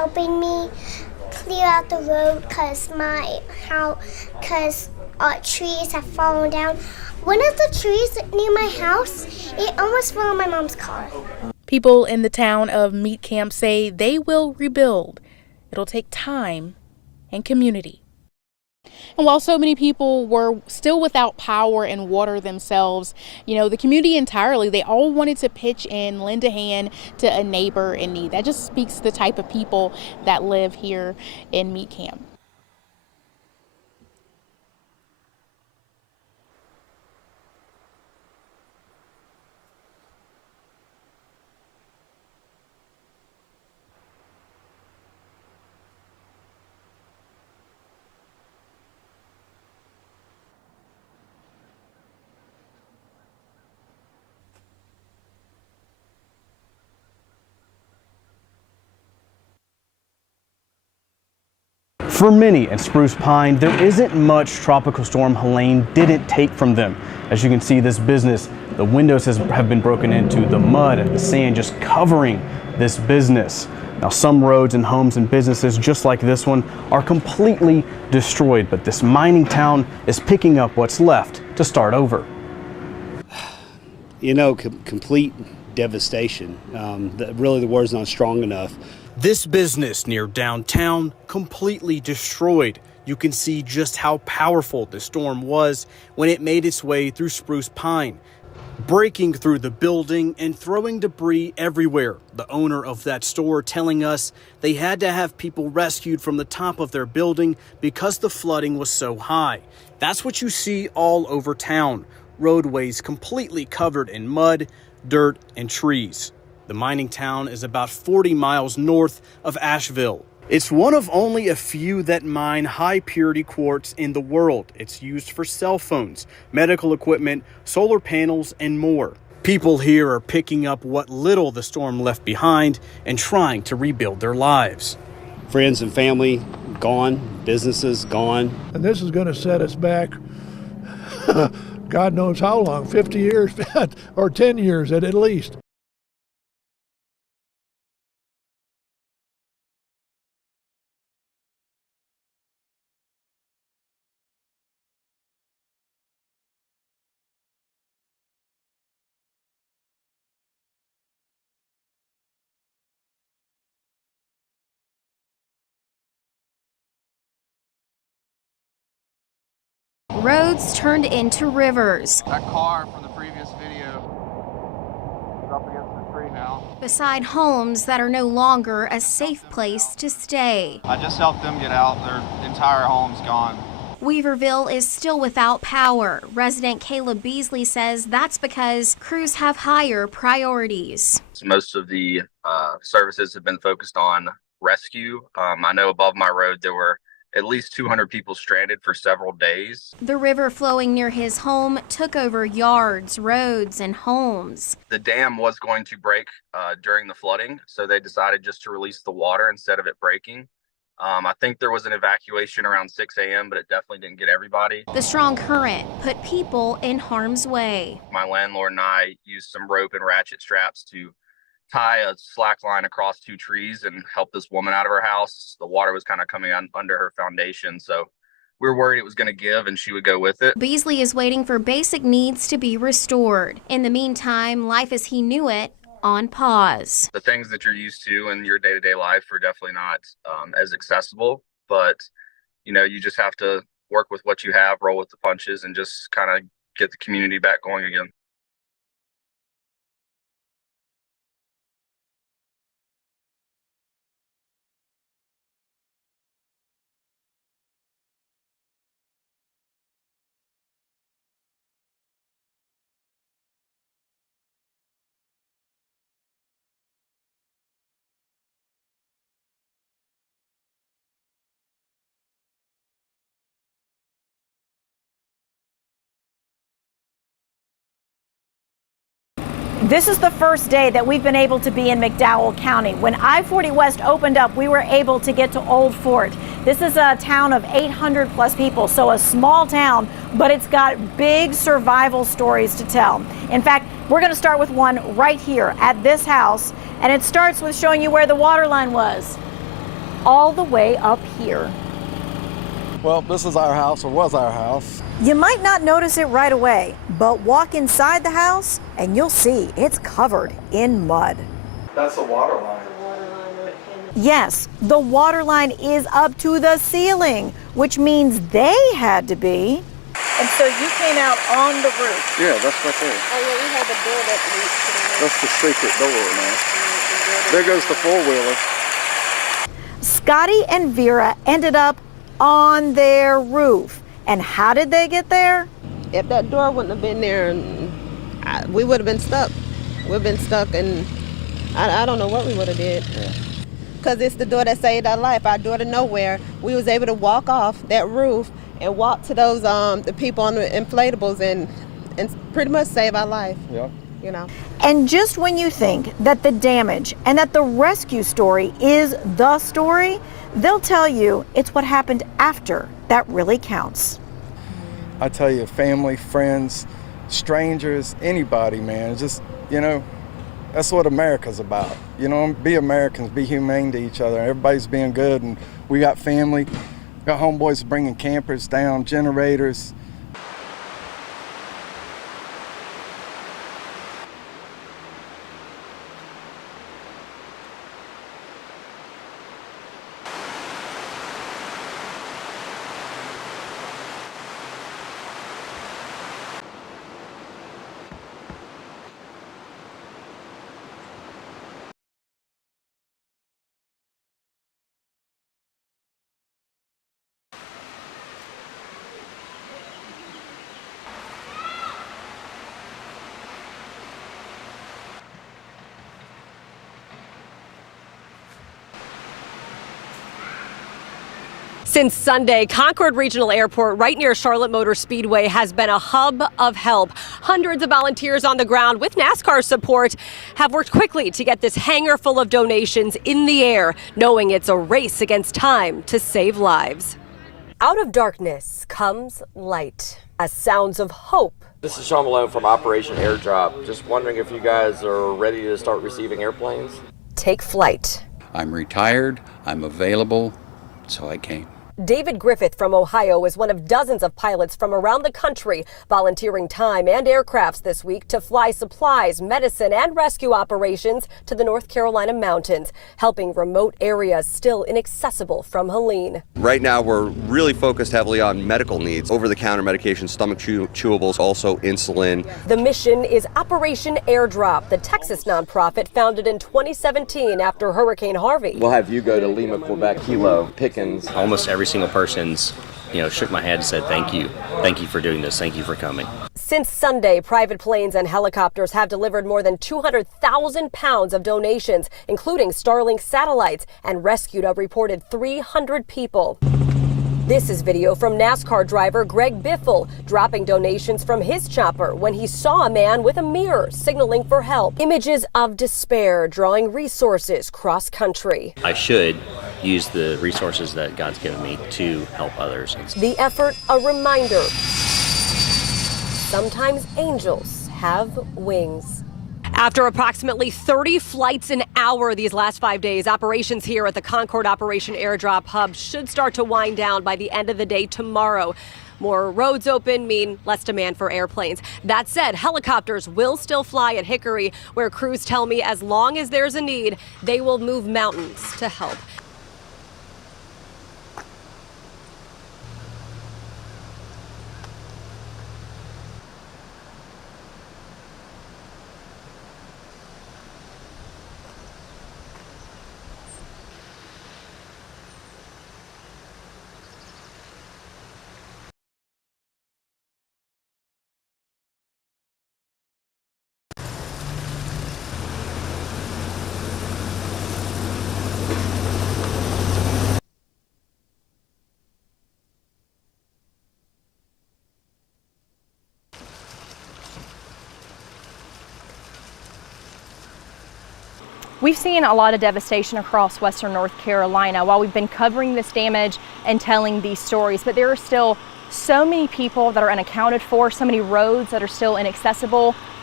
helping me clear out the road because trees have fallen down. One of the trees near my house, it almost fell on my mom's car. People in the town of Meat Camp say they will rebuild. It'll take time and community. And while so many people were still without power and water themselves, the community entirely, they all wanted to pitch in, lend a hand to a neighbor in need. That just speaks to the type of people that live here in Meat Camp. For many in Spruce Pine, there isn't much Tropical Storm Helene didn't take from them. As you can see, this business, the windows have been broken into, the mud and the sand just covering this business. Now, some roads and homes and businesses just like this one are completely destroyed, but this mining town is picking up what's left to start over. Complete devastation. Really, the word's not strong enough. This business near downtown completely destroyed. You can see just how powerful the storm was when it made its way through Spruce Pine, breaking through the building and throwing debris everywhere. The owner of that store telling us they had to have people rescued from the top of their building because the flooding was so high. That's what you see all over town. Roadways completely covered in mud, dirt, and trees. The mining town is about 40 miles north of Asheville. It's one of only a few that mine high-purity quartz in the world. It's used for cell phones, medical equipment, solar panels, and more. People here are picking up what little the storm left behind and trying to rebuild their lives. Friends and family gone, businesses gone. And this is going to set us back, God knows how long, 50 years or 10 years at least. Roads turned into rivers. That car from the previous video is up against the tree now. Beside homes that are no longer a safe place to stay. I just helped them get out. Their entire home's gone. Weaverville is still without power. Resident Caleb Beasley says that's because crews have higher priorities. Most of the services have been focused on rescue. I know above my road there were at least 200 people stranded for several days. The river flowing near his home took over yards, roads, and homes. The dam was going to break during the flooding, so they decided just to release the water instead of it breaking. I think there was an evacuation around 6 a.m., but it definitely didn't get everybody. The strong current put people in harm's way. My landlord and I used some rope and ratchet straps to tie a slack line across two trees and help this woman out of her house. The water was kind of coming under her foundation, so we were worried it was going to give and she would go with it. Beasley is waiting for basic needs to be restored. In the meantime, life as he knew it on pause. The things that you're used to in your day-to-day life are definitely not as accessible, but you just have to work with what you have, roll with the punches, and just kind of get the community back going again. This is the first day that we've been able to be in McDowell County. When I-40 West opened up, we were able to get to Old Fort. This is a town of 800 plus people, so a small town, but it's got big survival stories to tell. In fact, we're going to start with one right here at this house, and it starts with showing you where the water line was. all the way up here. Well, this is our house, or was our house. You might not notice it right away, but walk inside the house and you'll see it's covered in mud. That's the water line. Yes, the water line is up to the ceiling, which means they had to be. And so you came out on the roof. Yeah, that's right there. Oh, yeah, we have a door that leads to the roof. That's the secret door, man. There goes the four-wheeler. Scotty and Vera ended up on their roof. And how did they get there? If that door wouldn't have been there, we would have been stuck. We've been stuck, and I don't know what we would have did. Because it's the door that saved our life, our door to nowhere. We was able to walk off that roof and walk to those the people on the inflatables and pretty much save our life. Yeah. You know. And just when you think that the damage and that the rescue story is the story, they'll tell you it's what happened after that really counts. I tell you, family, friends, strangers, anybody, man, just, that's what America's about. Be Americans, be humane to each other. Everybody's being good, and we got family. Got homeboys bringing campers down, generators. Since Sunday, Concord Regional Airport right near Charlotte Motor Speedway has been a hub of help. Hundreds of volunteers on the ground with NASCAR support have worked quickly to get this hangar full of donations in the air, knowing it's a race against time to save lives. Out of darkness comes light, as sounds of hope. This is Sean Malone from Operation Airdrop. Just wondering if you guys are ready to start receiving airplanes. Take flight. I'm retired, I'm available, so I came. David Griffith from Ohio is one of dozens of pilots from around the country volunteering time and aircrafts this week to fly supplies, medicine, and rescue operations to the North Carolina mountains, helping remote areas still inaccessible from Helene. Right now, we're really focused heavily on medical needs, over-the-counter medications, stomach chewables, also insulin. The mission is Operation Airdrop, the Texas nonprofit founded in 2017 after Hurricane Harvey. We'll have you go to Lima, Quebec, Hilo, Pickens. Almost every single person's, shook my head and said, thank you for doing this, thank you for coming. Since Sunday, private planes and helicopters have delivered more than 200,000 pounds of donations, including Starlink satellites, and rescued a reported 300 people. This is video from NASCAR driver Greg Biffle dropping donations from his chopper when he saw a man with a mirror signaling for help. Images of despair drawing resources cross country. I should use the resources that God's given me to help others. The effort, a reminder. Sometimes angels have wings. After approximately 30 flights an hour these last 5 days, operations here at the Concord Operation Airdrop Hub should start to wind down by the end of the day tomorrow. More roads open mean less demand for airplanes. That said, helicopters will still fly at Hickory, where crews tell me as long as there's a need, they will move mountains to help. We've seen a lot of devastation across western North Carolina while we've been covering this damage and telling these stories, but there are still so many people that are unaccounted for, so many roads that are still inaccessible.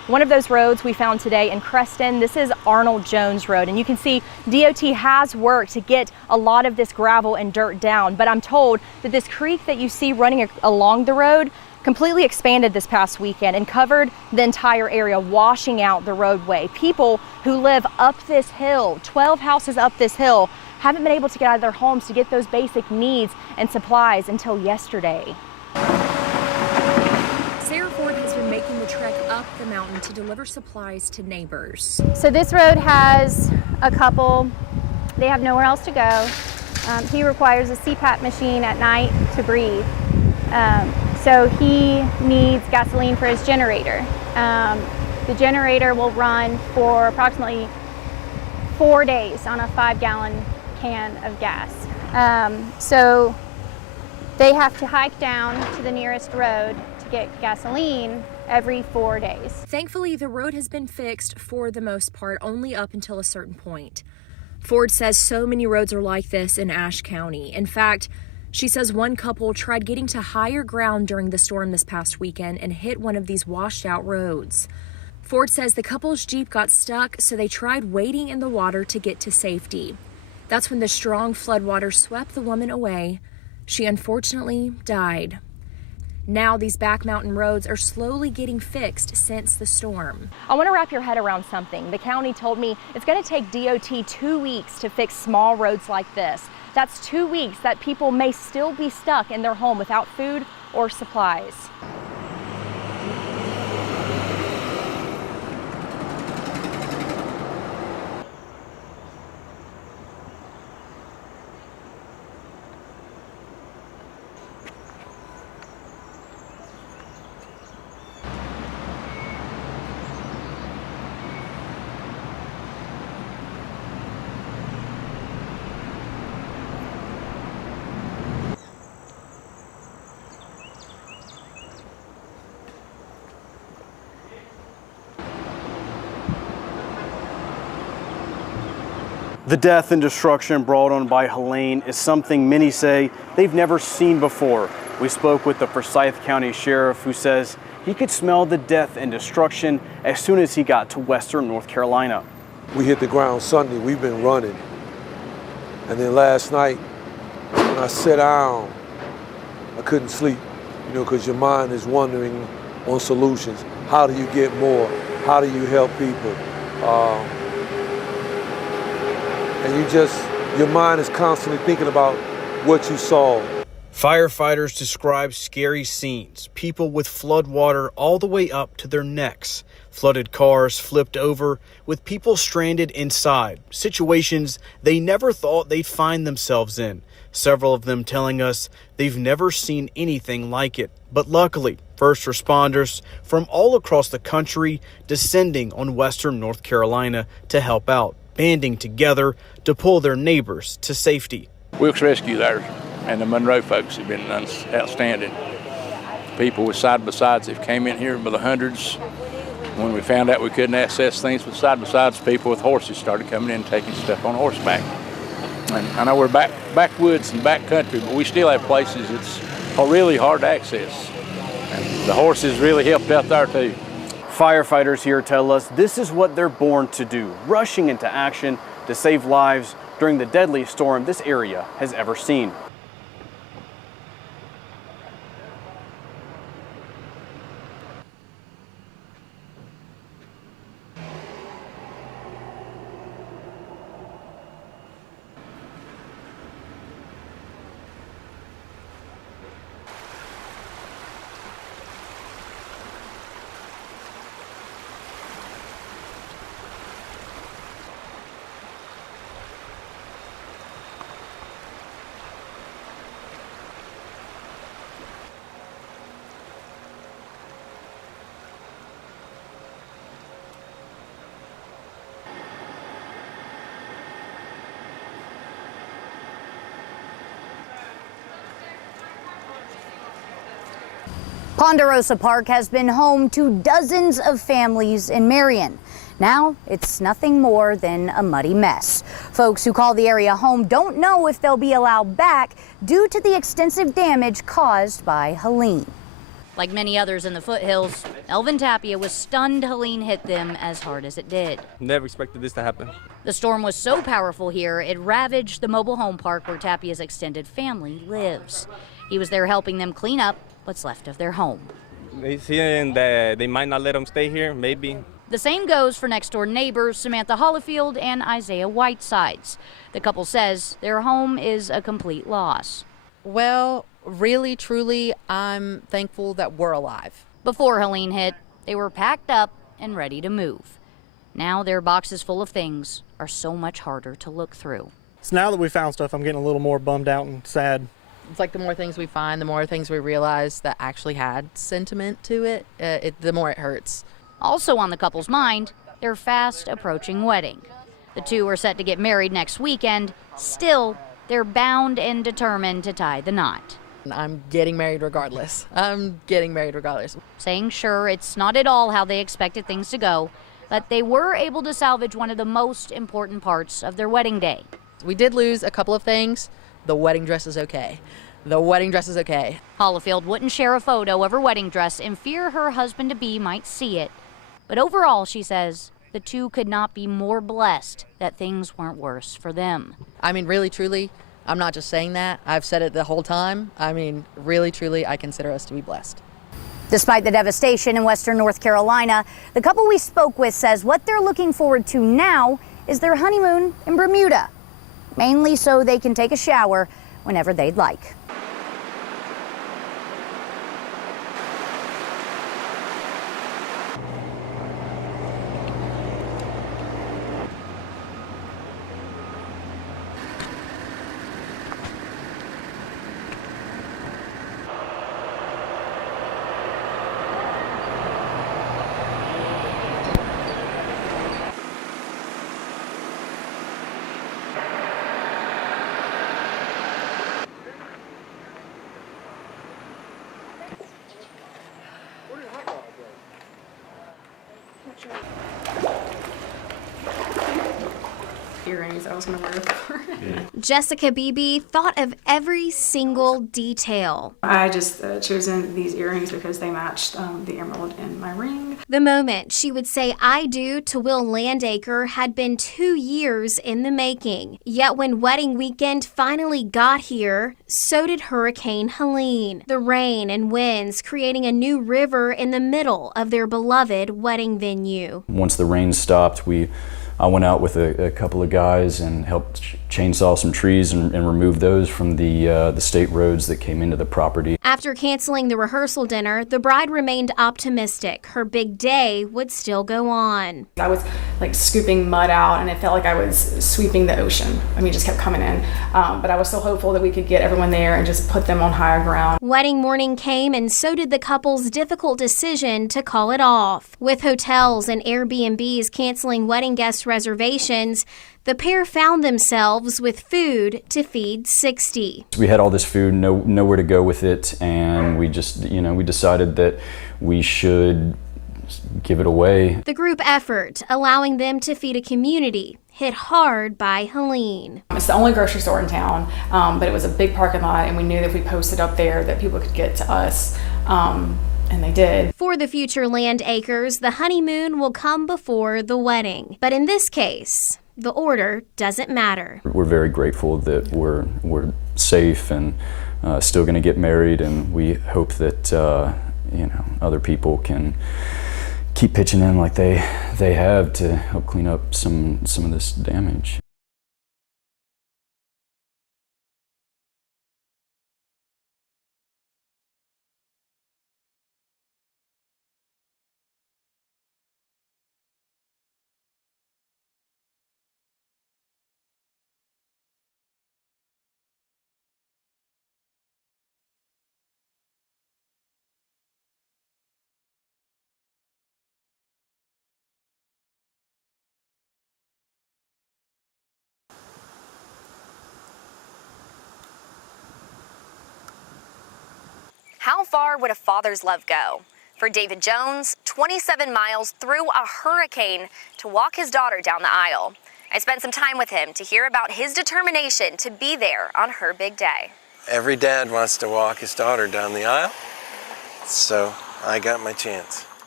One of those roads we found today in Creston, this is Arnold Jones Road, and you can see DOT has worked to get a lot of this gravel and dirt down, but I'm told that this creek that you see running along the road completely expanded this past weekend and covered the entire area, washing out the roadway. People who live up this hill, 12 houses up this hill, haven't been able to get out of their homes to get those basic needs and supplies until yesterday. Sarah Ford has been making the trek up the mountain to deliver supplies to neighbors. So this road has a couple, they have nowhere else to go. He requires a CPAP machine at night to breathe. So he needs gasoline for his generator. The generator will run for approximately 4 days on a 5-gallon can of gas. So they have to hike down to the nearest road to get gasoline every 4 days. Thankfully, the road has been fixed for the most part, only up until a certain point. Ford says so many roads are like this in Ashe County. In fact, she says one couple tried getting to higher ground during the storm this past weekend and hit one of these washed out roads. Ford says the couple's Jeep got stuck, so they tried wading in the water to get to safety. That's when the strong floodwater swept the woman away. She unfortunately died. Now these back mountain roads are slowly getting fixed since the storm. I want to wrap your head around something. The county told me it's going to take DOT 2 weeks to fix small roads like this. That's 2 weeks that people may still be stuck in their home without food or supplies. The death and destruction brought on by Helene is something many say they've never seen before. We spoke with the Forsyth County Sheriff, who says he could smell the death and destruction as soon as he got to western North Carolina. We hit the ground Sunday, we've been running. And then last night, when I sat down, I couldn't sleep, because your mind is wandering on solutions. How do you get more? How do you help people? And your mind is constantly thinking about what you saw. Firefighters describe scary scenes, people with flood water all the way up to their necks, flooded cars flipped over with people stranded inside, situations they never thought they'd find themselves in. Several of them telling us they've never seen anything like it. But luckily, first responders from all across the country descending on western North Carolina to help out, banding together to pull their neighbors to safety. Wilkes Rescue there and the Monroe folks have been outstanding. People with side-by-sides have came in here by the hundreds. When we found out we couldn't access things with side-by-sides, people with horses started coming in and taking stuff on horseback. And I know we're backwoods and backcountry, but we still have places it's really hard to access. And the horses really helped out there too. Firefighters here tell us this is what they're born to do, rushing into action to save lives during the deadliest storm this area has ever seen. Ponderosa Park has been home to dozens of families in Marion. Now it's nothing more than a muddy mess. Folks who call the area home don't know if they'll be allowed back due to the extensive damage caused by Helene. Like many others in the foothills, Elvin Tapia was stunned Helene hit them as hard as it did. Never expected this to happen. The storm was so powerful here, it ravaged the mobile home park where Tapia's extended family lives. He was there helping them clean up what's left of their home. They saying that they might not let them stay here, maybe. The same goes for next-door neighbors Samantha Hollifield and Isaiah Whitesides. The couple says their home is a complete loss. Well, really, truly, I'm thankful that we're alive. Before Helene hit, they were packed up and ready to move. Now their boxes full of things are so much harder to look through. So now that we found stuff, I'm getting a little more bummed out and sad. It's like the more things we find, the more things we realize that actually had sentiment to it, the more it hurts. Also on the couple's mind, their fast approaching wedding. The two are set to get married next weekend. Still, they're bound and determined to tie the knot. I'm getting married regardless. Saying sure, it's not at all how they expected things to go, but they were able to salvage one of the most important parts of their wedding day. We did lose a couple of things. The wedding dress is okay. Hollifield wouldn't share a photo of her wedding dress in fear her husband-to-be might see it. But overall, she says, the two could not be more blessed that things weren't worse for them. I mean, really, truly, I'm not just saying that. I've said it the whole time. I mean, really, truly, I consider us to be blessed. Despite the devastation in western North Carolina, the couple we spoke with says what they're looking forward to now is their honeymoon in Bermuda, mainly so they can take a shower whenever they'd like. Earrings I was going to wear before. Jessica Beebe thought of every single detail. I just chosen these earrings because they matched the emerald in my ring. The moment she would say I do to Will Landacre had been 2 years in the making. Yet when wedding weekend finally got here, so did Hurricane Helene. The rain and winds creating a new river in the middle of their beloved wedding venue. Once the rain stopped, I went out with a couple of guys and helped chainsaw some trees and remove those from the state roads that came into the property. After canceling the rehearsal dinner, the bride remained optimistic. Her big day would still go on. I was like scooping mud out and it felt like I was sweeping the ocean. I mean, it just kept coming in. But I was still hopeful that we could get everyone there and just put them on higher ground. Wedding morning came and so did the couple's difficult decision to call it off. With hotels and Airbnbs canceling wedding guest reservations, the pair found themselves with food to feed 60. We had all this food, nowhere to go with it, and we just, we decided that we should give it away. The group effort, allowing them to feed a community hit hard by Helene. It's the only grocery store in town, but it was a big parking lot, and we knew that if we posted up there that people could get to us. And they did. For the future Landacres, the honeymoon will come before the wedding. But in this case, the order doesn't matter. We're very grateful that we're safe and still going to get married, and we hope that other people can keep pitching in like they have to help clean up some of this damage. How far would a father's love go? For David Jones, 27 miles through a hurricane to walk his daughter down the aisle. I spent some time with him to hear about his determination to be there on her big day. Every dad wants to walk his daughter down the aisle, so I got my chance.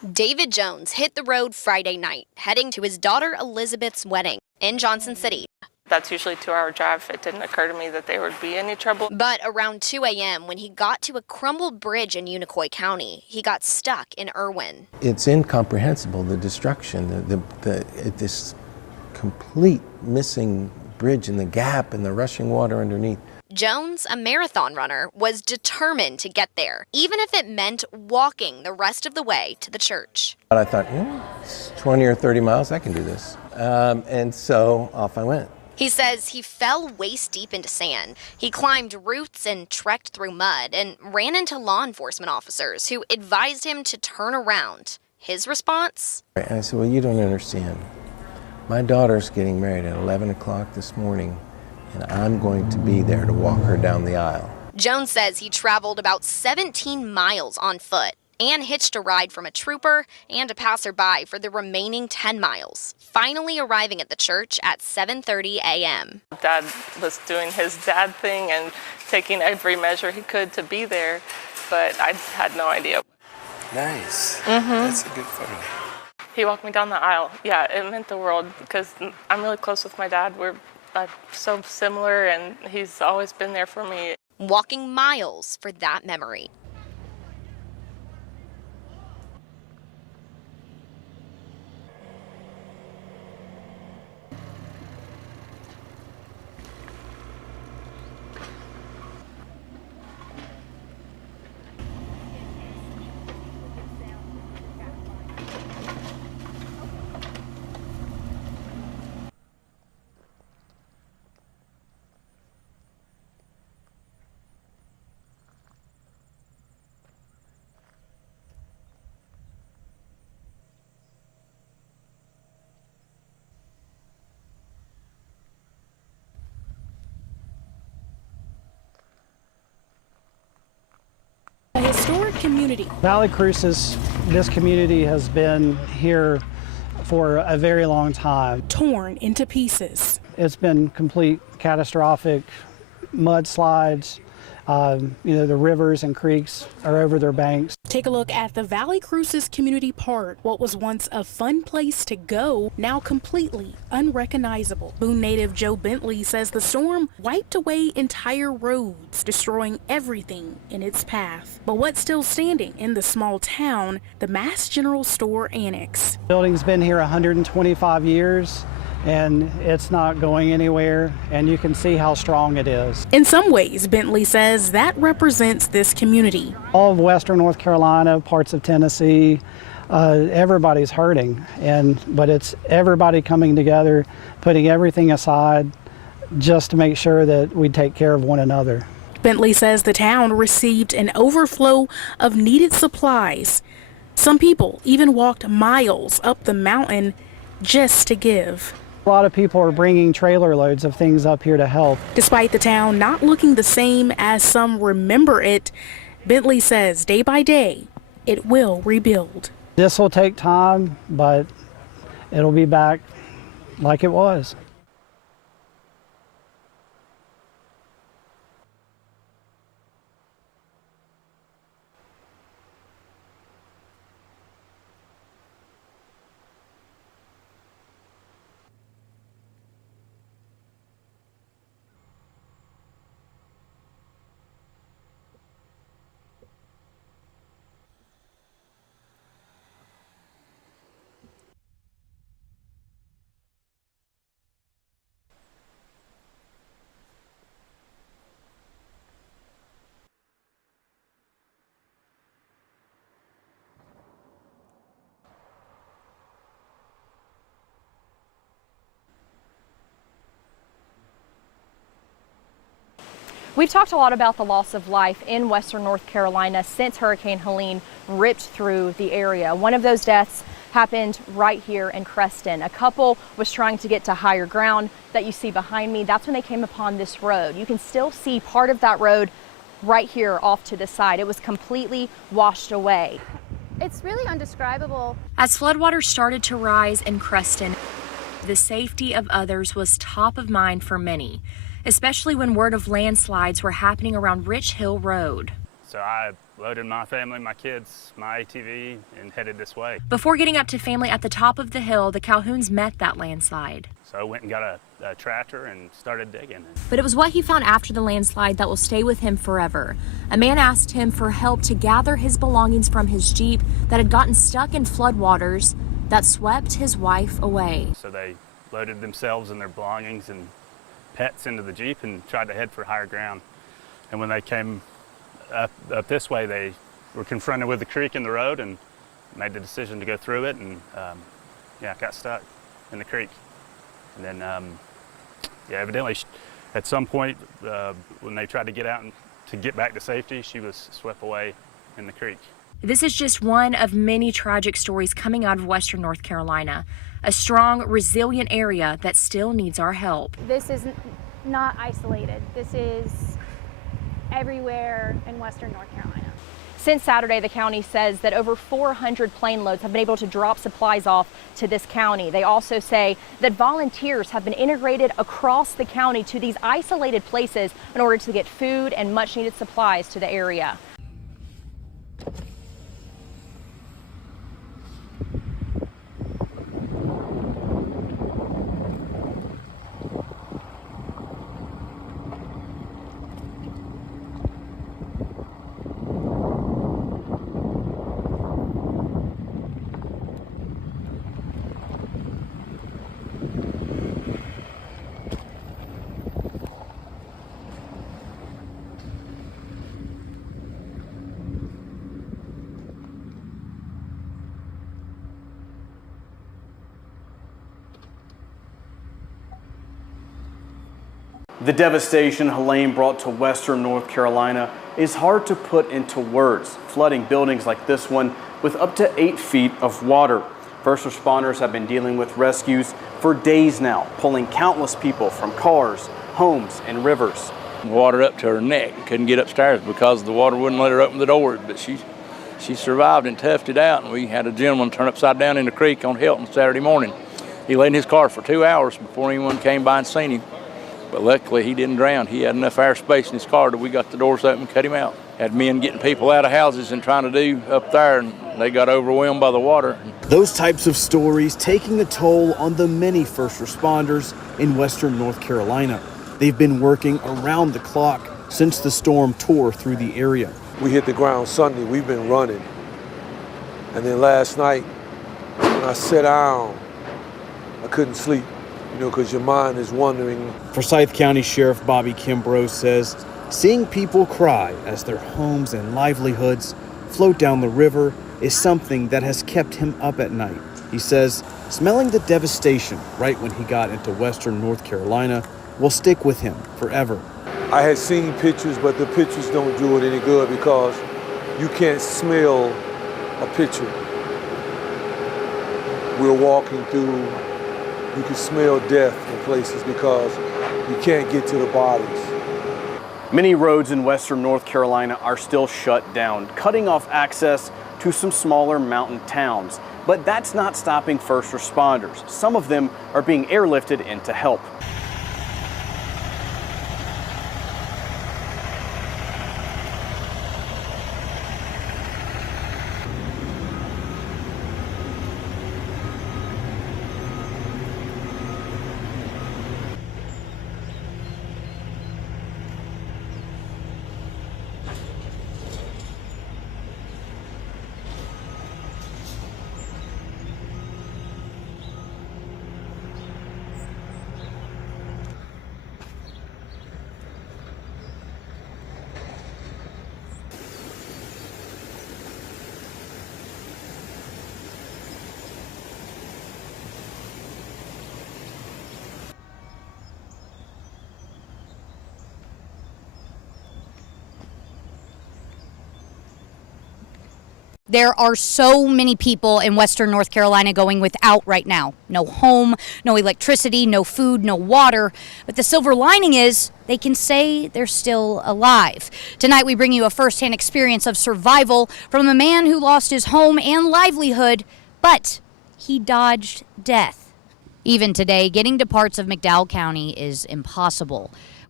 David Jones hit the road Friday night, heading to his daughter Elizabeth's wedding in Johnson City. That's usually a 2-hour drive. It didn't occur to me that there would be any trouble. But around 2 a.m., when he got to a crumbled bridge in Unicoi County, he got stuck in Irwin. It's incomprehensible, the destruction, this complete missing bridge and the gap and the rushing water underneath. Jones, a marathon runner, was determined to get there, even if it meant walking the rest of the way to the church. But I thought, it's 20 or 30 miles, I can do this. And so off I went. He says he fell waist deep into sand. He climbed roots and trekked through mud and ran into law enforcement officers who advised him to turn around. His response? And I said, well, you don't understand. My daughter's getting married at 11 o'clock this morning, and I'm going to be there to walk her down the aisle. Jones says he traveled about 17 miles on foot and hitched a ride from a trooper and a passerby for the remaining 10 miles, finally arriving at the church at 7:30 a.m. Dad was doing his dad thing and taking every measure he could to be there, but I had no idea. Nice. That's a good photo. He walked me down the aisle. Yeah, it meant the world because I'm really close with my dad. We're so similar, and he's always been there for me. Walking miles for that memory. A historic community. Valle Crucis, this community has been here for a very long time. Torn into pieces. It's been complete catastrophic mudslides. The rivers and creeks are over their banks. Take a look at the Valle Crucis Community Park. What was once a fun place to go, now completely unrecognizable. Boone native Joe Bentley says the storm wiped away entire roads, destroying everything in its path. But what's still standing in the small town, the Mass General Store Annex. The building's been here 125 years. And it's not going anywhere, and you can see how strong it is. In some ways, Bentley says that represents this community. All of western North Carolina, parts of Tennessee, everybody's hurting, but it's everybody coming together, putting everything aside just to make sure that we take care of one another. Bentley says the town received an overflow of needed supplies. Some people even walked miles up the mountain just to give. A lot of people are bringing trailer loads of things up here to help. Despite the town not looking the same as some remember it, Bentley says day by day, it will rebuild. This will take time, but it'll be back like it was. We've talked a lot about the loss of life in western North Carolina since Hurricane Helene ripped through the area. One of those deaths happened right here in Creston. A couple was trying to get to higher ground that you see behind me. That's when they came upon this road. You can still see part of that road right here off to the side. It was completely washed away. It's really undescribable. As floodwaters started to rise in Creston, the safety of others was top of mind for many, especially when word of landslides were happening around Rich Hill Road. So I loaded my family, my kids, my ATV, and headed this way. Before getting up to family at the top of the hill, the Calhouns met that landslide. So I went and got a tractor and started digging. But it was what he found after the landslide that will stay with him forever. A man asked him for help to gather his belongings from his Jeep that had gotten stuck in floodwaters that swept his wife away. So they loaded themselves and their belongings and pets into the Jeep and tried to head for higher ground. And when they came up this way, they were confronted with the creek in the road and made the decision to go through it, and got stuck in the creek. And then evidently at some point when they tried to get out and to get back to safety, she was swept away in the creek. This is just one of many tragic stories coming out of Western North Carolina, a strong, resilient area that still needs our help. This is not isolated. This is everywhere in Western North Carolina. Since Saturday, the county says that over 400 plane loads have been able to drop supplies off to this county. They also say that volunteers have been integrated across the county to these isolated places in order to get food and much needed supplies to the area. The devastation Helene brought to Western North Carolina is hard to put into words, flooding buildings like this one with up to 8 feet of water. First responders have been dealing with rescues for days now, pulling countless people from cars, homes, and rivers. Water up to her neck, couldn't get upstairs because the water wouldn't let her open the doors, but she survived and toughed it out. And we had a gentleman turn upside down in the creek on Hilton Saturday morning. He lay in his car for 2 hours before anyone came by and seen him. But luckily he didn't drown. He had enough airspace in his car that we got the doors open and cut him out. Had men getting people out of houses and trying to do up there, and they got overwhelmed by the water. Those types of stories taking a toll on the many first responders in Western North Carolina. They've been working around the clock since the storm tore through the area. We hit the ground Sunday, we've been running. And then last night, when I sat down, I couldn't sleep. Because your mind is wandering. Forsyth County Sheriff Bobby Kimbrough says seeing people cry as their homes and livelihoods float down the river is something that has kept him up at night. He says smelling the devastation right when he got into Western North Carolina will stick with him forever. I had seen pictures, but the pictures don't do it any good because you can't smell a picture. We're walking through. You can smell death in places because you can't get to the bodies. Many roads in Western North Carolina are still shut down, cutting off access to some smaller mountain towns. But that's not stopping first responders. Some of them are being airlifted in to help. There are so many people in Western North Carolina going without right now. No home, no electricity, no food, no water. But the silver lining is they can say they're still alive. Tonight we bring you a firsthand experience of survival from a man who lost his home and livelihood, but he dodged death. Even today, getting to parts of McDowell County is impossible.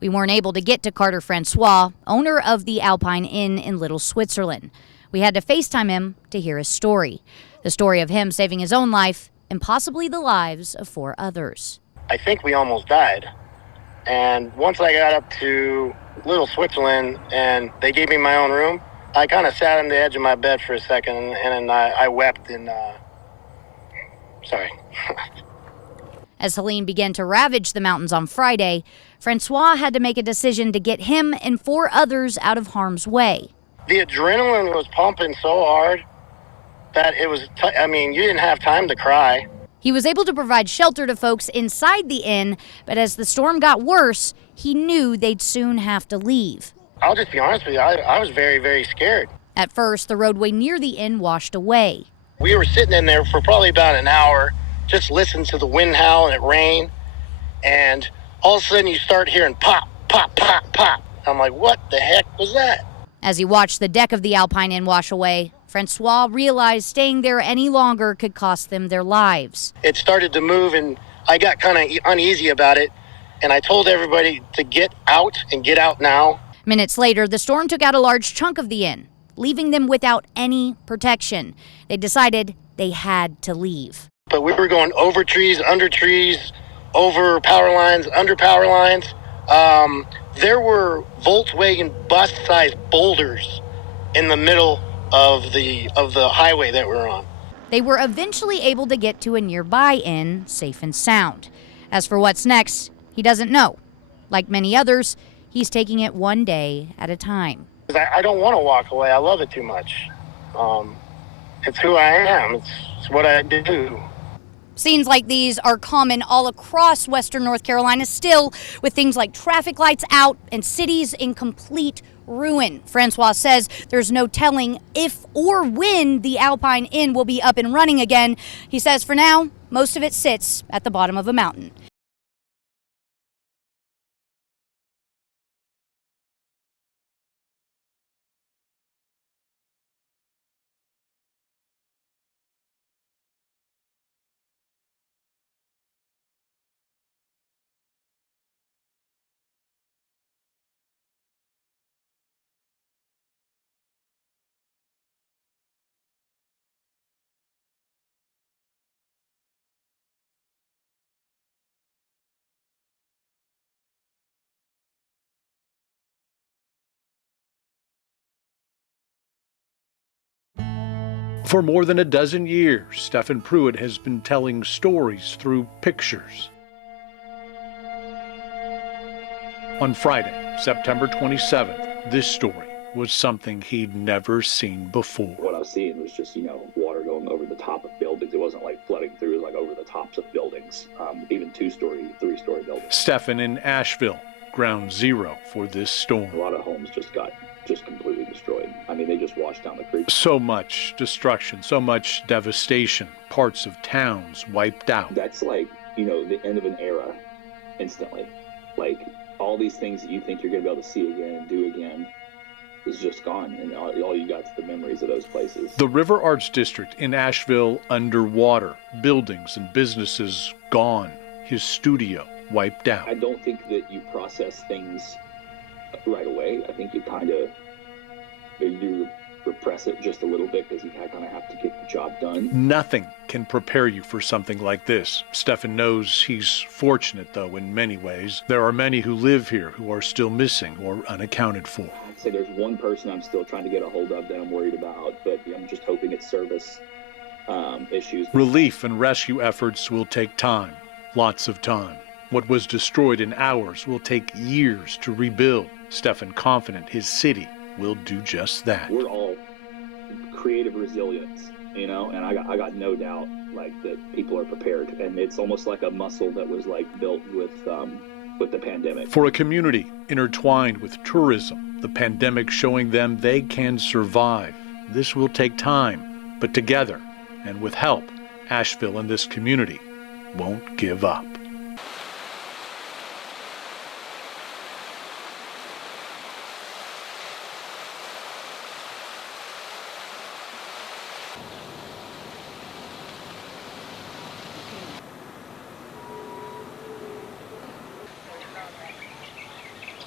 We weren't able to get to Carter Francois, owner of the Alpine Inn in Little Switzerland. We had to FaceTime him to hear his story. The story of him saving his own life and possibly the lives of 4 others. I think we almost died. And once I got up to Little Switzerland and they gave me my own room, I kind of sat on the edge of my bed for a second and I wept and, sorry. As Helene began to ravage the mountains on Friday, Francois had to make a decision to get him and 4 others out of harm's way. The adrenaline was pumping so hard that it was, you didn't have time to cry. He was able to provide shelter to folks inside the inn, but as the storm got worse, he knew they'd soon have to leave. I'll just be honest with you, I was very, very scared. At first, the roadway near the inn washed away. We were sitting in there for probably about an hour, just listening to the wind howl and it rain, and all of a sudden you start hearing pop, pop, pop, pop. I'm like, what the heck was that? As he watched the deck of the Alpine Inn wash away, Francois realized staying there any longer could cost them their lives. It started to move and I got kind of uneasy about it, and I told everybody to get out and get out now. Minutes later, the storm took out a large chunk of the inn, leaving them without any protection. They decided they had to leave. But we were going over trees, over power lines, under power lines. There were Volkswagen bus-sized boulders in the middle of the highway that we're on. They were eventually able to get to a nearby inn, safe and sound. As for what's next, he doesn't know. Like many others, he's taking it one day at a time. I don't want to walk away. I love it too much. It's who I am. It's what I do. Scenes like these are common all across western North Carolina still, with things like traffic lights out and cities in complete ruin. Francois says there's no telling if or when the Alpine Inn will be up and running again. He says for now, most of it sits at the bottom of a mountain. For more than a dozen years, Stephen Pruitt has been telling stories through pictures. On Friday, September 27th, this story was something he'd never seen before. What I was seeing was just, water going over the top of buildings. It wasn't like flooding through, it was like over the tops of buildings, even 2-story, 3-story buildings. Stephen in Asheville, ground zero for this storm. A lot of homes just got completely destroyed. They just washed down the creek. So much destruction, so much devastation, parts of towns wiped out. That's like, the end of an era instantly. Like, all these things that you think you're going to be able to see again and do again is just gone, and all you got is the memories of those places. The River Arts District in Asheville underwater, buildings and businesses gone, his studio wiped out. I don't think that you process things right away. I think you you repress it just a little bit because you kind of have to get the job done. Nothing can prepare you for something like this. Stephen knows he's fortunate, though, in many ways. There are many who live here who are still missing or unaccounted for. I'd say there's one person I'm still trying to get a hold of that I'm worried about, but I'm just hoping it's service issues. Relief and rescue efforts will take time, lots of time. What was destroyed in hours will take years to rebuild. Stephen confident his city will do just that. We're all creative resilience, and I got no doubt that people are prepared, and it's almost like a muscle that was built with the pandemic. For a community intertwined with tourism, the pandemic showing them they can survive. This will take time, but together and with help, Asheville and this community won't give up.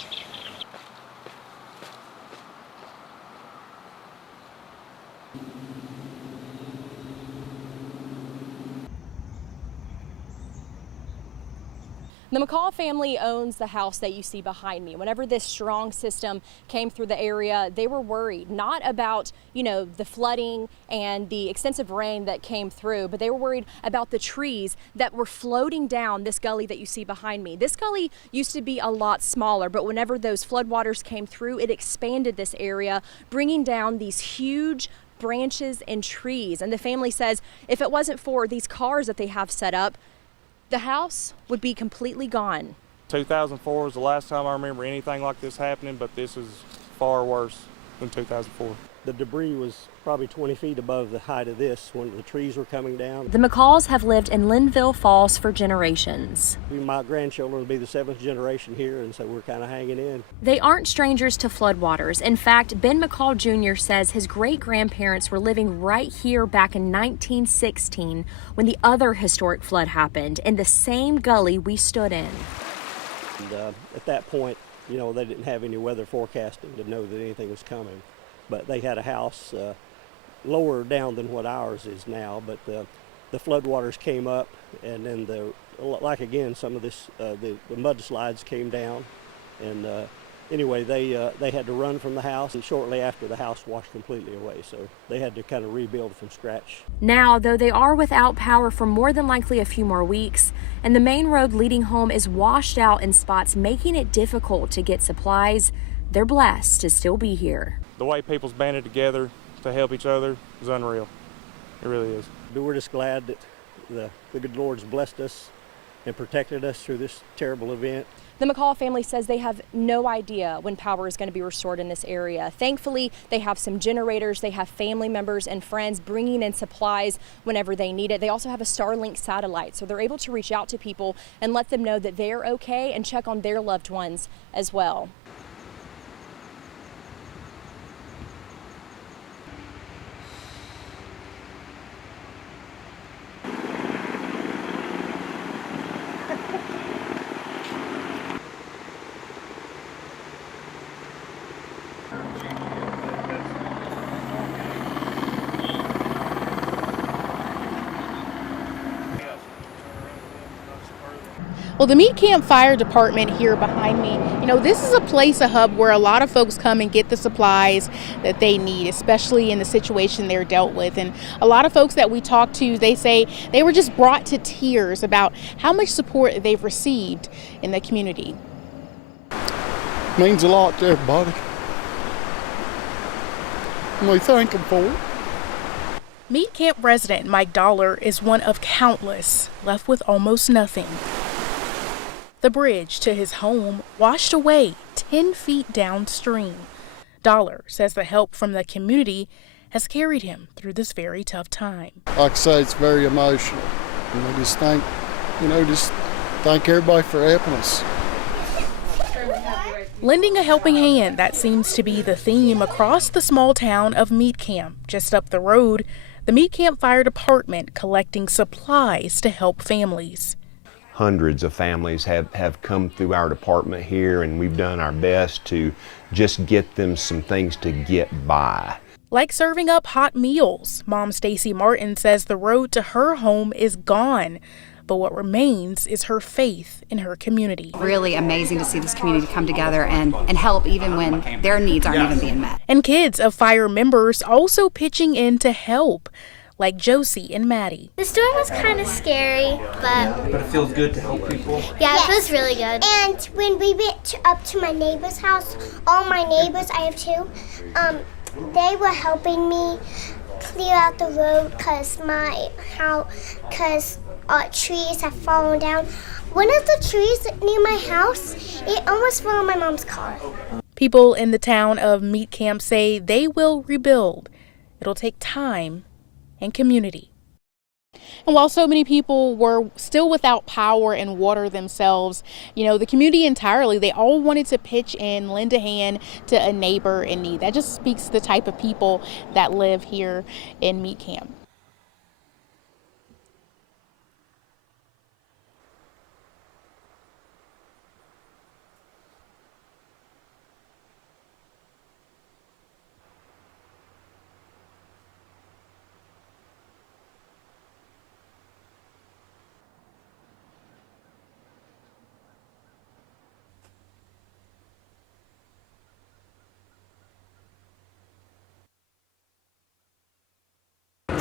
The McCall family owns the house that you see behind me. Whenever this strong system came through the area, they were worried, not about, the flooding and the extensive rain that came through, but they were worried about the trees that were floating down this gully that you see behind me. This gully used to be a lot smaller, but whenever those floodwaters came through, it expanded this area, bringing down these huge branches and trees. And the family says if it wasn't for these cars that they have set up, the house would be completely gone. 2004 was the last time I remember anything like this happening, but this is far worse than 2004. The debris was probably 20 feet above the height of this when the trees were coming down. The McCalls have lived in Linville Falls for generations. My grandchildren will be the 7th generation here, and so we're kind of hanging in. They aren't strangers to floodwaters. In fact, Ben McCall Jr. says his great-grandparents were living right here back in 1916 when the other historic flood happened in the same gully we stood in. And, at that point, they didn't have any weather forecasting to know that anything was coming. But they had a house lower down than what ours is now. But the floodwaters came up, and then some of this the mudslides came down, and anyway, they had to run from the house, and shortly after the house washed completely away. So they had to kind of rebuild from scratch. Now, though they are without power for more than likely a few more weeks, and the main road leading home is washed out in spots, making it difficult to get supplies, they're blessed to still be here. The way people's banded together to help each other is unreal. It really is. We're just glad that the good Lord's blessed us and protected us through this terrible event. The McCall family says they have no idea when power is going to be restored in this area. Thankfully, they have some generators. They have family members and friends bringing in supplies whenever they need it. They also have a Starlink satellite, so they're able to reach out to people and let them know that they're okay and check on their loved ones as well. Well, the Meat Camp Fire Department here behind me, this is a place, a hub where a lot of folks come and get the supplies that they need, especially in the situation they're dealt with. And a lot of folks that we talk to, they say they were just brought to tears about how much support they've received in the community. Means a lot to everybody. And we thank them for it. Meat Camp resident Mike Dollar is one of countless left with almost nothing. The bridge to his home washed away 10 feet downstream. Dollar says the help from the community has carried him through this very tough time. Like I say, it's very emotional. And we just thank everybody for helping us. Lending a helping hand, that seems to be the theme across the small town of Meat Camp. Just up the road, the Meat Camp Fire Department collecting supplies to help families. Hundreds of families have come through our department here, and we've done our best to just get them some things to get by. Like serving up hot meals, Mom Stacy Martin says the road to her home is gone, but what remains is her faith in her community. Really amazing to see this community come together and help even when their needs aren't even being met. And kids of fire members also pitching in to help, like Josie and Maddie. The storm was kind of scary, but it feels good to help people. Yeah, it feels really good. And when we went up to my neighbor's house, all my neighbors, I have two, they were helping me clear out the road because trees have fallen down. One of the trees near my house, it almost fell on my mom's car. People in the town of Meat Camp say they will rebuild. It'll take time and community. And while so many people were still without power and water themselves, the community entirely, they all wanted to pitch in, lend a hand to a neighbor in need. That just speaks to the type of people that live here in Meat Camp.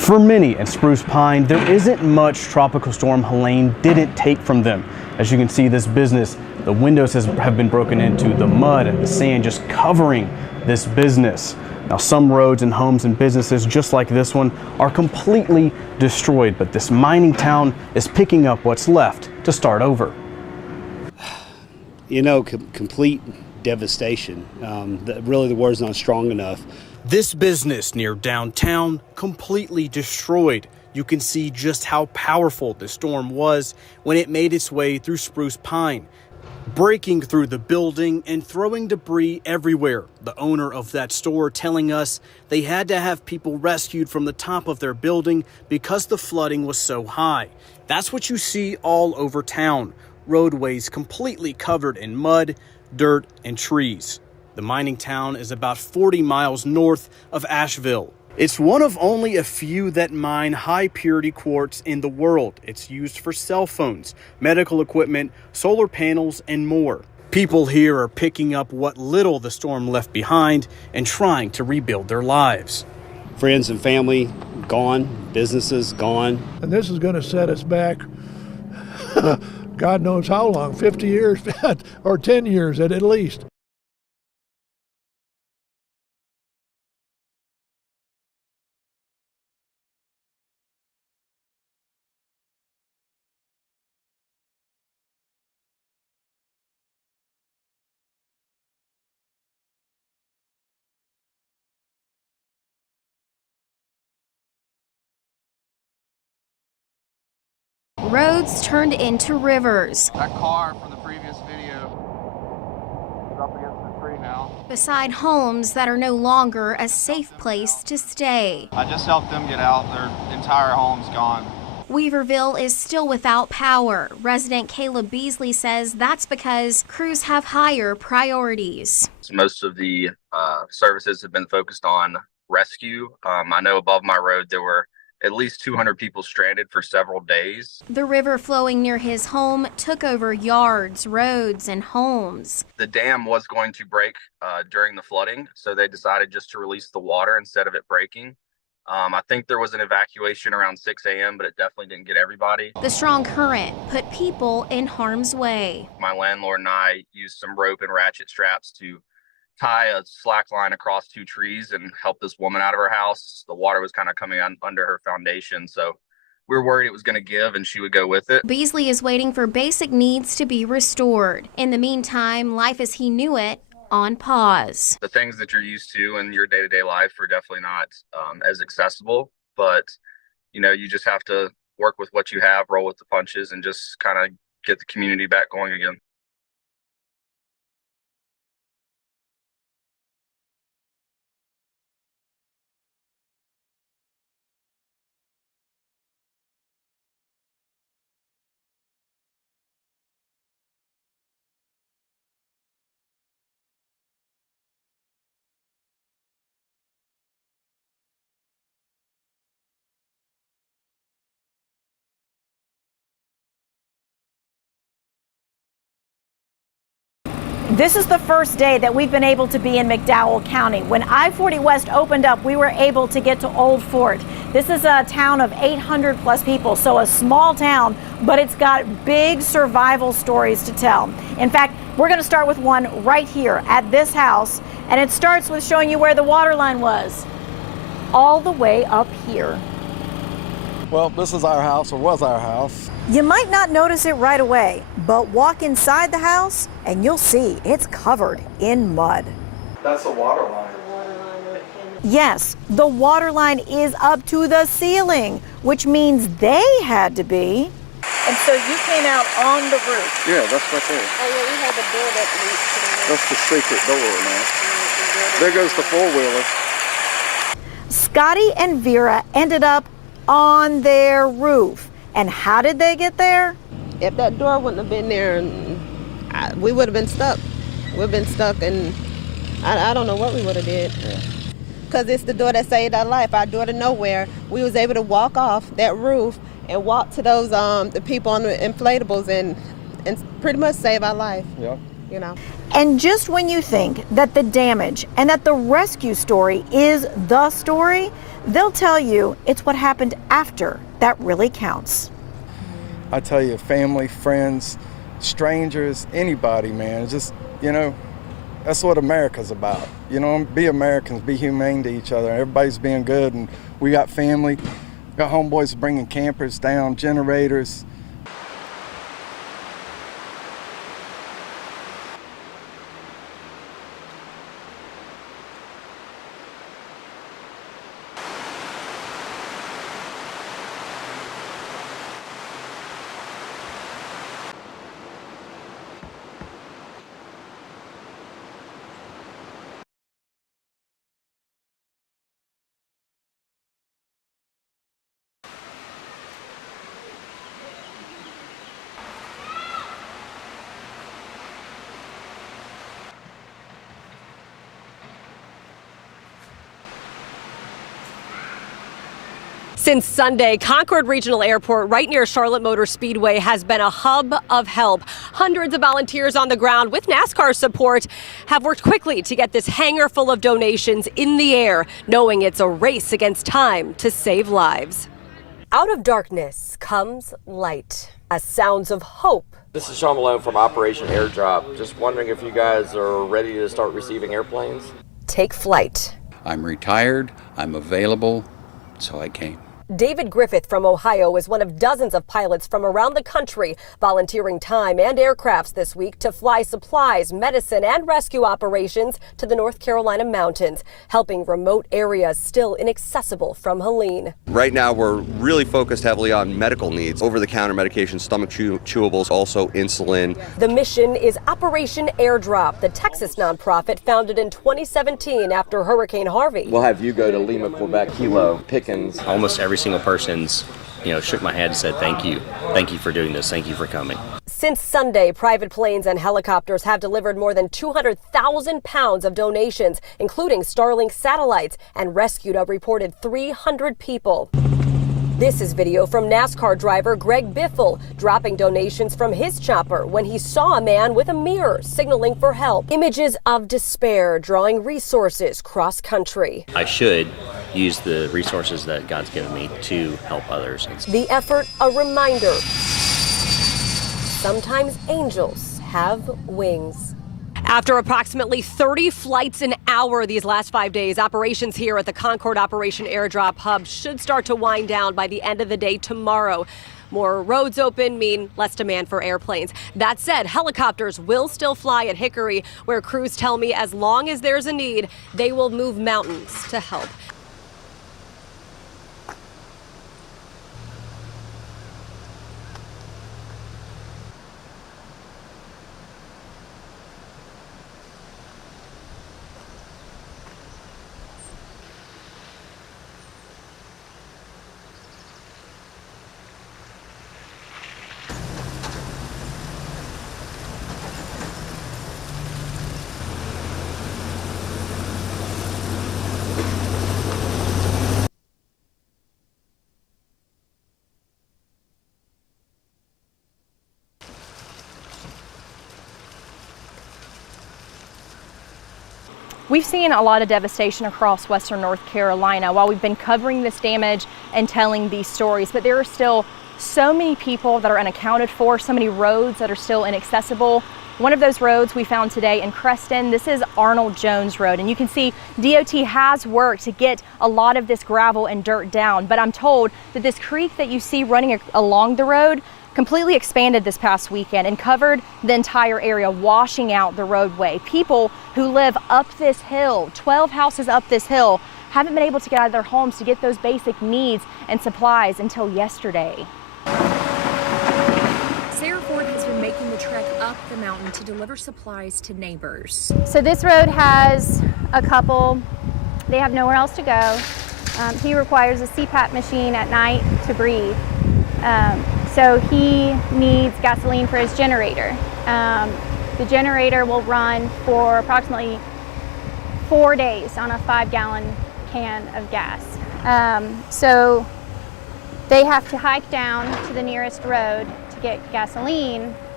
For many in Spruce Pine, there isn't much Tropical Storm Helene didn't take from them. As you can see, this business, the windows have been broken into, the mud and the sand just covering this business. Now, some roads and homes and businesses just like this one are completely destroyed, but this mining town is picking up what's left to start over. You know, complete devastation. Really, the word's not strong enough. This business near downtown completely destroyed. You can see just how powerful the storm was when it made its way through Spruce Pine, breaking through the building and throwing debris everywhere. The owner of that store telling us they had to have people rescued from the top of their building because the flooding was so high. That's what you see all over town. Roadways completely covered in mud, dirt, and trees. The mining town is about 40 miles north of Asheville. It's one of only a few that mine high purity quartz in the world. It's used for cell phones, medical equipment, solar panels, and more. People here are picking up what little the storm left behind and trying to rebuild their lives. Friends and family gone, businesses gone. And this is going to set us back, God knows how long, 50 years or 10 years at least. Roads turned into rivers. That car from the previous video is up against the tree now. Beside homes that are no longer a safe place to stay. I just helped them get out. Their entire home's gone. Weaverville is still without power. Resident Caleb Beasley says that's because crews have higher priorities. Most of the services have been focused on rescue. I know above my road there were at least 200 people stranded for several days. The river flowing near his home took over yards, roads, and homes. The dam was going to break during the flooding, so they decided just to release the water instead of it breaking. I think there was an evacuation around 6 a.m., but it definitely didn't get everybody. The strong current put people in harm's way. My landlord and I used some rope and ratchet straps to tie a slack line across two trees and help this woman out of her house. The water was kind of coming under her foundation, so we were worried it was going to give and she would go with it. Beasley is waiting for basic needs to be restored. In the meantime, life as he knew it on pause. The things that you're used to in your day-to-day life are definitely not as accessible, but you just have to work with what you have, roll with the punches, and just kind of get the community back going again. This is the first day that we've been able to be in McDowell County. When I-40 West opened up, we were able to get to Old Fort. This is a town of 800 plus people, so a small town, but it's got big survival stories to tell. In fact, we're going to start with one right here at this house, and it starts with showing you where the water line was, all the way up here. Well, this is our house, or was our house. You might not notice it right away, but walk inside the house and you'll see it's covered in mud. That's the water line. Yes, the water line is up to the ceiling, which means they had to be. And so you came out on the roof. Yeah, that's right there. Oh yeah, we have a door that leads to That's the secret door now. There goes the four-wheeler. Scotty and Vera ended up on their roof. And how did they get there? If that door wouldn't have been there, we would have been stuck. We've been stuck, and I don't know what we would have did. Because it's the door that saved our life, our door to nowhere. We was able to walk off that roof and walk to those the people on the inflatables and pretty much save our life. Yeah. you know. And just when you think that the damage and that the rescue story is the story, they'll tell you it's what happened after that really counts. I tell you, family, friends, strangers, anybody, man, just, you know, that's what America's about. You know, be Americans, be humane to each other. Everybody's being good, and we got family. Got homeboys bringing campers down, generators. Since Sunday, Concord Regional Airport right near Charlotte Motor Speedway has been a hub of help. Hundreds of volunteers on the ground with NASCAR support have worked quickly to get this hangar full of donations in the air, knowing it's a race against time to save lives. Out of darkness comes light, as sounds of hope. This is Sean Malone from Operation Airdrop. Just wondering if you guys are ready to start receiving airplanes? Take flight. I'm retired, I'm available, so I came. David Griffith from Ohio is one of dozens of pilots from around the country volunteering time and aircrafts this week to fly supplies, medicine, and rescue operations to the North Carolina mountains, helping remote areas still inaccessible from Helene. Right now, we're really focused heavily on medical needs, over-the-counter medications, stomach chewables, also insulin. The mission is Operation Airdrop, the Texas nonprofit founded in 2017 after Hurricane Harvey. We'll have you go to Lima, Quebec, Kilo, Pickens. Almost every single person's, shook my head and said, thank you for doing this, thank you for coming. Since Sunday, private planes and helicopters have delivered more than 200,000 pounds of donations, including Starlink satellites, and rescued a reported 300 people. This is video from NASCAR driver Greg Biffle dropping donations from his chopper when he saw a man with a mirror signaling for help. Images of despair drawing resources cross country. I should use the resources that God's given me to help others. The effort a reminder. Sometimes angels have wings. After approximately 30 flights an hour these last 5 days, operations here at the Concord Operation Airdrop Hub should start to wind down by the end of the day tomorrow. More roads open mean less demand for airplanes. That said, helicopters will still fly at Hickory, where crews tell me as long as there's a need, they will move mountains to help. We've seen a lot of devastation across western North Carolina while we've been covering this damage and telling these stories, but there are still so many people that are unaccounted for, so many roads that are still inaccessible. One of those roads we found today in Creston, this is Arnold Jones Road, and you can see DOT has worked to get a lot of this gravel and dirt down, but I'm told that this creek that you see running along the road completely expanded this past weekend and covered the entire area, washing out the roadway. People who live up this hill, 12 houses up this hill, haven't been able to get out of their homes to get those basic needs and supplies until yesterday. Sarah Ford has been making the trek up the mountain to deliver supplies to neighbors. So this road has a couple, they have nowhere else to go. He requires a CPAP machine at night to breathe. So he needs gasoline for his generator. The generator will run for approximately 4 days on a 5-gallon can of gas. So they have to hike down to the nearest road to get gasoline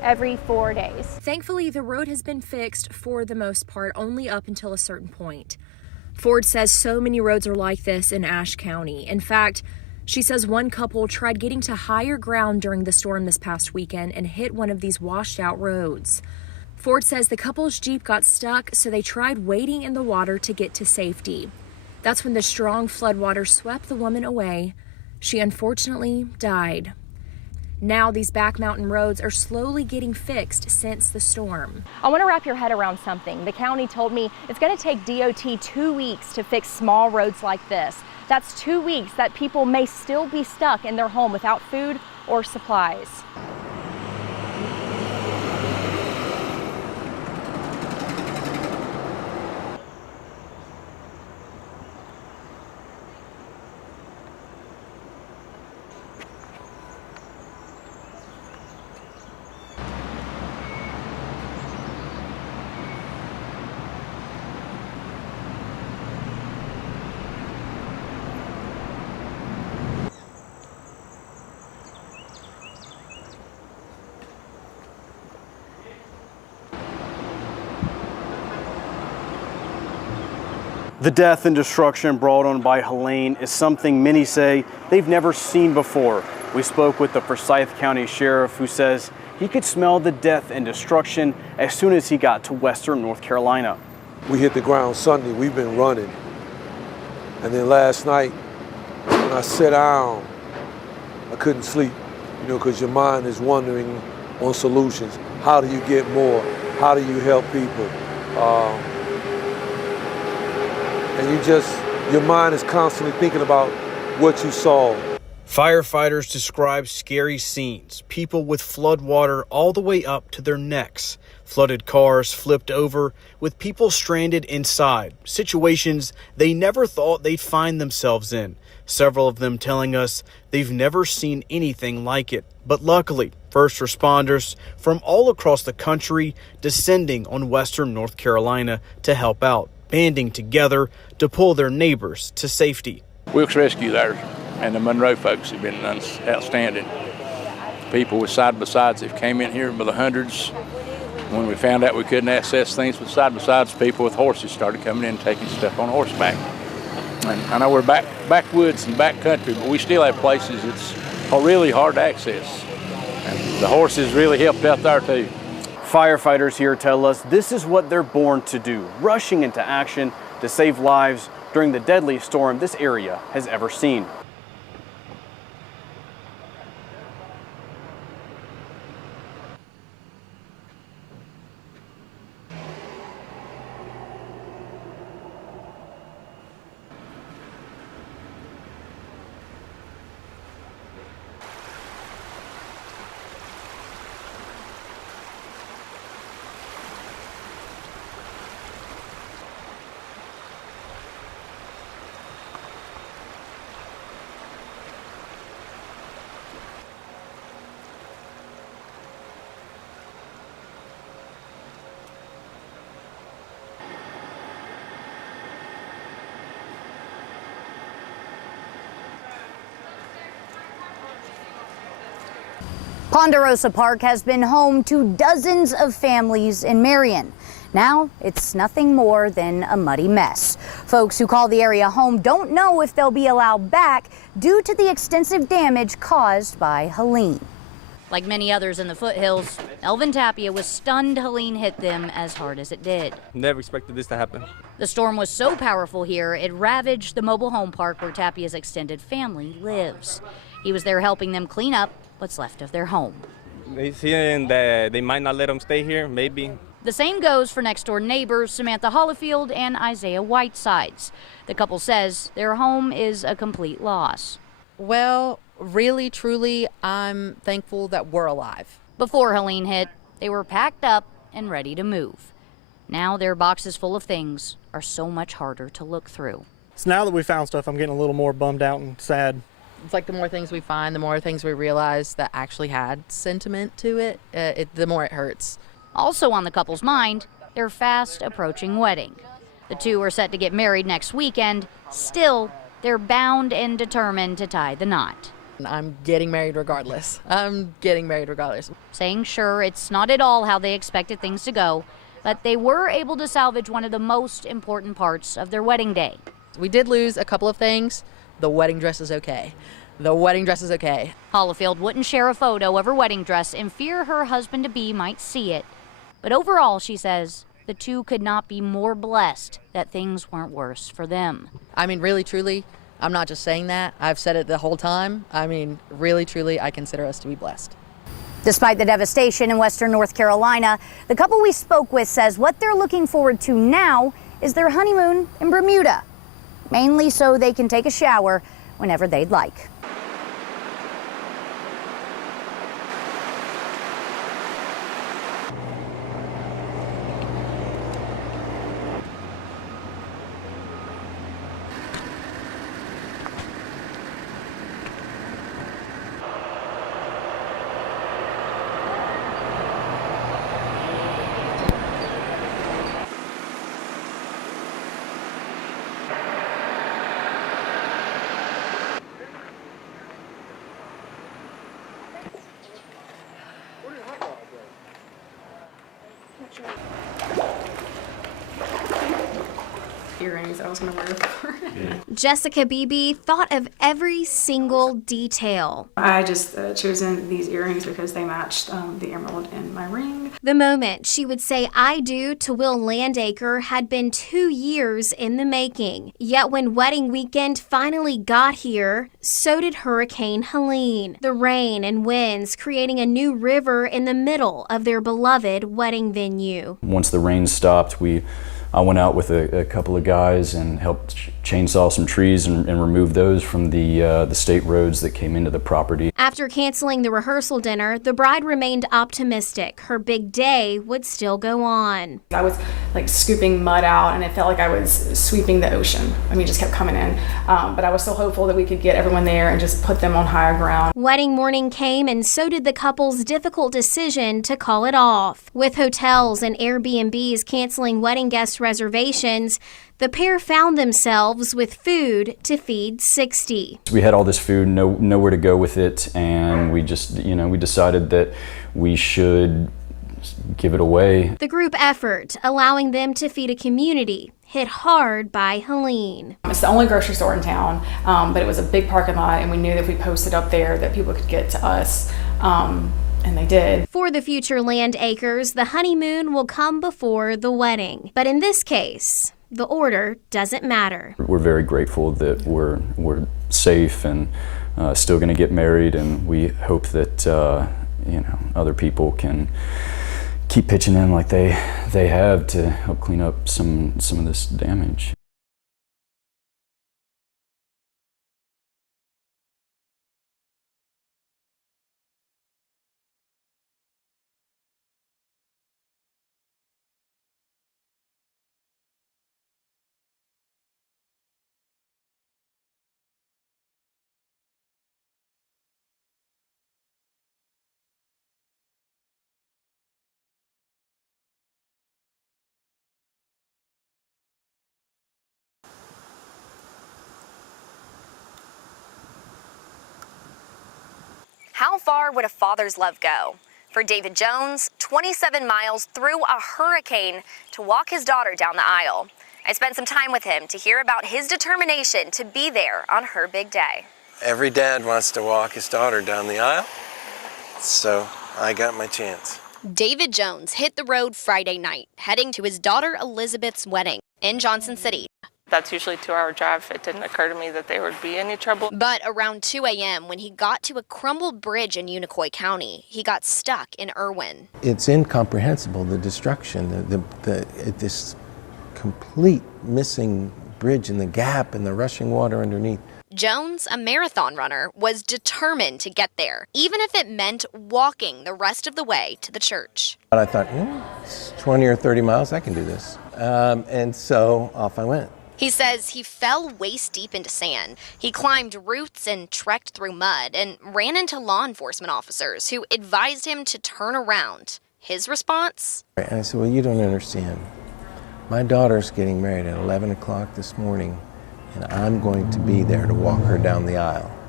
every 4 days. Thankfully, the road has been fixed for the most part, only up until a certain point. Ford says so many roads are like this in Ashe County. In fact, she says one couple tried getting to higher ground during the storm this past weekend and hit one of these washed out roads. Ford says the couple's Jeep got stuck, so they tried wading in the water to get to safety. That's when the strong floodwater swept the woman away. She unfortunately died. Now these back mountain roads are slowly getting fixed since the storm. I want to wrap your head around something. The county told me it's going to take DOT 2 weeks to fix small roads like this. That's 2 weeks that people may still be stuck in their home without food or supplies. The death and destruction brought on by Helene is something many say they've never seen before. We spoke with the Forsyth County Sheriff, who says he could smell the death and destruction as soon as he got to western North Carolina. We hit the ground Sunday, we've been running. And then last night, when I sat down, I couldn't sleep, because your mind is wandering on solutions. How do you get more? How do you help people? And your mind is constantly thinking about what you saw. Firefighters describe scary scenes, people with flood water all the way up to their necks, flooded cars flipped over with people stranded inside, situations they never thought they'd find themselves in, several of them telling us they've never seen anything like it. But luckily, first responders from all across the country descending on western North Carolina to help out, banding together to pull their neighbors to safety. Wilkes Rescue there and the Monroe folks have been outstanding. People with side-by-sides that came in here by the hundreds. When we found out we couldn't access things with side-by-sides, people with horses started coming in and taking stuff on horseback. And I know we're backwoods and back country, but we still have places it's really hard to access. And the horses really helped out there too. Firefighters here tell us this is what they're born to do, rushing into action to save lives during the deadliest storm this area has ever seen. Ponderosa Park has been home to dozens of families in Marion. Now it's nothing more than a muddy mess. Folks who call the area home don't know if they'll be allowed back due to the extensive damage caused by Helene. Like many others in the foothills, Elvin Tapia was stunned Helene hit them as hard as it did. Never expected this to happen. The storm was so powerful here, it ravaged the mobile home park where Tapia's extended family lives. He was there helping them clean up what's left of their home. They saying that they might not let them stay here, maybe. The same goes for next-door neighbors Samantha Hollifield and Isaiah Whitesides. The couple says their home is a complete loss. Well, really, truly, I'm thankful that we're alive. Before Helene hit, they were packed up and ready to move. Now their boxes full of things are so much harder to look through. So now that we found stuff, I'm getting a little more bummed out and sad. It's like the more things we find, the more things we realize that actually had sentiment to it, the more it hurts. Also on the couple's mind, their fast approaching wedding. The two are set to get married next weekend. Still, they're bound and determined to tie the knot. I'm getting married regardless. Saying sure, it's not at all how they expected things to go, but they were able to salvage one of the most important parts of their wedding day. We did lose a couple of things. The wedding dress is okay. Hollifield wouldn't share a photo of her wedding dress in fear her husband-to-be might see it. But overall, she says, the two could not be more blessed that things weren't worse for them. I mean, really, truly, I'm not just saying that. I've said it the whole time. I mean, really, truly, I consider us to be blessed. Despite the devastation in western North Carolina, the couple we spoke with says what they're looking forward to now is their honeymoon in Bermuda, mainly so they can take a shower whenever they'd like. Earrings I was going to wear for. Jessica Beebe thought of every single detail. I just chosen these earrings because they matched the emerald in my ring. The moment she would say I do to Will Landacre had been 2 years in the making. Yet when wedding weekend finally got here, so did Hurricane Helene. The rain and winds creating a new river in the middle of their beloved wedding venue. Once the rain stopped, I went out with a couple of guys and helped chainsaw some trees and remove those from the state roads that came into the property. After canceling the rehearsal dinner, the bride remained optimistic. Her big day would still go on. I was like scooping mud out and it felt like I was sweeping the ocean. I mean, it just kept coming in. But I was still hopeful that we could get everyone there and just put them on higher ground. Wedding morning came and so did the couple's difficult decision to call it off. With hotels and Airbnbs canceling wedding guest reservations, the pair found themselves with food to feed 60. We had all this food, nowhere to go with it, and we just, we decided that we should give it away. The group effort, allowing them to feed a community hit hard by Helene. It's the only grocery store in town, but it was a big parking lot, and we knew that if we posted up there that people could get to us. And they did. For the future Landacres, the honeymoon will come before the wedding. But in this case, the order doesn't matter. We're very grateful that we're safe and still going to get married, and we hope that other people can keep pitching in like they have to help clean up some of this damage. How far would a father's love go? For David Jones, 27 miles through a hurricane to walk his daughter down the aisle. I spent some time with him to hear about his determination to be there on her big day. Every dad wants to walk his daughter down the aisle, so I got my chance. David Jones hit the road Friday night, heading to his daughter Elizabeth's wedding in Johnson City. That's usually a 2-hour drive. It didn't occur to me that there would be any trouble. But around 2 a.m., when he got to a crumbled bridge in Unicoi County, he got stuck in Irwin. It's incomprehensible, the destruction, this complete missing bridge and the gap and the rushing water underneath. Jones, a marathon runner, was determined to get there, even if it meant walking the rest of the way to the church. But I thought, it's 20 or 30 miles, I can do this. And so off I went. He says he fell waist deep into sand. He climbed roots and trekked through mud and ran into law enforcement officers who advised him to turn around. His response? And I said, well, you don't understand. My daughter's getting married at 11 o'clock this morning, and I'm going to be there to walk her down the aisle.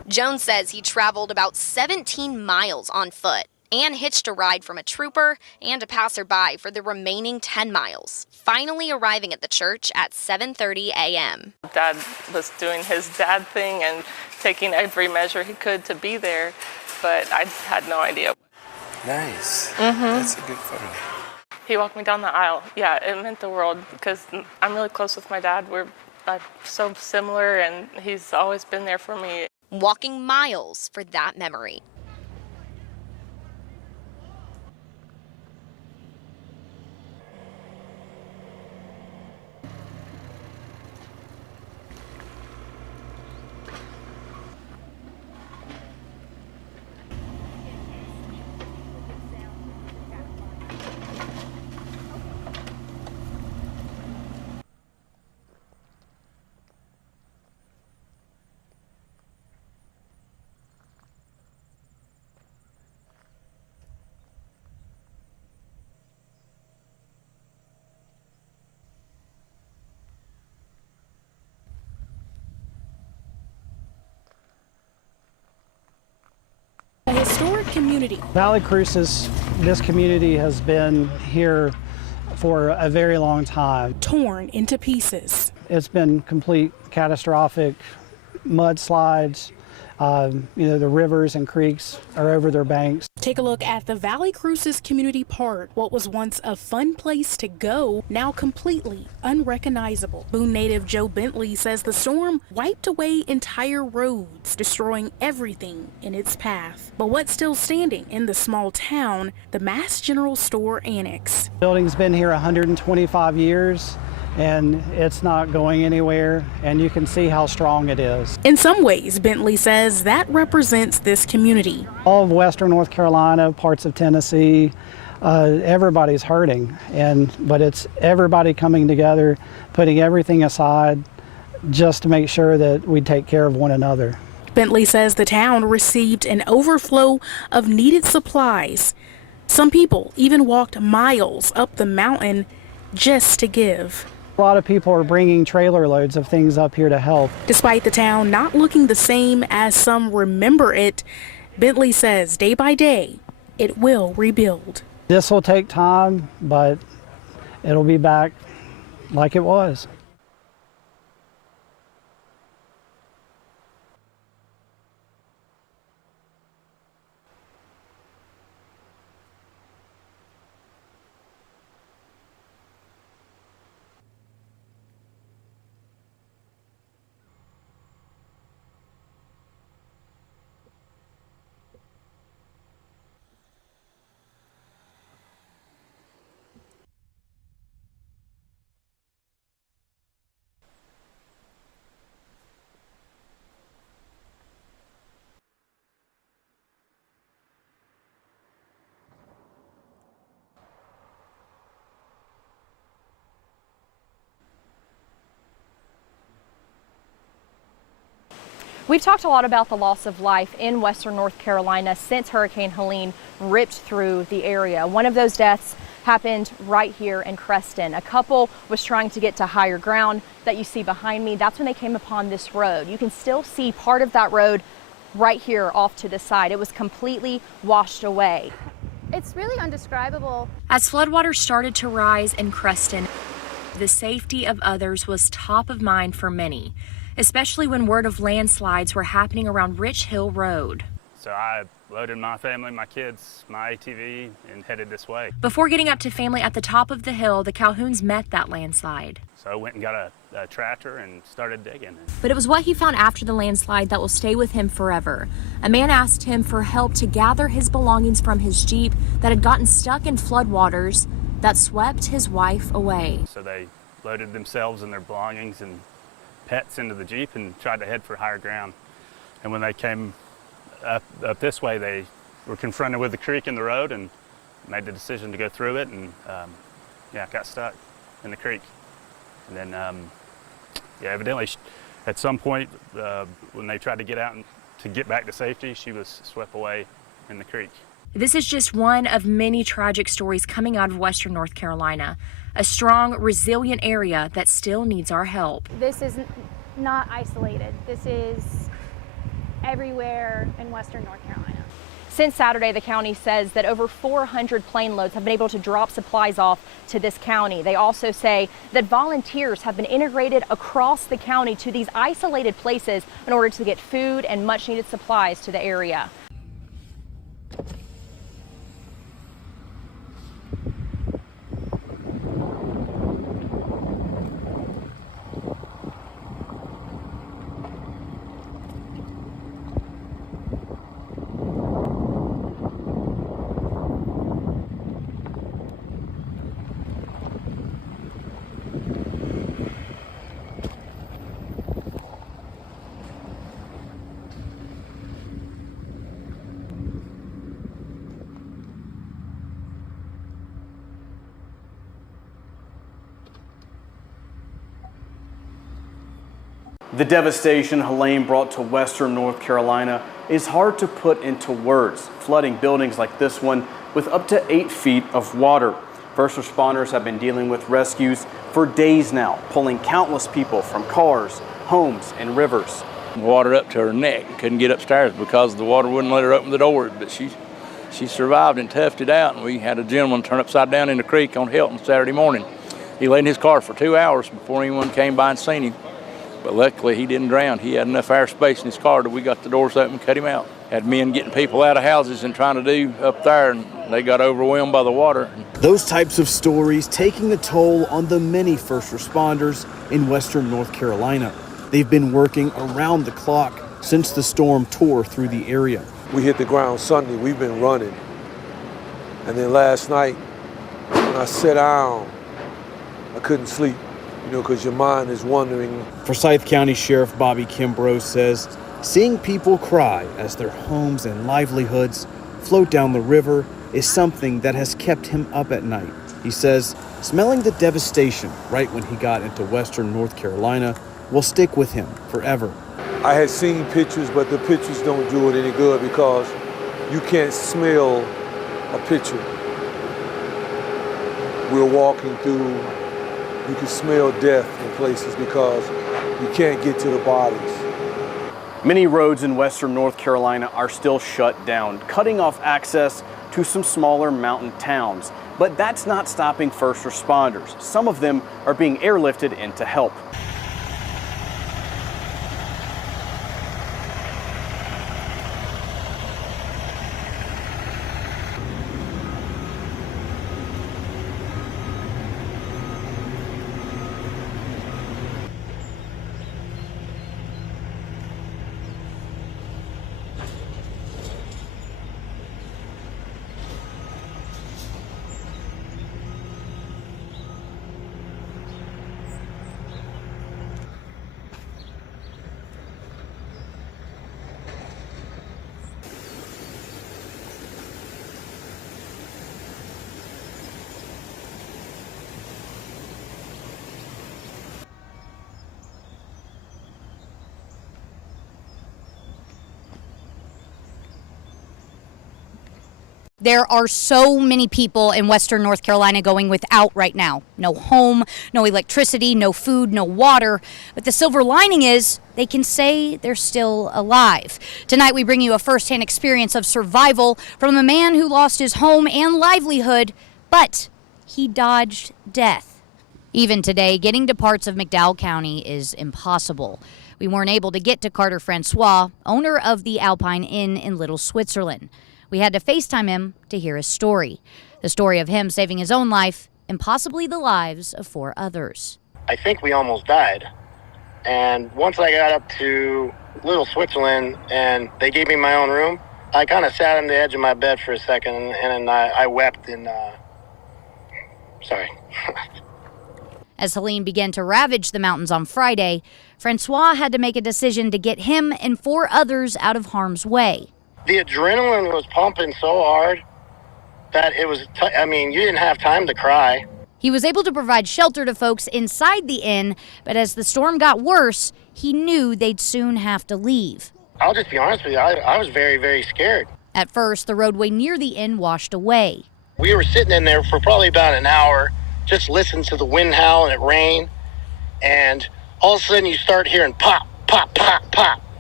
Jones says he traveled about 17 miles on foot and hitched a ride from a trooper and a passerby for the remaining 10 miles, finally arriving at the church at 7:30 a.m. Dad was doing his dad thing and taking every measure he could to be there, but I had no idea. Nice. That's a good photo. He walked me down the aisle. Yeah, it meant the world because I'm really close with my dad. We're so similar, and he's always been there for me. Walking miles for that memory. A historic community. Valle Crucis, this community has been here for a very long time. Torn into pieces. It's been complete catastrophic mudslides. The rivers and creeks are over their banks. Take a look at the Valle Crucis Community Park. What was once a fun place to go, now completely unrecognizable. Boone native Joe Bentley says the storm wiped away entire roads, destroying everything in its path. But what's still standing in the small town, the Mass General Store Annex. The building's been here 125 years. And it's not going anywhere, and you can see how strong it is. In some ways, Bentley says that represents this community. All of western North Carolina, parts of Tennessee, everybody's hurting, but it's everybody coming together, putting everything aside just to make sure that we take care of one another. Bentley says the town received an overflow of needed supplies. Some people even walked miles up the mountain just to give. A lot of people are bringing trailer loads of things up here to help. Despite the town not looking the same as some remember it, Bentley says day by day, it will rebuild. This will take time, but it'll be back like it was. We've talked a lot about the loss of life in western North Carolina since Hurricane Helene ripped through the area. One of those deaths happened right here in Creston. A couple was trying to get to higher ground that you see behind me. That's when they came upon this road. You can still see part of that road right here off to the side. It was completely washed away. It's really undescribable. As floodwaters started to rise in Creston, the safety of others was top of mind for many, especially when word of landslides were happening around Rich Hill Road. So I loaded my family, my kids, my ATV, and headed this way. Before getting up to family at the top of the hill, the Calhouns met that landslide. So I went and got a tractor and started digging. But it was what he found after the landslide that will stay with him forever. A man asked him for help to gather his belongings from his Jeep that had gotten stuck in floodwaters that swept his wife away. So they loaded themselves and their belongings and pets into the Jeep and tried to head for higher ground. And when they came up this way, they were confronted with the creek in the road and made the decision to go through it, and got stuck in the creek. And then evidently at some point when they tried to get out and to get back to safety, she was swept away in the creek. This is just one of many tragic stories coming out of western North Carolina, a strong, resilient area that still needs our help. This is not isolated. This is everywhere in western North Carolina. Since Saturday, the county says that over 400 plane loads have been able to drop supplies off to this county. They also say that volunteers have been integrated across the county to these isolated places in order to get food and much needed supplies to the area. The devastation Helene brought to western North Carolina is hard to put into words, flooding buildings like this one with up to 8 feet of water. First responders have been dealing with rescues for days now, pulling countless people from cars, homes, and rivers. Water up to her neck, couldn't get upstairs because the water wouldn't let her open the doors, but she survived and toughed it out, and we had a gentleman turn upside down in the creek on Hilton Saturday morning. He lay in his car for 2 hours before anyone came by and seen him. But luckily, he didn't drown. He had enough airspace in his car that we got the doors open and cut him out. Had men getting people out of houses and trying to do up there, and they got overwhelmed by the water. Those types of stories taking a toll on the many first responders in western North Carolina. They've been working around the clock since the storm tore through the area. We hit the ground Sunday. We've been running. And then last night, when I sat down, I couldn't sleep. You know, because your mind is wandering. Forsyth County Sheriff Bobby Kimbrough says seeing people cry as their homes and livelihoods float down the river is something that has kept him up at night. He says smelling the devastation right when he got into western North Carolina will stick with him forever. I had seen pictures, but the pictures don't do it any good because you can't smell a picture. We're walking through. You can smell death in places because you can't get to the bodies. Many roads in western North Carolina are still shut down, cutting off access to some smaller mountain towns. But that's not stopping first responders. Some of them are being airlifted in to help. There are so many people in western North Carolina going without right now. No home, no electricity, no food, no water. But the silver lining is they can say they're still alive. Tonight we bring you a firsthand experience of survival from a man who lost his home and livelihood, but he dodged death. Even today, getting to parts of McDowell County is impossible. We weren't able to get to Carter Francois, owner of the Alpine Inn in Little Switzerland. We had to FaceTime him to hear his story. The story of him saving his own life and possibly the lives of 4 others. I think we almost died. And once I got up to Little Switzerland and they gave me my own room, I kind of sat on the edge of my bed for a second and I wept and, sorry. As Helene began to ravage the mountains on Friday, Francois had to make a decision to get him and 4 others out of harm's way. The adrenaline was pumping so hard that it was, you didn't have time to cry. He was able to provide shelter to folks inside the inn, but as the storm got worse, he knew they'd soon have to leave. I'll just be honest with you, I was very, very scared. At first, the roadway near the inn washed away. We were sitting in there for probably about an hour, just listening to the wind howl and it rain, and all of a sudden you start hearing pop, pop, pop, pop.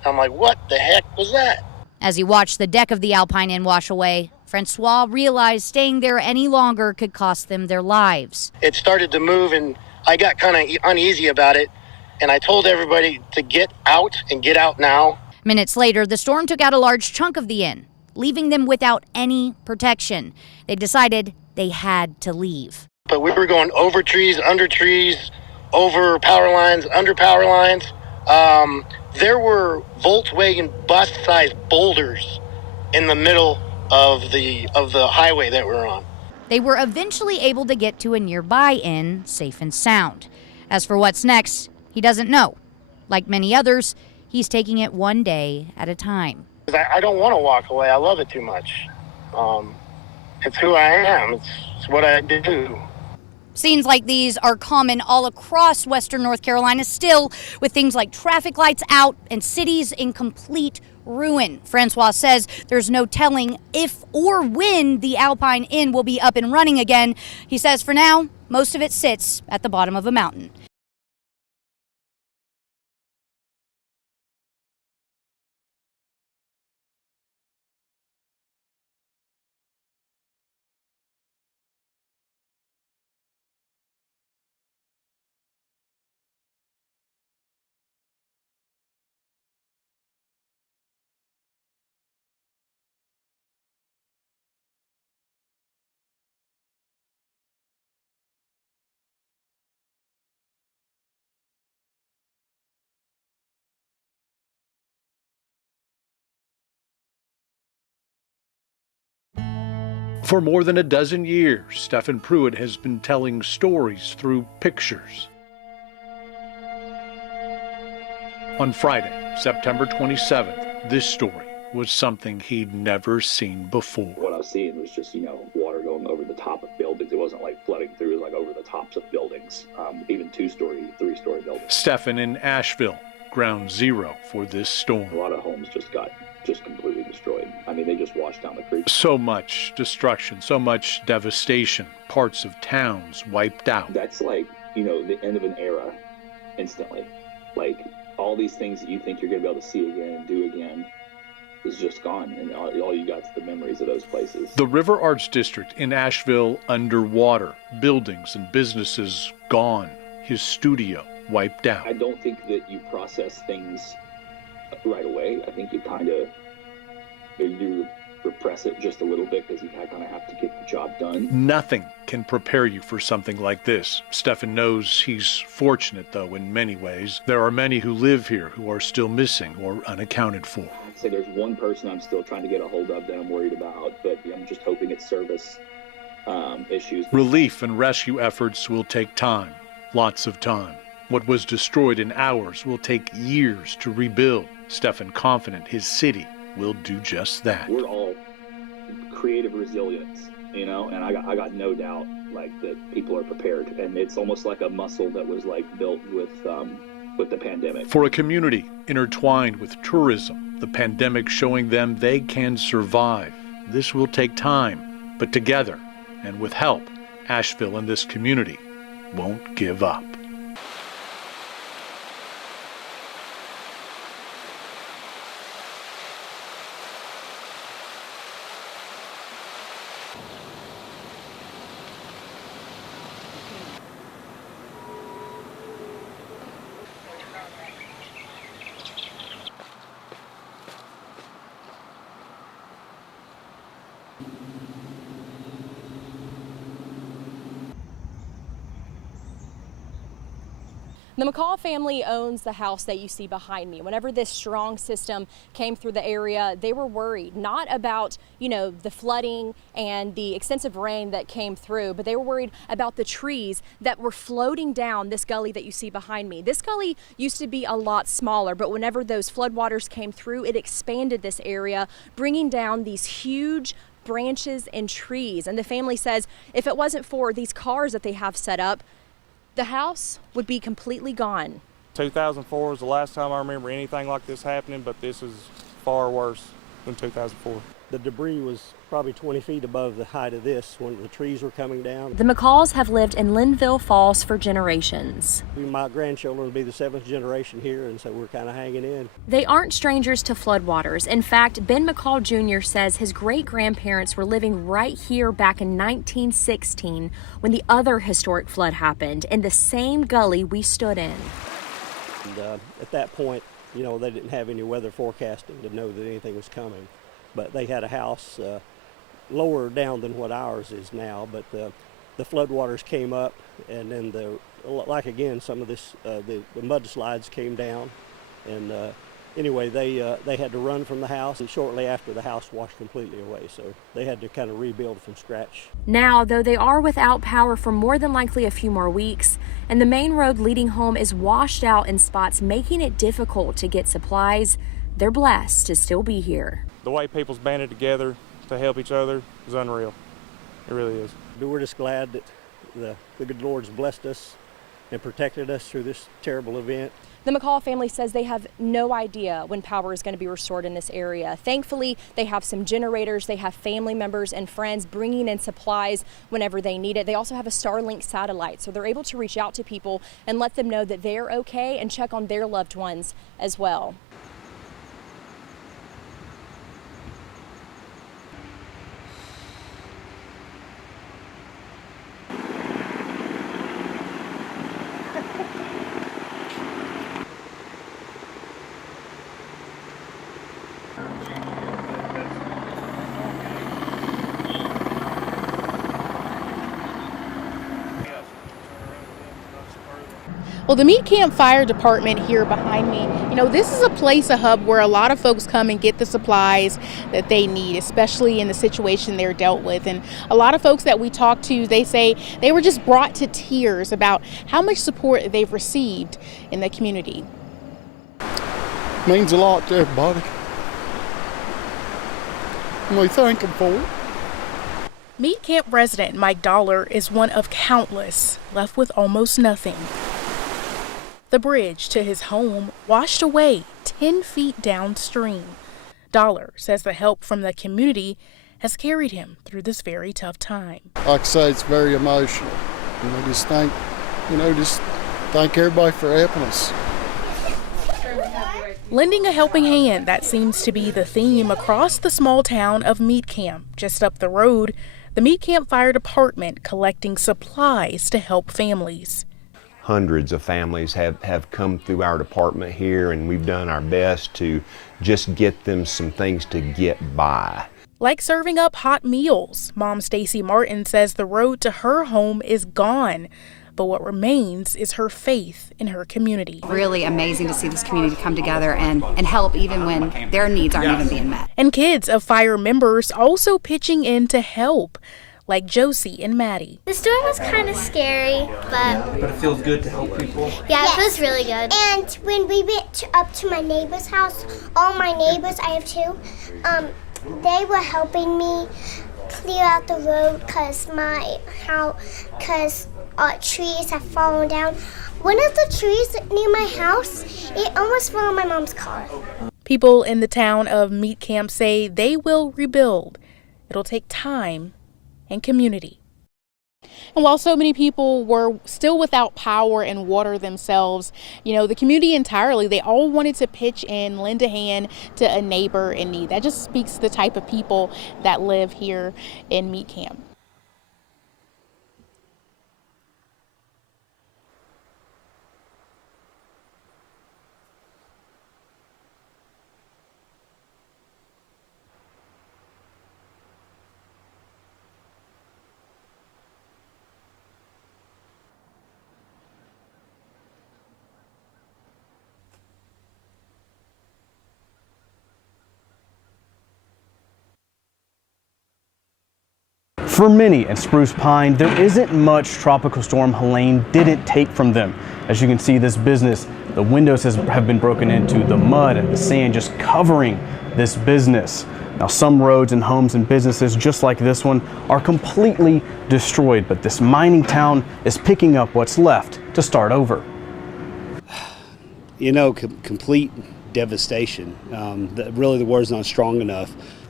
I'm like, what the heck was that? As he watched the deck of the Alpine Inn wash away, Francois realized staying there any longer could cost them their lives. It started to move, and I got kind of uneasy about it, and I told everybody to get out and get out now. Minutes later, the storm took out a large chunk of the inn, leaving them without any protection. They decided they had to leave. But we were going over trees, under trees, over power lines, under power lines. There were Volkswagen bus-sized boulders in the middle of the highway that we're on. They were eventually able to get to a nearby inn, safe and sound. As for what's next, he doesn't know. Like many others, he's taking it one day at a time. I don't want to walk away. I love it too much. It's who I am. It's what I do. Scenes like these are common all across Western North Carolina still, with things like traffic lights out and cities in complete ruin. Francois says there's no telling if or when the Alpine Inn will be up and running again. He says for now, most of it sits at the bottom of a mountain. For more than a dozen years, Stephen Pruitt has been telling stories through pictures. On Friday, September 27th, this story was something he'd never seen before. What I was seeing was just, water going over the top of buildings. It wasn't like flooding through, it was like over the tops of buildings, even 2-story, 3-story buildings. Stephen in Asheville, ground zero for this storm. A lot of homes just got completely destroyed. I mean, they just washed down the creek. So much destruction, so much devastation, parts of towns wiped out. That's like, the end of an era instantly. Like, all these things that you think you're going to be able to see again and do again is just gone, and all you got is the memories of those places. The River Arts District in Asheville underwater, buildings and businesses gone, his studio wiped out. I don't think that you process things right away. I think you repress it just a little bit because you kind of have to get the job done. Nothing can prepare you for something like this. Stephen knows he's fortunate, though, in many ways. There are many who live here who are still missing or unaccounted for. I'd say there's one person I'm still trying to get a hold of that I'm worried about, but I'm just hoping it's service issues. Relief and rescue efforts will take time, lots of time. What was destroyed in hours will take years to rebuild. Stephen confident his city will do just that. We're all creative resilience, and I got no doubt that people are prepared, and it's almost like a muscle that was built with the pandemic. For a community intertwined with tourism, the pandemic showing them they can survive. This will take time, but together and with help, Asheville and this community won't give up. The McCall family owns the house that you see behind me. Whenever this strong system came through the area, they were worried, not about, the flooding and the extensive rain that came through, but they were worried about the trees that were floating down this gully that you see behind me. This gully used to be a lot smaller, but whenever those floodwaters came through, it expanded this area, bringing down these huge branches and trees. And the family says if it wasn't for these cars that they have set up, the house would be completely gone. 2004 was the last time I remember anything like this happening, but this is far worse than 2004. The debris was probably 20 feet above the height of this when the trees were coming down. The McCalls have lived in Linville Falls for generations. My grandchildren will be the 7th generation here, and so we're kind of hanging in. They aren't strangers to floodwaters. In fact, Ben McCall Jr. says his great-grandparents were living right here back in 1916 when the other historic flood happened in the same gully we stood in. And, at that point, you know, they didn't have any weather forecasting to know that anything was coming. But they had a house lower down than what ours is now. But the floodwaters came up, and then some of this the mudslides came down, and anyway, they had to run from the house, and shortly after the house washed completely away. So they had to kind of rebuild from scratch. Now, though they are without power for more than likely a few more weeks, and the main road leading home is washed out in spots, making it difficult to get supplies, they're blessed to still be here. The way people's banded together to help each other is unreal. It really is. We're just glad that the good Lord's blessed us and protected us through this terrible event. The McCall family says they have no idea when power is going to be restored in this area. Thankfully, they have some generators. They have family members and friends bringing in supplies whenever they need it. They also have a Starlink satellite, so they're able to reach out to people and let them know that they're okay and check on their loved ones as well. Well, the Meat Camp Fire Department here behind me, you know, this is a place, a hub where a lot of folks come and get the supplies that they need, especially in the situation they're dealt with. And a lot of folks that we talk to, they say they were just brought to tears about how much support they've received in the community. Means a lot to everybody. And we thank them for it. Meat Camp resident Mike Dollar is one of countless left with almost nothing. The bridge to his home washed away 10 feet downstream. Dollar says the help from the community has carried him through this very tough time. Like I say, it's very emotional. And I just thank everybody for helping us. Lending a helping hand, that seems to be the theme across the small town of Meat Camp. Just up the road, the Meat Camp Fire Department collecting supplies to help families. Hundreds of families have come through our department here, and we've done our best to just get them some things to get by. Like serving up hot meals, Mom Stacy Martin says the road to her home is gone, but what remains is her faith in her community. Really amazing to see this community come together and help even when their needs aren't even being met. And kids of fire members also pitching in to help, like Josie and Maddie. The storm was kind of scary, but it feels good to help people. Yeah, it feels really good. And when we went up to my neighbor's house, all my neighbors, I have two, they were helping me clear out the road because trees have fallen down. One of the trees near my house, it almost fell on my mom's car. People in the town of Meat Camp say they will rebuild. It'll take time and community. And while so many people were still without power and water themselves, you know, the community entirely, they all wanted to pitch in, lend a hand to a neighbor in need. That just speaks to the type of people that live here in Meat Camp. For many at Spruce Pine, there isn't much Tropical Storm Helene didn't take from them. As you can see, this business, the windows have been broken into, the mud and the sand just covering this business. Now, some roads and homes and businesses just like this one are completely destroyed, but this mining town is picking up what's left to start over. You know, complete devastation. Really, the word's not strong enough.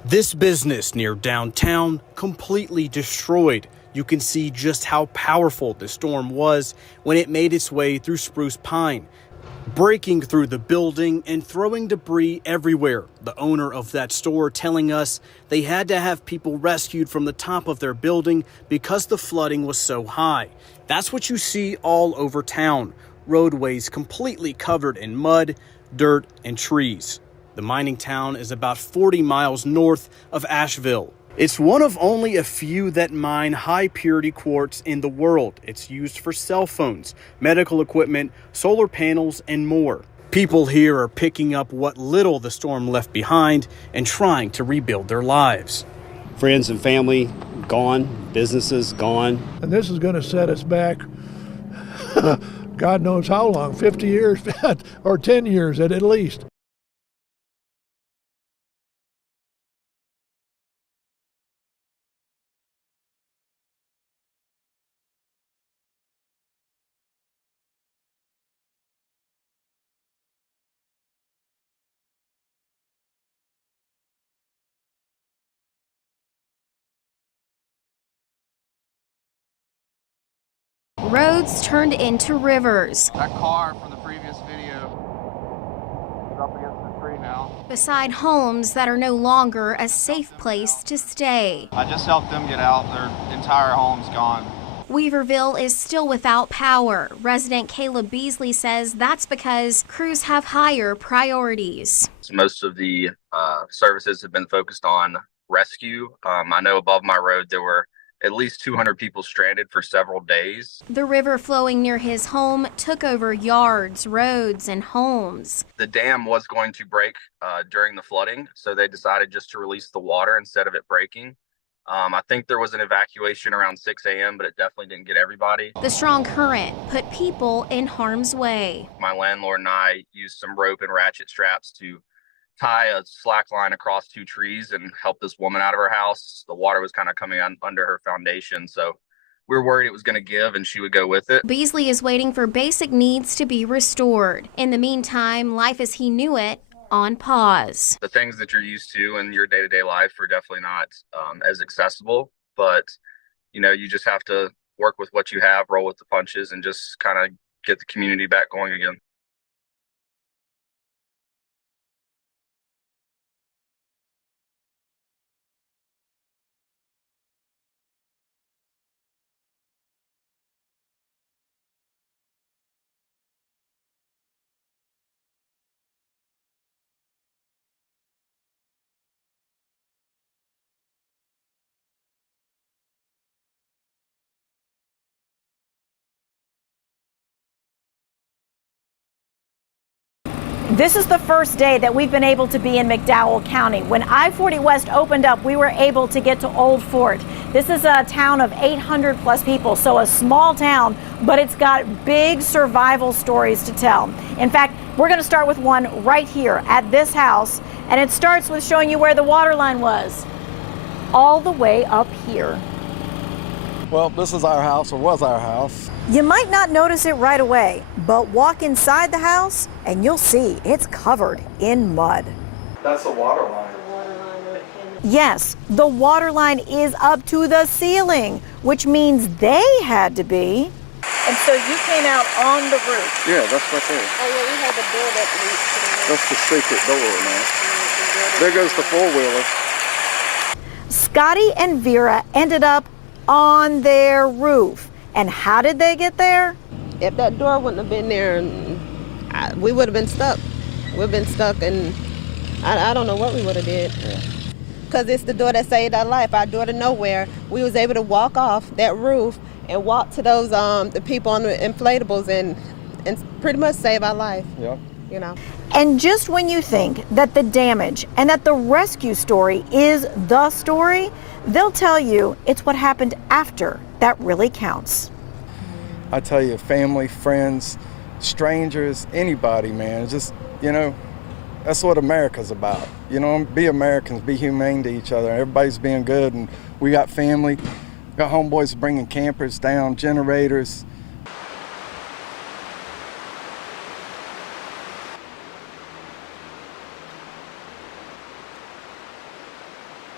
This business near downtown completely destroyed. You can see just how powerful the storm was when it made its way through Spruce Pine, breaking through the building and throwing debris everywhere. The owner of that store telling us they had to have people rescued from the top of their building because the flooding was so high. That's what you see all over town. Roadways completely covered in mud, dirt, and trees. The mining town is about 40 miles north of Asheville. It's one of only a few that mine high-purity quartz in the world. It's used for cell phones, medical equipment, solar panels, and more. People here are picking up what little the storm left behind and trying to rebuild their lives. Friends and family gone, businesses gone. And this is going to set us back, God knows how long, 50 years or 10 years at least. Roads turned into rivers. That car from the previous video is up against the tree now. Beside homes that are no longer a safe place to stay. I just helped them get out. Their entire home's gone. Weaverville is still without power. Resident Caleb Beasley says that's because crews have higher priorities. Most of the services have been focused on rescue. I know above my road there were at least 200 people stranded for several days. The river flowing near his home took over yards, roads, and homes. The dam was going to break during the flooding, so they decided just to release the water instead of it breaking. I think there was an evacuation around 6 a.m., but it definitely didn't get everybody. The strong current put people in harm's way. My landlord and I used some rope and ratchet straps to tie a slack line across two trees and help this woman out of her house. The water was kind of coming under her foundation, so we were worried it was going to give and she would go with it. Beasley is waiting for basic needs to be restored. In the meantime, life as he knew it on pause. The things that you're used to in your day-to-day life are definitely not as accessible, but you just have to work with what you have, roll with the punches, and just kind of get the community back going again. This is the first day that we've been able to be in McDowell County. When I-40 West opened up, we were able to get to Old Fort. This is a town of 800 plus people, so a small town, but it's got big survival stories to tell. In fact, we're going to start with one right here at this house, and it starts with showing you where the water line was, all the way up here. Well, this is our house, or was our house. You might not notice it right away, but walk inside the house and you'll see it's covered in mud. That's the water line. Yes, the water line is up to the ceiling, which means they had to be. And so you came out on the roof. Yeah, that's right there. Oh, yeah, we have a door that leads to the roof. That's the secret door, man. There goes the four-wheeler. Scotty and Vera ended up on their roof. And how did they get there? If that door wouldn't have been there, we would have been stuck. We've been stuck, and I don't know what we would have did. Because it's the door that saved our life, our door to nowhere. We was able to walk off that roof and walk to those the people on the inflatables and pretty much save our life. Yeah. And just when you think that the damage and that the rescue story is the story, they'll tell you it's what happened after that really counts. I tell you, family, friends, strangers, anybody, man. It's just, that's what America's about. Be Americans, be humane to each other. Everybody's being good, and we got family. We got homeboys bringing campers down, generators.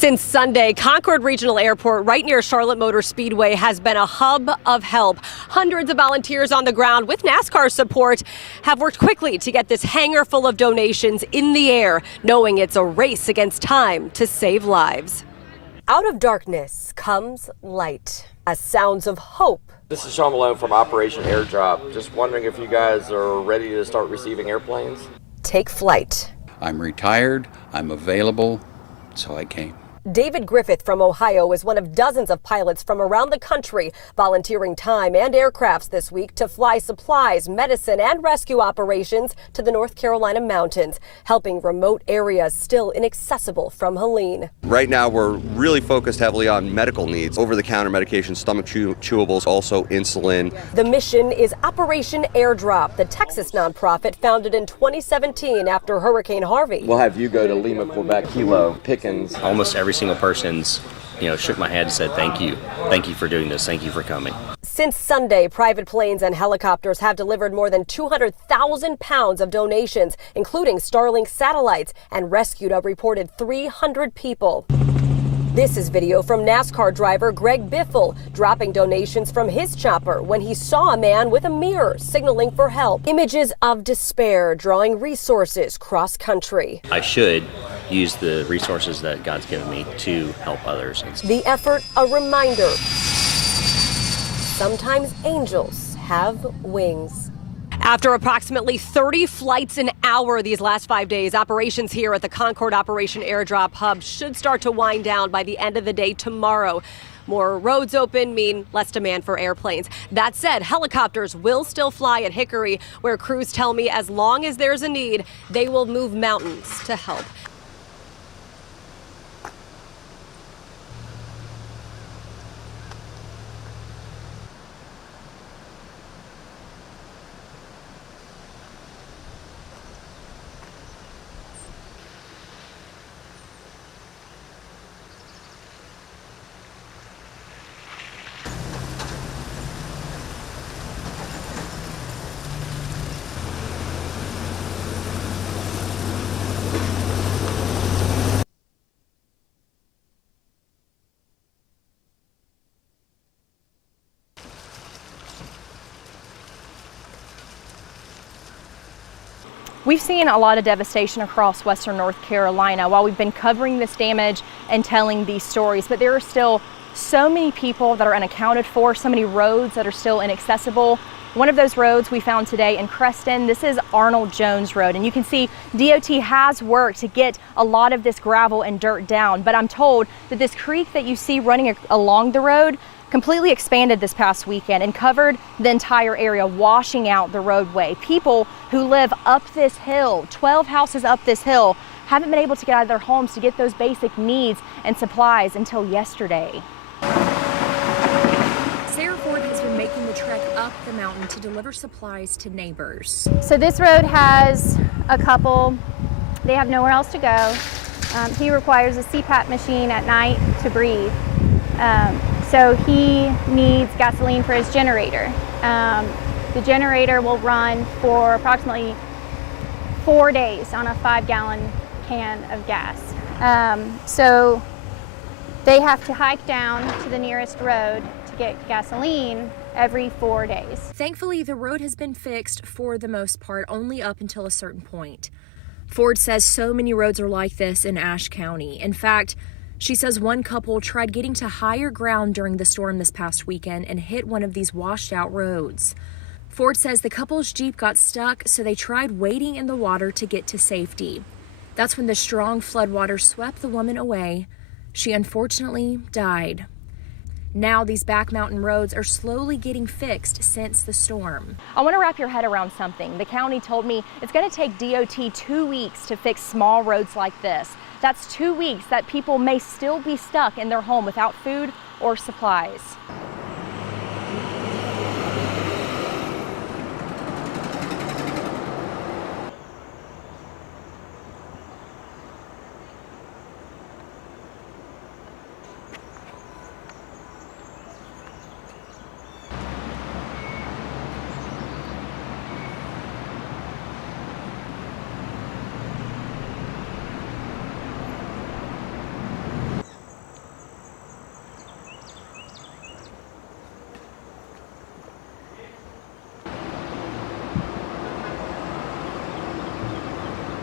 Since Sunday, Concord Regional Airport right near Charlotte Motor Speedway has been a hub of help. Hundreds of volunteers on the ground with NASCAR support have worked quickly to get this hangar full of donations in the air, knowing it's a race against time to save lives. Out of darkness comes light, as sounds of hope. This is Sean Malone from Operation Airdrop. Just wondering if you guys are ready to start receiving airplanes? Take flight. I'm retired, I'm available, so I came. David Griffith from Ohio is one of dozens of pilots from around the country volunteering time and aircrafts this week to fly supplies, medicine, and rescue operations to the North Carolina mountains, helping remote areas still inaccessible from Helene. Right now, we're really focused heavily on medical needs, over-the-counter medications, stomach chewables, also insulin. The mission is Operation Airdrop, the Texas nonprofit founded in 2017 after Hurricane Harvey. We'll have you go to Lima, Quebec, Kilo, Pickens. Almost every single person's, shook my head and said, thank you for doing this, thank you for coming. Since Sunday, private planes and helicopters have delivered more than 200,000 pounds of donations, including Starlink satellites, and rescued a reported 300 people. This is video from NASCAR driver Greg Biffle dropping donations from his chopper when he saw a man with a mirror signaling for help. Images of despair drawing resources cross country. I should use the resources that God's given me to help others. The effort a reminder. Sometimes angels have wings. After approximately 30 flights an hour these last 5 days, operations here at the Concord Operation Airdrop Hub should start to wind down by the end of the day tomorrow. More roads open mean less demand for airplanes. That said, helicopters will still fly at Hickory, where crews tell me as long as there's a need, they will move mountains to help. We've seen a lot of devastation across western North Carolina while we've been covering this damage and telling these stories, but there are still so many people that are unaccounted for, so many roads that are still inaccessible. One of those roads we found today in Creston, this is Arnold Jones Road, and you can see DOT has worked to get a lot of this gravel and dirt down, but I'm told that this creek that you see running along the road completely expanded this past weekend and covered the entire area, washing out the roadway. People who live up this hill, 12 houses up this hill, haven't been able to get out of their homes to get those basic needs and supplies until yesterday. Sarah Ford has been making the trek up the mountain to deliver supplies to neighbors. So this road has a couple, they have nowhere else to go. He requires a CPAP machine at night to breathe. So he needs gasoline for his generator. The generator will run for approximately 4 days on a 5-gallon can of gas. So they have to hike down to the nearest road to get gasoline every 4 days. Thankfully, the road has been fixed for the most part, only up until a certain point. Ford says so many roads are like this in Ashe County. In fact, she says one couple tried getting to higher ground during the storm this past weekend and hit one of these washed out roads. Ford says the couple's Jeep got stuck, so they tried wading in the water to get to safety. That's when the strong floodwater swept the woman away. She unfortunately died. Now these back mountain roads are slowly getting fixed since the storm. I want to wrap your head around something. The county told me it's going to take DOT 2 weeks to fix small roads like this. That's 2 weeks that people may still be stuck in their home without food or supplies.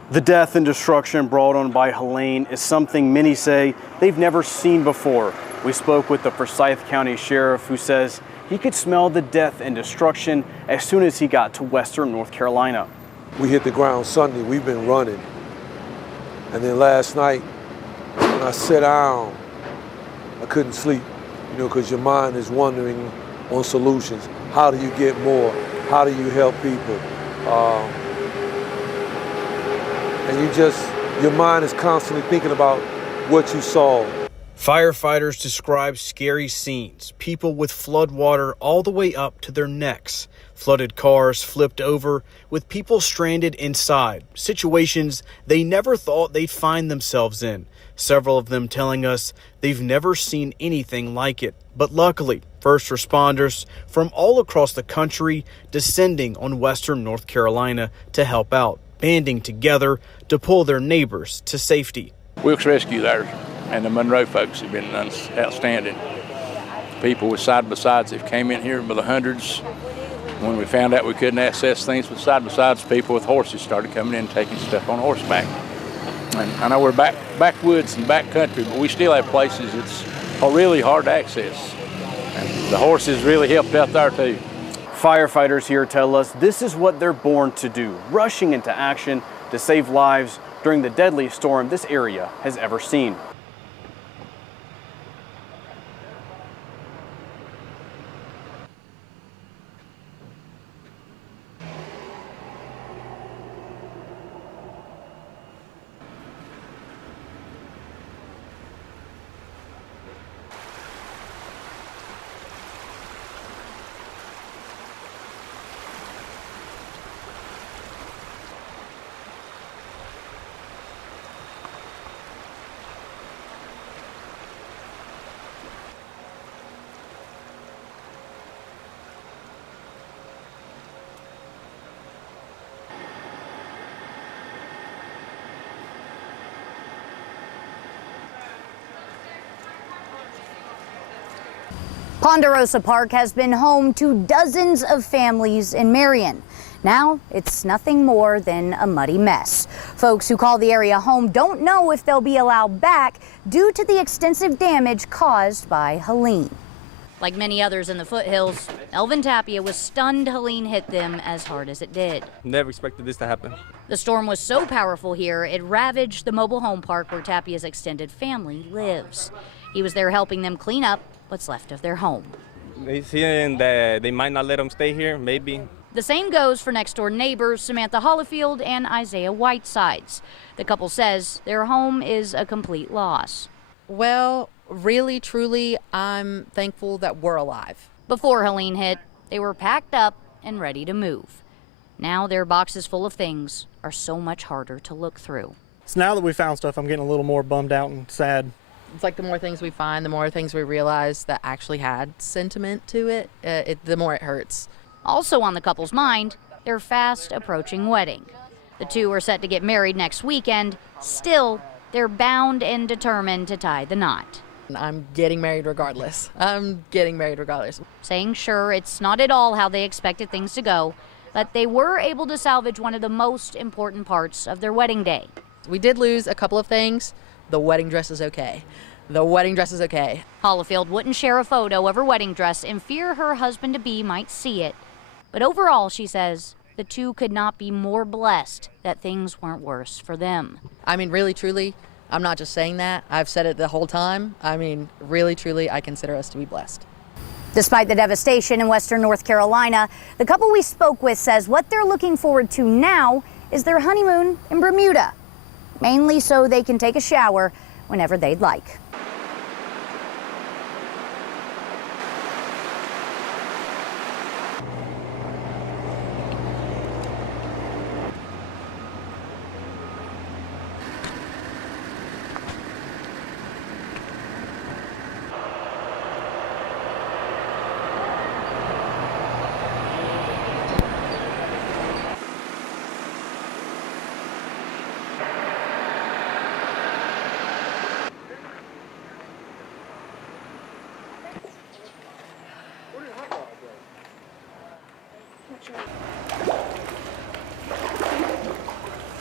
The death and destruction brought on by Helene is something many say they've never seen before. We spoke with the Forsyth County Sheriff, who says he could smell the death and destruction as soon as he got to western North Carolina. We hit the ground Sunday, we've been running. And then last night, when I sat down, I couldn't sleep, because your mind is wandering on solutions. How do you get more? How do you help people? And your mind is constantly thinking about what you saw. Firefighters describe scary scenes, people with flood water all the way up to their necks, flooded cars flipped over with people stranded inside, situations they never thought they'd find themselves in, several of them telling us they've never seen anything like it. But luckily, first responders from all across the country descending on western North Carolina to help out, banding together to pull their neighbors to safety. Wilkes Rescue there. And the Monroe folks have been outstanding. People with side-by-sides have came in here by the hundreds. When we found out we couldn't access things with side-by-sides, people with horses started coming in and taking stuff on horseback. And I know we're backwoods and back country, but we still have places that's really hard to access. And the horses really helped out there too. Firefighters here tell us this is what they're born to do, rushing into action to save lives during the deadliest storm this area has ever seen. Ponderosa Park has been home to dozens of families in Marion. Now it's nothing more than a muddy mess. Folks who call the area home don't know if they'll be allowed back due to the extensive damage caused by Helene. Like many others in the foothills, Elvin Tapia was stunned Helene hit them as hard as it did. Never expected this to happen. The storm was so powerful here, it ravaged the mobile home park where Tapia's extended family lives. He was there helping them clean up what's left of their home. They saying that they might not let them stay here, maybe. The same goes for next-door neighbors Samantha Hollifield and Isaiah Whitesides. The couple says their home is a complete loss. Well, really, truly, I'm thankful that we're alive. Before Helene hit, they were packed up and ready to move. Now their boxes full of things are so much harder to look through. So now that we found stuff, I'm getting a little more bummed out and sad. It's like the more things we find, the more things we realize that actually had sentiment to it, the more it hurts. Also on the couple's mind, their fast approaching wedding. The two are set to get married next weekend. Still, they're bound and determined to tie the knot. I'm getting married regardless. Saying sure, it's not at all how they expected things to go, but they were able to salvage one of the most important parts of their wedding day. We did lose a couple of things. The wedding dress is okay. Hollifield wouldn't share a photo of her wedding dress in fear her husband-to-be might see it. But overall, she says, the two could not be more blessed that things weren't worse for them. I mean, really, truly, I'm not just saying that. I've said it the whole time. I mean, really, truly, I consider us to be blessed. Despite the devastation in western North Carolina, the couple we spoke with says what they're looking forward to now is their honeymoon in Bermuda, mainly so they can take a shower whenever they'd like.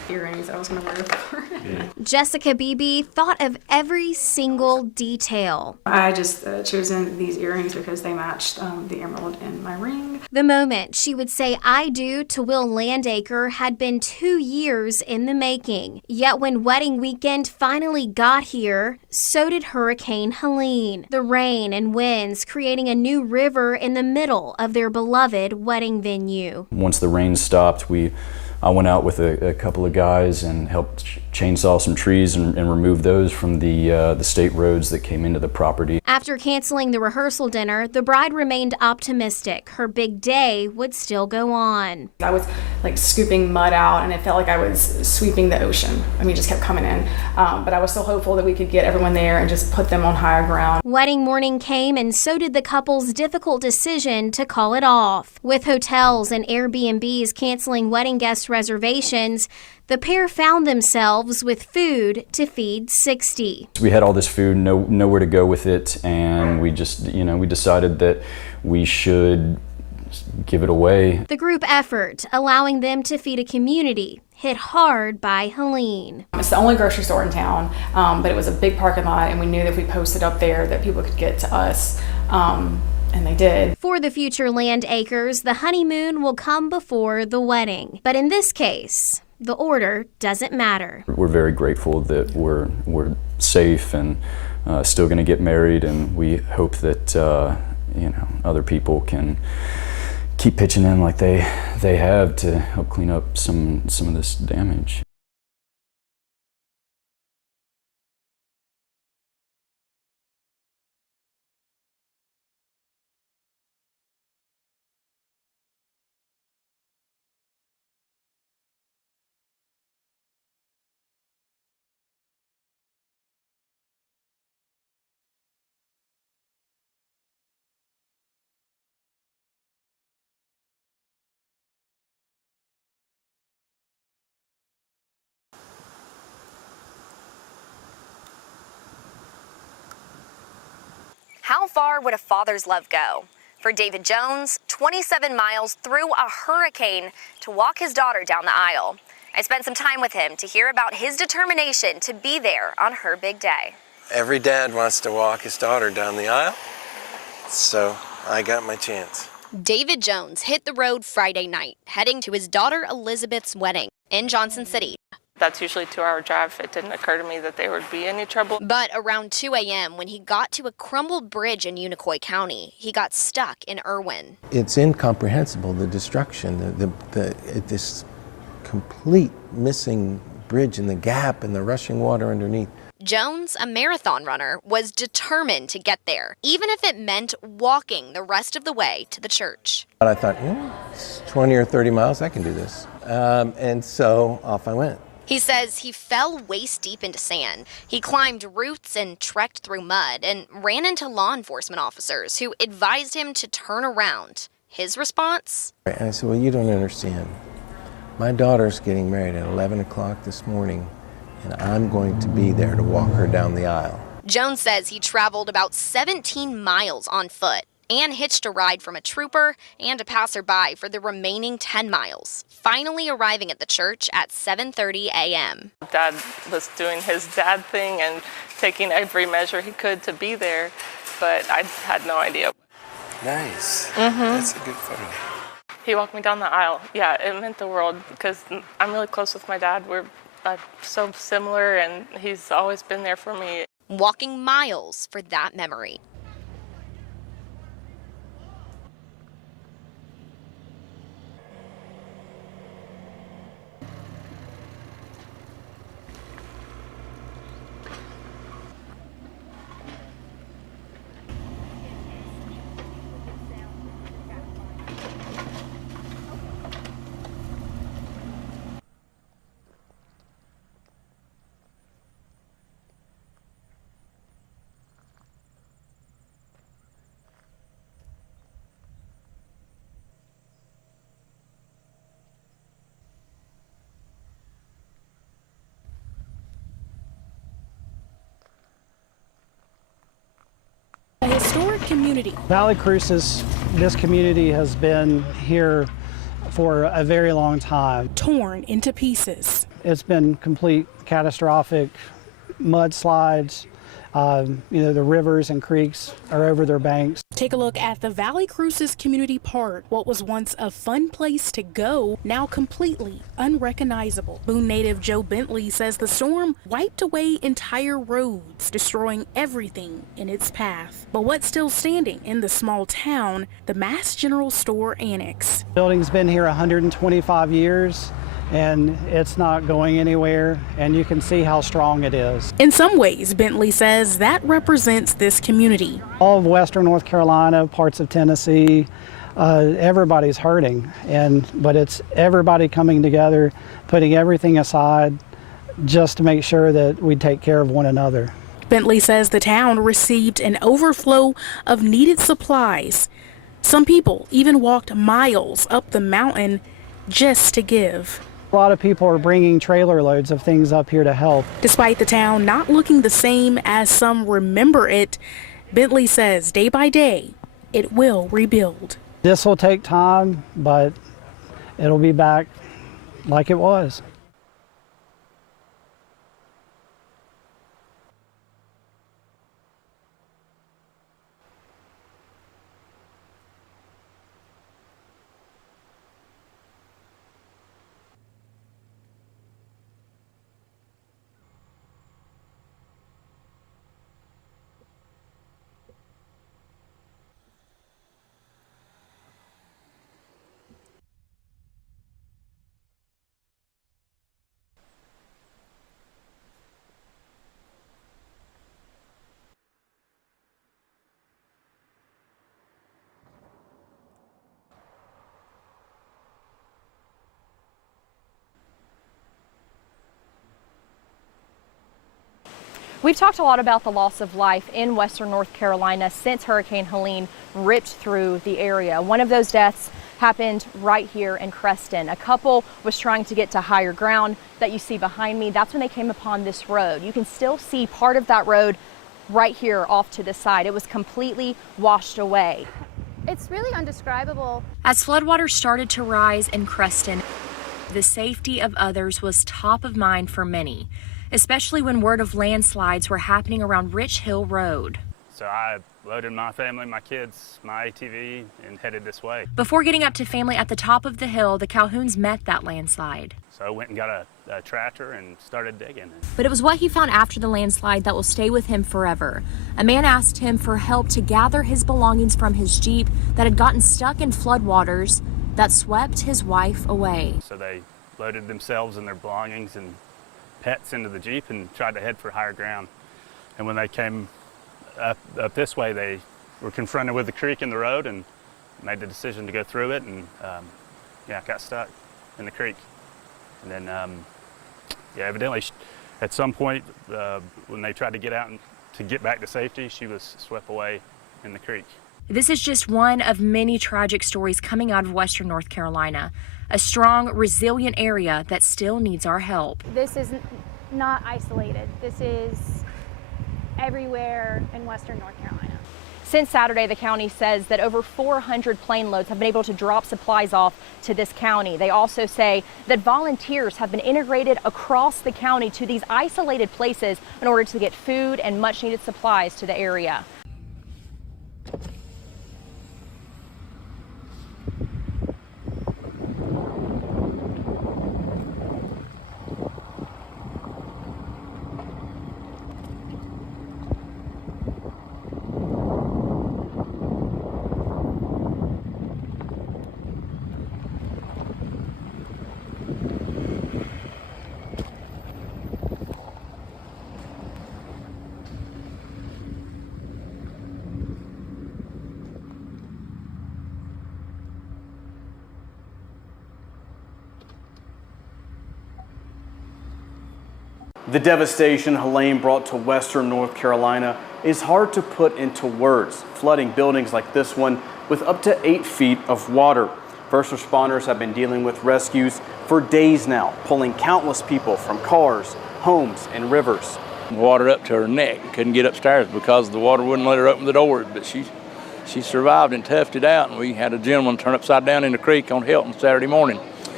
earrings I was going to wear for it. Jessica Beebe thought of every single detail. I just chosen these earrings because they matched the emerald in my ring. The moment she would say I do to Will Landacre had been 2 years in the making. Yet when wedding weekend finally got here, so did Hurricane Helene. The rain and winds creating a new river in the middle of their beloved wedding venue. Once the rain stopped, I went out with a couple of guys and helped chainsaw some trees and remove those from the state roads that came into the property. After canceling the rehearsal dinner, the bride remained optimistic. Her big day would still go on. I was like scooping mud out and it felt like I was sweeping the ocean. I mean, it just kept coming in. But I was still hopeful that we could get everyone there and just put them on higher ground. Wedding morning came and so did the couple's difficult decision to call it off. With hotels and Airbnbs canceling wedding guest reservations, the pair found themselves with food to feed 60. We had all this food, nowhere to go with it, and we just, we decided that we should give it away. The group effort, allowing them to feed a community hit hard by Helene. It's the only grocery store in town, but it was a big parking lot, and we knew that if we posted up there that people could get to us. And they did. For the future Landacres, the honeymoon will come before the wedding. But in this case, the order doesn't matter. We're very grateful that we're safe and still going to get married, and we hope that other people can keep pitching in like they have to help clean up some of this damage. How far would a father's love go? For David Jones, 27 miles through a hurricane to walk his daughter down the aisle. I spent some time with him to hear about his determination to be there on her big day. Every dad wants to walk his daughter down the aisle, so I got my chance. David Jones hit the road Friday night, heading to his daughter Elizabeth's wedding in Johnson City. That's usually a 2-hour drive. It didn't occur to me that there would be any trouble. But around 2 a.m., when he got to a crumbled bridge in Unicoi County, he got stuck in Irwin. It's incomprehensible, the destruction, this complete missing bridge and the gap and the rushing water underneath. Jones, a marathon runner, was determined to get there, even if it meant walking the rest of the way to the church. But I thought, it's 20 or 30 miles, I can do this. And so off I went. He says he fell waist deep into sand. He climbed roots and trekked through mud and ran into law enforcement officers who advised him to turn around. His response? And I said, well, you don't understand. My daughter's getting married at 11 o'clock this morning, and I'm going to be there to walk her down the aisle. Jones says he traveled about 17 miles on foot and hitched a ride from a trooper and a passerby for the remaining 10 miles, finally arriving at the church at 7:30 a.m. Dad was doing his dad thing and taking every measure he could to be there, but I had no idea. Nice. That's a good photo. He walked me down the aisle. Yeah, it meant the world because I'm really close with my dad. We're so similar, and he's always been there for me. Walking miles for that memory. A historic community. Valle Crucis, this community has been here for a very long time. Torn into pieces. it's been complete catastrophic mudslides. The rivers and creeks are over their banks. Take a look at the Valle Crucis Community Park. What was once a fun place to go, now completely unrecognizable. Boone native Joe Bentley says the storm wiped away entire roads, destroying everything in its path. But what's still standing in the small town, the Mass General Store Annex. The building's been here 125 years. And it's not going anywhere, and you can see how strong it is. In some ways, Bentley says that represents this community. All of western North Carolina, parts of Tennessee, everybody's hurting, but it's everybody coming together, putting everything aside just to make sure that we take care of one another. Bentley says the town received an overflow of needed supplies. Some people even walked miles up the mountain just to give. A lot of people are bringing trailer loads of things up here to help. Despite the town not looking the same as some remember it, Bentley says day by day, it will rebuild. This will take time, but it'll be back like it was. We've talked a lot about the loss of life in western North Carolina since Hurricane Helene ripped through the area. One of those deaths happened right here in Creston. A couple was trying to get to higher ground that you see behind me. That's when they came upon this road. You can still see part of that road right here off to the side. It was completely washed away. It's really undescribable. As floodwaters started to rise in Creston, the safety of others was top of mind for many, especially when word of landslides were happening around Rich Hill Road. So I loaded my family, my kids, my ATV, and headed this way. Before getting up to family at the top of the hill, the Calhouns met that landslide. So I went and got a tractor and started digging. But it was what he found after the landslide that will stay with him forever. A man asked him for help to gather his belongings from his Jeep that had gotten stuck in floodwaters that swept his wife away. So they loaded themselves and their belongings and pets into the Jeep and tried to head for higher ground. And when they came up this way, they were confronted with the creek in the road and made the decision to go through it, and got stuck in the creek. And then evidently at some point when they tried to get out and to get back to safety, she was swept away in the creek. This is just one of many tragic stories coming out of western North Carolina, a strong, resilient area that still needs our help. This is not isolated. This is everywhere in western North Carolina. Since Saturday, the county says that over 400 plane loads have been able to drop supplies off to this county. They also say that volunteers have been integrated across the county to these isolated places in order to get food and much needed supplies to the area. The devastation Helene brought to western North Carolina is hard to put into words, flooding buildings like this one with up to 8 feet of water. First responders have been dealing with rescues for days now, pulling countless people from cars, homes, and rivers. Water up to her neck, couldn't get upstairs because the water wouldn't let her open the doors, but she survived and toughed it out, and we had a gentleman turn upside down in the creek on Hilton Saturday morning.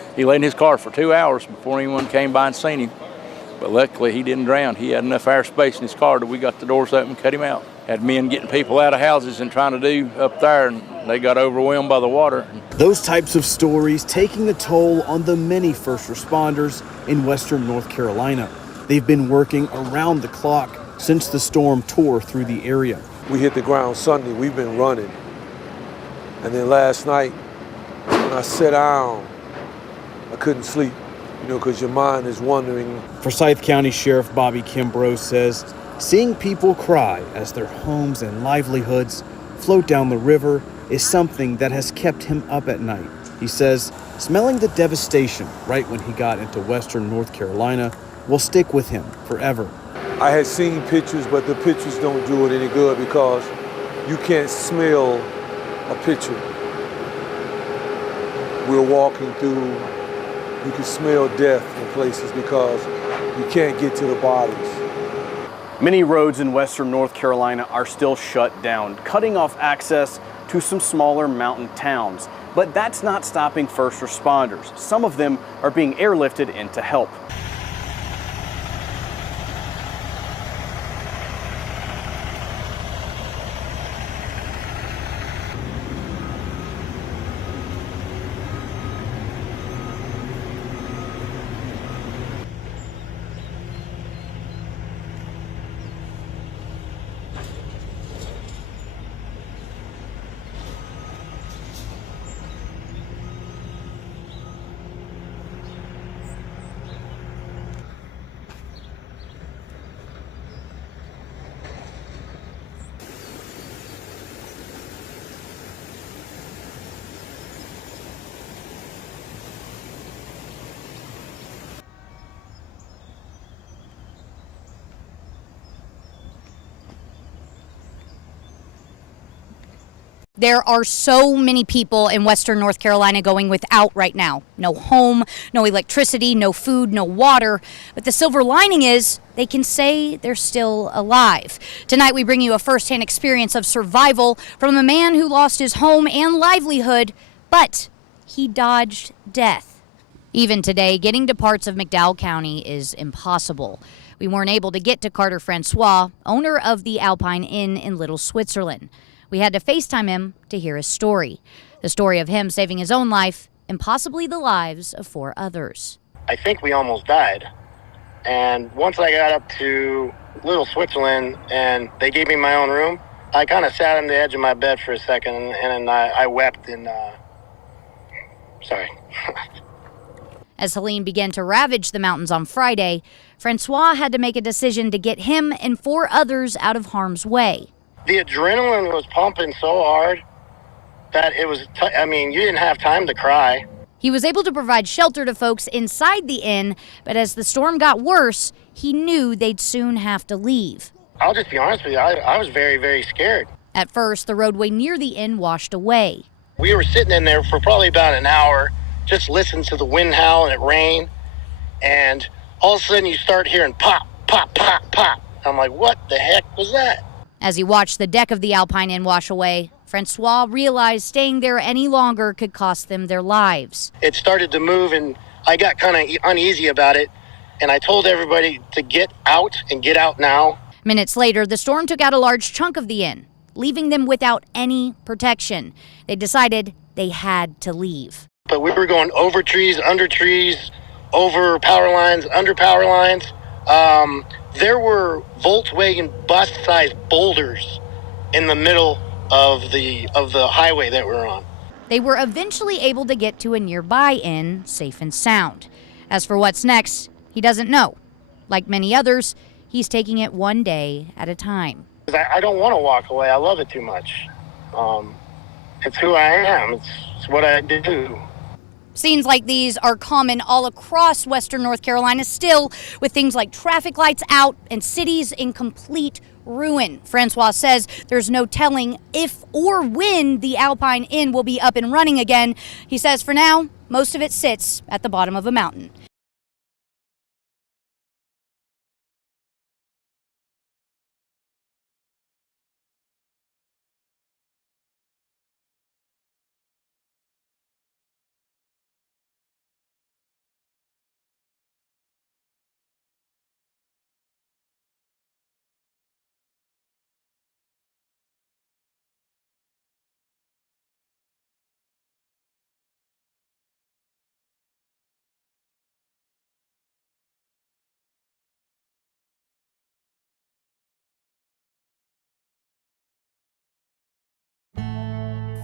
He lay in his car for 2 hours before anyone came by and seen him. But luckily, he didn't drown. He had enough airspace in his car that we got the doors open and cut him out. Had men getting people out of houses and trying to do up there, and they got overwhelmed by the water. Those types of stories taking a toll on the many first responders in western North Carolina. They've been working around the clock since the storm tore through the area. We hit the ground Sunday, we've been running. And then last night, when I sat down, I couldn't sleep, because your mind is wondering. Forsyth County Sheriff Bobby Kimbrough says seeing people cry as their homes and livelihoods float down the river is something that has kept him up at night. He says smelling the devastation right when he got into western North Carolina will stick with him forever. I had seen pictures, but the pictures don't do it any good because you can't smell a picture. We're walking through, you can smell death in places because you can't get to the bodies. Many roads in western North Carolina are still shut down, cutting off access to some smaller mountain towns. But that's not stopping first responders. Some of them are being airlifted in to help. There are so many people in western North Carolina going without right now. No home, no electricity, no food, no water. But the silver lining is they can say they're still alive. Tonight we bring you a firsthand experience of survival from a man who lost his home and livelihood, but he dodged death. Even today, getting to parts of McDowell County is impossible. We weren't able to get to Carter Francois, owner of the Alpine Inn in Little Switzerland. We had to FaceTime him to hear his story. The story of him saving his own life and possibly the lives of 4 others. I think we almost died. And once I got up to Little Switzerland and they gave me my own room, I kind of sat on the edge of my bed for a second and I wept and, sorry. As Helene began to ravage the mountains on Friday, Francois had to make a decision to get him and 4 others out of harm's way. The adrenaline was pumping so hard that it was, you didn't have time to cry. He was able to provide shelter to folks inside the inn, but as the storm got worse, he knew they'd soon have to leave. I'll just be honest with you, I was very, very scared. At first, the roadway near the inn washed away. We were sitting in there for probably about an hour, just listening to the wind howl and it rain, and all of a sudden you start hearing pop, pop, pop, pop. I'm like, what the heck was that? As he watched the deck of the Alpine Inn wash away, Francois realized staying there any longer could cost them their lives. It started to move and I got kind of uneasy about it, and I told everybody to get out and get out now. Minutes later, the storm took out a large chunk of the inn, leaving them without any protection. They decided they had to leave. But we were going over trees, over power lines, under power lines. There were Volkswagen bus-sized boulders in the middle of the highway that we're on. They were eventually able to get to a nearby inn, safe and sound. As for what's next, he doesn't know. Like many others, he's taking it one day at a time. I don't want to walk away. I love it too much. It's who I am. It's what I do. Scenes like these are common all across western North Carolina still, with things like traffic lights out and cities in complete ruin. Francois says there's no telling if or when the Alpine Inn will be up and running again. He says for now, most of it sits at the bottom of a mountain.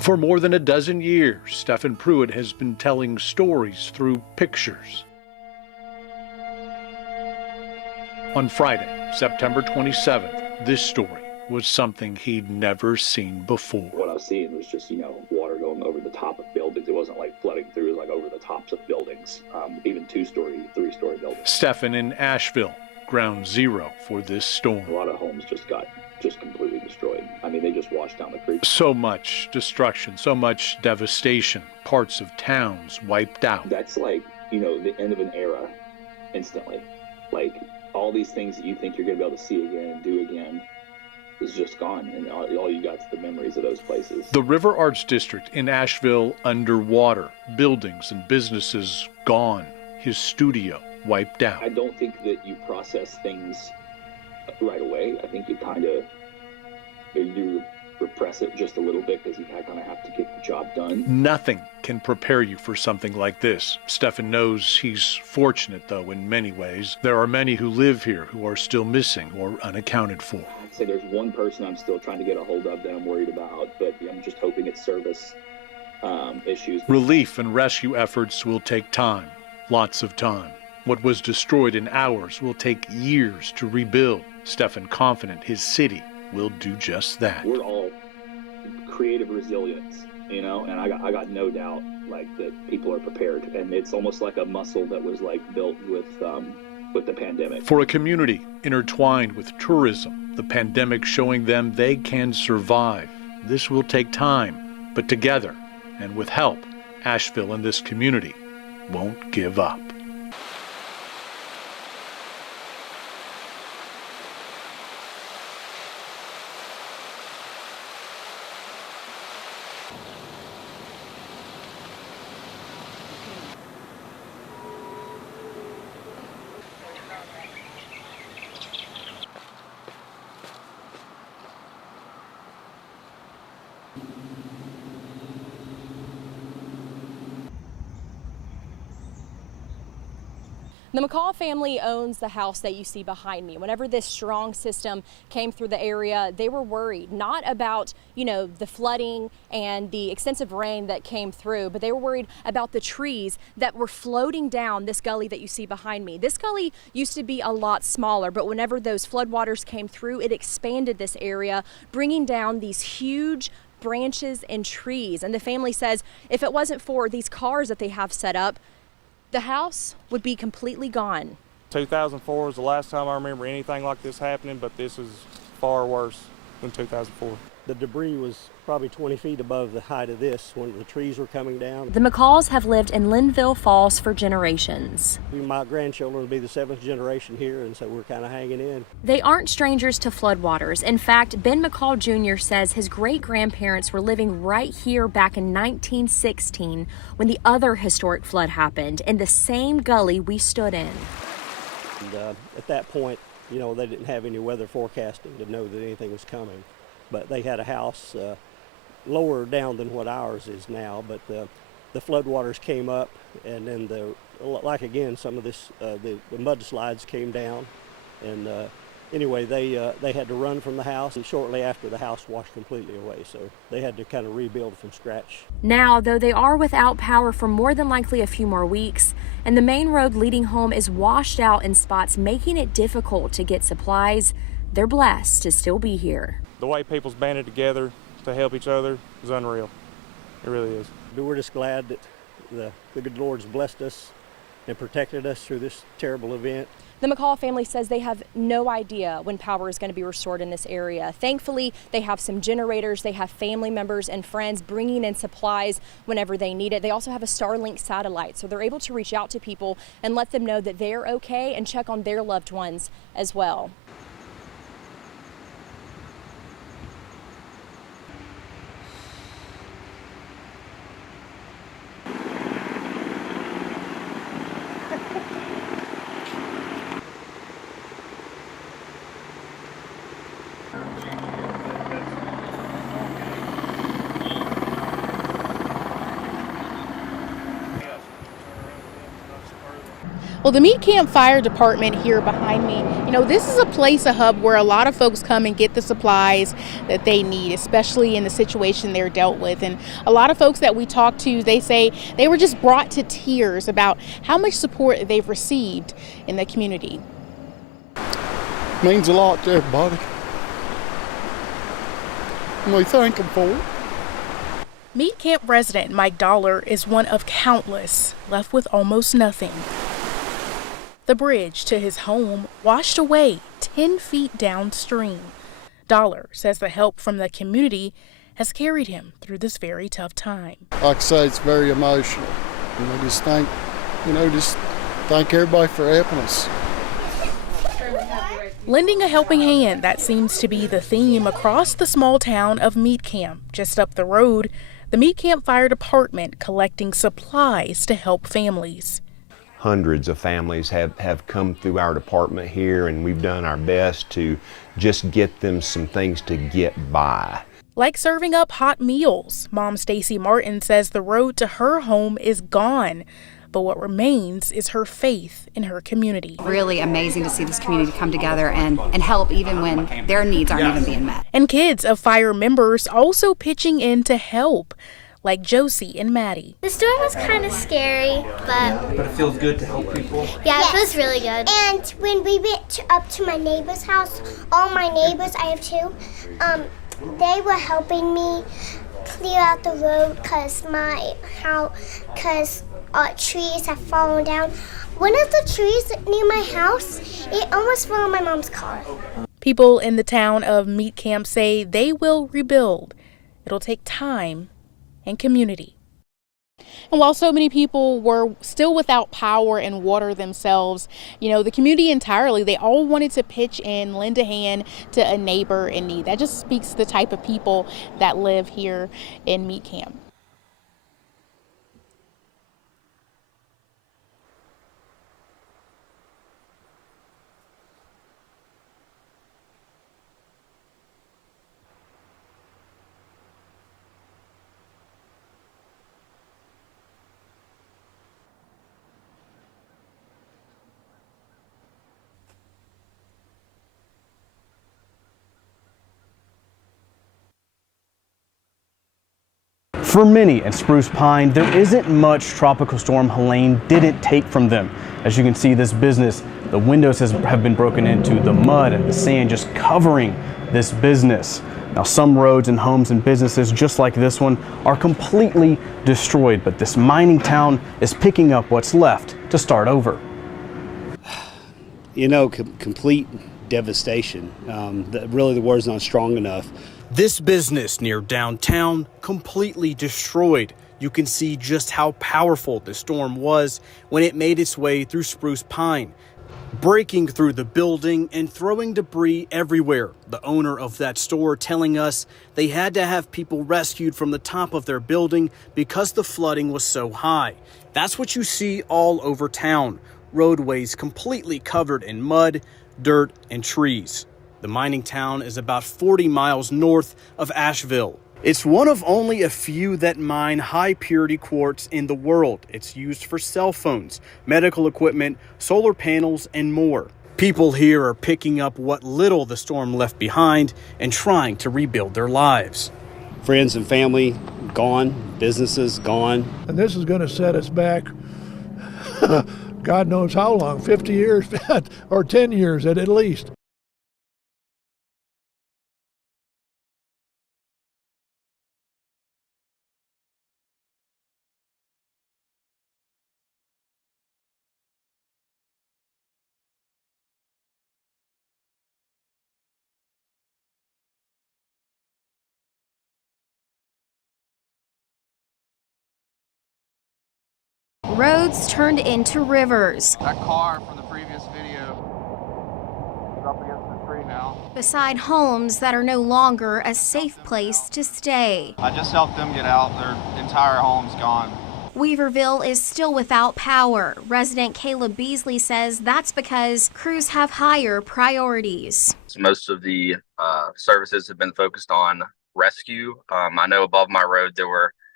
For more than a dozen years, Stephen Pruitt has been telling stories through pictures. On Friday, September 27th, this story was something he'd never seen before. What I was seeing was just, water going over the top of buildings. It wasn't like flooding through, it was like over the tops of buildings, even 2-story, 3-story buildings. Stephen in Asheville, ground zero for this storm. A lot of homes just got completely destroyed. I mean, they just washed down the creek. So much destruction, so much devastation, parts of towns wiped out. That's like, the end of an era instantly. Like, all these things that you think you're going to be able to see again and do again is just gone, and all you got is the memories of those places. The River Arts District in Asheville underwater, buildings and businesses gone, his studio wiped out. I don't think that you process things right away. I think you repress it just a little bit because you kind of have to get the job done. Nothing can prepare you for something like this. Stephen knows he's fortunate, though, in many ways. There are many who live here who are still missing or unaccounted for. I'd say there's one person I'm still trying to get a hold of that I'm worried about, but I'm just hoping it's service issues. Relief and rescue efforts will take time, lots of time. What was destroyed in hours will take years to rebuild. Stephen confident his city will do just that. We're all creative resilience, and I got no doubt that people are prepared, and it's almost like a muscle that was built with the pandemic. For a community intertwined with tourism, the pandemic showing them they can survive. This will take time, but together and with help, Asheville and this community won't give up. The McCall family owns the house that you see behind me. Whenever this strong system came through the area, they were worried, not about, the flooding and the extensive rain that came through, but they were worried about the trees that were floating down this gully that you see behind me. This gully used to be a lot smaller, but whenever those floodwaters came through, it expanded this area, bringing down these huge branches and trees. And the family says if it wasn't for these cars that they have set up, the house would be completely gone. 2004 was the last time I remember anything like this happening, but this is far worse than 2004. The debris was probably 20 feet above the height of this when the trees were coming down. The McCalls have lived in Linville Falls for generations. My grandchildren will be the 7th generation here, and so we're kind of hanging in. They aren't strangers to floodwaters. In fact, Ben McCall Jr. says his great-grandparents were living right here back in 1916 when the other historic flood happened in the same gully we stood in. And, at that point, they didn't have any weather forecasting to know that anything was coming. But they had a house lower down than what ours is now, but the floodwaters came up, and then some of this the mudslides came down, and anyway they had to run from the house, and shortly after the house washed completely away, so they had to kind of rebuild from scratch. Now, though they are without power for more than likely a few more weeks, and the main road leading home is washed out in spots, making it difficult to get supplies, they're blessed to still be here. The way people's banded together to help each other is unreal. It really is. We're just glad that the good Lord's blessed us and protected us through this terrible event. The McCall family says they have no idea when power is going to be restored in this area. Thankfully, they have some generators. They have family members and friends bringing in supplies whenever they need it. They also have a Starlink satellite, so they're able to reach out to people and let them know that they're okay and check on their loved ones as well. Well, the Meat Camp Fire Department here behind me, this is a place, a hub where a lot of folks come and get the supplies that they need, especially in the situation they're dealt with. And a lot of folks that we talk to, they say they were just brought to tears about how much support they've received in the community. Means a lot to everybody. And we thank them for it. Meat Camp resident Mike Dollar is one of countless left with almost nothing. The bridge to his home washed away 10 feet downstream. Dollar says the help from the community has carried him through this very tough time. Like I say, it's very emotional. Just thank everybody for helping us. Lending a helping hand, that seems to be the theme across the small town of Meat Camp. Just up the road, the Meat Camp Fire Department collecting supplies to help families. Hundreds of families have come through our department here, and we've done our best to just get them some things to get by. Like serving up hot meals. Mom Stacy Martin says the road to her home is gone, but what remains is her faith in her community. Really amazing to see this community come together and help even when their needs aren't even being met. And kids of fire members also pitching in to help, like Josie and Maddie. The storm was kind of scary, but it feels good to help people. Yeah, it feels really good. And when we went up to my neighbor's house, all my neighbors, I have two, they were helping me clear out the road because trees have fallen down. One of the trees near my house, it almost fell on my mom's car. People in the town of Meat Camp say they will rebuild. It'll take time and community. And while so many people were still without power and water themselves, the community entirely, they all wanted to pitch in, lend a hand to a neighbor in need. That just speaks to the type of people that live here in Meat Camp. For many at Spruce Pine, there isn't much Tropical Storm Helene didn't take from them. As you can see, this business, the windows have been broken into, the mud and the sand just covering this business. Now, some roads and homes and businesses just like this one are completely destroyed, but this mining town is picking up what's left to start over. Complete devastation. Really, the word's not strong enough. This business near downtown completely destroyed. You can see just how powerful the storm was when it made its way through Spruce Pine, breaking through the building and throwing debris everywhere. The owner of that store telling us they had to have people rescued from the top of their building because the flooding was so high. That's what you see all over town. Roadways completely covered in mud, dirt, and trees. The mining town is about 40 miles north of Asheville. It's one of only a few that mine high-purity quartz in the world. It's used for cell phones, medical equipment, solar panels, and more. People here are picking up what little the storm left behind and trying to rebuild their lives. Friends and family gone, businesses gone. And this is going to set us back, God knows how long, 50 years or 10 years at least. Roads turned into rivers. That car from the previous video is up against the tree now. Beside homes that are no longer a safe place to stay. I just helped them get out. Their entire home's gone. Weaverville is still without power. Resident Caleb Beasley says that's because crews have higher priorities. Most of the services have been focused on rescue. I know above my road there were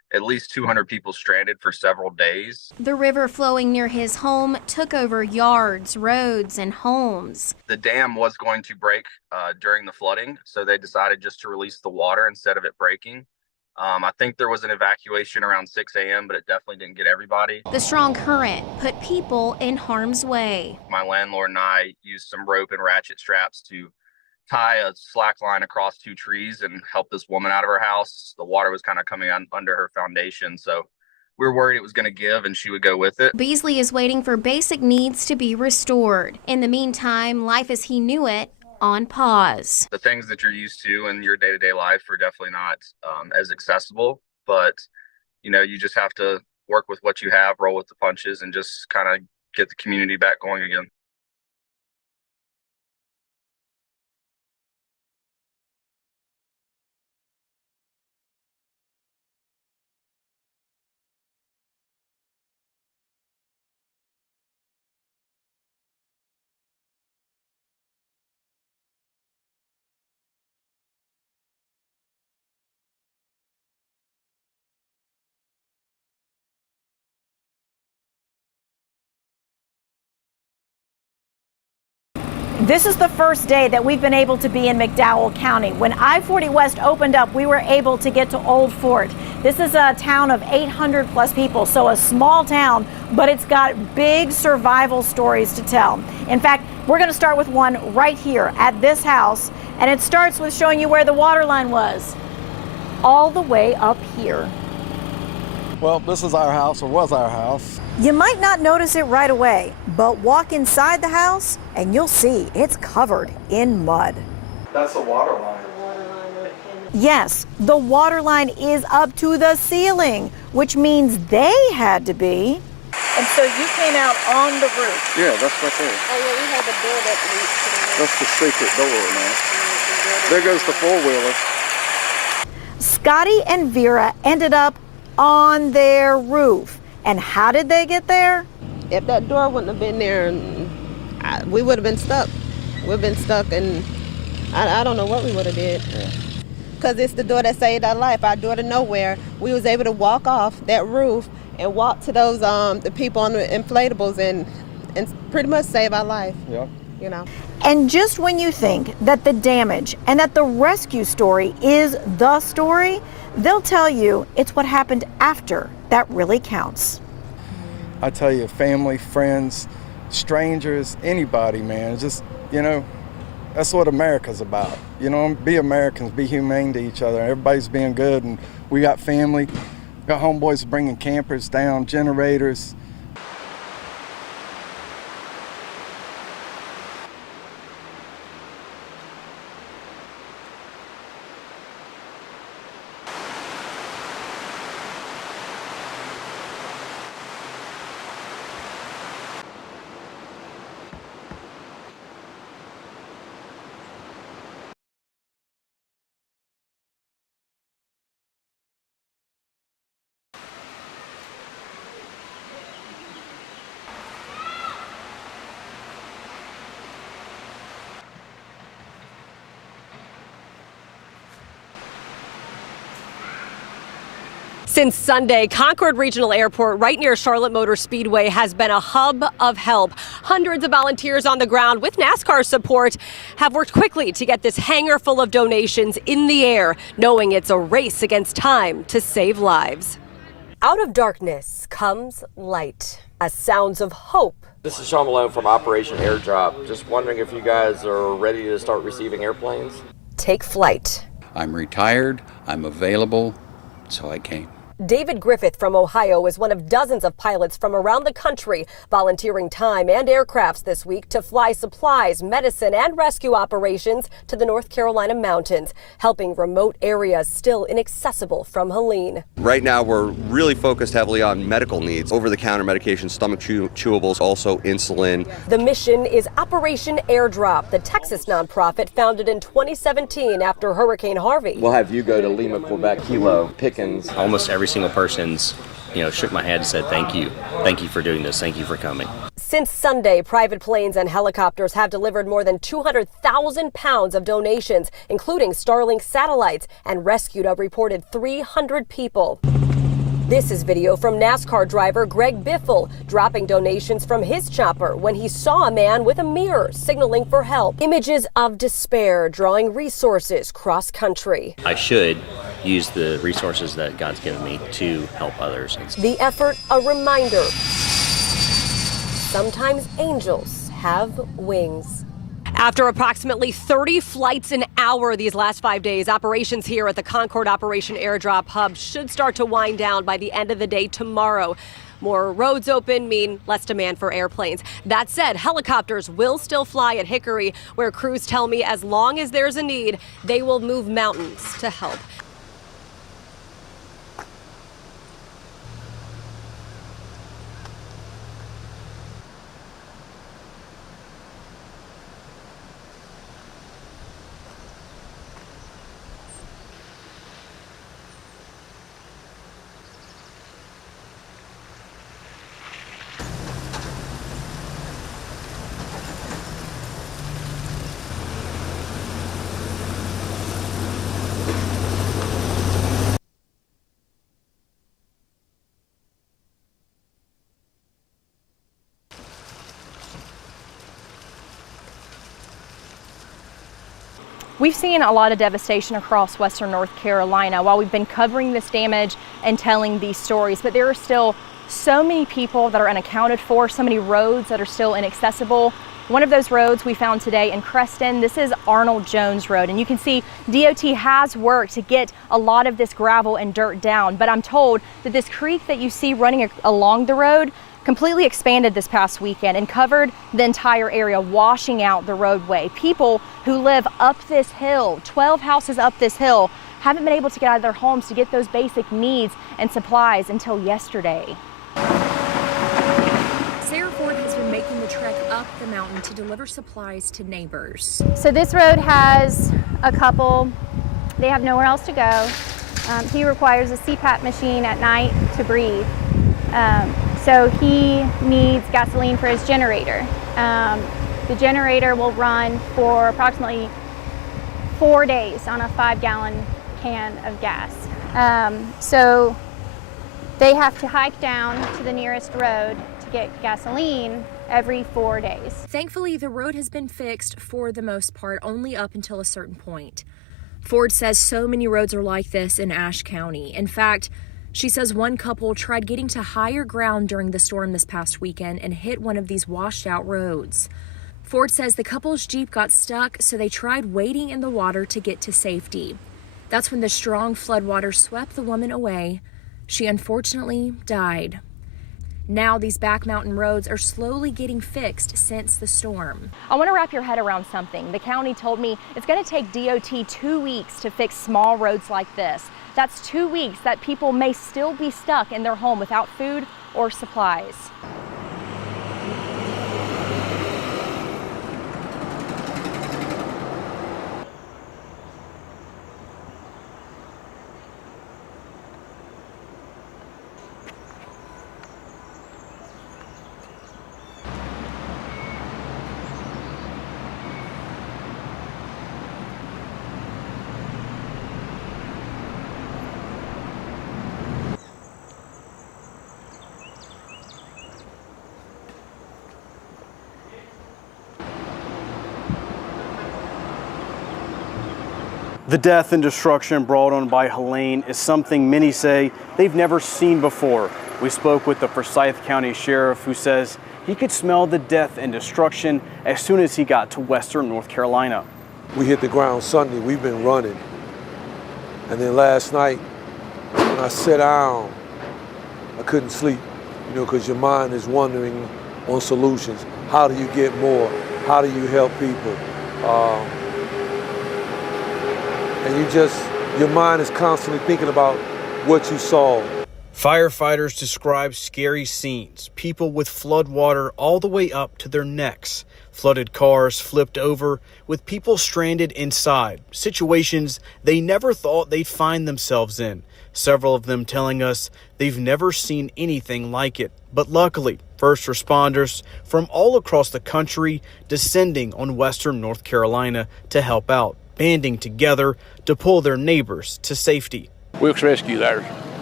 at least 200 people stranded for several days. The river flowing near his home took over yards, roads, and homes. The dam was going to break during the flooding, so they decided just to release the water instead of it breaking. I think there was an evacuation around 6 a.m., but it definitely didn't get everybody. The strong current put people in harm's way. My landlord and I used some rope and ratchet straps to tie a slack line across 2 trees and help this woman out of her house. The water was kind of coming under her foundation, so we were worried it was going to give and she would go with it. Beasley is waiting for basic needs to be restored. In the meantime, life as he knew it on pause. The things that you're used to in your day-to-day life are definitely not as accessible, but you just have to work with what you have, roll with the punches, and just kind of get the community back going again. This is the first day that we've been able to be in McDowell County. When I-40 West opened up, we were able to get to Old Fort. This is a town of 800 plus people, so a small town, but it's got big survival stories to tell. In fact, we're going to start with one right here at this house, and it starts with showing you where the water line was, all the way up here. Well, this is our house, or was our house. You might not notice it right away, but walk inside the house and you'll see it's covered in mud. That's the water line. Yes, the water line is up to the ceiling, which means they had to be. And so you came out on the roof. Yeah, that's right there. Oh, yeah, we have a door that leads to the roof. That's the secret door, man. There goes the four-wheeler. Scotty and Vera ended up on their roof. And how did they get there? If that door wouldn't have been there, we would have been stuck. We've been stuck, and I don't know what we would have did. Because it's the door that saved our life, our door to nowhere. We was able to walk off that roof and walk to those the people on the inflatables and pretty much save our life. Yeah. And just when you think that the damage and that the rescue story is the story, they'll tell you it's what happened after that really counts. I tell you, family, friends, strangers, anybody, man. Just, that's what America's about. Be Americans, be humane to each other. Everybody's being good, and we got family. Got homeboys bringing campers down, generators. Since Sunday, Concord Regional Airport right near Charlotte Motor Speedway has been a hub of help. Hundreds of volunteers on the ground with NASCAR support have worked quickly to get this hangar full of donations in the air, knowing it's a race against time to save lives. Out of darkness comes light, as sounds of hope. This is Sean Malone from Operation Airdrop. Just wondering if you guys are ready to start receiving airplanes. Take flight. I'm retired, I'm available, so I came. David Griffith from Ohio is one of dozens of pilots from around the country volunteering time and aircrafts this week to fly supplies, medicine, and rescue operations to the North Carolina mountains, helping remote areas still inaccessible from Helene. Right now, we're really focused heavily on medical needs, over-the-counter medications, stomach chewables, also insulin. The mission is Operation Airdrop, the Texas nonprofit founded in 2017 after Hurricane Harvey. We'll have you go to Lima, Quebec, Kilo, Pickens. Almost every single person's, shook my head and said, thank you for doing this, thank you for coming. Since Sunday, private planes and helicopters have delivered more than 200,000 pounds of donations, including Starlink satellites, and rescued a reported 300 people. This is video from NASCAR driver Greg Biffle dropping donations from his chopper when he saw a man with a mirror signaling for help. Images of despair drawing resources cross country. I should use the resources that God's given me to help others. The effort, a reminder. Sometimes angels have wings. After approximately 30 flights an hour these last 5 days, operations here at the Concord Operation Airdrop Hub should start to wind down by the end of the day tomorrow. More roads open mean less demand for airplanes. That said, helicopters will still fly at Hickory, where crews tell me as long as there's a need, they will move mountains to help. We've seen a lot of devastation across western North Carolina while we've been covering this damage and telling these stories, but there are still so many people that are unaccounted for, so many roads that are still inaccessible. One of those roads we found today in Creston, this is Arnold Jones Road, and you can see DOT has worked to get a lot of this gravel and dirt down, but I'm told that this creek that you see running along the road completely expanded this past weekend and covered the entire area, washing out the roadway. People who live up this hill, 12 houses up this hill, haven't been able to get out of their homes to get those basic needs and supplies until yesterday. Sarah Ford has been making the trek up the mountain to deliver supplies to neighbors. So this road has a couple, they have nowhere else to go. He requires a CPAP machine at night to breathe. So he needs gasoline for his generator. The generator will run for approximately 4 days on a 5-gallon can of gas. So they have to hike down to the nearest road to get gasoline every 4 days. Thankfully, the road has been fixed for the most part, only up until a certain point. Ford says so many roads are like this in Ashe County. In fact, she says one couple tried getting to higher ground during the storm this past weekend and hit one of these washed out roads. Ford says the couple's Jeep got stuck, so they tried wading in the water to get to safety. That's when the strong floodwater swept the woman away. She unfortunately died. Now these back mountain roads are slowly getting fixed since the storm. I want to wrap your head around something. The county told me it's going to take DOT 2 weeks to fix small roads like this. That's 2 weeks that people may still be stuck in their home without food or supplies. The death and destruction brought on by Helene is something many say they've never seen before. We spoke with the Forsyth County Sheriff, who says he could smell the death and destruction as soon as he got to western North Carolina. We hit the ground Sunday, we've been running. And then last night, when I sat down, I couldn't sleep, because your mind is wandering on solutions. How do you get more? How do you help people? And your mind is constantly thinking about what you saw. Firefighters describe scary scenes. People with flood water all the way up to their necks. Flooded cars flipped over with people stranded inside. Situations they never thought they'd find themselves in. Several of them telling us they've never seen anything like it. But luckily, first responders from all across the country descending on western North Carolina to help out, banding together to pull their neighbors to safety. Wilkes Rescue there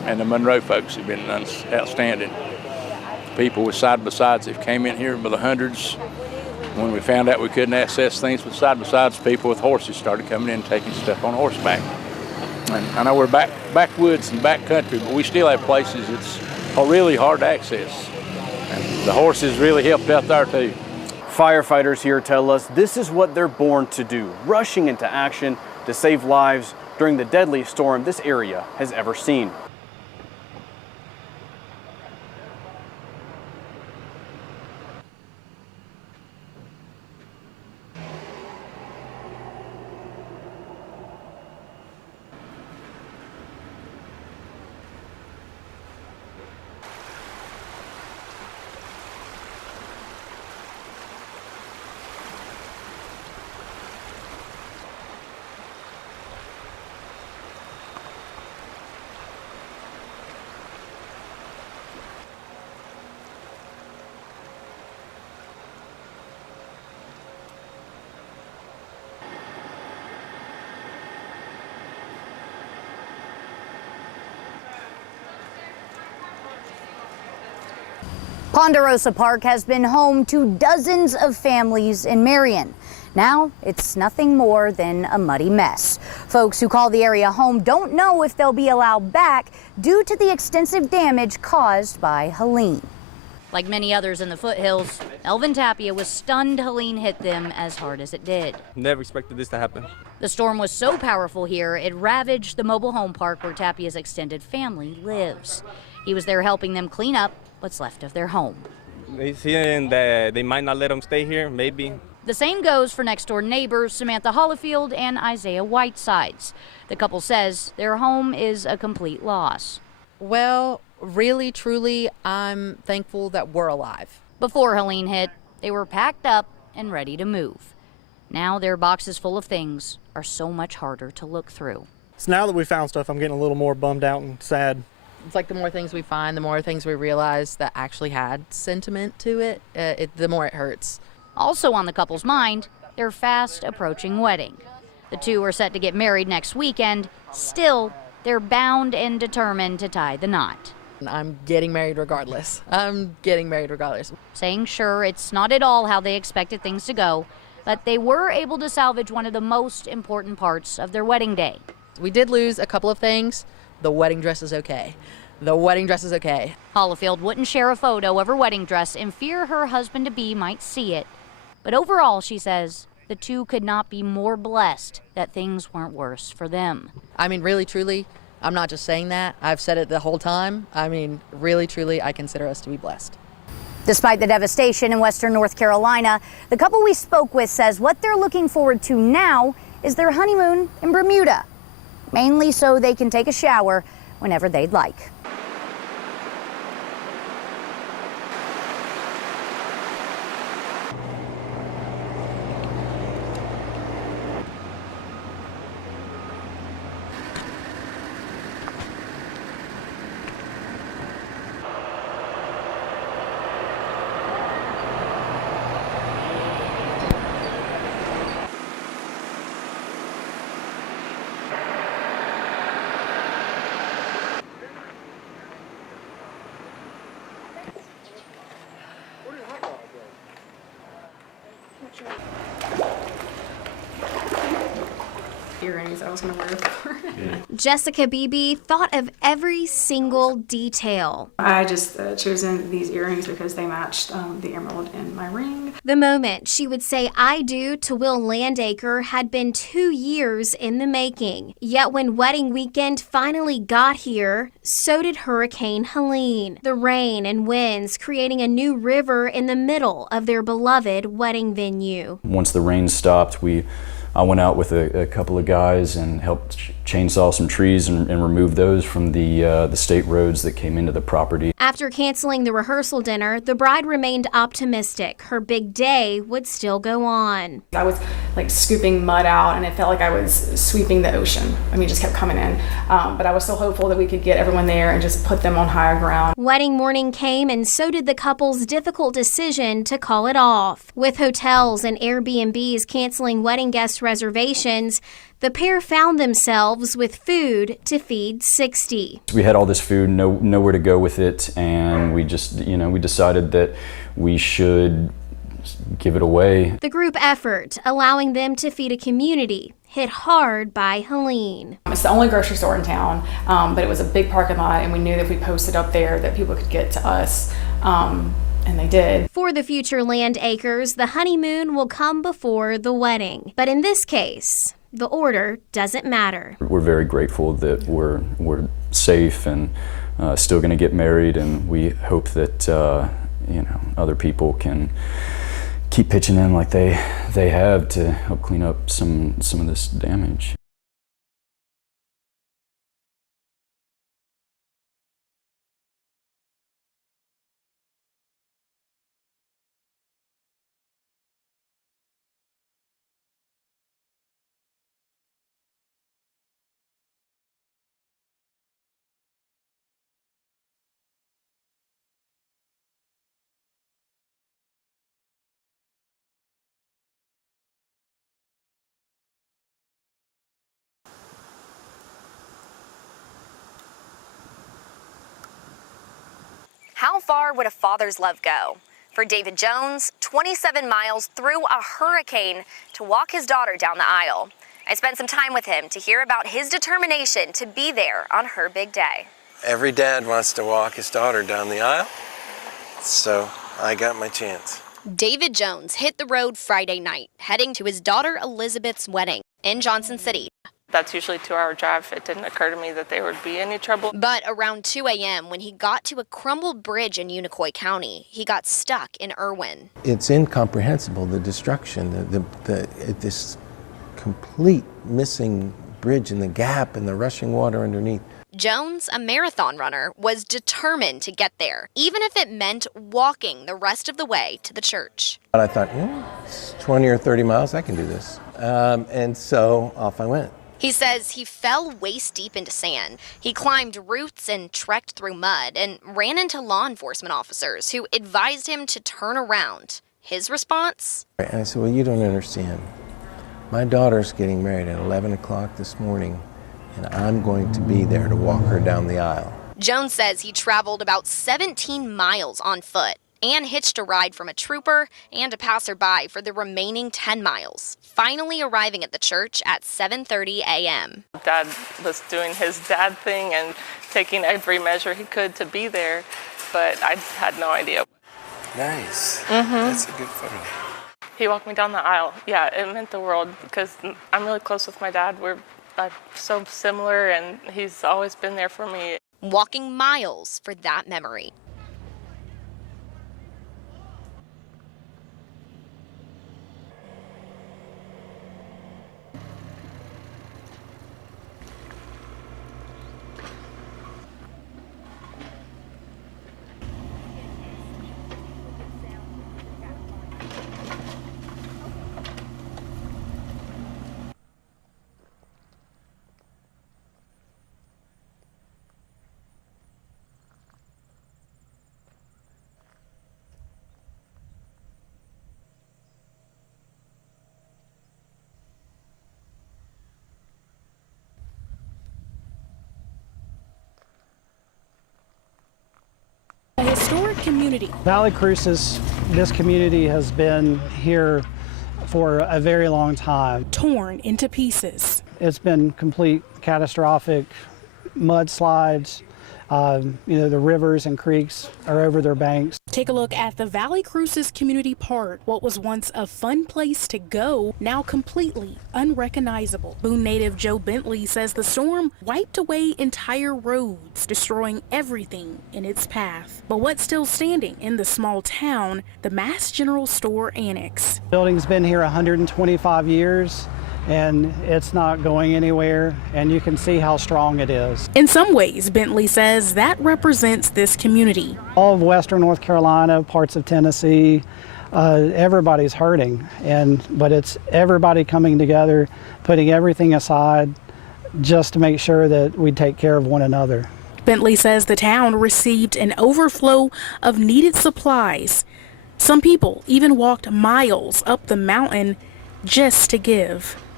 and the Monroe folks have been outstanding. People with side-by-sides that came in here by the hundreds. When we found out we couldn't access things with side-by-sides, people with horses started coming in and taking stuff on horseback. And I know we're backwoods and backcountry, but we still have places that's really hard to access. And the horses really helped out there too. Firefighters here tell us this is what they're born to do, rushing into action to save lives during the deadliest storm this area has ever seen. Ponderosa Park has been home to dozens of families in Marion. Now it's nothing more than a muddy mess. Folks who call the area home don't know if they'll be allowed back due to the extensive damage caused by Helene. Like many others in the foothills, Elvin Tapia was stunned Helene hit them as hard as it did. Never expected this to happen. The storm was so powerful here, it ravaged the mobile home park where Tapia's extended family lives. He was there helping them clean up what's left of their home. They saying that they might not let them stay here, maybe. The same goes for next-door neighbors Samantha Hollifield and Isaiah Whitesides. The couple says their home is a complete loss. Well, really, truly, I'm thankful that we're alive. Before Helene hit, they were packed up and ready to move. Now their boxes full of things are so much harder to look through. So now that we found stuff, I'm getting a little more bummed out and sad. It's like the more things we find, the more things we realize that actually had sentiment to it, the more it hurts. Also on the couple's mind, their fast approaching wedding. The two are set to get married next weekend. Still, they're bound and determined to tie the knot. I'm getting married regardless. Saying sure, it's not at all how they expected things to go, but they were able to salvage one of the most important parts of their wedding day. We did lose a couple of things. The wedding dress is okay. Hollifield wouldn't share a photo of her wedding dress in fear her husband-to-be might see it. But overall, she says, the two could not be more blessed that things weren't worse for them. I mean, really, truly, I'm not just saying that. I've said it the whole time. I mean, really, truly, I consider us to be blessed. Despite the devastation in western North Carolina, the couple we spoke with says what they're looking forward to now is their honeymoon in Bermuda, mainly so they can take a shower whenever they'd like. Earrings I was going to wear before. Jessica Beebe thought of every single detail. I just chosen these earrings because they matched the emerald in my ring. The moment she would say I do to Will Landacre had been 2 years in the making. Yet when wedding weekend finally got here, so did Hurricane Helene. The rain and winds creating a new river in the middle of their beloved wedding venue. Once the rain stopped, I went out with a couple of guys and helped chainsaw some trees and remove those from the state roads that came into the property. After canceling the rehearsal dinner, the bride remained optimistic. Her big day would still go on. I was like scooping mud out and it felt like I was sweeping the ocean. I mean, it just kept coming in. But I was still hopeful that we could get everyone there and just put them on higher ground. Wedding morning came and so did the couple's difficult decision to call it off. With hotels and Airbnbs canceling wedding guest reservations, The pair found themselves with food to feed 60. We had all this food, nowhere to go with it, and we just, we decided that we should give it away. The group effort, allowing them to feed a community hit hard by Helene. It's the only grocery store in town, but it was a big parking lot, and we knew that if we posted up there that people could get to us, and they did. For the future land acres, the honeymoon will come before the wedding. But in this case, the order doesn't matter. We're very grateful that we're safe and still going to get married, and we hope that other people can keep pitching in like they have to help clean up some of this damage. How far would a father's love go? For David Jones, 27 miles through a hurricane to walk his daughter down the aisle. I spent some time with him to hear about his determination to be there on her big day. Every dad wants to walk his daughter down the aisle, so I got my chance. David Jones hit the road Friday night, heading to his daughter Elizabeth's wedding in Johnson City. That's usually a 2-hour drive. It didn't occur to me that there would be any trouble. But around 2 a.m., when he got to a crumbled bridge in Unicoi County, he got stuck in Irwin. It's incomprehensible, the destruction, this complete missing bridge and the gap and the rushing water underneath. Jones, a marathon runner, was determined to get there, even if it meant walking the rest of the way to the church. But I thought, it's 20 or 30 miles, I can do this. And so off I went. He says he fell waist deep into sand. He climbed roots and trekked through mud and ran into law enforcement officers who advised him to turn around. His response? And I said, well, you don't understand. My daughter's getting married at 11 o'clock this morning, and I'm going to be there to walk her down the aisle. Jones says he traveled about 17 miles on foot and hitched a ride from a trooper and a passerby for the remaining 10 miles, finally arriving at the church at 7:30 a.m. Dad was doing his dad thing and taking every measure he could to be there, but I had no idea. Nice. That's a good photo. He walked me down the aisle. Yeah, it meant the world because I'm really close with my dad. We're so similar, and he's always been there for me. Walking miles for that memory. A historic community. Valle Crucis, this community has been here for a very long time. Torn into pieces. It's been complete catastrophic mudslides. The rivers and creeks are over their banks. Take a look at the Valle Crucis Community Park. What was once a fun place to go, now completely unrecognizable. Boone native Joe Bentley says the storm wiped away entire roads, destroying everything in its path. But what's still standing in the small town, the Mass General Store Annex. The building's been here 125 years. And it's not going anywhere, and you can see how strong it is. In some ways, Bentley says that represents this community. All of western North Carolina, parts of Tennessee, everybody's hurting, but it's everybody coming together, putting everything aside just to make sure that we take care of one another. Bentley says the town received an overflow of needed supplies. Some people even walked miles up the mountain just to give.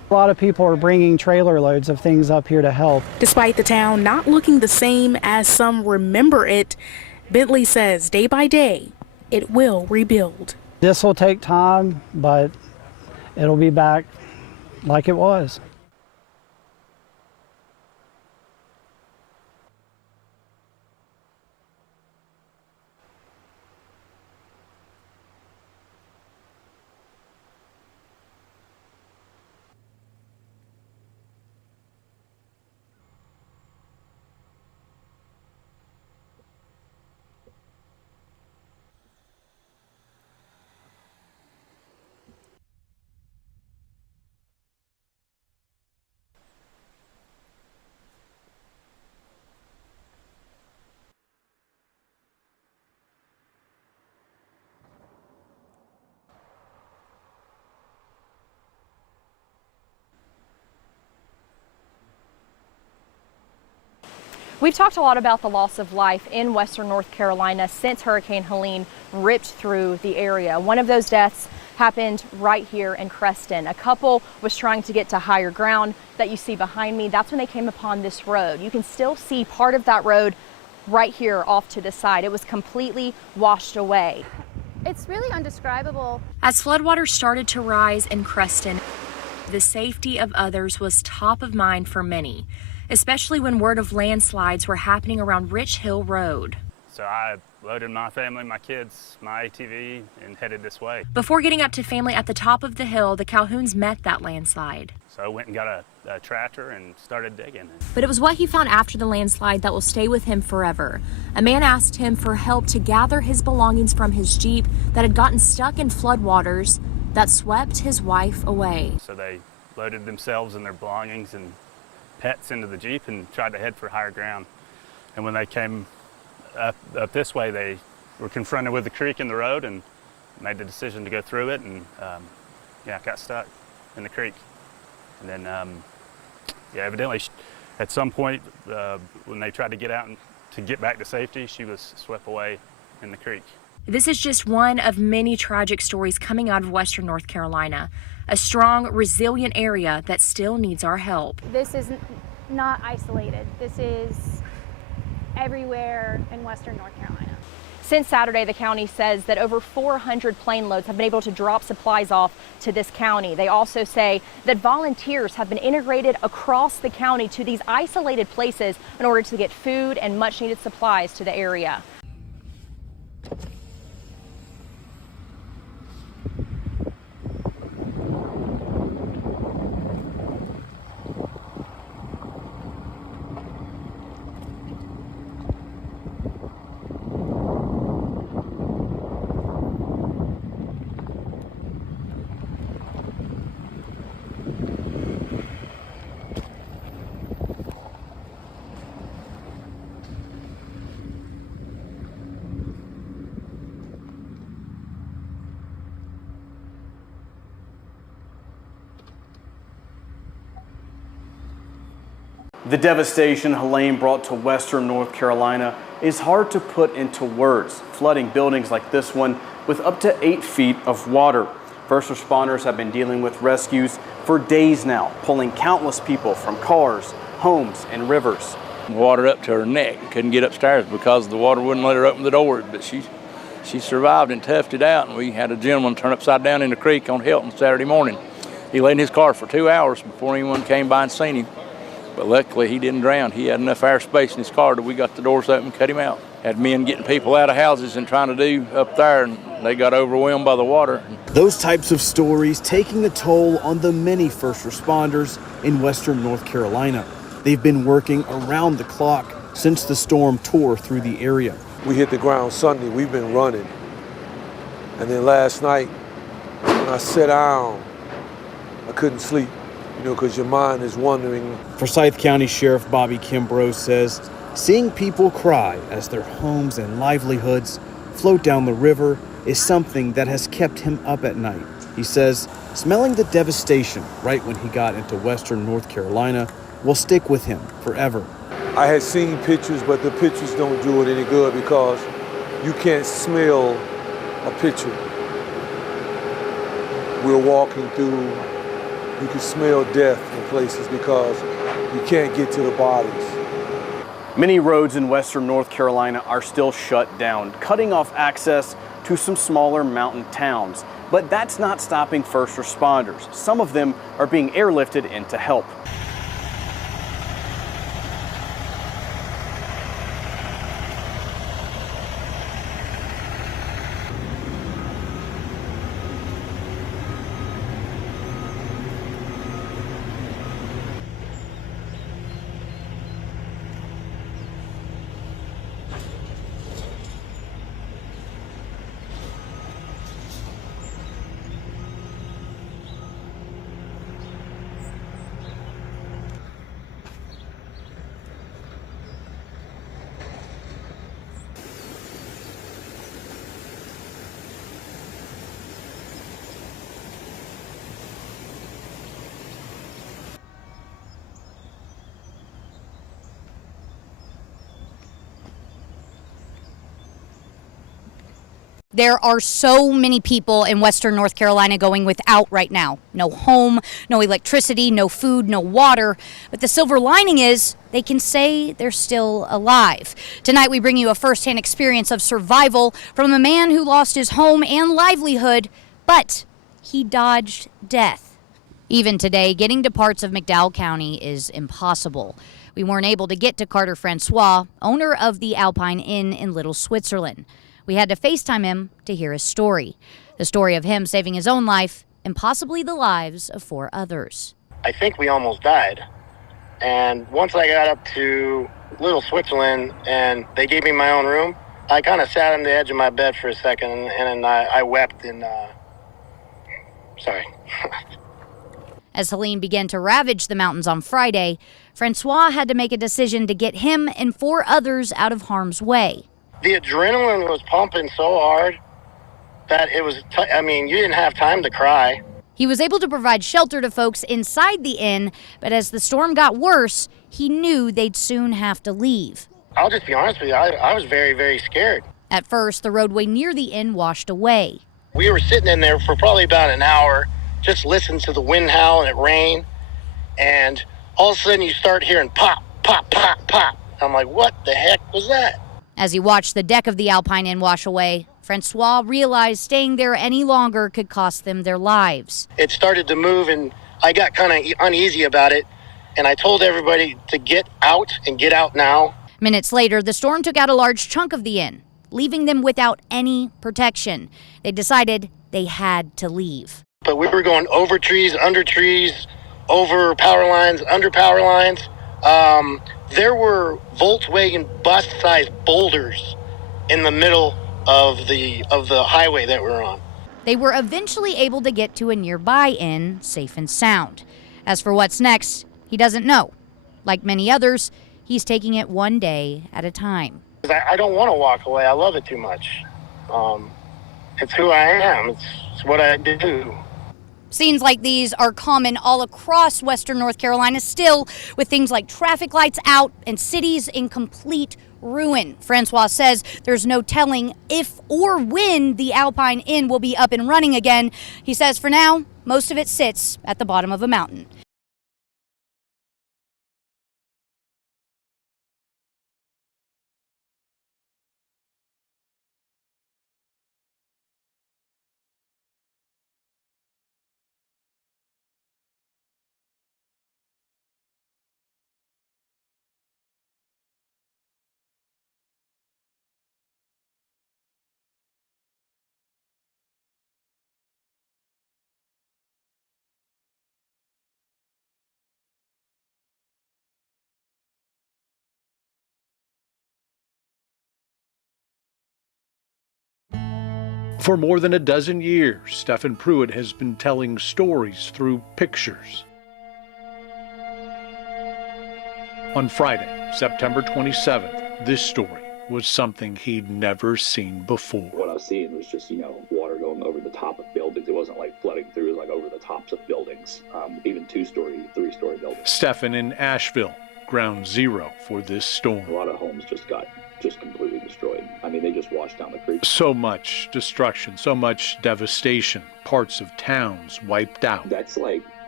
A lot of people are bringing trailer loads of things up here to help. Despite the town not looking the same as some remember it, Bentley says day by day, it will rebuild. This will take time, but it'll be back like it was. We've talked a lot about the loss of life in western North Carolina since Hurricane Helene ripped through the area. One of those deaths happened right here in Creston. A couple was trying to get to higher ground that you see behind me. That's when they came upon this road. You can still see part of that road right here off to the side. It was completely washed away. It's really undescribable. As floodwaters started to rise in Creston, the safety of others was top of mind for many, especially when word of landslides were happening around Rich Hill Road. So I loaded my family, my kids, my ATV, and headed this way. Before getting up to family at the top of the hill, the Calhouns met that landslide. So I went and got a tractor and started digging. But it was what he found after the landslide that will stay with him forever. A man asked him for help to gather his belongings from his Jeep that had gotten stuck in floodwaters that swept his wife away. So they loaded themselves and their belongings and pets into the Jeep and tried to head for higher ground. And when they came up this way, they were confronted with the creek in the road and made the decision to go through it, and got stuck in the creek. And then evidently at some point when they tried to get out and to get back to safety, she was swept away in the creek. This is just one of many tragic stories coming out of western North Carolina, a strong, resilient area that still needs our help. This is not isolated. This is everywhere in western North Carolina. Since Saturday, the county says that over 400 plane loads have been able to drop supplies off to this county. They also say that volunteers have been integrated across the county to these isolated places in order to get food and much needed supplies to the area. The devastation Helene brought to western North Carolina is hard to put into words, flooding buildings like this one with up to 8 feet of water. First responders have been dealing with rescues for days now, pulling countless people from cars, homes, and rivers. Water up to her neck, couldn't get upstairs because the water wouldn't let her open the door, but she survived and toughed it out, and we had a gentleman turn upside down in the creek on Hilton Saturday morning. He lay in his car for 2 hours before anyone came by and seen him. But luckily, he didn't drown. He had enough airspace in his car that we got the doors open and cut him out. Had men getting people out of houses and trying to do up there, and they got overwhelmed by the water. Those types of stories taking a toll on the many first responders in western North Carolina. They've been working around the clock since the storm tore through the area. We hit the ground Sunday. We've been running. And then last night, when I sat down, I couldn't sleep. Because your mind is wondering. Forsyth County Sheriff Bobby Kimbrough says seeing people cry as their homes and livelihoods float down the river is something that has kept him up at night. He says smelling the devastation right when he got into western North Carolina will stick with him forever. I had seen pictures, but the pictures don't do it any good because you can't smell a picture. We're walking through You can smell death in places because you can't get to the bodies. Many roads in western North Carolina are still shut down, cutting off access to some smaller mountain towns. But that's not stopping first responders. Some of them are being airlifted in to help. There are so many people in western North Carolina going without right now. No home, no electricity, no food, no water. But the silver lining is they can say they're still alive. Tonight we bring you a firsthand experience of survival from a man who lost his home and livelihood, but he dodged death. Even today, getting to parts of McDowell County is impossible. We weren't able to get to Carter Francois, owner of the Alpine Inn in Little Switzerland. We had to FaceTime him to hear his story. The story of him saving his own life and possibly the lives of 4 others. I think we almost died. And once I got up to Little Switzerland and they gave me my own room, I kind of sat on the edge of my bed for a second and I wept and, sorry. As Helene began to ravage the mountains on Friday, Francois had to make a decision to get him and 4 others out of harm's way. The adrenaline was pumping so hard that it was, you didn't have time to cry. He was able to provide shelter to folks inside the inn, but as the storm got worse, he knew they'd soon have to leave. I'll just be honest with you, I was very, very scared. At first, the roadway near the inn washed away. We were sitting in there for probably about an hour, just listening to the wind howl and it rain, and all of a sudden you start hearing pop, pop, pop, pop. I'm like, what the heck was that? As he watched the deck of the Alpine Inn wash away, Francois realized staying there any longer could cost them their lives. It started to move and I got kind of uneasy about it, and I told everybody to get out and get out now. Minutes later, the storm took out a large chunk of the inn, leaving them without any protection. They decided they had to leave. But we were going over trees, under trees, over power lines, under power lines. There were Volkswagen bus-sized boulders in the middle of the highway that we're on. They were eventually able to get to a nearby inn, safe and sound. As for what's next, he doesn't know. Like many others, he's taking it one day at a time. I don't want to walk away. I love it too much. It's who I am. It's what I do. Scenes like these are common all across western North Carolina still, with things like traffic lights out and cities in complete ruin. Francois says there's no telling if or when the Alpine Inn will be up and running again. He says for now, most of it sits at the bottom of a mountain. For more than a dozen years, Stephen Pruitt has been telling stories through pictures. On Friday, September 27th, this story was something he'd never seen before. What I was seeing was just, water going over the top of buildings. It wasn't like flooding through, it was like over the tops of buildings, even 2-story, 3-story buildings. Stephen in Asheville, ground zero for this storm. A lot of homes just got completely destroyed. They just washed down the creek. So much destruction, so much devastation, parts of towns wiped out. That's like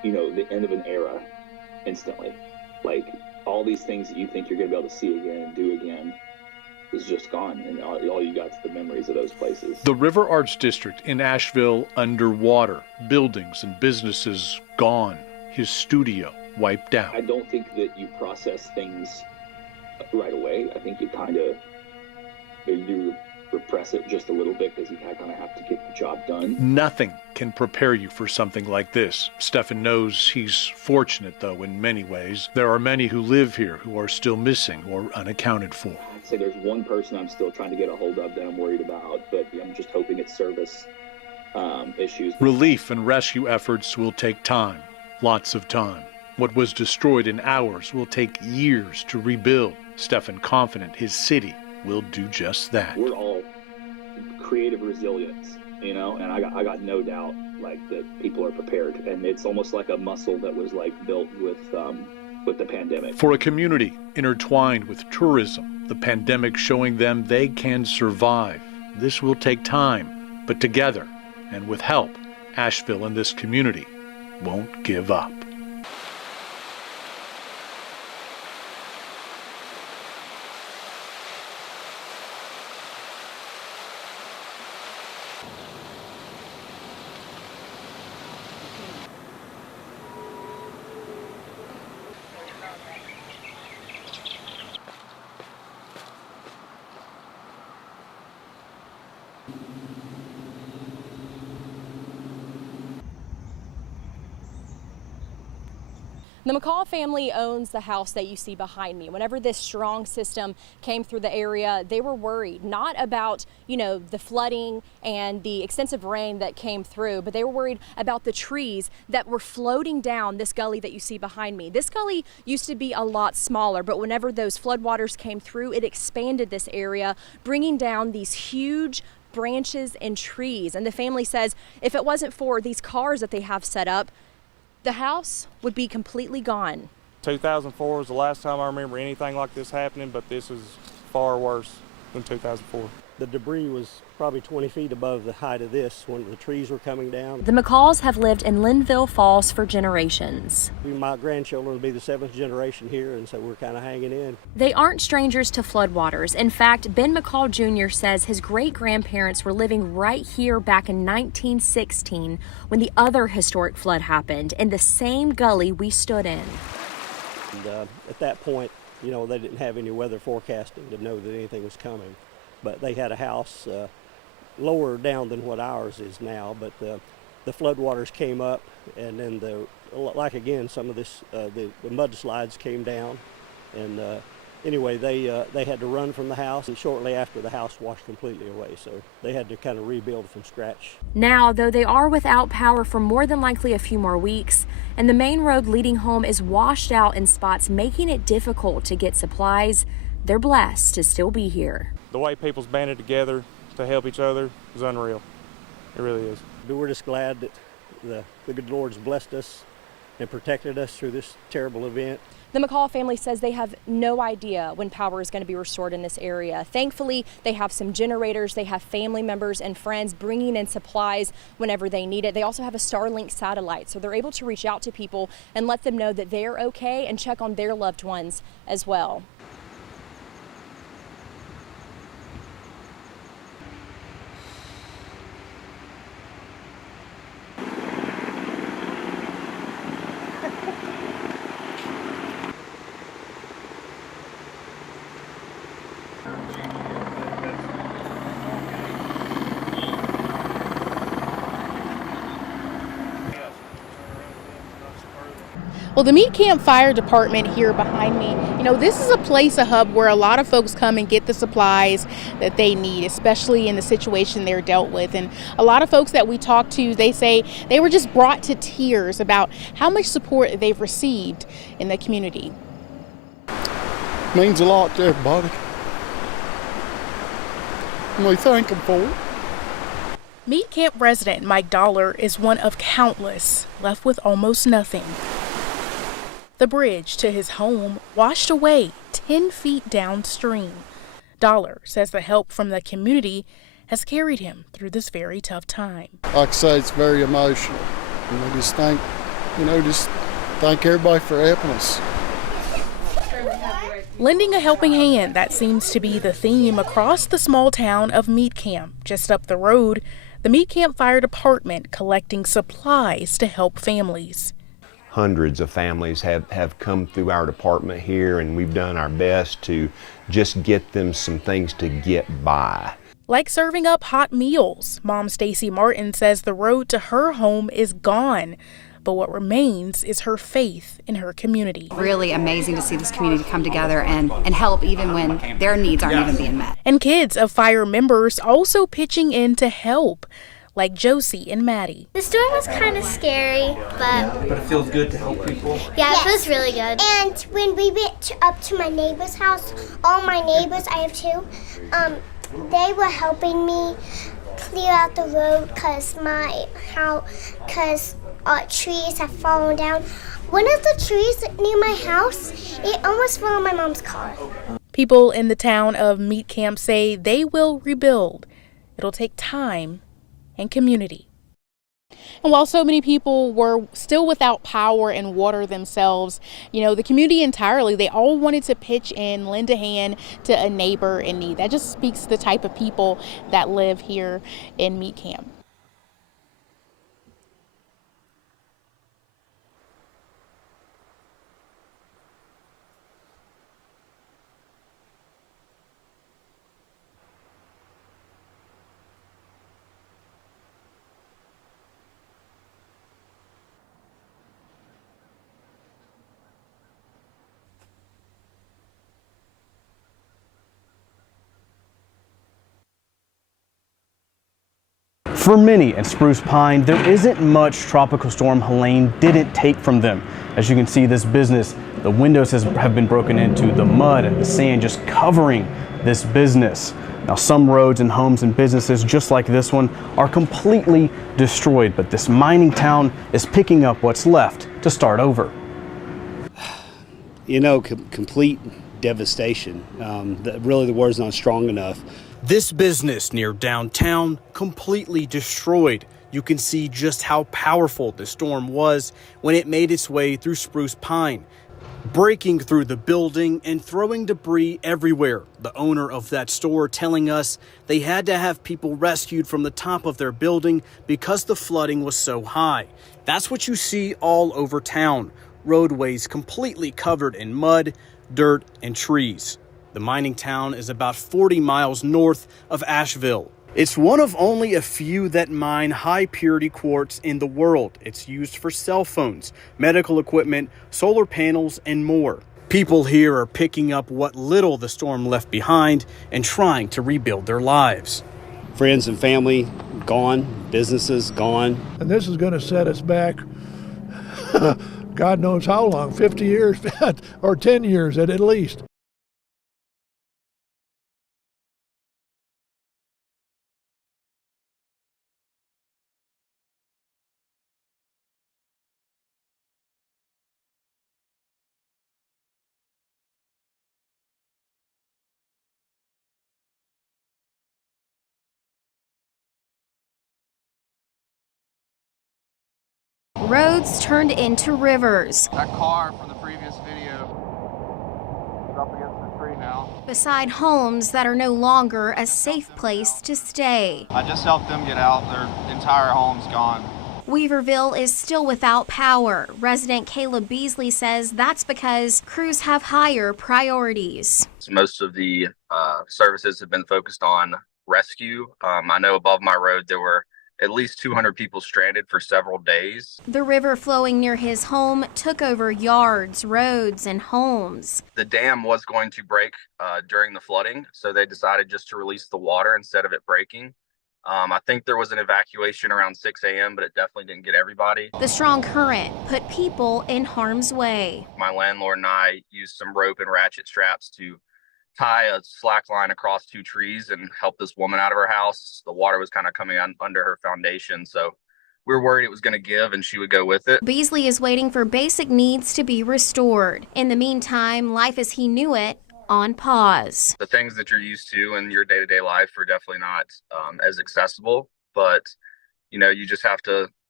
the end of an era instantly. Like, all these things that you think you're going to be able to see again and do again is just gone, and all you got is the memories of those places. The River Arts District in Asheville underwater, buildings and businesses gone, his studio wiped out. I don't think that you process things right away. I think you repress it just a little bit because you kind of have to get the job done. Nothing can prepare you for something like this. Stefan knows he's fortunate, though, in many ways. There are many who live here who are still missing or unaccounted for. I'd say there's one person I'm still trying to get a hold of that I'm worried about, but I'm just hoping it's service issues. Relief and rescue efforts will take time, lots of time. What was destroyed in hours will take years to rebuild. Stefan confident his city will do just that. We're all creative resilience, and I got no doubt that people are prepared, and it's almost like a muscle that was built with the pandemic. For a community intertwined with tourism, the pandemic showing them they can survive. This will take time, but together and with help, Asheville and this community won't give up. The McCall family owns the house that you see behind me. Whenever this strong system came through the area, they were worried, not about, the flooding and the extensive rain that came through, but they were worried about the trees that were floating down this gully that you see behind me. This gully used to be a lot smaller, but whenever those floodwaters came through, it expanded this area, bringing down these huge branches and trees. And the family says if it wasn't for these cars that they have set up, the house would be completely gone. 2004 was the last time I remember anything like this happening, but this is far worse than 2004. The debris was probably 20 feet above the height of this when the trees were coming down. The McCalls have lived in Linville Falls for generations. My grandchildren will be the 7th generation here, and so we're kind of hanging in. They aren't strangers to floodwaters. In fact, Ben McCall Jr. says his great-grandparents were living right here back in 1916 when the other historic flood happened in the same gully we stood in. And, at that point, they didn't have any weather forecasting to know that anything was coming. But they had a house lower down than what ours is now. But the floodwaters came up, and then some of this the mudslides came down, and anyway, they had to run from the house, and shortly after the house washed completely away. So they had to kind of rebuild from scratch. Now, though they are without power for more than likely a few more weeks, and the main road leading home is washed out in spots, making it difficult to get supplies, they're blessed to still be here. The way people's banded together to help each other is unreal. It really is. We're just glad that the good Lord's blessed us and protected us through this terrible event. The McCall family says they have no idea when power is going to be restored in this area. Thankfully, they have some generators. They have family members and friends bringing in supplies whenever they need it. They also have a Starlink satellite, so they're able to reach out to people and let them know that they're okay and check on their loved ones as well. Well, the Meat Camp Fire Department here behind me, this is a place, a hub where a lot of folks come and get the supplies that they need, especially in the situation they're dealt with. And a lot of folks that we talk to, they say they were just brought to tears about how much support they've received in the community. Means a lot to everybody. And we thank them for it. Meat Camp resident Mike Dollar is one of countless left with almost nothing. The bridge to his home washed away 10 feet downstream. Dollar says the help from the community has carried him through this very tough time. Like I say, it's very emotional. And we just thank just thank everybody for helping us. Lending a helping hand, that seems to be the theme across the small town of Meat Camp. Just up the road, the Meat Camp Fire Department collecting supplies to help families. Hundreds of families have come through our department here, and we've done our best to just get them some things to get by. Like serving up hot meals. Mom Stacy Martin says the road to her home is gone, but what remains is her faith in her community. Really amazing to see this community come together and help even when their needs aren't even being met. And kids of fire members also pitching in to help, like Josie and Maddie. The storm was kind of scary, but it feels good to help people. Yeah, it feels really good. And when we went up to my neighbor's house, all my neighbors, I have two, they were helping me clear out the road because trees have fallen down. One of the trees near my house, it almost fell on my mom's car. People in the town of Meat Camp say they will rebuild. It'll take time and community. And while so many people were still without power and water themselves, the community entirely, they all wanted to pitch in, lend a hand to a neighbor in need. That just speaks to the type of people that live here in Meat Camp. For many in Spruce Pine, there isn't much Tropical Storm Helene didn't take from them. As you can see, this business, the windows have been broken into, the mud and the sand just covering this business. Now, some roads and homes and businesses just like this one are completely destroyed, but this mining town is picking up what's left to start over. Complete devastation. Really, the word's not strong enough. This business near downtown completely destroyed. You can see just how powerful the storm was when it made its way through Spruce Pine, breaking through the building and throwing debris everywhere. The owner of that store telling us they had to have people rescued from the top of their building because the flooding was so high. That's what you see all over town. Roadways completely covered in mud, dirt, and trees. The mining town is about 40 miles north of Asheville. It's one of only a few that mine high-purity quartz in the world. It's used for cell phones, medical equipment, solar panels, and more. People here are picking up what little the storm left behind and trying to rebuild their lives. Friends and family gone, businesses gone. And this is going to set us back, God knows how long, 50 years or 10 years at least. Roads turned into rivers. That car from the previous video is up against the tree now. Beside homes that are no longer a safe place to stay. I just helped them get out. Their entire home's gone. Weaverville is still without power. Resident Caleb Beasley says that's because crews have higher priorities. Most of the services have been focused on rescue. I know above my road there were at least 200 people stranded for several days. The river flowing near his home took over yards, roads, and homes. The dam was going to break during the flooding, so they decided just to release the water instead of it breaking. I think there was an evacuation around 6 a.m., but it definitely didn't get everybody. The strong current put people in harm's way. My landlord and I used some rope and ratchet straps to tie a slack line across two trees and help this woman out of her house. The water was kind of coming under her foundation, so we were worried it was going to give and she would go with it. Beasley is waiting for basic needs to be restored. In the meantime, life as he knew it on pause. The things that you're used to in your day-to-day life are definitely not as accessible, but you just have to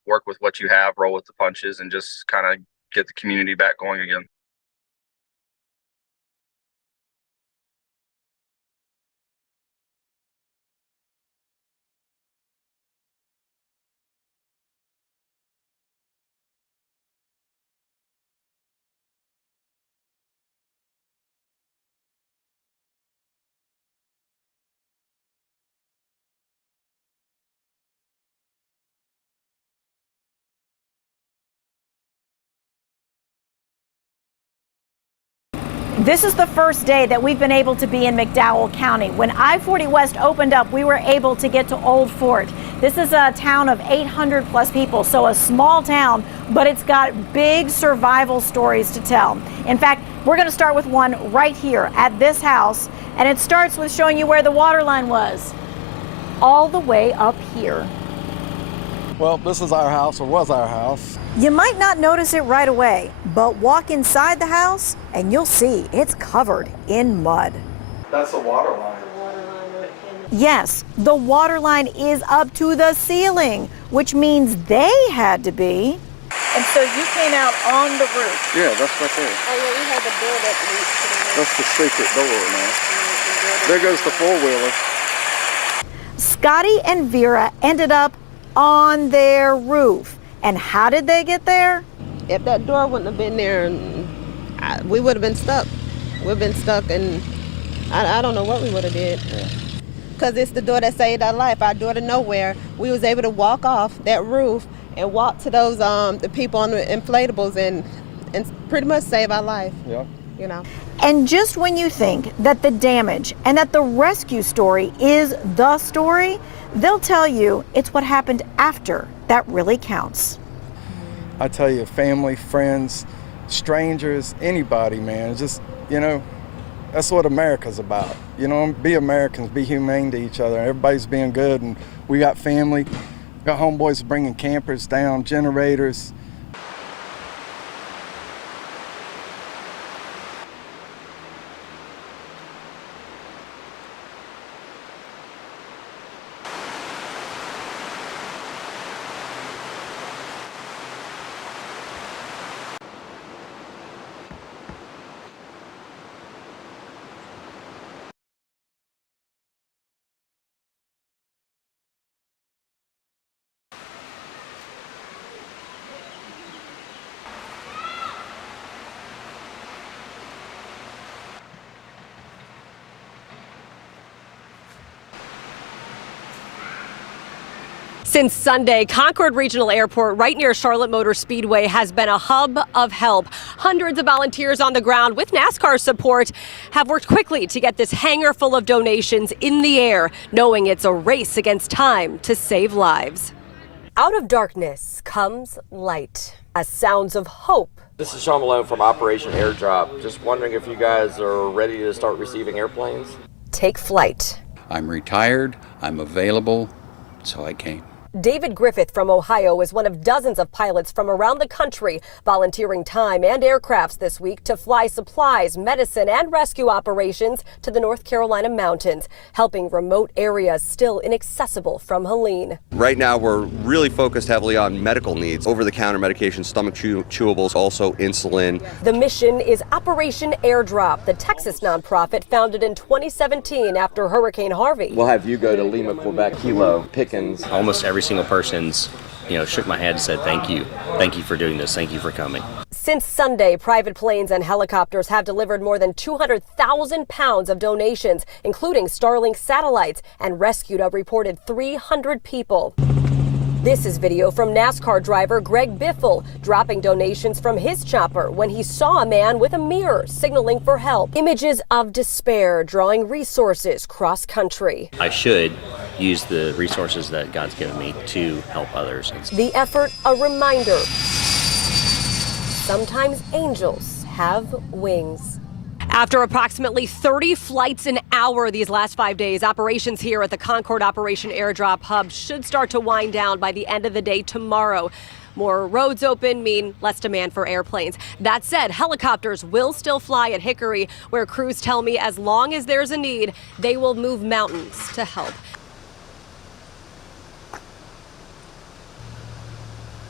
work with what you have, roll with the punches, and just kind of get the community back going again. This is the first day that we've been able to be in McDowell County. When I-40 West opened up, we were able to get to Old Fort. This is a town of 800 plus people, so a small town, but it's got big survival stories to tell. In fact, we're going to start with one right here at this house, and it starts with showing you where the water line was, all the way up here. Well, this is our house, or was our house. You might not notice it right away, but walk inside the house and you'll see it's covered in mud. That's the water line. Yes, the water line is up to the ceiling, which means they had to be. And so you came out on the roof. Yeah, that's right there. Oh yeah, we have a door that leads to That's the secret door now. There goes the four-wheeler. Scotty and Vera ended up on their roof. And how did they get there? If that door wouldn't have been there, we would have been stuck. We've been stuck, and I don't know what we would have did. Because it's the door that saved our life, our door to nowhere. We was able to walk off that roof and walk to those the people on the inflatables and pretty much save our life. Yeah. You know. And just when you think that the damage and that the rescue story is the story, they'll tell you it's what happened after that really counts. I tell you, family, friends, strangers, anybody, man, just, you know, that's what America's about. You know, be Americans, be humane to each other. Everybody's being good, and we got family. Got homeboys bringing campers down, generators. Since Sunday, Concord Regional Airport right near Charlotte Motor Speedway has been a hub of help. Hundreds of volunteers on the ground with NASCAR support have worked quickly to get this hangar full of donations in the air, knowing it's a race against time to save lives. Out of darkness comes light, as sounds of hope. This is Sean Malone from Operation Airdrop. Just wondering if you guys are ready to start receiving airplanes. Take flight. I'm retired, I'm available, so I came. David Griffith from Ohio is one of dozens of pilots from around the country volunteering time and aircrafts this week to fly supplies, medicine, and rescue operations to the North Carolina mountains, helping remote areas still inaccessible from Helene. Right now, we're really focused heavily on medical needs, over-the-counter medications, stomach chewables, also insulin. The mission is Operation Airdrop, the Texas nonprofit founded in 2017 after Hurricane Harvey. We'll have you go to Lima, Quebec, Kilo, Pickens. Almost every single person's, shook my head and said, thank you for doing this, thank you for coming. Since Sunday, private planes and helicopters have delivered more than 200,000 pounds of donations, including Starlink satellites, and rescued a reported 300 people. This is video from NASCAR driver Greg Biffle dropping donations from his chopper when he saw a man with a mirror signaling for help. Images of despair drawing resources cross country. I should use the resources that God's given me to help others. The effort a reminder. Sometimes angels have wings. After approximately 30 flights an hour these last 5 days, operations here at the Concord Operation Airdrop Hub should start to wind down by the end of the day tomorrow. More roads open mean less demand for airplanes. That said, helicopters will still fly at Hickory, where crews tell me as long as there's a need, they will move mountains to help.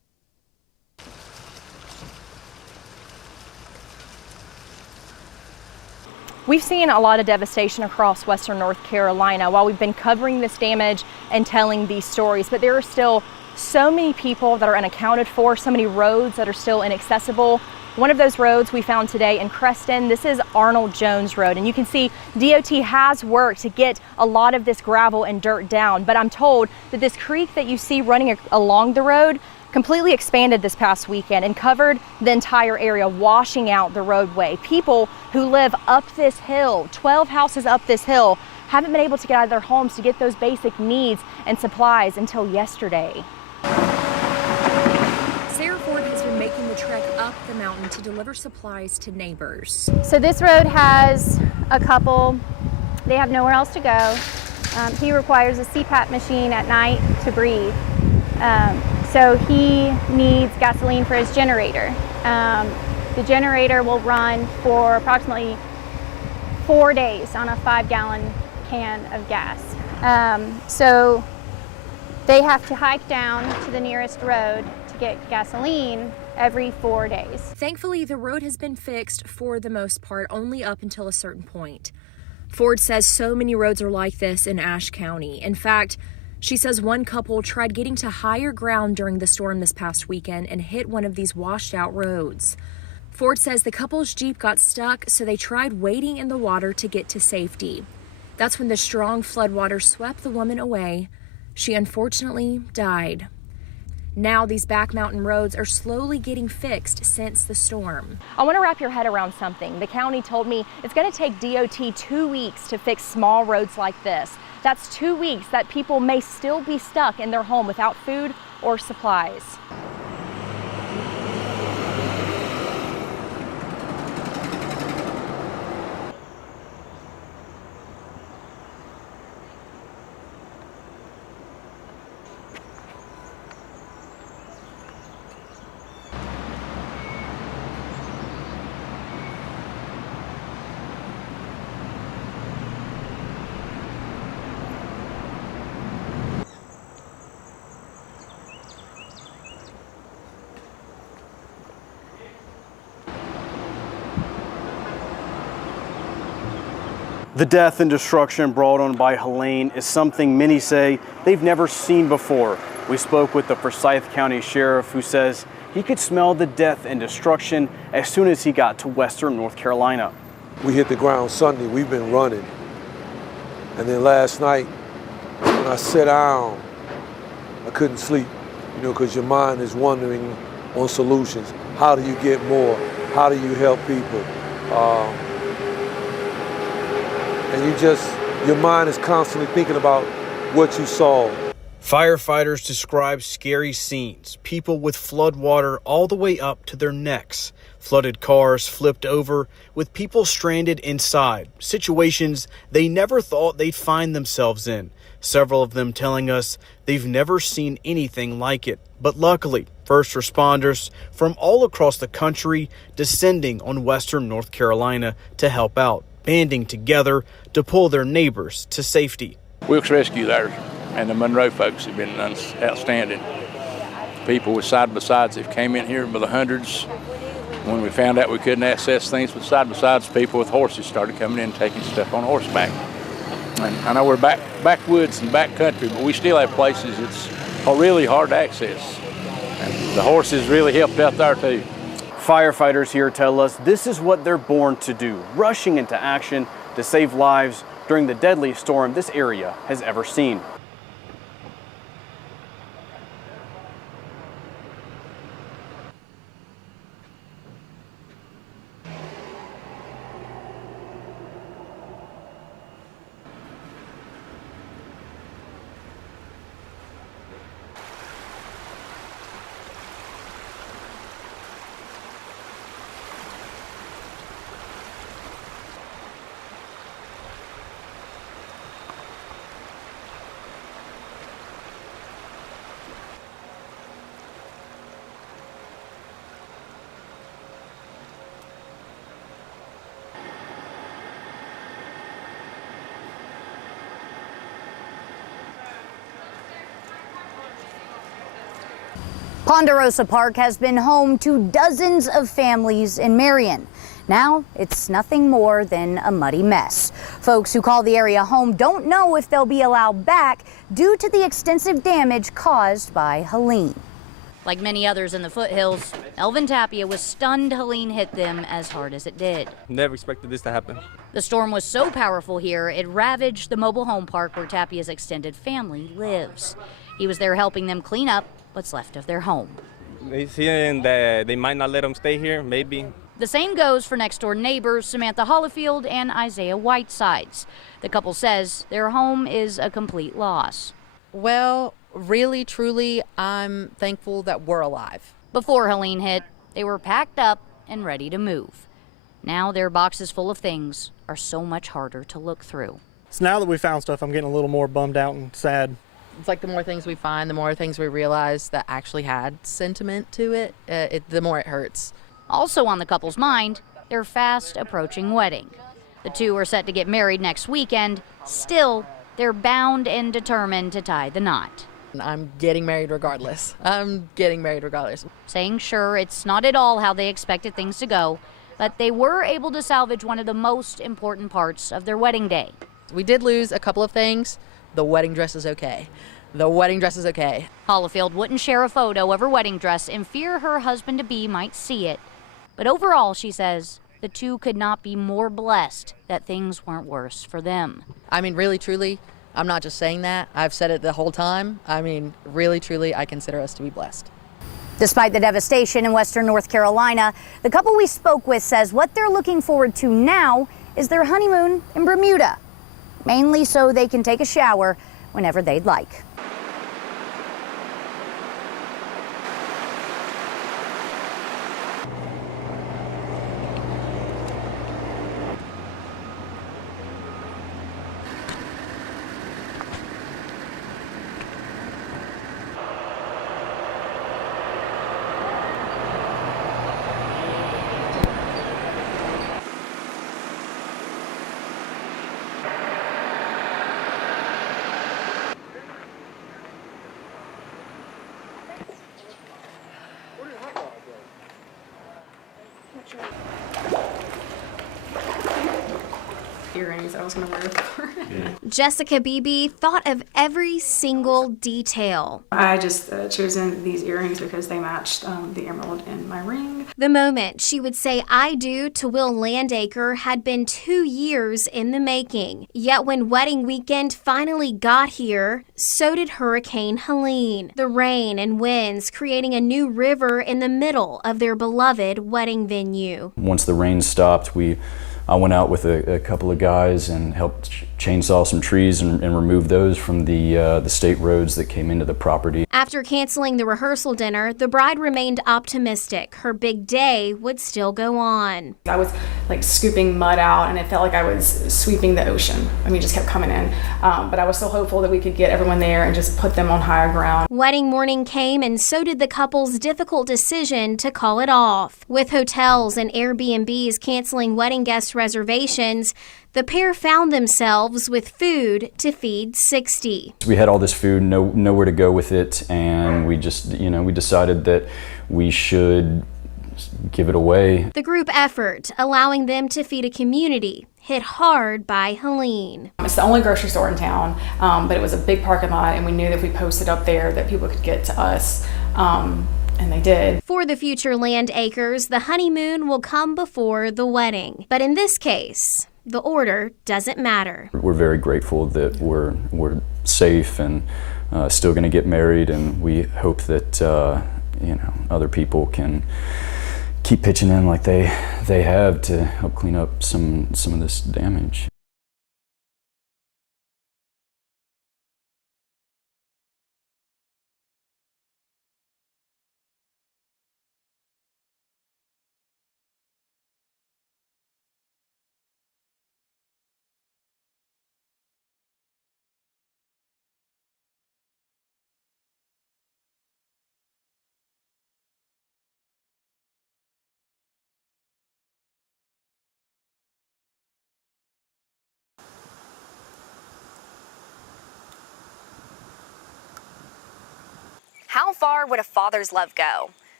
We've seen a lot of devastation across western North Carolina while we've been covering this damage and telling these stories, but there are still so many people that are unaccounted for, so many roads that are still inaccessible. One of those roads we found today in Creston, this is Arnold Jones Road, and you can see DOT has worked to get a lot of this gravel and dirt down, but I'm told that this creek that you see running along the road completely expanded this past weekend and covered the entire area, washing out the roadway. People who live up this hill, 12 houses up this hill, haven't been able to get out of their homes to get those basic needs and supplies until yesterday. Sarah Ford has been making the trek up the mountain to deliver supplies to neighbors. So this road has a couple, they have nowhere else to go. He requires a CPAP machine at night to breathe. So he needs gasoline for his generator. The generator will run for approximately 4 days on a 5-gallon can of gas. So they have to hike down to the nearest road to get gasoline every 4 days. Thankfully, the road has been fixed for the most part, only up until a certain point. Ford says so many roads are like this in Ashe County. In fact, she says one couple tried getting to higher ground during the storm this past weekend and hit one of these washed out roads. Ford says the couple's Jeep got stuck, so they tried wading in the water to get to safety. That's when the strong floodwater swept the woman away. She unfortunately died. Now these back mountain roads are slowly getting fixed since the storm. I want to wrap your head around something. The county told me it's going to take DOT 2 weeks to fix small roads like this. That's 2 weeks that people may still be stuck in their home without food or supplies. The death and destruction brought on by Helene is something many say they've never seen before. We spoke with the Forsyth County Sheriff, who says he could smell the death and destruction as soon as he got to western North Carolina. We hit the ground Sunday, we've been running. And then last night, when I sat down, I couldn't sleep, because your mind is wandering on solutions. How do you get more? How do you help people? And your mind is constantly thinking about what you saw. Firefighters describe scary scenes, people with flood water all the way up to their necks, flooded cars flipped over with people stranded inside, situations they never thought they'd find themselves in, several of them telling us they've never seen anything like it. But luckily, first responders from all across the country descending on western North Carolina to help out, banding together to pull their neighbors to safety. Wilkes Rescue there, and the Monroe folks have been outstanding. People with side-by-sides have came in here by the hundreds. When we found out we couldn't access things with side-by-sides, people with horses started coming in and taking stuff on horseback. And I know we're backwoods and back country, but we still have places it's really hard to access. And the horses really helped out there too. Firefighters here tell us this is what they're born to do, rushing into action to save lives during the deadliest storm this area has ever seen. Ponderosa Park has been home to dozens of families in Marion. Now it's nothing more than a muddy mess. Folks who call the area home don't know if they'll be allowed back due to the extensive damage caused by Helene. Like many others in the foothills, Elvin Tapia was stunned Helene hit them as hard as it did. Never expected this to happen. The storm was so powerful here, it ravaged the mobile home park where Tapia's extended family lives. He was there helping them clean up what's left of their home. They saying that they might not let them stay here, maybe. The same goes for next-door neighbors Samantha Hollifield and Isaiah Whitesides. The couple says their home is a complete loss. Well, really, truly, I'm thankful that we're alive. Before Helene hit, they were packed up and ready to move. Now their boxes full of things are so much harder to look through. So now that we found stuff, I'm getting a little more bummed out and sad. It's like the more things we find, the more things we realize that actually had sentiment to it, the more it hurts. Also on the couple's mind, their fast approaching wedding. The two are set to get married next weekend. Still, they're bound and determined to tie the knot. I'm getting married regardless. Saying sure, it's not at all how they expected things to go, but they were able to salvage one of the most important parts of their wedding day. We did lose a couple of things. The wedding dress is okay. Hollifield wouldn't share a photo of her wedding dress in fear her husband-to-be might see it. But overall, she says, the two could not be more blessed that things weren't worse for them. I mean, really, truly, I'm not just saying that. I've said it the whole time. I mean, really, truly, I consider us to be blessed. Despite the devastation in western North Carolina, the couple we spoke with says what they're looking forward to now is their honeymoon in Bermuda, mainly so they can take a shower whenever they'd like. Earrings I was going to wear before. Jessica Beebe thought of every single detail. I just chosen these earrings because they matched the emerald in my ring. The moment she would say I do to Will Landacre had been 2 years in the making. Yet when wedding weekend finally got here, so did Hurricane Helene. The rain and winds creating a new river in the middle of their beloved wedding venue. Once the rain stopped, I went out with a couple of guys and helped chainsaw some trees and remove those from the state roads that came into the property. After canceling the rehearsal dinner, the bride remained optimistic. Her big day would still go on. I was like scooping mud out and it felt like I was sweeping the ocean. I mean, it just kept coming in. But I was still hopeful that we could get everyone there and just put them on higher ground. Wedding morning came and so did the couple's difficult decision to call it off. With hotels and Airbnbs canceling wedding guest reservations, the pair found themselves with food to feed 60. We had all this food, nowhere to go with it, and we just, we decided that we should give it away. The group effort, allowing them to feed a community hit hard by Helene. It's the only grocery store in town, but it was a big parking lot, and we knew that if we posted up there that people could get to us. And they did. For the future Landacres, the honeymoon will come before the wedding. But in this case, the order doesn't matter. We're very grateful that we're safe and still going to get married, and we hope that other people can keep pitching in like they have to help clean up some of this damage. How far would a father's love go?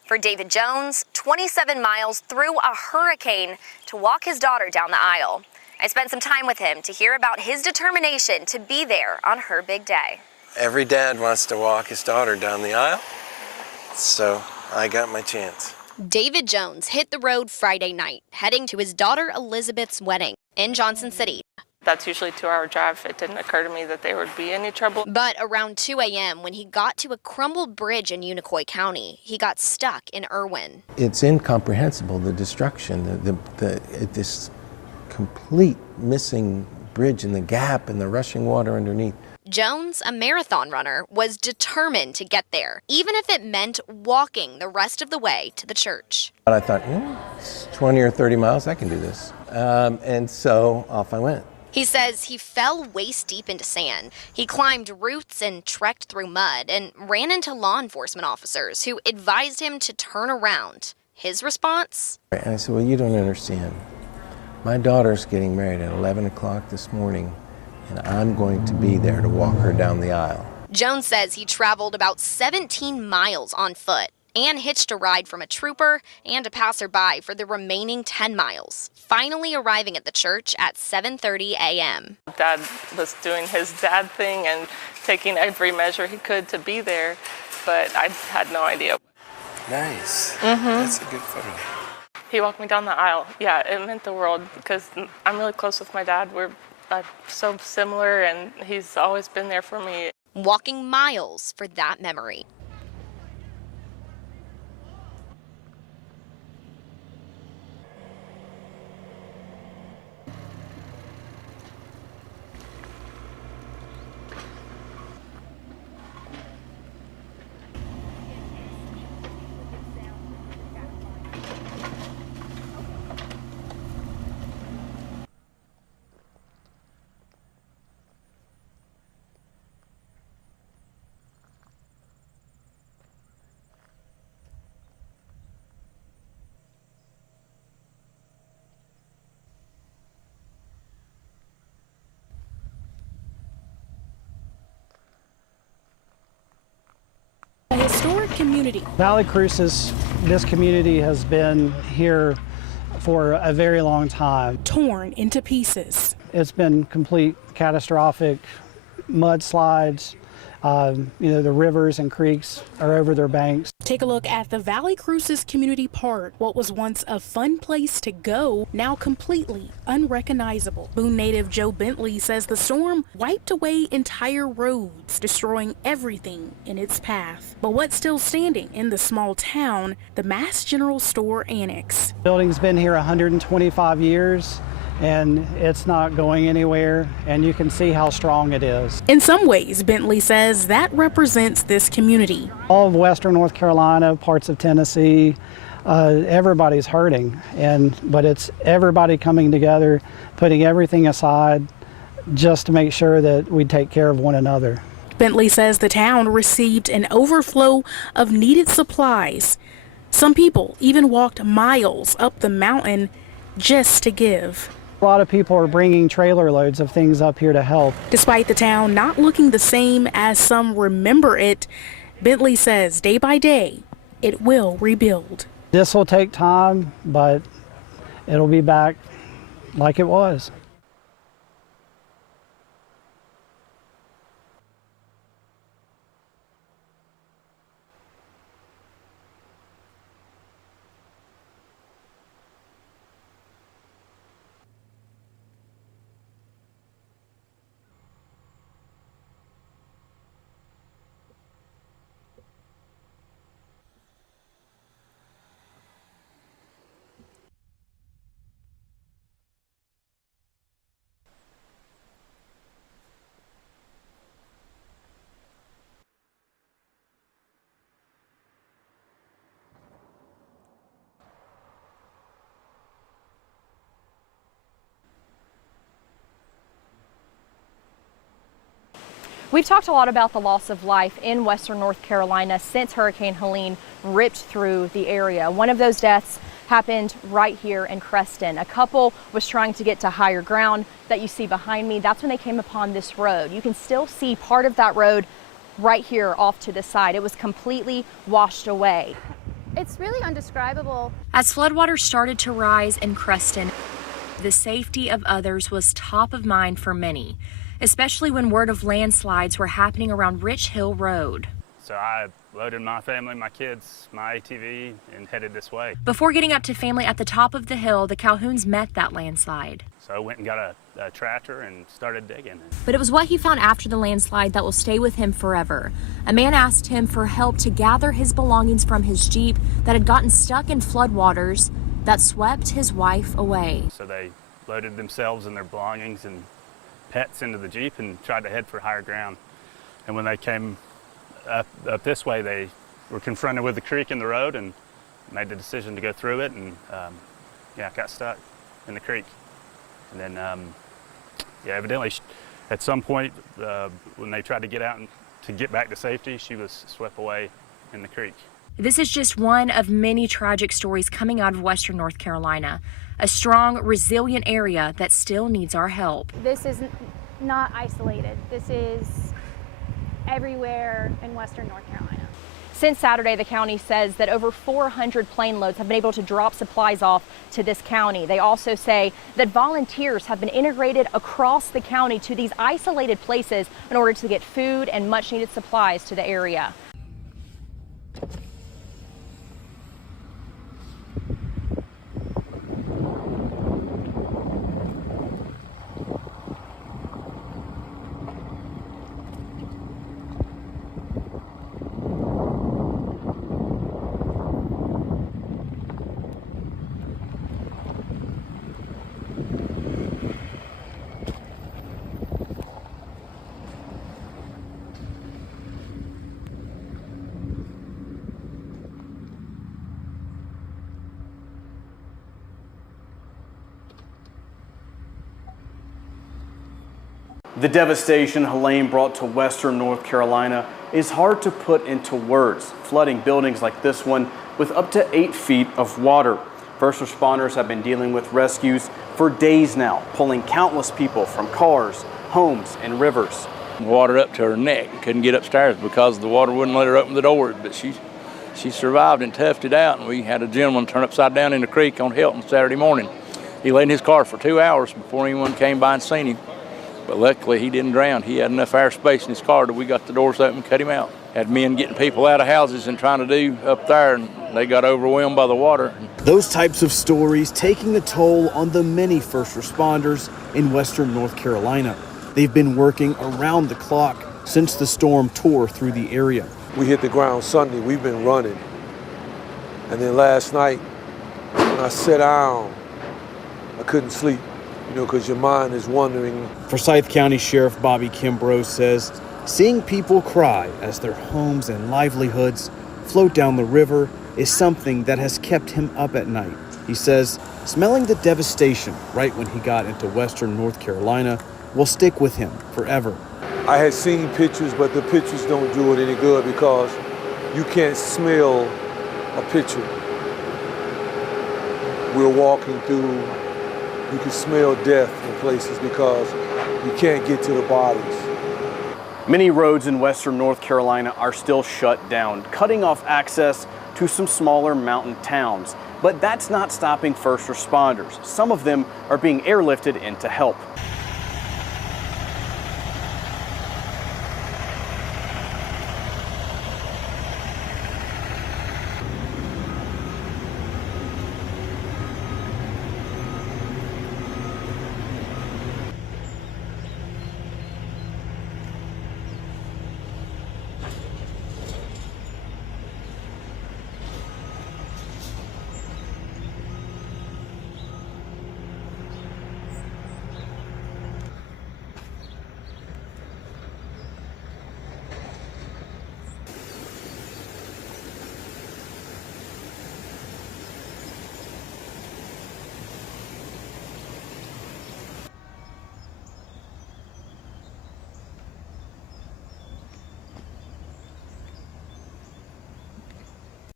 For David Jones, 27 miles through a hurricane to walk his daughter down the aisle. I spent some time with him to hear about his determination to be there on her big day. Every dad wants to walk his daughter down the aisle, so I got my chance. David Jones hit the road Friday night, heading to his daughter Elizabeth's wedding in Johnson City. That's usually a 2-hour drive. It didn't occur to me that there would be any trouble. But around 2 a.m., when he got to a crumbled bridge in Unicoi County, he got stuck in Irwin. It's incomprehensible, the destruction, this complete missing bridge and the gap and the rushing water underneath. Jones, a marathon runner, was determined to get there, even if it meant walking the rest of the way to the church. But I thought, it's 20 or 30 miles, I can do this. And so off I went. He says he fell waist deep into sand. He climbed roots and trekked through mud and ran into law enforcement officers who advised him to turn around. His response? And I said, well, you don't understand. My daughter's getting married at 11 o'clock this morning, and I'm going to be there to walk her down the aisle. Jones says he traveled about 17 miles on foot and hitched a ride from a trooper and a passerby for the remaining 10 miles, finally arriving at the church at 7:30 a.m. Dad was doing his dad thing and taking every measure he could to be there, but I had no idea. Nice. That's a good photo. He walked me down the aisle. Yeah, it meant the world because I'm really close with my dad. We're so similar, and he's always been there for me. Walking miles for that memory. A historic community. Valle Crucis, this community has been here for a very long time. Torn into pieces. It's been complete catastrophic mudslides. The rivers and creeks are over their banks. Take a look at the Valle Crucis Community Park. What was once a fun place to go, now completely unrecognizable. Boone native Joe Bentley says the storm wiped away entire roads, destroying everything in its path. But what's still standing in the small town, the Mass General Store Annex. The building's been here 125 years. And it's not going anywhere, and you can see how strong it is. In some ways, Bentley says that represents this community. All of western North Carolina, parts of Tennessee, everybody's hurting, but it's everybody coming together, putting everything aside just to make sure that we take care of one another. Bentley says the town received an overflow of needed supplies. Some people even walked miles up the mountain just to give. A lot of people are bringing trailer loads of things up here to help. Despite the town not looking the same as some remember it, Bentley says day by day, it will rebuild. This will take time, but it'll be back like it was. We've talked a lot about the loss of life in western North Carolina since Hurricane Helene ripped through the area. One of those deaths happened right here in Creston. A couple was trying to get to higher ground that you see behind me. That's when they came upon this road. You can still see part of that road right here off to the side. It was completely washed away. It's really undescribable. As floodwaters started to rise in Creston, the safety of others was top of mind for many, especially when word of landslides were happening around Rich Hill Road. So I loaded my family, my kids, my ATV, and headed this way. Before getting up to family at the top of the hill, the Calhouns met that landslide. So I went and got a tractor and started digging. But it was what he found after the landslide that will stay with him forever. A man asked him for help to gather his belongings from his Jeep that had gotten stuck in floodwaters that swept his wife away. So they loaded themselves and their belongings and pets into the Jeep and tried to head for higher ground. And when they came up this way, they were confronted with the creek in the road and made the decision to go through it, and got stuck in the creek. And then evidently at some point when they tried to get out and to get back to safety, she was swept away in the creek. This is just one of many tragic stories coming out of Western North Carolina, a strong, resilient area that still needs our help. This is not isolated. This is everywhere in Western North Carolina. Since Saturday, the county says that over 400 plane loads have been able to drop supplies off to this county. They also say that volunteers have been integrated across the county to these isolated places in order to get food and much needed supplies to the area. The devastation Helene brought to Western North Carolina is hard to put into words, flooding buildings like this one with up to 8 feet of water. First responders have been dealing with rescues for days now, pulling countless people from cars, homes, and rivers. Water up to her neck, couldn't get upstairs because the water wouldn't let her open the doors, but she survived and toughed it out, and we had a gentleman turn upside down in the creek on Hilton Saturday morning. He lay in his car for 2 hours before anyone came by and seen him. But luckily, he didn't drown. He had enough airspace in his car that we got the doors open and cut him out. Had men getting people out of houses and trying to do up there, and they got overwhelmed by the water. Those types of stories taking the toll on the many first responders in Western North Carolina. They've been working around the clock since the storm tore through the area. We hit the ground Sunday, we've been running. And then last night, when I sat down, I couldn't sleep. Because your mind is wondering. Forsyth County Sheriff Bobby Kimbrough says seeing people cry as their homes and livelihoods float down the river is something that has kept him up at night. He says smelling the devastation right when he got into Western North Carolina will stick with him forever. I had seen pictures, but the pictures don't do it any good because you can't smell a picture. We're walking through. You can smell death in places because you can't get to the bodies. Many roads in Western North Carolina are still shut down, cutting off access to some smaller mountain towns. But that's not stopping first responders. Some of them are being airlifted in to help.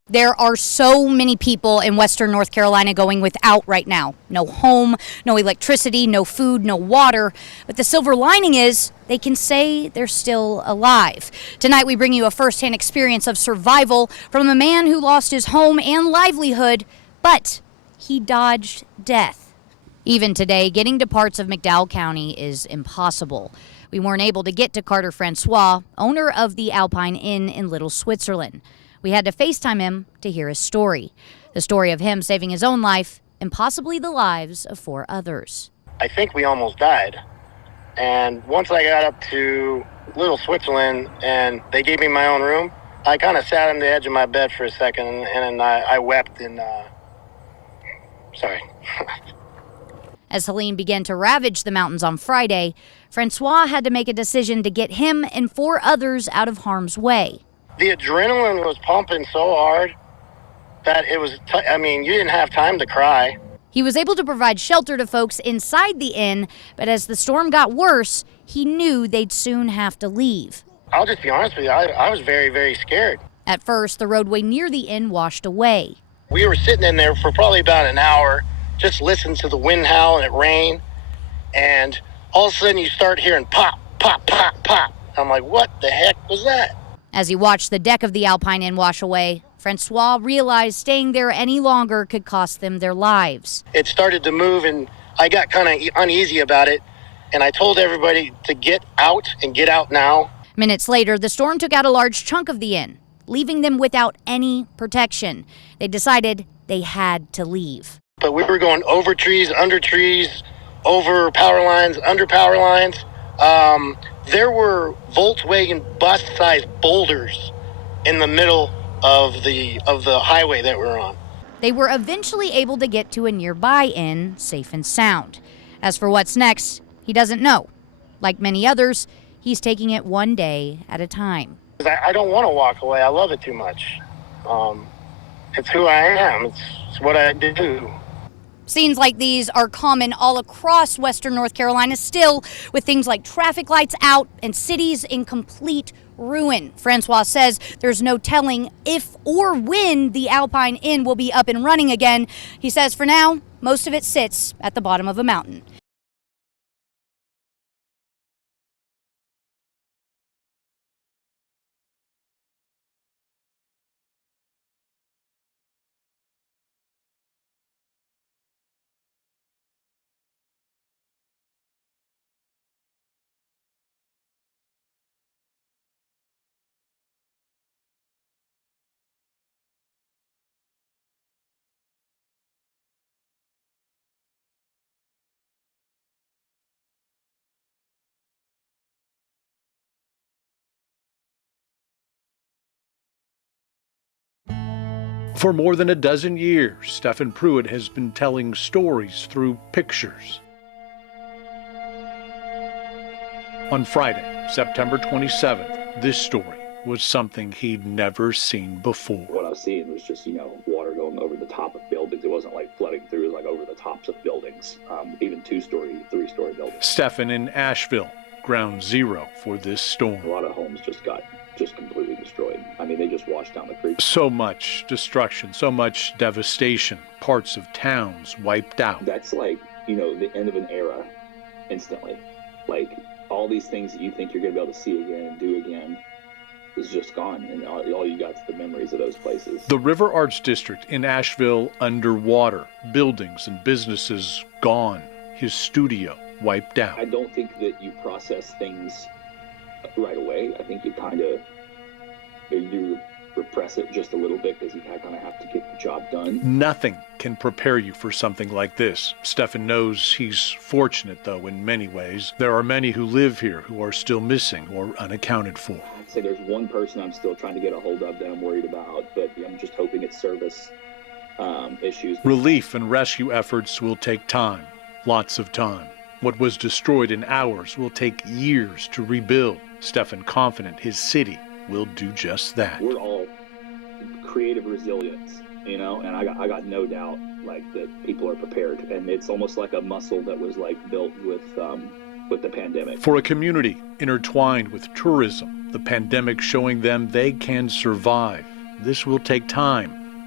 There are so many people in Western North Carolina going without right now. No home, no electricity, no food, no water. But the silver lining is they can say they're still alive. Tonight we bring you a firsthand experience of survival from a man who lost his home and livelihood, but he dodged death. Even today, getting to parts of McDowell County is impossible. We weren't able to get to Carter Francois, owner of the Alpine Inn in Little Switzerland. We had to FaceTime him to hear his story. The story of him saving his own life and possibly the lives of 4 others. I think we almost died. And once I got up to Little Switzerland and they gave me my own room, I kind of sat on the edge of my bed for a second and I wept and, sorry. As Helene began to ravage the mountains on Friday, Francois had to make a decision to get him and 4 others out of harm's way. The adrenaline was pumping so hard that it was, you didn't have time to cry. He was able to provide shelter to folks inside the inn, but as the storm got worse, he knew they'd soon have to leave. I'll just be honest with you, I was very, very scared. At first, the roadway near the inn washed away. We were sitting in there for probably about an hour, just listening to the wind howl and it rained, and all of a sudden you start hearing pop, pop, pop, pop. I'm like, what the heck was that? As he watched the deck of the Alpine Inn wash away, Francois realized staying there any longer could cost them their lives. It started to move and I got kind of uneasy about it, and I told everybody to get out and get out now. Minutes later, the storm took out a large chunk of the inn, leaving them without any protection. They decided they had to leave. But we were going over trees, under trees, over power lines, under power lines. There were Volkswagen bus-sized boulders in the middle of the highway that we're on. They were eventually able to get to a nearby inn, safe and sound. As for what's next, he doesn't know. Like many others, he's taking it one day at a time. I don't want to walk away. I love it too much. It's who I am. It's what I do. Scenes like these are common all across Western North Carolina still, with things like traffic lights out and cities in complete ruin. Francois says there's no telling if or when the Alpine Inn will be up and running again. He says for now, most of it sits at the bottom of a mountain. For more than a dozen years, Stephen Pruitt has been telling stories through pictures. On Friday, September 27th, this story was something he'd never seen before. What I was seeing was just, water going over the top of buildings. It wasn't like flooding through, it was like over the tops of buildings, even 2-story, 3-story buildings. Stephen in Asheville, ground zero for this storm. A lot of homes just got completely destroyed. They just washed down the creek. So much destruction, so much devastation, parts of towns wiped out. That's like, the end of an era instantly. Like, all these things that you think you're going to be able to see again and do again is just gone, and all you got is the memories of those places. The River Arts District in Asheville underwater, buildings and businesses gone, his studio wiped out. I don't think that you process things right away. I think you repress it just a little bit because you kind of have to get the job done. Nothing can prepare you for something like this. Stephen knows he's fortunate, though, in many ways. There are many who live here who are still missing or unaccounted for. I'd say there's one person I'm still trying to get a hold of that I'm worried about, but I'm just hoping it's service issues. Relief and rescue efforts will take time, lots of time. What was destroyed in hours will take years to rebuild. Stephen confident his city will do just that. We're all creative resilience, and I got no doubt that people are prepared, and it's almost like a muscle that was built with the pandemic. For a community intertwined with tourism, the pandemic showing them they can survive. This will take time,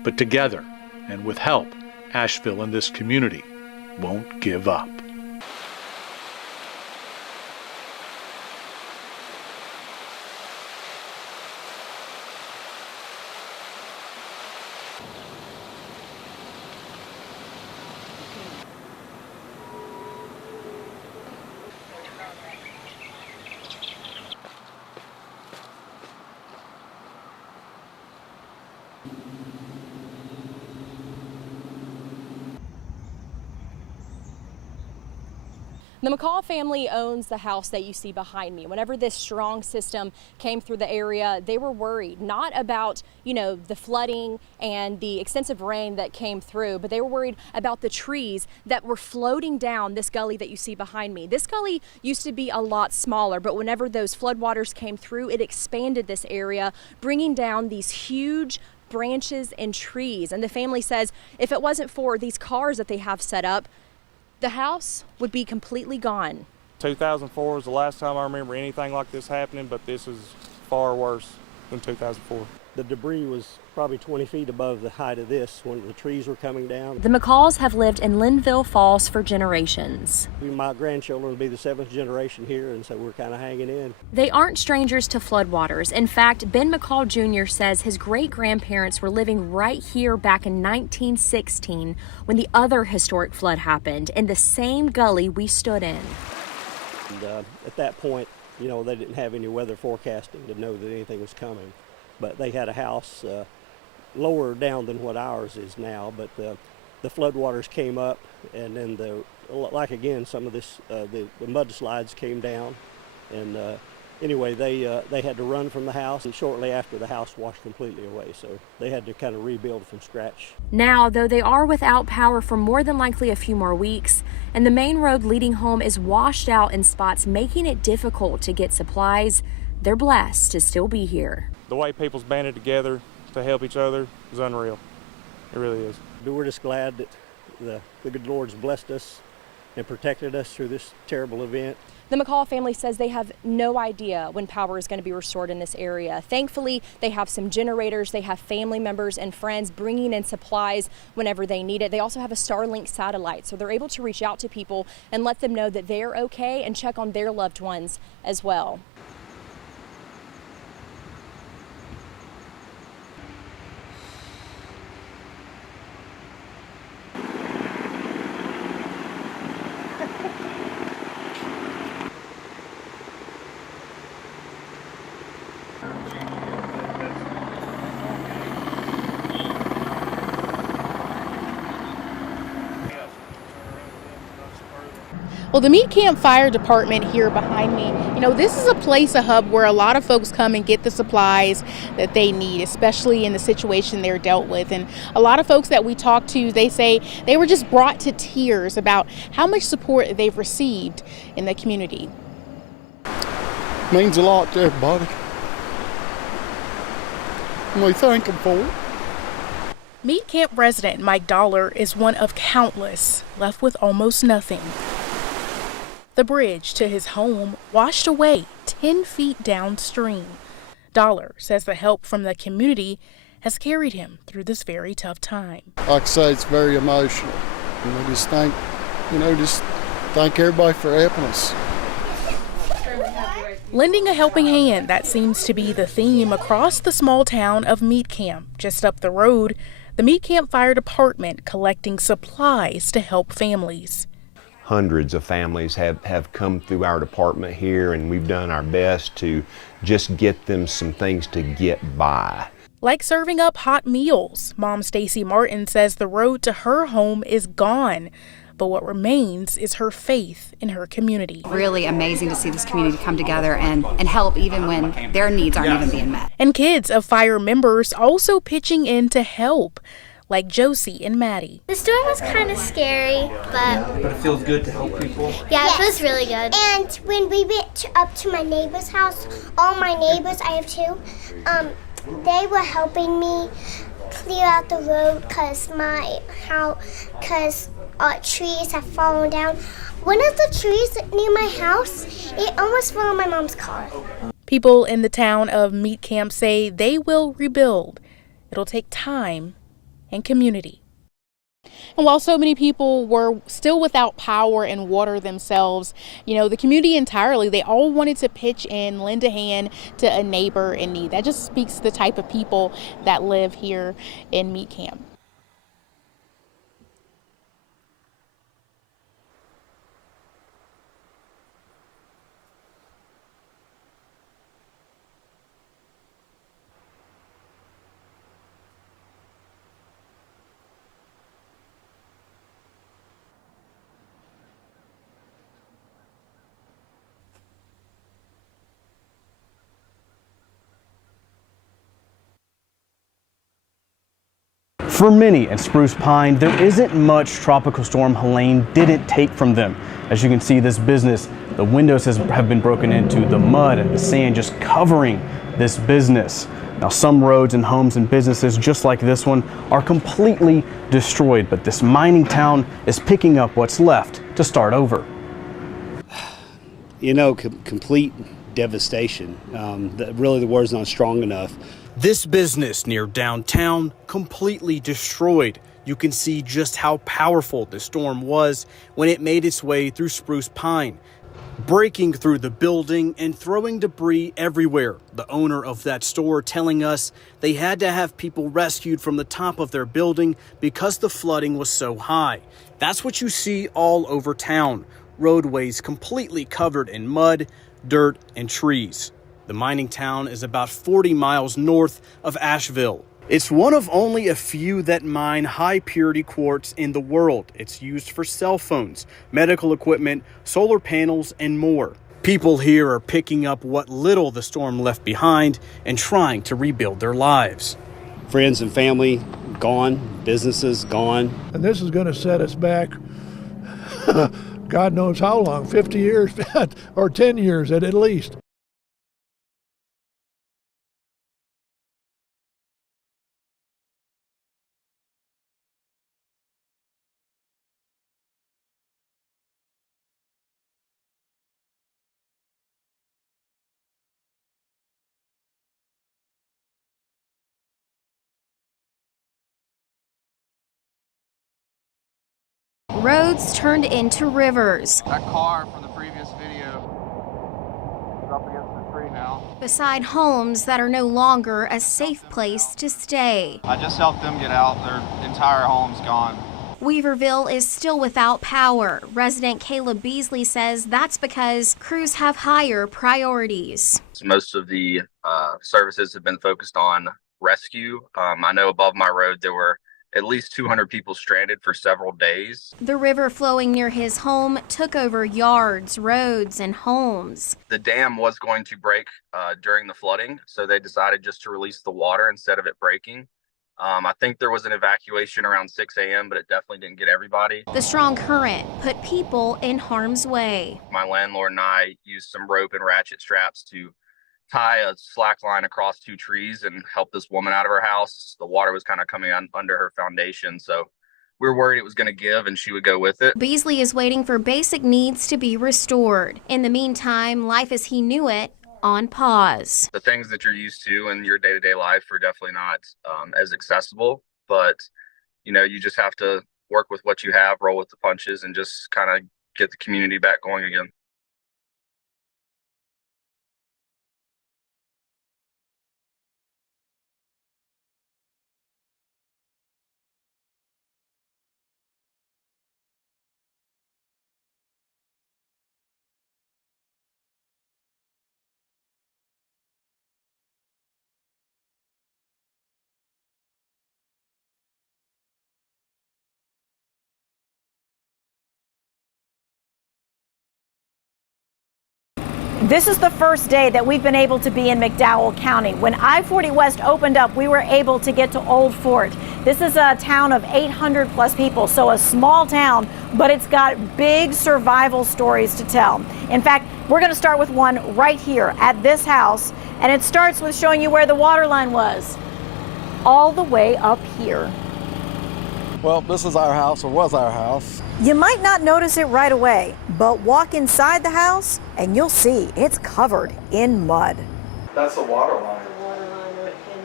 But together, and with help, Asheville and this community won't give up. The McCall family owns the house that you see behind me. Whenever this strong system came through the area, they were worried, not about, the flooding and the extensive rain that came through, but they were worried about the trees that were floating down this gully that you see behind me. This gully used to be a lot smaller, but whenever those floodwaters came through, it expanded this area, bringing down these huge branches and trees. And the family says if it wasn't for these cars that they have set up, the house would be completely gone. 2004 was the last time I remember anything like this happening, but this is far worse than 2004. The debris was probably 20 feet above the height of this when the trees were coming down. The McCalls have lived in Linville Falls for generations. My grandchildren will be the 7th generation here, and so we're kind of hanging in. They aren't strangers to floodwaters. In fact, Ben McCall Jr. says his great-grandparents were living right here back in 1916 when the other historic flood happened in the same gully we stood in. And, at that point, they didn't have any weather forecasting to know that anything was coming. But they had a house lower down than what ours is now. But the floodwaters came up, and then some of this the mudslides came down, and anyway they had to run from the house. And shortly after, the house washed completely away, so they had to kind of rebuild from scratch. Now, though they are without power for more than likely a few more weeks, and the main road leading home is washed out in spots, making it difficult to get supplies, they're blessed to still be here. The way people's banded together to help each other is unreal. It really is. We're just glad that the good Lord's blessed us and protected us through this terrible event. The McCall family says they have no idea when power is going to be restored in this area. Thankfully, they have some generators. They have family members and friends bringing in supplies whenever they need it. They also have a Starlink satellite, so they're able to reach out to people and let them know that they're okay and check on their loved ones as well. Well, the Meat Camp Fire Department here behind me, this is a hub where a lot of folks come and get the supplies that they need, especially in the situation they're dealt with. And a lot of folks that we talk to, they say they were just brought to tears about how much support they've received in the community. Means a lot to everybody. And we thank them for it. Meat Camp resident Mike Dollar is one of countless left with almost nothing. The bridge to his home washed away 10 feet downstream. Dollar says the help from the community has carried him through this very tough time. Like I say, it's very emotional. And we just thank everybody for helping us. Lending a helping hand, that seems to be the theme across the small town of Meat Camp. Just up the road, the Meat Camp Fire Department collecting supplies to help families. Hundreds of families have come through our department here, and we've done our best to just get them some things to get by. Like serving up hot meals, Mom Stacy Martin says the road to her home is gone, but what remains is her faith in her community. Really amazing to see this community come together and help even when their needs aren't even being met. And kids of fire members also pitching in to help, like Josie and Maddie. The storm was kind of scary, but it feels good to help people. Yeah, it feels really good. And when we went up to my neighbor's house, all my neighbors, I have two, they were helping me clear out the road because trees have fallen down. One of the trees near my house, it almost fell on my mom's car. People in the town of Meat Camp say they will rebuild. It'll take time and community. And while so many people were still without power and water themselves, the community entirely, they all wanted to pitch in, lend a hand to a neighbor in need. That just speaks to the type of people that live here in Meat Camp. For many at Spruce Pine, there isn't much Tropical Storm Helene didn't take from them. As you can see, this business, the windows have been broken into, the mud and the sand just covering this business. Now, some roads and homes and businesses just like this one are completely destroyed, but this mining town is picking up what's left to start over. Complete devastation. Really, the word's not strong enough. This business near downtown completely destroyed. You can see just how powerful the storm was when it made its way through Spruce Pine, breaking through the building and throwing debris everywhere. The owner of that store telling us they had to have people rescued from the top of their building because the flooding was so high. That's what you see all over town. Roadways completely covered in mud, dirt, and trees. The mining town is about 40 miles north of Asheville. It's one of only a few that mine high-purity quartz in the world. It's used for cell phones, medical equipment, solar panels, and more. People here are picking up what little the storm left behind and trying to rebuild their lives. Friends and family gone, businesses gone. And this is going to set us back, God knows how long, 50 years or 10 years at least. Roads turned into rivers. That car from the previous video is up against the tree now. Beside homes that are no longer a safe place to stay. I just helped them get out. Their entire home's gone. Weaverville is still without power. Resident Caleb Beasley says that's because crews have higher priorities. Most of the services have been focused on rescue. I know above my road there were at least 200 people stranded for several days. The river flowing near his home took over yards, roads, and homes. The dam was going to break during the flooding, so they decided just to release the water instead of it breaking. I think there was an evacuation around 6 a.m., but it definitely didn't get everybody. The strong current put people in harm's way. My landlord and I used some rope and ratchet straps to tie a slack line across two trees and help this woman out of her house. The water was kind of coming under her foundation, so we were worried it was going to give and she would go with it. Beasley is waiting for basic needs to be restored. In the meantime, life as he knew it on pause. The things that you're used to in your day-to-day life are definitely not as accessible, but you just have to work with what you have, roll with the punches, and just kind of get the community back going again. This is the first day that we've been able to be in McDowell County. When I-40 West opened up, we were able to get to Old Fort. This is a town of 800 plus people, so a small town, but it's got big survival stories to tell. In fact, we're going to start with one right here at this house, and it starts with showing you where the water line was, all the way up here. Well, this is our house, or was our house. You might not notice it right away, but walk inside the house and you'll see it's covered in mud. That's the water line.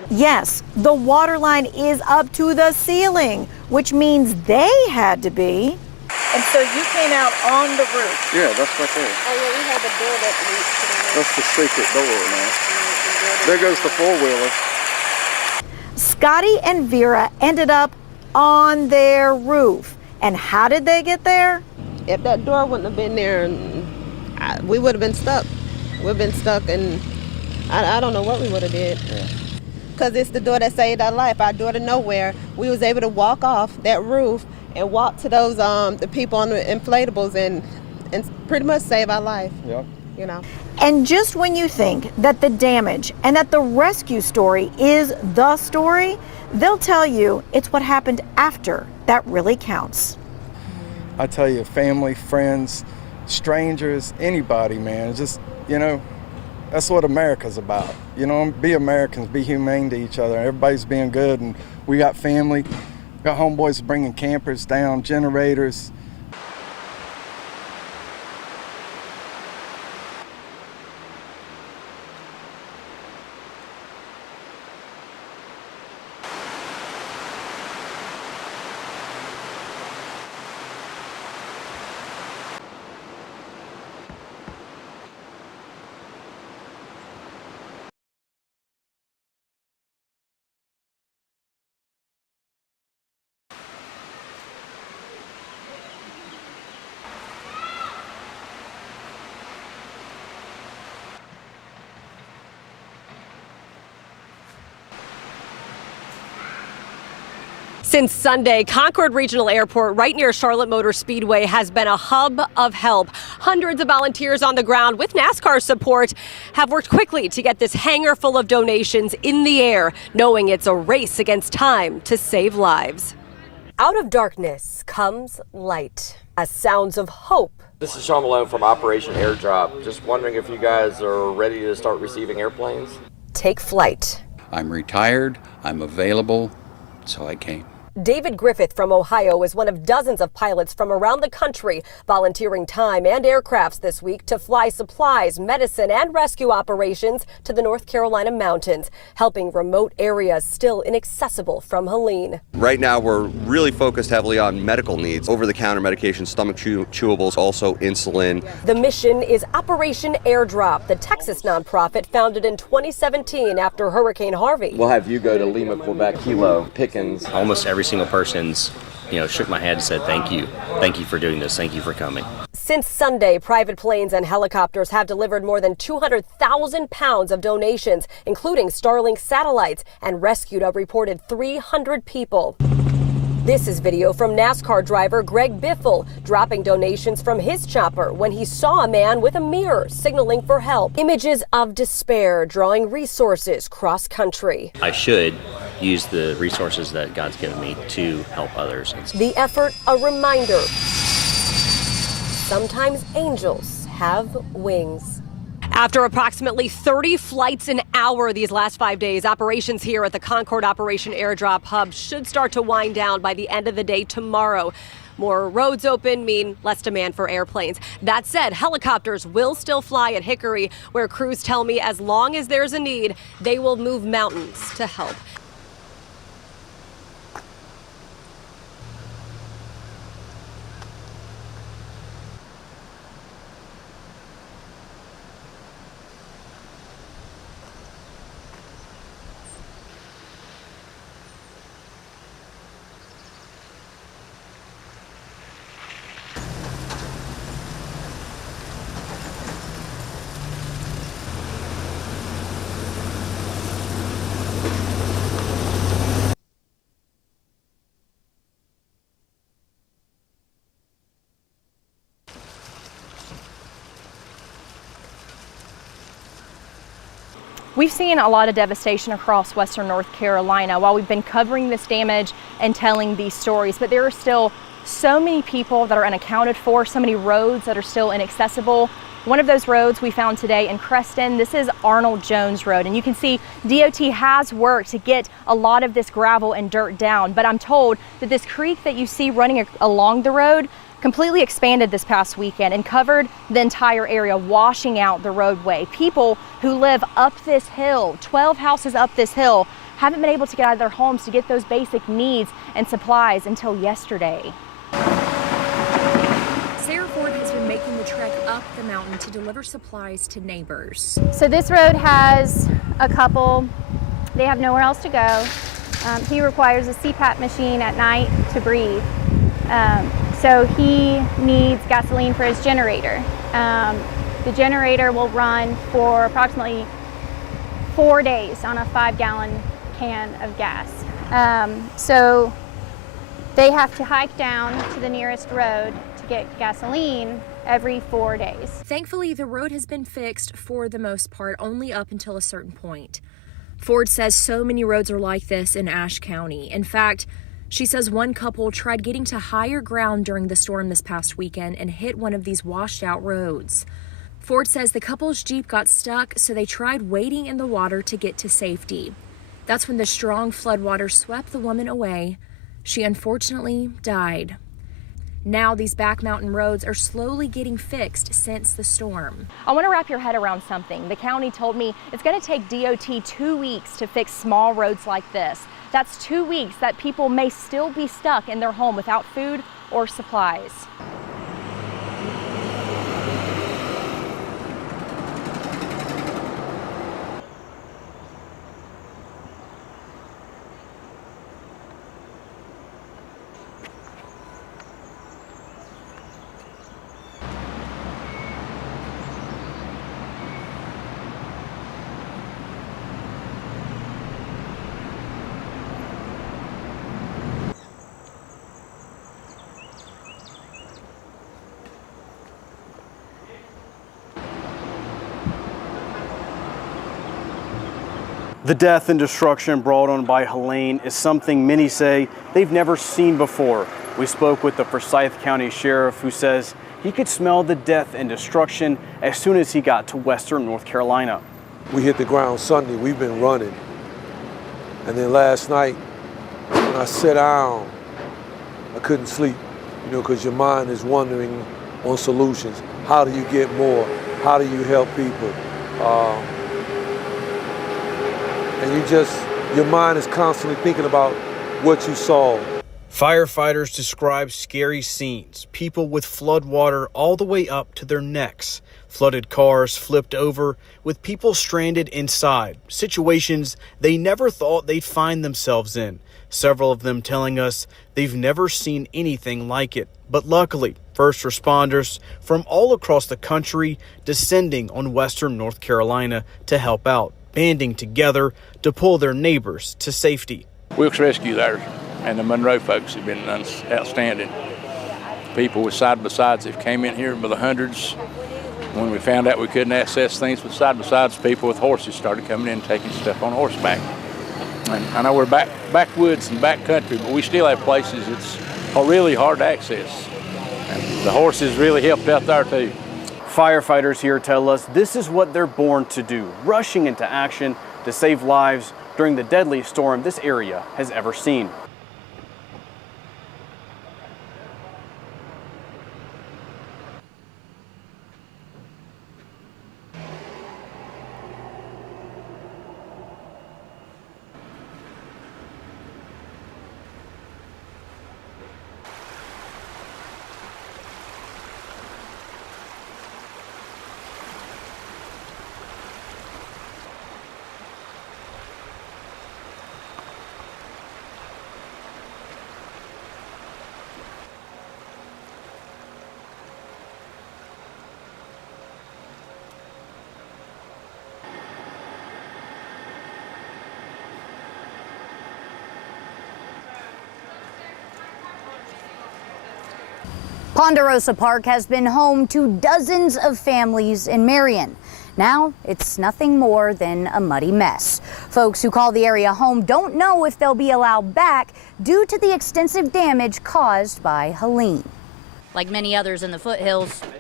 Yes, the water line is up to the ceiling, which means they had to be. And so you came out on the roof. Yeah, that's right there. Oh, yeah, we have a door that leads to the roof. That's the secret door now. There goes the four-wheeler. Scotty and Vera ended up on their roof. And how did they get there? If that door wouldn't have been there, we would have been stuck. We've been stuck, and I don't know what we would have did. Because it's the door that saved our life, our door to nowhere. We was able to walk off that roof and walk to those the people on the inflatables and pretty much save our life. Yep. You know. And just when you think that the damage and that the rescue story is the story, they'll tell you it's what happened after that really counts. I tell you, family, friends, strangers, anybody, man, just, you know, that's what America's about. You know, be Americans, be humane to each other. Everybody's being good, and we got family. Got homeboys bringing campers down, generators. Since Sunday, Concord Regional Airport right near Charlotte Motor Speedway has been a hub of help. Hundreds of volunteers on the ground with NASCAR support have worked quickly to get this hangar full of donations in the air, knowing it's a race against time to save lives. Out of darkness comes light, as sounds of hope. This is Sean Malone from Operation Airdrop. Just wondering if you guys are ready to start receiving airplanes. Take flight. I'm retired, I'm available, so I came. David Griffith from Ohio is one of dozens of pilots from around the country volunteering time and aircrafts this week to fly supplies, medicine, and rescue operations to the North Carolina mountains, helping remote areas still inaccessible from Helene. Right now, we're really focused heavily on medical needs, over-the-counter medications, stomach chewables, also insulin. The mission is Operation Airdrop, the Texas nonprofit founded in 2017 after Hurricane Harvey. We'll have you go to Lima, Quebec, Kilo, Pickens. Almost every single person's, shook my head and said, thank you for doing this, thank you for coming. Since Sunday, private planes and helicopters have delivered more than 200,000 pounds of donations, including Starlink satellites, and rescued a reported 300 people. This is video from NASCAR driver Greg Biffle dropping donations from his chopper when he saw a man with a mirror signaling for help. Images of despair drawing resources cross country. I should use the resources that God's given me to help others. The effort, a reminder. Sometimes angels have wings. After approximately 30 flights an hour these last 5 days, operations here at the Concord Operation Airdrop Hub should start to wind down by the end of the day tomorrow. More roads open mean less demand for airplanes. That said, helicopters will still fly at Hickory, where crews tell me as long as there's a need, they will move mountains to help. We've seen a lot of devastation across western North Carolina while we've been covering this damage and telling these stories, but there are still so many people that are unaccounted for, so many roads that are still inaccessible. One of those roads we found today in Creston, this is Arnold Jones Road, and you can see DOT has worked to get a lot of this gravel and dirt down, but I'm told that this creek that you see running along the road completely expanded this past weekend and covered the entire area, washing out the roadway. People who live up this hill, 12 houses up this hill, haven't been able to get out of their homes to get those basic needs and supplies until yesterday. Sarah Ford has been making the trek up the mountain to deliver supplies to neighbors. So this road has a couple, they have nowhere else to go. He requires a CPAP machine at night to breathe. So he needs gasoline for his generator. The generator will run for approximately 4 days on a 5-gallon can of gas. So they have to hike down to the nearest road to get gasoline every 4 days. Thankfully, the road has been fixed for the most part, only up until a certain point. Ford says so many roads are like this in Ashe County. In fact, she says one couple tried getting to higher ground during the storm this past weekend and hit one of these washed out roads. Ford says the couple's Jeep got stuck, so they tried wading in the water to get to safety. That's when the strong floodwater swept the woman away. She unfortunately died. Now these back mountain roads are slowly getting fixed since the storm. I want to wrap your head around something. The county told me it's going to take DOT 2 weeks to fix small roads like this. That's 2 weeks that people may still be stuck in their home without food or supplies. The death and destruction brought on by Helene is something many say they've never seen before. We spoke with the Forsyth County Sheriff, who says he could smell the death and destruction as soon as he got to western North Carolina. We hit the ground Sunday, we've been running. And then last night, when I sat down, I couldn't sleep, because your mind is wandering on solutions. How do you get more? How do you help people? And your mind is constantly thinking about what you saw. Firefighters describe scary scenes, people with flood water all the way up to their necks, flooded cars flipped over with people stranded inside, situations they never thought they'd find themselves in. Several of them telling us they've never seen anything like it. But luckily, first responders from all across the country descending on western North Carolina to help out, banding together to pull their neighbors to safety. Wilkes Rescue there and the Monroe folks have been outstanding. People with side-by-sides that came in here by the hundreds. When we found out we couldn't access things with side-by-sides, people with horses started coming in and taking stuff on horseback. And I know we're backwoods and back country, but we still have places it's really hard to access. And the horses really helped out there too. Firefighters here tell us this is what they're born to do, rushing into action to save lives during the deadliest storm this area has ever seen. Ponderosa Park has been home to dozens of families in Marion. Now it's nothing more than a muddy mess. Folks who call the area home don't know if they'll be allowed back due to the extensive damage caused by Helene. Like many others in the foothills,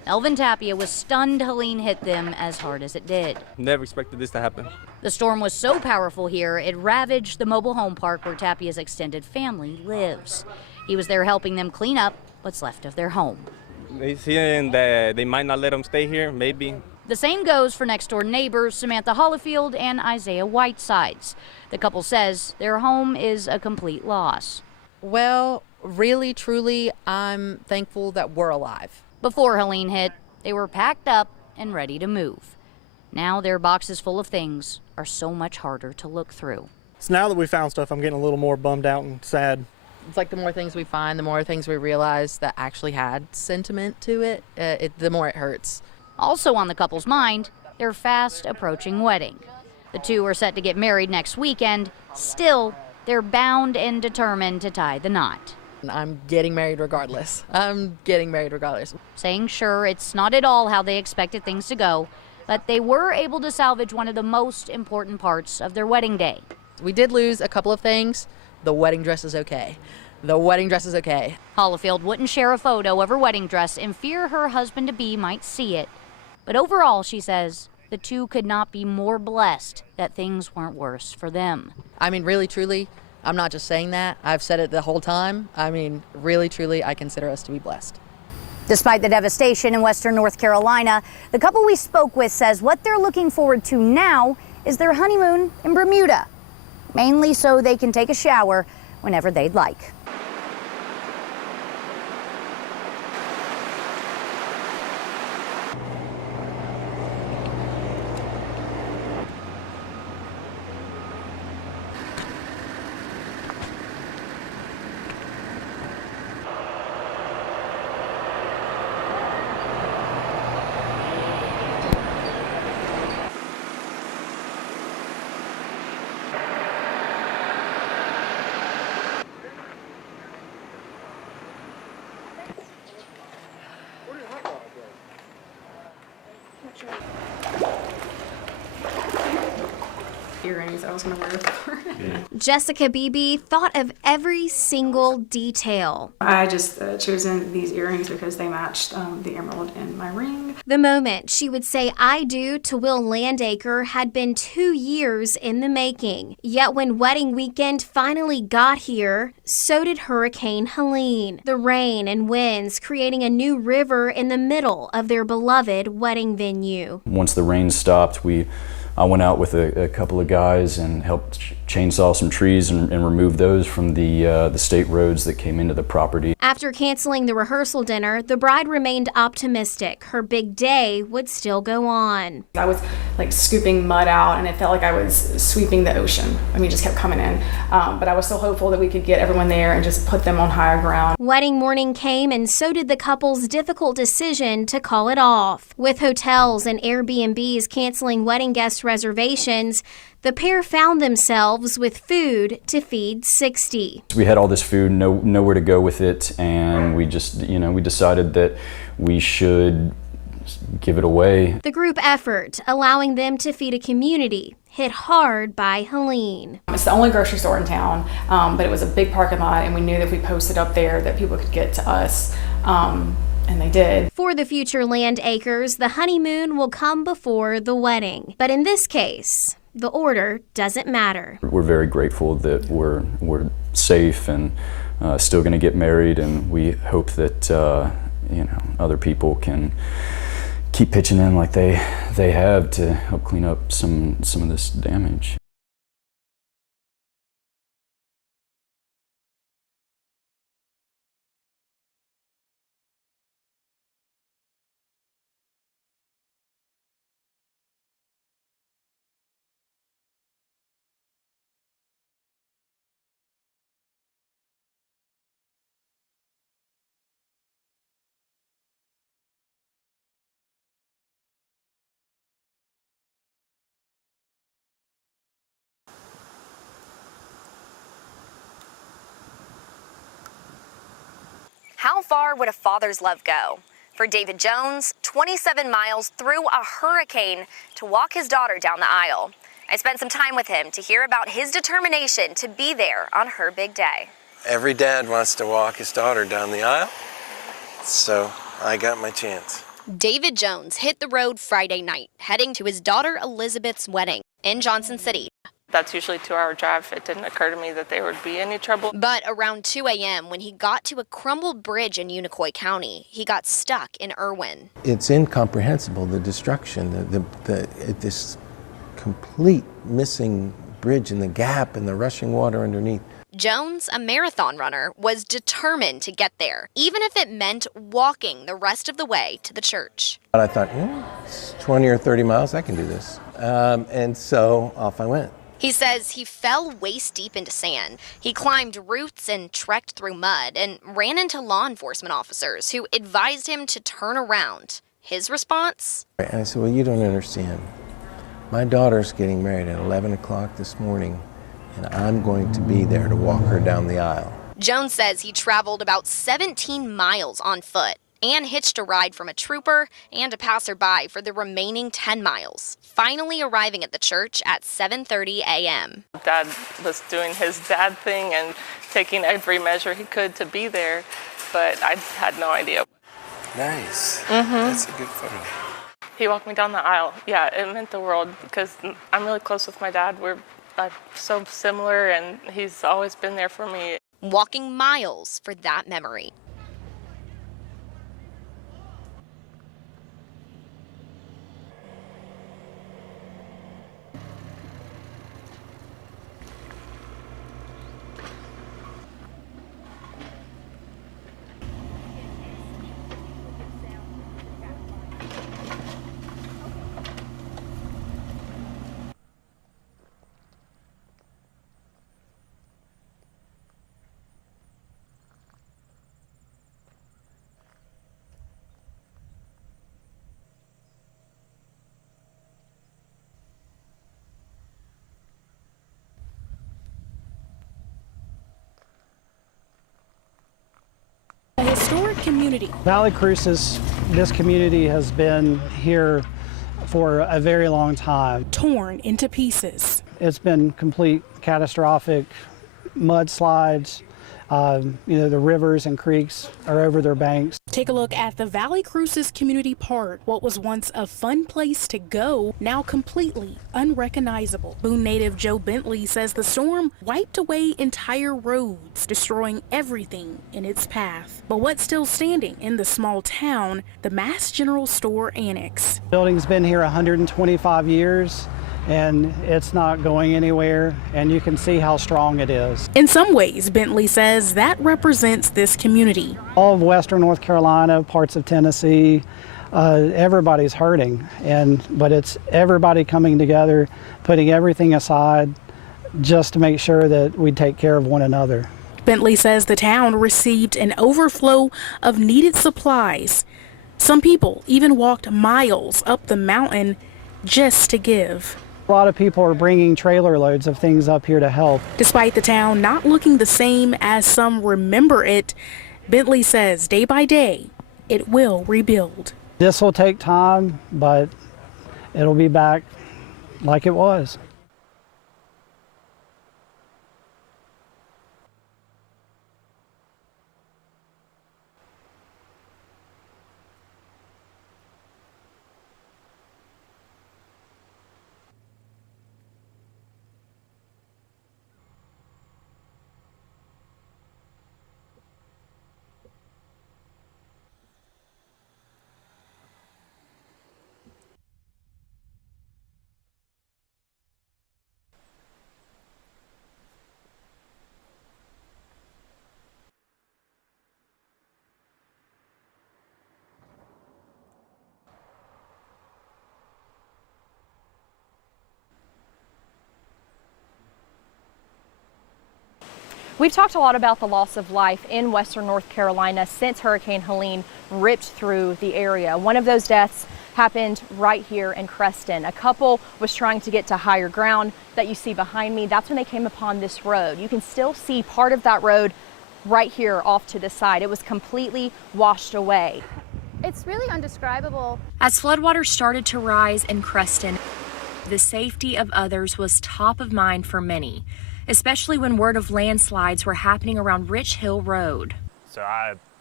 Elvin Tapia was stunned Helene hit them as hard as it did. Never expected this to happen. The storm was so powerful here, it ravaged the mobile home park where Tapia's extended family lives. He was there helping them clean up what's left of their home. They saying that they might not let them stay here, maybe. The same goes for next-door neighbors Samantha Hollifield and Isaiah Whitesides. The couple says their home is a complete loss. Well, really, truly, I'm thankful that we're alive. Before Helene hit, they were packed up and ready to move. Now their boxes full of things are so much harder to look through. So now that we found stuff, I'm getting a little more bummed out and sad. It's like the more things we find, the more things we realize that actually had sentiment to it, the more it hurts. Also on the couple's mind, their fast approaching wedding. The two are set to get married next weekend. Still, they're bound and determined to tie the knot. I'm getting married regardless. Saying sure, it's not at all how they expected things to go, but they were able to salvage one of the most important parts of their wedding day. We did lose a couple of things. The wedding dress is okay. Hollifield wouldn't share a photo of her wedding dress in fear her husband-to-be might see it. But overall, she says, the two could not be more blessed that things weren't worse for them. I mean, really, truly, I'm not just saying that. I've said it the whole time. I mean, really, truly, I consider us to be blessed. Despite the devastation in western North Carolina, the couple we spoke with says what they're looking forward to now is their honeymoon in Bermuda, mainly so they can take a shower whenever they'd like. Earrings I was going to wear for. Jessica Beebe thought of every single detail. I just chosen these earrings because they matched the emerald in my ring. The moment she would say I do to Will Landacre had been 2 years in the making. Yet when wedding weekend finally got here, so did Hurricane Helene. The rain and winds creating a new river in the middle of their beloved wedding venue. Once the rain stopped, I went out with a couple of guys and helped chainsaw some trees and remove those from the state roads that came into the property. After canceling the rehearsal dinner, the bride remained optimistic her big day would still go on. I was like scooping mud out and it felt like I was sweeping the ocean. I mean, it just kept coming in. But I was still hopeful that we could get everyone there and just put them on higher ground. Wedding morning came and so did the couple's difficult decision to call it off. With hotels and Airbnbs canceling wedding guest reservations, the pair found themselves with food to feed 60. We had all this food, nowhere to go with it, and we just, we decided that we should give it away. The group effort, allowing them to feed a community, hit hard by Helene. It's the only grocery store in town, but it was a big parking lot, and we knew that if we posted up there that people could get to us. And they did. For the future Landacres, the honeymoon will come before the wedding. But in this case, the order doesn't matter. We're very grateful that we're safe and still going to get married, and we hope that other people can keep pitching in like they have to help clean up some of this damage. How far would a father's love go? For David Jones, 27 miles through a hurricane to walk his daughter down the aisle. I spent some time with him to hear about his determination to be there on her big day. Every dad wants to walk his daughter down the aisle, so I got my chance. David Jones hit the road Friday night, heading to his daughter Elizabeth's wedding in Johnson City. That's usually a 2-hour drive. It didn't occur to me that there would be any trouble. But around 2 a.m., when he got to a crumbled bridge in Unicoi County, he got stuck in Irwin. It's incomprehensible, the destruction, this complete missing bridge and the gap and the rushing water underneath. Jones, a marathon runner, was determined to get there, even if it meant walking the rest of the way to the church. But I thought, it's 20 or 30 miles, I can do this. And so off I went. He says he fell waist deep into sand. He climbed roots and trekked through mud and ran into law enforcement officers who advised him to turn around. His response? And I said, well, you don't understand. My daughter's getting married at 11 o'clock this morning, and I'm going to be there to walk her down the aisle. Jones says he traveled about 17 miles on foot and hitched a ride from a trooper and a passerby for the remaining 10 miles, finally arriving at the church at 7:30 a.m. Dad was doing his dad thing and taking every measure he could to be there, but I had no idea. Nice. That's a good photo. He walked me down the aisle. Yeah, it meant the world because I'm really close with my dad. We're so similar, and he's always been there for me. Walking miles for that memory. A historic community. Valle Crucis, this community has been here for a very long time. Torn into pieces. It's been complete catastrophic mudslides. The rivers and creeks are over their banks. Take a look at the Valle Crucis Community Park. What was once a fun place to go, now completely unrecognizable. Boone native Joe Bentley says the storm wiped away entire roads, destroying everything in its path. But what's still standing in the small town, the Mass General Store Annex. The building's been here 125 years. And it's not going anywhere, and you can see how strong it is. In some ways, Bentley says that represents this community. All of western North Carolina, parts of Tennessee, everybody's hurting, but it's everybody coming together, putting everything aside just to make sure that we take care of one another. Bentley says the town received an overflow of needed supplies. Some people even walked miles up the mountain just to give. A lot of people are bringing trailer loads of things up here to help. Despite the town not looking the same as some remember it, Bentley says day by day, it will rebuild. This will take time, but it'll be back like it was. We've talked a lot about the loss of life in western North Carolina since Hurricane Helene ripped through the area. One of those deaths happened right here in Creston. A couple was trying to get to higher ground that you see behind me. That's when they came upon this road. You can still see part of that road right here off to the side. It was completely washed away. It's really indescribable. As floodwaters started to rise in Creston, the safety of others was top of mind for many, especially when word of landslides were happening around Rich Hill Road. So I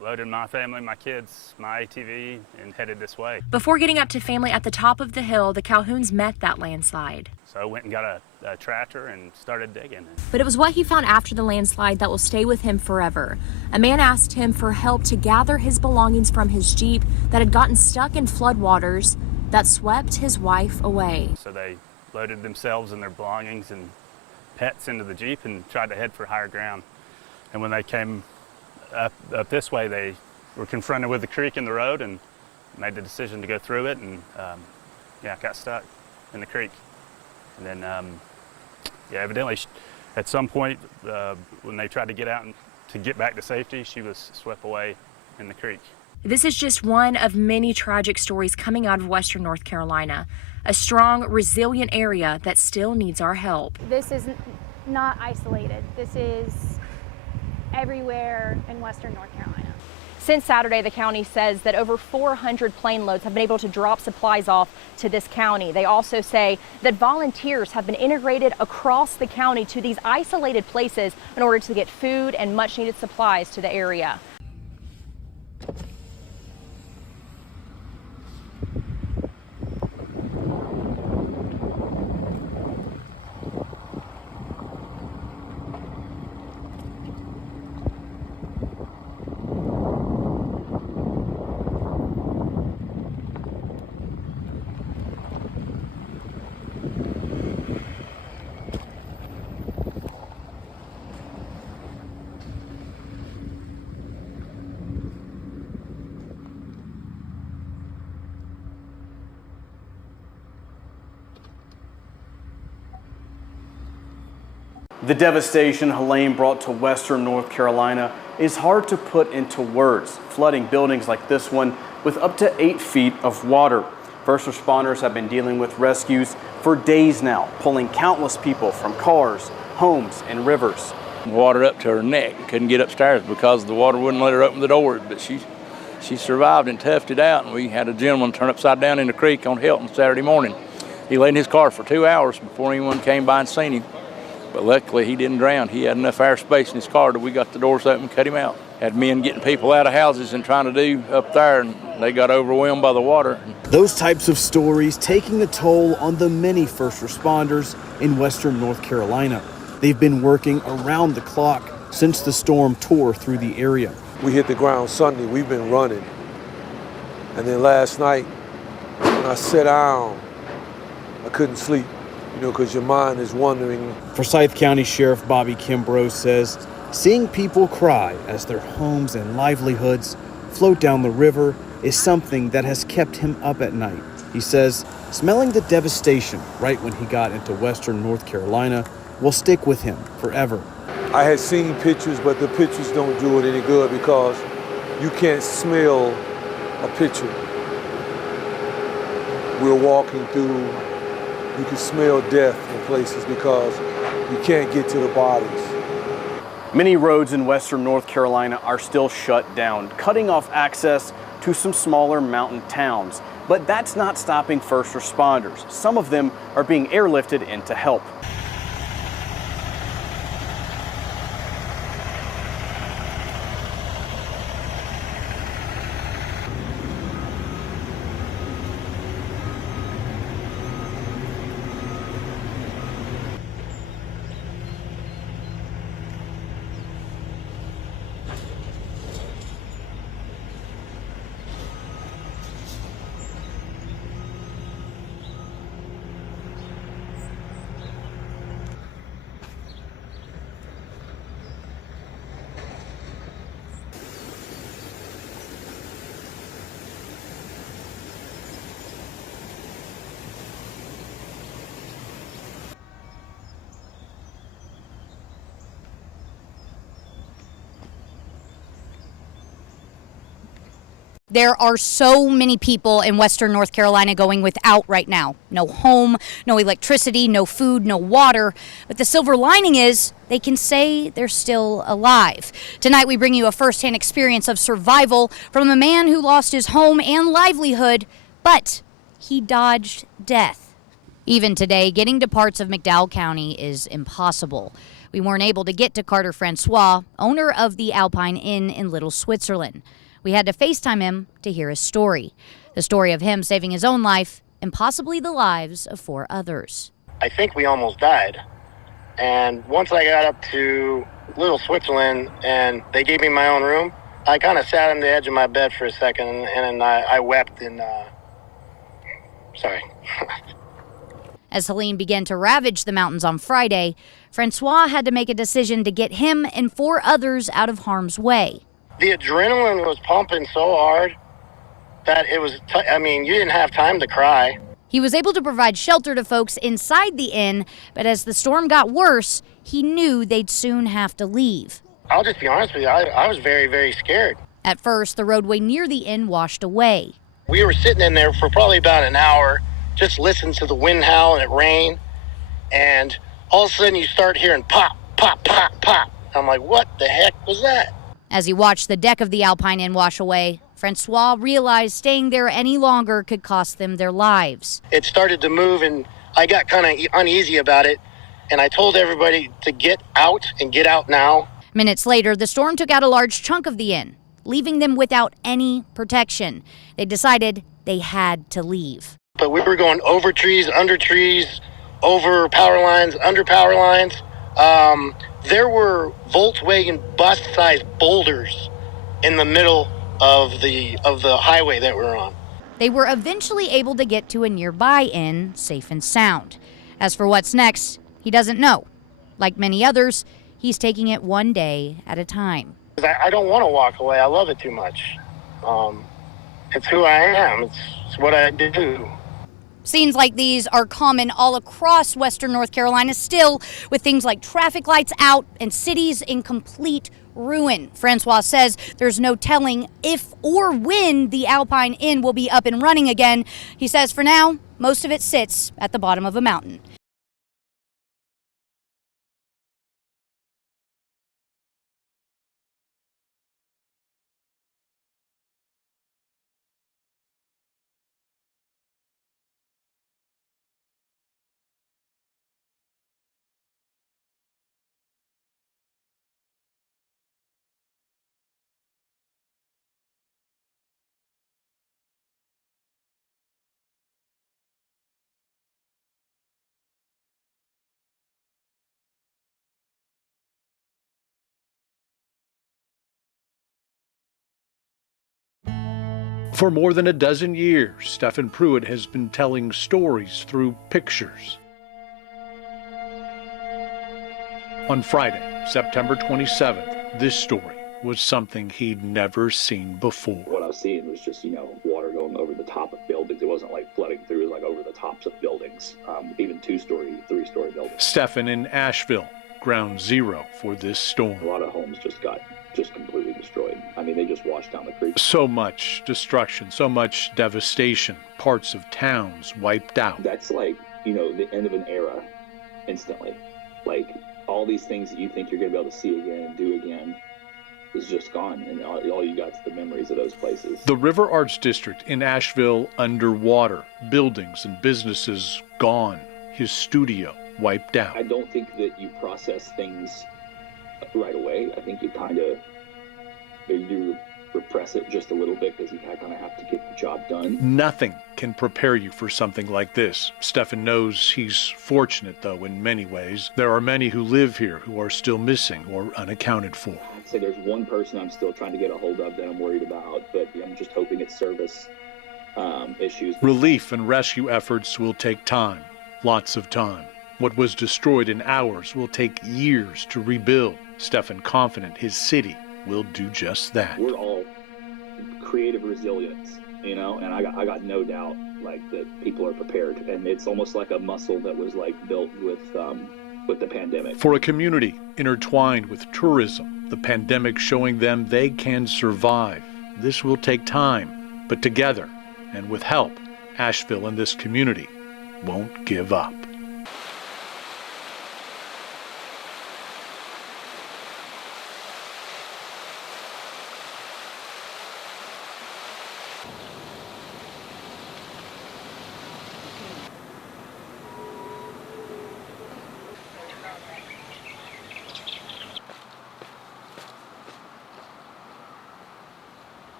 loaded my family, my kids, my ATV, and headed this way. Before getting up to family at the top of the hill, the Calhouns met that landslide. So I went and got a tractor and started digging. But it was what he found after the landslide that will stay with him forever. A man asked him for help to gather his belongings from his Jeep that had gotten stuck in floodwaters that swept his wife away. So they loaded themselves and their belongings and pets into the Jeep and tried to head for higher ground. And when they came up this way, they were confronted with the creek in the road and made the decision to go through it, and got stuck in the creek. And then, evidently at some point when they tried to get out and to get back to safety, she was swept away in the creek. This is just one of many tragic stories coming out of Western North Carolina, a strong, resilient area that still needs our help. This is not isolated. This is everywhere in Western North Carolina. Since Saturday, the county says that over 400 plane loads have been able to drop supplies off to this county. They also say that volunteers have been integrated across the county to these isolated places in order to get food and much needed supplies to the area. The devastation Helene brought to Western North Carolina is hard to put into words, flooding buildings like this one with up to 8 feet of water. First responders have been dealing with rescues for days now, pulling countless people from cars, homes, and rivers. Water up to her neck, couldn't get upstairs because the water wouldn't let her open the doors, but she survived and toughed it out, and we had a gentleman turn upside down in the creek on Hilton Saturday morning. He lay in his car for 2 hours before anyone came by and seen him. But luckily, he didn't drown. He had enough airspace in his car that we got the doors open and cut him out. Had men getting people out of houses and trying to do up there, and they got overwhelmed by the water. Those types of stories taking a toll on the many first responders in Western North Carolina. They've been working around the clock since the storm tore through the area. We hit the ground Sunday. We've been running. And then last night, when I sat down, I couldn't sleep. Because your mind is wandering. Forsyth County Sheriff Bobby Kimbrough says seeing people cry as their homes and livelihoods float down the river is something that has kept him up at night. He says smelling the devastation right when he got into Western North Carolina will stick with him forever. I had seen pictures, but the pictures don't do it any good because you can't smell a picture. We're walking through. You can smell death in places because you can't get to the bodies. Many roads in Western North Carolina are still shut down, cutting off access to some smaller mountain towns. But that's not stopping first responders. Some of them are being airlifted in to help. There are so many people in Western North Carolina going without right now. No home, no electricity, no food, no water. But the silver lining is they can say they're still alive. Tonight we bring you a firsthand experience of survival from a man who lost his home and livelihood, but he dodged death. Even today, getting to parts of McDowell County is impossible. We weren't able to get to Carter Francois, owner of the Alpine Inn in Little Switzerland. We had to FaceTime him to hear his story. The story of him saving his own life and possibly the lives of 4 others. I think we almost died. And once I got up to Little Switzerland and they gave me my own room, I kind of sat on the edge of my bed for a second and I wept and, sorry. As Helene began to ravage the mountains on Friday, Francois had to make a decision to get him and 4 others out of harm's way. The adrenaline was pumping so hard that it was, you didn't have time to cry. He was able to provide shelter to folks inside the inn, but as the storm got worse, he knew they'd soon have to leave. I'll just be honest with you, I was very, very scared. At first, the roadway near the inn washed away. We were sitting in there for probably about an hour, just listening to the wind howl and it rained, and all of a sudden you start hearing pop, pop, pop, pop. I'm like, what the heck was that? As he watched the deck of the Alpine Inn wash away, Francois realized staying there any longer could cost them their lives. It started to move and I got kind of uneasy about it, and I told everybody to get out and get out now. Minutes later, the storm took out a large chunk of the inn, leaving them without any protection. They decided they had to leave. But we were going over trees, under trees, over power lines, under power lines. There were Volkswagen bus-sized boulders in the middle of the highway that we're on. They were eventually able to get to a nearby inn, safe and sound. As for what's next, he doesn't know. Like many others, he's taking it one day at a time. I don't want to walk away. I love it too much. It's who I am. It's what I do. Scenes like these are common all across Western North Carolina still, with things like traffic lights out and cities in complete ruin. Francois says there's no telling if or when the Alpine Inn will be up and running again. He says for now, most of it sits at the bottom of a mountain. For more than a dozen years, Stephen Pruitt has been telling stories through pictures. On Friday, September 27th, this story was something he'd never seen before. What I was seeing was just, water going over the top of buildings. It wasn't like flooding through, it was like over the tops of buildings, even 2-story, 3-story buildings. Stephen in Asheville, ground zero for this storm. A lot of homes just got completely destroyed. They just washed down the creek. So much destruction, so much devastation, parts of towns wiped out. That's like, the end of an era instantly. Like, all these things that you think you're going to be able to see again and do again is just gone, and all you got is the memories of those places. The River Arts District in Asheville underwater, buildings and businesses gone, his studio wiped out. I don't think that you process things right away. I think you do repress it just a little bit because you kind of have to get the job done. Nothing can prepare you for something like this. Stephen knows he's fortunate, though, in many ways. There are many who live here who are still missing or unaccounted for. I'd say there's one person I'm still trying to get a hold of that I'm worried about, but I'm just hoping it's service issues. Relief and rescue efforts will take time, lots of time. What was destroyed in hours will take years to rebuild. Stephen confident his city will do just that. We're all creative resilience, and I got no doubt that people are prepared, and it's almost like a muscle that was built with the pandemic. For a community intertwined with tourism, the pandemic showing them they can survive. This will take time, but together and with help, Asheville and this community won't give up.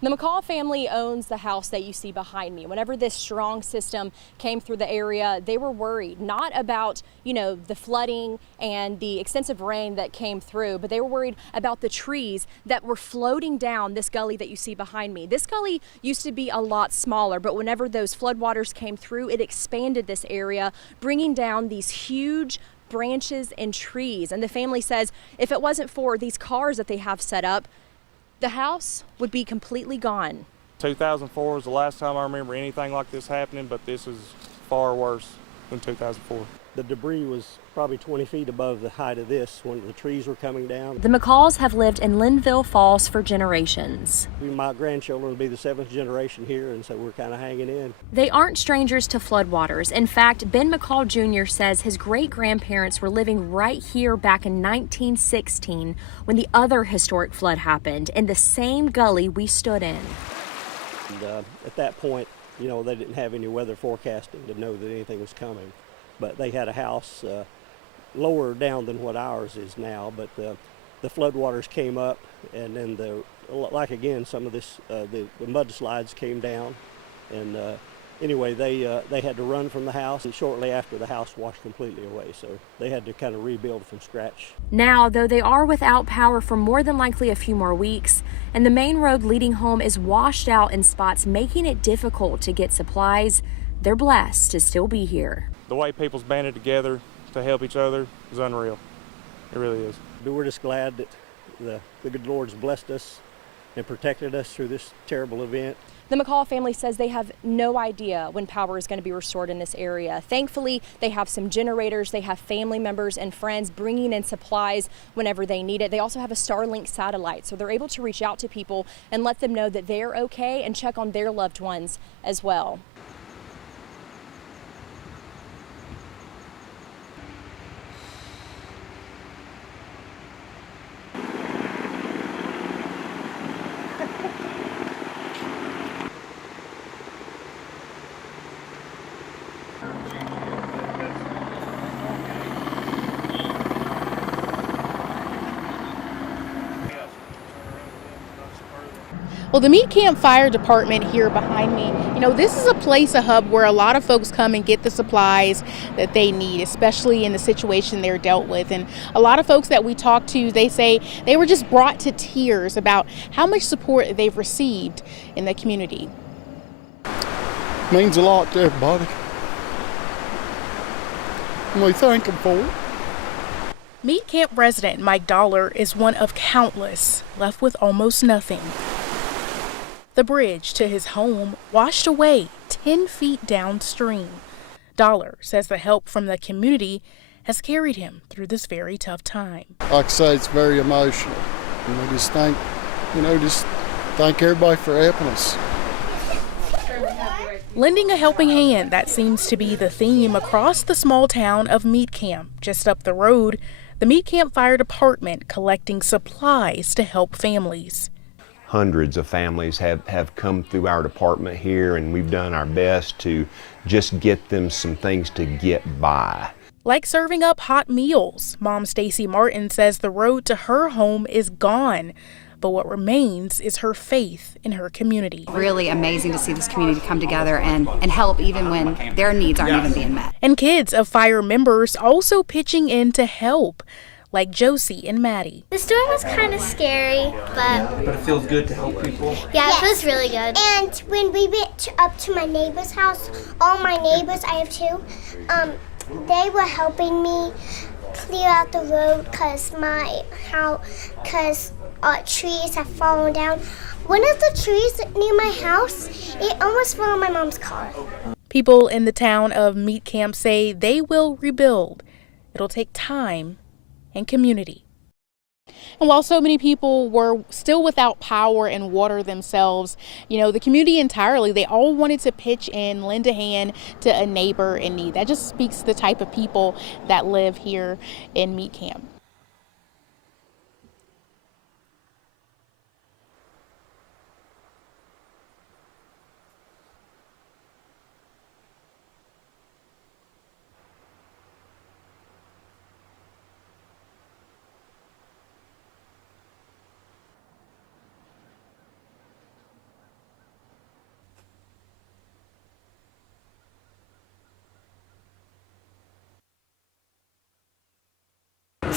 The McCall family owns the house that you see behind me. Whenever this strong system came through the area, they were worried, not about, the flooding and the extensive rain that came through, but they were worried about the trees that were floating down this gully that you see behind me. This gully used to be a lot smaller, but whenever those floodwaters came through, it expanded this area, bringing down these huge branches and trees. And the family says if it wasn't for these cars that they have set up, the house would be completely gone. 2004 was the last time I remember anything like this happening, but this is far worse than 2004. The debris was probably 20 feet above the height of this when the trees were coming down. The McCalls have lived in Linville Falls for generations. My grandchildren will be the 7th generation here, and so we're kind of hanging in. They aren't strangers to floodwaters. In fact, Ben McCall Jr. says his great-grandparents were living right here back in 1916 when the other historic flood happened in the same gully we stood in. And, at that point, they didn't have any weather forecasting to know that anything was coming. But they had a house lower down than what ours is now. But the floodwaters came up, and then some of this the mudslides came down, and anyway they had to run from the house. And shortly after, the house washed completely away, so they had to kind of rebuild from scratch. Now, though they are without power for more than likely a few more weeks, and the main road leading home is washed out in spots, making it difficult to get supplies, they're blessed to still be here. The way people's banded together to help each other is unreal. It really is. But we're just glad that the good Lord's blessed us and protected us through this terrible event. The McCall family says they have no idea when power is going to be restored in this area. Thankfully, they have some generators. They have family members and friends bringing in supplies whenever they need it. They also have a Starlink satellite, so they're able to reach out to people and let them know that they're okay and check on their loved ones as well. Well, the Meat Camp Fire Department here behind me, this is a hub where a lot of folks come and get the supplies that they need, especially in the situation they're dealt with. And a lot of folks that we talk to, they say they were just brought to tears about how much support they've received in the community. Means a lot to everybody. And we thank them for it. Meat Camp resident Mike Dollar is one of countless left with almost nothing. The bridge to his home washed away 10 feet downstream. Dollar says the help from the community has carried him through this very tough time. Like I say, it's very emotional. And we just thank everybody for helping us. Lending a helping hand, that seems to be the theme across the small town of Meat Camp. Just up the road, the Meat Camp Fire Department collecting supplies to help families. Hundreds of families have come through our department here, and we've done our best to just get them some things to get by. Like serving up hot meals, Mom Stacy Martin says the road to her home is gone, but what remains is her faith in her community. Really amazing to see this community come together and help even when their needs aren't even being met. And kids of fire members also pitching in to help, like Josie and Maddie. The storm was kind of scary, but it feels good to help people. Yeah, it feels really good. And when we went up to my neighbor's house, all my neighbors, I have two, they were helping me clear out the road because trees have fallen down. One of the trees near my house, it almost fell on my mom's car. People in the town of Meat Camp say they will rebuild. It'll take time and community. And while so many people were still without power and water themselves, the community entirely, they all wanted to pitch in, lend a hand to a neighbor in need. That just speaks to the type of people that live here in Meat Camp.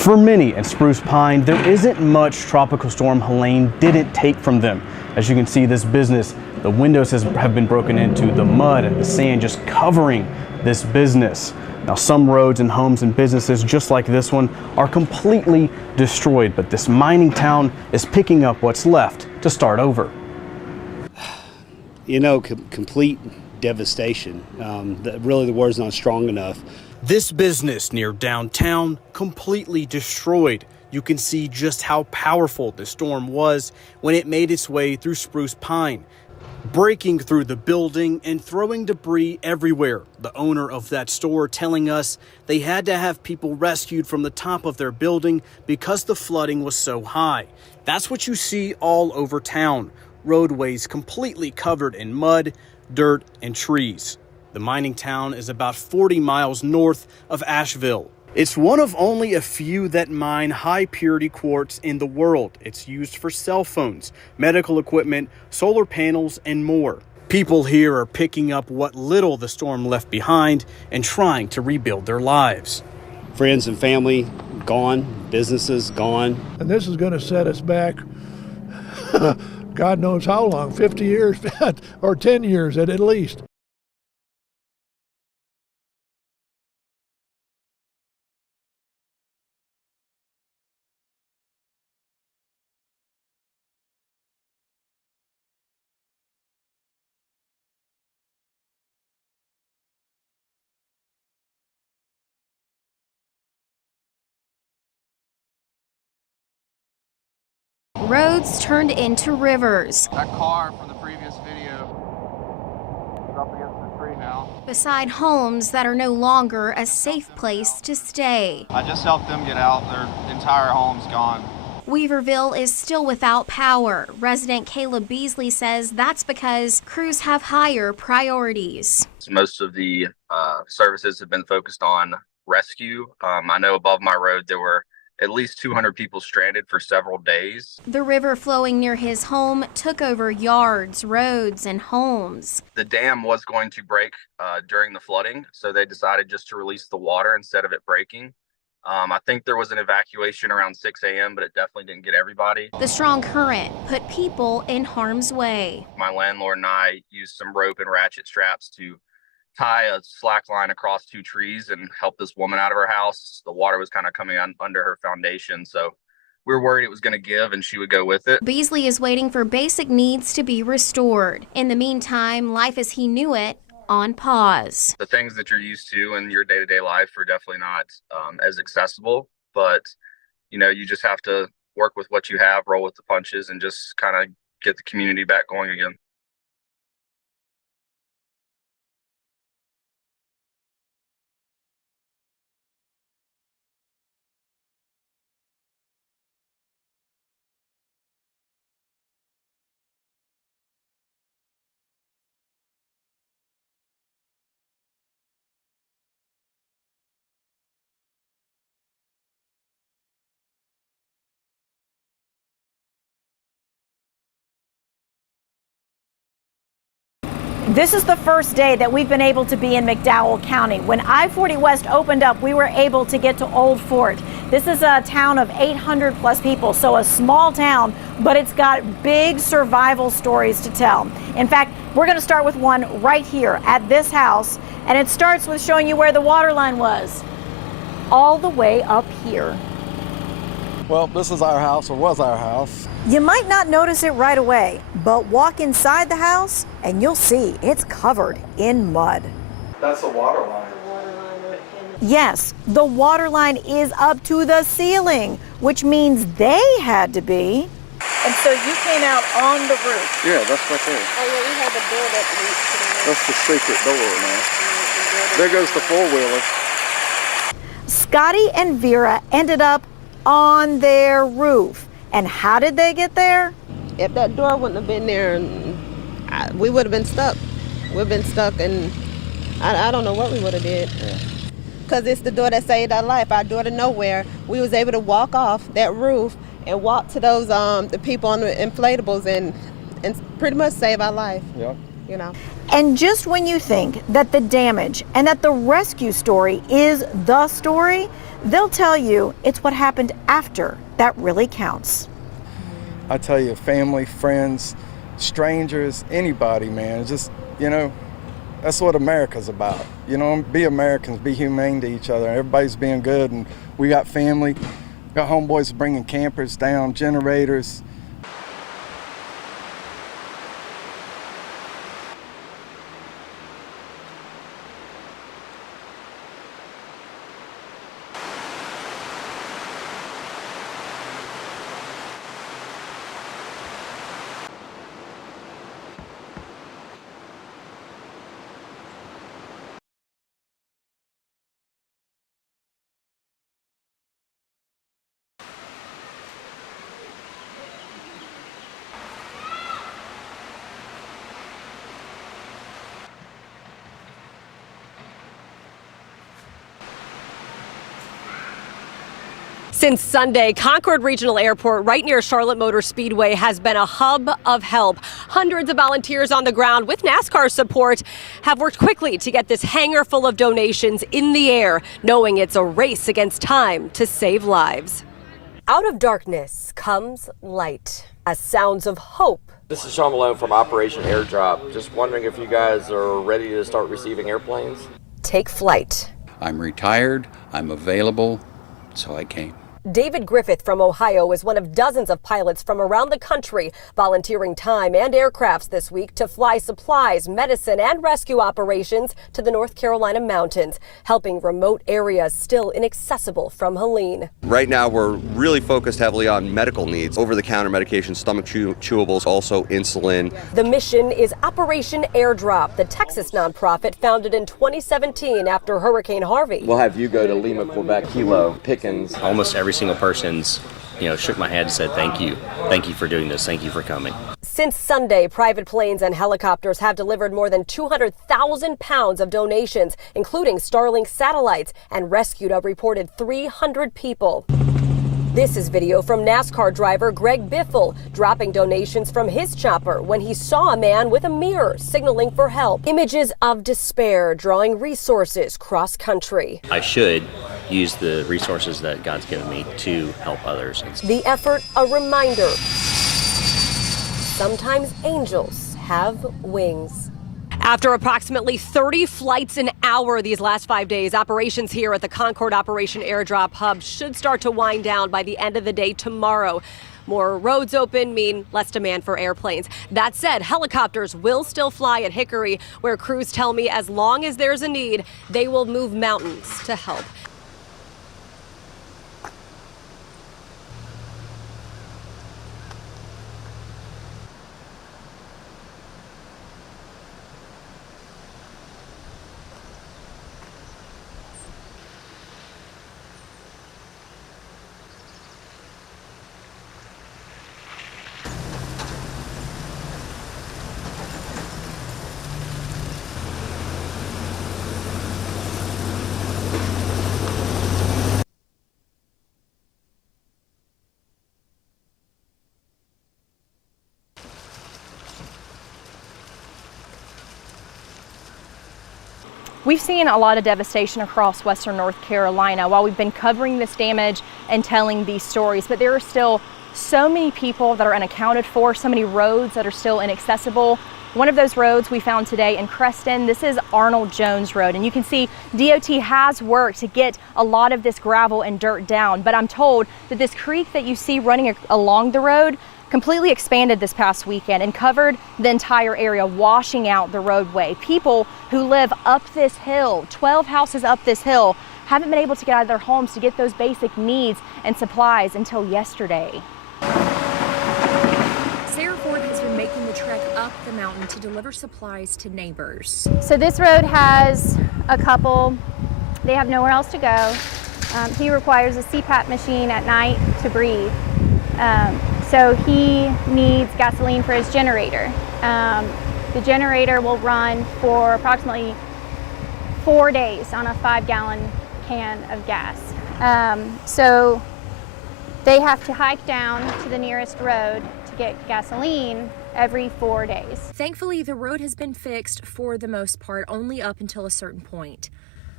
For many in Spruce Pine, there isn't much Tropical Storm Helene didn't take from them. As you can see, this business, the windows have been broken into, the mud and the sand just covering this business. Now, some roads and homes and businesses just like this one are completely destroyed, but this mining town is picking up what's left to start over. You know, complete devastation. Really, the word's not strong enough. This business near downtown completely destroyed. You can see just how powerful the storm was when it made its way through Spruce Pine, breaking through the building and throwing debris everywhere. The owner of that store telling us they had to have people rescued from the top of their building because the flooding was so high. That's what you see all over town. Roadways completely covered in mud, dirt, and trees. The mining town is about 40 miles north of Asheville. It's one of only a few that mine high-purity quartz in the world. It's used for cell phones, medical equipment, solar panels, and more. People here are picking up what little the storm left behind and trying to rebuild their lives. Friends and family gone, businesses gone. And this is going to set us back, God knows how long, 50 years or 10 years at least. Roads turned into rivers. That car from the previous video is up against the tree now. Beside homes that are no longer a safe place to stay. I just helped them get out. Their entire home's gone. Weaverville is still without power. Resident Caleb Beasley says that's because crews have higher priorities. Most of the services have been focused on rescue. I know above my road there were at least 200 people stranded for several days. The river flowing near his home took over yards, roads, and homes. The dam was going to break during the flooding, so they decided just to release the water instead of it breaking. I think there was an evacuation around 6 a.m., but it definitely didn't get everybody. The strong current put people in harm's way. My landlord and I used some rope and ratchet straps to tie a slack line across two trees and help this woman out of her house. The water was kind of coming under her foundation, so we were worried it was going to give and she would go with it. Beasley is waiting for basic needs to be restored. In the meantime, life as he knew it on pause. The things that you're used to in your day-to-day life are definitely not as accessible, but you know, you just have to work with what you have, roll with the punches, and just kind of get the community back going again. This is the first day that we've been able to be in McDowell County. When I-40 West opened up, we were able to get to Old Fort. This is a town of 800 plus people, so a small town, but it's got big survival stories to tell. In fact, we're going to start with one right here at this house, and it starts with showing you where the water line was, all the way up here. Well, this is our house, or was our house. You might not notice it right away, but walk inside the house and you'll see it's covered in mud. That's the water line. Yes, the water line is up to the ceiling, which means they had to be. And so you came out on the roof. Yeah, that's right there. Oh yeah, we have a door that leads to the roof. That's the secret door now. There goes the four-wheeler. Scotty and Vera ended up on their roof. And how did they get there? If that door wouldn't have been there, we would have been stuck. We've been stuck, and I don't know what we would have did. Because it's the door that saved our life, our door to nowhere. We was able to walk off that roof and walk to those the people on the inflatables and pretty much save our life. Yeah. You know. And just when you think that the damage and that the rescue story is the story, They'll tell you it's what happened after that really counts. I tell you, family, friends, strangers, anybody, man, just, you know, that's what America's about. You know, be Americans, be humane to each other. Everybody's being good, and we got family. Got homeboys bringing campers down, generators. Since Sunday, Concord Regional Airport right near Charlotte Motor Speedway has been a hub of help. Hundreds of volunteers on the ground with NASCAR support have worked quickly to get this hangar full of donations in the air, knowing it's a race against time to save lives. Out of darkness comes light, as sounds of hope. This is Sean Malone from Operation Airdrop. Just wondering if you guys are ready to start receiving airplanes. Take flight. I'm retired, I'm available, so I came. David Griffith from Ohio is one of dozens of pilots from around the country volunteering time and aircrafts this week to fly supplies, medicine, and rescue operations to the North Carolina mountains, helping remote areas still inaccessible from Helene. Right now, we're really focused heavily on medical needs, over-the-counter medications, stomach chewables, also insulin. The mission is Operation Airdrop, the Texas nonprofit founded in 2017 after Hurricane Harvey. We'll have you go to Lima, Quebec, Kilo, Pickens. Almost every single person's, shook my head and said, thank you for doing this, thank you for coming. Since Sunday, private planes and helicopters have delivered more than 200,000 pounds of donations, including Starlink satellites, and rescued a reported 300 people. This is video from NASCAR driver Greg Biffle dropping donations from his chopper when he saw a man with a mirror signaling for help. Images of despair drawing resources cross country. I should use the resources that God's given me to help others. The effort a reminder. Sometimes angels have wings. After approximately 30 flights an hour these last 5 days, operations here at the Concord Operation Airdrop Hub should start to wind down by the end of the day tomorrow. More roads open mean less demand for airplanes. That said, helicopters will still fly at Hickory, where crews tell me as long as there's a need, they will move mountains to help. We've seen a lot of devastation across western North Carolina while we've been covering this damage and telling these stories, but there are still so many people that are unaccounted for, so many roads that are still inaccessible. One of those roads we found today in Creston, this is Arnold Jones Road, and you can see DOT has worked to get a lot of this gravel and dirt down, but I'm told that this creek that you see running along the road completely expanded this past weekend and covered the entire area, washing out the roadway. People who live up this hill, 12 houses up this hill, haven't been able to get out of their homes to get those basic needs and supplies until yesterday. Sarah Ford has been making the trek up the mountain to deliver supplies to neighbors. So this road has a couple, they have nowhere else to go. He requires a CPAP machine at night to breathe. So he needs gasoline for his generator. The generator will run for approximately 4 days on a 5-gallon can of gas. So they have to hike down to the nearest road to get gasoline every 4 days. Thankfully, the road has been fixed for the most part, only up until a certain point.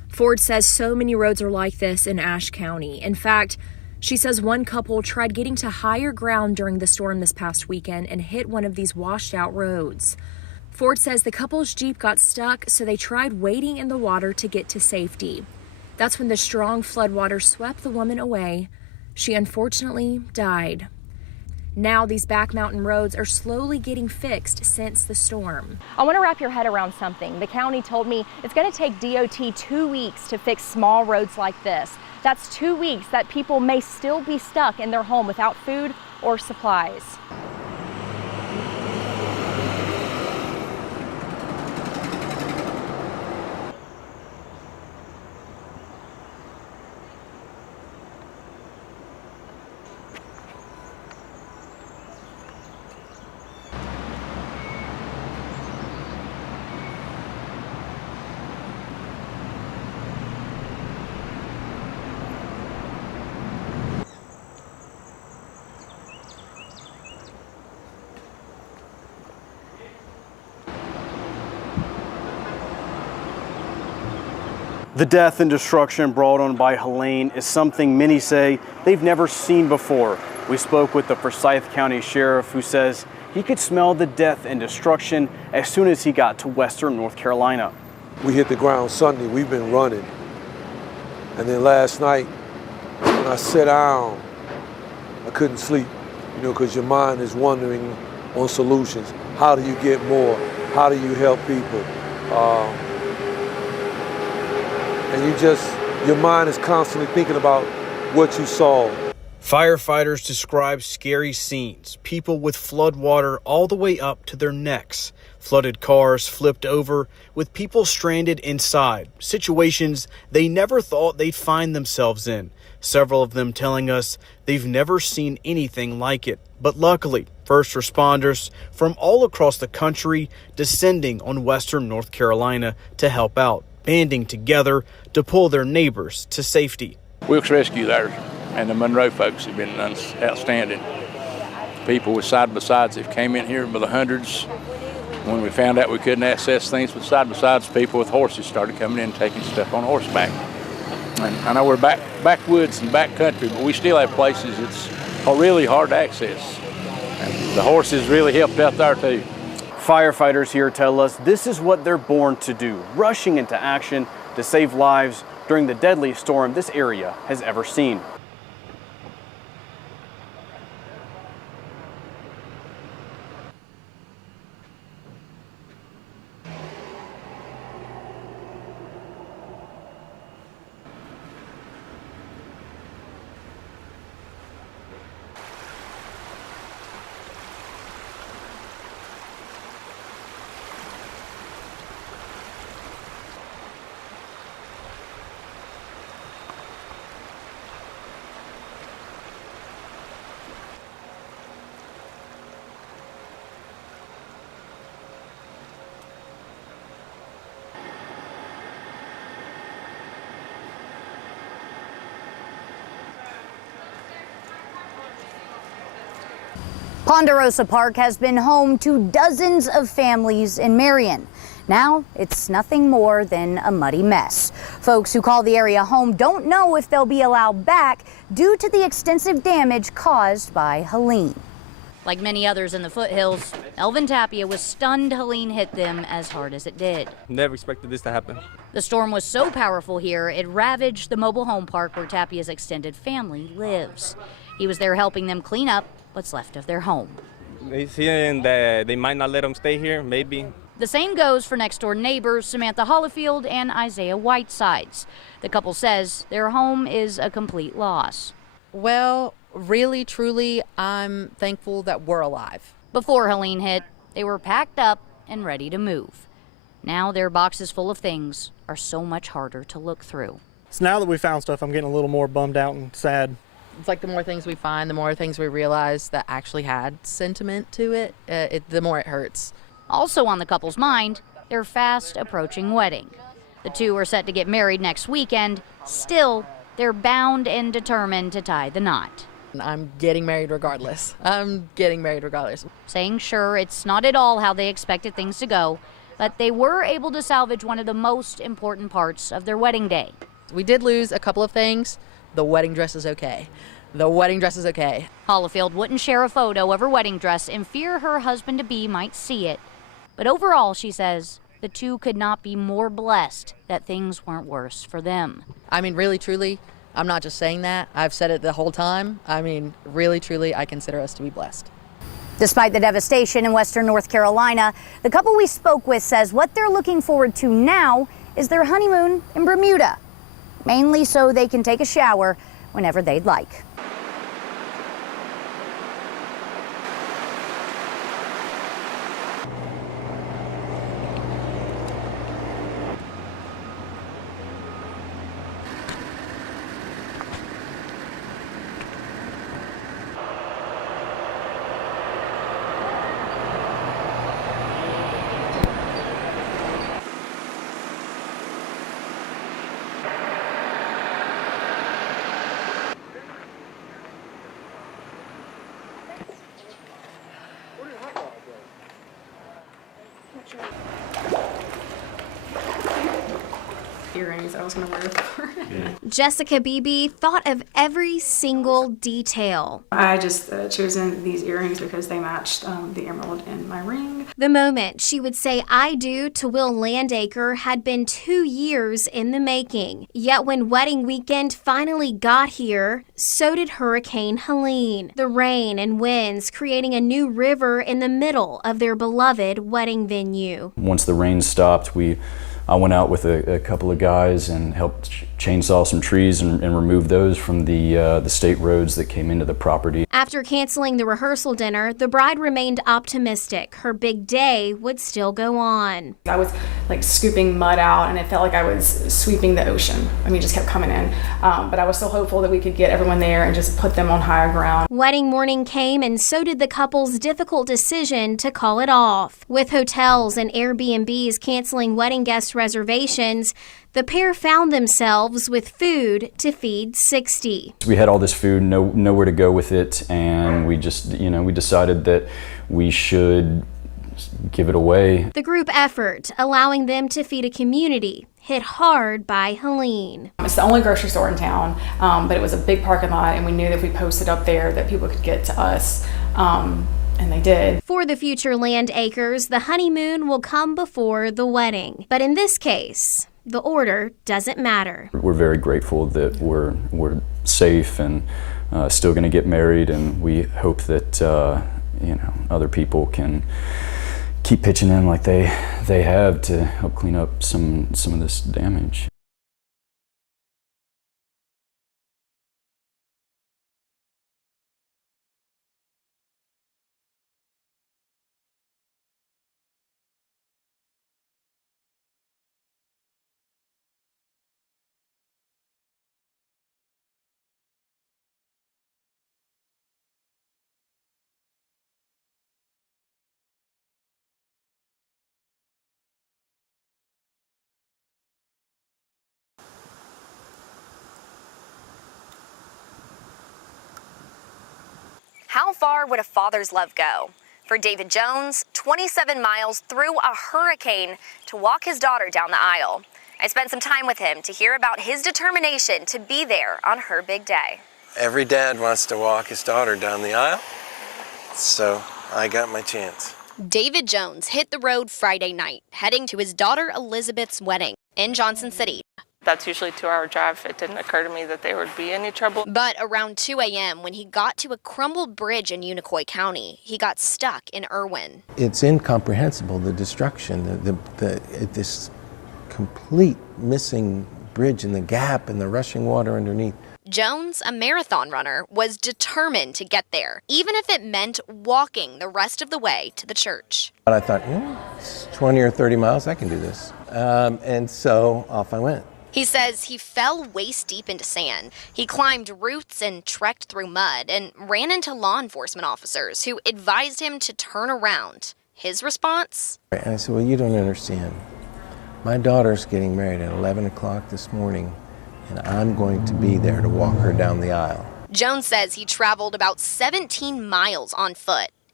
Ford says so many roads are like this in Ashe County. In fact, she says one couple tried getting to higher ground during the storm this past weekend and hit one of these washed out roads. Ford says the couple's Jeep got stuck, so they tried wading in the water to get to safety. That's when the strong floodwater swept the woman away. She unfortunately died. Now these back mountain roads are slowly getting fixed since the storm. I want to wrap your head around something. The county told me it's going to take DOT 2 weeks to fix small roads like this. That's 2 weeks that people may still be stuck in their home without food or supplies. The death and destruction brought on by Helene is something many say they've never seen before. We spoke with the Forsyth County Sheriff, who says he could smell the death and destruction as soon as he got to western North Carolina. We hit the ground Sunday, we've been running. And then last night, when I sat down, I couldn't sleep, because your mind is wandering on solutions. How do you get more? How do you help people? And your mind is constantly thinking about what you saw. Firefighters describe scary scenes, people with flood water all the way up to their necks, flooded cars flipped over with people stranded inside, situations they never thought they'd find themselves in, several of them telling us they've never seen anything like it. But luckily, first responders from all across the country descending on western North Carolina to help out, banding together to pull their neighbors to safety. Wilkes Rescue there and the Monroe folks have been outstanding. People with side-by-sides have came in here by the hundreds. When we found out we couldn't access things with side-by-sides, people with horses started coming in and taking stuff on horseback. And I know we're backwoods and backcountry, but we still have places it's really hard to access. And the horses really helped out there too. Firefighters here tell us this is what they're born to do, rushing into action to save lives during the deadliest storm this area has ever seen. Ponderosa Park has been home to dozens of families in Marion. Now it's nothing more than a muddy mess. Folks who call the area home don't know if they'll be allowed back due to the extensive damage caused by Helene. Like many others in the foothills, Elvin Tapia was stunned Helene hit them as hard as it did. Never expected this to happen. The storm was so powerful here, it ravaged the mobile home park where Tapia's extended family lives. He was there helping them clean up what's left of their home. They saying that they might not let them stay here, maybe. The same goes for next-door neighbors Samantha Hollifield and Isaiah Whitesides. The couple says their home is a complete loss. Well, really, truly, I'm thankful that we're alive. Before Helene hit, they were packed up and ready to move. Now their boxes full of things are so much harder to look through. So now that we found stuff, I'm getting a little more bummed out and sad. It's like the more things we find, the more things we realize that actually had sentiment to it, the more it hurts. Also on the couple's mind, their fast approaching wedding. The two are set to get married next weekend. Still, they're bound and determined to tie the knot. I'm getting married regardless. Saying sure, it's not at all how they expected things to go, but they were able to salvage one of the most important parts of their wedding day. We did lose a couple of things. The wedding dress is okay. The wedding dress is okay. Hollifield wouldn't share a photo of her wedding dress in fear her husband-to-be might see it. But overall, she says, the two could not be more blessed that things weren't worse for them. I mean, really, truly, I'm not just saying that. I've said it the whole time. I mean, really, truly, I consider us to be blessed. Despite the devastation in western North Carolina, the couple we spoke with says what they're looking forward to now is their honeymoon in Bermuda, mainly so they can take a shower whenever they'd like. Earrings I was going to wear for it. Jessica Beebe thought of every single detail. I just chosen these earrings because they matched the emerald in my ring. The moment she would say I do to Will Landacre had been 2 years in the making. Yet when wedding weekend finally got here, so did Hurricane Helene. The rain and winds creating a new river in the middle of their beloved wedding venue. Once the rain stopped, I went out with a couple of guys and helped chainsaw some trees and remove those from the state roads that came into the property. After canceling the rehearsal dinner, the bride remained optimistic her big day would still go on. I was like scooping mud out and it felt like I was sweeping the ocean. I mean, it just kept coming in. But I was so hopeful that we could get everyone there and just put them on higher ground. Wedding morning came and so did the couple's difficult decision to call it off. With hotels and Airbnbs canceling wedding guest reservations, the pair found themselves with food to feed 60. We had all this food, nowhere to go with it, and we just, we decided that we should give it away. The group effort, allowing them to feed a community hit hard by Helene. It's the only grocery store in town, but it was a big parking lot, and we knew that if we posted up there that people could get to us. And they did. For the future Landacres, the honeymoon will come before the wedding. But in this case, the order doesn't matter. We're very grateful that we're safe and still going to get married, and we hope that other people can keep pitching in like they have to help clean up some of this damage. How far would a father's love go? For David Jones, 27 miles through a hurricane to walk his daughter down the aisle. I spent some time with him to hear about his determination to be there on her big day. Every dad wants to walk his daughter down the aisle, so I got my chance. David Jones hit the road Friday night, heading to his daughter Elizabeth's wedding in Johnson City. That's usually a 2-hour drive. It didn't occur to me that there would be any trouble. But around 2 a.m., when he got to a crumbled bridge in Unicoi County, he got stuck in Irwin. It's incomprehensible, the destruction, this complete missing bridge and the gap and the rushing water underneath. Jones, a marathon runner, was determined to get there, even if it meant walking the rest of the way to the church. But I thought, it's 20 or 30 miles, I can do this. And so off I went. He says he fell waist deep into sand. He climbed roots and trekked through mud and ran into law enforcement officers who advised him to turn around. His response? And I said, well, you don't understand. My daughter's getting married at 11 o'clock this morning, and I'm going to be there to walk her down the aisle. Jones says he traveled about 17 miles on foot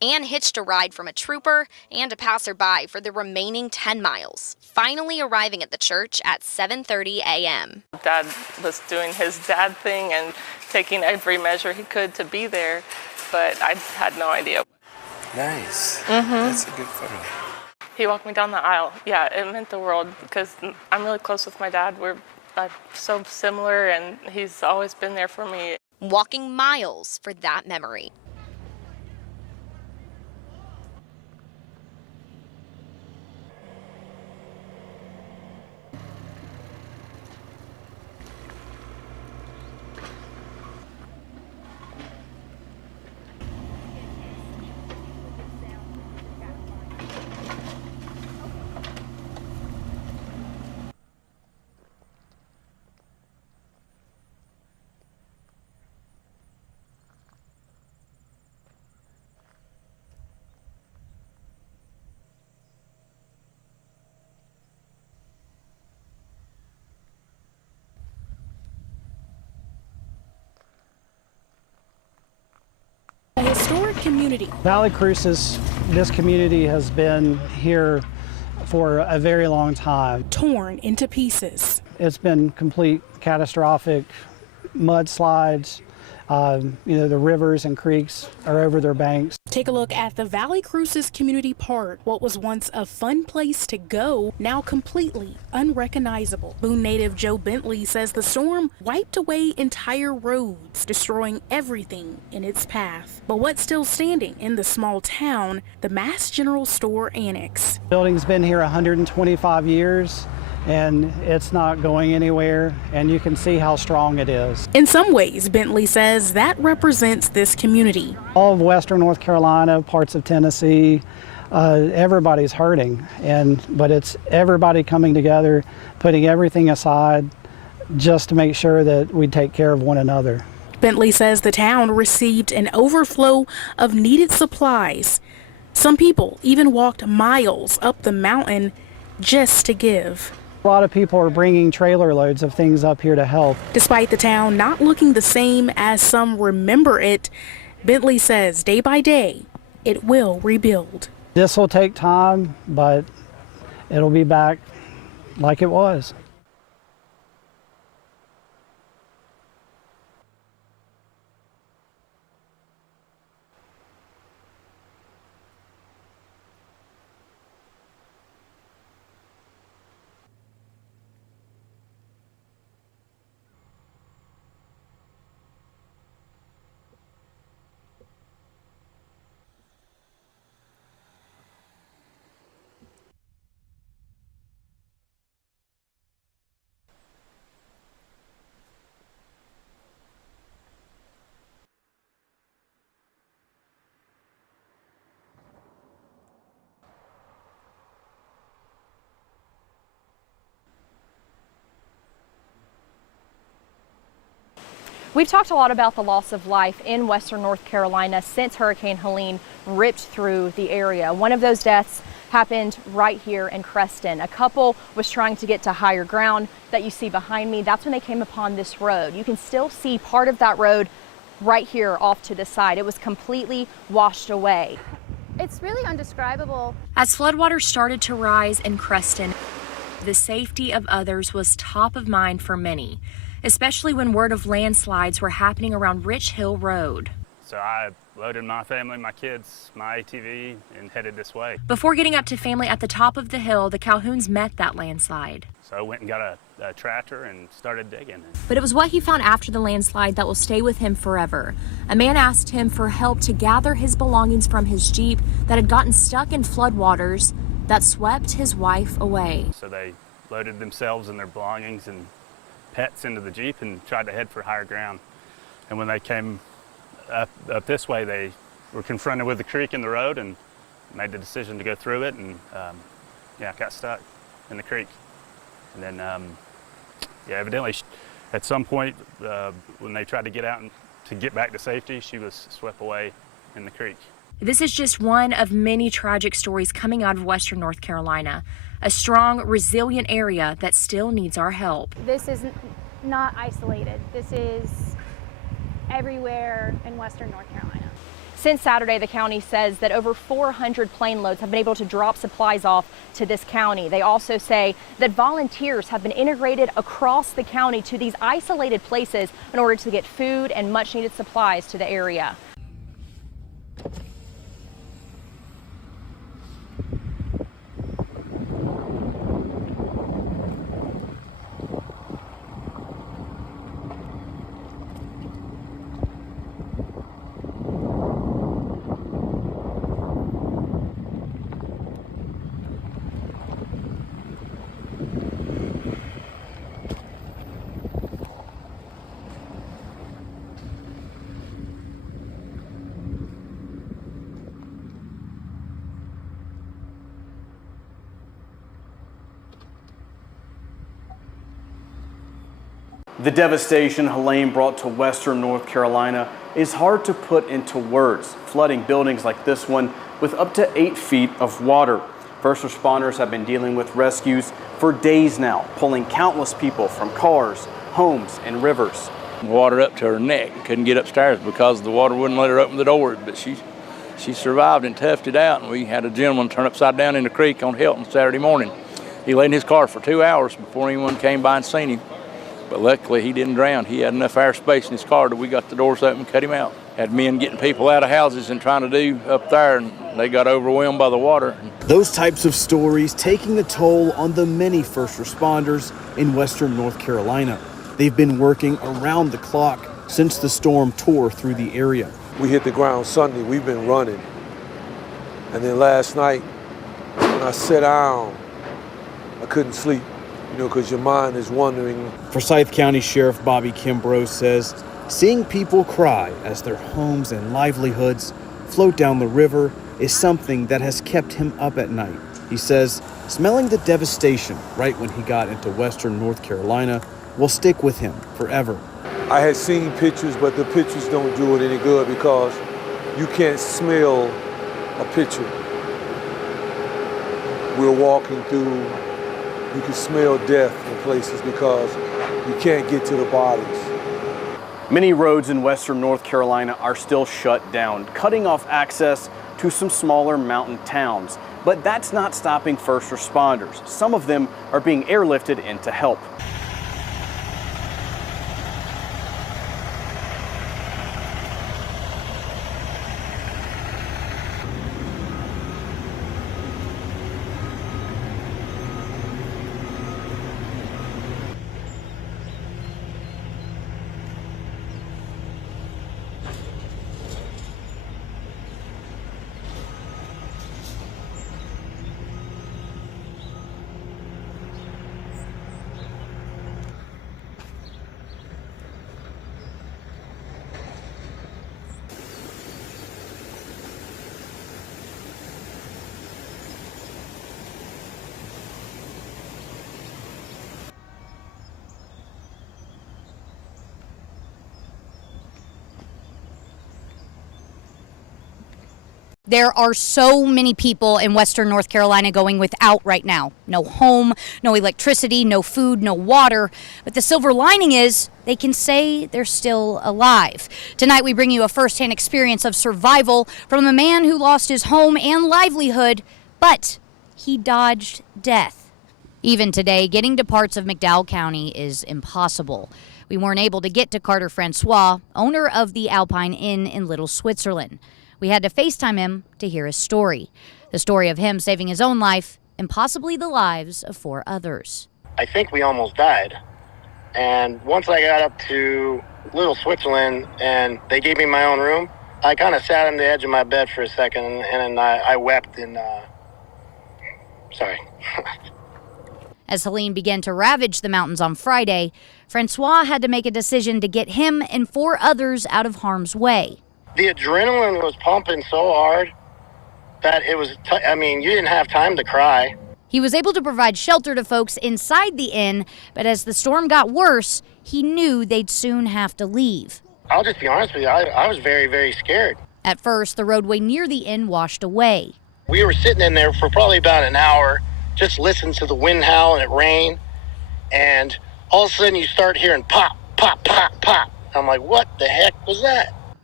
and hitched a ride from a trooper and a passerby for the remaining 10 miles, finally arriving at the church at 7:30 a.m. Dad was doing his dad thing and taking every measure he could to be there, but I had no idea. Nice. That's a good photo. He walked me down the aisle. Yeah, it meant the world because I'm really close with my dad. We're so similar, and he's always been there for me. Walking miles for that memory. A historic community. Valle Crucis, this community has been here for a very long time. Torn into pieces. It's been complete catastrophic mudslides. The rivers and creeks are over their banks. Take a look at the Valle Crucis Community Park. What was once a fun place to go, now completely unrecognizable. Boone native Joe Bentley says the storm wiped away entire roads, destroying everything in its path. But what's still standing in the small town, the Mass General Store Annex. The building's been here 125 years. And it's not going anywhere, and you can see how strong it is. In some ways, Bentley says that represents this community. All of Western North Carolina, parts of Tennessee, everybody's hurting, but it's everybody coming together, putting everything aside just to make sure that we take care of one another. Bentley says the town received an overflow of needed supplies. Some people even walked miles up the mountain just to give. A lot of people are bringing trailer loads of things up here to help. Despite the town not looking the same as some remember it, Bentley says day by day, it will rebuild. This will take time, but it'll be back like it was. We've talked a lot about the loss of life in Western North Carolina since Hurricane Helene ripped through the area. One of those deaths happened right here in Creston. A couple was trying to get to higher ground that you see behind me. That's when they came upon this road. You can still see part of that road right here off to the side. It was completely washed away. It's really undescribable. As floodwaters started to rise in Creston, the safety of others was top of mind for many, especially when word of landslides were happening around Rich Hill Road. So I loaded my family, my kids, my ATV, and headed this way. Before getting up to family at the top of the hill, the Calhouns met that landslide. So I went and got a tractor and started digging. But it was what he found after the landslide that will stay with him forever. A man asked him for help to gather his belongings from his Jeep that had gotten stuck in floodwaters that swept his wife away. So they loaded themselves and their belongings and pets into the Jeep and tried to head for higher ground. And when they came up this way, they were confronted with the creek in the road and made the decision to go through it, and got stuck in the creek. And then evidently at some point when they tried to get out and to get back to safety, she was swept away in the creek. This is just one of many tragic stories coming out of Western North Carolina, a strong, resilient area that still needs our help. This is not isolated. This is everywhere in Western North Carolina. Since Saturday, the county says that over 400 plane loads have been able to drop supplies off to this county. They also say that volunteers have been integrated across the county to these isolated places in order to get food and much needed supplies to the area. The devastation Helene brought to western North Carolina is hard to put into words, flooding buildings like this one with up to 8 feet of water. First responders have been dealing with rescues for days now, pulling countless people from cars, homes, and rivers. Water up to her neck, couldn't get upstairs because the water wouldn't let her open the doors, but she survived and toughed it out, and we had a gentleman turn upside down in the creek on Hilton Saturday morning. He lay in his car for 2 hours before anyone came by and seen him. But luckily, he didn't drown. He had enough airspace in his car that we got the doors open and cut him out. Had men getting people out of houses and trying to do up there, and they got overwhelmed by the water. Those types of stories taking a toll on the many first responders in western North Carolina. They've been working around the clock since the storm tore through the area. We hit the ground Sunday. We've been running. And then last night, when I sat down, I couldn't sleep. Because your mind is wandering. Forsyth County Sheriff Bobby Kimbrough says seeing people cry as their homes and livelihoods float down the river is something that has kept him up at night. He says smelling the devastation right when he got into western North Carolina will stick with him forever. I had seen pictures, but the pictures don't do it any good because you can't smell a picture. We're walking through. You can smell death in places because you can't get to the bodies. Many roads in western North Carolina are still shut down, cutting off access to some smaller mountain towns. But that's not stopping first responders. Some of them are being airlifted in to help. There are so many people in western North Carolina going without right now. No home, no electricity, no food, no water. But the silver lining is they can say they're still alive. Tonight we bring you a firsthand experience of survival from a man who lost his home and livelihood, but he dodged death. Even today, getting to parts of McDowell County is impossible. We weren't able to get to Carter Francois, owner of the Alpine Inn in Little Switzerland. We had to FaceTime him to hear his story. The story of him saving his own life and possibly the lives of 4 others. I think we almost died. And once I got up to Little Switzerland and they gave me my own room, I kind of sat on the edge of my bed for a second and I wept and, sorry. As Helene began to ravage the mountains on Friday, Francois had to make a decision to get him and 4 others out of harm's way. The adrenaline was pumping so hard that it was, you didn't have time to cry. He was able to provide shelter to folks inside the inn, but as the storm got worse, he knew they'd soon have to leave. I'll just be honest with you, I was very, very scared. At first, the roadway near the inn washed away. We were sitting in there for probably about an hour, just listening to the wind howl and it rain, and all of a sudden you start hearing pop, pop, pop, pop. I'm like, what the heck was that?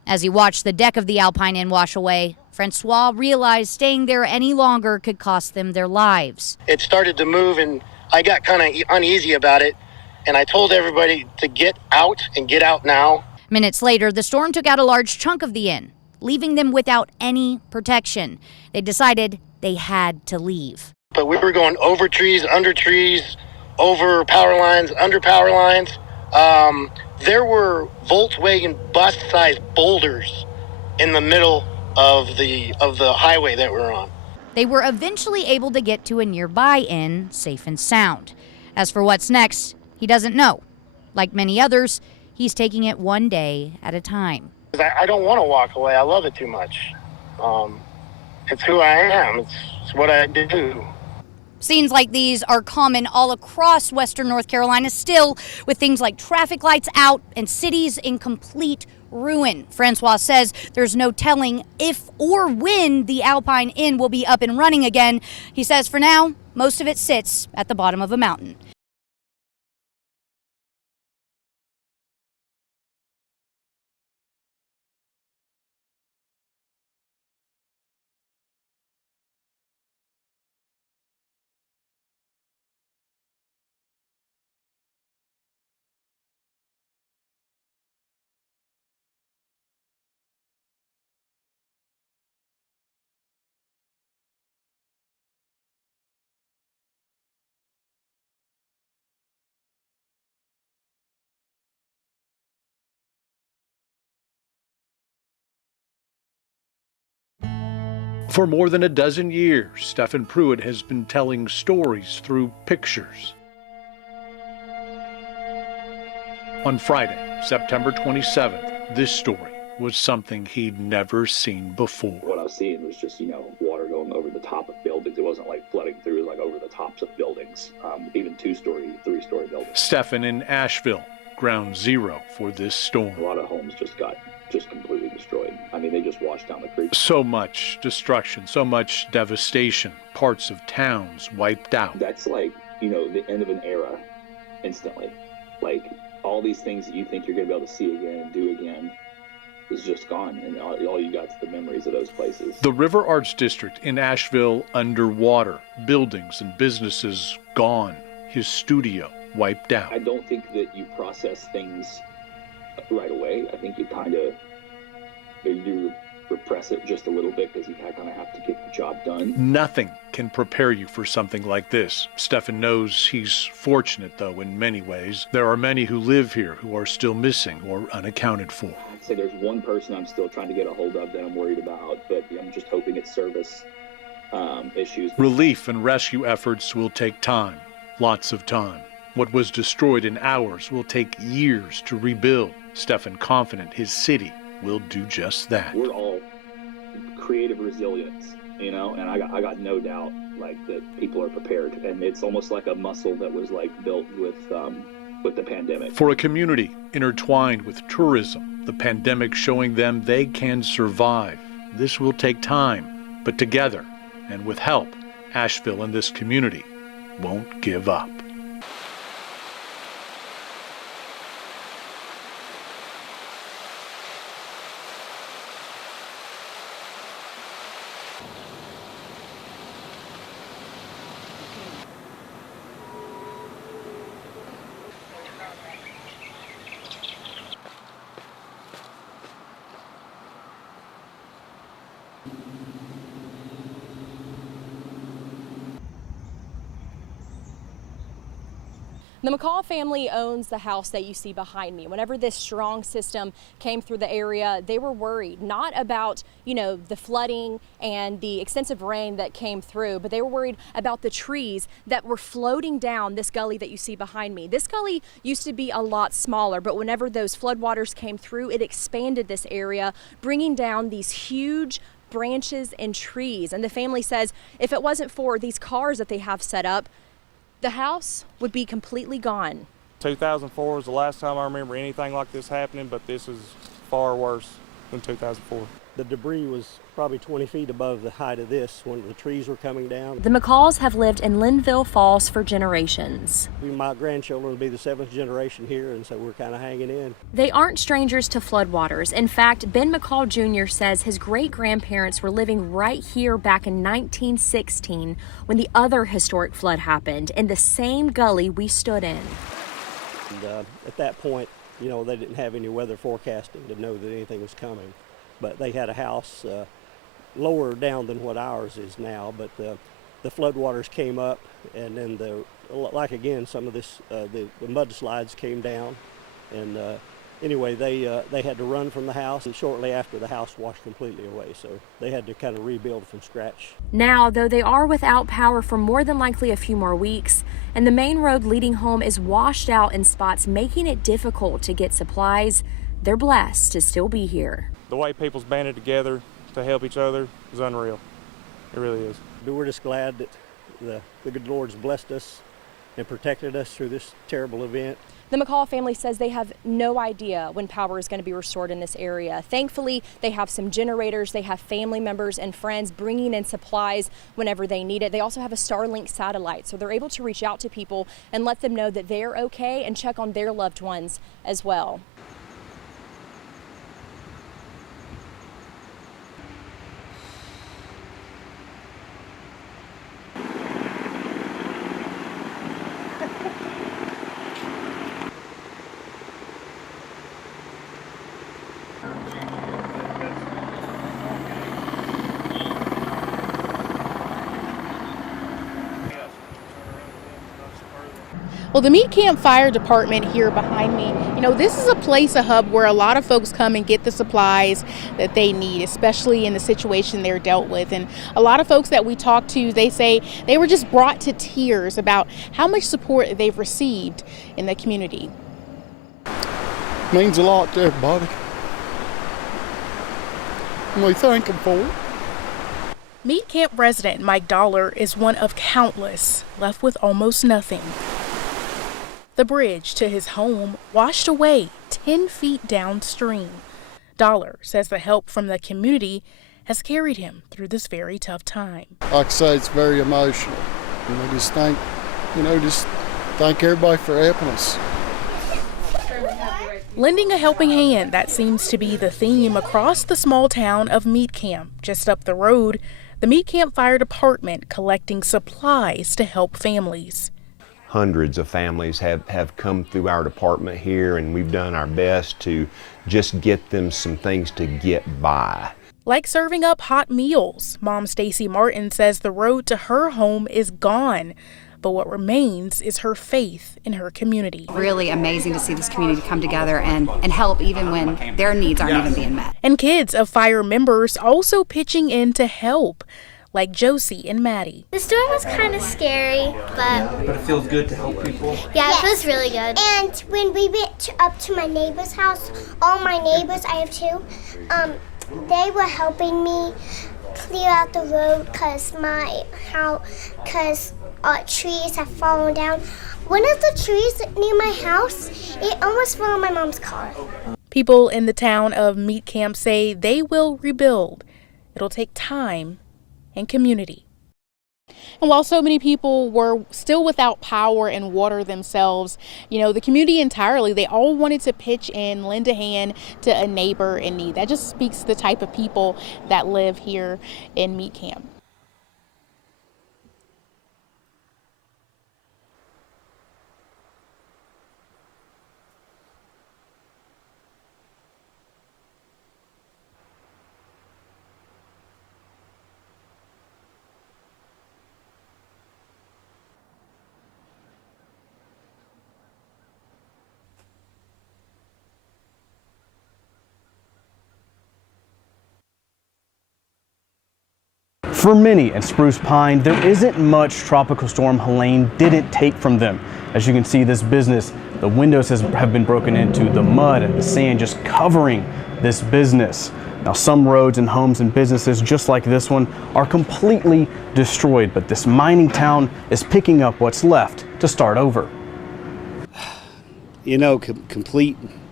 As he watched the deck of the Alpine Inn wash away, Francois realized staying there any longer could cost them their lives. It started to move, and I got kind of uneasy about it, and I told everybody to get out and get out now. Minutes later, the storm took out a large chunk of the inn, leaving them without any protection. They decided they had to leave. But we were going over trees, over power lines, under power lines. There were Volkswagen bus-sized boulders in the middle of the highway that we're on. They were eventually able to get to a nearby inn, safe and sound. As for what's next, he doesn't know. Like many others, he's taking it one day at a time. I don't want to walk away. I love it too much. It's who I am. It's what I do. Scenes like these are common all across western North Carolina still, with things like traffic lights out and cities in complete ruin. Francois says there's no telling if or when the Alpine Inn will be up and running again. He says for now, most of it sits at the bottom of a mountain. For more than a dozen years, Stephen Pruitt has been telling stories through pictures. On Friday, September 27th, this story was something he'd never seen before. What I was seeing was just, water going over the top of buildings. It wasn't like flooding through, like over the tops of buildings, even 2-story, 3-story buildings. Stephen in Asheville, ground zero for this storm. A lot of homes just got completely destroyed. I mean, they just washed down the creek. So much destruction, so much devastation, parts of towns wiped out. That's like, the end of an era instantly. Like, all these things that you think you're going to be able to see again and do again is just gone, and all you got is the memories of those places. The River Arts District in Asheville underwater, buildings and businesses gone, his studio wiped out. I don't think that you process things right away. I think you do repress it just a little bit because you kind of have to get the job done. Nothing can prepare you for something like this. Stephen knows he's fortunate, though, in many ways. There are many who live here who are still missing or unaccounted for. I'd say there's one person I'm still trying to get a hold of that I'm worried about, but I'm just hoping it's service issues. Relief and rescue efforts will take time, lots of time. What was destroyed in hours will take years to rebuild. Stephen confident his city will do just that. We're all creative resilience, and I got no doubt that people are prepared, and it's almost like a muscle that was built with the pandemic. For a community intertwined with tourism, the pandemic showing them they can survive. This will take time, but together and with help, Asheville and this community won't give up. The McCall family owns the house that you see behind me. Whenever this strong system came through the area, they were worried, not about, the flooding and the extensive rain that came through, but they were worried about the trees that were floating down this gully that you see behind me. This gully used to be a lot smaller, but whenever those floodwaters came through, it expanded this area, bringing down these huge branches and trees. And the family says if it wasn't for these cars that they have set up, the house would be completely gone. 2004 was the last time I remember anything like this happening, but this is far worse. in 2004. The debris was probably 20 feet above the height of this when the trees were coming down. The McCalls have lived in Linville Falls for generations. My grandchildren will be the 7th generation here, and so we're kind of hanging in. They aren't strangers to floodwaters. In fact, Ben McCall Jr. says his great-grandparents were living right here back in 1916 when the other historic flood happened in the same gully we stood in. And, at that point, you know, they didn't have any weather forecasting to know that anything was coming. But they had a house lower down than what ours is now. But the floodwaters came up, and then some of this the mudslides came down, and anyway, they had to run from the house, and shortly after the house washed completely away. So they had to kind of rebuild from scratch. Now, though they are without power for more than likely a few more weeks, and the main road leading home is washed out in spots, making it difficult to get supplies, they're blessed to still be here. The way people's banded together to help each other is unreal. It really is. But we're just glad that the good Lord's blessed us and protected us through this terrible event. The McCall family says they have no idea when power is going to be restored in this area. Thankfully, they have some generators. They have family members and friends bringing in supplies whenever they need it. They also have a Starlink satellite, so they're able to reach out to people and let them know that they're okay and check on their loved ones as well. Well, the Meat Camp Fire Department here behind me, you know, this is a place, a hub where a lot of folks come and get the supplies that they need, especially in the situation they're dealt with. And a lot of folks that we talk to, they say they were just brought to tears about how much support they've received in the community. Means a lot to everybody. And we thank them for it. Meat Camp resident Mike Dollar is one of countless left with almost nothing. The bridge to his home washed away 10 feet downstream. Dollar says the help from the community has carried him through this very tough time. Like I say, it's very emotional. And we just thank everybody for helping us. Lending a helping hand, that seems to be the theme across the small town of Meat Camp. Just up the road, the Meat Camp Fire Department collecting supplies to help families. Hundreds of families have come through our department here, and we've done our best to just get them some things to get by. Like serving up hot meals, Mom Stacy Martin says the road to her home is gone, but what remains is her faith in her community. Really amazing to see this community come together and help even when their needs aren't even being met. And kids of fire members also pitching in to help, like Josie and Maddie. The storm was kind of scary, but it feels good to help people. Yeah, it feels really good. And when we went up to my neighbor's house, all my neighbors, I have two, they were helping me clear out the road because trees have fallen down. One of the trees near my house, it almost fell on my mom's car. People in the town of Meat Camp say they will rebuild. It'll take time and community. And while so many people were still without power and water themselves, you know, the community entirely, they all wanted to pitch in, lend a hand to a neighbor in need. That just speaks to the type of people that live here in Meat Camp. For many in Spruce Pine, there isn't much Tropical Storm Helene didn't take from them. As you can see, this business, the windows have been broken into, the mud and the sand just covering this business. Now, some roads and homes and businesses just like this one are completely destroyed, but this mining town is picking up what's left to start over. You know, complete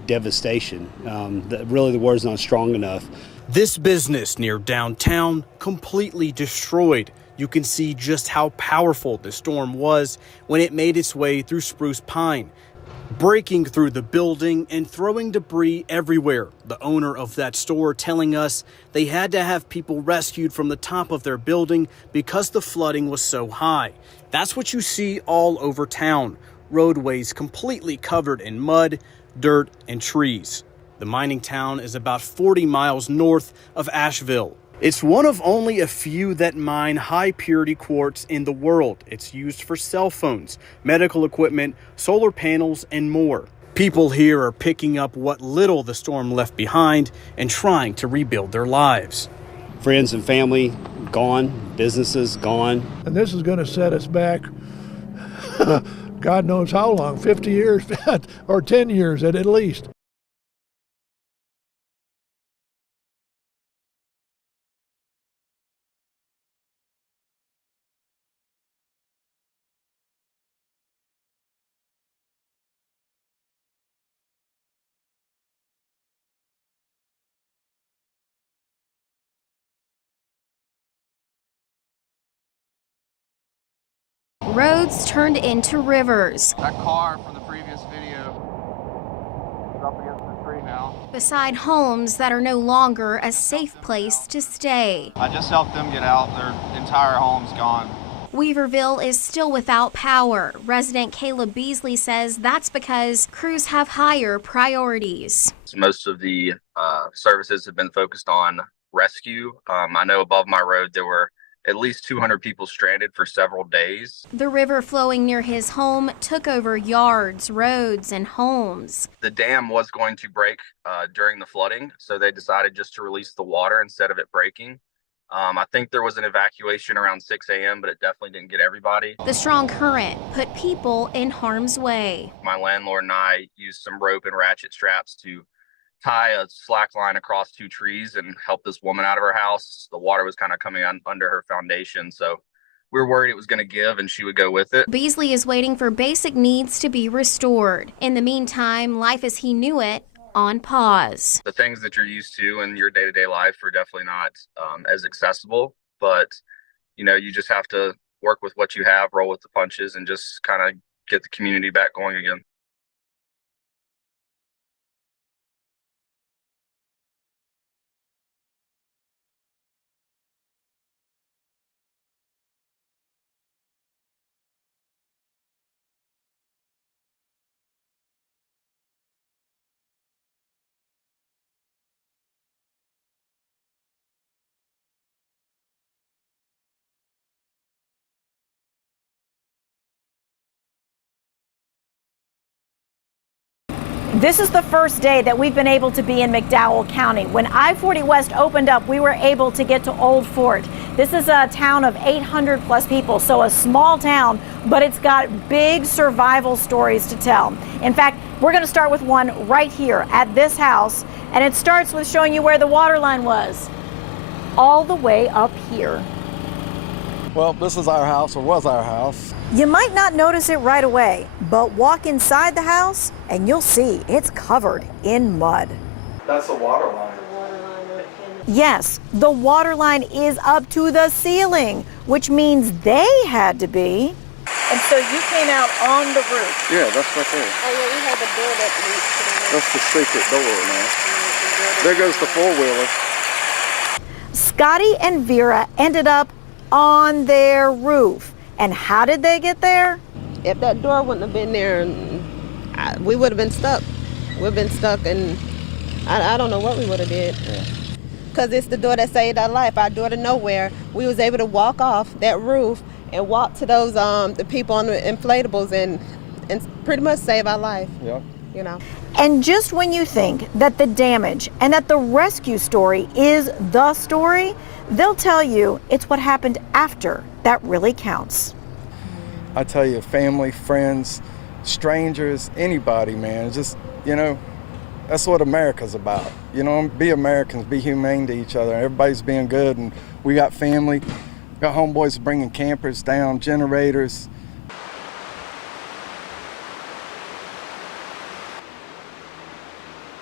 devastation. Really, the word's not strong enough. This business near downtown completely destroyed. You can see just how powerful the storm was when it made its way through Spruce Pine, breaking through the building and throwing debris everywhere. The owner of that store telling us they had to have people rescued from the top of their building because the flooding was so high. That's what you see all over town. Roadways completely covered in mud, dirt, and trees. The mining town is about 40 miles north of Asheville. It's one of only a few that mine high-purity quartz in the world. It's used for cell phones, medical equipment, solar panels, and more. People here are picking up what little the storm left behind and trying to rebuild their lives. Friends and family gone, businesses gone. And this is going to set us back, God knows how long, 50 years or 10 years at least. Roads turned into rivers. That car from the previous video is up against the tree now. Beside homes that are no longer a safe place to stay. I just helped them get out. Their entire home's gone. Weaverville is still without power. Resident Caleb Beasley says that's because crews have higher priorities. Most of the services have been focused on rescue. I know above my road there were at least 200 people stranded for several days. The river flowing near his home took over yards, roads, and homes. The dam was going to break during the flooding, so they decided just to release the water instead of it breaking. I think there was an evacuation around 6 a.m., but it definitely didn't get everybody. The strong current put people in harm's way. My landlord and I used some rope and ratchet straps to tie a slack line across two trees and help this woman out of her house. The water was kind of coming under her foundation, so we were worried it was going to give and she would go with it. Beasley is waiting for basic needs to be restored. In the meantime, life as he knew it on pause. The things that you're used to in your day-to-day life are definitely not as accessible, but you just have to work with what you have, roll with the punches, and just kind of get the community back going again. This is the first day that we've been able to be in McDowell County. When I-40 West opened up, we were able to get to Old Fort. This is a town of 800 plus people, so a small town, but it's got big survival stories to tell. In fact, we're going to start with one right here at this house, and it starts with showing you where the water line was, all the way up here. Well, this is our house, or was our house. You might not notice it right away, but walk inside the house and you'll see it's covered in mud. That's the water line. Yes, the water line is up to the ceiling, which means they had to be. And so you came out on the roof. Yeah, that's right there. Oh yeah, we have a door that leads to That's the secret door now. There goes the four-wheeler. Scotty and Vera ended up on their roof. And how did they get there? If that door wouldn't have been there, we would have been stuck. We've been stuck, and I don't know what we would have did. Because it's the door that saved our life, our door to nowhere. We was able to walk off that roof and walk to those the people on the inflatables and pretty much save our life. Yeah. And just when you think that the damage and that the rescue story is the story, they'll tell you it's what happened after that really counts. I tell you, family, friends, strangers, anybody, man, just, that's what America's about. Be Americans, be humane to each other. Everybody's being good, and we got family, got homeboys bringing campers down, generators.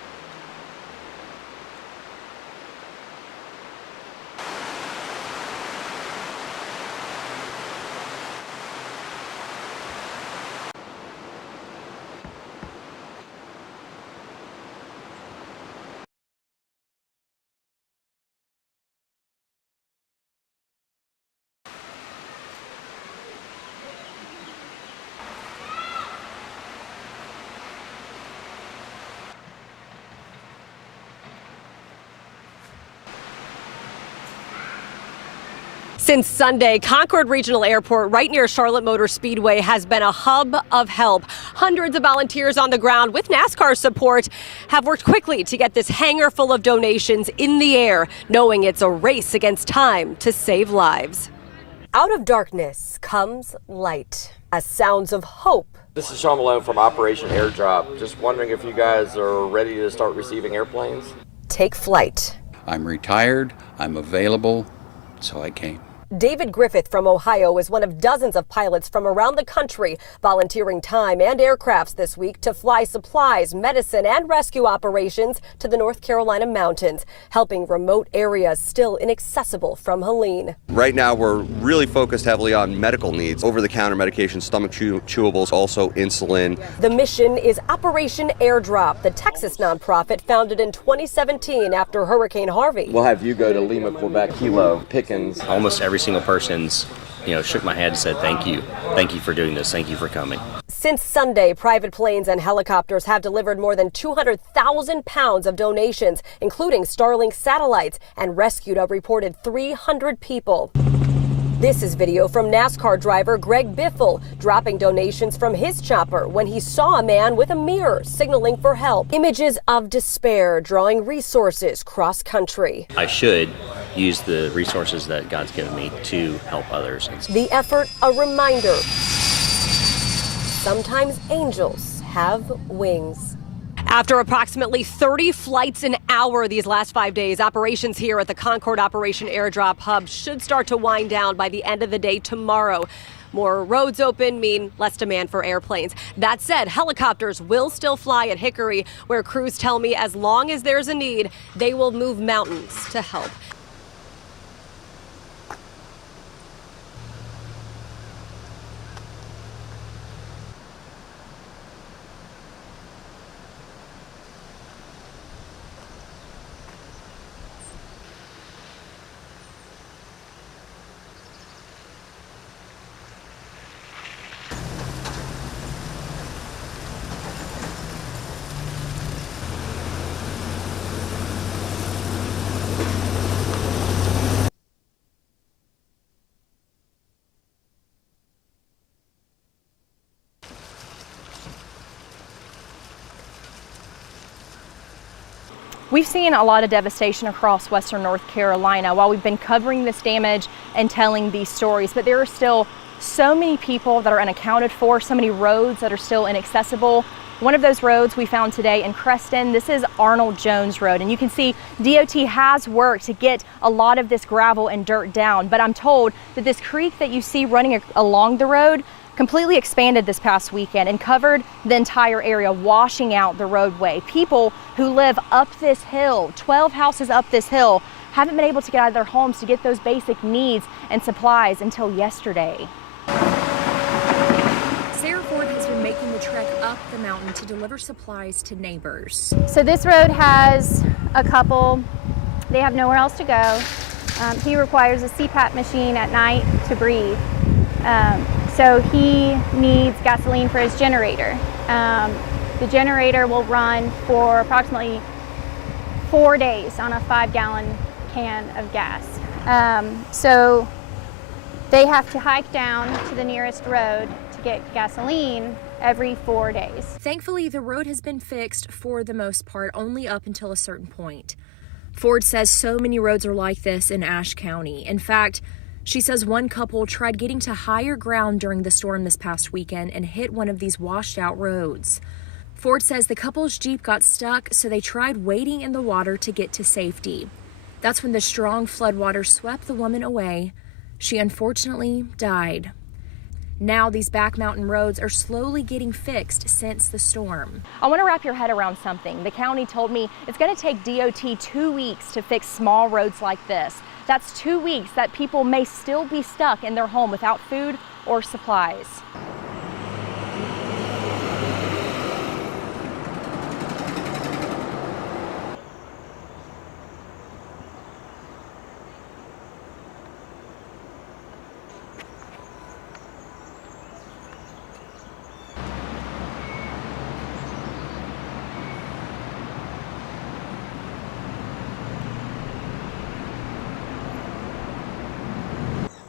Since Sunday, Concord Regional Airport right near Charlotte Motor Speedway has been a hub of help. Hundreds of volunteers on the ground with NASCAR support have worked quickly to get this hangar full of donations in the air, knowing it's a race against time to save lives. Out of darkness comes light, as sounds of hope. This is Sean Malone from Operation Airdrop. Just wondering if you guys are ready to start receiving airplanes? Take flight. I'm retired, I'm available, so I came. David Griffith from Ohio is one of dozens of pilots from around the country volunteering time and aircrafts this week to fly supplies, medicine, and rescue operations to the North Carolina mountains, helping remote areas still inaccessible from Helene. Right now, we're really focused heavily on medical needs, over-the-counter medications, stomach chewables, also insulin. The mission is Operation Airdrop, the Texas nonprofit founded in 2017 after Hurricane Harvey. We'll have you go to Lima, Quebec, Kilo, Pickens. Almost every single person's, shook my head and said, thank you for doing this, thank you for coming. Since Sunday, private planes and helicopters have delivered more than 200,000 pounds of donations, including Starlink satellites, and rescued a reported 300 people. This is video from NASCAR driver Greg Biffle dropping donations from his chopper when he saw a man with a mirror signaling for help. Images of despair drawing resources cross country. I should use the resources that God's given me to help others. The effort a reminder. Sometimes angels have wings. After approximately 30 flights an hour these last 5 days, operations here at the Concord Operation Airdrop Hub should start to wind down by the end of the day tomorrow. More roads open mean less demand for airplanes. That said, helicopters will still fly at Hickory, where crews tell me as long as there's a need, they will move mountains to help. We've seen a lot of devastation across western North Carolina while we've been covering this damage and telling these stories, but there are still so many people that are unaccounted for, so many roads that are still inaccessible. One of those roads we found today in Creston, this is Arnold Jones Road, and you can see DOT has worked to get a lot of this gravel and dirt down, but I'm told that this creek that you see running along the road completely expanded this past weekend and covered the entire area, washing out the roadway. People who live up this hill, 12 houses up this hill, haven't been able to get out of their homes to get those basic needs and supplies until yesterday. Sarah Ford has been making the trek up the mountain to deliver supplies to neighbors. So this road has a couple, they have nowhere else to go. He requires a CPAP machine at night to breathe. So he needs gasoline for his generator. The generator will run for approximately 4 days on a 5-gallon can of gas. So they have to hike down to the nearest road to get gasoline every 4 days. Thankfully, the road has been fixed for the most part, only up until a certain point. Ford says so many roads are like this in Ashe County. In fact, she says one couple tried getting to higher ground during the storm this past weekend and hit one of these washed out roads. Ford says the couple's Jeep got stuck, so they tried wading in the water to get to safety. That's when the strong floodwater swept the woman away. She unfortunately died. Now these back mountain roads are slowly getting fixed since the storm. I want to wrap your head around something. The county told me it's going to take DOT 2 weeks to fix small roads like this. That's 2 weeks that people may still be stuck in their home without food or supplies.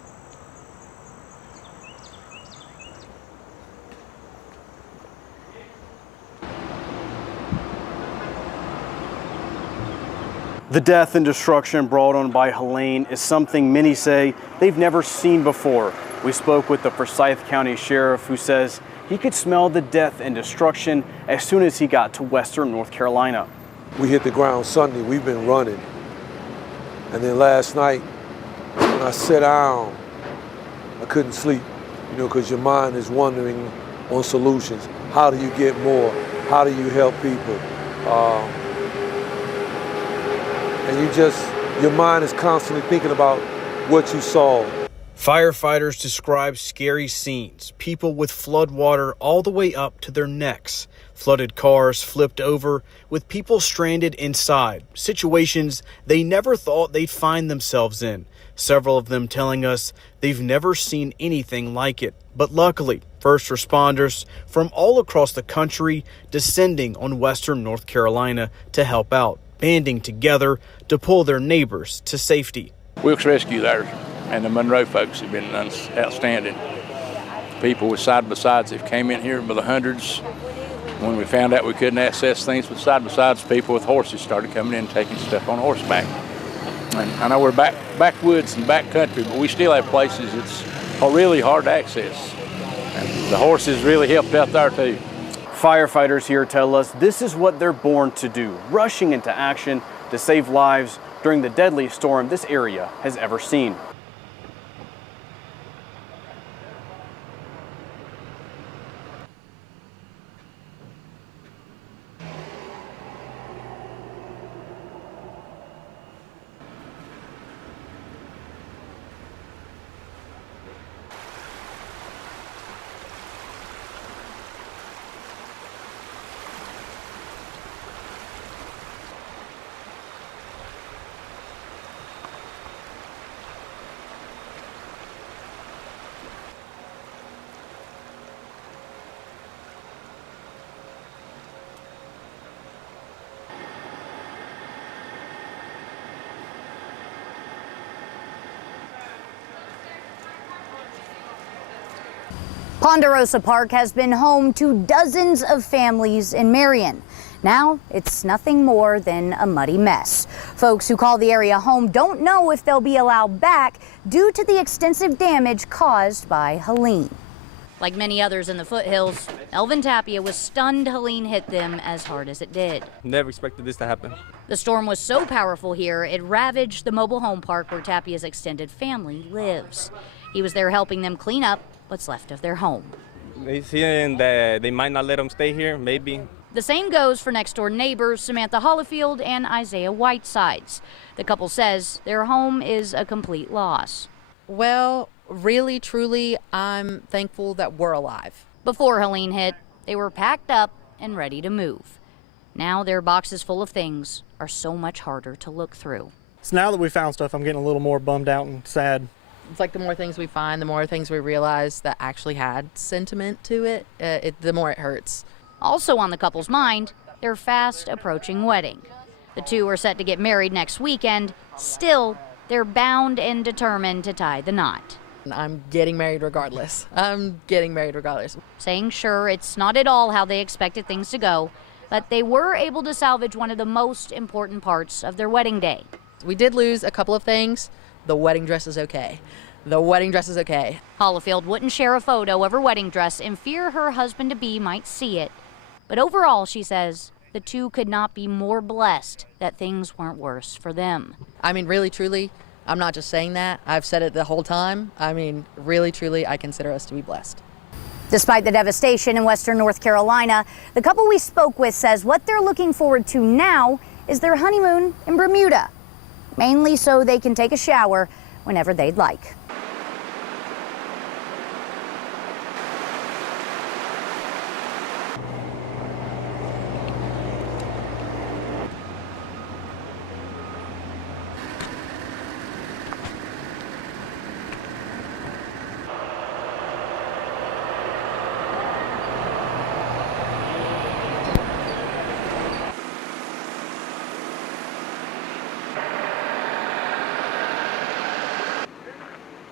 The death and destruction brought on by Helene is something many say they've never seen before. We spoke with the Forsyth County Sheriff, who says he could smell the death and destruction as soon as he got to western North Carolina. We hit the ground Sunday, we've been running. And then last night, when I sat down, I couldn't sleep, because your mind is wandering on solutions. How do you get more? How do you help people? And your mind is constantly thinking about what you saw. Firefighters describe scary scenes, people with flood water all the way up to their necks, flooded cars flipped over with people stranded inside, situations they never thought they'd find themselves in. Several of them telling us they've never seen anything like it. But luckily, first responders from all across the country descending on western North Carolina to help out, banding together to pull their neighbors to safety. Wilkes Rescue there and the Monroe folks have been outstanding. People with side-by-sides have came in here by the hundreds. When we found out we couldn't access things with side-by-sides, people with horses started coming in and taking stuff on horseback. And I know we're backwoods and back country, but we still have places it's really hard to access. And the horses really helped out there too. Firefighters here tell us this is what they're born to do, rushing into action to save lives during the deadliest storm this area has ever seen. Ponderosa Park has been home to dozens of families in Marion. Now it's nothing more than a muddy mess. Folks who call the area home don't know if they'll be allowed back due to the extensive damage caused by Helene. Like many others in the foothills, Elvin Tapia was stunned Helene hit them as hard as it did. Never expected this to happen. The storm was so powerful here, it ravaged the mobile home park where Tapia's extended family lives. He was there helping them clean up what's left of their home. They saying that they might not let them stay here, maybe. The same goes for next-door neighbors Samantha Hollifield and Isaiah Whitesides. The couple says their home is a complete loss. Well, really, truly, I'm thankful that we're alive. Before Helene hit, they were packed up and ready to move. Now their boxes full of things are so much harder to look through. So now that we found stuff, I'm getting a little more bummed out and sad. It's like the more things we find, the more things we realize that actually had sentiment to it, the more it hurts. Also on the couple's mind, their fast approaching wedding. The two are set to get married next weekend. Still, they're bound and determined to tie the knot. I'm getting married regardless. Saying sure, it's not at all how they expected things to go, but they were able to salvage one of the most important parts of their wedding day. We did lose a couple of things. The wedding dress is okay. Hollifield wouldn't share a photo of her wedding dress in fear her husband-to-be might see it. But overall, she says, the two could not be more blessed that things weren't worse for them. I mean, really, truly, I'm not just saying that. I've said it the whole time. I mean, really, truly, I consider us to be blessed. Despite the devastation in western North Carolina, the couple we spoke with says what they're looking forward to now is their honeymoon in Bermuda, mainly so they can take a shower whenever they'd like.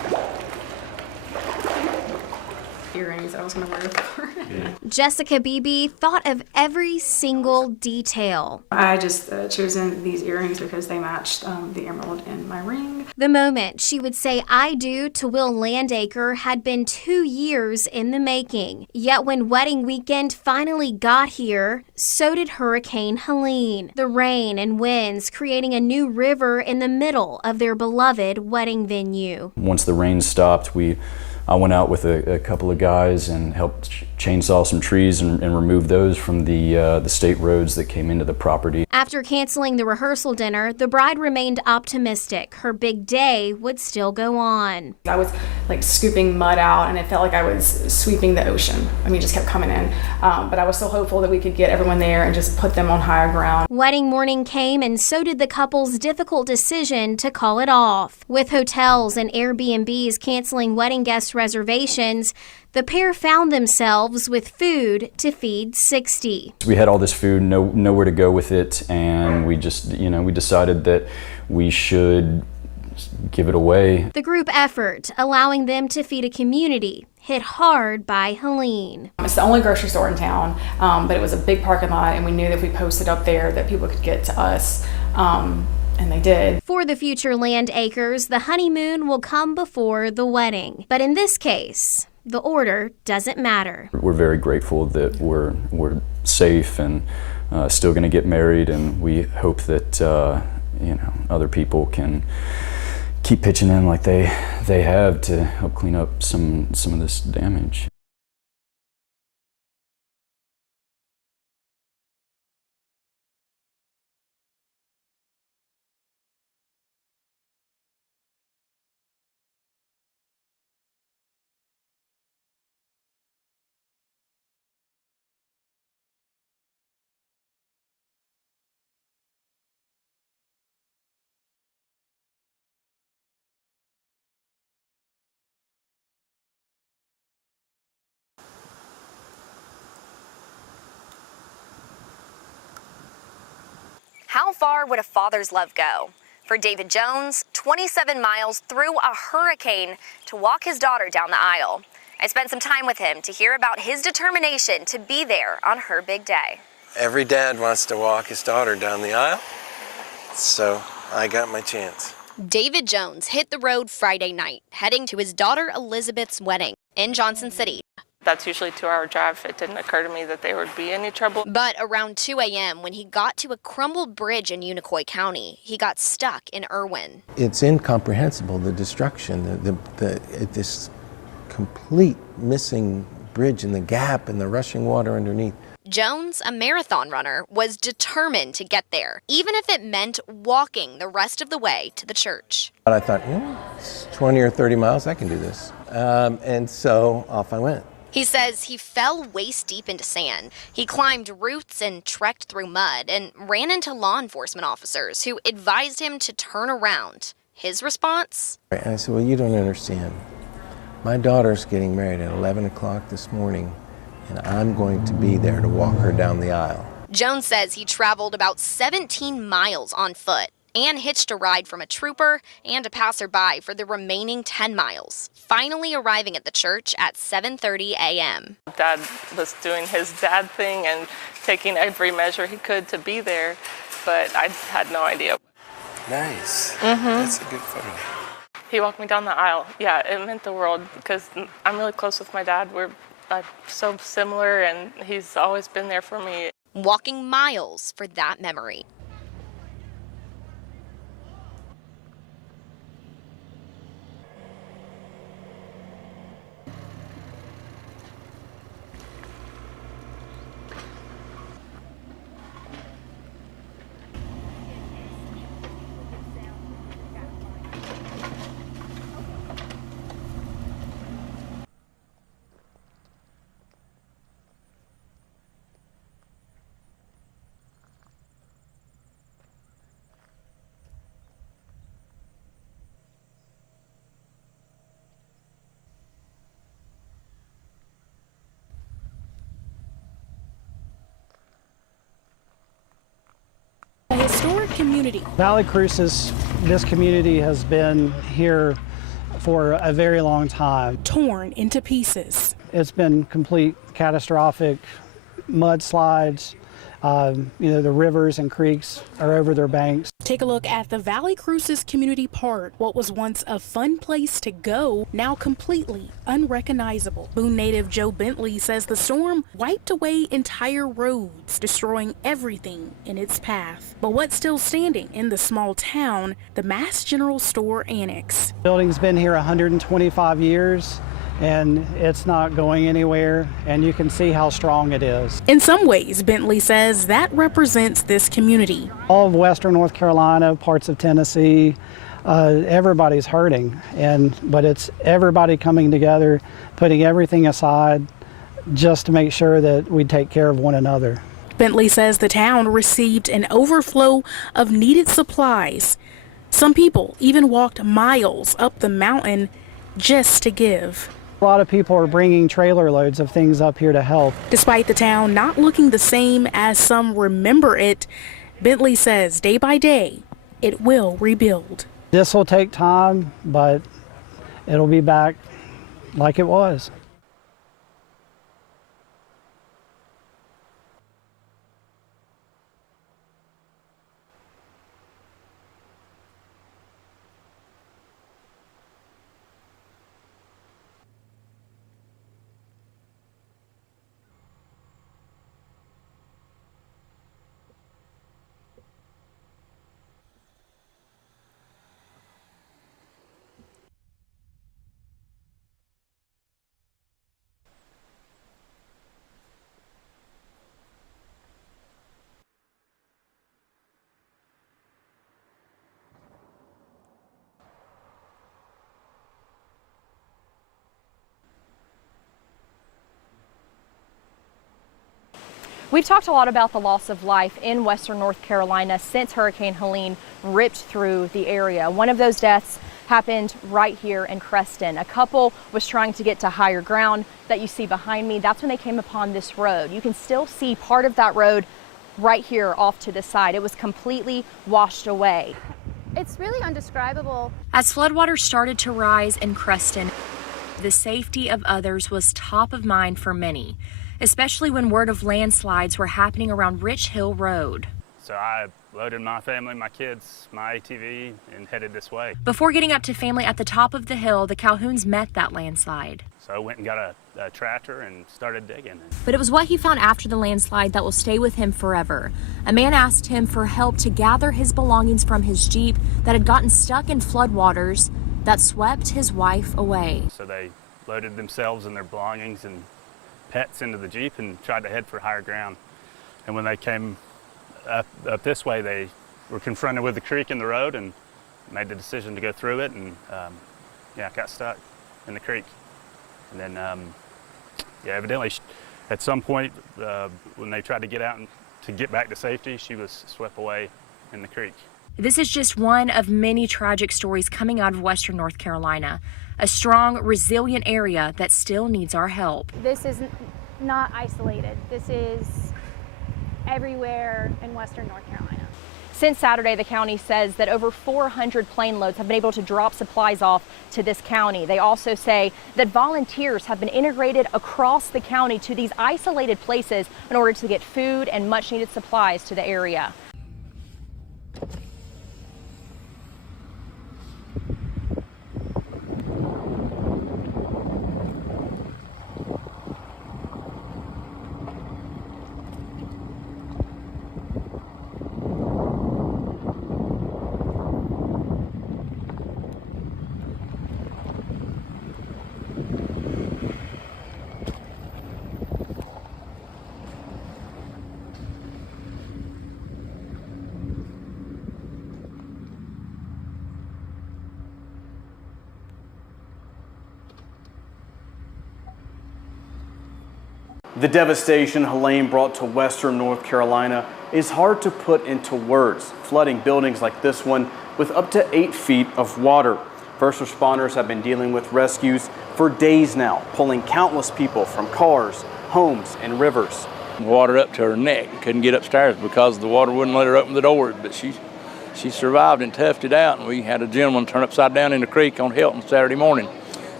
earrings that I was going to wear for. Jessica Beebe thought of every single detail. I just chosen these earrings because they matched the emerald in my ring. The moment she would say I do to Will Landacre had been 2 years in the making. Yet when wedding weekend finally got here, so did Hurricane Helene. The rain and winds creating a new river in the middle of their beloved wedding venue. Once the rain stopped, I went out with a couple of guys and helped chainsaw some trees and remove those from the state roads that came into the property. After canceling the rehearsal dinner, the bride remained optimistic her big day would still go on. I was like scooping mud out and it felt like I was sweeping the ocean. I mean, it just kept coming in. But I was still hopeful that we could get everyone there and just put them on higher ground. Wedding morning came and so did the couple's difficult decision to call it off. With hotels and Airbnbs canceling wedding guest reservations, the pair found themselves with food to feed 60. We had all this food, nowhere to go with it, and we just, we decided that we should give it away. The group effort, allowing them to feed a community hit hard by Helene. It's the only grocery store in town, but it was a big parking lot, and we knew that if we posted up there that people could get to us. And they did. For the future Landacres, the honeymoon will come before the wedding. But in this case, the order doesn't matter. We're very grateful that we're safe and still going to get married, and we hope that other people can keep pitching in like they have to help clean up some of this damage. How far would a father's love go? For David Jones, 27 miles through a hurricane to walk his daughter down the aisle. I spent some time with him to hear about his determination to be there on her big day. Every dad wants to walk his daughter down the aisle, so I got my chance. David Jones hit the road Friday night, heading to his daughter Elizabeth's wedding in Johnson City. That's usually a 2-hour drive. It didn't occur to me that there would be any trouble. But around 2 a.m., when he got to a crumbled bridge in Unicoi County, he got stuck in Irwin. It's incomprehensible, the destruction, this complete missing bridge and the gap and the rushing water underneath. Jones, a marathon runner, was determined to get there, even if it meant walking the rest of the way to the church. But I thought, it's 20 or 30 miles, I can do this. And so off I went. He says he fell waist deep into sand. He climbed roots and trekked through mud and ran into law enforcement officers who advised him to turn around. His response? And I said, well, you don't understand. My daughter's getting married at 11 o'clock this morning, and I'm going to be there to walk her down the aisle. Jones says he traveled about 17 miles on foot and hitched a ride from a trooper and a passerby for the remaining 10 miles, finally arriving at the church at 7:30 a.m. Dad was doing his dad thing and taking every measure he could to be there, but I had no idea. Nice. That's a good photo. He walked me down the aisle. Yeah, it meant the world because I'm really close with my dad. We're so similar, and he's always been there for me. Walking miles for that memory. A historic community. Valle Crucis, this community has been here for a very long time. Torn into pieces. it's been complete catastrophic. Mudslides, the rivers and creeks are over their banks. Take a look at the Valle Crucis Community Park. What was once a fun place to go, now completely unrecognizable. Boone native Joe Bentley says the storm wiped away entire roads, destroying everything in its path. But what's still standing in the small town, the Mass General Store Annex. The building's been here 125 years. And it's not going anywhere, and you can see how strong it is. In some ways, Bentley says that represents this community. All of western North Carolina, parts of Tennessee, everybody's hurting, but it's everybody coming together, putting everything aside just to make sure that we take care of one another. Bentley says the town received an overflow of needed supplies. Some people even walked miles up the mountain just to give. A lot of people are bringing trailer loads of things up here to help. Despite the town not looking the same as some remember it, Bentley says day by day, it will rebuild. This will take time, but it'll be back like it was. We've talked a lot about the loss of life in western North Carolina since Hurricane Helene ripped through the area. One of those deaths happened right here in Creston. A couple was trying to get to higher ground that you see behind me. That's when they came upon this road. You can still see part of that road right here off to the side. It was completely washed away. It's really undescribable. As floodwaters started to rise in Creston, the safety of others was top of mind for many, especially when word of landslides were happening around Rich Hill Road. So I loaded my family, my kids, my ATV, and headed this way. Before getting up to family at the top of the hill, the Calhouns met that landslide. So I went and got a tractor and started digging. But it was what he found after the landslide that will stay with him forever. A man asked him for help to gather his belongings from his Jeep that had gotten stuck in floodwaters that swept his wife away. So they loaded themselves and their belongings and pets into the Jeep and tried to head for higher ground. And when they came up this way, they were confronted with the creek in the road and made the decision to go through it, and got stuck in the creek. And then evidently at some point when they tried to get out and to get back to safety, she was swept away in the creek. This is just one of many tragic stories coming out of western North Carolina, a strong, resilient area that still needs our help. This is not isolated. This is everywhere in western North Carolina. Since Saturday, the county says that over 400 plane loads have been able to drop supplies off to this county. They also say that volunteers have been integrated across the county to these isolated places in order to get food and much needed supplies to the area. The devastation Helene brought to western North Carolina is hard to put into words, flooding buildings like this one with up to 8 feet of water. First responders have been dealing with rescues for days now, pulling countless people from cars, homes, and rivers. Water up to her neck, couldn't get upstairs because the water wouldn't let her open the doors, but she survived and toughed it out, and we had a gentleman turn upside down in the creek on Hilton Saturday morning.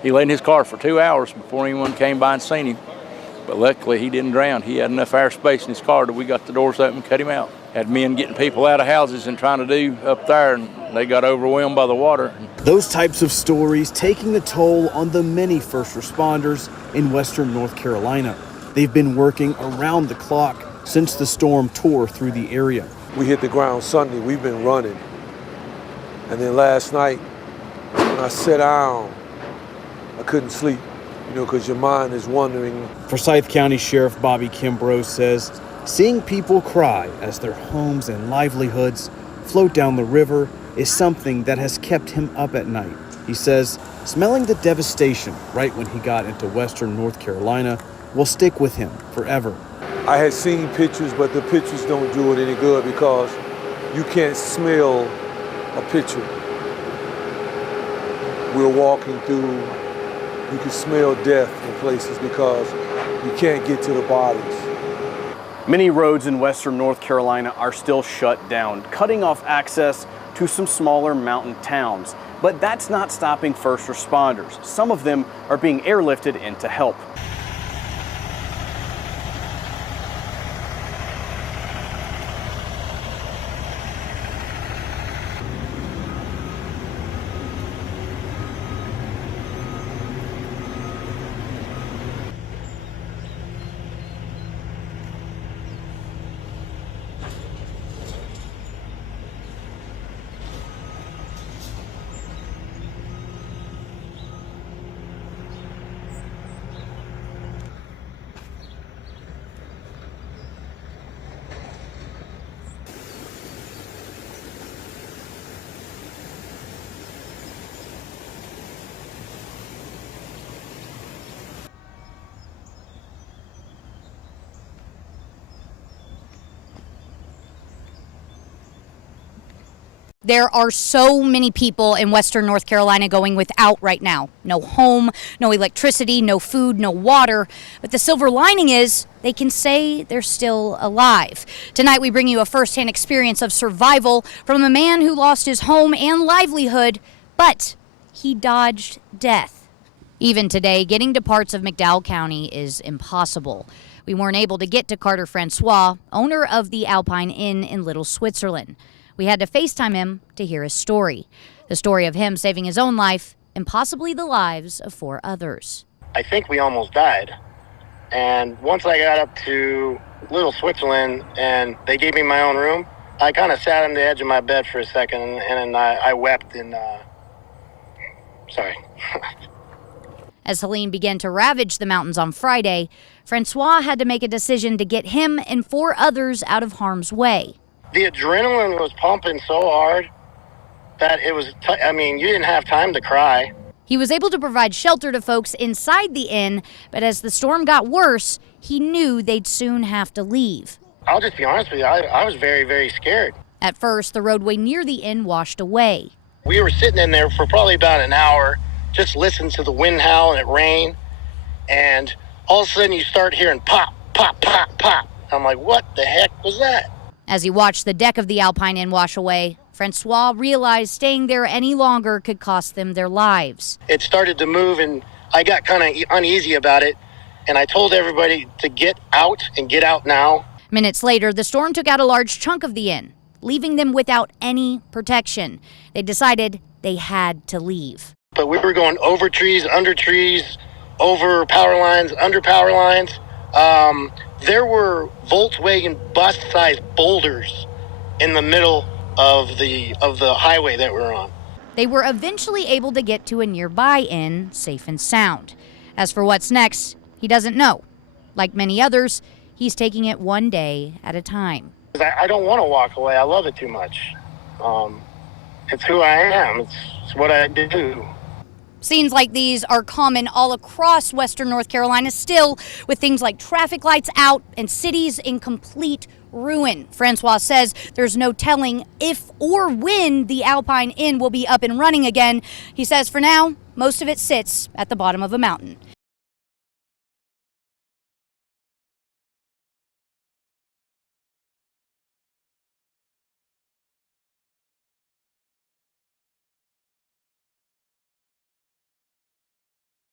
He lay in his car for 2 hours before anyone came by and seen him. But luckily, he didn't drown. He had enough airspace in his car that we got the doors open and cut him out. Had men getting people out of houses and trying to do up there, and they got overwhelmed by the water. Those types of stories taking the toll on the many first responders in western North Carolina. They've been working around the clock since the storm tore through the area. We hit the ground Sunday, we've been running. And then last night, when I sat down, I couldn't sleep, because your mind is wandering. Forsyth County Sheriff Bobby Kimbrough says seeing people cry as their homes and livelihoods float down the river is something that has kept him up at night. He says smelling the devastation right when he got into western North Carolina will stick with him forever. I had seen pictures, but the pictures don't do it any good because you can't smell a picture. We're walking through, you can smell death in places because you can't get to the bodies. Many roads in western North Carolina are still shut down, cutting off access to some smaller mountain towns. But that's not stopping first responders. Some of them are being airlifted in to help. There are so many people in western North Carolina going without right now. No home, no electricity, no food, no water. But the silver lining is they can say they're still alive. Tonight we bring you a firsthand experience of survival from a man who lost his home and livelihood, but he dodged death. Even today, getting to parts of McDowell County is impossible. We weren't able to get to Carter Francois, owner of the Alpine Inn in Little Switzerland. We had to FaceTime him to hear his story. The story of him saving his own life and possibly the lives of 4 others. I think we almost died. And once I got up to Little Switzerland and they gave me my own room, I kind of sat on the edge of my bed for a second and I wept and, sorry. As Helene began to ravage the mountains on Friday, Francois had to make a decision to get him and 4 others out of harm's way. The adrenaline was pumping so hard that it was, you didn't have time to cry. He was able to provide shelter to folks inside the inn, but as the storm got worse, he knew they'd soon have to leave. I'll just be honest with you, I was very, very scared. At first, the roadway near the inn washed away. We were sitting in there for probably about an hour, just listening to the wind howl and it rained, and all of a sudden you start hearing pop, pop, pop, pop. I'm like, what the heck was that? As he watched the deck of the Alpine Inn wash away, Francois realized staying there any longer could cost them their lives. It started to move and I got kind of uneasy about it, and I told everybody to get out and get out now. Minutes later, the storm took out a large chunk of the inn, leaving them without any protection. They decided they had to leave. But we were going over trees, under trees, over power lines, under power lines. There were Volkswagen bus-sized boulders in the middle of the highway that we're on. They were eventually able to get to a nearby inn, safe and sound. As for what's next, he doesn't know. Like many others, he's taking it one day at a time. I don't want to walk away. I love it too much. It's who I am. It's what I do. Scenes like these are common all across western North Carolina still, with things like traffic lights out and cities in complete ruin. Francois says there's no telling if or when the Alpine Inn will be up and running again. He says for now, most of it sits at the bottom of a mountain.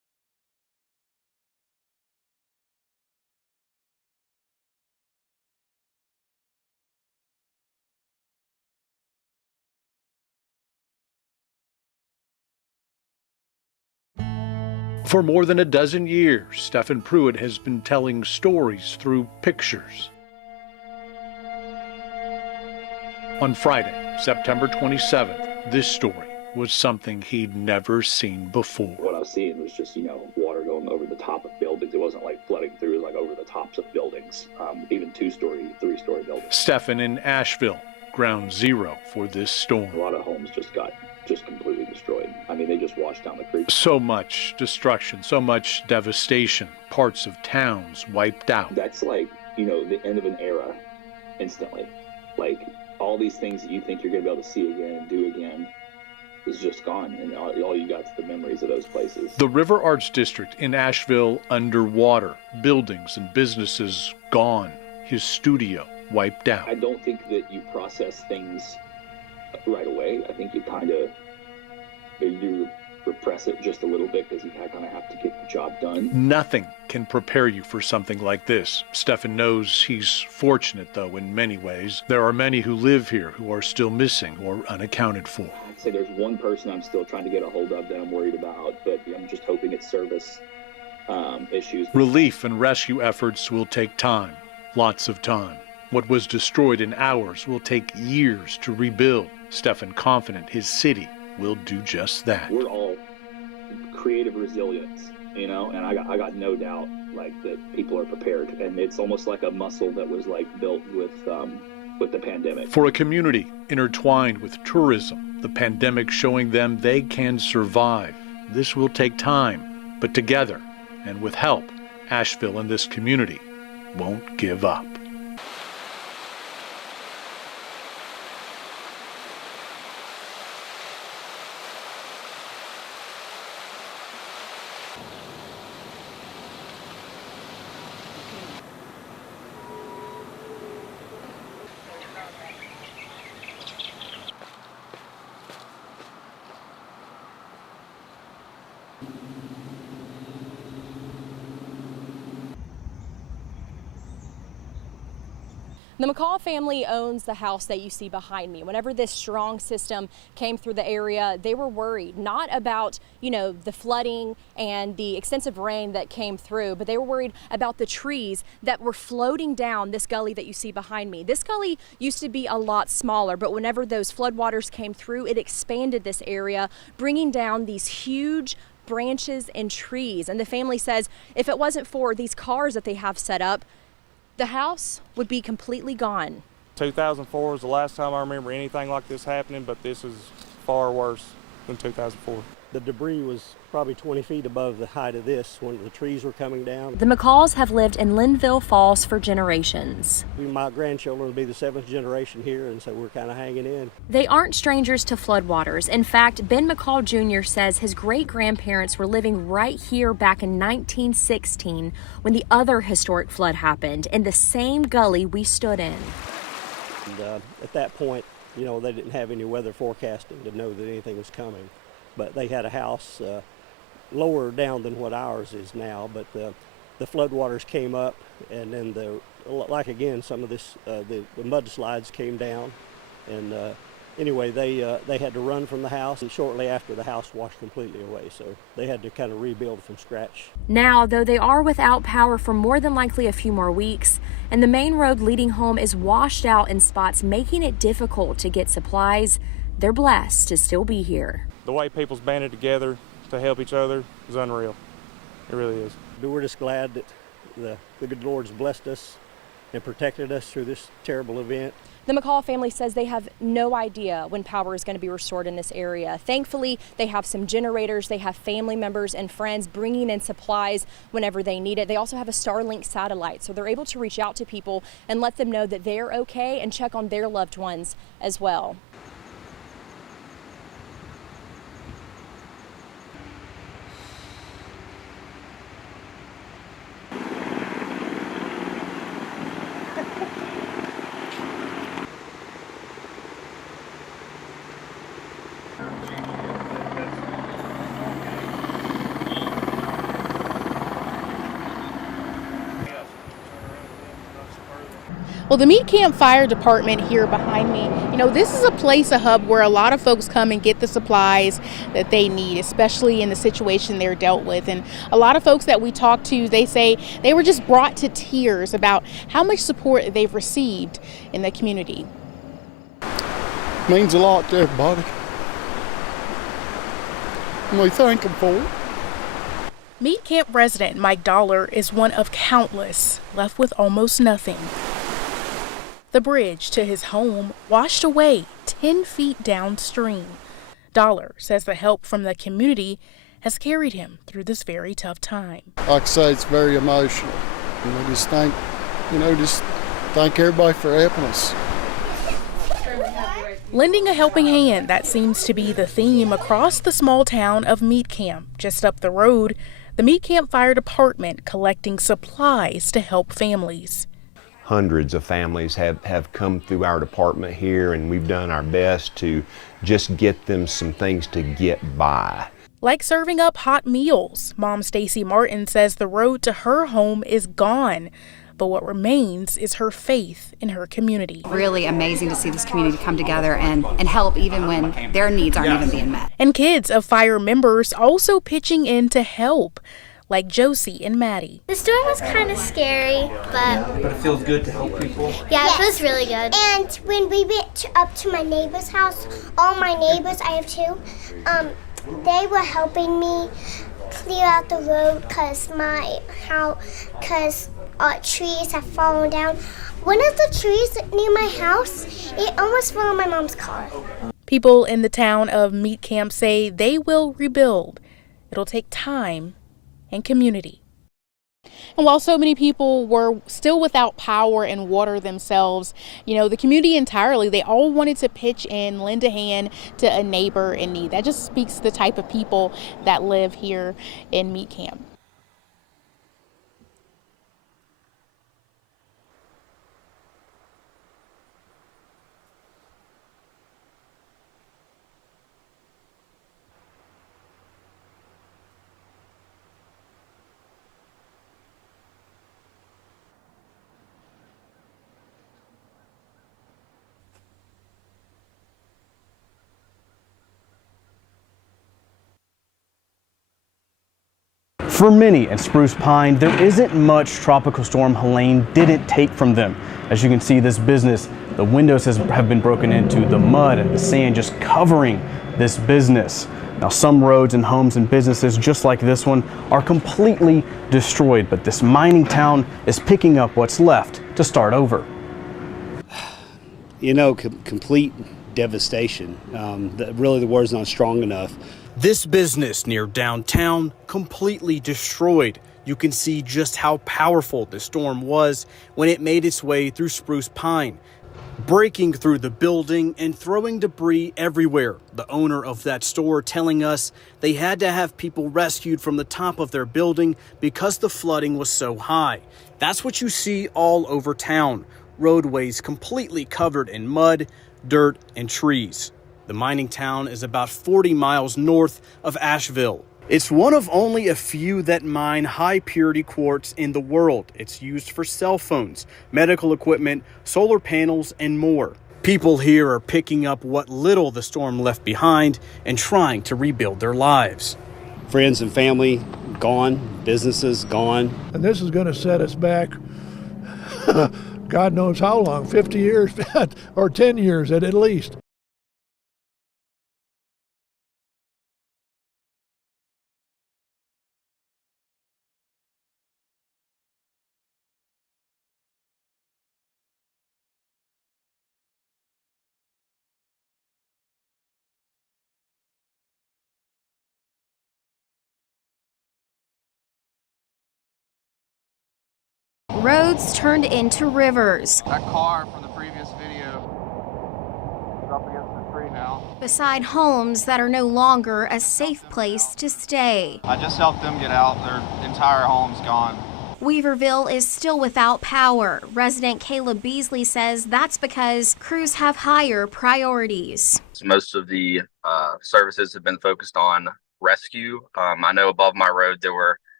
For more than a dozen years, Stephen Pruitt has been telling stories through pictures. On Friday, September 27th, this story was something he'd never seen before. What I was seeing was just, water going over the top of buildings. It wasn't like flooding through, it was like over the tops of buildings, even 2-story, 3-story buildings. Stephen in Asheville, ground zero for this storm. A lot of homes just got completely destroyed. I mean, they just washed down the creek. So much destruction, so much devastation, parts of towns wiped out. That's like, the end of an era instantly. Like, all these things that you think you're going to be able to see again and do again is just gone, and all you got is the memories of those places. The River Arts District in Asheville underwater, buildings and businesses gone, his studio wiped out. I don't think that you process things right away. I think you do repress it just a little bit because you kind of have to get the job done. Nothing can prepare you for something like this. Stephen knows he's fortunate, though, in many ways. There are many who live here who are still missing or unaccounted for. I'd say there's one person I'm still trying to get a hold of that I'm worried about, but I'm just hoping it's service issues. Relief and rescue efforts will take time, lots of time. What was destroyed in hours will take years to rebuild. Stephen confident his city will do just that. We're all creative resilience, and I got no doubt that people are prepared, and it's almost like a muscle that was built with the pandemic. For a community intertwined with tourism, the pandemic showing them they can survive. This will take time, but together and with help, Asheville and this community won't give up. The McCall family owns the house that you see behind me. Whenever this strong system came through the area, they were worried, not about, the flooding and the extensive rain that came through, but they were worried about the trees that were floating down this gully that you see behind me. This gully used to be a lot smaller, but whenever those floodwaters came through, it expanded this area, bringing down these huge branches and trees. And the family says if it wasn't for these cars that they have set up, the house would be completely gone. 2004 was the last time I remember anything like this happening, but this is far worse than 2004. The debris was probably 20 feet above the height of this when the trees were coming down. The McCalls have lived in Linville Falls for generations. My grandchildren will be the 7th generation here, and so we're kind of hanging in. They aren't strangers to floodwaters. In fact, Ben McCall Jr. says his great-grandparents were living right here back in 1916 when the other historic flood happened in the same gully we stood in. And, at that point, they didn't have any weather forecasting to know that anything was coming. But they had a house lower down than what ours is now. But the floodwaters came up, and then some of this the mudslides came down, and anyway they had to run from the house. And shortly after, the house washed completely away, so they had to kind of rebuild from scratch. Now, though they are without power for more than likely a few more weeks, and the main road leading home is washed out in spots, making it difficult to get supplies, they're blessed to still be here. The way people's banded together to help each other is unreal. It really is. But we're just glad that the good Lord's blessed us and protected us through this terrible event. The McCall family says they have no idea when power is going to be restored in this area. Thankfully, they have some generators. They have family members and friends bringing in supplies whenever they need it. They also have a Starlink satellite, so they're able to reach out to people and let them know that they're okay and check on their loved ones as well. Well, the Meat Camp Fire Department here behind me, this is a place, a hub where a lot of folks come and get the supplies that they need, especially in the situation they're dealt with. And a lot of folks that we talk to, they say they were just brought to tears about how much support they've received in the community. Means a lot to everybody. And we thank them for it. Meat Camp resident Mike Dollar is one of countless left with almost nothing. The bridge to his home washed away 10 feet downstream. Dollar says the help from the community has carried him through this very tough time. Like I say, it's very emotional. And we just thank everybody for helping us. Lending a helping hand, that seems to be the theme across the small town of Meat Camp. Just up the road, the Meat Camp Fire Department collecting supplies to help families. Hundreds of families have come through our department here, and we've done our best to just get them some things to get by. Like serving up hot meals, Mom Stacy Martin says the road to her home is gone, but what remains is her faith in her community. Really amazing to see this community come together and help even when their needs aren't even being met. And kids of fire members also pitching in to help, like Josie and Maddie. The storm was kind of scary, but it feels good to help people. Yeah, it feels really good. And when we went up to my neighbor's house, all my neighbors, I have two, they were helping me clear out the road because trees have fallen down. One of the trees near my house, it almost fell on my mom's car. People in the town of Meat Camp say they will rebuild. It'll take time and community. And while so many people were still without power and water themselves, the community entirely, they all wanted to pitch in, lend a hand to a neighbor in need. That just speaks to the type of people that live here in Meat Camp. For many in Spruce Pine, there isn't much Tropical Storm Helene didn't take from them. As you can see, this business, the windows have been broken into, the mud and the sand just covering this business. Now, some roads and homes and businesses just like this one are completely destroyed, but this mining town is picking up what's left to start over. Complete devastation. Really, the word's not strong enough. This business near downtown completely destroyed. You can see just how powerful the storm was when it made its way through Spruce Pine, breaking through the building and throwing debris everywhere. The owner of that store telling us they had to have people rescued from the top of their building because the flooding was so high. That's what you see all over town. Roadways completely covered in mud, dirt, and trees. The mining town is about 40 miles north of Asheville. It's one of only a few that mine high-purity quartz in the world. It's used for cell phones, medical equipment, solar panels, and more. People here are picking up what little the storm left behind and trying to rebuild their lives. Friends and family gone, businesses gone. And this is going to set us back, God knows how long, 50 years or 10 years at least. Roads turned into rivers. That car from the previous video is up against the tree now. Beside homes that are no longer a safe place to stay. I just helped them get out. Their entire home's gone. Weaverville is still without power. Resident Caleb Beasley says that's because crews have higher priorities. Most of the services have been focused on rescue. I know above my road there were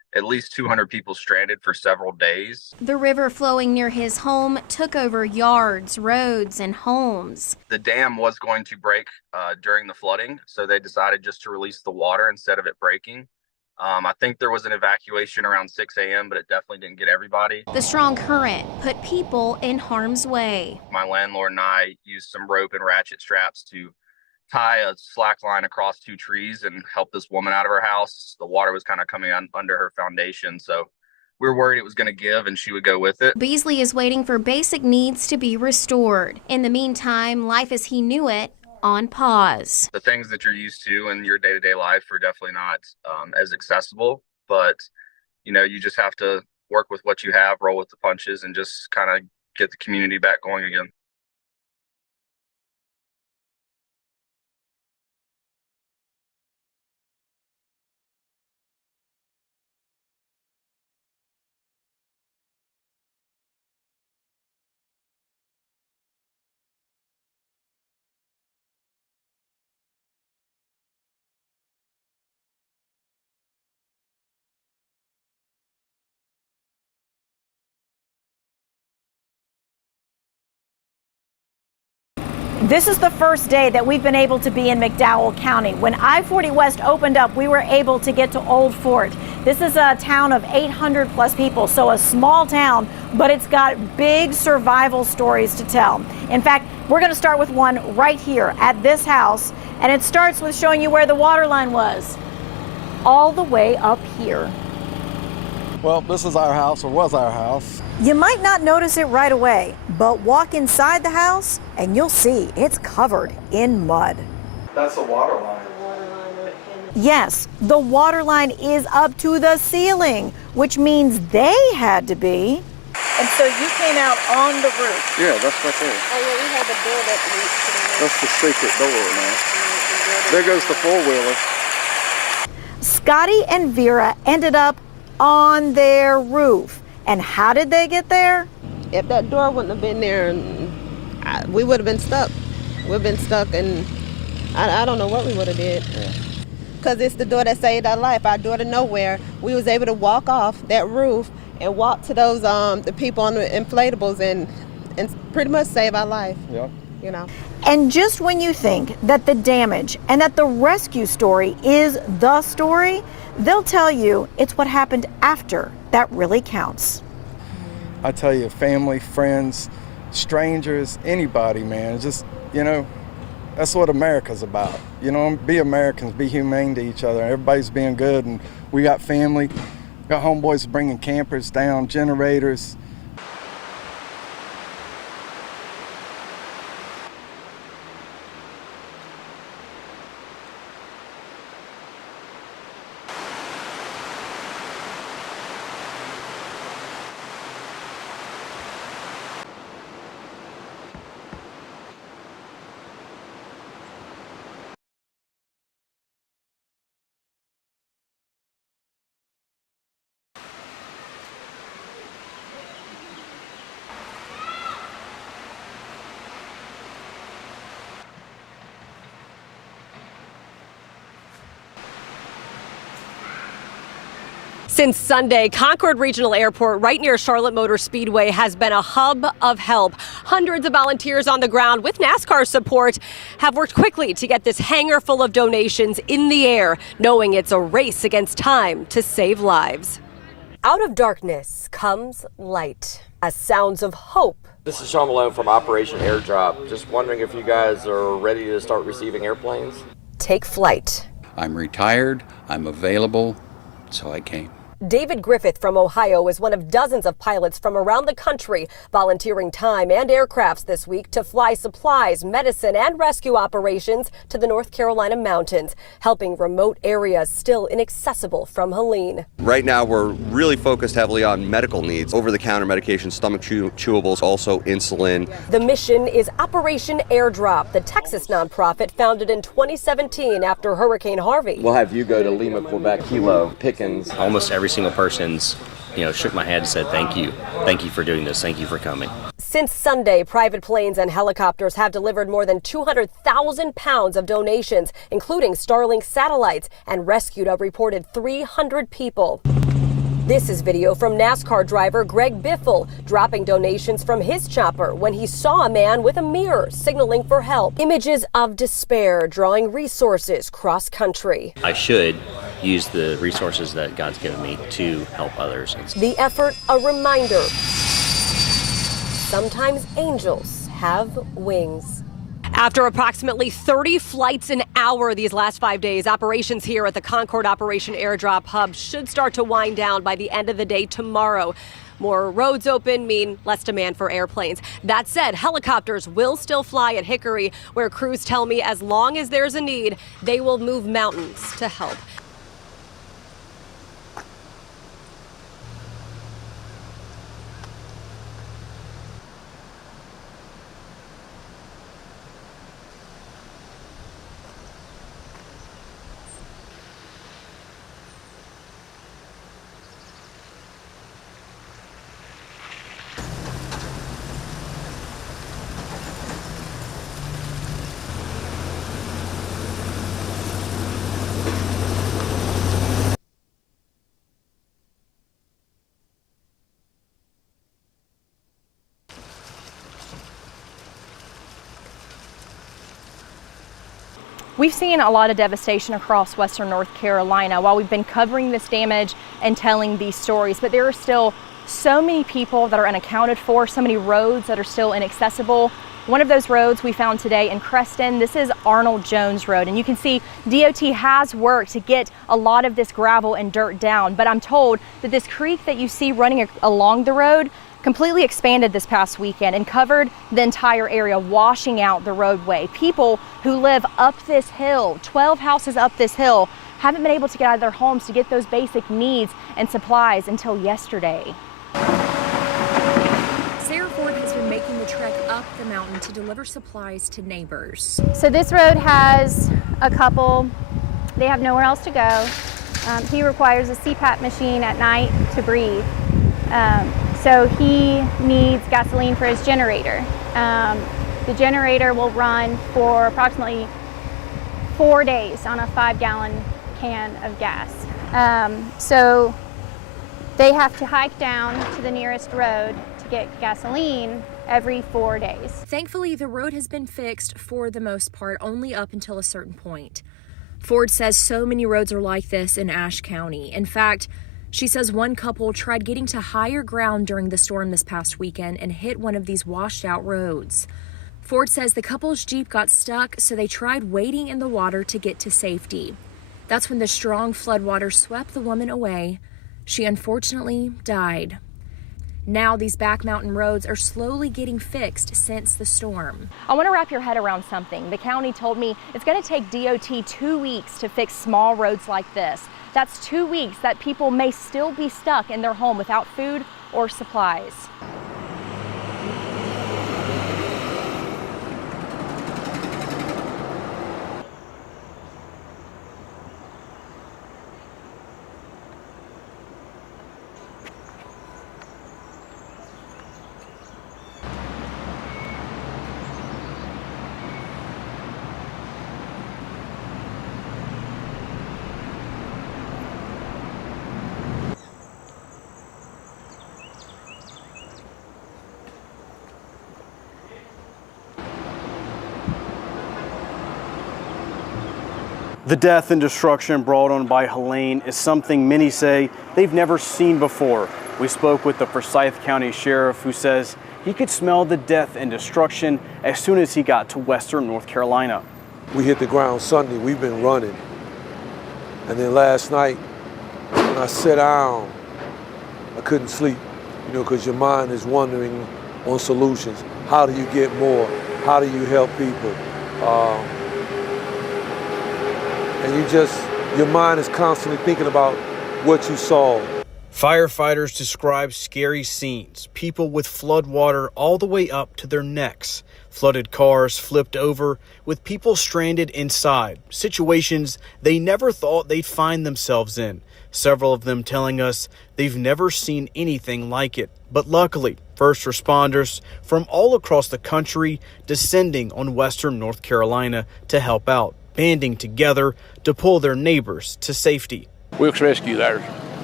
at least 200 people stranded for several days. The river flowing near his home took over yards, roads, and homes. The dam was going to break during the flooding, so they decided just to release the water instead of it breaking. I think there was an evacuation around 6 a.m., but it definitely didn't get everybody. The strong current put people in harm's way. My landlord and I used some rope and ratchet straps to tie a slack line across 2 trees and help this woman out of her house. The water was kind of coming under her foundation, so we were worried it was going to give and she would go with it. Beasley is waiting for basic needs to be restored. In the meantime, life as he knew it on pause. The things that you're used to in your day-to-day life are definitely not as accessible, but you just have to work with what you have, roll with the punches, and just kind of get the community back going again. This is the first day that we've been able to be in McDowell County. When I-40 West opened up, we were able to get to Old Fort. This is a town of 800 plus people, so a small town, but it's got big survival stories to tell. In fact, we're going to start with one right here at this house, and it starts with showing you where the water line was, all the way up here. Well, this is our house, or was our house. You might not notice it right away, but walk inside the house and you'll see it's covered in mud. That's the water line. Yes, the water line is up to the ceiling, which means they had to be. And so you came out on the roof. Yeah, that's right there. Oh, yeah, we have a door that leads to the roof. That's the secret door now. There goes the four-wheeler. Scotty and Vera ended up on their roof. And how did they get there? If that door wouldn't have been there, we would have been stuck. We've been stuck, and I don't know what we would have did. Because it's the door that saved our life, our door to nowhere. We was able to walk off that roof and walk to those the people on the inflatables and pretty much save our life. Yeah. And just when you think that the damage and that the rescue story is the story, they'll tell you it's what happened after that really counts. I tell you, family, friends, strangers, anybody, man, just, that's what America's about. Be Americans, be humane to each other. Everybody's being good, and we got family, got homeboys bringing campers down, generators. Since Sunday, Concord Regional Airport right near Charlotte Motor Speedway has been a hub of help. Hundreds of volunteers on the ground with NASCAR support have worked quickly to get this hangar full of donations in the air, knowing it's a race against time to save lives. Out of darkness comes light, as sounds of hope. This is Sean Malone from Operation Airdrop. Just wondering if you guys are ready to start receiving airplanes. Take flight. I'm retired, I'm available, so I came. David Griffith from Ohio is one of dozens of pilots from around the country volunteering time and aircrafts this week to fly supplies, medicine, and rescue operations to the North Carolina mountains, helping remote areas still inaccessible from Helene. Right now, we're really focused heavily on medical needs, over-the-counter medications, stomach chewables, also insulin. The mission is Operation Airdrop, the Texas nonprofit founded in 2017 after Hurricane Harvey. We'll have you go to Lima, Quebec, Kilo, Pickens. Almost every single person's, shook my head and said, thank you for doing this, thank you for coming. Since Sunday, private planes and helicopters have delivered more than 200,000 pounds of donations, including Starlink satellites, and rescued a reported 300 people. This is video from NASCAR driver Greg Biffle dropping donations from his chopper when he saw a man with a mirror signaling for help. Images of despair drawing resources cross country. I should use the resources that God's given me to help others. The effort, a reminder. Sometimes angels have wings. After approximately 30 flights an hour these last 5 days, operations here at the Concord Operation Airdrop Hub should start to wind down by the end of the day tomorrow. More roads open mean less demand for airplanes. That said, helicopters will still fly at Hickory, where crews tell me as long as there's a need, they will move mountains to help. We've seen a lot of devastation across western North Carolina while we've been covering this damage and telling these stories, but there are still so many people that are unaccounted for, so many roads that are still inaccessible. One of those roads we found today in Creston, this is Arnold Jones Road, and you can see DOT has worked to get a lot of this gravel and dirt down, but I'm told that this creek that you see running along the road completely expanded this past weekend and covered the entire area, washing out the roadway. People who live up this hill, 12 houses up this hill, haven't been able to get out of their homes to get those basic needs and supplies until yesterday. Sarah Ford has been making the trek up the mountain to deliver supplies to neighbors. So this road has a couple, they have nowhere else to go. He requires a CPAP machine at night to breathe. So he needs gasoline for his generator. The generator will run for approximately 4 days on a 5-gallon can of gas. So they have to hike down to the nearest road to get gasoline every 4 days. Thankfully, the road has been fixed for the most part, only up until a certain point. Ford says so many roads are like this in Ashe County. In fact, she says one couple tried getting to higher ground during the storm this past weekend and hit one of these washed out roads. Ford says the couple's Jeep got stuck, so they tried wading in the water to get to safety. That's when the strong floodwater swept the woman away. She unfortunately died. Now these back mountain roads are slowly getting fixed since the storm. I want to wrap your head around something. The county told me it's going to take DOT 2 weeks to fix small roads like this. That's 2 weeks that people may still be stuck in their home without food or supplies. The death and destruction brought on by Helene is something many say they've never seen before. We spoke with the Forsyth County Sheriff, who says he could smell the death and destruction as soon as he got to western North Carolina. We hit the ground Sunday, we've been running. And then last night, when I sat down, I couldn't sleep, because your mind is wandering on solutions. How do you get more? How do you help people? And your mind is constantly thinking about what you saw. Firefighters describe scary scenes, people with flood water all the way up to their necks, flooded cars flipped over with people stranded inside, situations they never thought they'd find themselves in, several of them telling us they've never seen anything like it. But luckily, first responders from all across the country descending on western North Carolina to help out, banding together to pull their neighbors to safety. Wilkes Rescue there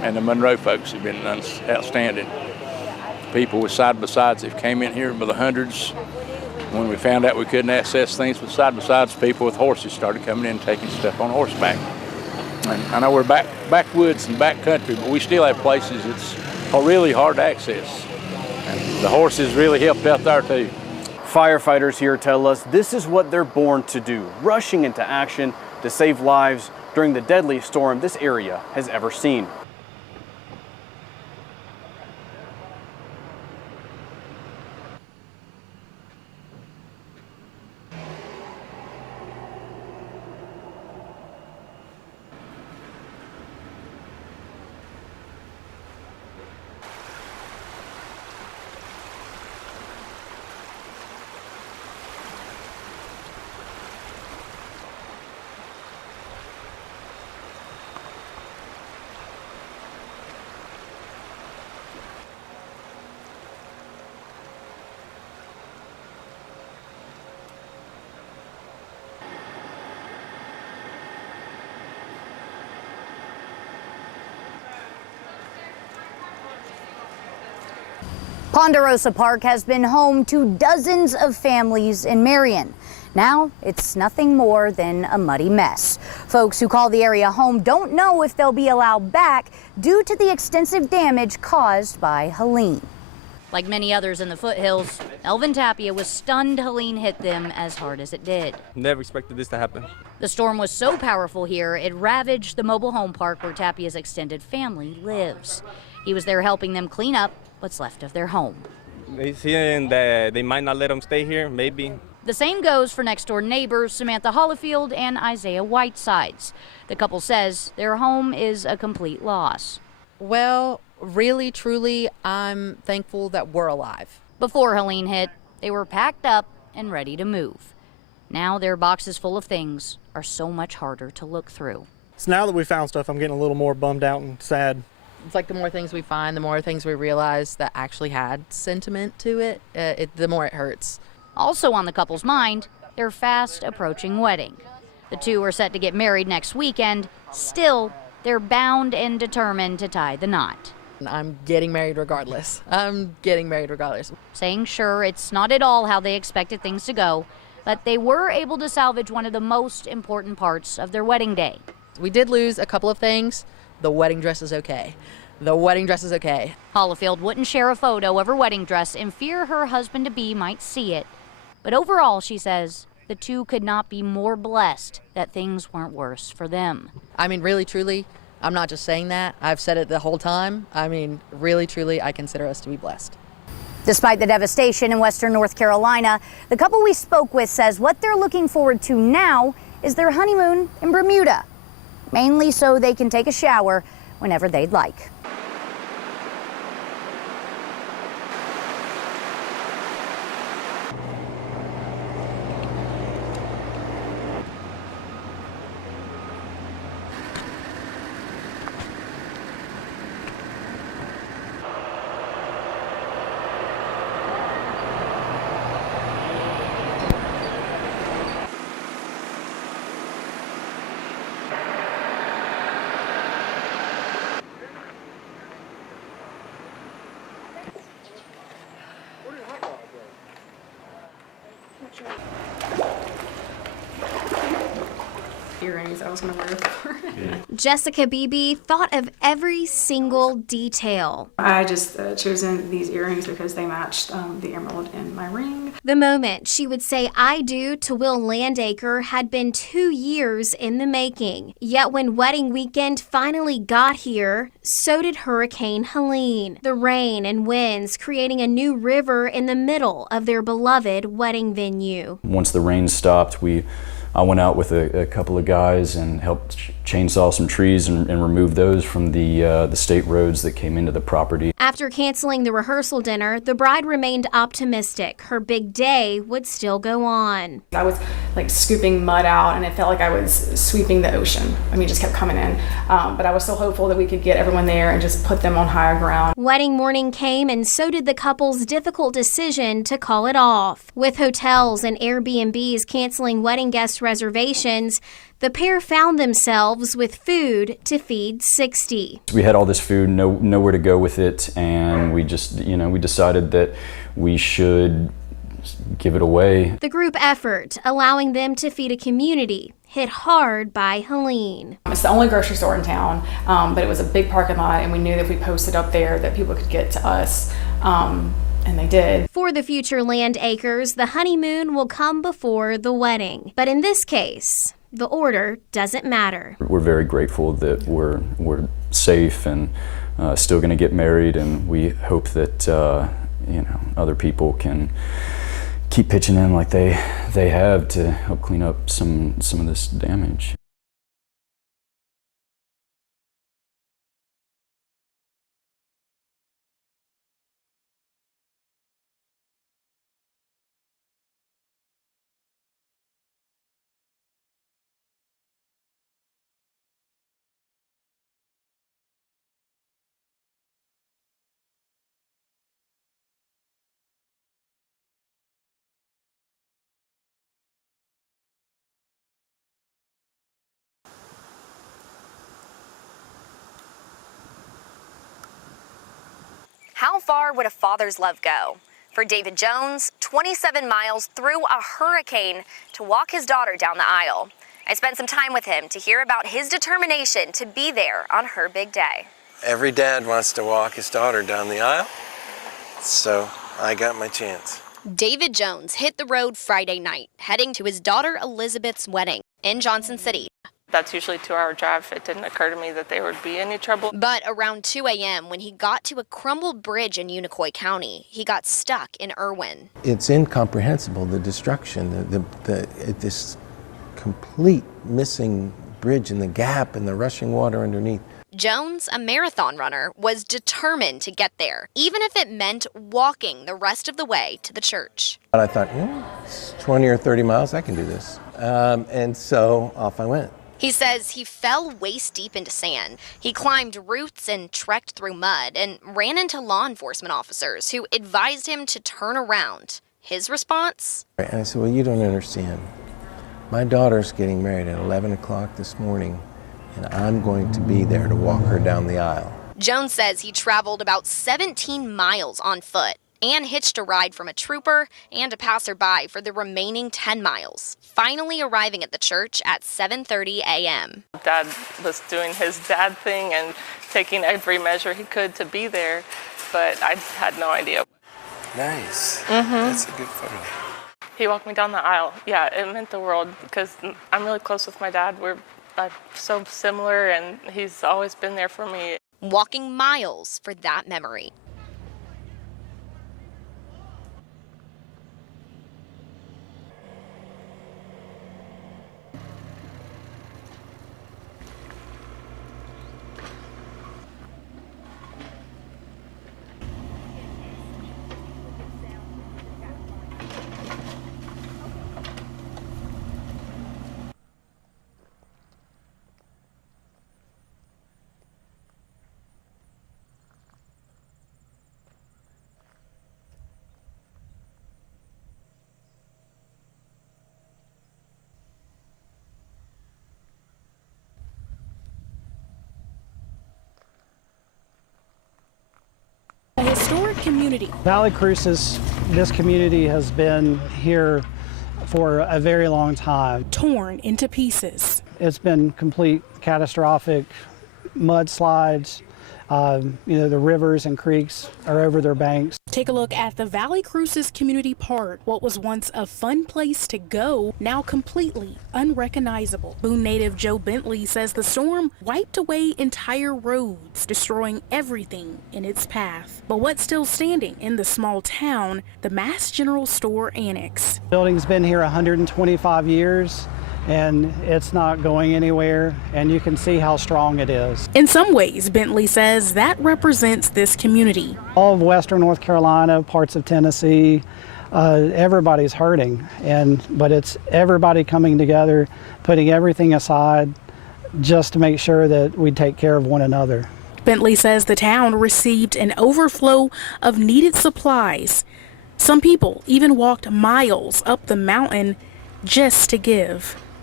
and the Monroe folks have been outstanding. People with side-by-sides that came in here by the hundreds. When we found out we couldn't access things with side-by-sides, people with horses started coming in and taking stuff on horseback. And I know we're backwoods and back country, but we still have places that's really hard to access. And the horses really helped out there too. Firefighters here tell us this is what they're born to do, rushing into action to save lives during the deadliest storm this area has ever seen. Ponderosa Park has been home to dozens of families in Marion. Now it's nothing more than a muddy mess. Folks who call the area home don't know if they'll be allowed back due to the extensive damage caused by Helene. Like many others in the foothills, Elvin Tapia was stunned Helene hit them as hard as it did. Never expected this to happen. The storm was so powerful here, it ravaged the mobile home park where Tapia's extended family lives. He was there helping them clean up what's left of their home. They saying that they might not let them stay here, maybe. The same goes for next-door neighbors Samantha Hollifield and Isaiah Whitesides. The couple says their home is a complete loss. Well, really, truly, I'm thankful that we're alive. Before Helene hit, they were packed up and ready to move. Now their boxes full of things are so much harder to look through. So now that we found stuff, I'm getting a little more bummed out and sad. It's like the more things we find, the more things we realize that actually had sentiment to it, the more it hurts. Also on the couple's mind, their fast approaching wedding. The two are set to get married next weekend. Still, they're bound and determined to tie the knot. I'm getting married regardless. Saying sure, it's not at all how they expected things to go, but they were able to salvage one of the most important parts of their wedding day. We did lose a couple of things. The wedding dress is okay. Hollifield wouldn't share a photo of her wedding dress in fear her husband-to-be might see it. But overall, she says, the two could not be more blessed that things weren't worse for them. I mean, really, truly, I'm not just saying that. I've said it the whole time. I mean, really, truly, I consider us to be blessed. Despite the devastation in western North Carolina, the couple we spoke with says what they're looking forward to now is their honeymoon in Bermuda, mainly so they can take a shower whenever they'd like. Earrings I was going to wear for Jessica Beebe thought of every single detail. I just chosen these earrings because they matched the emerald in my ring. The moment she would say I do to Will Landacre had been 2 years in the making. Yet when wedding weekend finally got here, so did Hurricane Helene. The rain and winds creating a new river in the middle of their beloved wedding venue. Once the rain stopped, I went out with a couple of guys and helped chainsaw some trees and remove those from the state roads that came into the property. After canceling the rehearsal dinner, the bride remained optimistic her big day would still go on. I was like scooping mud out and it felt like I was sweeping the ocean. I mean, it just kept coming in. But I was still hopeful that we could get everyone there and just put them on higher ground. Wedding morning came and so did the couple's difficult decision to call it off. With hotels and Airbnbs canceling wedding guest reservations, the pair found themselves with food to feed 60. We had all this food, nowhere to go with it, and we just, we decided that we should give it away. The group effort allowing them to feed a community hit hard by Helene. It's the only grocery store in town, but it was a big parking lot, and we knew that if we posted up there that people could get to us, and they did. For the future land acres, the honeymoon will come before the wedding. But in this case, the order doesn't matter. We're very grateful that we're safe and still going to get married, and we hope that other people can keep pitching in like they have to help clean up some of this damage. How far would a father's love go? For David Jones, 27 miles through a hurricane to walk his daughter down the aisle. I spent some time with him to hear about his determination to be there on her big day. Every dad wants to walk his daughter down the aisle, so I got my chance. David Jones hit the road Friday night, heading to his daughter Elizabeth's wedding in Johnson City. That's usually a 2-hour drive. It didn't occur to me that there would be any trouble. But around 2 a.m., when he got to a crumbled bridge in Unicoi County, he got stuck in Irwin. It's incomprehensible, the destruction, this complete missing bridge and the gap and the rushing water underneath. Jones, a marathon runner, was determined to get there, even if it meant walking the rest of the way to the church. But I thought, it's 20 or 30 miles, I can do this. And so off I went. He says he fell waist deep into sand. He climbed roots and trekked through mud and ran into law enforcement officers who advised him to turn around. His response? And I said, well, you don't understand. My daughter's getting married at 11 o'clock this morning, and I'm going to be there to walk her down the aisle. Jones says he traveled about 17 miles on foot and hitched a ride from a trooper and a passerby for the remaining 10 miles, finally arriving at the church at 7:30 a.m. Dad was doing his dad thing and taking every measure he could to be there, but I had no idea. Nice. That's a good photo. He walked me down the aisle. Yeah, it meant the world because I'm really close with my dad. We're so similar, and he's always been there for me. Walking miles for that memory. A historic community. Valle Crucis, this community has been here for a very long time. Torn into pieces. It's been complete catastrophic mudslides. The rivers and creeks are over their banks. Take a look at the Valle Crucis Community Park. What was once a fun place to go, now completely unrecognizable. Boone native Joe Bentley says the storm wiped away entire roads, destroying everything in its path. But what's still standing in the small town, the Mass General Store Annex. The building's been here 125 years. And it's not going anywhere, and you can see how strong it is. In some ways, Bentley says that represents this community. All of western North Carolina, parts of Tennessee, everybody's hurting, but it's everybody coming together, putting everything aside just to make sure that we take care of one another. Bentley says the town received an overflow of needed supplies. Some people even walked miles up the mountain just to give.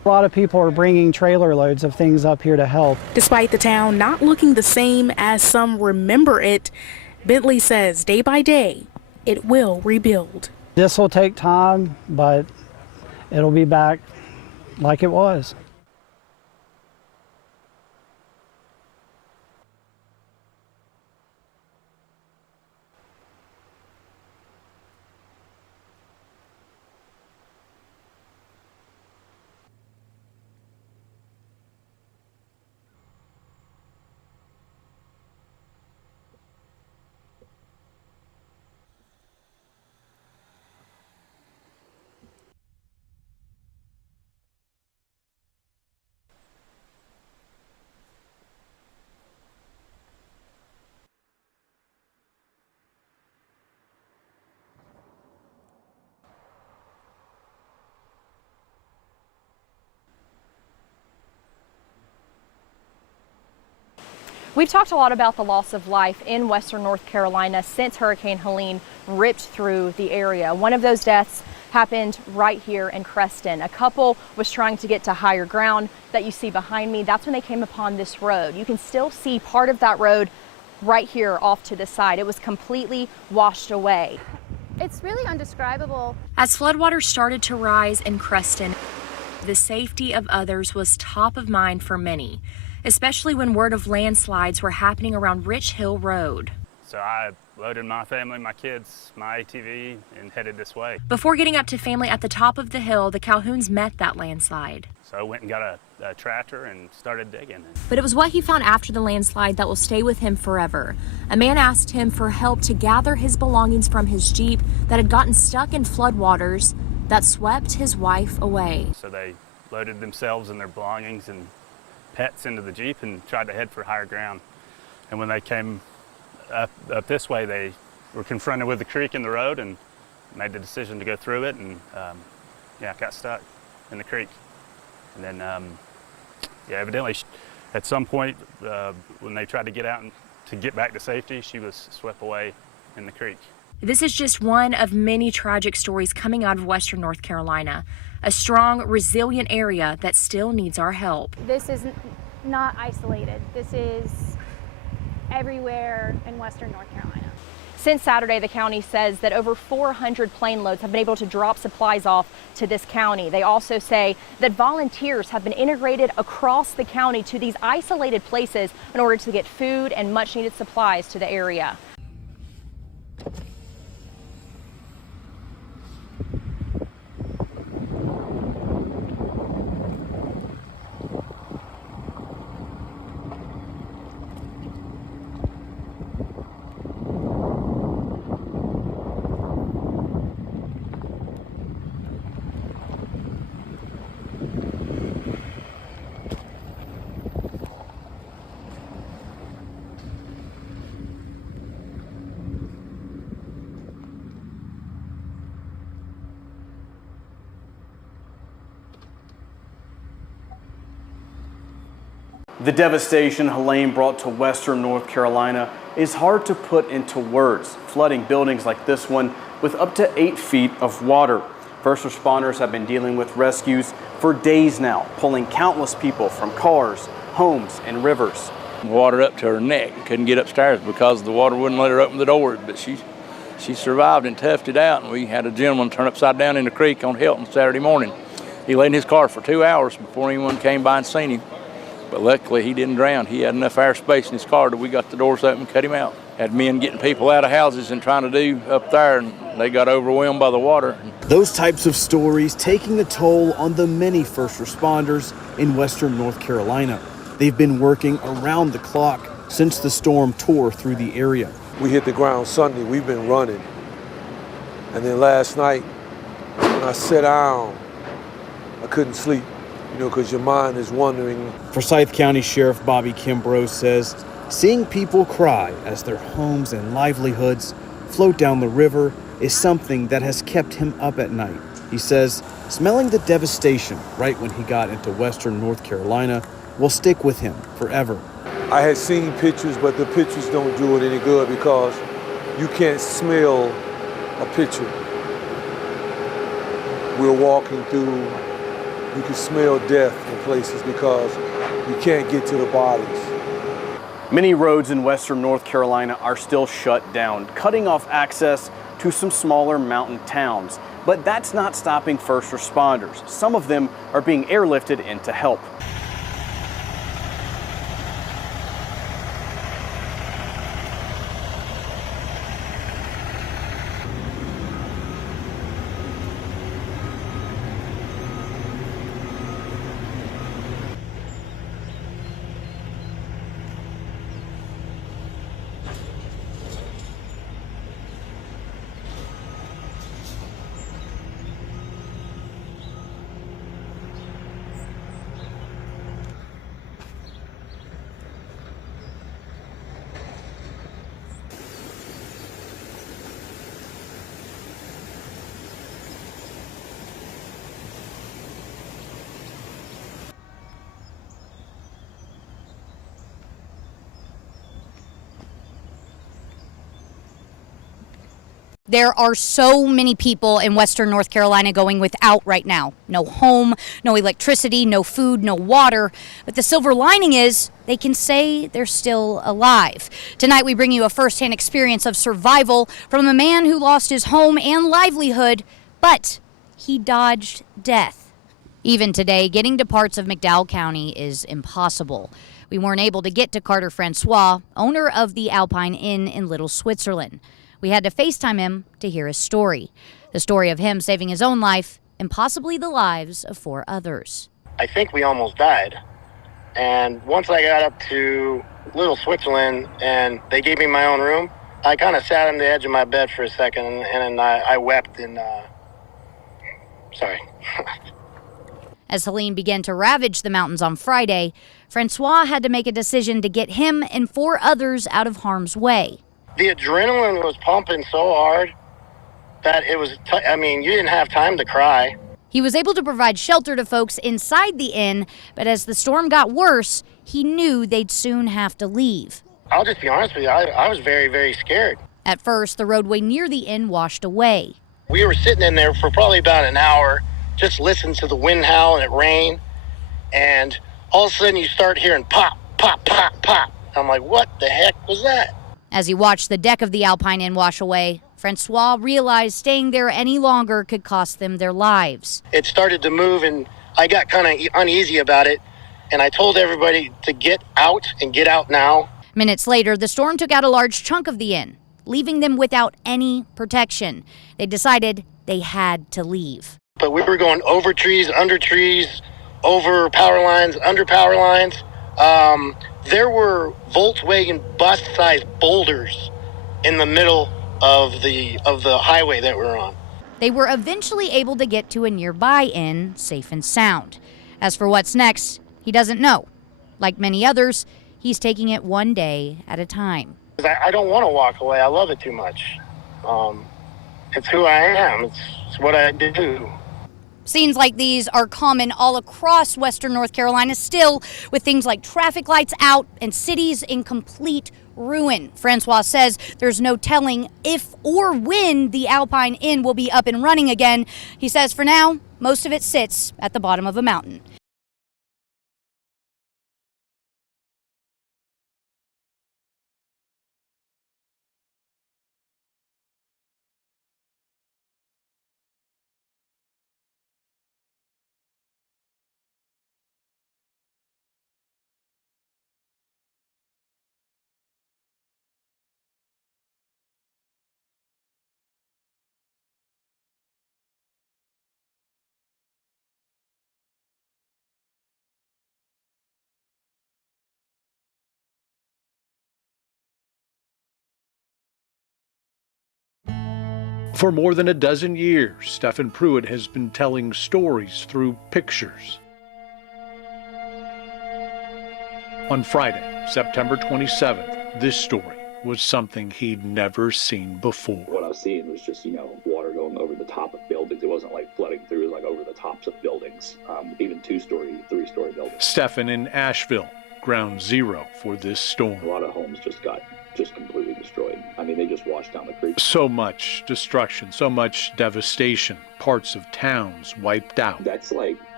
A lot of people are bringing trailer loads of things up here to help. Despite the town not looking the same as some remember it, Bentley says day by day, it will rebuild. This will take time, but it'll be back like it was. We've talked a lot about the loss of life in western North Carolina since Hurricane Helene ripped through the area. One of those deaths happened right here in Creston. A couple was trying to get to higher ground that you see behind me. That's when they came upon this road. You can still see part of that road right here off to the side. It was completely washed away. It's really undescribable. As floodwaters started to rise in Creston, the safety of others was top of mind for many, especially when word of landslides were happening around Rich Hill Road. So I loaded my family, my kids, my ATV, and headed this way. Before getting up to family at the top of the hill, the Calhouns met that landslide. So I went and got a tractor and started digging. But it was what he found after the landslide that will stay with him forever. A man asked him for help to gather his belongings from his Jeep that had gotten stuck in floodwaters that swept his wife away. So they loaded themselves and their belongings and pets into the Jeep and tried to head for higher ground. And when they came up this way, they were confronted with the creek in the road and made the decision to go through it, and got stuck in the creek. And then evidently at some point when they tried to get out and to get back to safety, she was swept away in the creek. This is just one of many tragic stories coming out of western North Carolina, a strong, resilient area that still needs our help. This is not isolated. This is everywhere in western North Carolina. Since Saturday, the county says that over 400 plane loads have been able to drop supplies off to this county. They also say that volunteers have been integrated across the county to these isolated places in order to get food and much needed supplies to the area. The devastation Helene brought to western North Carolina is hard to put into words, flooding buildings like this one with up to 8 feet of water. First responders have been dealing with rescues for days now, pulling countless people from cars, homes, and rivers. Water up to her neck, couldn't get upstairs because the water wouldn't let her open the doors, but she survived and toughed it out. And we had a gentleman turn upside down in the creek on Hilton Saturday morning. He lay in his car for 2 hours before anyone came by and seen him. But luckily he didn't drown. He had enough airspace in his car that we got the doors open and cut him out. Had men getting people out of houses and trying to do up there, and they got overwhelmed by the water. Those types of stories taking a toll on the many first responders in western North Carolina. They've been working around the clock since the storm tore through the area. We hit the ground Sunday, we've been running. And then last night, when I sat down, I couldn't sleep, because your mind is wandering. Forsyth County Sheriff Bobby Kimbrough says seeing people cry as their homes and livelihoods float down the river is something that has kept him up at night. He says smelling the devastation right when he got into western North Carolina will stick with him forever. I had seen pictures, but the pictures don't do it any good because you can't smell a picture. We're walking through You can smell death in places because you can't get to the bodies. Many roads in western North Carolina are still shut down, cutting off access to some smaller mountain towns. But that's not stopping first responders. Some of them are being airlifted in to help. There are so many people in western North Carolina going without right now. No home, no electricity, no food, no water. But the silver lining is they can say they're still alive. Tonight we bring you a firsthand experience of survival from a man who lost his home and livelihood, but he dodged death. Even today, getting to parts of McDowell County is impossible. We weren't able to get to Carter Francois, owner of the Alpine Inn in Little Switzerland. We had to FaceTime him to hear his story. The story of him saving his own life and possibly the lives of 4 others. I think we almost died. And once I got up to Little Switzerland and they gave me my own room, I kind of sat on the edge of my bed for a second and I wept and, sorry. As Helene began to ravage the mountains on Friday, Francois had to make a decision to get him and 4 others out of harm's way. The adrenaline was pumping so hard that it was, you didn't have time to cry. He was able to provide shelter to folks inside the inn, but as the storm got worse, he knew they'd soon have to leave. I'll just be honest with you, I was very, very scared. At first, the roadway near the inn washed away. We were sitting in there for probably about an hour, just listening to the wind howl and it rain, and all of a sudden you start hearing pop, pop, pop, pop. I'm like, what the heck was that? As he watched the deck of the Alpine Inn wash away, Francois realized staying there any longer could cost them their lives. It started to move and I got kind of uneasy about it, and I told everybody to get out and get out now. Minutes later, the storm took out a large chunk of the inn, leaving them without any protection. They decided they had to leave. But we were going over trees, under trees, over power lines, under power lines. There were Volkswagen bus-sized boulders in the middle of the highway that we're on. They were eventually able to get to a nearby inn, safe and sound. As for what's next, he doesn't know. Like many others, he's taking it one day at a time. I don't want to walk away. I love it too much. It's who I am. It's what I do. Scenes like these are common all across western North Carolina still, with things like traffic lights out and cities in complete ruin. Francois says there's no telling if or when the Alpine Inn will be up and running again. He says for now, most of it sits at the bottom of a mountain. For more than a dozen years, Stephen Pruitt has been telling stories through pictures. On Friday, September 27th, this story was something he'd never seen before. What I was seeing was just, water going over the top of buildings. It wasn't like flooding through, it was like over the tops of buildings, even 2-story, 3-story buildings. Stephen in Asheville, ground zero for this storm. A lot of homes just got completely destroyed. They just washed down the creek. So much destruction, so much devastation, parts of towns wiped out. That's like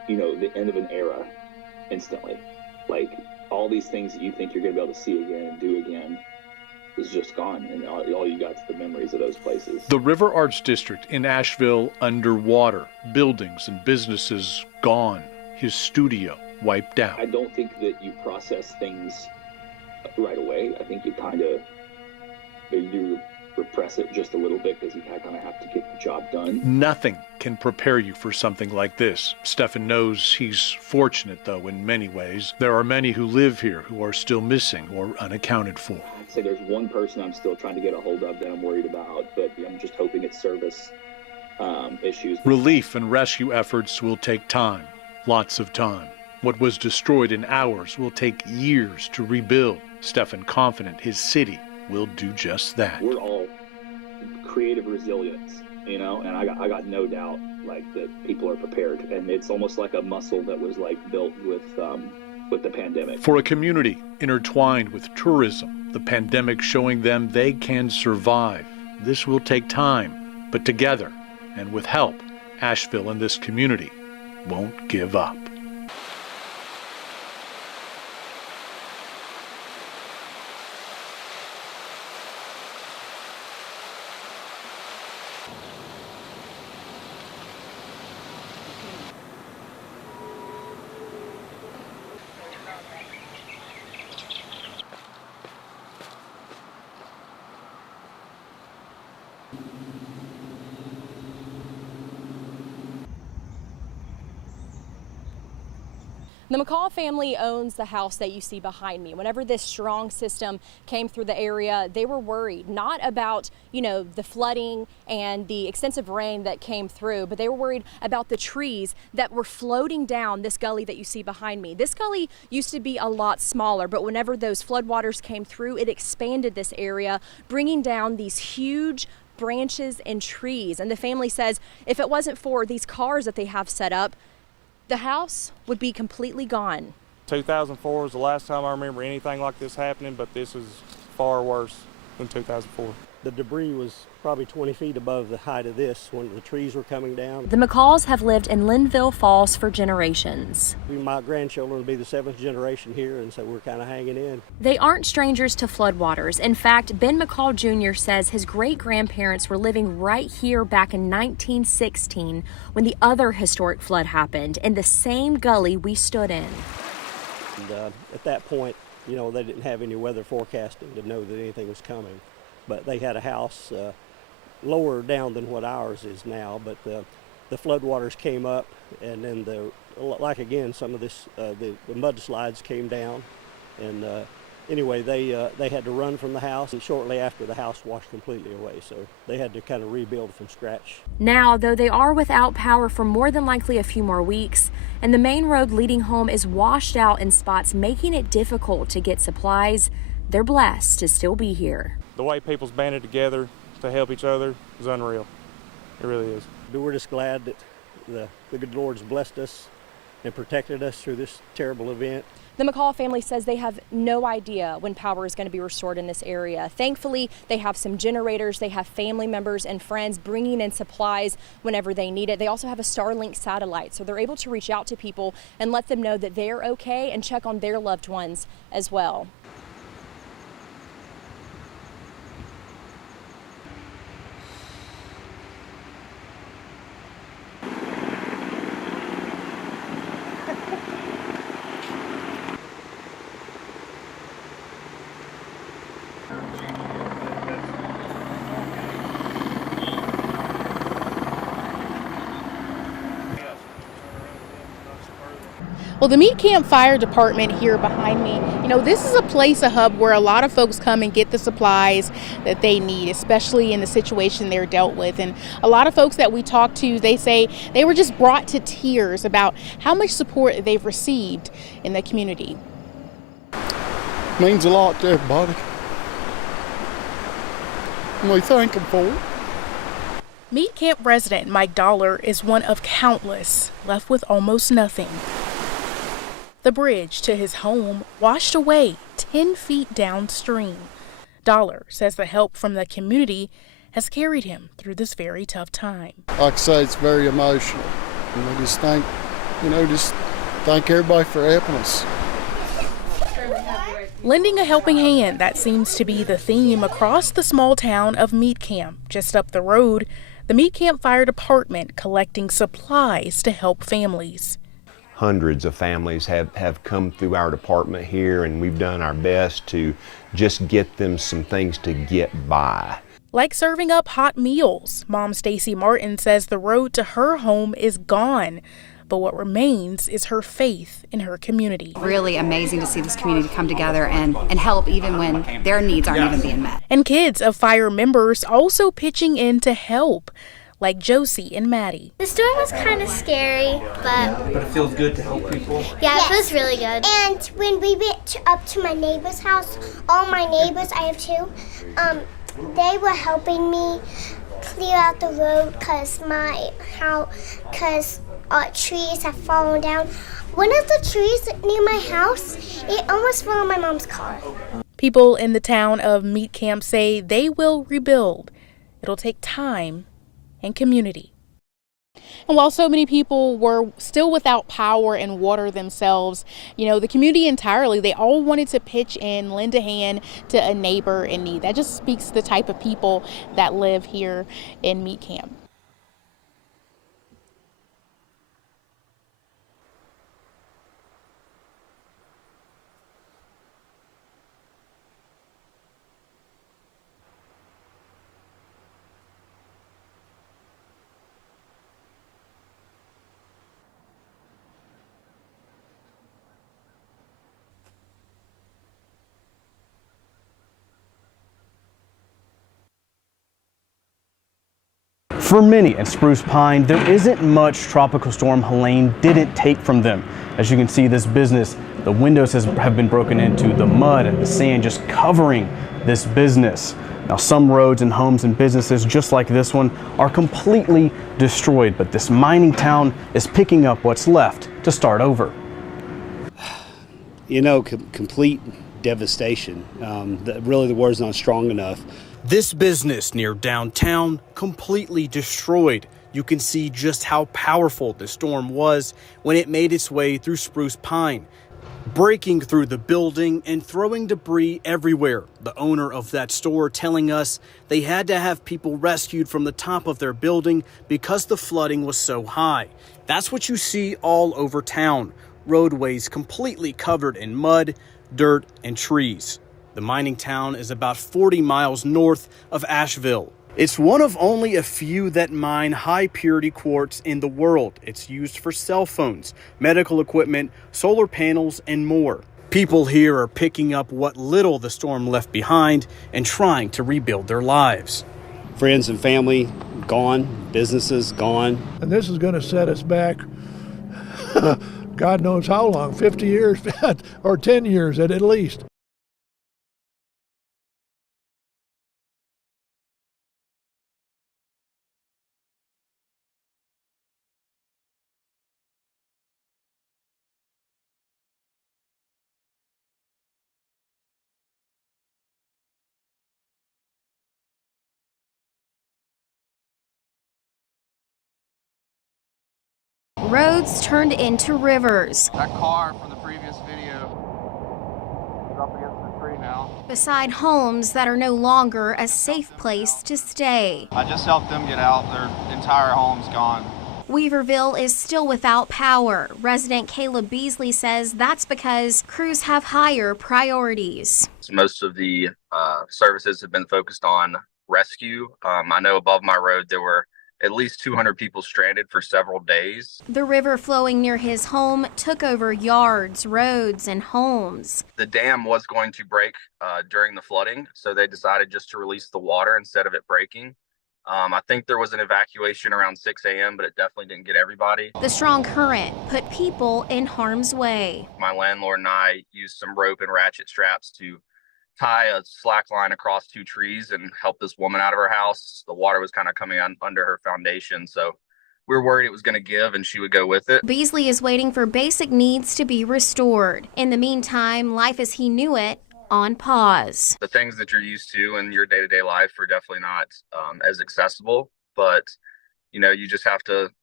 the end of an era instantly. Like, all these things that you think you're going to be able to see again and do again is just gone, and all you got is the memories of those places. The River Arts District in Asheville underwater, buildings and businesses gone, his studio wiped out. I don't think that you process things right away. I think you kind of you repress it just a little bit because you kind of have to get the job done. Nothing can prepare you for something like this. Stefan knows he's fortunate, though, in many ways. There are many who live here who are still missing or unaccounted for. I'd say there's one person I'm still trying to get a hold of that I'm worried about, but I'm just hoping it's service issues. Relief and rescue efforts will take time, lots of time. What was destroyed in hours will take years to rebuild. Stefan confident his city will do just that. We're all creative resilience, and I got no doubt that people are prepared, and it's almost like a muscle that was built with the pandemic. For a community intertwined with tourism, the pandemic showing them they can survive. This will take time, but together and with help, Asheville and this community won't give up. The McCall family owns the house that you see behind me. Whenever this strong system came through the area, they were worried, not about, the flooding and the extensive rain that came through, but they were worried about the trees that were floating down this gully that you see behind me. This gully used to be a lot smaller, but whenever those floodwaters came through, it expanded this area, bringing down these huge branches and trees. And the family says if it wasn't for these cars that they have set up, the house would be completely gone. 2004 was the last time I remember anything like this happening, but this is far worse than 2004. The debris was probably 20 feet above the height of this when the trees were coming down. The McCalls have lived in Linville Falls for generations. My grandchildren will be the 7th generation here, and so we're kind of hanging in. They aren't strangers to floodwaters. In fact, Ben McCall Jr. says his great-grandparents were living right here back in 1916 when the other historic flood happened in the same gully we stood in. And at that point, they didn't have any weather forecasting to know that anything was coming. But they had a house lower down than what ours is now, but the floodwaters came up, and then some of this the mudslides came down, and anyway they had to run from the house, and shortly after the house washed completely away, so they had to kind of rebuild from scratch. Now, though they are without power for more than likely a few more weeks, and the main road leading home is washed out in spots, making it difficult to get supplies, they're blessed to still be here. The way people's banded together to help each other is unreal. It really is. We're just glad that the good Lord's blessed us and protected us through this terrible event. The McCall family says they have no idea when power is going to be restored in this area. Thankfully, they have some generators. They have family members and friends bringing in supplies whenever they need it. They also have a Starlink satellite, so they're able to reach out to people and let them know that they're okay and check on their loved ones as well. Well, the Meat Camp Fire Department here behind me, this is a place, a hub where a lot of folks come and get the supplies that they need, especially in the situation they're dealt with. And a lot of folks that we talk to, they say they were just brought to tears about how much support they've received in the community. Means a lot to everybody. And we thank them for it. Meat Camp resident Mike Dollar is one of countless left with almost nothing. The bridge to his home washed away 10 feet downstream. Dollar says the help from the community has carried him through this very tough time. Like I say, it's very emotional. And we just thank Just thank everybody for helping us. Lending a helping hand, that seems to be the theme across the small town of Meat Camp. Just up the road, the Meat Camp Fire Department collecting supplies to help families. Hundreds of families have come through our department here, and we've done our best to just get them some things to get by. Like serving up hot meals. Mom Stacy Martin says the road to her home is gone, but what remains is her faith in her community. Really amazing to see this community come together and help even when their needs aren't even being met. And kids of fire members also pitching in to help, like Josie and Maddie. The storm was kind of scary, but it feels good to help people. Yeah, it feels really good. And when we went up to my neighbor's house, all my neighbors, I have two, they were helping me clear out the road because trees have fallen down. One of the trees near my house, it almost fell on my mom's car. People in the town of Meat Camp say they will rebuild. It'll take time and community. And while so many people were still without power and water themselves, the community entirely, they all wanted to pitch in, lend a hand to a neighbor in need. That just speaks to the type of people that live here in Meat Camp. For many at Spruce Pine, there isn't much Tropical Storm Helene didn't take from them. As you can see, this business, the windows have been broken into, the mud and the sand just covering this business. Now, some roads and homes and businesses just like this one are completely destroyed, but this mining town is picking up what's left to start over. Complete devastation. Really, the word's not strong enough. This business near downtown completely destroyed. You can see just how powerful the storm was when it made its way through Spruce Pine, breaking through the building and throwing debris everywhere. The owner of that store telling us they had to have people rescued from the top of their building because the flooding was so high. That's what you see all over town. Roadways completely covered in mud, dirt, and trees. The mining town is about 40 miles north of Asheville. It's one of only a few that mine high purity quartz in the world. It's used for cell phones, medical equipment, solar panels, and more. People here are picking up what little the storm left behind and trying to rebuild their lives. Friends and family gone, businesses gone. And this is going to set us back, God knows how long, 50 years or 10 years at least. Roads turned into rivers. That car from the previous video is up against the tree now. Beside homes that are no longer a safe place to stay. I just helped them get out. Their entire home's gone. Weaverville is still without power. Resident Caleb Beasley says that's because crews have higher priorities. Most of the services have been focused on rescue. I know above my road there were at least 200 people stranded for several days. The river flowing near his home took over yards, roads, and homes. The dam was going to break during the flooding, so they decided just to release the water instead of it breaking. I think there was an evacuation around 6 a.m., but it definitely didn't get everybody. The strong current put people in harm's way. My landlord and I used some rope and ratchet straps to tie a slack line across two trees and help this woman out of her house. The water was kind of coming under her foundation, so we were worried it was going to give and she would go with it. Beasley is waiting for basic needs to be restored. In the meantime, life as he knew it on pause. The things that you're used to in your day-to-day life are definitely not as accessible, but you just have to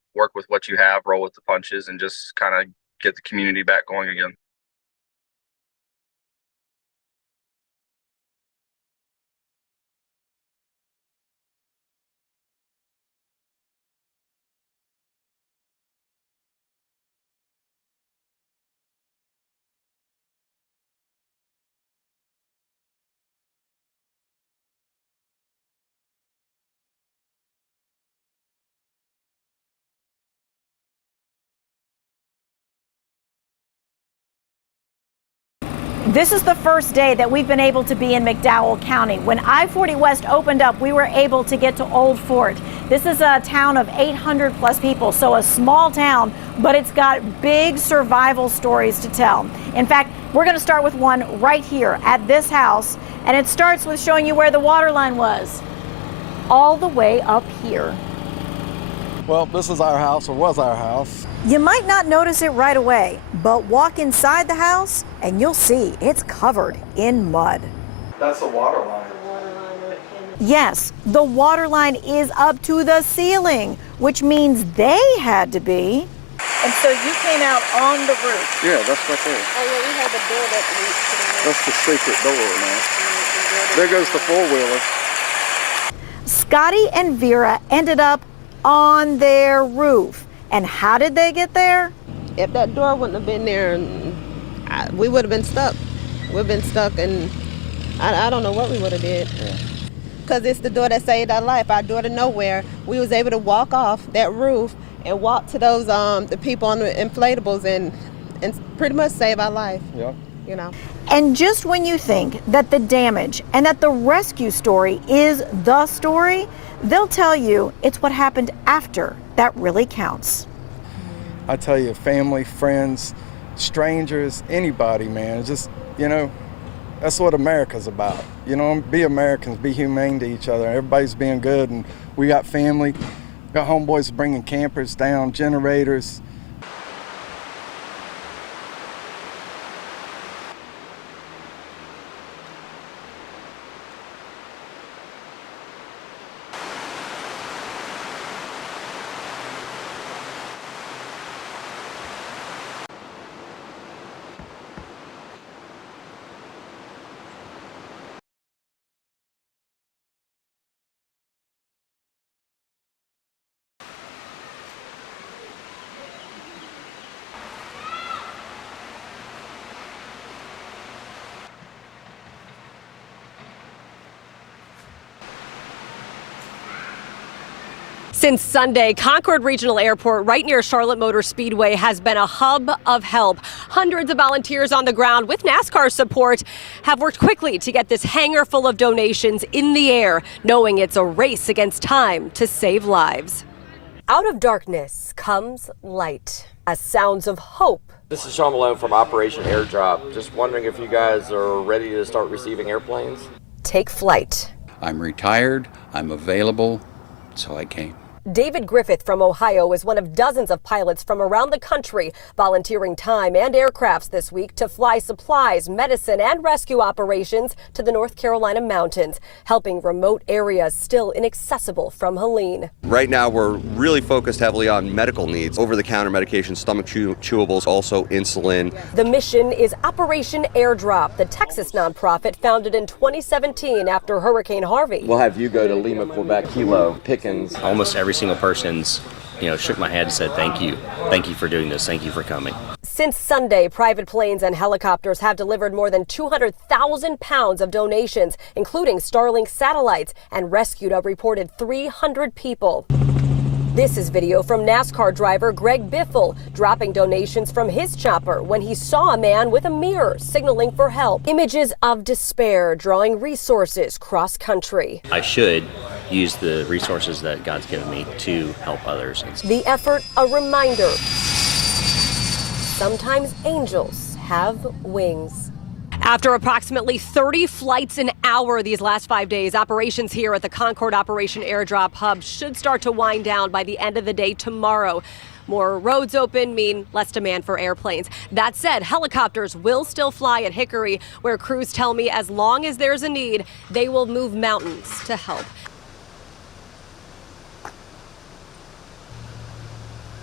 work with what you have, roll with the punches, and just kind of get the community back going again. This is the first day that we've been able to be in McDowell County. When I-40 West opened up, we were able to get to Old Fort. This is a town of 800 plus people, so a small town, but it's got big survival stories to tell. In fact, we're going to start with one right here at this house, and it starts with showing you where the water line was, all the way up here. Well, this is our house, or was our house. You might not notice it right away, but walk inside the house and you'll see it's covered in mud. That's the water line. Yes, the water line is up to the ceiling, which means they had to be. And so you came out on the roof. Yeah, that's right there. Oh, yeah, we had the door that leads. That's the secret door now. There goes the four-wheeler. Scotty and Vera ended up on their roof. And how did they get there? If that door wouldn't have been there, we would have been stuck. We've been stuck, and I don't know what we would have did. Because it's the door that saved our life, our door to nowhere. We was able to walk off that roof and walk to those the people on the inflatables and pretty much save our life. Yeah. You know. And just when you think that the damage and that the rescue story is the story, they'll tell you it's what happened after that really counts. I tell you, family, friends, strangers, anybody, man. Just, you know, that's what America's about. You know, be Americans, be humane to each other. Everybody's being good, and we got family. Got homeboys bringing campers down, generators. Since Sunday, Concord Regional Airport right near Charlotte Motor Speedway has been a hub of help. Hundreds of volunteers on the ground with NASCAR support have worked quickly to get this hangar full of donations in the air, knowing it's a race against time to save lives. Out of darkness comes light, as sounds of hope. This is Sean Malone from Operation Airdrop. Just wondering if you guys are ready to start receiving airplanes? Take flight. I'm retired, I'm available, so I came. David Griffith from Ohio is one of dozens of pilots from around the country volunteering time and aircrafts this week to fly supplies, medicine, and rescue operations to the North Carolina mountains, helping remote areas still inaccessible from Helene. Right now, we're really focused heavily on medical needs, over-the-counter medications, stomach chewables, also insulin. The mission is Operation Airdrop, the Texas nonprofit founded in 2017 after Hurricane Harvey. We'll have you go to Lima, Quebec, Kilo, Pickens. Almost every single person's, shook my head and said, thank you for doing this, thank you for coming. Since Sunday, private planes and helicopters have delivered more than 200,000 pounds of donations, including Starlink satellites, and rescued a reported 300 people. This is video from NASCAR driver Greg Biffle dropping donations from his chopper when he saw a man with a mirror signaling for help. Images of despair drawing resources cross country. I should use the resources that God's given me to help others. The effort a reminder. Sometimes angels have wings. After approximately 30 flights an hour these last 5 days, operations here at the Concord Operation Airdrop Hub should start to wind down by the end of the day tomorrow. More roads open mean less demand for airplanes. That said, helicopters will still fly at Hickory, where crews tell me as long as there's a need, they will move mountains to help.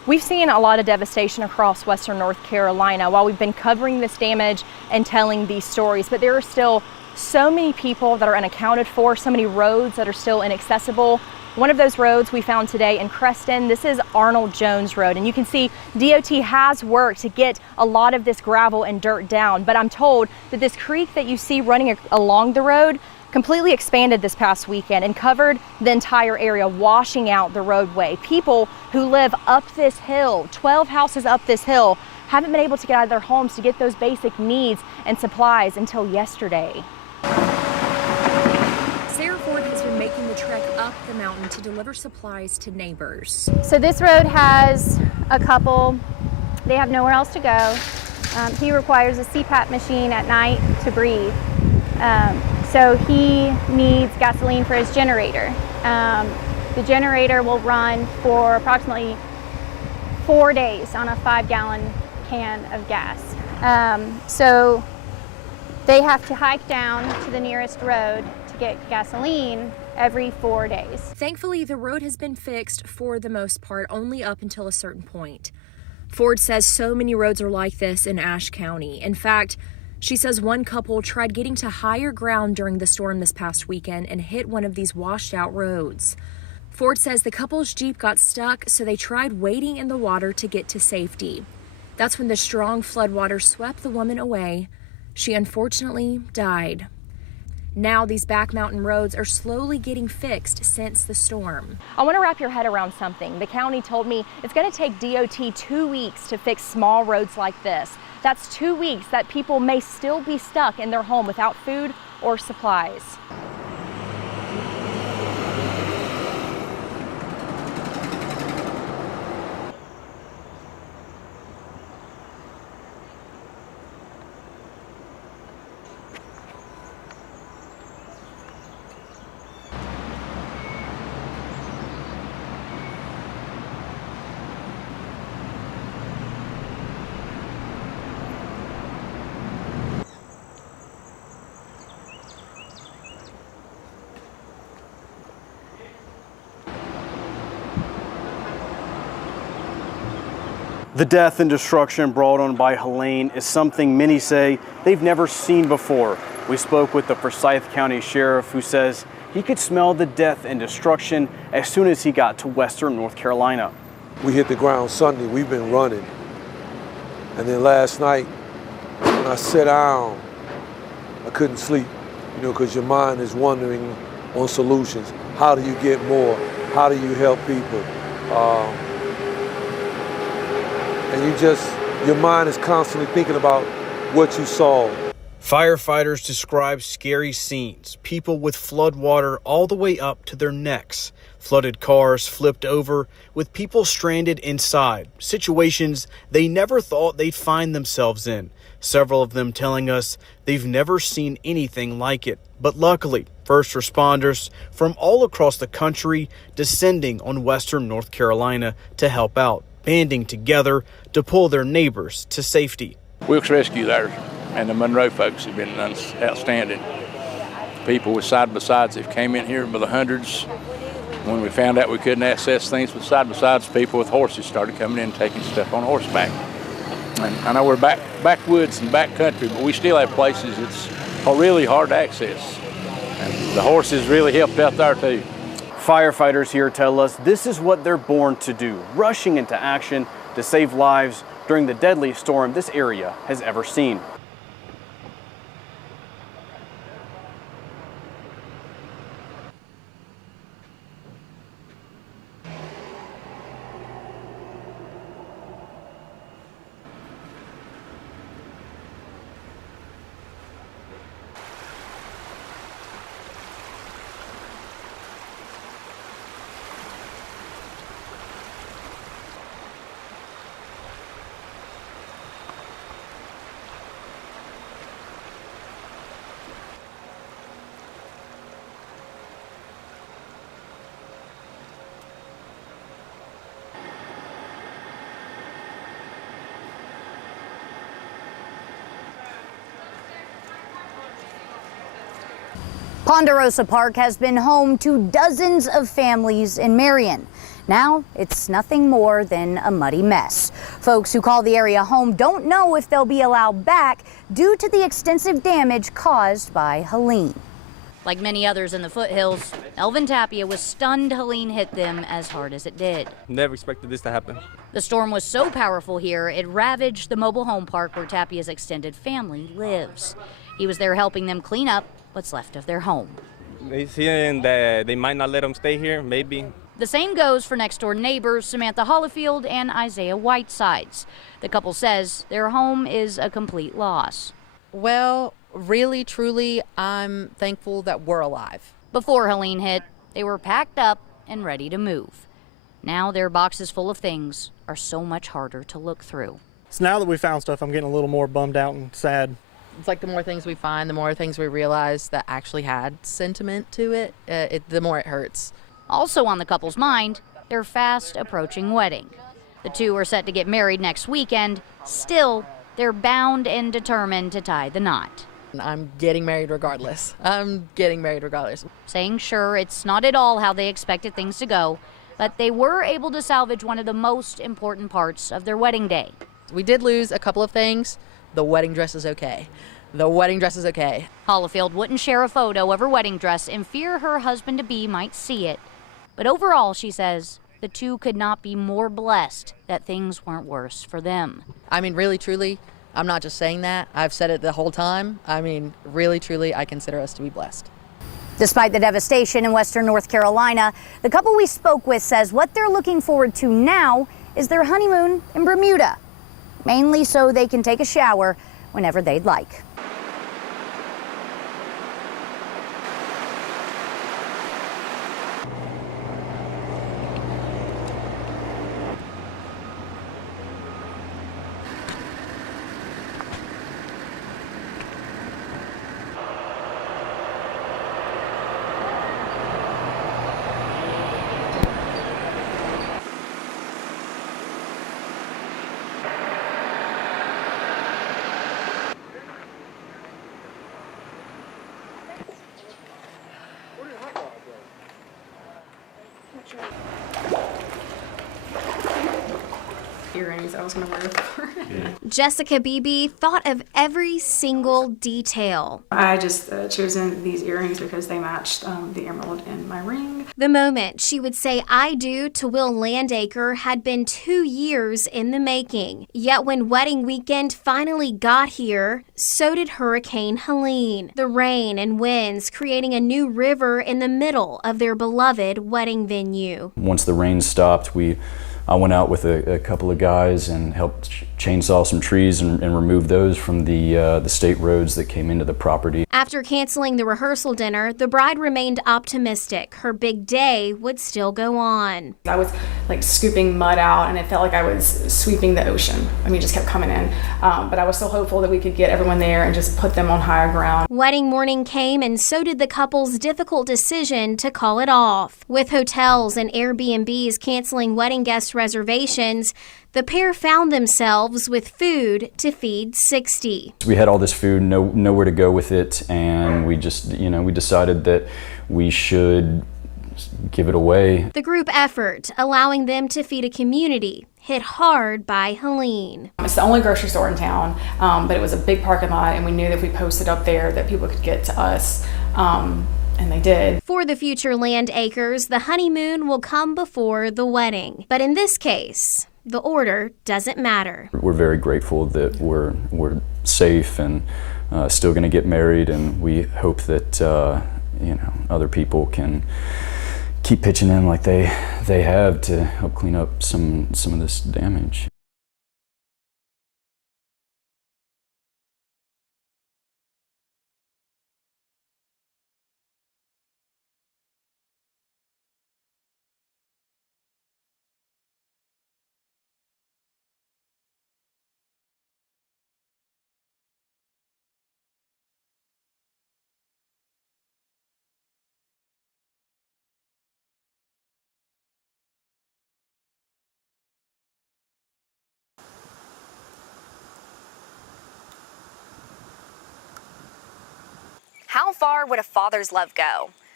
We've seen a lot of devastation across western North Carolina while we've been covering this damage and telling these stories, but there are still so many people that are unaccounted for, so many roads that are still inaccessible. One of those roads we found today in Creston, this is Arnold Jones Road, and you can see DOT has worked to get a lot of this gravel and dirt down, but I'm told that this creek that you see running along the road completely expanded this past weekend and covered the entire area, washing out the roadway. People who live up this hill, 12 houses up this hill, haven't been able to get out of their homes to get those basic needs and supplies until yesterday. Sarah Ford has been making the trek up the mountain to deliver supplies to neighbors. So this road has a couple, they have nowhere else to go. He requires a CPAP machine at night to breathe. So he needs gasoline for his generator. The generator will run for approximately 4 days on a 5-gallon can of gas. So they have to hike down to the nearest road to get gasoline every 4 days. Thankfully, the road has been fixed for the most part, only up until a certain point. Ford says so many roads are like this in Ashe County. In fact, she says one couple tried getting to higher ground during the storm this past weekend and hit one of these washed out roads. Ford says the couple's Jeep got stuck, so they tried wading in the water to get to safety. That's when the strong floodwater swept the woman away. She unfortunately died. Now these back mountain roads are slowly getting fixed since the storm. I want to wrap your head around something. The county told me it's going to take DOT 2 weeks to fix small roads like this. That's 2 weeks that people may still be stuck in their home without food or supplies. The death and destruction brought on by Helene is something many say they've never seen before. We spoke with the Forsyth County Sheriff, who says he could smell the death and destruction as soon as he got to western North Carolina. We hit the ground Sunday, we've been running. And then last night, when I sat down, I couldn't sleep, because your mind is wandering on solutions. How do you get more? How do you help people? And your mind is constantly thinking about what you saw. Firefighters describe scary scenes, people with flood water all the way up to their necks, flooded cars flipped over with people stranded inside, situations they never thought they'd find themselves in, several of them telling us they've never seen anything like it. But luckily, first responders from all across the country descending on western North Carolina to help out, banding together to pull their neighbors to safety. Wilkes Rescue there and the Monroe folks have been outstanding. People with side-by-sides that came in here by the hundreds. When we found out we couldn't access things with side-by-sides, people with horses started coming in and taking stuff on horseback. And I know we're backwoods and back country, but we still have places it's really hard to access. And the horses really helped out there too. Firefighters here tell us this is what they're born to do, rushing into action to save lives during the deadliest storm this area has ever seen. Ponderosa Park has been home to dozens of families in Marion. Now it's nothing more than a muddy mess. Folks who call the area home don't know if they'll be allowed back due to the extensive damage caused by Helene. Like many others in the foothills, Elvin Tapia was stunned Helene hit them as hard as it did. Never expected this to happen. The storm was so powerful here, it ravaged the mobile home park where Tapia's extended family lives. He was there helping them clean up what's left of their home. They saying that they might not let them stay here, maybe. The same goes for next-door neighbors Samantha Hollifield and Isaiah Whitesides. The couple says their home is a complete loss. Well, really, truly, I'm thankful that we're alive. Before Helene hit, they were packed up and ready to move. Now their boxes full of things are so much harder to look through. So now that we found stuff, I'm getting a little more bummed out and sad. It's like the more things we find, the more things we realize that actually had sentiment to it, the more it hurts. Also on the couple's mind, their fast approaching wedding. The two are set to get married next weekend. Still, they're bound and determined to tie the knot. I'm getting married regardless. Saying sure, it's not at all how they expected things to go, but they were able to salvage one of the most important parts of their wedding day. We did lose a couple of things. The wedding dress is okay. Hollifield wouldn't share a photo of her wedding dress in fear her husband-to-be might see it. But overall, she says, the two could not be more blessed that things weren't worse for them. I mean, really, truly, I'm not just saying that. I've said it the whole time. I mean, really, truly, I consider us to be blessed. Despite the devastation in western North Carolina, the couple we spoke with says what they're looking forward to now is their honeymoon in Bermuda, mainly so they can take a shower whenever they'd like. Earrings I was going to wear before. Jessica Beebe thought of every single detail. I just chosen these earrings because they matched the emerald in my ring. The moment she would say I do to Will Landacre had been 2 years in the making. Yet when wedding weekend finally got here, so did Hurricane Helene. The rain and winds creating a new river in the middle of their beloved wedding venue. Once the rain stopped, I went out with a couple of guys and helped chainsaw some trees and remove those from the state roads that came into the property. After canceling the rehearsal dinner, the bride remained optimistic. Her big day would still go on. I was like scooping mud out and it felt like I was sweeping the ocean. I mean, it just kept coming in. But I was still hopeful that we could get everyone there and just put them on higher ground. Wedding morning came and so did the couple's difficult decision to call it off. With hotels and Airbnbs canceling wedding guest reservations, the pair found themselves with food to feed 60. We had all this food, nowhere to go with it, and we just, we decided that we should give it away. The group effort, allowing them to feed a community hit hard by Helene. It's the only grocery store in town, but it was a big parking lot, and we knew that if we posted up there that people could get to us. And they did. For the future Landacres, the honeymoon will come before the wedding. But in this case, the order doesn't matter. We're very grateful that we're safe and still going to get married, and we hope that other people can keep pitching in like they have to help clean up some of this damage. How far would a father's love go?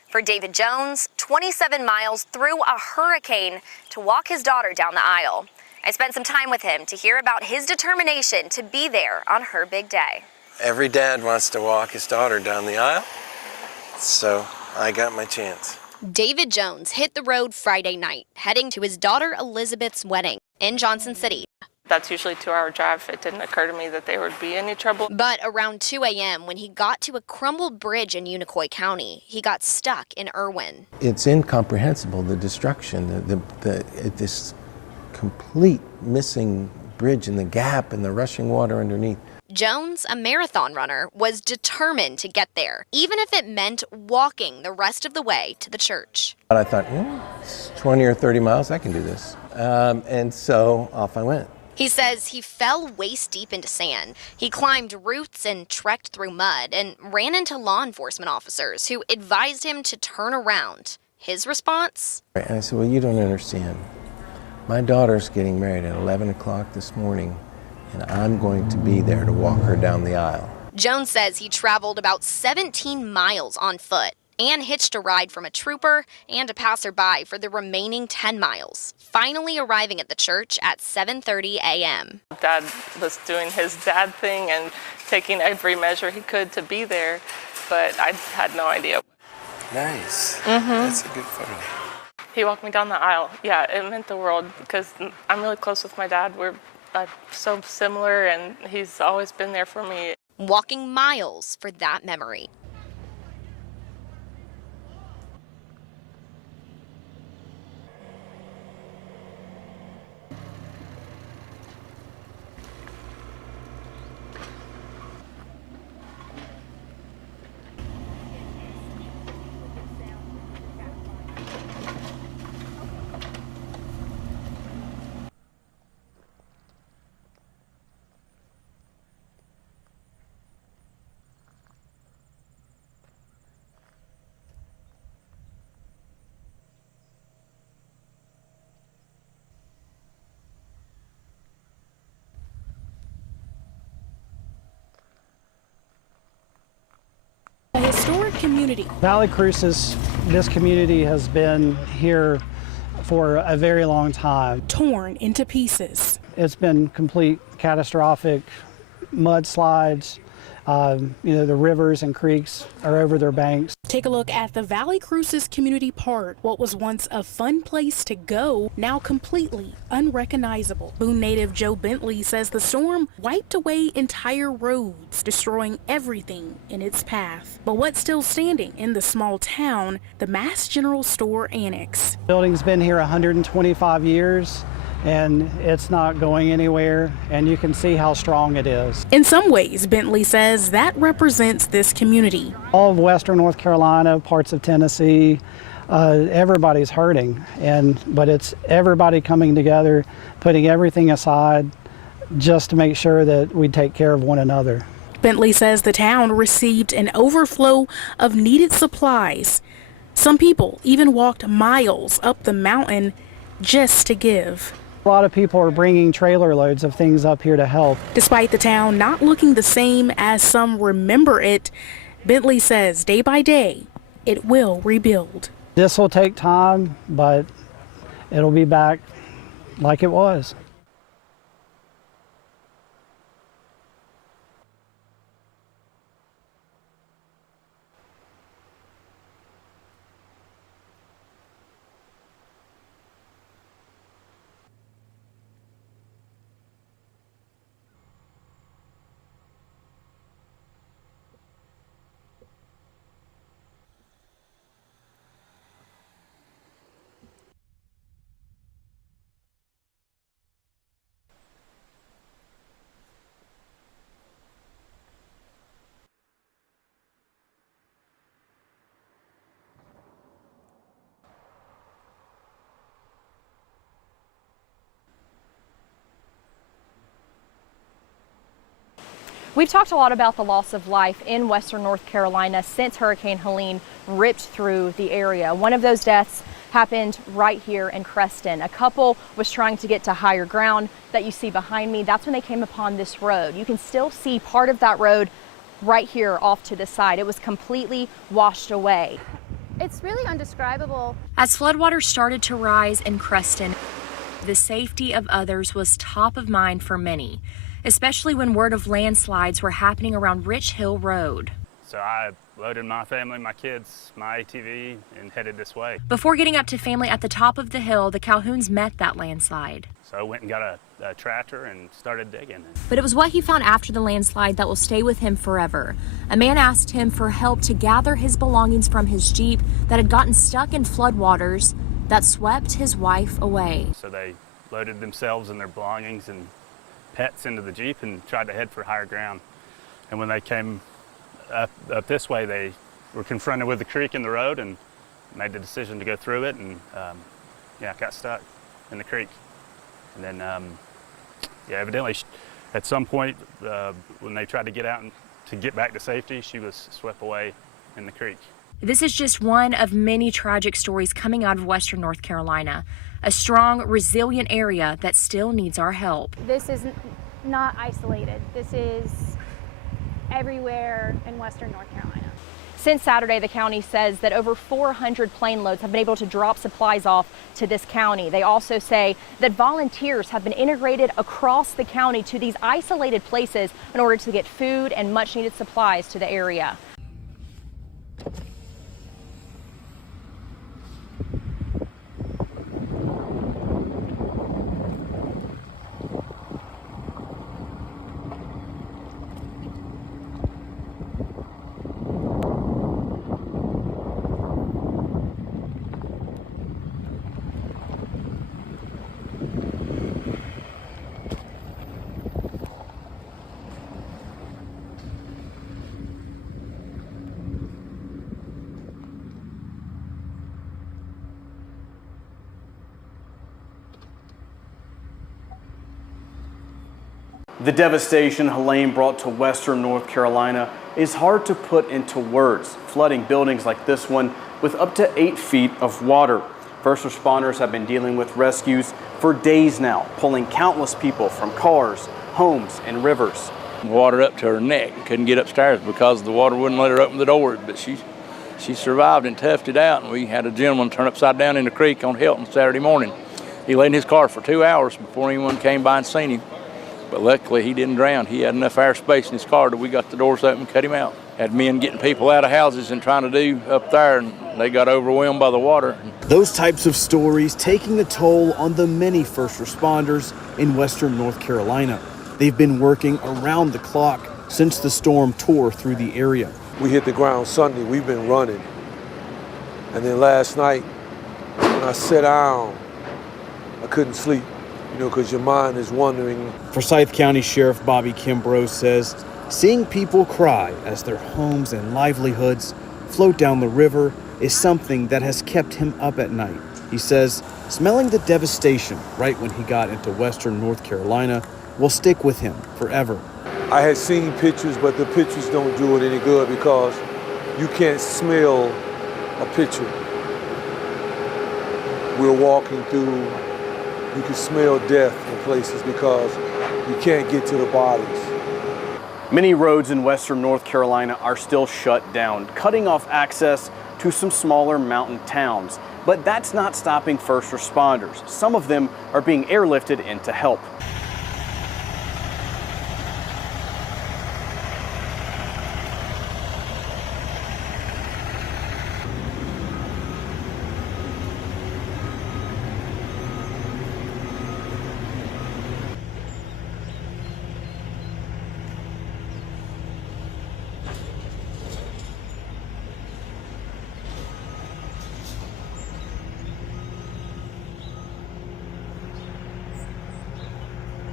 For David Jones, 27 miles through a hurricane to walk his daughter down the aisle. I spent some time with him to hear about his determination to be there on her big day. Every dad wants to walk his daughter down the aisle, so I got my chance. David Jones hit the road Friday night, heading to his daughter Elizabeth's wedding in Johnson City. That's usually a 2-hour drive. It didn't occur to me that there would be any trouble. But around 2 a.m., when he got to a crumbled bridge in Unicoi County, he got stuck in Irwin. It's incomprehensible, the destruction, this complete missing bridge and the gap and the rushing water underneath. Jones, a marathon runner, was determined to get there, even if it meant walking the rest of the way to the church. But I thought, it's 20 or 30 miles, I can do this. And so off I went. He says he fell waist deep into sand. He climbed roots and trekked through mud and ran into law enforcement officers who advised him to turn around. His response? And I said, well, you don't understand. My daughter's getting married at 11 o'clock this morning, and I'm going to be there to walk her down the aisle. Jones says he traveled about 17 miles on foot and hitched a ride from a trooper and a passerby for the remaining 10 miles, finally arriving at the church at 7:30 a.m. Dad was doing his dad thing and taking every measure he could to be there, but I had no idea. Nice. That's a good photo. He walked me down the aisle. Yeah, it meant the world because I'm really close with my dad. We're so similar, and he's always been there for me. Walking miles for that memory. A historic community. Valle Crucis, this community has been here for a very long time. Torn into pieces. It's been complete catastrophic mudslides. The rivers and creeks are over their banks. Take a look at the Valle Crucis Community Park. What was once a fun place to go, now completely unrecognizable. Boone native Joe Bentley says the storm wiped away entire roads, destroying everything in its path. But what's still standing in the small town, the Mass General Store Annex. The building's been here 125 years. And it's not going anywhere, and you can see how strong it is. In some ways, Bentley says that represents this community. All of Western North Carolina, parts of Tennessee, everybody's hurting, but it's everybody coming together, putting everything aside just to make sure that we take care of one another. Bentley says the town received an overflow of needed supplies. Some people even walked miles up the mountain just to give. A lot of people are bringing trailer loads of things up here to help. Despite the town not looking the same as some remember it, Bentley says day by day, it will rebuild. This will take time, but it'll be back like it was. We've talked a lot about the loss of life in Western North Carolina since Hurricane Helene ripped through the area. One of those deaths happened right here in Creston. A couple was trying to get to higher ground that you see behind me. That's when they came upon this road. You can still see part of that road right here off to the side. It was completely washed away. It's really undescribable. As floodwaters started to rise in Creston, the safety of others was top of mind for many, especially when word of landslides were happening around Rich Hill Road. So I loaded my family, my kids, my ATV, and headed this way. Before getting up to family at the top of the hill, the Calhouns met that landslide. So I went and got a tractor and started digging. But it was what he found after the landslide that will stay with him forever. A man asked him for help to gather his belongings from his Jeep that had gotten stuck in floodwaters that swept his wife away. So they loaded themselves and their belongings and pets into the Jeep and tried to head for higher ground. And when they came up this way, they were confronted with the creek in the road and made the decision to go through it, and got stuck in the creek. And then, evidently at some point when they tried to get out and to get back to safety, she was swept away in the creek. This is just one of many tragic stories coming out of Western North Carolina, a strong, resilient area that still needs our help. This is not isolated. This is everywhere in Western North Carolina. Since Saturday, the county says that over 400 plane loads have been able to drop supplies off to this county. They also say that volunteers have been integrated across the county to these isolated places in order to get food and much needed supplies to the area. The devastation Helene brought to Western North Carolina is hard to put into words, flooding buildings like this one with up to 8 feet of water. First responders have been dealing with rescues for days now, pulling countless people from cars, homes, and rivers. Water up to her neck, couldn't get upstairs because the water wouldn't let her open the doors, but she survived and toughed it out, and we had a gentleman turn upside down in the creek on Hilton Saturday morning. He lay in his car for 2 hours before anyone came by and seen him. But luckily, he didn't drown. He had enough airspace in his car that we got the doors open and cut him out. Had men getting people out of houses and trying to do up there, and they got overwhelmed by the water. Those types of stories taking the toll on the many first responders in Western North Carolina. They've been working around the clock since the storm tore through the area. We hit the ground Sunday, we've been running. And then last night, when I sat down, I couldn't sleep. Because your mind is wondering. Forsyth County Sheriff Bobby Kimbrough says seeing people cry as their homes and livelihoods float down the river is something that has kept him up at night. He says smelling the devastation right when he got into Western North Carolina will stick with him forever. I had seen pictures, but the pictures don't do it any good because you can't smell a picture. We're walking through. You can smell death in places because you can't get to the bodies. Many roads in Western North Carolina are still shut down, cutting off access to some smaller mountain towns. But that's not stopping first responders. Some of them are being airlifted in to help.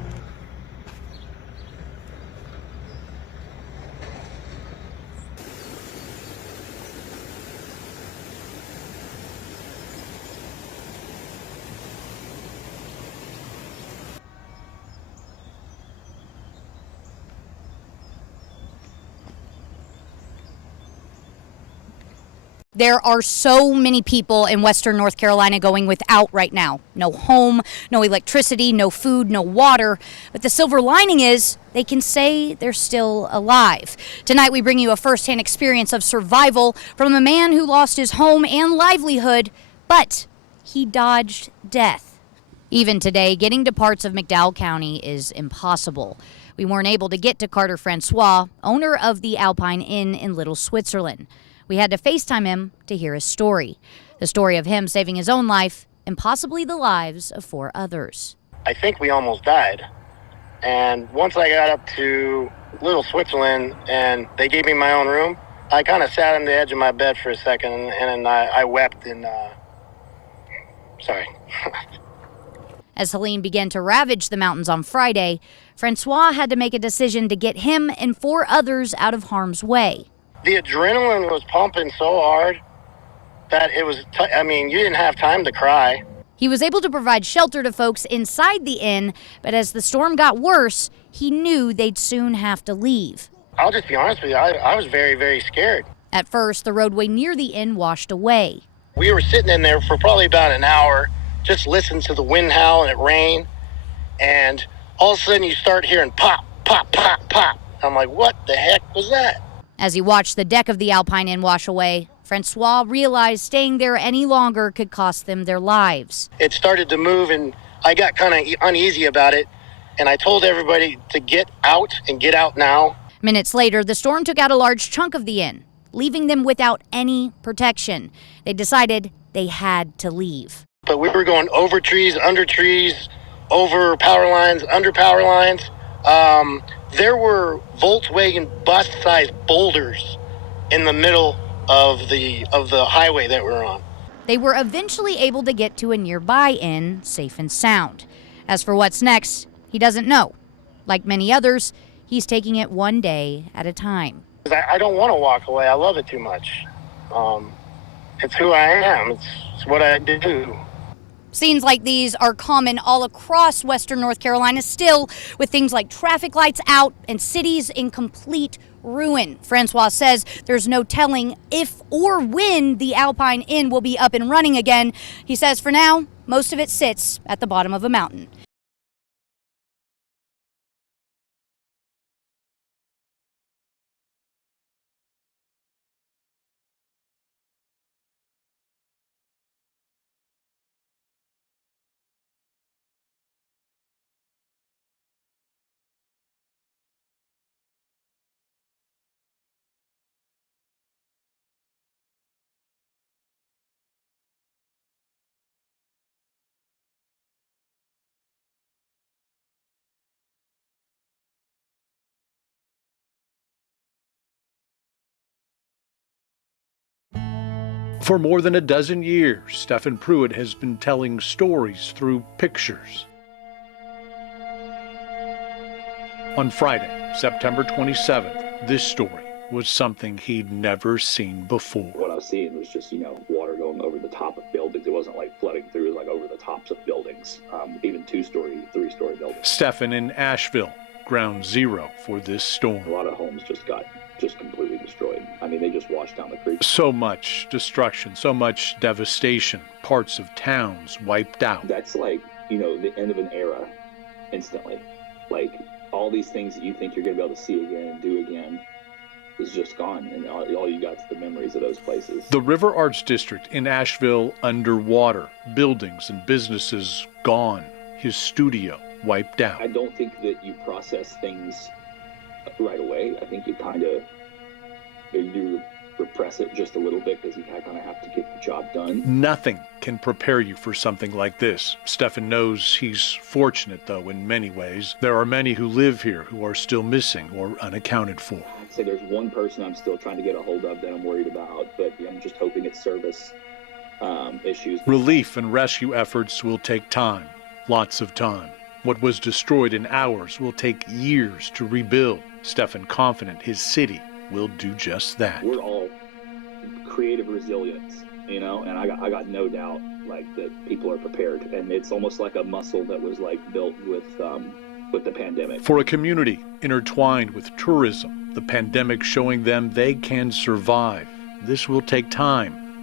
There are so many people in Western North Carolina going without right now. No home, no electricity, no food, no water. But the silver lining is they can say they're still alive. Tonight we bring you a firsthand experience of survival from a man who lost his home and livelihood, but he dodged death. Even today, getting to parts of McDowell County is impossible. We weren't able to get to Carter Francois, owner of the Alpine Inn in Little Switzerland. We had to FaceTime him to hear his story. The story of him saving his own life and possibly the lives of 4 others. I think we almost died. And once I got up to Little Switzerland and they gave me my own room, I kind of sat on the edge of my bed for a second and I wept and, sorry. As Helene began to ravage the mountains on Friday, Francois had to make a decision to get him and 4 others out of harm's way. The adrenaline was pumping so hard that it was, you didn't have time to cry. He was able to provide shelter to folks inside the inn, but as the storm got worse, he knew they'd soon have to leave. I'll just be honest with you, I was very, very scared. At first, the roadway near the inn washed away. We were sitting in there for probably about an hour, just listening to the wind howl and it rain, and all of a sudden you start hearing pop, pop, pop, pop. I'm like, what the heck was that? As he watched the deck of the Alpine Inn wash away, Francois realized staying there any longer could cost them their lives. It started to move and I got kind of uneasy about it, and I told everybody to get out and get out now. Minutes later, the storm took out a large chunk of the inn, leaving them without any protection. They decided they had to leave. But we were going over trees, over power lines, under power lines. There were Volkswagen bus-sized boulders in the middle of the highway that we're on. They were eventually able to get to a nearby inn, safe and sound. As for what's next, he doesn't know. Like many others, he's taking it one day at a time. I don't want to walk away. I love it too much. It's who I am. It's what I do. Scenes like these are common all across Western North Carolina still, with things like traffic lights out and cities in complete ruin. Francois says there's no telling if or when the Alpine Inn will be up and running again. He says for now, most of it sits at the bottom of a mountain. For more than a dozen years, Stephen Pruitt has been telling stories through pictures. On Friday, September 27th, this story was something he'd never seen before. What I was seeing was just, water going over the top of buildings. It wasn't like flooding through, it was like over the tops of buildings, even 2-story, 3-story buildings. Stephen in Asheville, ground zero for this storm. A lot of homes just got completely destroyed. They just washed down the creek. So much destruction, so much devastation, parts of towns wiped out. That's like, the end of an era instantly. Like, all these things that you think you're going to be able to see again and do again is just gone, and all you got is the memories of those places. The River Arts District in Asheville underwater, buildings and businesses gone, his studio wiped out. I don't think that you process things right away. I think you repress it just a little bit because you kind of have to get the job done. Nothing can prepare you for something like this. Stephen knows he's fortunate, though, in many ways. There are many who live here who are still missing or unaccounted for. I'd say there's one person I'm still trying to get a hold of that I'm worried about, but I'm just hoping it's service issues. Relief and rescue efforts will take time, lots of time. What was destroyed in hours will take years to rebuild. Stephen confident his city will do just that. We're all creative resilience, and I got no doubt that people are prepared, and it's almost like a muscle that was built with the pandemic. For a community intertwined with tourism, the pandemic showing them they can survive. This will take time,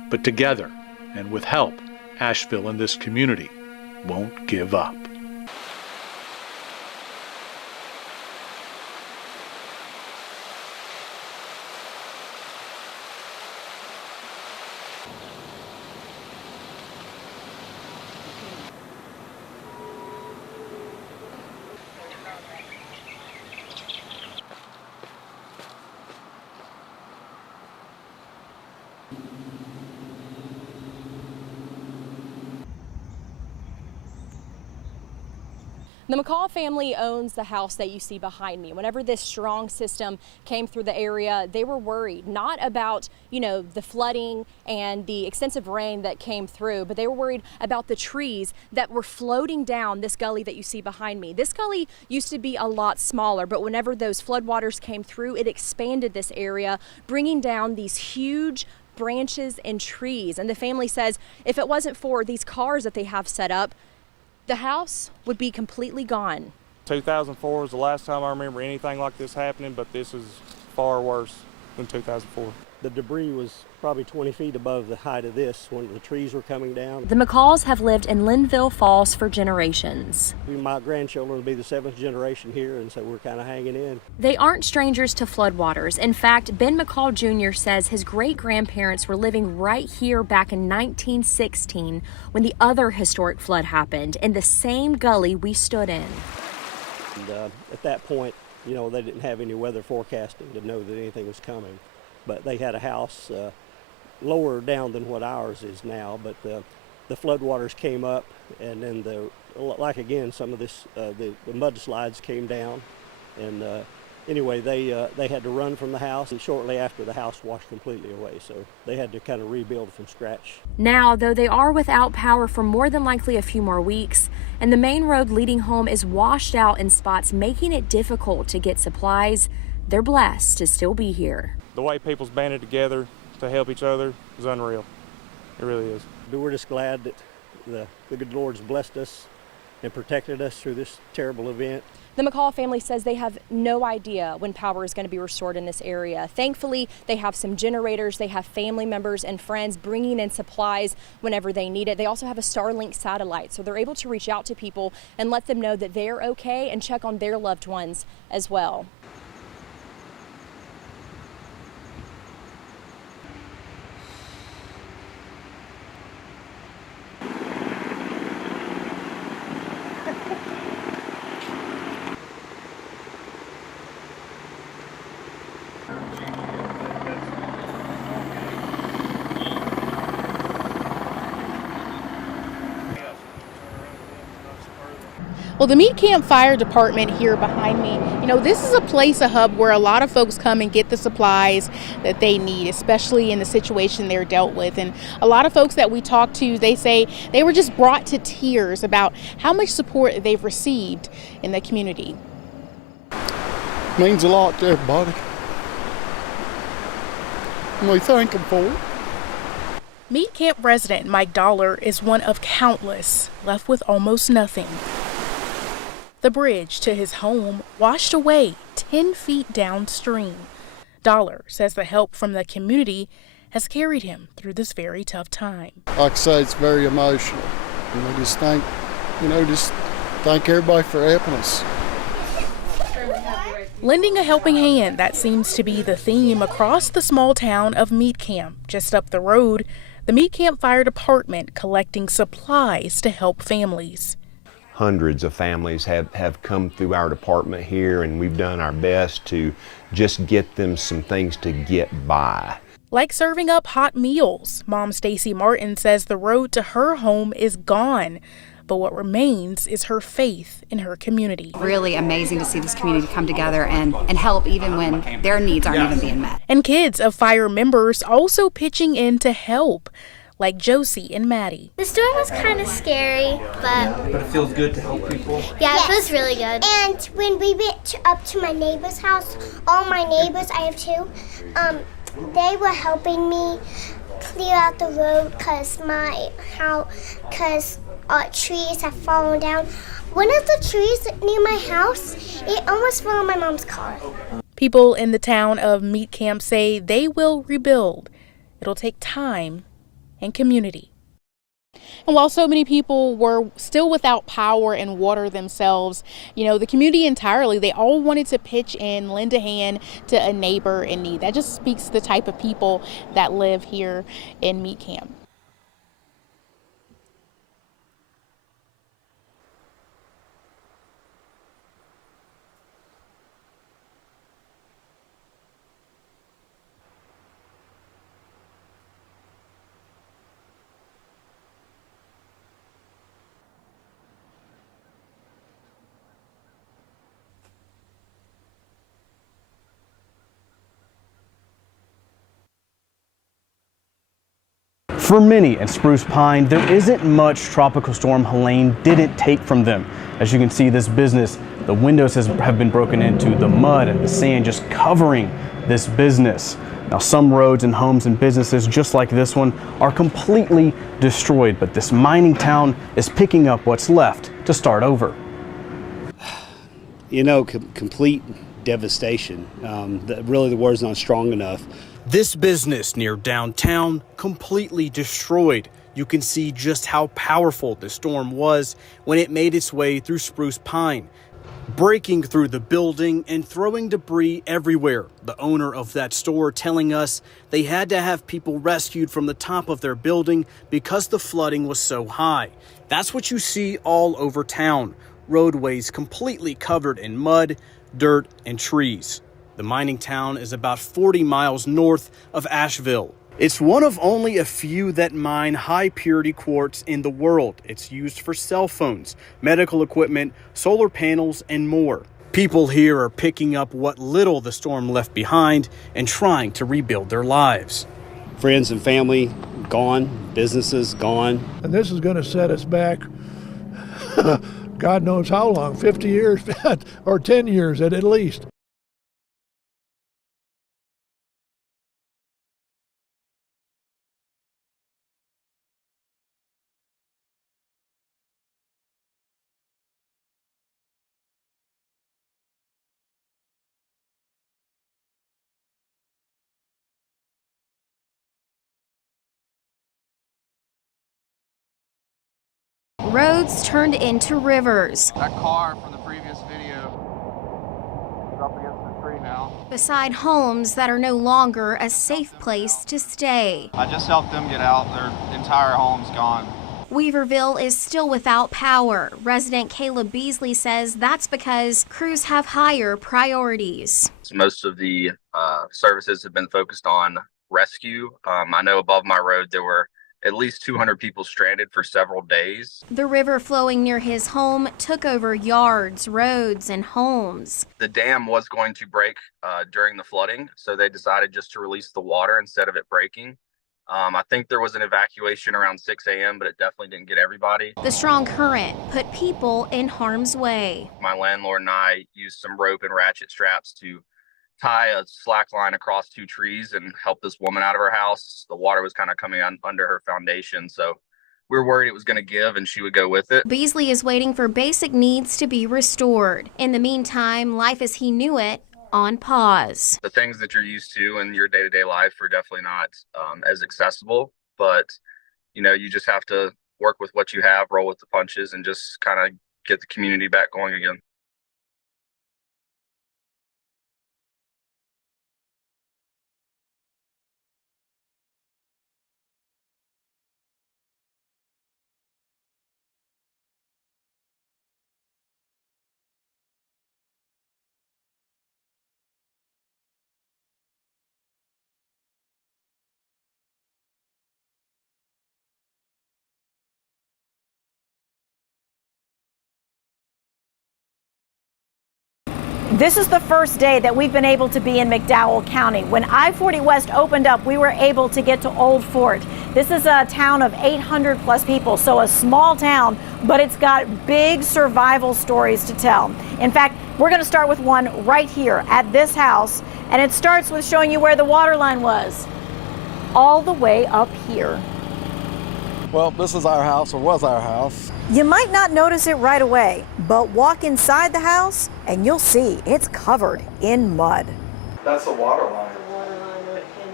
But together, and with help, Asheville and this community won't give up. The McCall family owns the house that you see behind me. Whenever this strong system came through the area, they were worried, not about, the flooding and the extensive rain that came through, but they were worried about the trees that were floating down this gully that you see behind me. This gully used to be a lot smaller, but whenever those floodwaters came through, it expanded this area, bringing down these huge branches and trees. And the family says if it wasn't for these cars that they have set up, the house would be completely gone. 2004 was the last time I remember anything like this happening, but this is far worse than 2004. The debris was probably 20 feet above the height of this when the trees were coming down. The McCalls have lived in Linville Falls for generations. My grandchildren will be the 7th generation here, and so we're kind of hanging in. They aren't strangers to floodwaters. In fact, Ben McCall Jr. says his great-grandparents were living right here back in 1916 when the other historic flood happened in the same gully we stood in. And, at that point, they didn't have any weather forecasting to know that anything was coming. But they had a house lower down than what ours is now. But the floodwaters came up, and then some of this the mudslides came down, and anyway they had to run from the house, and shortly after the house washed completely away. So they had to kind of rebuild from scratch. Now, though they are without power for more than likely a few more weeks, and the main road leading home is washed out in spots, making it difficult to get supplies, they're blessed to still be here. The way people's banded together to help each other is unreal. It really is. We're just glad that the good Lord's blessed us and protected us through this terrible event. The McCall family says they have no idea when power is going to be restored in this area. Thankfully, they have some generators. They have family members and friends bringing in supplies whenever they need it. They also have a Starlink satellite, so they're able to reach out to people and let them know that they're okay and check on their loved ones as well. Well, the Meat Camp Fire Department here behind me, this is a hub where a lot of folks come and get the supplies that they need, especially in the situation they're dealt with. And a lot of folks that we talk to, they say they were just brought to tears about how much support they've received in the community. Means a lot to everybody. And we thank them for it. Meat Camp resident Mike Dollar is one of countless left with almost nothing. The bridge to his home washed away 10 feet downstream. Dollar says the help from the community has carried him through this very tough time. Like I say, it's very emotional. And we just thank everybody for helping us. Lending a helping hand, that seems to be the theme across the small town of Meat Camp. Just up the road, the Meat Camp Fire Department collecting supplies to help families. Hundreds of families have come through our department here, and we've done our best to just get them some things to get by. Like serving up hot meals. Mom Stacy Martin says the road to her home is gone, but what remains is her faith in her community. Really amazing to see this community come together and help even when their needs aren't even being met. And kids of fire members also pitching in to help, like Josie and Maddie. The storm was kind of scary, but it feels good to help people. Yeah, it feels really good. And when we went up to my neighbor's house, all my neighbors, I have two, they were helping me clear out the road because trees have fallen down. One of the trees near my house, it almost fell on my mom's car. People in the town of Meat Camp say they will rebuild. It'll take time and community. And while so many people were still without power and water themselves, the community entirely, they all wanted to pitch in, lend a hand to a neighbor in need. That just speaks to the type of people that live here in Meat Camp. For many in Spruce Pine, there isn't much Tropical Storm Helene didn't take from them. As you can see, this business, the windows have been broken into, the mud and the sand just covering this business. Now, some roads and homes and businesses just like this one are completely destroyed, but this mining town is picking up what's left to start over. Complete devastation. Really, the word's not strong enough. This business near downtown completely destroyed. You can see just how powerful the storm was when it made its way through Spruce Pine, breaking through the building and throwing debris everywhere. The owner of that store telling us they had to have people rescued from the top of their building because the flooding was so high. That's what you see all over town. Roadways completely covered in mud, dirt, and trees. The mining town is about 40 miles north of Asheville. It's one of only a few that mine high purity quartz in the world. It's used for cell phones, medical equipment, solar panels, and more. People here are picking up what little the storm left behind and trying to rebuild their lives. Friends and family gone, businesses gone. And this is going to set us back, God knows how long, 50 years or 10 years at least. Roads turned into rivers. That car from the previous video is up against the tree now. Beside homes that are no longer a safe place to stay. I just helped them get out. Their entire home's gone. Weaverville is still without power. Resident Caleb Beasley says that's because crews have higher priorities. Most of the services have been focused on rescue. I know above my road there were at least 200 people stranded for several days. The river flowing near his home took over yards, roads, and homes. The dam was going to break during the flooding, so they decided just to release the water instead of it breaking. I think there was an evacuation around 6 a.m., but it definitely didn't get everybody. The strong current put people in harm's way. My landlord and I used some rope and ratchet straps to tie a slack line across two trees and help this woman out of her house. The water was kind of coming under her foundation, so we were worried it was going to give and she would go with it. Beasley is waiting for basic needs to be restored. In the meantime, life as he knew it on pause. The things that you're used to in your day-to-day life are definitely not as accessible, but you just have to work with what you have, roll with the punches, and just kind of get the community back going again. This is the first day that we've been able to be in McDowell County. When I-40 West opened up, we were able to get to Old Fort. This is a town of 800 plus people, so a small town, but it's got big survival stories to tell. In fact, we're going to start with one right here at this house, and it starts with showing you where the water line was, all the way up here. Well, this is our house, or was our house. You might not notice it right away, but walk inside the house and you'll see it's covered in mud. That's the water line. The water line right in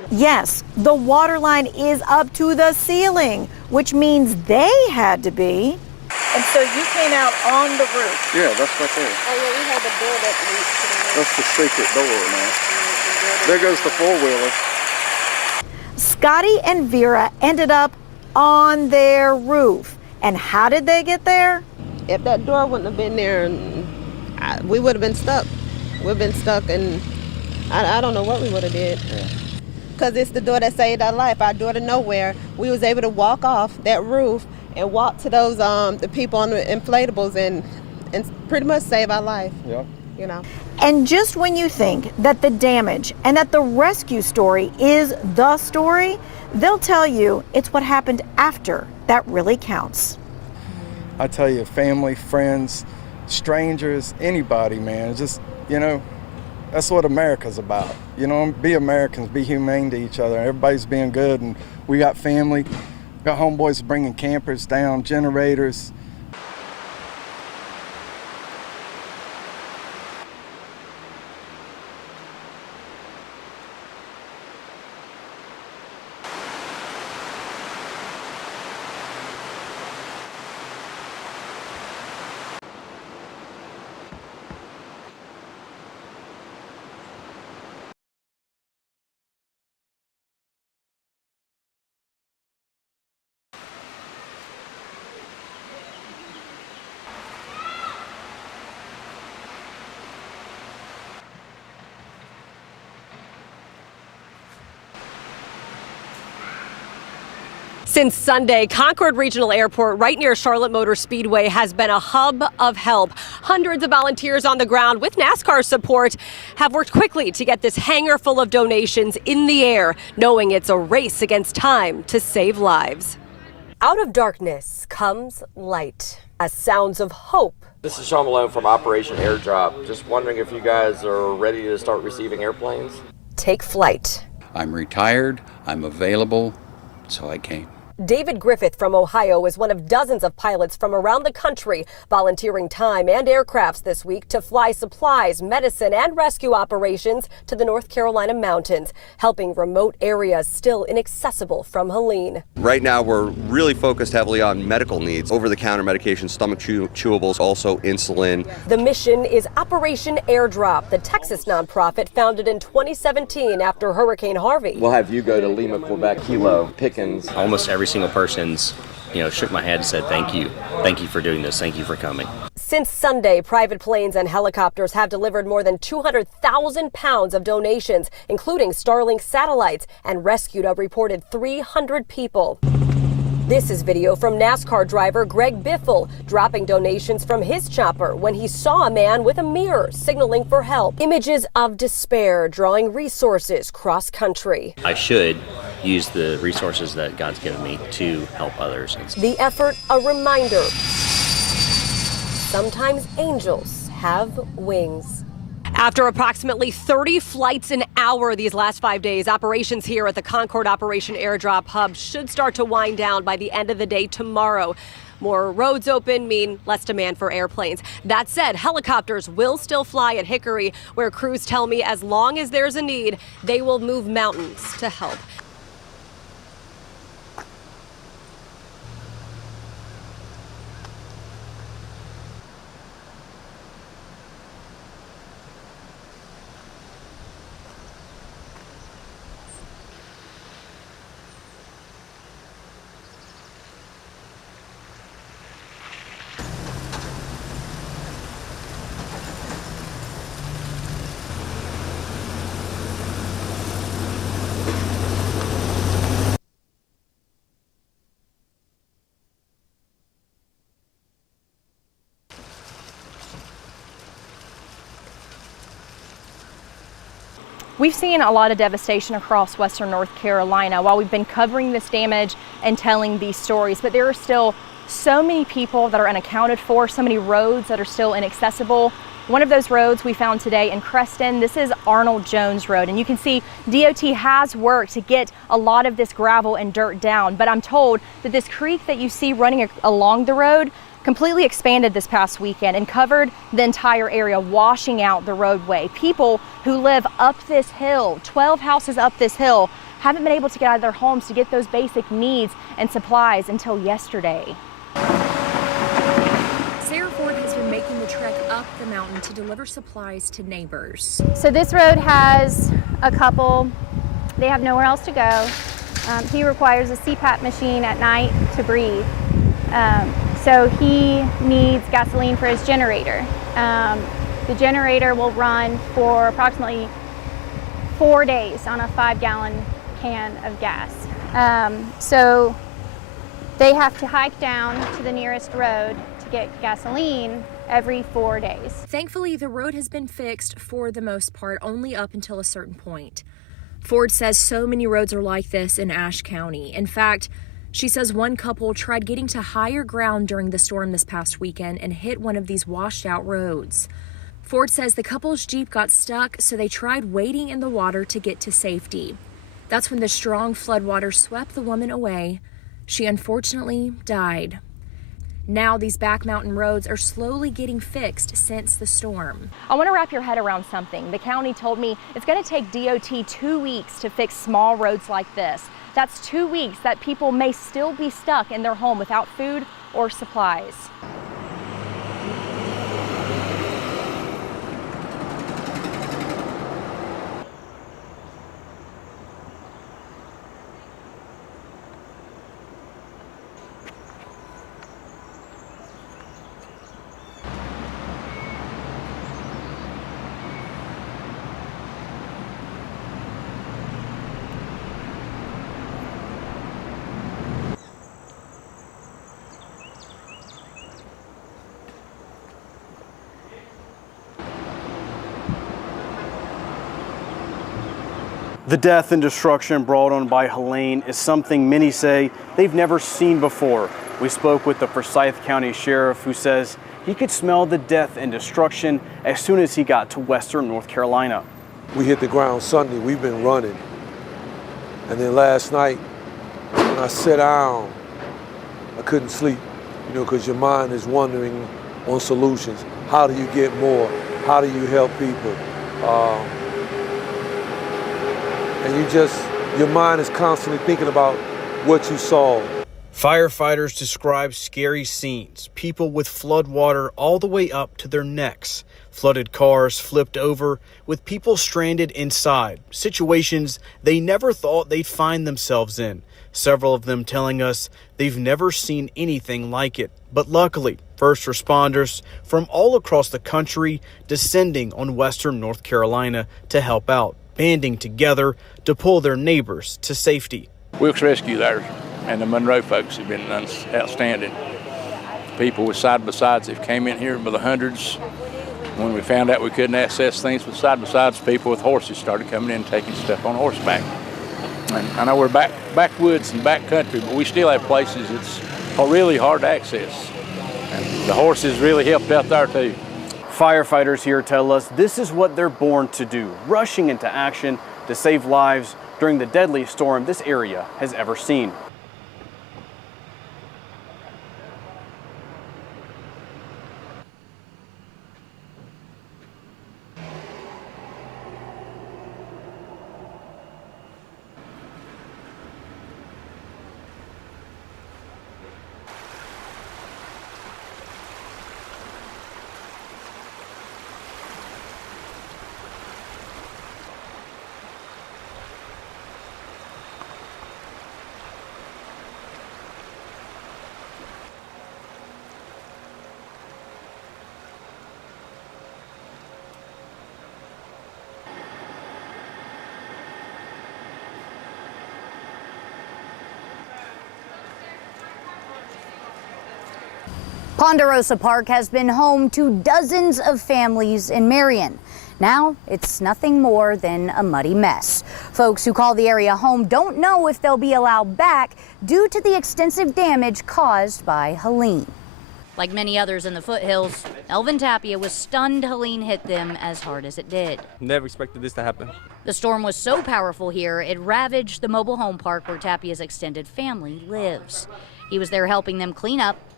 Yes, the water line is up to the ceiling, which means they had to be. And so you came out on the roof. Yeah, that's right there. Oh, yeah, we have a door that leads to the roof. That's the secret door now. There goes the four-wheeler. Scotty and Vera ended up on their roof. And how did they get there? If that door wouldn't have been there, we would have been stuck. We've been stuck, and I don't know what we would have did. Because it's the door that saved our life, our door to nowhere. We was able to walk off that roof and walk to those the people on the inflatables and pretty much save our life. Yep. You know. And just when you think that the damage and that the rescue story is the story, they'll tell you it's what happened after that really counts. I tell you, family, friends, strangers, anybody, man. It's just, you know, that's what America's about. You know, be Americans, be humane to each other. Everybody's being good, and we got family. Got homeboys bringing campers down, generators. Since Sunday, Concord Regional Airport right near Charlotte Motor Speedway has been a hub of help. Hundreds of volunteers on the ground with NASCAR support have worked quickly to get this hangar full of donations in the air, knowing it's a race against time to save lives. Out of darkness comes light, as sounds of hope. This is Sean Malone from Operation Airdrop. Just wondering if you guys are ready to start receiving airplanes. Take flight. I'm retired, I'm available, so I came. David Griffith from Ohio is one of dozens of pilots from around the country volunteering time and aircrafts this week to fly supplies, medicine, and rescue operations to the North Carolina mountains, helping remote areas still inaccessible from Helene. Right now, we're really focused heavily on medical needs, over-the-counter medications, stomach chewables, also insulin. The mission is Operation Airdrop, the Texas nonprofit founded in 2017 after Hurricane Harvey. We'll have you go to Lima, Quebec, Kilo, Pickens. Almost every single person's, shook my head and said, thank you for doing this, thank you for coming. Since Sunday, private planes and helicopters have delivered more than 200,000 pounds of donations, including Starlink satellites, and rescued a reported 300 people. This is video from NASCAR driver Greg Biffle dropping donations from his chopper when he saw a man with a mirror signaling for help. Images of despair drawing resources cross country. I should use the resources that God's given me to help others. The effort a reminder. Sometimes angels have wings. After approximately 30 flights an hour these last 5 days, operations here at the Concord Operation Airdrop Hub should start to wind down by the end of the day tomorrow. More roads open mean less demand for airplanes. That said, helicopters will still fly at Hickory, where crews tell me as long as there's a need, they will move mountains to help. We've seen a lot of devastation across western North Carolina while we've been covering this damage and telling these stories, but there are still so many people that are unaccounted for, so many roads that are still inaccessible. One of those roads we found today in Creston, this is Arnold Jones Road, and you can see DOT has worked to get a lot of this gravel and dirt down, but I'm told that this creek that you see running along the road, completely expanded this past weekend and covered the entire area, washing out the roadway. People who live up this hill, 12 houses up this hill, haven't been able to get out of their homes to get those basic needs and supplies until yesterday. Sarah Ford has been making the trek up the mountain to deliver supplies to neighbors. So this road has a couple, they have nowhere else to go. He requires a CPAP machine at night to breathe. So he needs gasoline for his generator. The generator will run for approximately 4 days on a 5-gallon can of gas. So they have to hike down to the nearest road to get gasoline every 4 days. Thankfully, the road has been fixed for the most part, only up until a certain point. Ford says so many roads are like this in Ashe County. In fact, she says one couple tried getting to higher ground during the storm this past weekend and hit one of these washed out roads. Ford says the couple's Jeep got stuck, so they tried wading in the water to get to safety. That's when the strong floodwater swept the woman away. She unfortunately died. Now these back mountain roads are slowly getting fixed since the storm. I want to wrap your head around something. The county told me it's going to take DOT 2 weeks to fix small roads like this. That's 2 weeks that people may still be stuck in their home without food or supplies. The death and destruction brought on by Helene is something many say they've never seen before. We spoke with the Forsyth County Sheriff, who says he could smell the death and destruction as soon as he got to western North Carolina. We hit the ground Sunday, we've been running. And then last night, when I sat down, I couldn't sleep, because your mind is wandering on solutions. How do you get more? How do you help people? And your mind is constantly thinking about what you saw. Firefighters describe scary scenes. People with flood water all the way up to their necks. Flooded cars flipped over with people stranded inside. Situations they never thought they'd find themselves in. Several of them telling us they've never seen anything like it. But luckily, first responders from all across the country descending on western North Carolina to help out, banding together to pull their neighbors to safety. Wilkes Rescue there and the Monroe folks have been outstanding. People with side-by-sides have came in here by the hundreds. When we found out we couldn't access things with side-by-sides, people with horses started coming in and taking stuff on horseback. And I know we're backwoods and back country, but we still have places that's really hard to access. And the horses really helped out there too. Firefighters here tell us this is what they're born to do, rushing into action to save lives during the deadliest storm this area has ever seen. Ponderosa Park has been home to dozens of families in Marion. Now it's nothing more than a muddy mess. Folks who call the area home don't know if they'll be allowed back due to the extensive damage caused by Helene. Like many others in the foothills, Elvin Tapia was stunned Helene hit them as hard as it did. Never expected this to happen. The storm was so powerful here, it ravaged the mobile home park where Tapia's extended family lives. He was there helping them clean up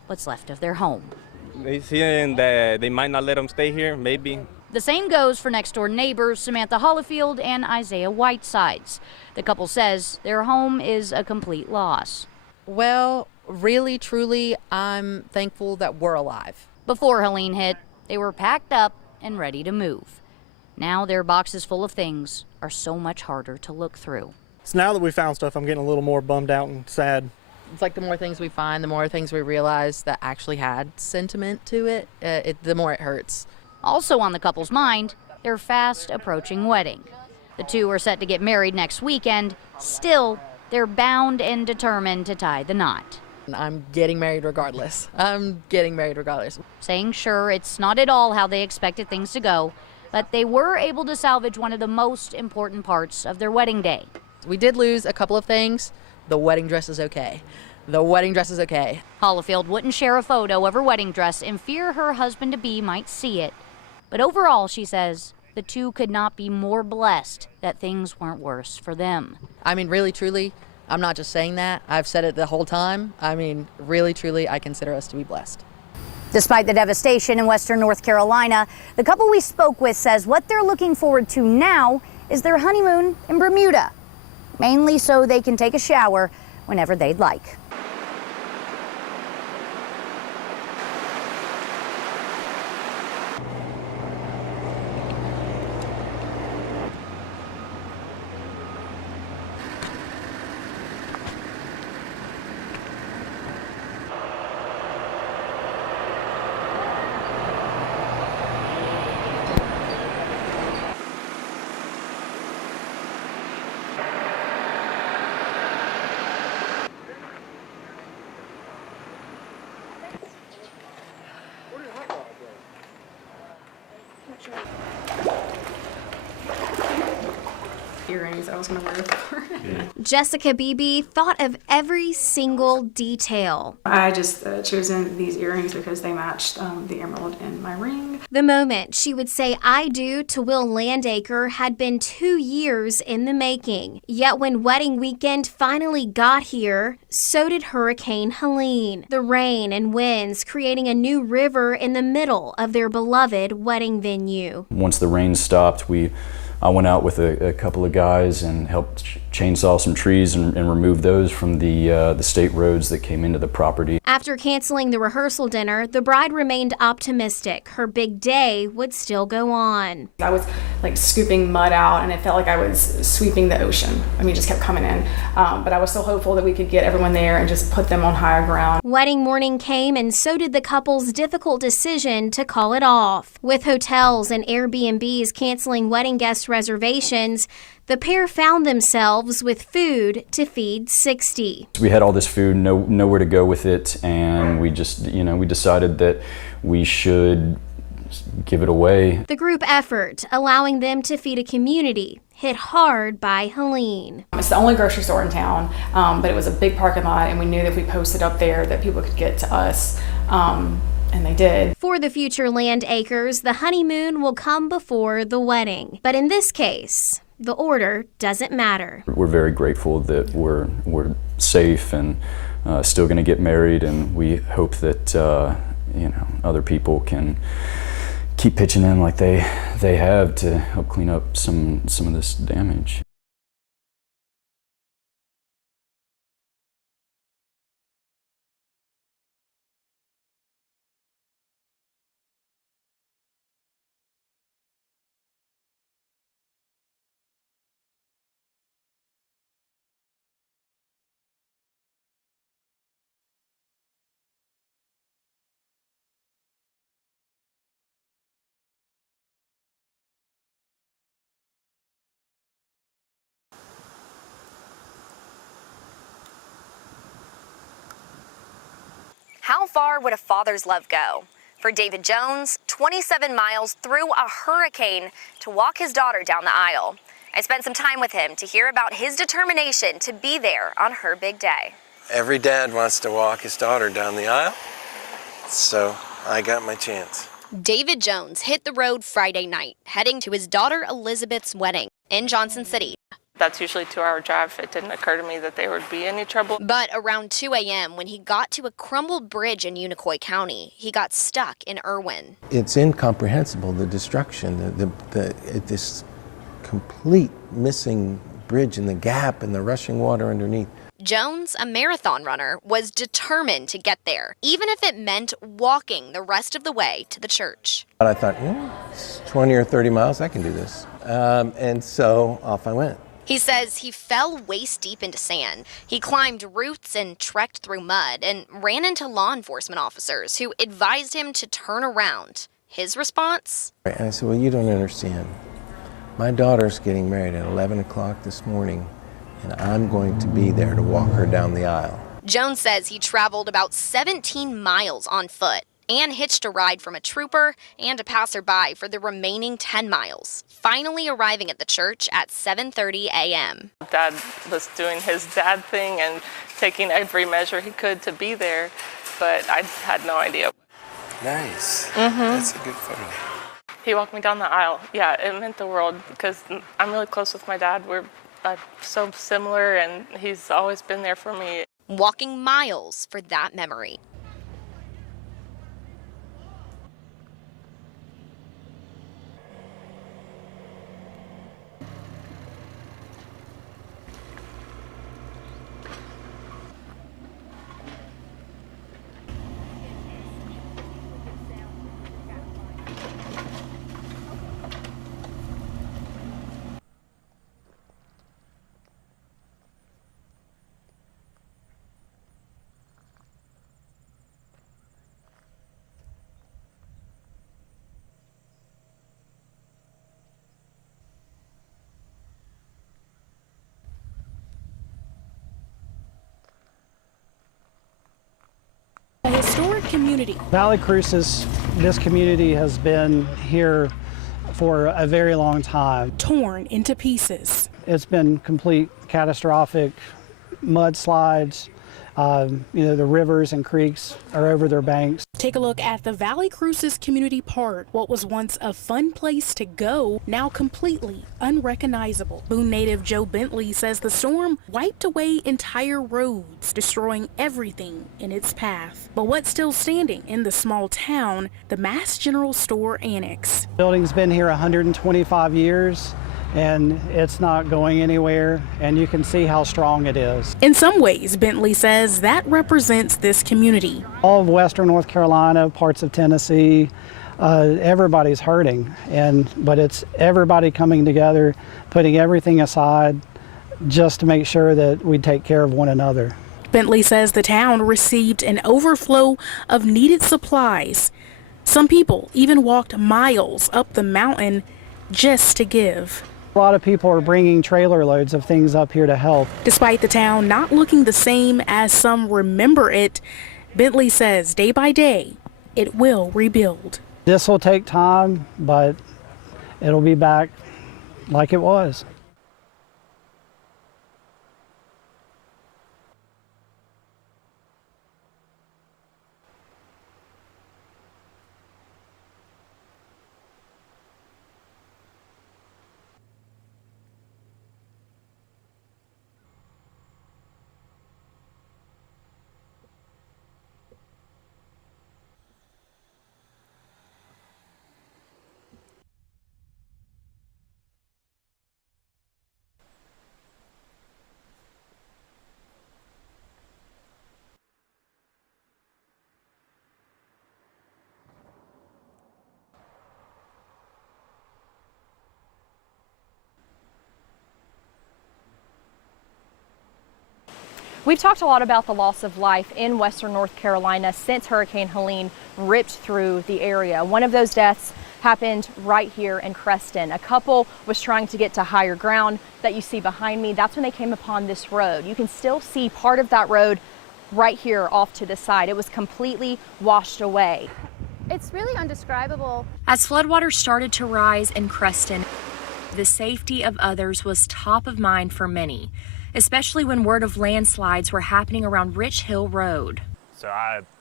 what's left of their home. They seeing that they might not let them stay here, maybe. The same goes for next-door neighbors Samantha Hollifield and Isaiah Whitesides. The couple says their home is a complete loss. Well, really, truly, I'm thankful that we're alive. Before Helene hit, they were packed up and ready to move. Now their boxes full of things are so much harder to look through. So now that we found stuff, I'm getting a little more bummed out and sad. It's like the more things we find, the more things we realize that actually had sentiment to it, the more it hurts. Also on the couple's mind, their fast approaching wedding. The two are set to get married next weekend. Still, they're bound and determined to tie the knot. I'm getting married regardless. Saying sure, it's not at all how they expected things to go, but they were able to salvage one of the most important parts of their wedding day. We did lose a couple of things. The wedding dress is okay. Hollifield wouldn't share a photo of her wedding dress in fear her husband-to-be might see it. But overall, she says, the two could not be more blessed that things weren't worse for them. I mean, really, truly, I'm not just saying that. I've said it the whole time. I mean, really, truly, I consider us to be blessed. Despite the devastation in western North Carolina, the couple we spoke with says what they're looking forward to now is their honeymoon in Bermuda, mainly so they can take a shower whenever they'd like. Earrings I was going to wear before. Jessica Beebe thought of every single detail. I just chosen these earrings because they matched the emerald in my ring. The moment she would say I do to Will Landacre had been 2 years in the making. Yet when wedding weekend finally got here, so did Hurricane Helene. The rain and winds creating a new river in the middle of their beloved wedding venue. Once the rain stopped, I went out with a couple of guys and helped chainsaw some trees and remove those from the state roads that came into the property. After canceling the rehearsal dinner, the bride remained optimistic. Her big day would still go on. I was like scooping mud out and it felt like I was sweeping the ocean. I mean, it just kept coming in. But I was still hopeful that we could get everyone there and just put them on higher ground. Wedding morning came and so did the couple's difficult decision to call it off. With hotels and Airbnbs canceling wedding guest reservations, the pair found themselves with food to feed 60. We had all this food, nowhere to go with it, and we just, we decided that we should give it away. The group effort, allowing them to feed a community hit hard by Helene. It's the only grocery store in town, but it was a big parking lot, and we knew that if we posted up there that people could get to us. And they did. For the future Landacres, the honeymoon will come before the wedding. But in this case, the order doesn't matter. We're very grateful that we're safe and still going to get married, and we hope that other people can keep pitching in like they have to help clean up some of this damage. How far would a father's love go? For David Jones, 27 miles through a hurricane to walk his daughter down the aisle. I spent some time with him to hear about his determination to be there on her big day. Every dad wants to walk his daughter down the aisle, so I got my chance. David Jones hit the road Friday night, heading to his daughter Elizabeth's wedding in Johnson City. That's usually a 2-hour drive. It didn't occur to me that there would be any trouble. But around 2 a.m., when he got to a crumbled bridge in Unicoi County, he got stuck in Irwin. It's incomprehensible, the destruction, this complete missing bridge and the gap and the rushing water underneath. Jones, a marathon runner, was determined to get there, even if it meant walking the rest of the way to the church. But I thought, it's 20 or 30 miles, I can do this. And so off I went. He says he fell waist deep into sand. He climbed roots and trekked through mud and ran into law enforcement officers who advised him to turn around. His response? And I said, well, you don't understand. My daughter's getting married at 11 o'clock this morning, and I'm going to be there to walk her down the aisle. Jones says he traveled about 17 miles on foot and hitched a ride from a trooper and a passerby for the remaining 10 miles, finally arriving at the church at 7:30 a.m. Dad was doing his dad thing and taking every measure he could to be there, but I had no idea. Nice. That's a good photo. He walked me down the aisle. Yeah, it meant the world because I'm really close with my dad. We're so similar, and he's always been there for me. Walking miles for that memory. A historic community. Valle Crucis, this community has been here for a very long time. Torn into pieces. It's been complete catastrophic mudslides. The rivers and creeks are over their banks. Take a look at the Valle Crucis Community Park. What was once a fun place to go, now completely unrecognizable. Boone native Joe Bentley says the storm wiped away entire roads, destroying everything in its path. But what's still standing in the small town, the Mass General Store Annex. The building's been here 125 years. And it's not going anywhere, and you can see how strong it is. In some ways, Bentley says that represents this community. All of western North Carolina, parts of Tennessee, everybody's hurting, but it's everybody coming together, putting everything aside just to make sure that we take care of one another. Bentley says the town received an overflow of needed supplies. Some people even walked miles up the mountain just to give. A lot of people are bringing trailer loads of things up here to help. Despite the town not looking the same as some remember it, Bentley says day by day, it will rebuild. This will take time, but it'll be back like it was. We've talked a lot about the loss of life in western North Carolina since Hurricane Helene ripped through the area. One of those deaths happened right here in Creston. A couple was trying to get to higher ground that you see behind me. That's when they came upon this road. You can still see part of that road right here off to the side. It was completely washed away. It's really undescribable. As floodwaters started to rise in Creston, the safety of others was top of mind for many, especially when word of landslides were happening around Rich Hill Road. So I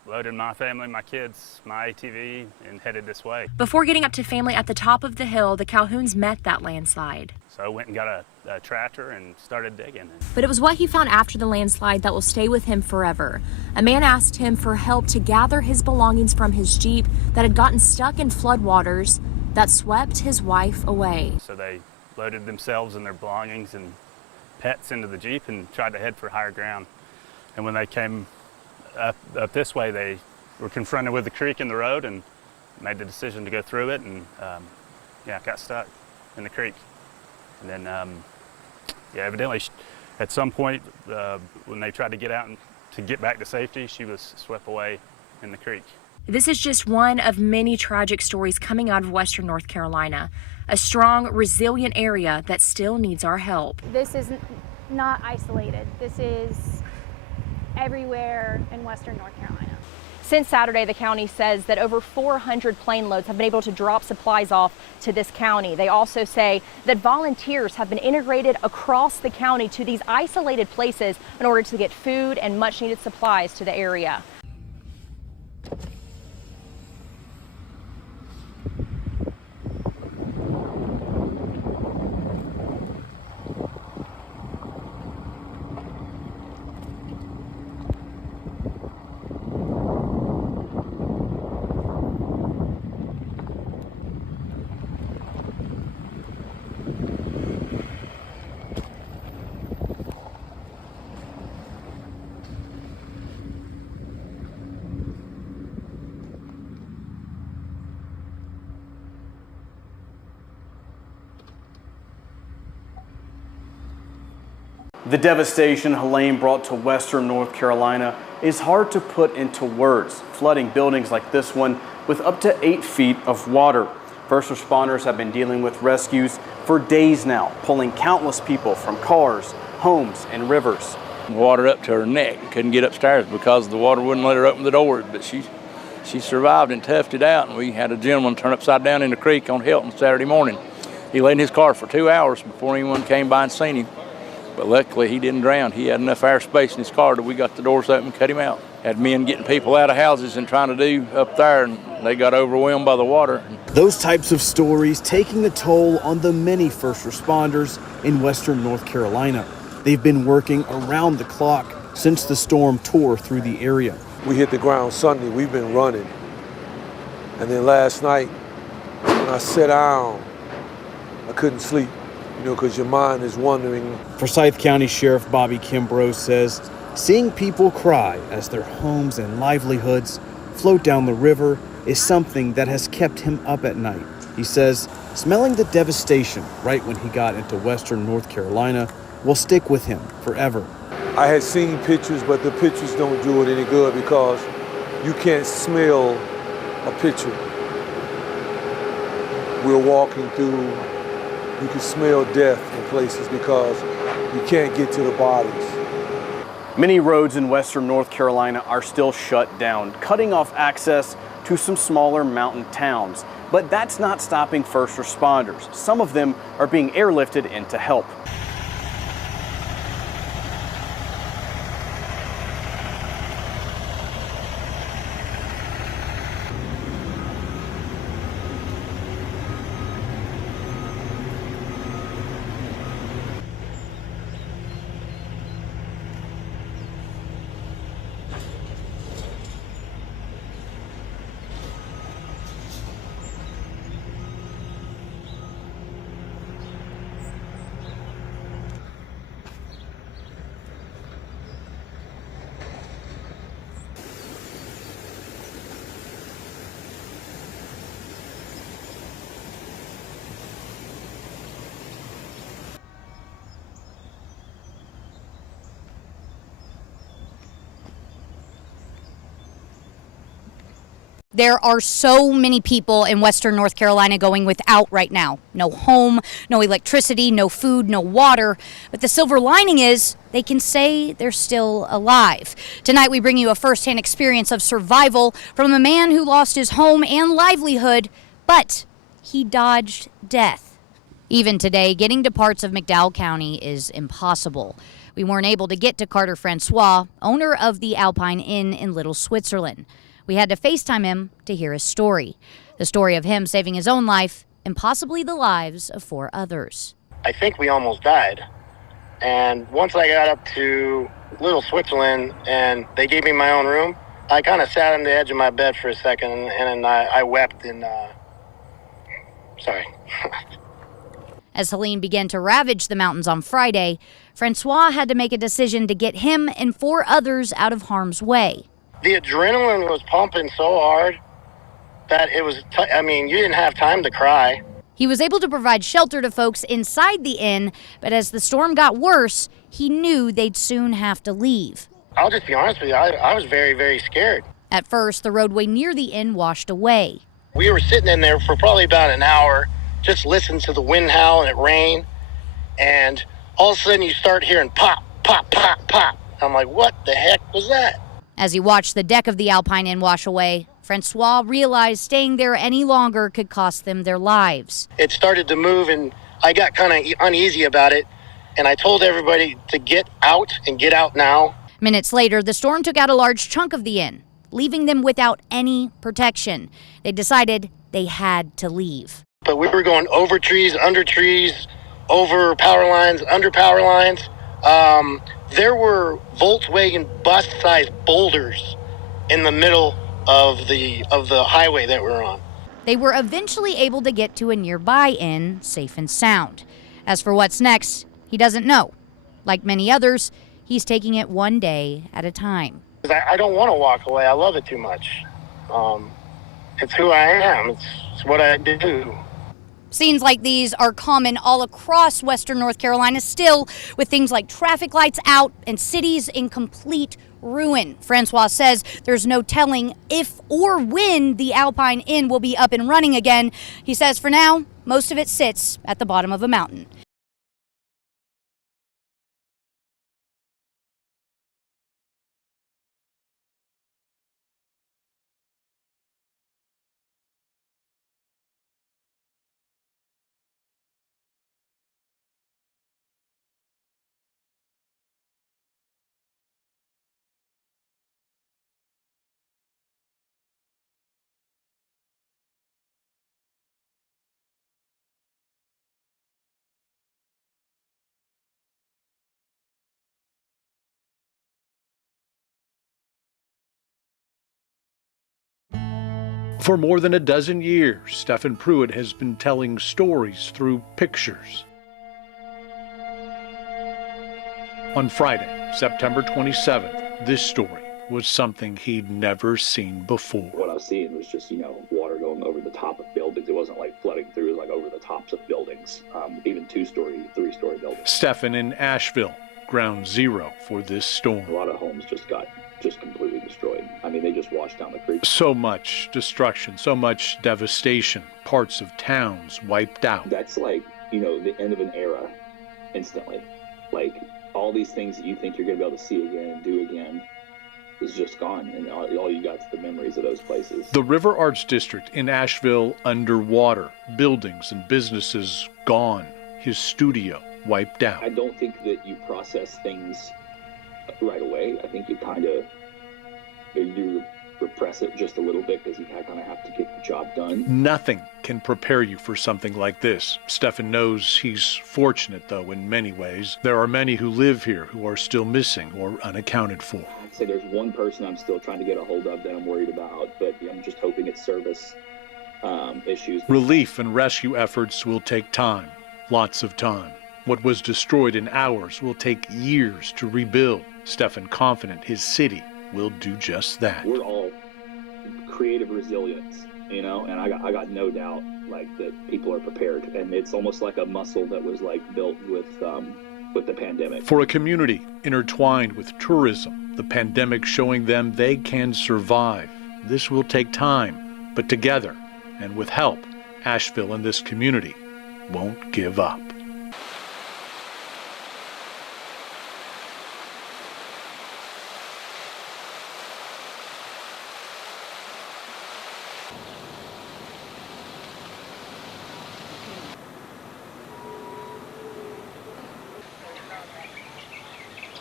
loaded my family, my kids, my ATV, and headed this way. Before getting up to family at the top of the hill, the Calhouns met that landslide. So I went and got a tractor and started digging. But it was what he found after the landslide that will stay with him forever. A man asked him for help to gather his belongings from his Jeep that had gotten stuck in floodwaters that swept his wife away. So they loaded themselves and their belongings and pets into the Jeep and tried to head for higher ground. And when they came up this way, they were confronted with the creek in the road and made the decision to go through it, and got stuck in the creek. And then evidently at some point when they tried to get out and to get back to safety, she was swept away in the creek. This is just one of many tragic stories coming out of Western North Carolina, a strong, resilient area that still needs our help. This is not isolated. This is everywhere in Western North Carolina. Since Saturday, the county says that over 400 plane loads have been able to drop supplies off to this county. They also say that volunteers have been integrated across the county to these isolated places in order to get food and much needed supplies to the area. The devastation Helene brought to Western North Carolina is hard to put into words, flooding buildings like this one with up to 8 feet of water. First responders have been dealing with rescues for days now, pulling countless people from cars, homes, and rivers. Water up to her neck, couldn't get upstairs because the water wouldn't let her open the doors, but she survived and toughed it out. And we had a gentleman turn upside down in the creek on Hilton Saturday morning. He lay in his car for 2 hours before anyone came by and seen him. But luckily he didn't drown. He had enough airspace in his car that we got the doors open and cut him out. Had men getting people out of houses and trying to do up there, and they got overwhelmed by the water. Those types of stories taking a toll on the many first responders in Western North Carolina. They've been working around the clock since the storm tore through the area. We hit the ground Sunday, we've been running. And then last night, when I sat down, I couldn't sleep. Because your mind is wandering. Forsyth County Sheriff Bobby Kimbrough says seeing people cry as their homes and livelihoods float down the river is something that has kept him up at night. He says smelling the devastation right when he got into Western North Carolina will stick with him forever. I had seen pictures, but the pictures don't do it any good because you can't smell a picture. We're walking through. You can smell death in places because you can't get to the bodies. Many roads in Western North Carolina are still shut down, cutting off access to some smaller mountain towns. But that's not stopping first responders. Some of them are being airlifted in to help. There are so many people in Western North Carolina going without right now. No home, no electricity, no food, no water. But the silver lining is they can say they're still alive. Tonight we bring you a firsthand experience of survival from a man who lost his home and livelihood, but he dodged death. Even today, getting to parts of McDowell County is impossible. We weren't able to get to Carter Francois, owner of the Alpine Inn in Little Switzerland. We had to FaceTime him to hear his story. The story of him saving his own life and possibly the lives of 4 others. I think we almost died. And once I got up to Little Switzerland and they gave me my own room, I kind of sat on the edge of my bed for a second and I wept and, sorry. As Helene began to ravage the mountains on Friday, Francois had to make a decision to get him and 4 others out of harm's way. The adrenaline was pumping so hard that it was, you didn't have time to cry. He was able to provide shelter to folks inside the inn, but as the storm got worse, he knew they'd soon have to leave. I'll just be honest with you, I was very, very scared. At first, the roadway near the inn washed away. We were sitting in there for probably about an hour, just listening to the wind howl and it rain, and all of a sudden you start hearing pop, pop, pop, pop. I'm like, what the heck was that? As he watched the deck of the Alpine Inn wash away, Francois realized staying there any longer could cost them their lives. It started to move and I got kind of uneasy about it, and I told everybody to get out and get out now. Minutes later, the storm took out a large chunk of the inn, leaving them without any protection. They decided they had to leave. But we were going over trees, over power lines, under power lines. There were Volkswagen bus-sized boulders in the middle of the highway that we're on. They were eventually able to get to a nearby inn, safe and sound. As for what's next, he doesn't know. Like many others, he's taking it one day at a time. I don't want to walk away. I love it too much. It's who I am. It's what I do. Scenes like these are common all across Western North Carolina still, with things like traffic lights out and cities in complete ruin. Francois says there's no telling if or when the Alpine Inn will be up and running again. He says for now, most of it sits at the bottom of a mountain. For more than a dozen years, Stephen Pruitt has been telling stories through pictures. On Friday, September 27th, this story was something he'd never seen before. What I was seeing was just, water going over the top of buildings. It wasn't like flooding through, it was like over the tops of buildings, even 2-story, 3-story buildings. Stephen in Asheville, ground zero for this storm. A lot of homes just got completely destroyed. They just washed down the creek. So much destruction, so much devastation, parts of towns wiped out. That's like, the end of an era instantly. Like, all these things that you think you're going to be able to see again and do again is just gone, and all you got is the memories of those places. The River Arts District in Asheville underwater, buildings and businesses gone, his studio wiped out. I don't think that you process things right away. I think you you repress it just a little bit because you kind of have to get the job done. Nothing can prepare you for something like this. Stephen knows he's fortunate, though, in many ways. There are many who live here who are still missing or unaccounted for. I'd say there's one person I'm still trying to get a hold of that I'm worried about, but I'm just hoping it's service issues. Relief and rescue efforts will take time, lots of time. What was destroyed in hours will take years to rebuild. Stephen confident his city will do just that. We're all creative resilience, and I got no doubt that people are prepared, and it's almost like a muscle that was built with the pandemic. For a community intertwined with tourism, the pandemic showing them they can survive. This will take time, but together and with help, Asheville and this community won't give up.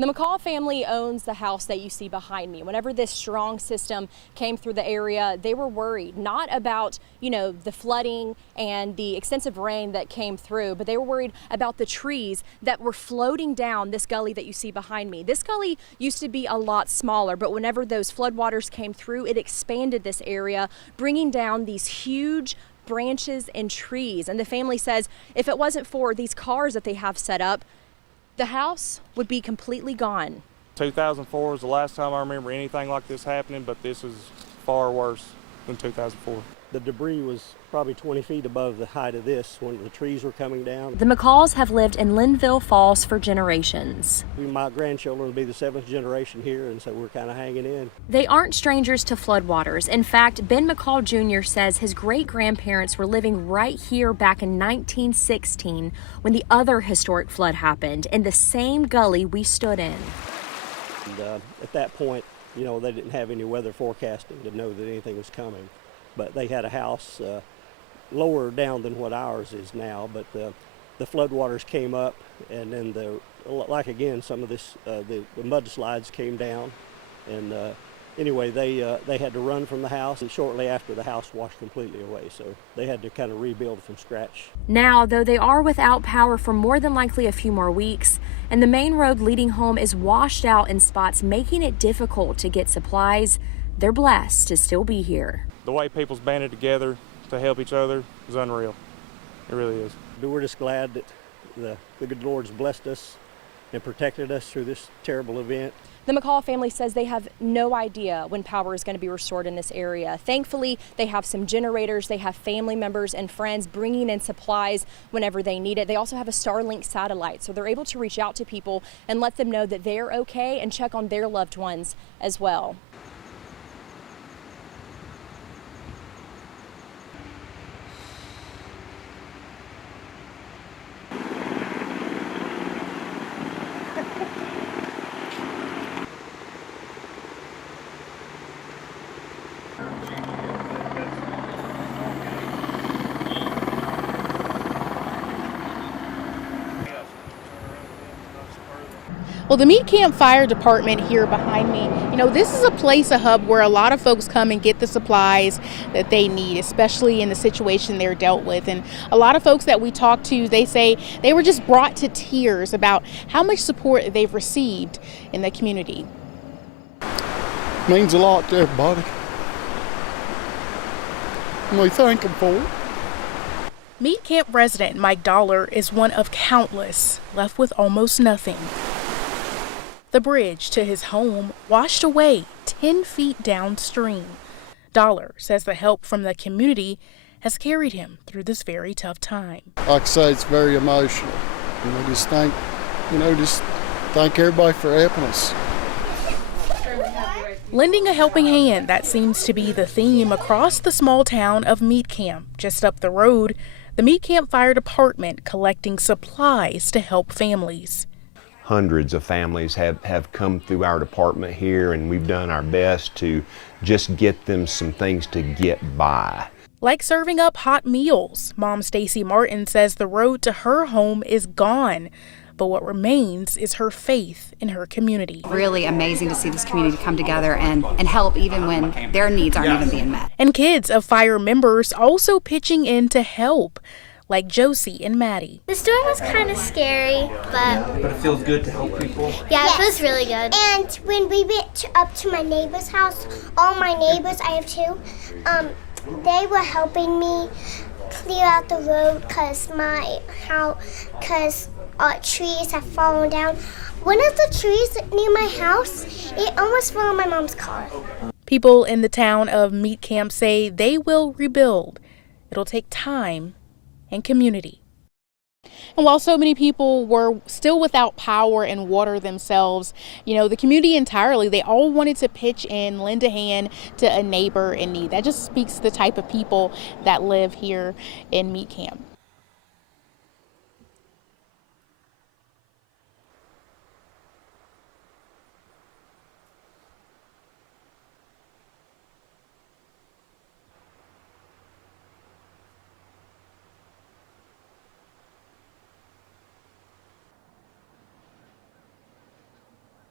The McCall family owns the house that you see behind me. Whenever this strong system came through the area, they were worried, not about, the flooding and the extensive rain that came through, but they were worried about the trees that were floating down this gully that you see behind me. This gully used to be a lot smaller, but whenever those floodwaters came through, it expanded this area, bringing down these huge branches and trees. And the family says if it wasn't for these cars that they have set up, the house would be completely gone. 2004 was the last time I remember anything like this happening, but this is far worse than 2004. The debris was probably 20 feet above the height of this when the trees were coming down. The McCalls have lived in Linville Falls for generations. My grandchildren will be the 7th generation here, and so we're kind of hanging in. They aren't strangers to floodwaters. In fact, Ben McCall Jr. says his great-grandparents were living right here back in 1916 when the other historic flood happened in the same gully we stood in. And, at that point, they didn't have any weather forecasting to know that anything was coming. But they had a house lower down than what ours is now. But the floodwaters came up, and then some of this the mudslides came down, and anyway, they had to run from the house, and shortly after the house washed completely away. So they had to kind of rebuild from scratch. Now, though they are without power for more than likely a few more weeks, and the main road leading home is washed out in spots, making it difficult to get supplies, they're blessed to still be here. The way people's banded together to help each other is unreal. It really is. We're just glad that the good Lord's blessed us and protected us through this terrible event. The McCall family says they have no idea when power is going to be restored in this area. Thankfully, they have some generators. They have family members and friends bringing in supplies whenever they need it. They also have a Starlink satellite, so they're able to reach out to people and let them know that they're okay and check on their loved ones as well. Well, the Meat Camp Fire Department here behind me, this is a place, a hub where a lot of folks come and get the supplies that they need, especially in the situation they're dealt with. And a lot of folks that we talk to, they say they were just brought to tears about how much support they've received in the community. Means a lot to everybody. And we thank them for it. Meat Camp resident Mike Dollar is one of countless left with almost nothing. The bridge to his home washed away 10 feet downstream. Dollar says the help from the community has carried him through this very tough time. Like I say, it's very emotional. Just thank everybody for helping us. Lending a helping hand, that seems to be the theme across the small town of Meat Camp. Just up the road, the Meat Camp Fire Department collecting supplies to help families. Hundreds of families have come through our department here, and we've done our best to just get them some things to get by. Like serving up hot meals, Mom Stacy Martin says the road to her home is gone, but what remains is her faith in her community. Really amazing to see this community come together and help even when their needs aren't even being met. And kids of fire members also pitching in to help, like Josie and Maddie. The storm was kind of scary, but it feels good to help people. Yeah, it feels really good. And when we went up to my neighbor's house, all my neighbors, I have two, they were helping me clear out the road because trees have fallen down. One of the trees near my house, it almost fell on my mom's car. People in the town of Meat Camp say they will rebuild. It'll take time and community. And while so many people were still without power and water themselves, the community entirely, they all wanted to pitch in, lend a hand to a neighbor in need. That just speaks to the type of people that live here in Meat Camp.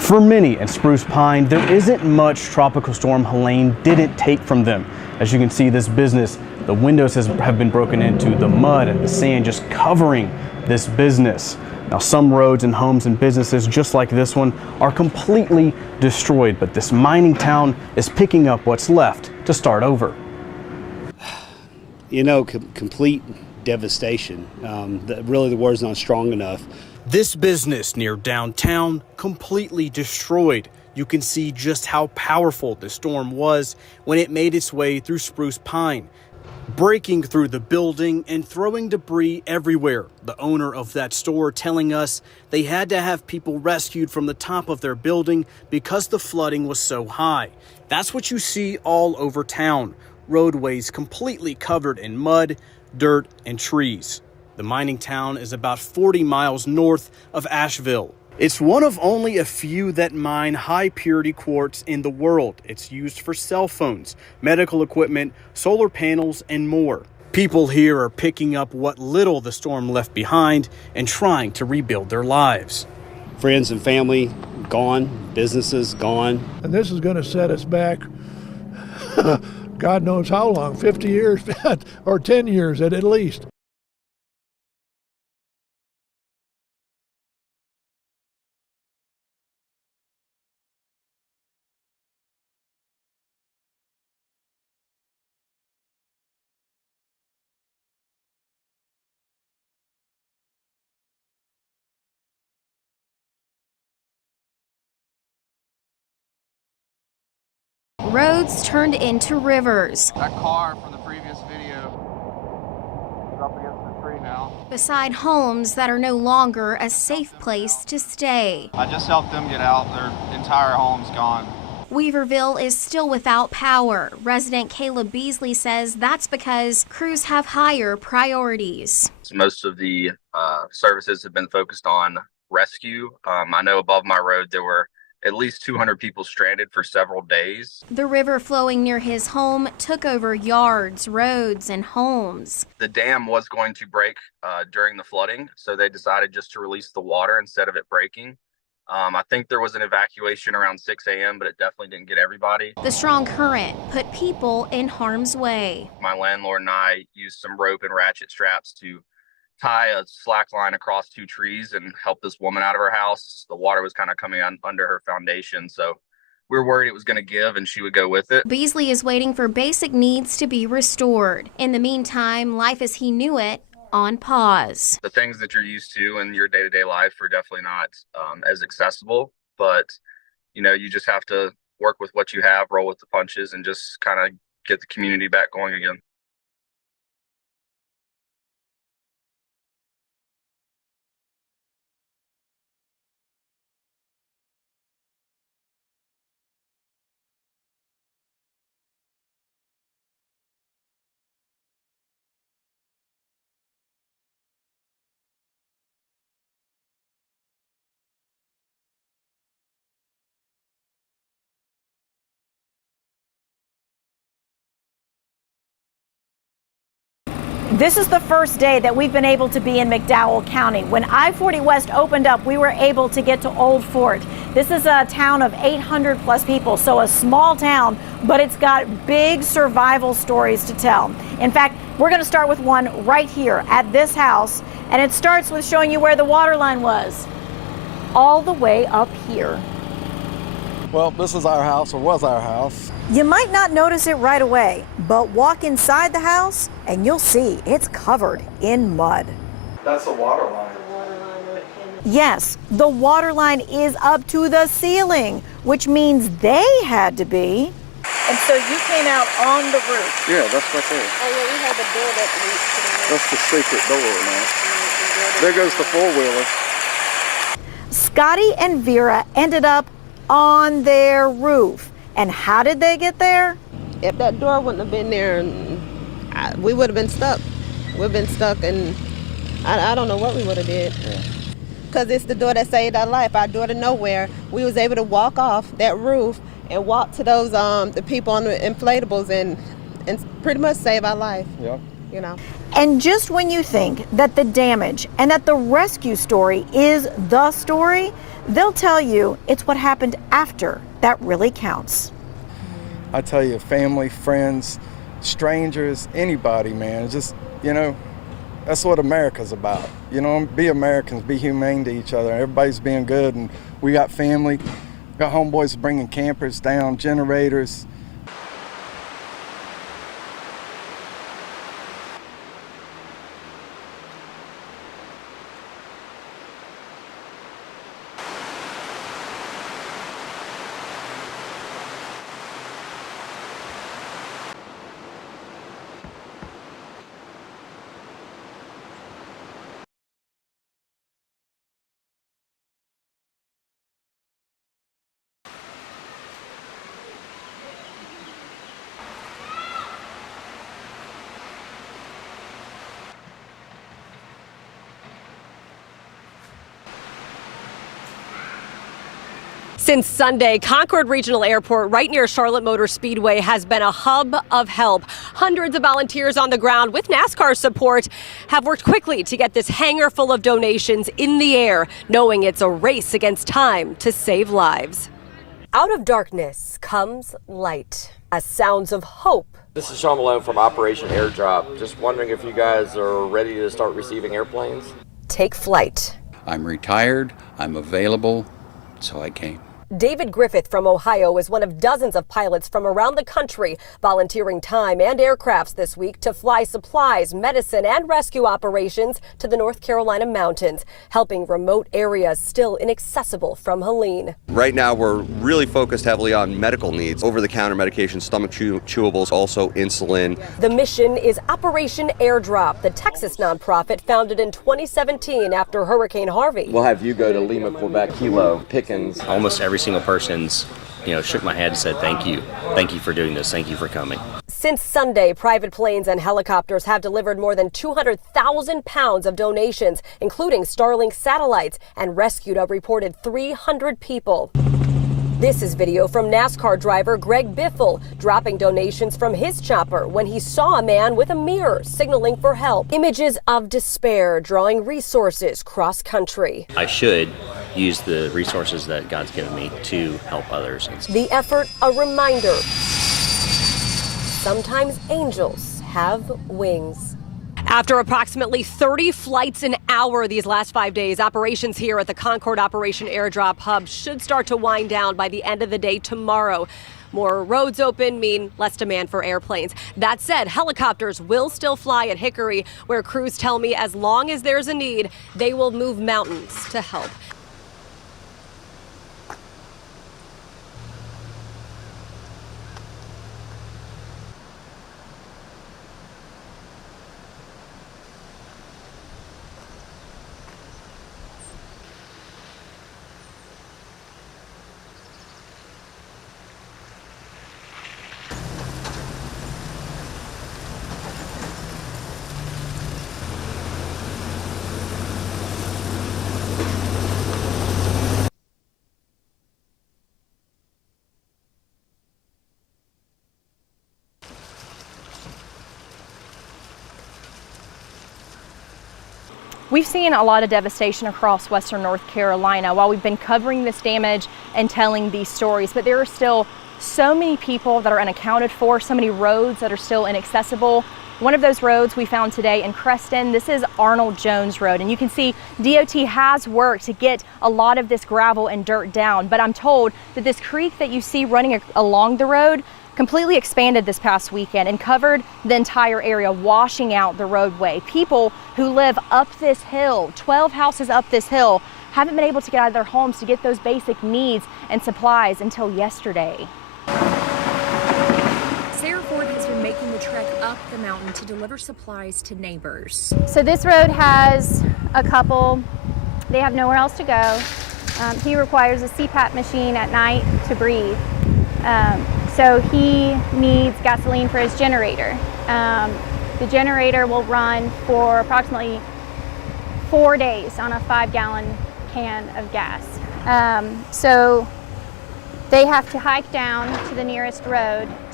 For many in Spruce Pine, there isn't much Tropical Storm Helene didn't take from them. As you can see, this business, the windows have been broken into, the mud and the sand just covering this business. Now, some roads and homes and businesses just like this one are completely destroyed, but this mining town is picking up what's left to start over. You know, complete devastation. Really, the word's not strong enough. This business near downtown completely destroyed. You can see just how powerful the storm was when it made its way through Spruce Pine, breaking through the building and throwing debris everywhere. The owner of that store telling us they had to have people rescued from the top of their building because the flooding was so high. That's what you see all over town. Roadways completely covered in mud, dirt, and trees. The mining town is about 40 miles north of Asheville. It's one of only a few that mine high-purity quartz in the world. It's used for cell phones, medical equipment, solar panels, and more. People here are picking up what little the storm left behind and trying to rebuild their lives. Friends and family gone, businesses gone. And this is going to set us back, God knows how long, 50 years or 10 years at least. Roads turned into rivers. That car from the previous video is up against the tree now. Beside homes that are no longer a safe place to stay. I just helped them get out. Their entire home's gone. Weaverville is still without power. Resident Caleb Beasley says that's because crews have higher priorities. Most of the services have been focused on rescue. I know above my road there were at least 200 people stranded for several days. The river flowing near his home took over yards, roads, and homes. The dam was going to break during the flooding, so they decided just to release the water instead of it breaking. I think there was an evacuation around 6 a.m., but it definitely didn't get everybody. The strong current put people in harm's way. My landlord and I used some rope and ratchet straps to tie a slack line across two trees and help this woman out of her house. The water was kind of coming under her foundation, so we were worried it was going to give and she would go with it. Beasley is waiting for basic needs to be restored. In the meantime, life as he knew it on pause. The things that you're used to in your day-to-day life are definitely not as accessible, but you know, you just have to work with what you have, roll with the punches, and just kind of get the community back going again. This is the first day that we've been able to be in McDowell County. When I-40 West opened up, we were able to get to Old Fort. This is a town of 800 plus people, so a small town, but it's got big survival stories to tell. In fact, we're going to start with one right here at this house, and it starts with showing you where the water line was, all the way up here. Well, this is our house, or was our house. You might not notice it right away, but walk inside the house and you'll see it's covered in mud. That's the water line. Yes, the water line is up to the ceiling, which means they had to be. And so you came out on the roof. Yeah, that's right there. Oh, yeah, we have a door that leads to the roof. That's the secret door now. There goes the four-wheeler. Scotty and Vera ended up on their roof. And how did they get there? If that door wouldn't have been there, we would have been stuck. We've been stuck, and I don't know what we would have did. Because it's the door that saved our life, our door to nowhere. We was able to walk off that roof and walk to those the people on the inflatables and pretty much save our life. Yeah. you know. And just when you think that the damage and that the rescue story is the story, they'll tell you it's what happened after that really counts. I tell you, family, friends, strangers, anybody, man, just, you know, that's what America's about. You know, be Americans, be humane to each other. Everybody's being good, and we got family, got homeboys bringing campers down, generators. Since Sunday, Concord Regional Airport right near Charlotte Motor Speedway has been a hub of help. Hundreds of volunteers on the ground with NASCAR support have worked quickly to get this hangar full of donations in the air, knowing it's a race against time to save lives. Out of darkness comes light, as sounds of hope. This is Sean Malone from Operation Airdrop. Just wondering if you guys are ready to start receiving airplanes. Take flight. I'm retired, I'm available, so I came. David Griffith from Ohio is one of dozens of pilots from around the country volunteering time and aircrafts this week to fly supplies, medicine, and rescue operations to the North Carolina mountains, helping remote areas still inaccessible from Helene. Right now, we're really focused heavily on medical needs, over-the-counter medications, stomach chewables, also insulin. The mission is Operation Airdrop, the Texas nonprofit founded in 2017 after Hurricane Harvey. We'll have you go to Lima, Quebec, Kilo, Pickens. Almost every single person's, shook my head and said, thank you for doing this, thank you for coming. Since Sunday, private planes and helicopters have delivered more than 200,000 pounds of donations, including Starlink satellites, and rescued a reported 300 people. This is video from NASCAR driver Greg Biffle dropping donations from his chopper when he saw a man with a mirror signaling for help. Images of despair drawing resources cross country. I should use the resources that God's given me to help others. The effort, a reminder. Sometimes angels have wings. After approximately 30 flights an hour these last 5 days, operations here at the Concord Operation Airdrop Hub should start to wind down by the end of the day tomorrow. More roads open mean less demand for airplanes. That said, helicopters will still fly at Hickory, where crews tell me as long as there's a need, they will move mountains to help. We've seen a lot of devastation across western North Carolina while we've been covering this damage and telling these stories, but there are still so many people that are unaccounted for, so many roads that are still inaccessible. One of those roads we found today in Creston, this is Arnold Jones Road, and you can see DOT has worked to get a lot of this gravel and dirt down, but I'm told that this creek that you see running along the road completely expanded this past weekend and covered the entire area, washing out the roadway. People who live up this hill, 12 houses up this hill, haven't been able to get out of their homes to get those basic needs and supplies until yesterday. Sarah Ford has been making the trek up the mountain to deliver supplies to neighbors. So this road has a couple, they have nowhere else to go. He requires a CPAP machine at night to breathe. So he needs gasoline for his generator. The generator will run for approximately 4 days on a 5-gallon can of gas. So they have to hike down to the nearest road to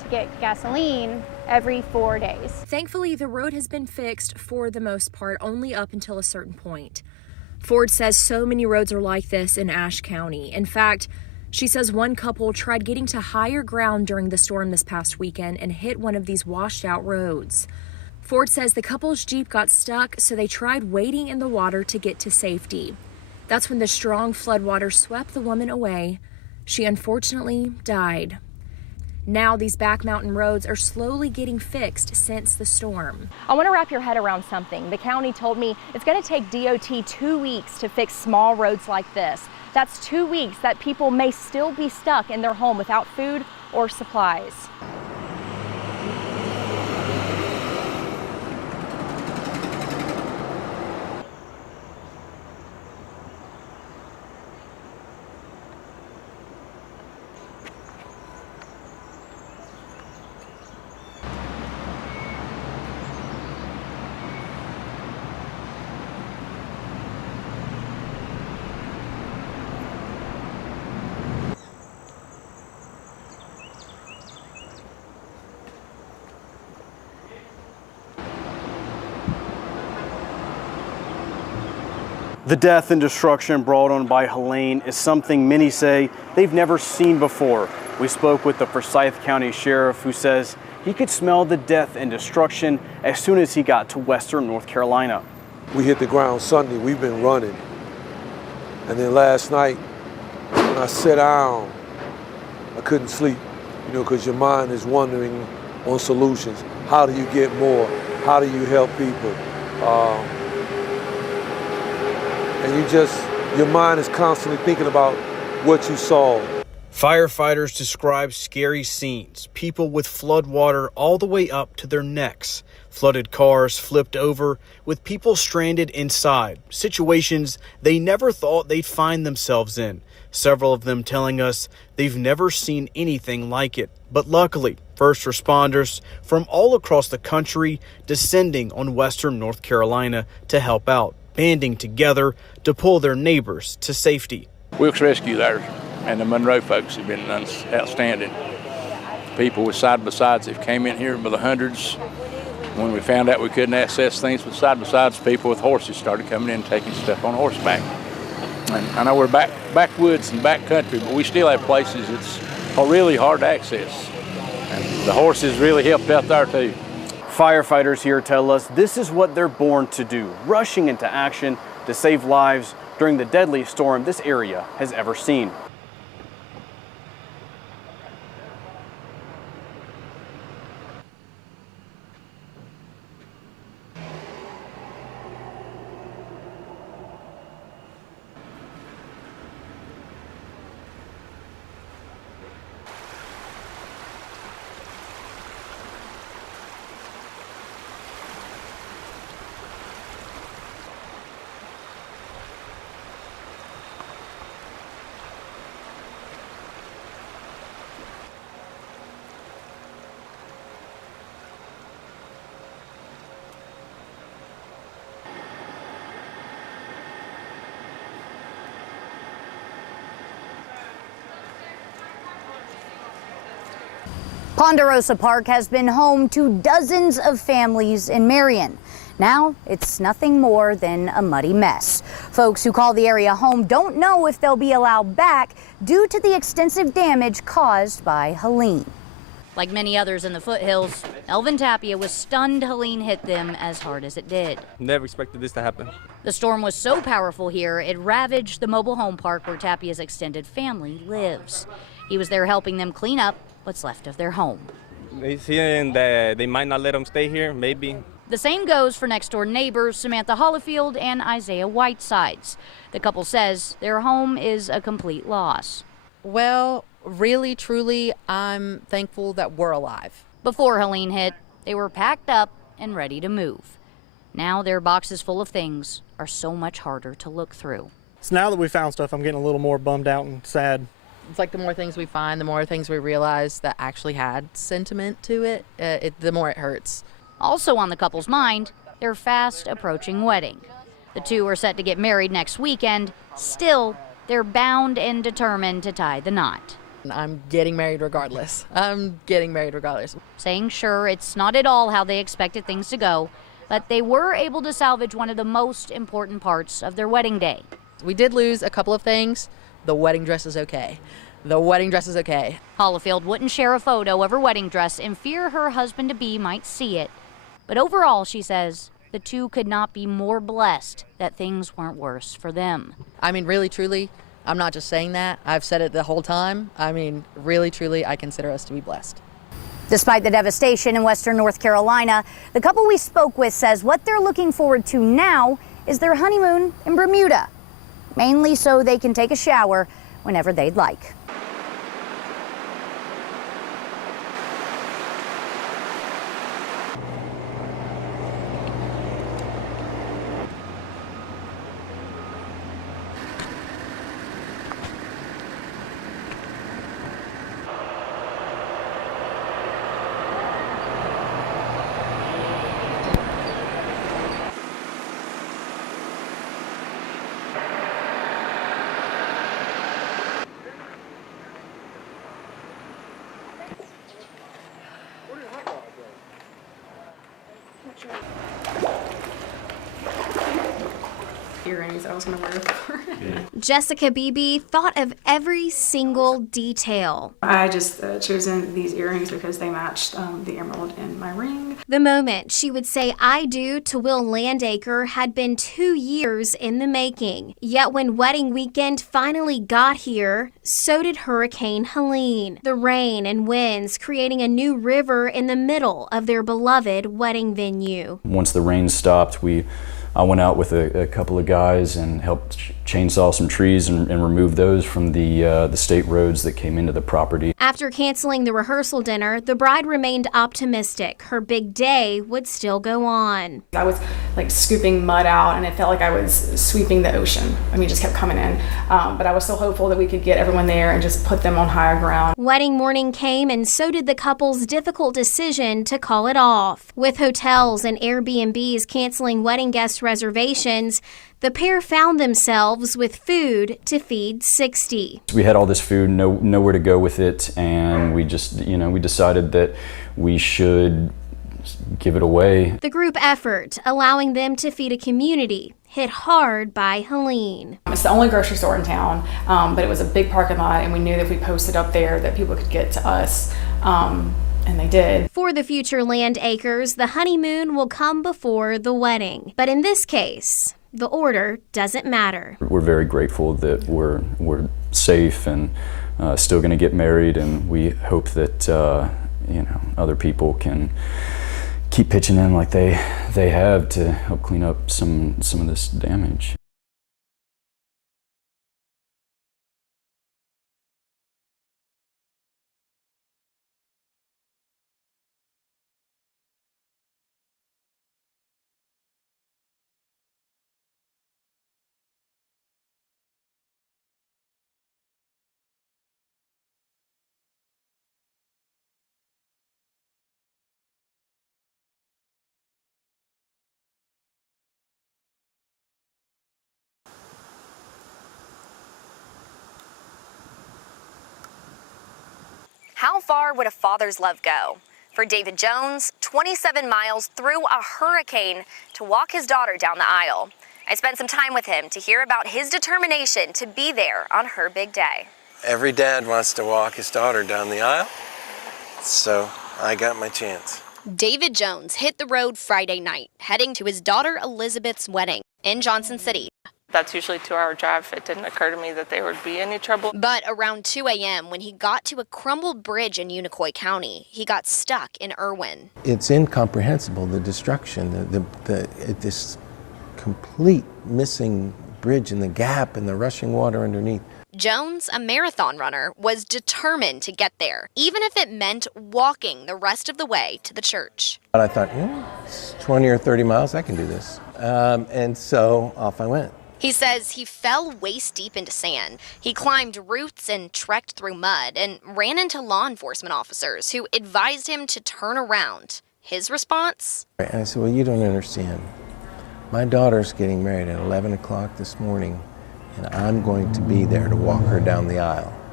to get gasoline every 4 days. Thankfully, the road has been fixed for the most part, only up until a certain point. Ford says so many roads are like this in Ashe County. In fact, she says one couple tried getting to higher ground during the storm this past weekend and hit one of these washed out roads. Ford says the couple's Jeep got stuck, so they tried wading in the water to get to safety. That's when the strong floodwater swept the woman away. She unfortunately died. Now these back mountain roads are slowly getting fixed since the storm. I want to wrap your head around something. The county told me it's going to take DOT 2 weeks to fix small roads like this. That's 2 weeks that people may still be stuck in their home without food or supplies. The death and destruction brought on by Helene is something many say they've never seen before. We spoke with the Forsyth County Sheriff, who says he could smell the death and destruction as soon as he got to western North Carolina. We hit the ground Sunday, we've been running. And then last night, when I sat down, I couldn't sleep, because your mind is wandering on solutions. How do you get more? How do you help people? And your mind is constantly thinking about what you saw. Firefighters describe scary scenes, people with flood water all the way up to their necks, flooded cars flipped over with people stranded inside, situations they never thought they'd find themselves in. Several of them telling us they've never seen anything like it. But luckily, first responders from all across the country descending on western North Carolina to help out, banding together to pull their neighbors to safety. Wilkes Rescue there and the Monroe folks have been outstanding. People with side-by-sides that came in here by the hundreds. When we found out we couldn't access things with side-by-sides, people with horses started coming in and taking stuff on horseback. And I know we're backwoods and backcountry, but we still have places that's really hard to access. And the horses really helped out there too. Firefighters here tell us this is what they're born to do, rushing into action to save lives during the deadliest storm this area has ever seen. Ponderosa Park has been home to dozens of families in Marion. Now it's nothing more than a muddy mess. Folks who call the area home don't know if they'll be allowed back due to the extensive damage caused by Helene. Like many others in the foothills, Elvin Tapia was stunned Helene hit them as hard as it did. Never expected this to happen. The storm was so powerful here, it ravaged the mobile home park where Tapia's extended family lives. He was there helping them clean up what's left of their home. They saying that they might not let them stay here, maybe. The same goes for next-door neighbors Samantha Hollifield and Isaiah Whitesides. The couple says their home is a complete loss. Well, really, truly, I'm thankful that we're alive. Before Helene hit, they were packed up and ready to move. Now their boxes full of things are so much harder to look through. So now that we found stuff, I'm getting a little more bummed out and sad. It's like the more things we find, the more things we realize that actually had sentiment to it, the more it hurts. Also on the couple's mind, their fast approaching wedding. The two are set to get married next weekend. Still, they're bound and determined to tie the knot. I'm getting married regardless. Saying sure, it's not at all how they expected things to go, but they were able to salvage one of the most important parts of their wedding day. We did lose a couple of things. The wedding dress is okay. Hollifield wouldn't share a photo of her wedding dress in fear her husband-to-be might see it. But overall, she says, the two could not be more blessed that things weren't worse for them. I mean, really, truly, I'm not just saying that. I've said it the whole time. I mean, really, truly, I consider us to be blessed. Despite the devastation in western North Carolina, the couple we spoke with says what they're looking forward to now is their honeymoon in Bermuda, mainly so they can take a shower whenever they'd like. Earrings I was going to wear for. Jessica Beebe thought of every single detail. I just chosen these earrings because they matched the emerald in my ring. The moment she would say I do to Will Landacre had been 2 years in the making. Yet when wedding weekend finally got here, so did Hurricane Helene. The rain and winds creating a new river in the middle of their beloved wedding venue. Once the rain stopped, I went out with a couple of guys and helped chainsaw some trees and remove those from the state roads that came into the property. After canceling the rehearsal dinner, the bride remained optimistic. Her big day would still go on. I was like scooping mud out and it felt like I was sweeping the ocean. I mean, it just kept coming in. But I was still hopeful that we could get everyone there and just put them on higher ground. Wedding morning came and so did the couple's difficult decision to call it off. With hotels and Airbnbs canceling wedding guest reservations, the pair found themselves with food to feed 60. We had all this food, nowhere to go with it, and we just, we decided that we should give it away. The group effort, allowing them to feed a community hit hard by Helene. It's the only grocery store in town, but it was a big parking lot, and we knew that if we posted up there that people could get to us. And they did. For the future Landacres, the honeymoon will come before the wedding. But in this case, the order doesn't matter. We're very grateful that we're safe and still going to get married, and we hope that other people can keep pitching in like they have to help clean up some of this damage. How far would a father's love go? For David Jones, 27 miles through a hurricane to walk his daughter down the aisle. I spent some time with him to hear about his determination to be there on her big day. Every dad wants to walk his daughter down the aisle, so I got my chance. David Jones hit the road Friday night, heading to his daughter Elizabeth's wedding in Johnson City. That's usually a 2-hour drive. It didn't occur to me that there would be any trouble. But around 2 a.m., when he got to a crumbled bridge in Unicoi County, he got stuck in Irwin. It's incomprehensible, the destruction, this complete missing bridge and the gap and the rushing water underneath. Jones, a marathon runner, was determined to get there, even if it meant walking the rest of the way to the church. But I thought, it's 20 or 30 miles, I can do this. And so off I went. He says he fell waist deep into sand. He climbed roots and trekked through mud and ran into law enforcement officers who advised him to turn around. His response? And I said, well, you don't understand. My daughter's getting married at 11 o'clock this morning, and I'm going to be there to walk her down the aisle.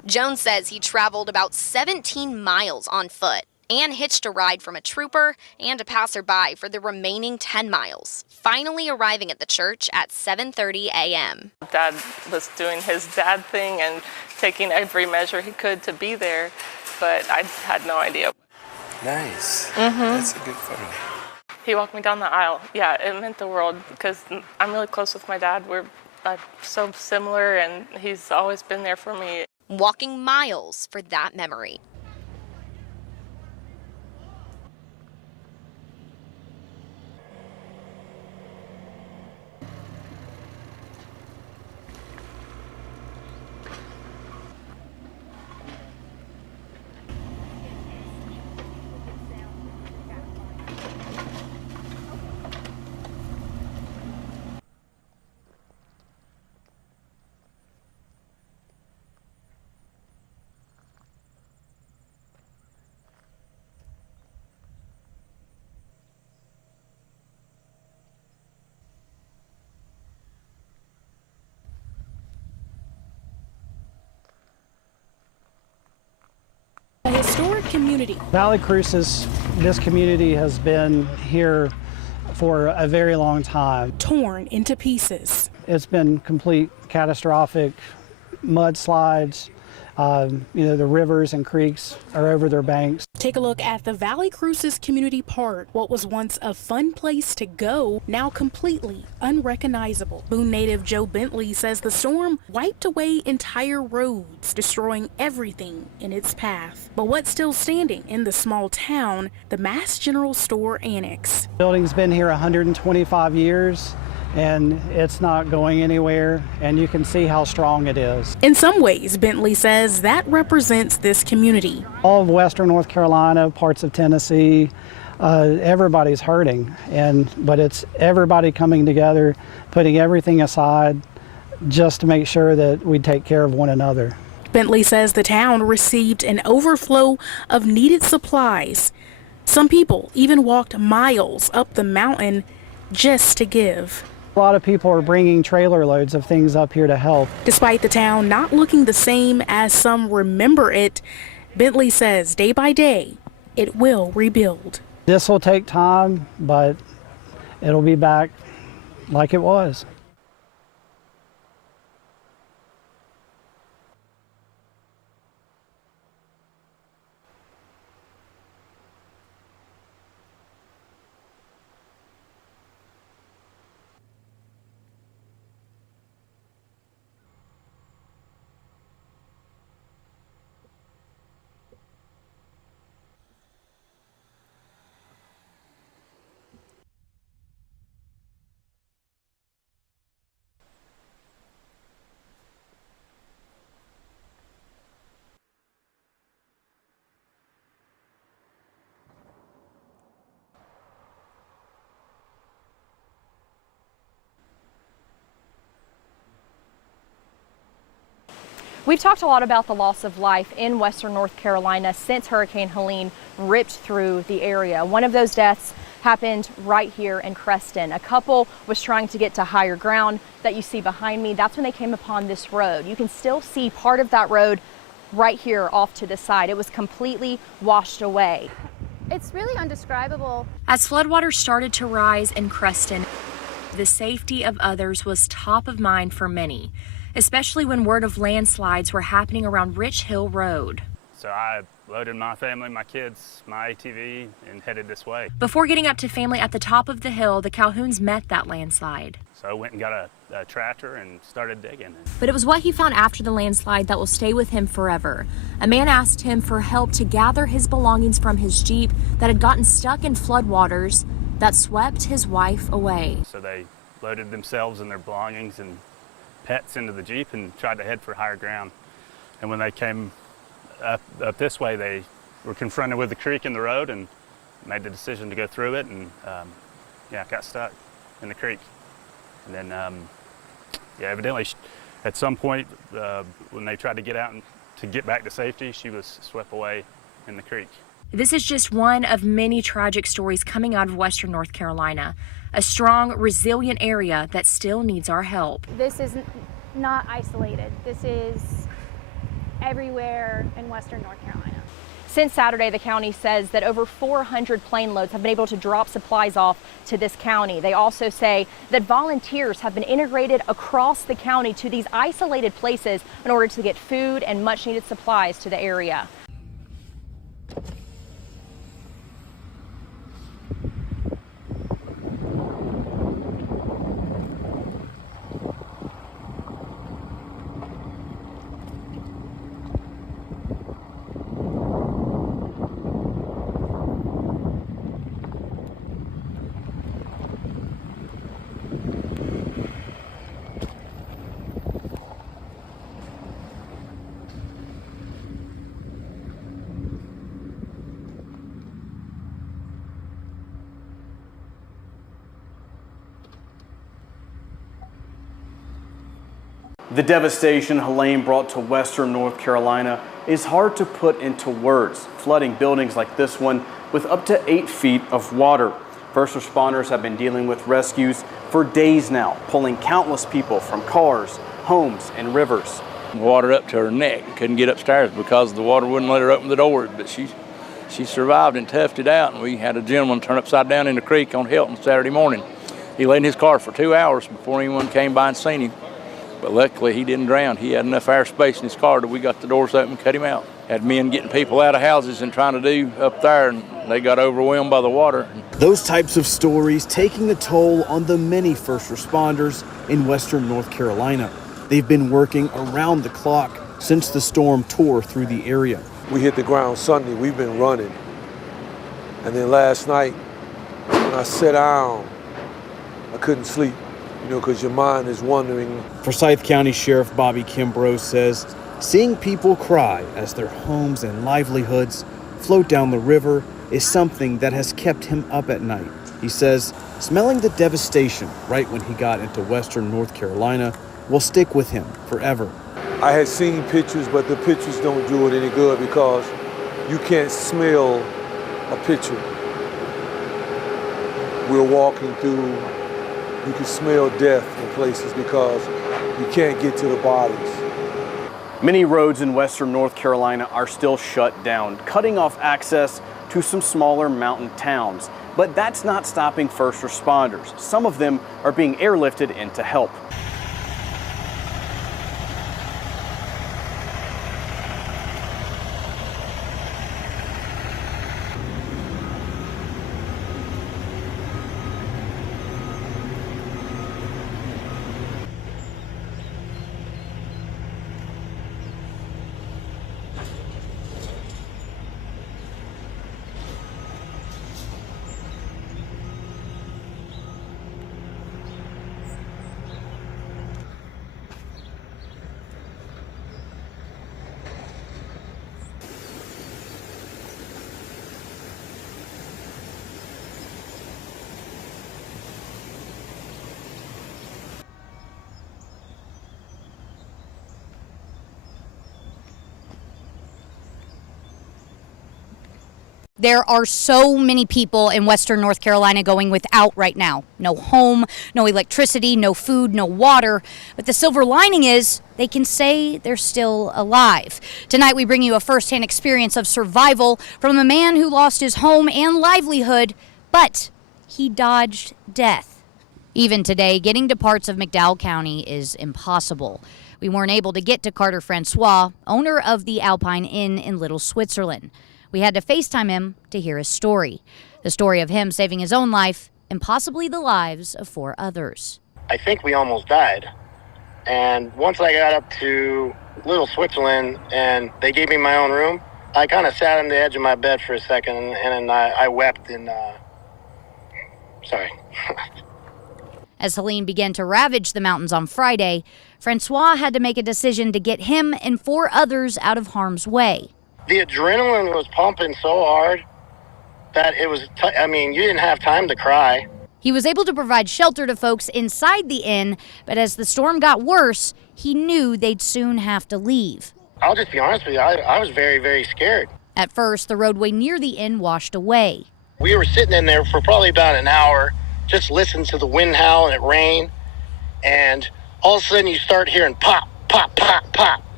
Jones says he traveled about 17 miles on foot and hitched a ride from a trooper and a passerby for the remaining 10 miles, finally arriving at the church at 7:30 a.m. Dad was doing his dad thing and taking every measure he could to be there, but I had no idea. Nice. That's a good photo. He walked me down the aisle. Yeah, it meant the world because I'm really close with my dad. We're so similar, and he's always been there for me. Walking miles for that memory. A historic community. Valle Crucis, this community has been here for a very long time. Torn into pieces. It's been complete catastrophic mudslides. The rivers and creeks are over their banks. Take a look at the Valle Crucis Community Park. What was once a fun place to go, now completely unrecognizable. Boone native Joe Bentley says the storm wiped away entire roads, destroying everything in its path. But what's still standing in the small town, the Mass General Store Annex. The building's been here 125 years. And it's not going anywhere, and you can see how strong it is. In some ways, Bentley says that represents this community. All of western North Carolina, parts of Tennessee, everybody's hurting, but it's everybody coming together, putting everything aside just to make sure that we take care of one another. Bentley says the town received an overflow of needed supplies. Some people even walked miles up the mountain just to give. A lot of people are bringing trailer loads of things up here to help. Despite the town not looking the same as some remember it, Bentley says day by day, it will rebuild. This will take time, but it'll be back like it was. We've talked a lot about the loss of life in western North Carolina since Hurricane Helene ripped through the area. One of those deaths happened right here in Creston. A couple was trying to get to higher ground that you see behind me. That's when they came upon this road. You can still see part of that road right here off to the side. It was completely washed away. It's really undescribable. As floodwaters started to rise in Creston, the safety of others was top of mind for many, especially when word of landslides were happening around Rich Hill Road. So I loaded my family, my kids, my ATV, and headed this way. Before getting up to family at the top of the hill, the Calhouns met that landslide. So I went and got a tractor and started digging. But it was what he found after the landslide that will stay with him forever. A man asked him for help to gather his belongings from his Jeep that had gotten stuck in floodwaters that swept his wife away. So they loaded themselves and their belongings and pets into the Jeep and tried to head for higher ground. And when they came up this way, they were confronted with the creek in the road and made the decision to go through it, and got stuck in the creek. And then evidently at some point when they tried to get out and to get back to safety, she was swept away in the creek. This is just one of many tragic stories coming out of western North Carolina, a strong, resilient area that still needs our help. This is not isolated. This is everywhere in western North Carolina. Since Saturday, the county says that over 400 plane loads have been able to drop supplies off to this county. They also say that volunteers have been integrated across the county to these isolated places in order to get food and much needed supplies to the area. The devastation Helene brought to western North Carolina is hard to put into words, flooding buildings like this one with up to 8 feet of water. First responders have been dealing with rescues for days now, pulling countless people from cars, homes, and rivers. Water up to her neck, couldn't get upstairs because the water wouldn't let her open the doors, but she survived and toughed it out, and we had a gentleman turn upside down in the creek on Hilton Saturday morning. He lay in his car for 2 hours before anyone came by and seen him. But luckily, he didn't drown. He had enough airspace in his car that we got the doors open and cut him out. Had men getting people out of houses and trying to do up there, and they got overwhelmed by the water. Those types of stories taking a toll on the many first responders in western North Carolina. They've been working around the clock since the storm tore through the area. We hit the ground Sunday, we've been running. And then last night, when I sat down, I couldn't sleep. You know, because your mind is wandering. Forsyth County Sheriff Bobby Kimbrough says seeing people cry as their homes and livelihoods float down the river is something that has kept him up at night. He says smelling the devastation right when he got into western North Carolina will stick with him forever. I had seen pictures, but the pictures don't do it any good because you can't smell a picture. We're walking through. You can smell death in places because you can't get to the bodies. Many roads in western North Carolina are still shut down, cutting off access to some smaller mountain towns. But that's not stopping first responders. Some of them are being airlifted in to help. There are so many people in western North Carolina going without right now. No home, no electricity, no food, no water. But the silver lining is they can say they're still alive. Tonight we bring you a firsthand experience of survival from a man who lost his home and livelihood, but he dodged death. Even today, getting to parts of McDowell County is impossible. We weren't able to get to Carter Francois, owner of the Alpine Inn in Little Switzerland. We had to FaceTime him to hear his story. The story of him saving his own life and possibly the lives of 4 others. I think we almost died. And once I got up to Little Switzerland and they gave me my own room, I kind of sat on the edge of my bed for a second and I wept and, sorry. As Helene began to ravage the mountains on Friday, Francois had to make a decision to get him and 4 others out of harm's way. The adrenaline was pumping so hard that it was, you didn't have time to cry. He was able to provide shelter to folks inside the inn, but as the storm got worse, he knew they'd soon have to leave. I'll just be honest with you, I was very, very scared. At first, the roadway near the inn washed away. We were sitting in there for probably about an hour, just listening to the wind howl and it rain, and all of a sudden you start hearing pop, pop, pop, pop.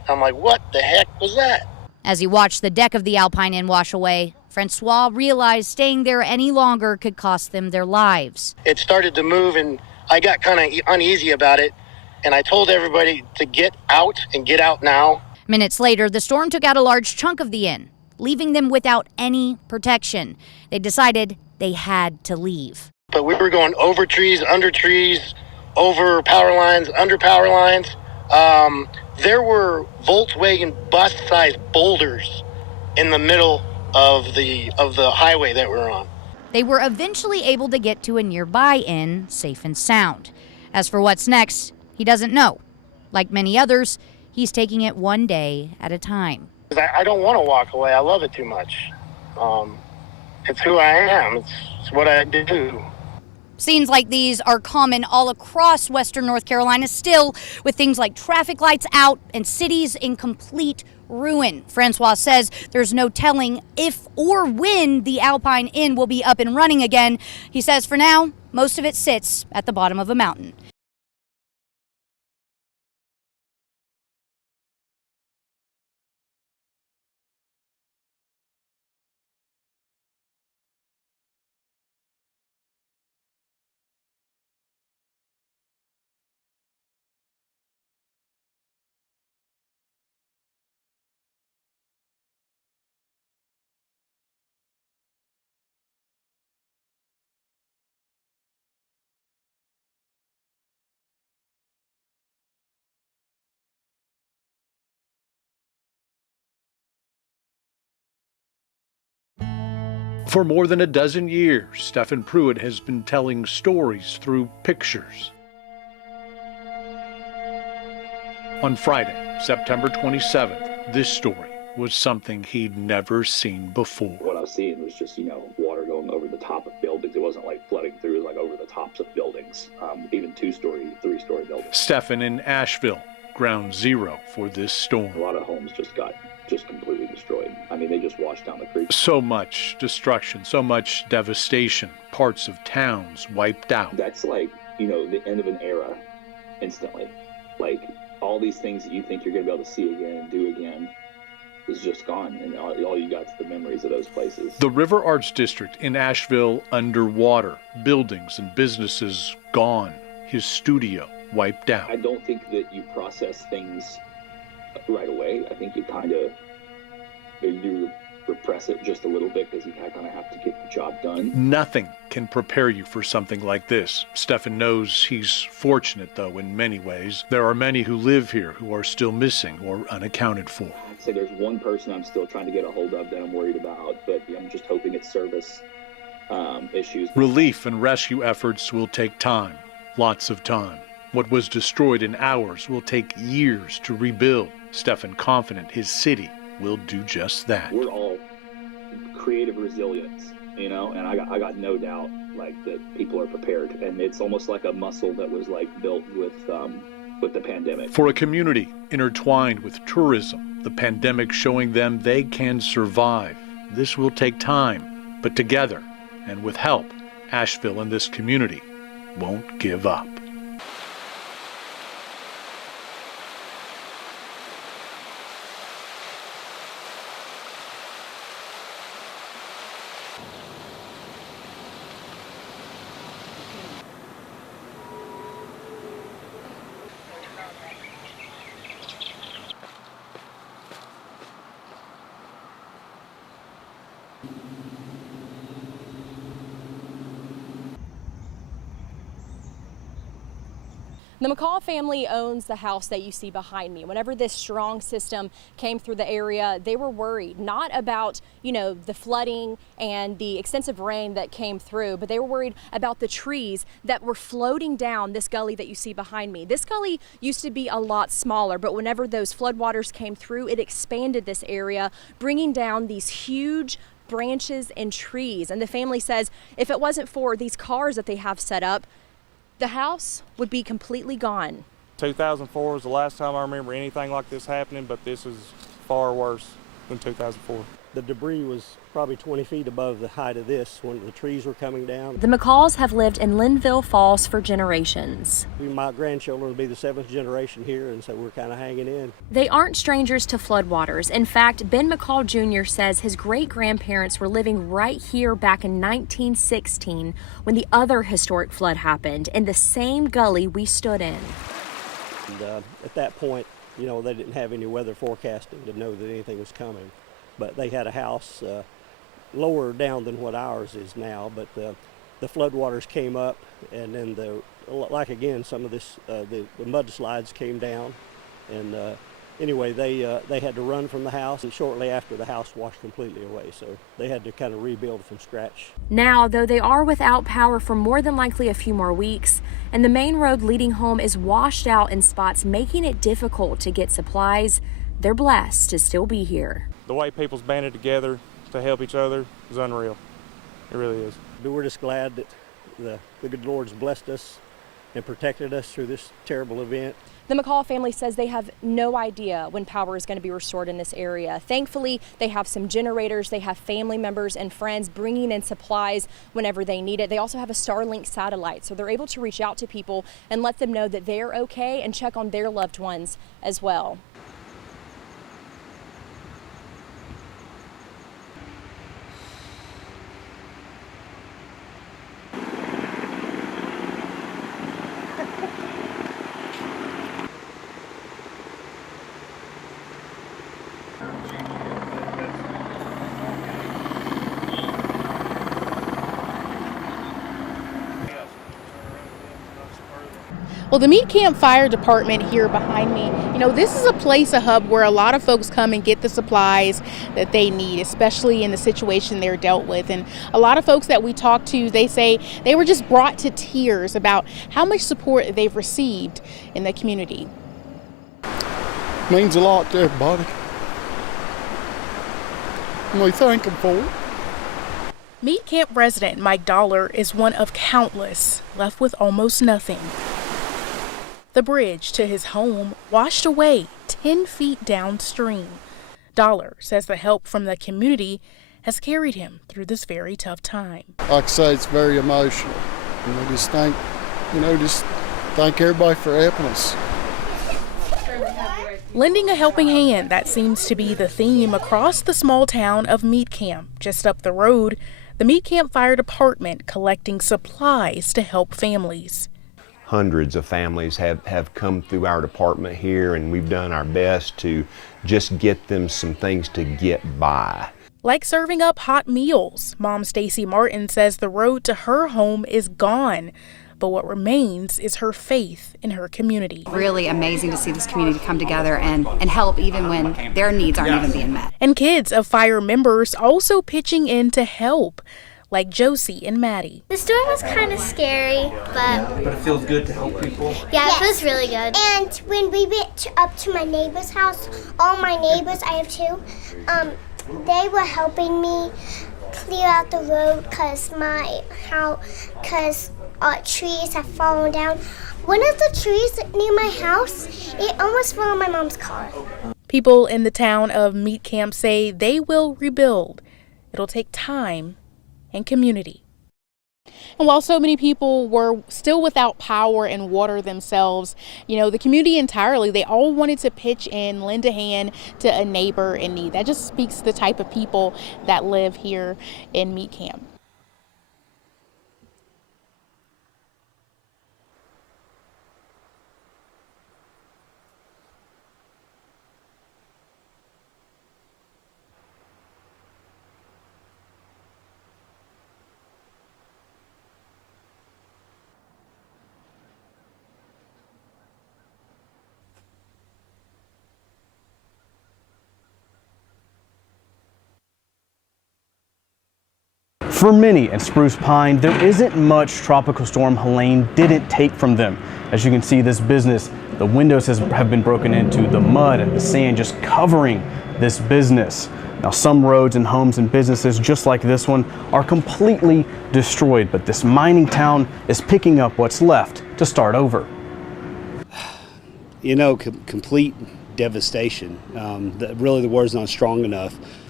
I'm like, what the heck was that? As he watched the deck of the Alpine Inn wash away, Francois realized staying there any longer could cost them their lives. It started to move, and I got kind of uneasy about it, and I told everybody to get out and get out now. Minutes later, the storm took out a large chunk of the inn, leaving them without any protection. They decided they had to leave. But we were going over trees, under trees, over power lines, under power lines. There were Volkswagen bus-sized boulders in the middle of the highway that we're on. They were eventually able to get to a nearby inn, safe and sound. As for what's next, he doesn't know. Like many others, he's taking it one day at a time. I don't want to walk away. I love it too much. It's who I am. It's what I do. Scenes like these are common all across western North Carolina still, with things like traffic lights out and cities in complete ruin. Francois says there's no telling if or when the Alpine Inn will be up and running again. He says for now, most of it sits at the bottom of a mountain. For more than a dozen years, Stephen Pruitt has been telling stories through pictures. On Friday, September 27th, this story was something he'd never seen before. What I was seeing was just, water going over the top of buildings. It wasn't like flooding through, it was like over the tops of buildings, even 2-story, 3-story buildings. Stephen in Asheville, ground zero for this storm. A lot of homes got completely destroyed. They just washed down the creek. So much destruction, so much devastation, parts of towns wiped out. That's like, the end of an era instantly. Like, all these things that you think you're going to be able to see again and do again is just gone, and all you got is the memories of those places. The River Arts District in Asheville underwater, buildings and businesses gone, his studio wiped out. I don't think that you process things right away. I think you you repress it just a little bit because you kind of have to get the job done. Nothing can prepare you for something like this. Stephen knows he's fortunate, though, in many ways. There are many who live here who are still missing or unaccounted for. I'd say there's one person I'm still trying to get a hold of that I'm worried about, but I'm just hoping it's service issues. Relief and rescue efforts will take time, lots of time. What was destroyed in hours will take years to rebuild. Stephen confident his city will do just that. We're all creative resilience, and I got no doubt that people are prepared, and it's almost like a muscle that was built with the pandemic. For a community intertwined with tourism, the pandemic showing them they can survive. This will take time, but together and with help, Asheville and this community won't give up. The McCall family owns the house that you see behind me. Whenever this strong system came through the area, they were worried, not about, the flooding and the extensive rain that came through, but they were worried about the trees that were floating down this gully that you see behind me. This gully used to be a lot smaller, but whenever those floodwaters came through, it expanded this area, bringing down these huge branches and trees. And the family says if it wasn't for these cars that they have set up, the house would be completely gone. 2004 was the last time I remember anything like this happening, but this is far worse than 2004. The debris was probably 20 feet above the height of this when the trees were coming down. The McCalls have lived in Linville Falls for generations. My grandchildren will be the 7th generation here, and so we're kind of hanging in. They aren't strangers to floodwaters. In fact, Ben McCall Jr. says his great-grandparents were living right here back in 1916 when the other historic flood happened in the same gully we stood in. And, at that point, you know, they didn't have any weather forecasting to know that anything was coming. But they had a house lower down than what ours is now. But the floodwaters came up, and then some of this the mudslides came down, and anyway, they had to run from the house, and shortly after the house washed completely away. So they had to kind of rebuild from scratch. Now, though they are without power for more than likely a few more weeks, and the main road leading home is washed out in spots, making it difficult to get supplies, they're blessed to still be here. The way people's banded together to help each other is unreal. It really is. We're just glad that the good Lord's blessed us and protected us through this terrible event. The McCall family says they have no idea when power is going to be restored in this area. Thankfully, they have some generators. They have family members and friends bringing in supplies whenever they need it. They also have a Starlink satellite, so they're able to reach out to people and let them know that they're okay and check on their loved ones as well. Well, the Meat Camp Fire Department here behind me, you know, this is a place, a hub where a lot of folks come and get the supplies that they need, especially in the situation they're dealt with. And a lot of folks that we talk to, they say they were just brought to tears about how much support they've received in the community. Means a lot to everybody. And we thank them for it. Meat Camp resident Mike Dollar is one of countless left with almost nothing. The bridge to his home washed away 10 feet downstream. Dollar says the help from the community has carried him through this very tough time. Like I say, it's very emotional. And we just thank everybody for helping us. Lending a helping hand, that seems to be the theme across the small town of Meat Camp. Just up the road, the Meat Camp Fire Department collecting supplies to help families. Hundreds of families have come through our department here, and we've done our best to just get them some things to get by. Like serving up hot meals. Mom Stacy Martin says the road to her home is gone, but what remains is her faith in her community. Really amazing to see this community come together and help even when their needs aren't even being met. And kids of fire members also pitching in to help, like Josie and Maddie. The storm was kind of scary, but it feels good to help people. Yeah, it feels really good. And when we went up to my neighbor's house, all my neighbors, I have two, they were helping me clear out the road because trees have fallen down. One of the trees near my house, it almost fell on my mom's car. People in the town of Meat Camp say they will rebuild. It'll take time and community. And while so many people were still without power and water themselves, you know, the community entirely, they all wanted to pitch in, lend a hand to a neighbor in need. That just speaks to the type of people that live here in Meat Camp. For many in Spruce Pine, there isn't much Tropical Storm Helene didn't take from them. As you can see, this business, the windows have been broken into, the mud and the sand just covering this business. Now, some roads and homes and businesses just like this one are completely destroyed, but this mining town is picking up what's left to start over. You know, complete devastation. Really, the word's not strong enough.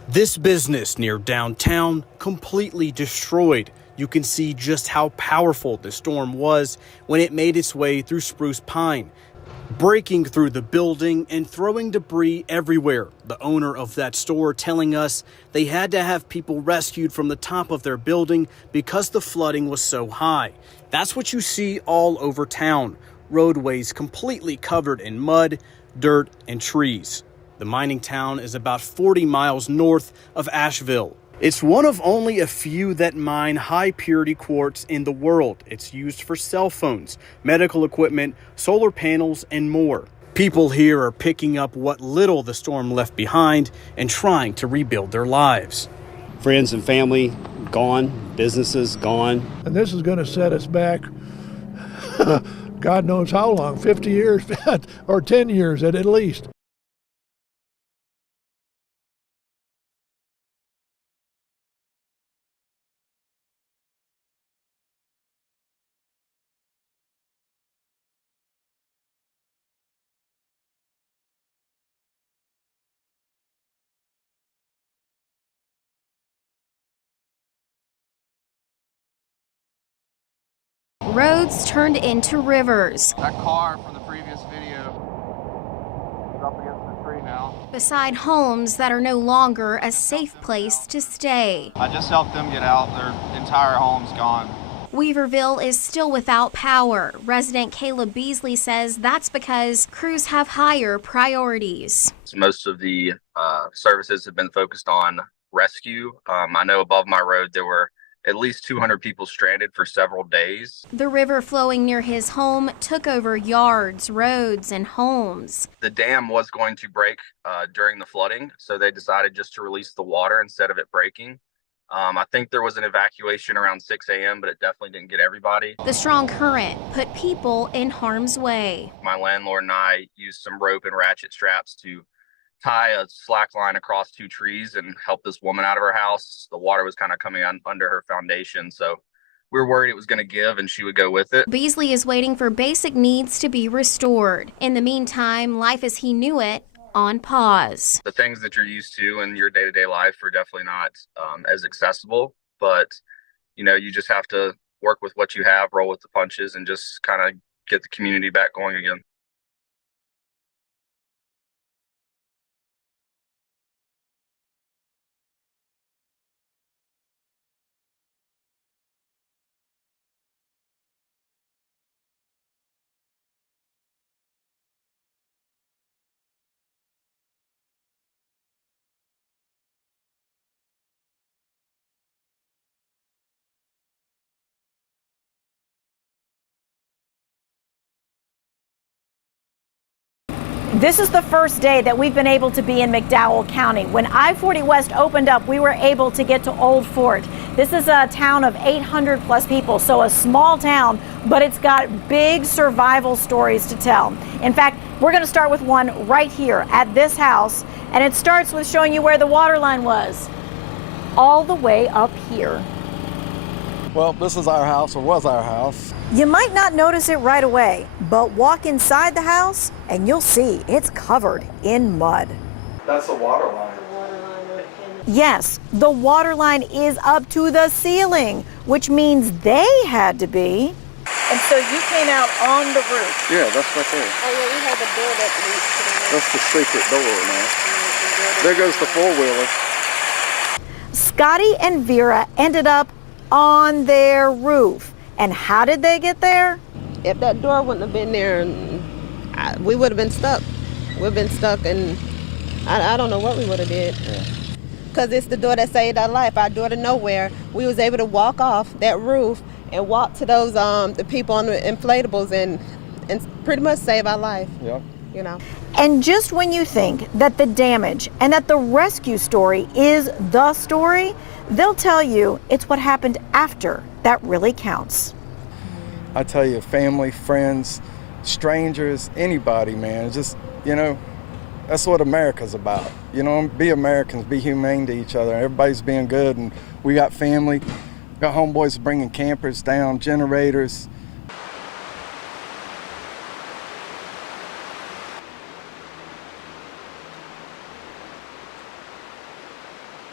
This business near downtown completely destroyed. You can see just how powerful the storm was when it made its way through Spruce Pine, breaking through the building and throwing debris everywhere. The owner of that store telling us they had to have people rescued from the top of their building because the flooding was so high. That's what you see all over town. Roadways completely covered in mud, dirt, and trees. The mining town is about 40 miles north of Asheville. It's one of only a few that mine high purity quartz in the world. It's used for cell phones, medical equipment, solar panels, and more. People here are picking up what little the storm left behind and trying to rebuild their lives. Friends and family gone, businesses gone. And this is going to set us back, God knows how long, 50 years or 10 years at least. Roads turned into rivers. That car from the previous video is up against the tree now. Beside homes that are no longer a safe place to stay. I just helped them get out. Their entire home's gone. Weaverville is still without power. Resident Caleb Beasley says that's because crews have higher priorities. Most of the services have been focused on rescue. I know above my road there were at least 200 people stranded for several days. The river flowing near his home took over yards, roads, and homes. The dam was going to break during the flooding, so they decided just to release the water instead of it breaking. I think there was an evacuation around 6 a.m., but it definitely didn't get everybody. The strong current put people in harm's way. My landlord and I used some rope and ratchet straps to tie a slack line across two trees and help this woman out of her house. The water was kind of coming under her foundation, so we were worried it was going to give and she would go with it. Beasley is waiting for basic needs to be restored. In the meantime, life as he knew it on pause. The things that you're used to in your day-to-day life are definitely not as accessible, but you just have to work with what you have, roll with the punches, and just kind of get the community back going again. This is the first day that we've been able to be in McDowell County. When I-40 West opened up, we were able to get to Old Fort. This is a town of 800 plus people, so a small town, but it's got big survival stories to tell. In fact, we're going to start with one right here at this house, and it starts with showing you where the water line was, all the way up here. Well, this is our house, or was our house. You might not notice it right away, but walk inside the house and you'll see it's covered in mud. That's the water line. Yes, the water line is up to the ceiling, which means they had to be. And so you came out on the roof. Yeah, that's right there. Oh, yeah, we have a door that leads to the That's the secret door now. There goes the four-wheeler. Scotty and Vera ended up on their roof. And how did they get there? If that door wouldn't have been there, we would have been stuck. We've been stuck, and I don't know what we would have did. Because it's the door that saved our life, our door to nowhere. We was able to walk off that roof and walk to those the people on the inflatables and pretty much save our life. Yeah. And just when you think that the damage and that the rescue story is the story, they'll tell you it's what happened after that really counts. I tell you, family, friends, strangers, anybody, man, just, that's what America's about. Be Americans, be humane to each other. Everybody's being good, and we got family. Got homeboys bringing campers down, generators.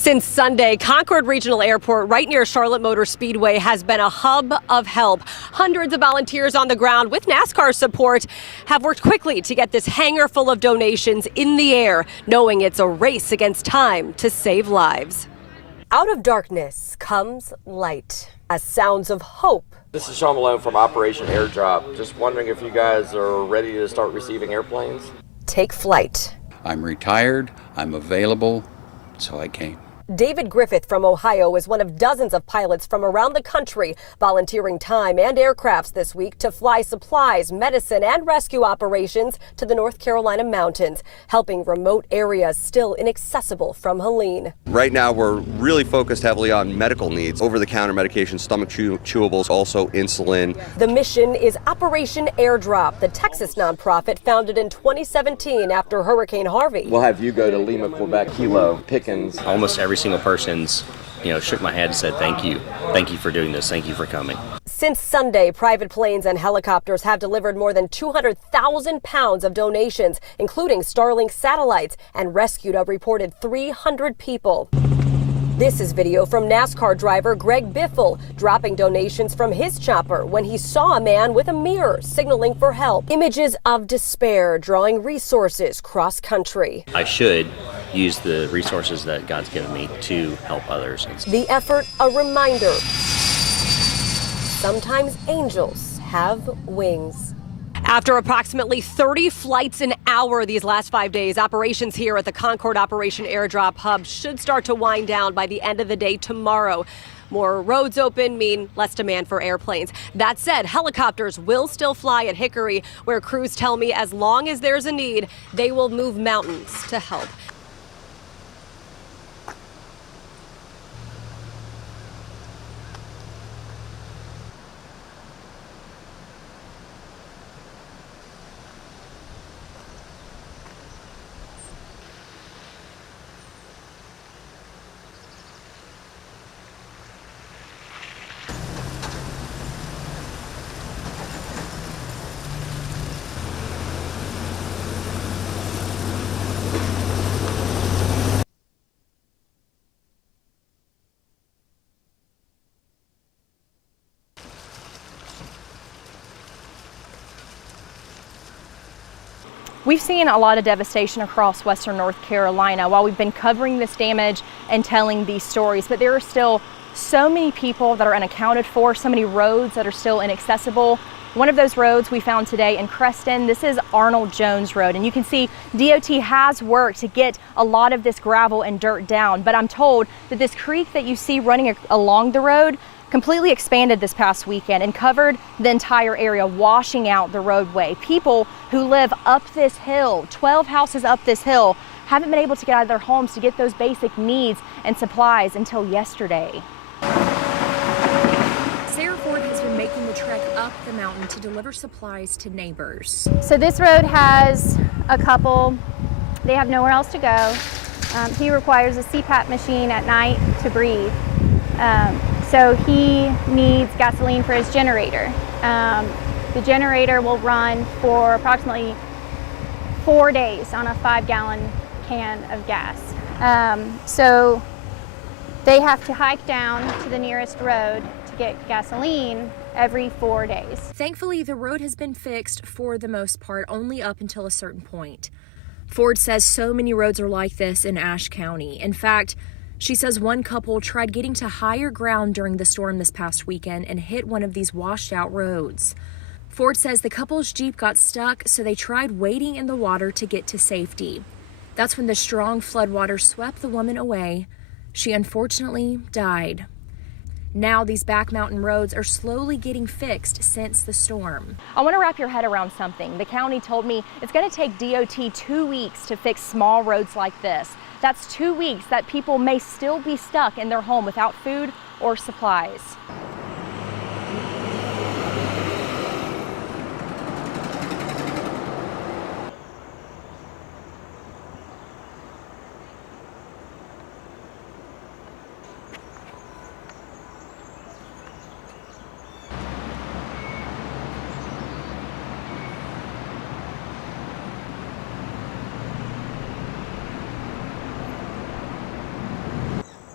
Since Sunday, Concord Regional Airport right near Charlotte Motor Speedway has been a hub of help. Hundreds of volunteers on the ground with NASCAR support have worked quickly to get this hangar full of donations in the air, knowing it's a race against time to save lives. Out of darkness comes light, as sounds of hope. This is Sean Malone from Operation Airdrop. Just wondering if you guys are ready to start receiving airplanes. Take flight. I'm retired, I'm available, so I came. David Griffith from Ohio is one of dozens of pilots from around the country volunteering time and aircrafts this week to fly supplies, medicine, and rescue operations to the North Carolina mountains, helping remote areas still inaccessible from Helene. Right now, we're really focused heavily on medical needs, over-the-counter medication, stomach chewables, also insulin. The mission is Operation Airdrop, the Texas nonprofit founded in 2017 after Hurricane Harvey. We'll have you go to Lima, Quebec, Kilo, Pickens. Almost every single person's, shook my head and said, thank you for doing this, thank you for coming. Since Sunday, private planes and helicopters have delivered more than 200,000 pounds of donations, including Starlink satellites, and rescued a reported 300 people. This is video from NASCAR driver Greg Biffle dropping donations from his chopper when he saw a man with a mirror signaling for help. Images of despair drawing resources cross country. I should use the resources that God's given me to help others. The effort, a reminder. Sometimes angels have wings. After approximately 30 flights an hour these last 5 days, operations here at the Concord Operation Airdrop Hub should start to wind down by the end of the day tomorrow. More roads open mean less demand for airplanes. That said, helicopters will still fly at Hickory, where crews tell me as long as there's a need, they will move mountains to help. We've seen a lot of devastation across western North Carolina while we've been covering this damage and telling these stories, but there are still so many people that are unaccounted for, so many roads that are still inaccessible. One of those roads we found today in Creston, this is Arnold Jones Road, and you can see DOT has worked to get a lot of this gravel and dirt down, but I'm told that this creek that you see running along the road completely expanded this past weekend and covered the entire area, washing out the roadway. People who live up this hill, 12 houses up this hill, haven't been able to get out of their homes to get those basic needs and supplies until yesterday. Sarah Ford has been making the trek up the mountain to deliver supplies to neighbors. So this road has a couple, they have nowhere else to go. He requires a CPAP machine at night to breathe. So he needs gasoline for his generator. The generator will run for approximately 4 days on a 5-gallon can of gas. So they have to hike down to the nearest road to get gasoline every 4 days. Thankfully, the road has been fixed for the most part, only up until a certain point. Ford says so many roads are like this in Ashe County. In fact, she says one couple tried getting to higher ground during the storm this past weekend and hit one of these washed out roads. Ford says the couple's Jeep got stuck, so they tried wading in the water to get to safety. That's when the strong floodwater swept the woman away. She unfortunately died. Now these back mountain roads are slowly getting fixed since the storm. I want to wrap your head around something. The county told me it's going to take DOT 2 weeks to fix small roads like this. That's 2 weeks that people may still be stuck in their home without food or supplies.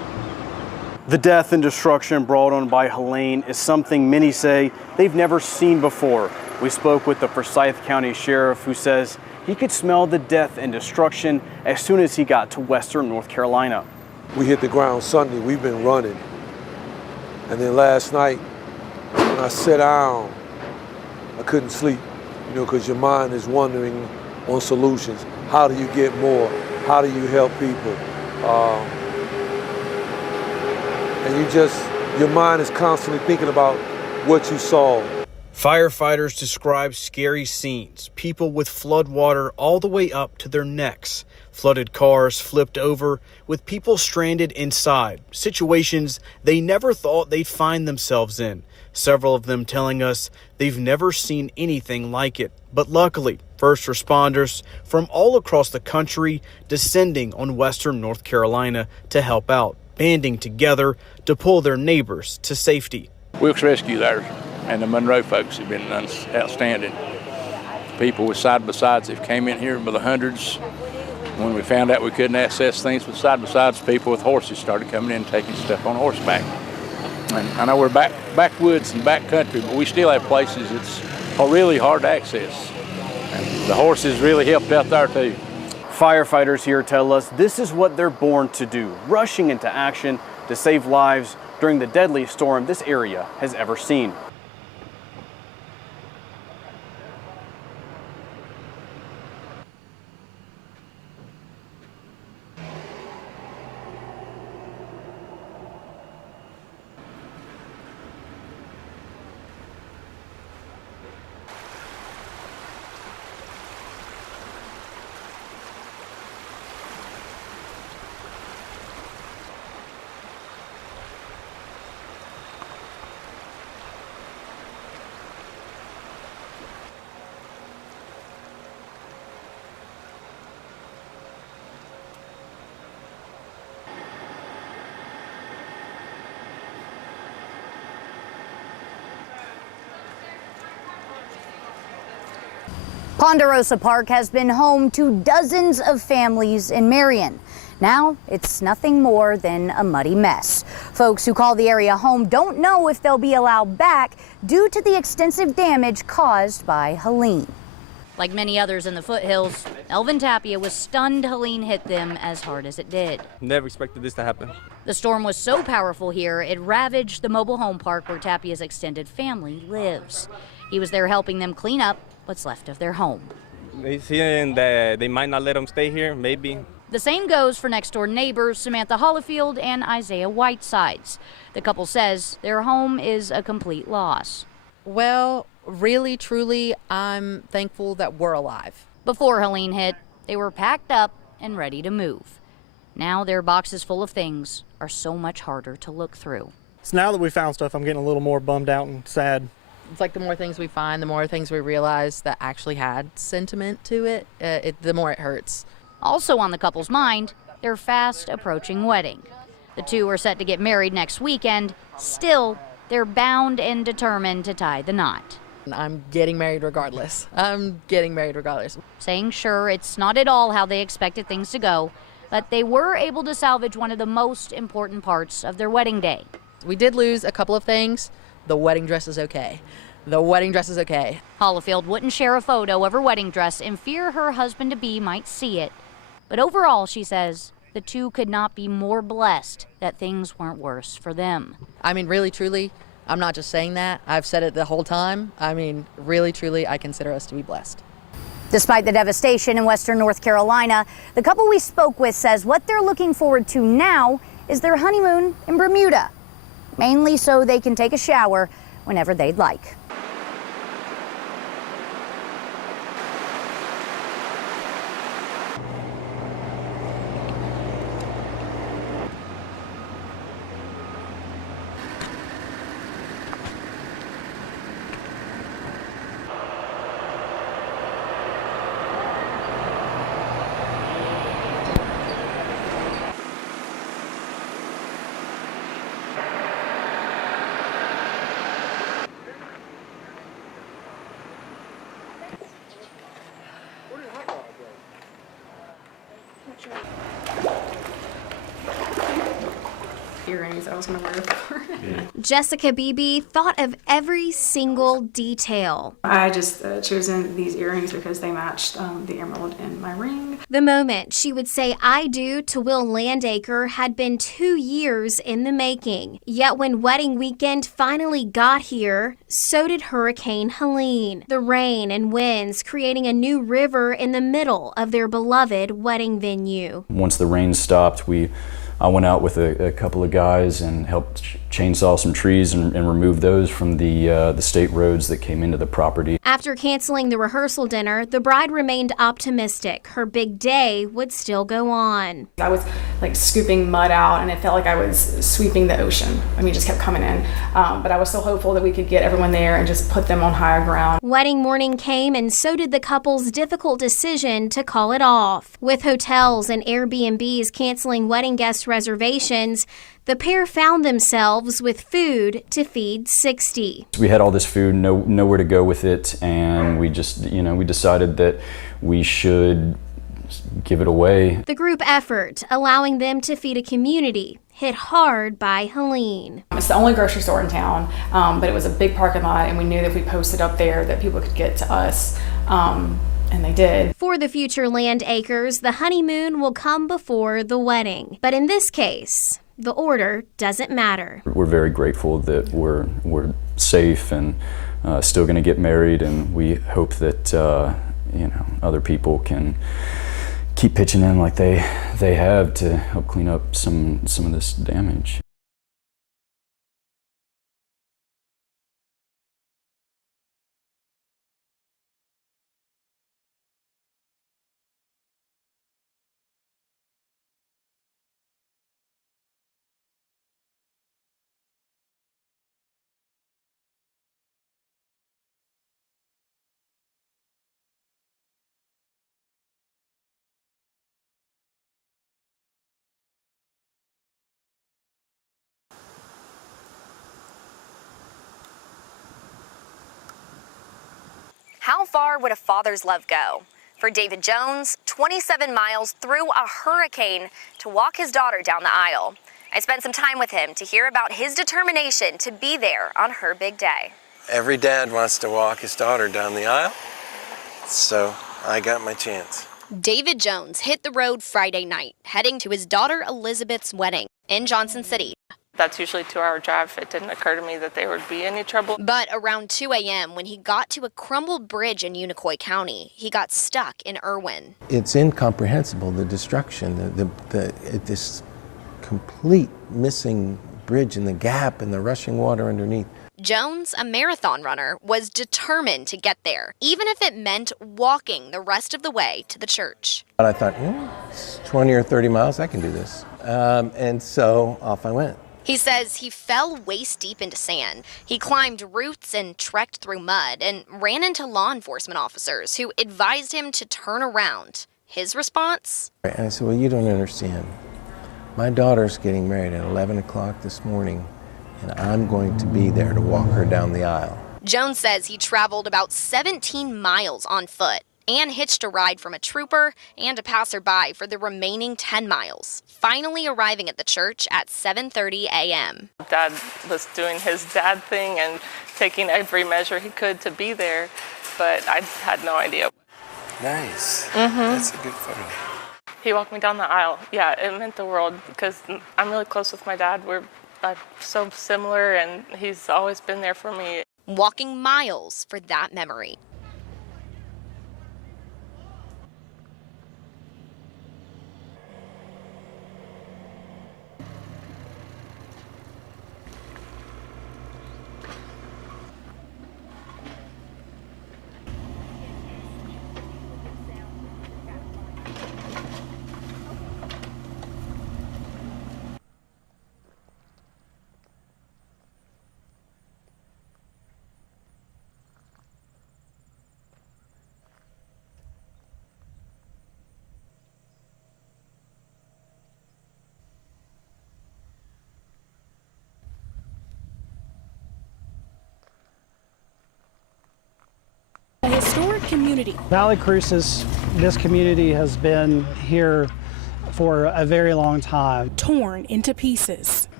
The death and destruction brought on by Helene is something many say they've never seen before. We spoke with the Forsyth County Sheriff, who says he could smell the death and destruction as soon as he got to western North Carolina. We hit the ground Sunday, we've been running. And then last night, when I sat down, I couldn't sleep, because your mind is wandering on solutions. How do you get more? How do you help people? And your mind is constantly thinking about what you saw. Firefighters describe scary scenes, people with flood water all the way up to their necks, flooded cars flipped over with people stranded inside, situations they never thought they'd find themselves in, several of them telling us they've never seen anything like it. But luckily, first responders from all across the country descending on western North Carolina to help out, banding together to pull their neighbors to safety. Wilkes Rescue there and the Monroe folks have been outstanding. People with side-by-sides have came in here by the hundreds. When we found out we couldn't access things with side-by-sides, people with horses started coming in and taking stuff on horseback. And I know we're backwoods and back country, but we still have places that's really hard to access. And the horses really helped out there too. Firefighters here tell us this is what they're born to do, rushing into action to save lives during the deadliest storm this area has ever seen. Ponderosa Park has been home to dozens of families in Marion. Now it's nothing more than a muddy mess. Folks who call the area home don't know if they'll be allowed back due to the extensive damage caused by Helene. Like many others in the foothills, Elvin Tapia was stunned Helene hit them as hard as it did. Never expected this to happen. The storm was so powerful here, it ravaged the mobile home park where Tapia's extended family lives. He was there helping them clean up what's left of their home. They saying that they might not let them stay here, maybe. The same goes for next-door neighbors Samantha Hollifield and Isaiah Whitesides. The couple says their home is a complete loss. Well, really, truly, I'm thankful that we're alive. Before Helene hit, they were packed up and ready to move. Now their boxes full of things are so much harder to look through. So now that we found stuff, I'm getting a little more bummed out and sad. It's like the more things we find, the more things we realize that actually had sentiment to it, the more it hurts. Also on the couple's mind, their fast approaching wedding. The two are set to get married next weekend. Still, they're bound and determined to tie the knot. I'm getting married regardless. Saying sure, it's not at all how they expected things to go, but they were able to salvage one of the most important parts of their wedding day. We did lose a couple of things. The wedding dress is okay. Hollifield wouldn't share a photo of her wedding dress in fear her husband-to-be might see it. But overall, she says, the two could not be more blessed that things weren't worse for them. I mean, really, truly, I'm not just saying that. I've said it the whole time. I mean, really, truly, I consider us to be blessed. Despite the devastation in western North Carolina, the couple we spoke with says what they're looking forward to now is their honeymoon in Bermuda, mainly so they can take a shower whenever they'd like. earrings that I was going to wear for Jessica Beebe thought of every single detail. I just chosen these earrings because they matched the emerald in my ring. The moment she would say I do to Will Landacre had been 2 years in the making. Yet when wedding weekend finally got here, so did Hurricane Helene. The rain and winds creating a new river in the middle of their beloved wedding venue. Once the rain stopped, I went out with a couple of guys and helped chainsaw some trees and remove those from the state roads that came into the property. After canceling the rehearsal dinner, the bride remained optimistic her big day would still go on. I was like scooping mud out and it felt like I was sweeping the ocean. I mean, it just kept coming in. But I was still hopeful that we could get everyone there and just put them on higher ground. Wedding morning came and so did the couple's difficult decision to call it off. With hotels and Airbnbs canceling wedding guest reservations, the pair found themselves with food to feed 60. We had all this food, nowhere to go with it, and we just, we decided that we should give it away. The group effort, allowing them to feed a community hit hard by Helene. It's the only grocery store in town, but it was a big parking lot, and we knew that if we posted up there that people could get to us. And they did. For the future Landacres, the honeymoon will come before the wedding. But in this case, the order doesn't matter. We're very grateful that we're safe and still going to get married, and we hope that other people can keep pitching in like they have to help clean up some of this damage. How far would a father's love go? For David Jones, 27 miles through a hurricane to walk his daughter down the aisle. I spent some time with him to hear about his determination to be there on her big day. Every dad wants to walk his daughter down the aisle, so I got my chance. David Jones hit the road Friday night, heading to his daughter Elizabeth's wedding in Johnson City. That's usually a 2-hour drive. It didn't occur to me that there would be any trouble. But around 2 a.m., when he got to a crumbled bridge in Unicoi County, he got stuck in Irwin. It's incomprehensible, the destruction, this complete missing bridge and the gap and the rushing water underneath. Jones, a marathon runner, was determined to get there, even if it meant walking the rest of the way to the church. But I thought, it's 20 or 30 miles, I can do this. And so off I went. He says he fell waist deep into sand. He climbed roots and trekked through mud and ran into law enforcement officers who advised him to turn around. His response? And I said, well, you don't understand. My daughter's getting married at 11 o'clock this morning, and I'm going to be there to walk her down the aisle. Jones says he traveled about 17 miles on foot and hitched a ride from a trooper and a passerby for the remaining 10 miles, finally arriving at the church at 7:30 a.m. Dad was doing his dad thing and taking every measure he could to be there, but I had no idea. Nice. That's a good photo. He walked me down the aisle. Yeah, it meant the world because I'm really close with my dad. We're so similar, and he's always been there for me. Walking miles for that memory. A historic community. Valle Crucis, this community has been here for a very long time. Torn into pieces.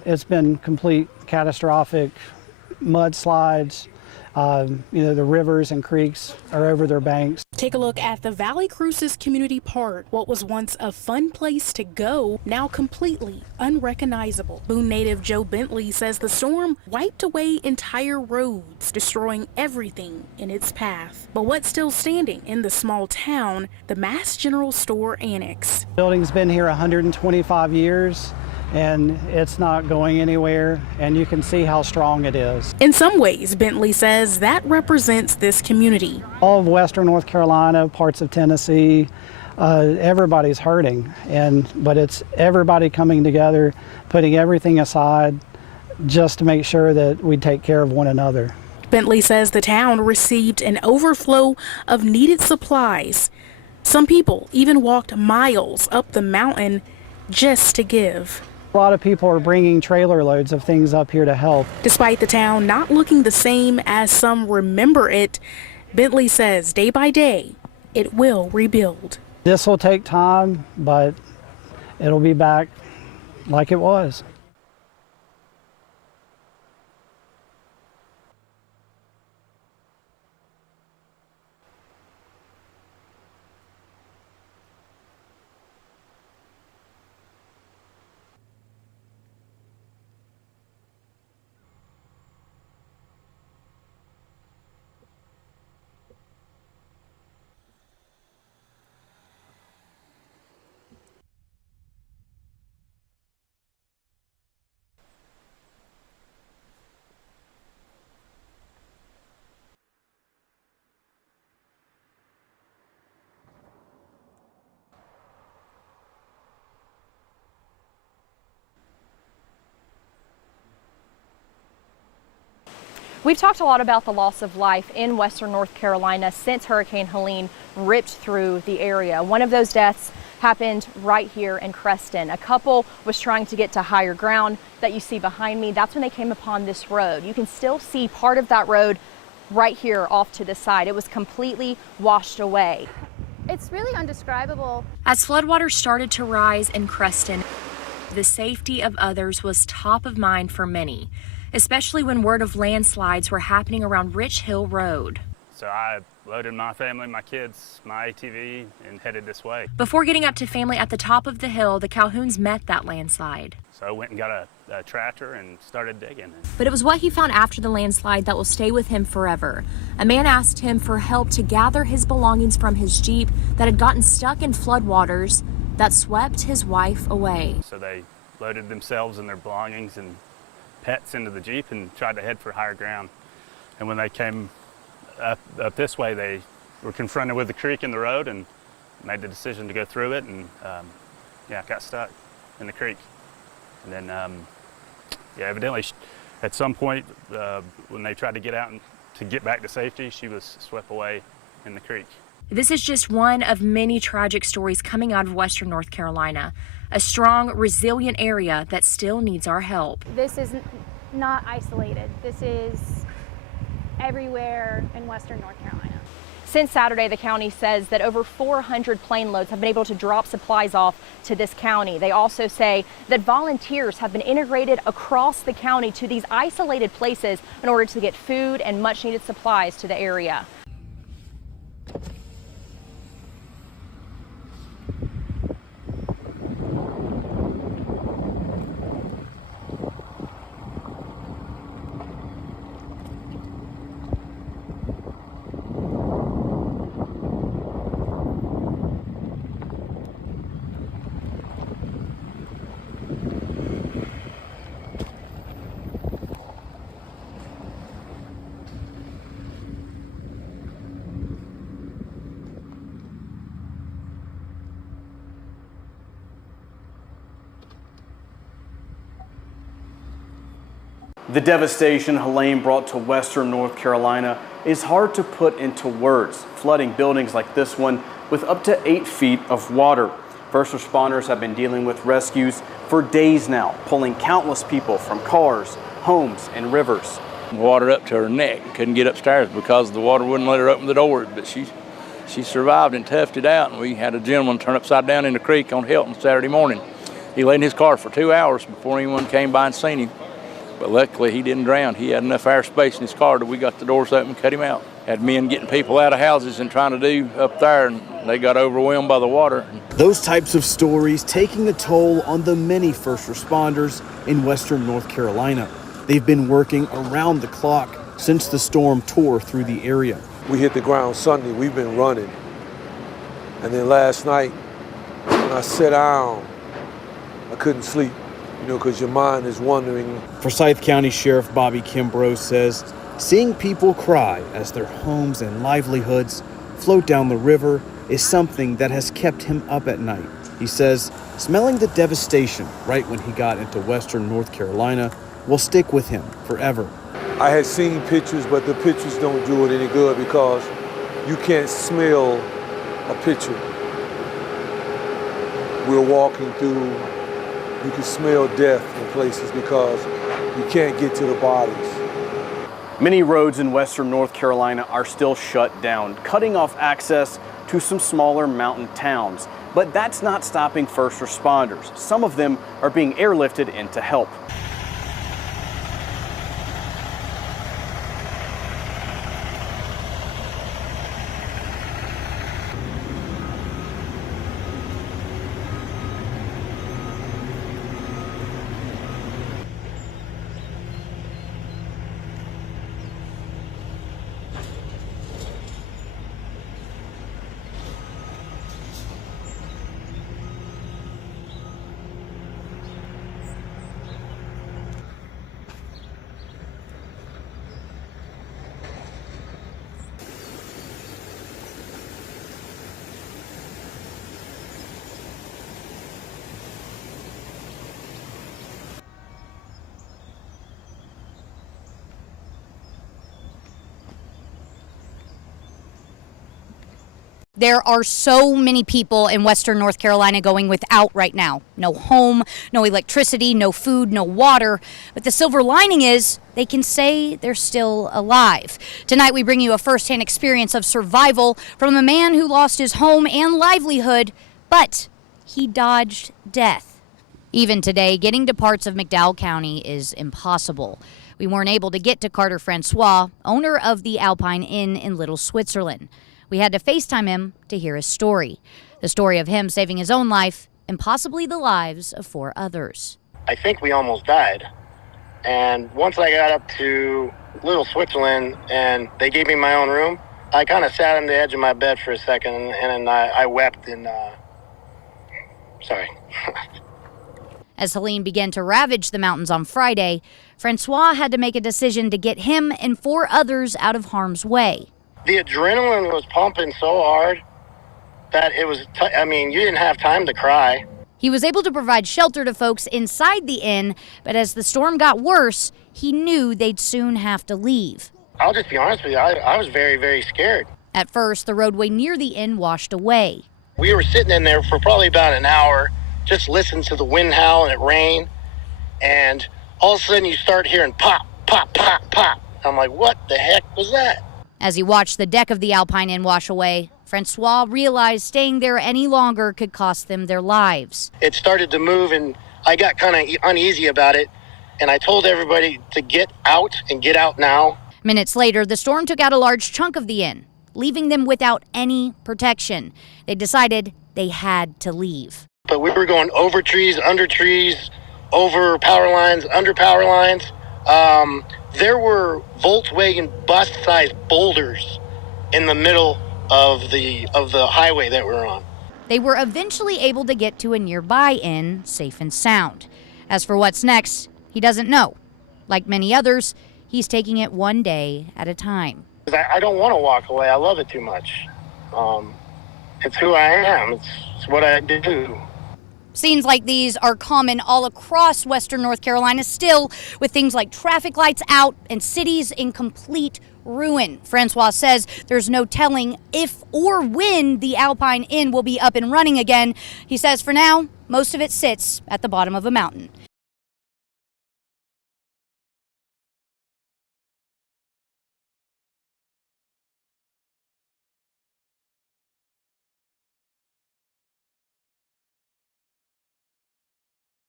it's been complete catastrophic mudslides. The rivers and creeks are over their banks. Take a look at the Valle Crucis Community Park. What was once a fun place to go, now completely unrecognizable. Boone native Joe Bentley says the storm wiped away entire roads, destroying everything in its path. But what's still standing in the small town? The Mass General Store Annex. The building's been here 125 years. And it's not going anywhere, and you can see how strong it is. In some ways, Bentley says that represents this community. All of western North Carolina, parts of Tennessee, everybody's hurting, but it's everybody coming together, putting everything aside just to make sure that we take care of one another. Bentley says the town received an overflow of needed supplies. Some people even walked miles up the mountain just to give. A lot of people are bringing trailer loads of things up here to help. Despite the town not looking the same as some remember it, Bentley says day by day, it will rebuild. This will take time, but it'll be back like it was. We've talked a lot about the loss of life in western North Carolina since Hurricane Helene ripped through the area. One of those deaths happened right here in Creston. A couple was trying to get to higher ground that you see behind me. That's when they came upon this road. You can still see part of that road right here off to the side. It was completely washed away. It's really undescribable. As floodwaters started to rise in Creston, the safety of others was top of mind for many, especially when word of landslides were happening around Rich Hill Road. So I loaded my family, my kids, my ATV, and headed this way. Before getting up to family at the top of the hill, the Calhouns met that landslide. So I went and got a tractor and started digging. But it was what he found after the landslide that will stay with him forever. A man asked him for help to gather his belongings from his Jeep that had gotten stuck in floodwaters that swept his wife away. So they loaded themselves and their belongings and pets into the Jeep and tried to head for higher ground. And when they came up this way, they were confronted with the creek in the road and made the decision to go through it, and got stuck in the creek. And then evidently at some point when they tried to get out and to get back to safety, she was swept away in the creek. This is just one of many tragic stories coming out of western North Carolina, a strong, resilient area that still needs our help. This is not isolated. This is everywhere in western North Carolina. Since Saturday, the county says that over 400 plane loads have been able to drop supplies off to this county. They also say that volunteers have been integrated across the county to these isolated places in order to get food and much needed supplies to the area. The devastation Helene brought to western North Carolina is hard to put into words, flooding buildings like this one with up to 8 feet of water. First responders have been dealing with rescues for days now, pulling countless people from cars, homes, and rivers. Water up to her neck, couldn't get upstairs because the water wouldn't let her open the doors, but she survived and toughed it out, and we had a gentleman turn upside down in the creek on Hilton Saturday morning. He lay in his car for 2 hours before anyone came by and seen him. But luckily, he didn't drown. He had enough airspace in his car that we got the doors open and cut him out. Had men getting people out of houses and trying to do up there, and they got overwhelmed by the water. Those types of stories taking a toll on the many first responders in western North Carolina. They've been working around the clock since the storm tore through the area. We hit the ground Sunday, we've been running. And then last night, when I sat down, I couldn't sleep, because your mind is wondering. Forsyth County Sheriff Bobby Kimbrough says seeing people cry as their homes and livelihoods float down the river is something that has kept him up at night. He says smelling the devastation right when he got into western North Carolina will stick with him forever. I had seen pictures, but the pictures don't do it any good because you can't smell a picture. We're walking through, you can smell death in places because you can't get to the bodies. Many roads in western North Carolina are still shut down, cutting off access to some smaller mountain towns. But that's not stopping first responders. Some of them are being airlifted in to help. There are so many people in western North Carolina going without right now. No home, no electricity, no food, no water. But the silver lining is they can say they're still alive. Tonight we bring you a firsthand experience of survival from a man who lost his home and livelihood, but he dodged death. Even today, getting to parts of McDowell County is impossible. We weren't able to get to Carter Francois, owner of the Alpine Inn in Little Switzerland. We had to FaceTime him to hear his story. The story of him saving his own life and possibly the lives of 4 others. I think we almost died. And once I got up to Little Switzerland and they gave me my own room, I kind of sat on the edge of my bed for a second and I wept and, sorry. As Helene began to ravage the mountains on Friday, Francois had to make a decision to get him and 4 others out of harm's way. The adrenaline was pumping so hard that it was, you didn't have time to cry. He was able to provide shelter to folks inside the inn, but as the storm got worse, he knew they'd soon have to leave. I'll just be honest with you, I was very, very scared. At first, the roadway near the inn washed away. We were sitting in there for probably about an hour, just listening to the wind howl and it rained, and all of a sudden you start hearing pop, pop, pop, pop. I'm like, what the heck was that? As he watched the deck of the Alpine Inn wash away, Francois realized staying there any longer could cost them their lives. It started to move and I got kind of uneasy about it, and I told everybody to get out and get out now. Minutes later, the storm took out a large chunk of the inn, leaving them without any protection. They decided they had to leave. But we were going over trees, over power lines, under power lines. There were Volkswagen bus-sized boulders in the middle of the highway that we're on. They were eventually able to get to a nearby inn, safe and sound. As for what's next, he doesn't know. Like many others, he's taking it one day at a time. I don't want to walk away. I love it too much. It's who I am. It's what I do. Scenes like these are common all across western North Carolina still, with things like traffic lights out and cities in complete ruin. Francois says there's no telling if or when the Alpine Inn will be up and running again. He says for now, most of it sits at the bottom of a mountain.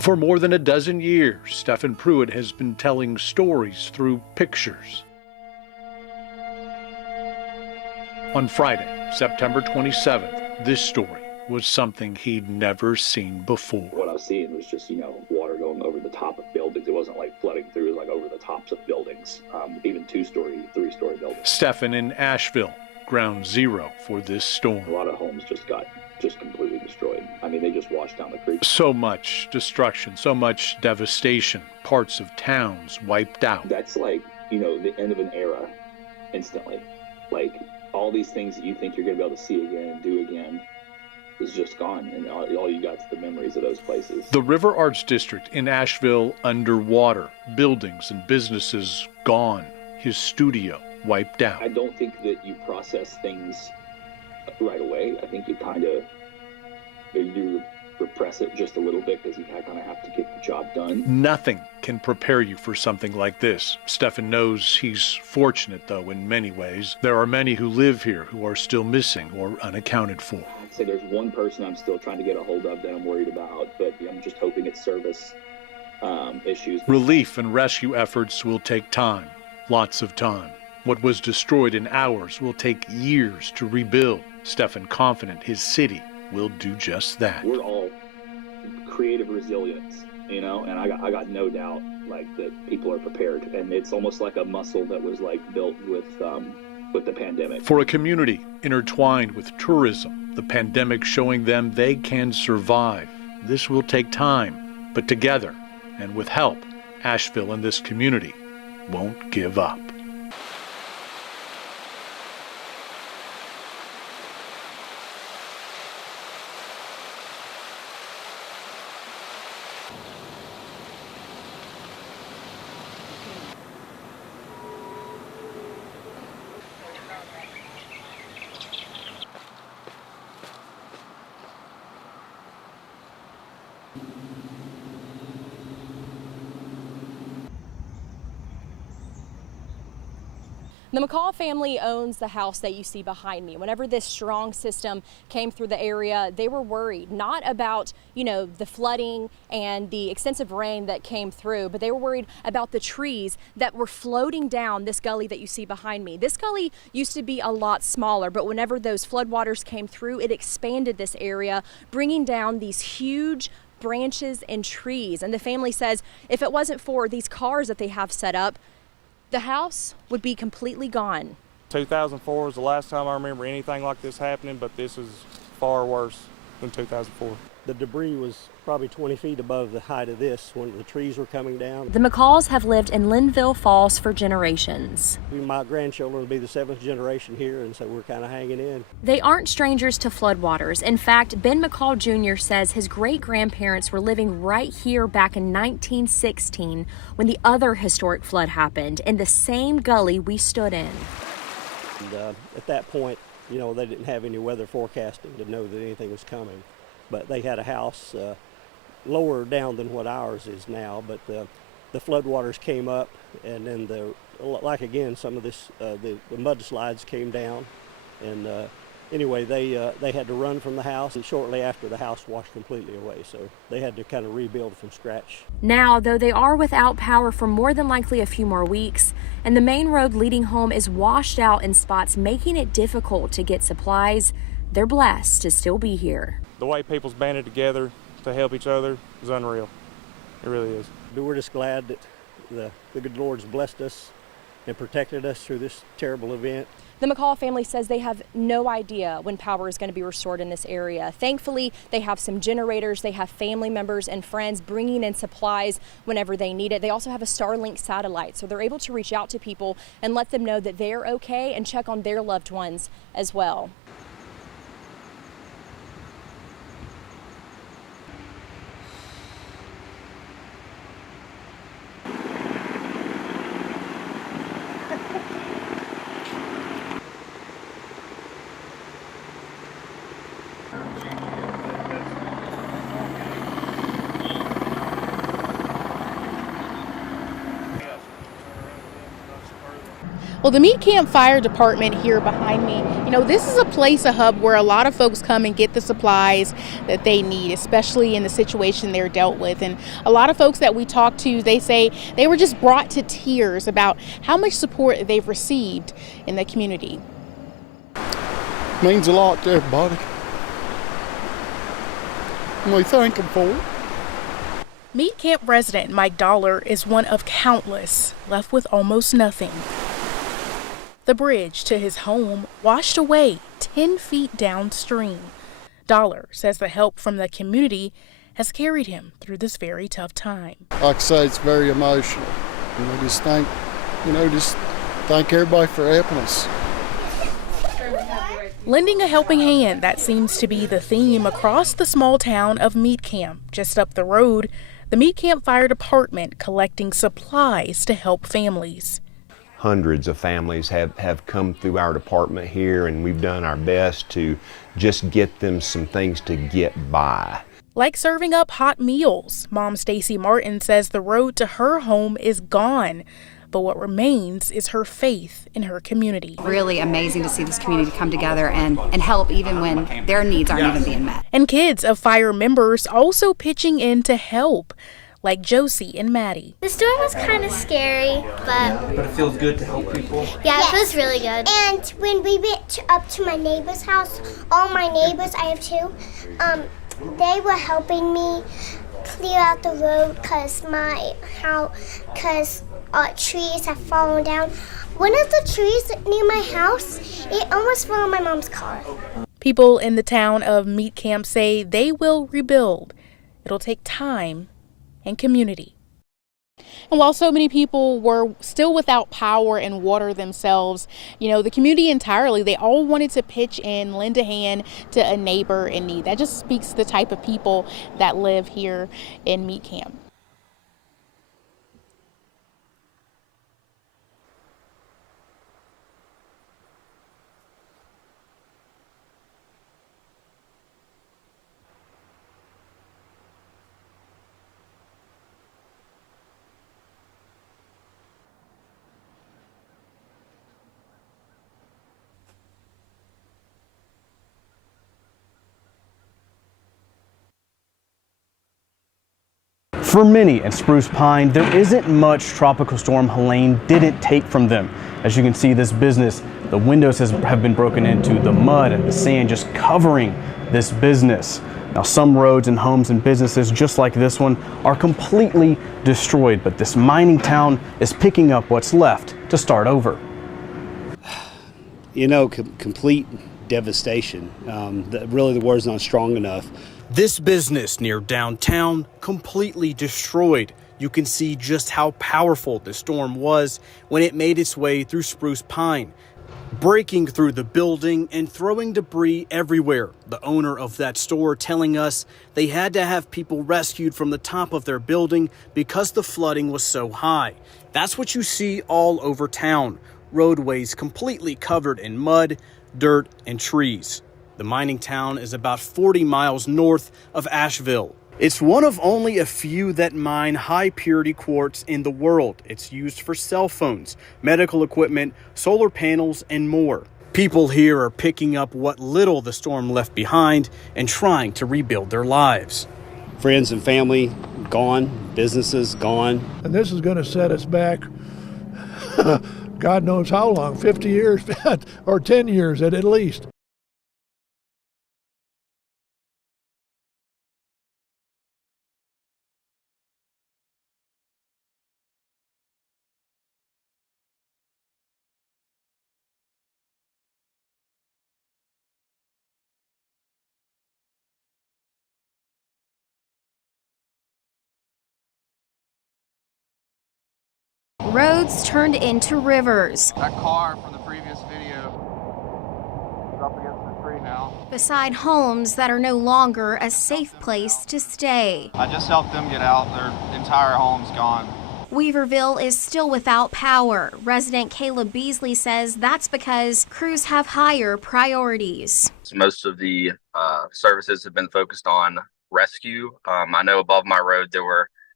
For more than a dozen years, Stephen Pruitt has been telling stories through pictures. On Friday, September 27th, this story was something he'd never seen before. What I was seeing was just, water going over the top of buildings. It wasn't like flooding through, it was like over the tops of buildings, even 2-story, 3-story buildings. Stephen in Asheville, ground zero for this storm. A lot of homes just got completely destroyed. I mean, they just washed down the creek. So much destruction, so much devastation, parts of towns wiped out. That's like, the end of an era instantly. Like, all these things that you think you're going to be able to see again and do again is just gone, and all you got is the memories of those places. The River Arts District in Asheville underwater, buildings and businesses gone, his studio wiped out. I don't think that you process things right away. I think you you repress it just a little bit because you kind of have to get the job done. Nothing can prepare you for something like this. Stephen knows he's fortunate, though, in many ways. There are many who live here who are still missing or unaccounted for. I'd say there's one person I'm still trying to get a hold of that I'm worried about, but I'm just hoping it's service issues. Relief and rescue efforts will take time, lots of time. What was destroyed in hours will take years to rebuild. Stephen confident his city will do just that. We're all creative resilience, and I got no doubt that people are prepared, and it's almost like a muscle that was built with the pandemic. For a community intertwined with tourism, the pandemic showing them they can survive. This will take time, but together and with help, Asheville and this community won't give up. The McCall family owns the house that you see behind me. Whenever this strong system came through the area, they were worried, not about, the flooding and the extensive rain that came through, but they were worried about the trees that were floating down this gully that you see behind me. This gully used to be a lot smaller, but whenever those floodwaters came through, it expanded this area, bringing down these huge branches and trees. And the family says if it wasn't for these cars that they have set up, the house would be completely gone. 2004 was the last time I remember anything like this happening, but this is far worse than 2004. The debris was probably 20 feet above the height of this when the trees were coming down. The McCalls have lived in Linville Falls for generations. My grandchildren will be the 7th generation here, and so we're kind of hanging in. They aren't strangers to floodwaters. In fact, Ben McCall Jr. says his great-grandparents were living right here back in 1916 when the other historic flood happened in the same gully we stood in. And, at that point, they didn't have any weather forecasting to know that anything was coming. But they had a house lower down than what ours is now. But the floodwaters came up, and then some of this the mudslides came down, and anyway they had to run from the house. And shortly after, the house washed completely away, so they had to kind of rebuild from scratch. Now, though they are without power for more than likely a few more weeks, and the main road leading home is washed out in spots, making it difficult to get supplies, they're blessed to still be here. The way people's banded together to help each other is unreal. It really is. But we're just glad that the good Lord's blessed us and protected us through this terrible event. The McCall family says they have no idea when power is going to be restored in this area. Thankfully, they have some generators. They have family members and friends bringing in supplies whenever they need it. They also have a Starlink satellite, so they're able to reach out to people and let them know that they're okay and check on their loved ones as well. Well, the Meat Camp Fire Department here behind me, this is a place, a hub where a lot of folks come and get the supplies that they need, especially in the situation they're dealt with. And a lot of folks that we talk to, they say they were just brought to tears about how much support they've received in the community. Means a lot to everybody. And we thank them for it. Meat Camp resident Mike Dollar is one of countless left with almost nothing. The bridge to his home washed away 10 feet downstream. Dollar says the help from the community has carried him through this very tough time. Like I say, it's very emotional. And we just thank everybody for helping us. Lending a helping hand, that seems to be the theme across the small town of Meat Camp. Just up the road, the Meat Camp Fire Department collecting supplies to help families. Hundreds of families have come through our department here, and we've done our best to just get them some things to get by. Like serving up hot meals, Mom Stacy Martin says the road to her home is gone. But what remains is her faith in her community. Really amazing to see this community come together and help even when their needs aren't even being met. And kids of fire members also pitching in to help, like Josie and Maddie. The storm was kind of scary, but it feels good to help people. Yeah, it feels really good. And when we went up to my neighbor's house, all my neighbors, I have two, they were helping me clear out the road because trees have fallen down. One of the trees near my house, it almost fell on my mom's car. People in the town of Meat Camp say they will rebuild. It'll take time and community. And while so many people were still without power and water themselves, the community entirely, they all wanted to pitch in, lend a hand to a neighbor in need. That just speaks to the type of people that live here in Meat Camp. For many in Spruce Pine, there isn't much Tropical Storm Helene didn't take from them. As you can see, this business, the windows have been broken into, the mud and the sand just covering this business. Now, some roads and homes and businesses just like this one are completely destroyed, but this mining town is picking up what's left to start over. Complete devastation. Really, the word's not strong enough. This business near downtown completely destroyed. You can see just how powerful the storm was when it made its way through Spruce Pine, breaking through the building and throwing debris everywhere. The owner of that store telling us they had to have people rescued from the top of their building because the flooding was so high. That's what you see all over town. Roadways completely covered in mud, dirt, and trees. The mining town is about 40 miles north of Asheville. It's one of only a few that mine high-purity quartz in the world. It's used for cell phones, medical equipment, solar panels, and more. People here are picking up what little the storm left behind and trying to rebuild their lives. Friends and family gone, businesses gone. And this is going to set us back, God knows how long, 50 years or 10 years at least. Roads turned into rivers. That car from the previous video is up against the tree now. Beside homes that are no longer a safe place to stay. I just helped them get out. Their entire home's gone. Weaverville is still without power. Resident Caleb Beasley says that's because crews have higher priorities. Most of the services have been focused on rescue. I know above my road there were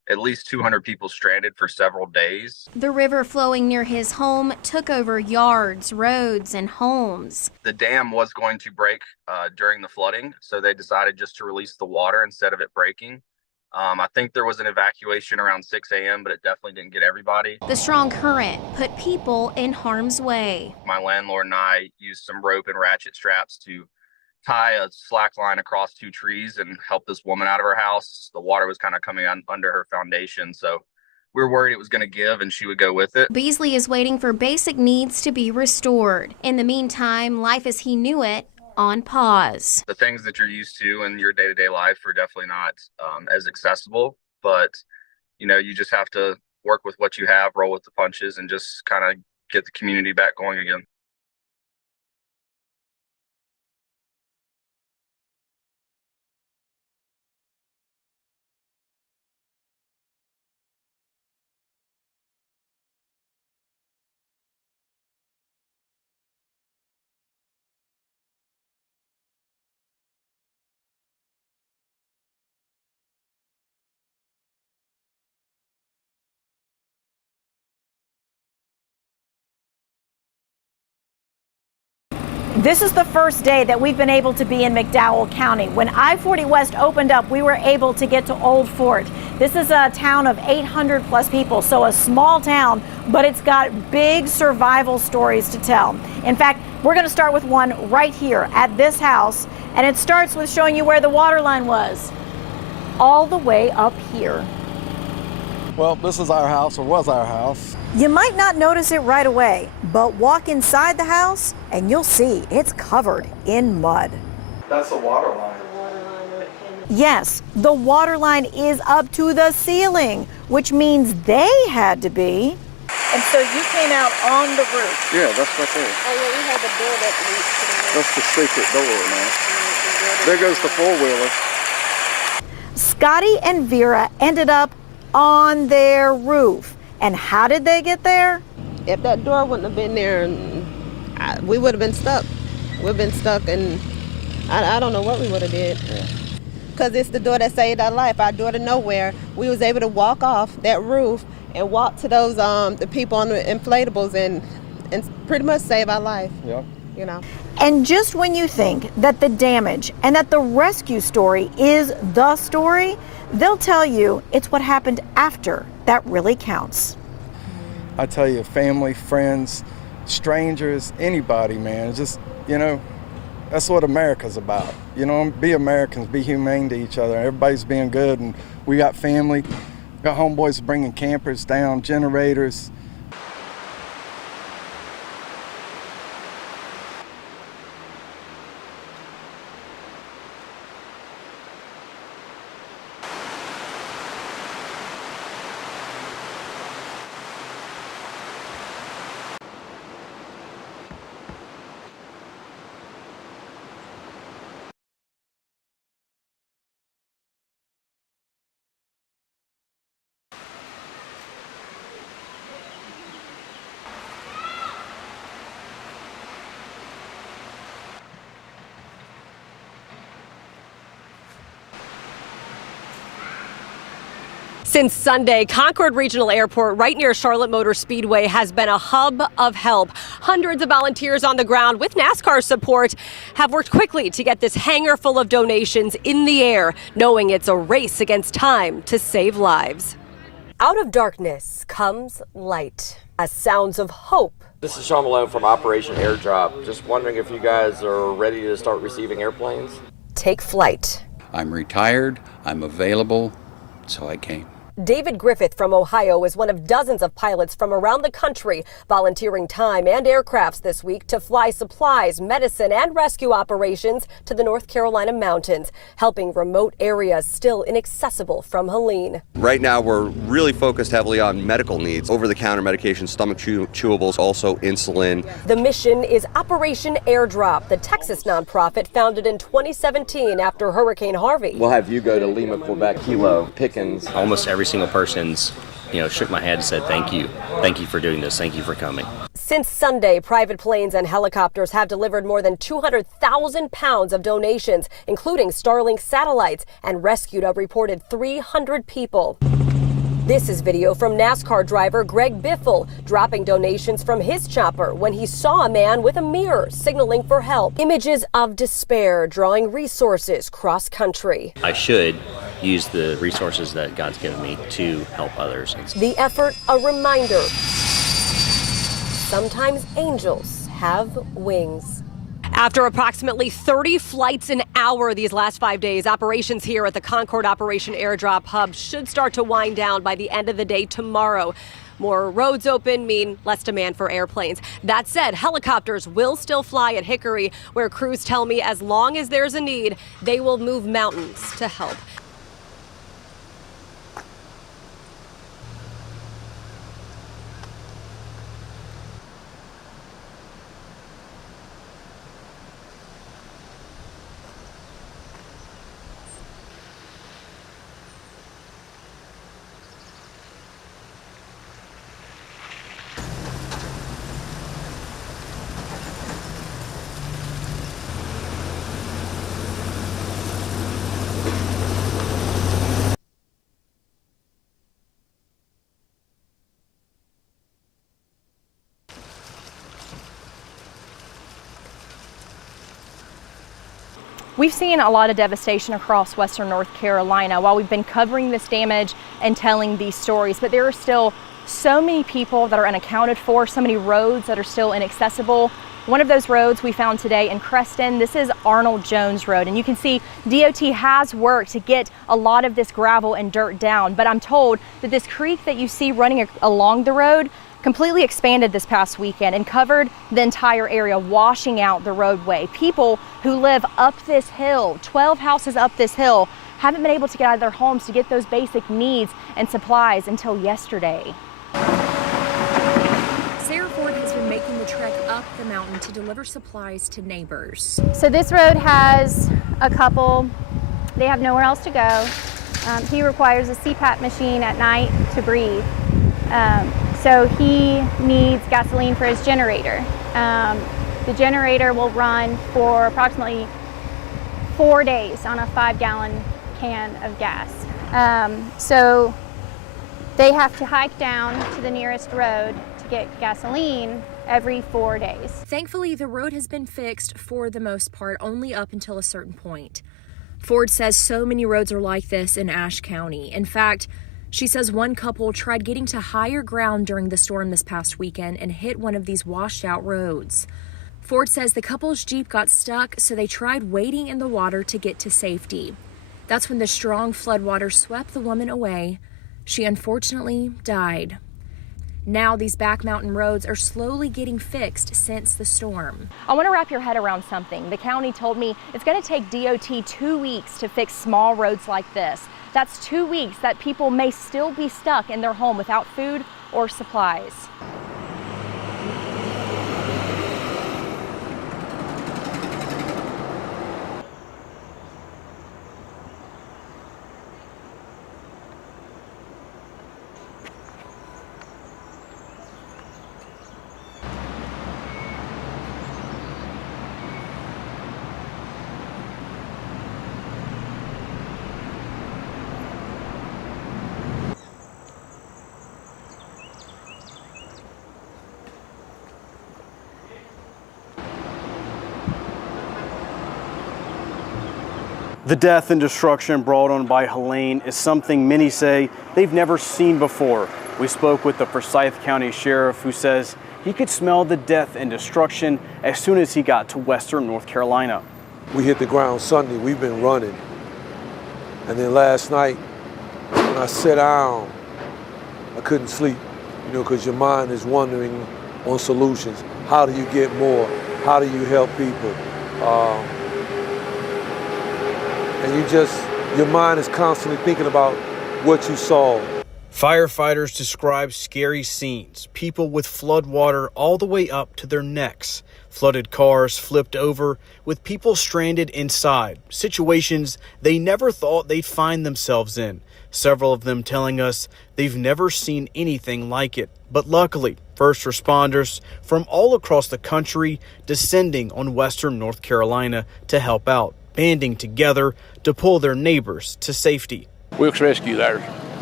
at least 200 people stranded for several days. The river flowing near his home took over yards, roads, and homes. The dam was going to break during the flooding, so they decided just to release the water instead of it breaking. I think there was an evacuation around 6 a.m., but it definitely didn't get everybody. The strong current put people in harm's way. My landlord and I used some rope and ratchet straps to tie a slack line across 2 trees and help this woman out of her house. The water was kind of coming under her foundation, so we were worried it was going to give and she would go with it. Beasley is waiting for basic needs to be restored. In the meantime, life as he knew it on pause. The things that you're used to in your day-to-day life are definitely not as accessible, but you just have to work with what you have, roll with the punches, and just kind of get the community back going again. This is the first day that we've been able to be in McDowell County. When I-40 West opened up, we were able to get to Old Fort. This is a town of 800 plus people, so a small town, but it's got big survival stories to tell. In fact, we're going to start with one right here at this house, and it starts with showing you where the water line was, all the way up here. Well, this is our house, or was our house. You might not notice it right away, but walk inside the house and you'll see it's covered in mud. That's the water line. Yes, the water line is up to the ceiling, which means they had to be. And so you came out on the roof. Yeah, that's right there. Oh, yeah, we have a door that leads to the roof. That's the secret door, man. There goes the four-wheeler. Scotty and Vera ended up on their roof. And how did they get there? If that door wouldn't have been there, we would have been stuck. We've been stuck, and I don't know what we would have did. Because it's the door that saved our life, our door to nowhere. We was able to walk off that roof and walk to those the people on the inflatables and pretty much save our life. Yeah. And just when you think that the damage and that the rescue story is the story, they'll tell you it's what happened after that really counts. I tell you, family, friends, strangers, anybody, man. Just, that's what America's about. Be Americans, be humane to each other. Everybody's being good, and we got family. Got homeboys bringing campers down, generators. Since Sunday, Concord Regional Airport right near Charlotte Motor Speedway has been a hub of help. Hundreds of volunteers on the ground with NASCAR support have worked quickly to get this hangar full of donations in the air, knowing it's a race against time to save lives. Out of darkness comes light, as sounds of hope. This is Sean Malone from Operation Airdrop. Just wondering if you guys are ready to start receiving airplanes. Take flight. I'm retired, I'm available, so I came. David Griffith from Ohio is one of dozens of pilots from around the country volunteering time and aircrafts this week to fly supplies, medicine, and rescue operations to the North Carolina mountains, helping remote areas still inaccessible from Helene. Right now, we're really focused heavily on medical needs, over-the-counter medications, stomach chewables, also insulin. The mission is Operation Airdrop, the Texas nonprofit founded in 2017 after Hurricane Harvey. We'll have you go to Lima, Quebec, Kilo, Pickens. Almost every single person's, shook my head and said, thank you for doing this, thank you for coming. Since Sunday, private planes and helicopters have delivered more than 200,000 pounds of donations, including Starlink satellites, and rescued a reported 300 people. This is video from NASCAR driver Greg Biffle dropping donations from his chopper when he saw a man with a mirror signaling for help. Images of despair drawing resources cross country. I should use the resources that God's given me to help others. The effort a reminder. Sometimes angels have wings. After approximately 30 flights an hour these last 5 days, operations here at the Concord Operation Airdrop Hub should start to wind down by the end of the day tomorrow. More roads open mean less demand for airplanes. That said, helicopters will still fly at Hickory, where crews tell me as long as there's a need, they will move mountains to help. We've seen a lot of devastation across western North Carolina while we've been covering this damage and telling these stories, but there are still so many people that are unaccounted for, so many roads that are still inaccessible. One of those roads we found today in Creston, this is Arnold Jones Road, and you can see DOT has worked to get a lot of this gravel and dirt down, but I'm told that this creek that you see running along the road completely expanded this past weekend and covered the entire area, washing out the roadway. People who live up this hill, 12 houses up this hill, haven't been able to get out of their homes to get those basic needs and supplies until yesterday. Sarah Ford has been making the trek up the mountain to deliver supplies to neighbors. So this road has a couple, they have nowhere else to go. He requires a CPAP machine at night to breathe. So he needs gasoline for his generator. The generator will run for approximately 4 days on a 5-gallon can of gas. So they have to hike down to the nearest road to get gasoline every 4 days. Thankfully, the road has been fixed for the most part, only up until a certain point. Ford says so many roads are like this in Ashe County. In fact, she says one couple tried getting to higher ground during the storm this past weekend and hit one of these washed out roads. Ford says the couple's Jeep got stuck, so they tried wading in the water to get to safety. That's when the strong floodwater swept the woman away. She unfortunately died. Now these back mountain roads are slowly getting fixed since the storm. I want to wrap your head around something. The county told me it's going to take DOT 2 weeks to fix small roads like this. That's 2 weeks that people may still be stuck in their home without food or supplies. The death and destruction brought on by Helene is something many say they've never seen before. We spoke with the Forsyth County Sheriff, who says he could smell the death and destruction as soon as he got to western North Carolina. We hit the ground Sunday, we've been running. And then last night, when I sat down, I couldn't sleep, because your mind is wandering on solutions. How do you get more? How do you help people? And your mind is constantly thinking about what you saw. Firefighters describe scary scenes, people with flood water all the way up to their necks, flooded cars flipped over with people stranded inside, situations they never thought they'd find themselves in, several of them telling us they've never seen anything like it. But luckily, first responders from all across the country descending on western North Carolina to help out, banding together to pull their neighbors to safety. Wilkes Rescue there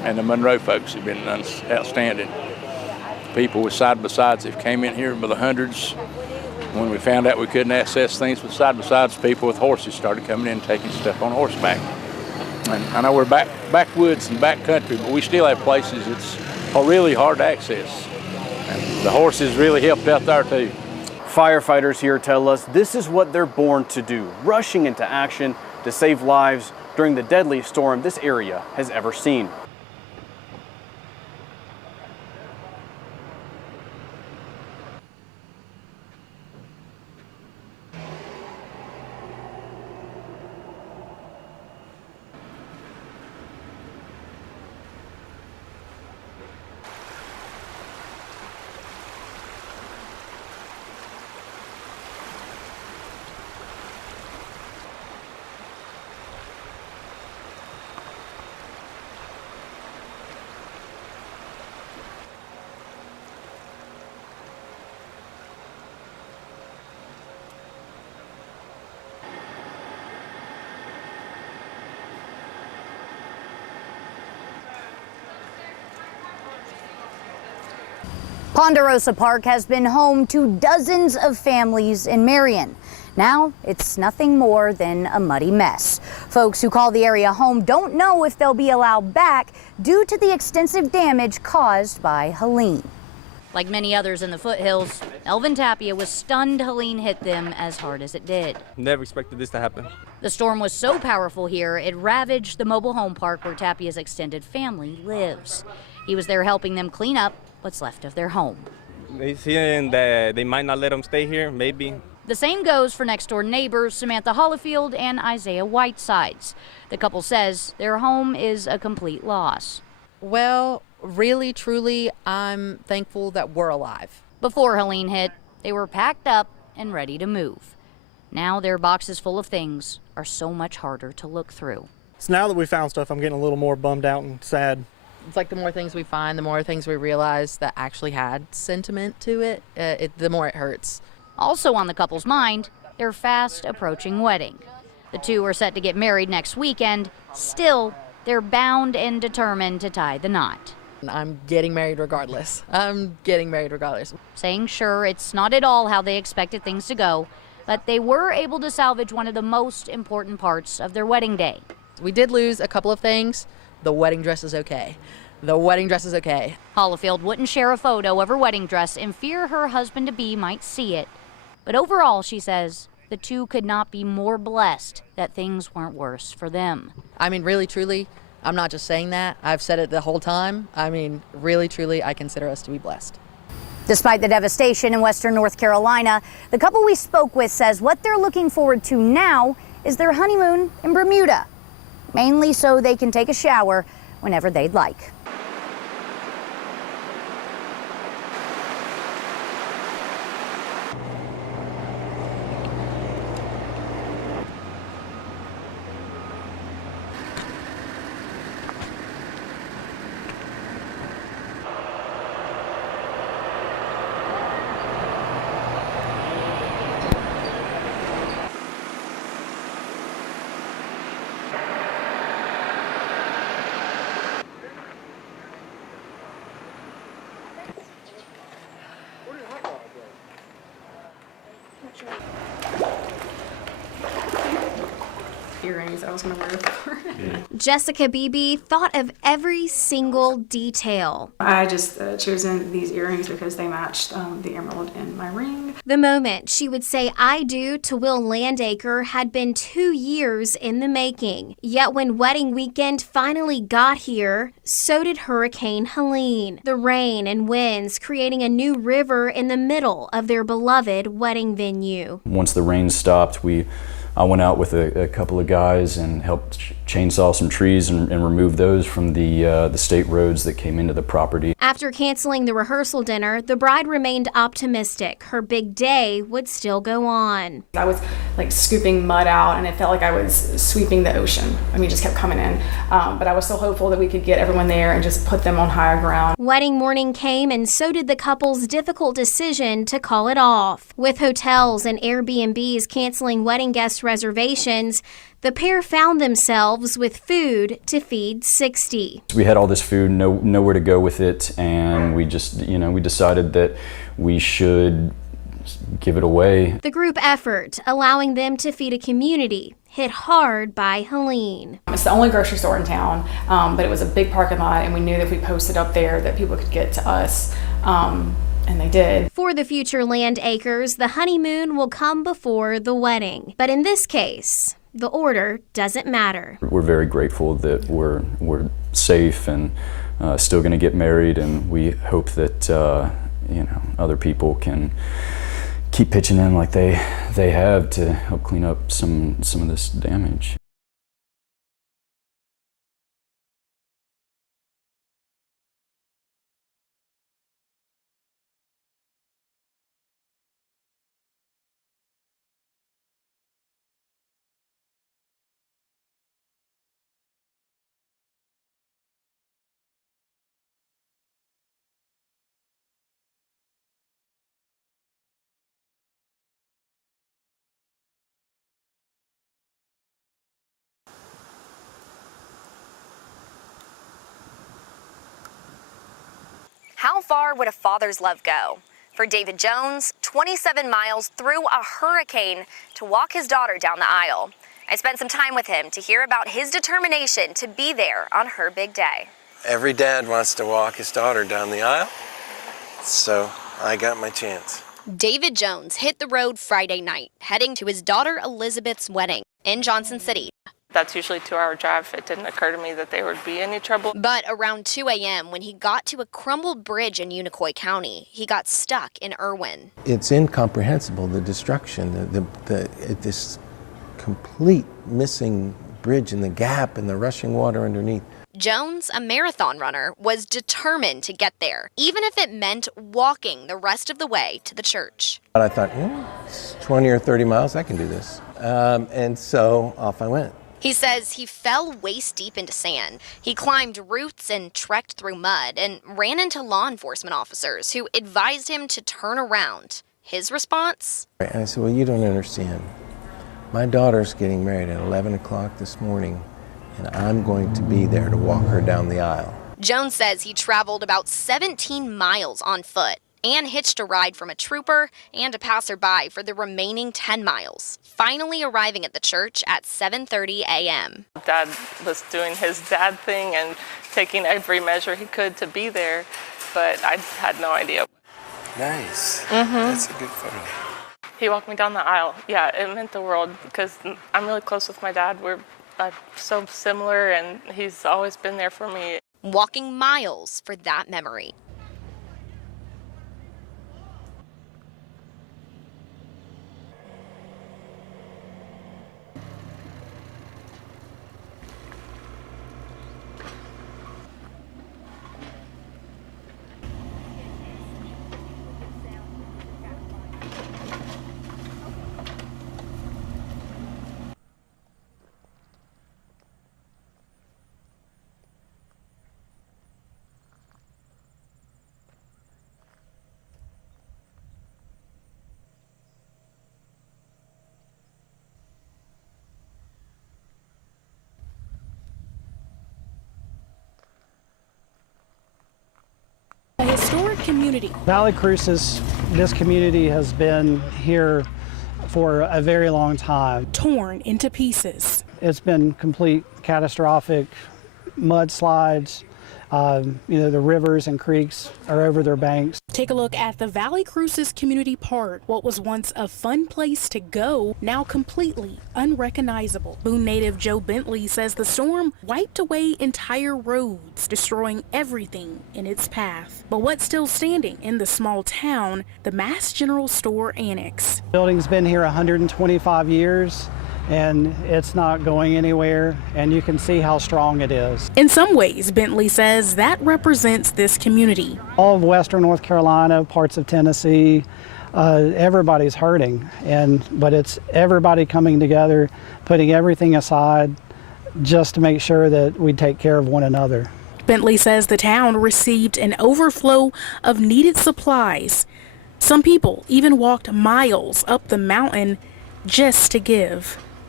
And the Monroe folks have been outstanding. People with side-by-sides have came in here by the hundreds. When we found out we couldn't access things with side-by-sides, people with horses started coming in and taking stuff on horseback. And I know we're backwoods and backcountry, but we still have places that's really hard to access. And the horses really helped out there too. Firefighters here tell us this is what they're born to do, rushing into action to save lives during the deadliest storm this area has ever seen. Ponderosa Park has been home to dozens of families in Marion. Now it's nothing more than a muddy mess. Folks who call the area home don't know if they'll be allowed back due to the extensive damage caused by Helene. Like many others in the foothills, Elvin Tapia was stunned Helene hit them as hard as it did. Never expected this to happen. The storm was so powerful here, it ravaged the mobile home park where Tapia's extended family lives. He was there helping them clean up what's left of their home. They saying that they might not let them stay here, maybe. The same goes for next door neighbors Samantha Hollifield and Isaiah Whitesides. The couple says their home is a complete loss. Well, really, truly, I'm thankful that we're alive. Before Helene hit, they were packed up and ready to move. Now their boxes full of things are so much harder to look through. So now that we found stuff, I'm getting a little more bummed out and sad. It's like the more things we find, the more things we realize that actually had sentiment to it, the more it hurts. Also on the couple's mind, their fast approaching wedding. The two are set to get married next weekend. Still, they're bound and determined to tie the knot. I'm getting married regardless. Saying sure, it's not at all how they expected things to go, but they were able to salvage one of the most important parts of their wedding day. We did lose a couple of things. The wedding dress is okay. Hollifield wouldn't share a photo of her wedding dress in fear her husband-to-be might see it. But overall, she says, the two could not be more blessed that things weren't worse for them. I mean, really, truly, I'm not just saying that. I've said it the whole time. I mean, really, truly, I consider us to be blessed. Despite the devastation in western North Carolina, the couple we spoke with says what they're looking forward to now is their honeymoon in Bermuda, mainly so they can take a shower whenever they'd like. Earrings I was going to wear before. Jessica Beebe thought of every single detail. I just chosen these earrings because they matched the emerald in my ring. The moment she would say I do to Will Landacre had been 2 years in the making. Yet when wedding weekend finally got here, so did Hurricane Helene. The rain and winds creating a new river in the middle of their beloved wedding venue. Once the rain stopped, I went out with a couple of guys and helped chainsaw some trees and remove those from the state roads that came into the property. After canceling the rehearsal dinner, the bride remained optimistic. Her big day would still go on. I was like scooping mud out and it felt like I was sweeping the ocean. I mean, it just kept coming in. But I was still hopeful that we could get everyone there and just put them on higher ground. Wedding morning came and so did the couple's difficult decision to call it off. With hotels and Airbnbs canceling wedding guest numerous reservations, the pair found themselves with food to feed 60. We had all this food, nowhere to go with it, and we just, we decided that we should give it away. The group effort, allowing them to feed a community hit hard by Helene. It's the only grocery store in town, but it was a big parking lot, and we knew that if we posted up there that people could get to us, and they did. For the future land acres, the honeymoon will come before the wedding. But in this case, the order doesn't matter. We're very grateful that we're safe and still going to get married, and we hope that other people can keep pitching in like they have to help clean up some of this damage. How far would a father's love go? For David Jones, 27 miles through a hurricane to walk his daughter down the aisle. I spent some time with him to hear about his determination to be there on her big day. Every dad wants to walk his daughter down the aisle, so I got my chance. David Jones hit the road Friday night, heading to his daughter Elizabeth's wedding in Johnson City. That's usually a 2-hour drive. It didn't occur to me that there would be any trouble. But around 2 a.m., when he got to a crumbled bridge in Unicoi County, he got stuck in Irwin. It's incomprehensible, the destruction, this complete missing bridge and the gap and the rushing water underneath. Jones, a marathon runner, was determined to get there, even if it meant walking the rest of the way to the church. But I thought, it's 20 or 30 miles, I can do this. And so off I went. He says he fell waist deep into sand. He climbed roots and trekked through mud and ran into law enforcement officers who advised him to turn around. His response? And I said, well, you don't understand. My daughter's getting married at 11 o'clock this morning, and I'm going to be there to walk her down the aisle. Jones says he traveled about 17 miles on foot and hitched a ride from a trooper and a passerby for the remaining 10 miles, finally arriving at the church at 7:30 a.m. Dad was doing his dad thing and taking every measure he could to be there, but I had no idea. Nice. That's a good photo. He walked me down the aisle. Yeah, it meant the world because I'm really close with my dad. We're so similar, and he's always been there for me. Walking miles for that memory. A historic community. Valle Crucis, this community has been here for a very long time. Torn into pieces. It's been complete catastrophic mudslides. The rivers and creeks are over their banks. Take a look at the Valle Crucis Community Park. What was once a fun place to go, now completely unrecognizable. Boone native Joe Bentley says the storm wiped away entire roads, destroying everything in its path. But what's still standing in the small town, the Mass General Store Annex. The building's been here 125 years. And it's not going anywhere, and you can see how strong it is. In some ways, Bentley says that represents this community. All of western North Carolina, parts of Tennessee, everybody's hurting, but it's everybody coming together, putting everything aside just to make sure that we take care of one another. Bentley says the town received an overflow of needed supplies. Some people even walked miles up the mountain just to give.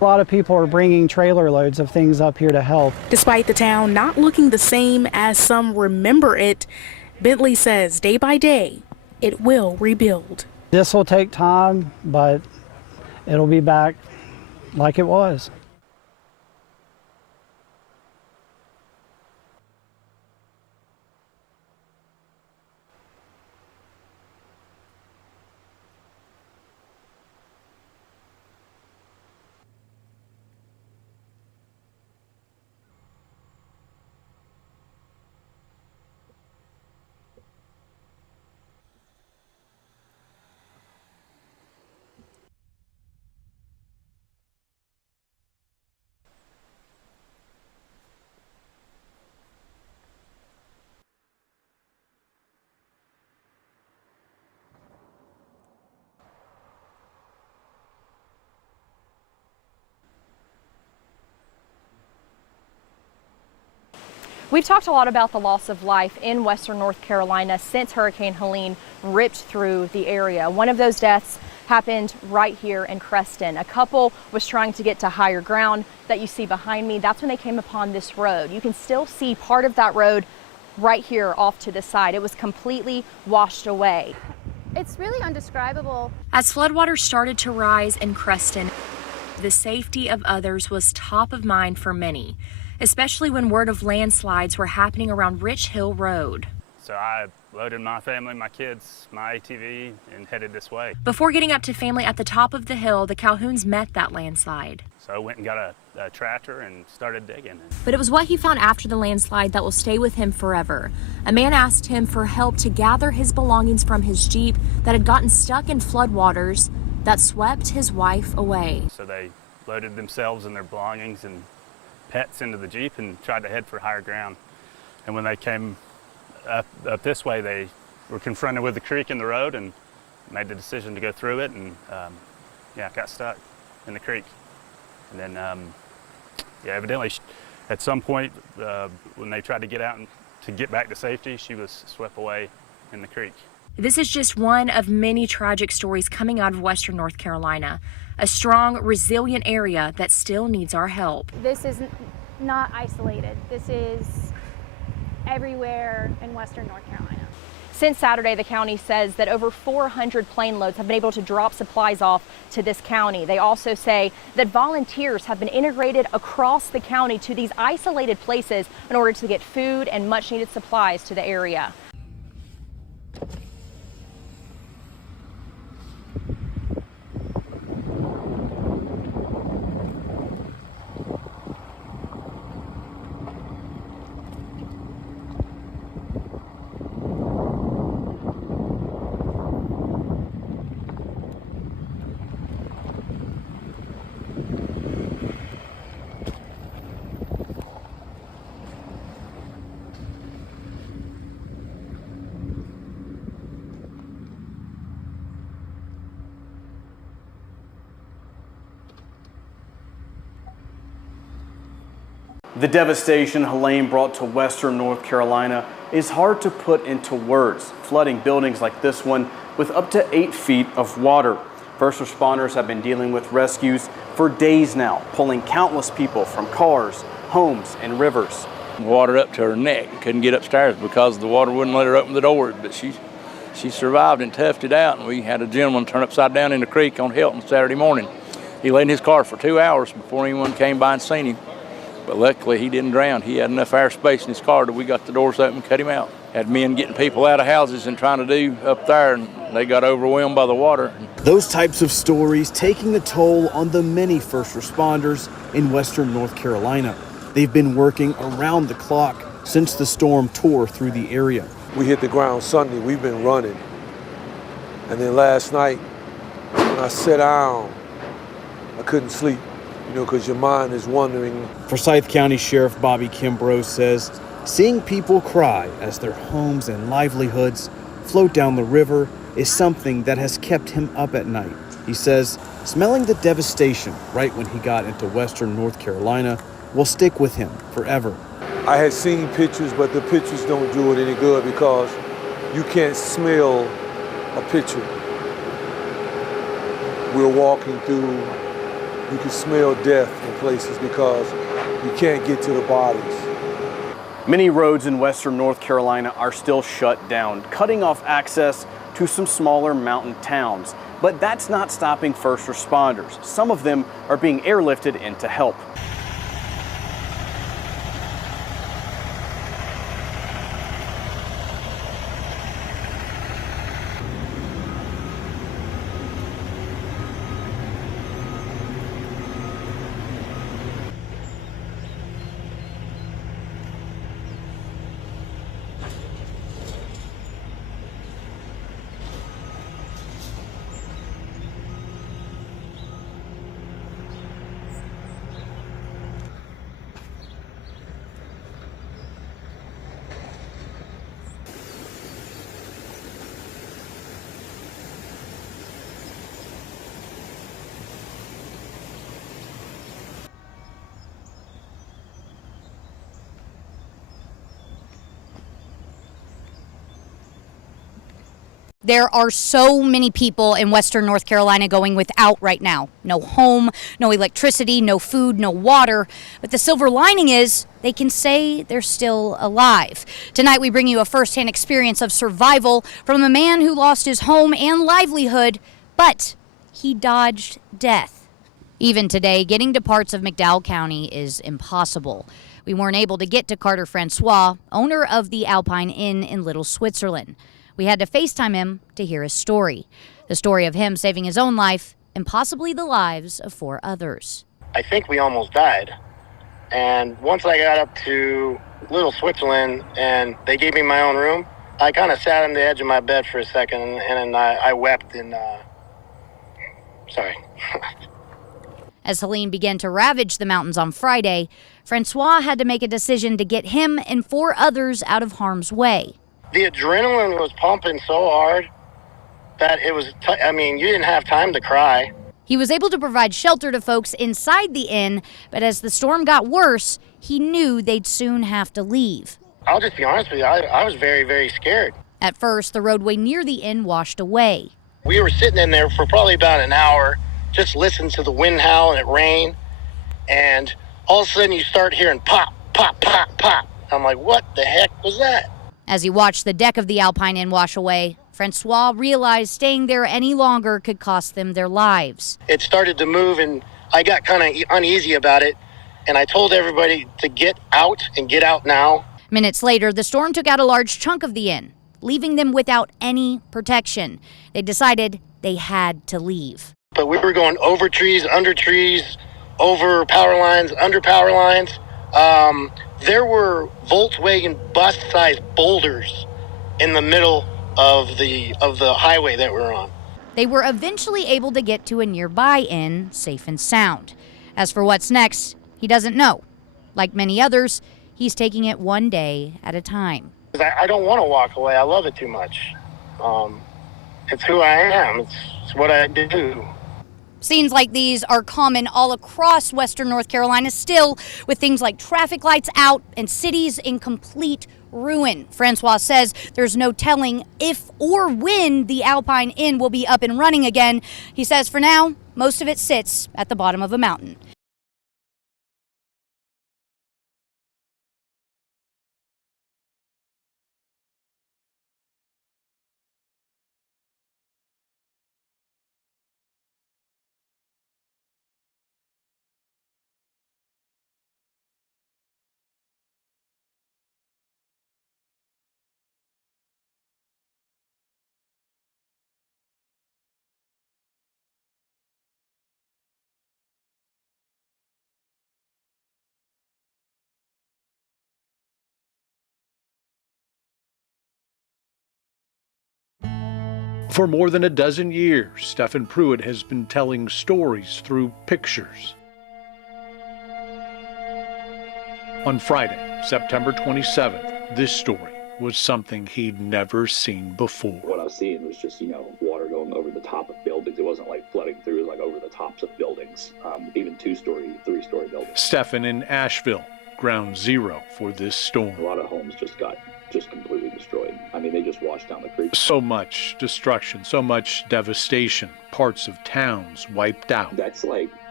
A lot of people are bringing trailer loads of things up here to help. Despite the town not looking the same as some remember it, Bentley says day by day, it will rebuild. This will take time, but it'll be back like it was. We've talked a lot about the loss of life in western North Carolina since Hurricane Helene ripped through the area. One of those deaths happened right here in Creston. A couple was trying to get to higher ground that you see behind me. That's when they came upon this road. You can still see part of that road right here off to the side. It was completely washed away. It's really undescribable. As floodwaters started to rise in Creston, the safety of others was top of mind for many, especially when word of landslides were happening around Rich Hill Road. So I loaded my family, my kids, my ATV, and headed this way. Before getting up to family at the top of the hill, the Calhouns met that landslide. So I went and got a tractor and started digging. But it was what he found after the landslide that will stay with him forever. A man asked him for help to gather his belongings from his Jeep that had gotten stuck in floodwaters that swept his wife away. So they loaded themselves and their belongings and pets into the Jeep and tried to head for higher ground. And when they came up this way, they were confronted with the creek in the road and made the decision to go through it, and got stuck in the creek. And then evidently at some point when they tried to get out and to get back to safety, she was swept away in the creek. This is just one of many tragic stories coming out of western North Carolina, a strong, resilient area that still needs our help. This is not isolated. This is everywhere in western North Carolina. Since Saturday, the county says that over 400 plane loads have been able to drop supplies off to this county. They also say that volunteers have been integrated across the county to these isolated places in order to get food and much needed supplies to the area. The devastation Helene brought to western North Carolina is hard to put into words, flooding buildings like this one with up to 8 feet of water. First responders have been dealing with rescues for days now, pulling countless people from cars, homes, and rivers. Water up to her neck, couldn't get upstairs because the water wouldn't let her open the doors, but she survived and toughed it out. And we had a gentleman turn upside down in the creek on Hilton Saturday morning. He lay in his car for 2 hours before anyone came by and seen him. But luckily he didn't drown. He had enough airspace in his car that we got the doors open and cut him out. Had men getting people out of houses and trying to do up there, and they got overwhelmed by the water. Those types of stories taking a toll on the many first responders in western North Carolina. They've been working around the clock since the storm tore through the area. We hit the ground Sunday, we've been running. And then last night, when I sat down, I couldn't sleep. Because your mind is wondering. Forsyth County Sheriff Bobby Kimbrough says seeing people cry as their homes and livelihoods float down the river is something that has kept him up at night. He says smelling the devastation right when he got into western North Carolina will stick with him forever. I had seen pictures, but the pictures don't do it any good because you can't smell a picture. We're walking through You can smell death in places because you can't get to the bodies. Many roads in western North Carolina are still shut down, cutting off access to some smaller mountain towns. But that's not stopping first responders. Some of them are being airlifted in to help. There are so many people in western North Carolina going without right now. No home, no electricity, no food, no water. But the silver lining is they can say they're still alive. Tonight we bring you a firsthand experience of survival from a man who lost his home and livelihood, but he dodged death. Even today, getting to parts of McDowell County is impossible. We weren't able to get to Carter Francois, owner of the Alpine Inn in Little Switzerland. We had to FaceTime him to hear his story. The story of him saving his own life and possibly the lives of 4 others. I think we almost died. And once I got up to Little Switzerland and they gave me my own room, I kind of sat on the edge of my bed for a second and I wept and, sorry. As Helene began to ravage the mountains on Friday, Francois had to make a decision to get him and 4 others out of harm's way. The adrenaline was pumping so hard that it was, you didn't have time to cry. He was able to provide shelter to folks inside the inn, but as the storm got worse, he knew they'd soon have to leave. I'll just be honest with you, I was very, very scared. At first, the roadway near the inn washed away. We were sitting in there for probably about an hour, just listening to the wind howl and it rain, and all of a sudden you start hearing pop, pop, pop, pop. I'm like, what the heck was that? As he watched the deck of the Alpine Inn wash away, Francois realized staying there any longer could cost them their lives. It started to move and I got kind of uneasy about it, and I told everybody to get out and get out now. Minutes later, the storm took out a large chunk of the inn, leaving them without any protection. They decided they had to leave. But we were going over trees, under trees, over power lines, under power lines. There were Volkswagen bus-sized boulders in the middle of the highway that we're on. They were eventually able to get to a nearby inn, safe and sound. As for what's next, he doesn't know. Like many others, he's taking it one day at a time. I don't want to walk away. I love it too much. It's who I am. It's what I do. Scenes like these are common all across western North Carolina still, with things like traffic lights out and cities in complete ruin. Francois says there's no telling if or when the Alpine Inn will be up and running again. He says for now, most of it sits at the bottom of a mountain. For more than a dozen years, Stephen Pruitt has been telling stories through pictures. On Friday, September 27th, this story was something he'd never seen before. What I was seeing was just, water going over the top of buildings. It wasn't like flooding through, it was like over the tops of buildings, even 2-story, 3-story buildings. Stephen in Asheville, ground zero for this storm. A lot of homes just got completely destroyed. They just washed down the creek. So much destruction, so much devastation, parts of towns wiped out. That's like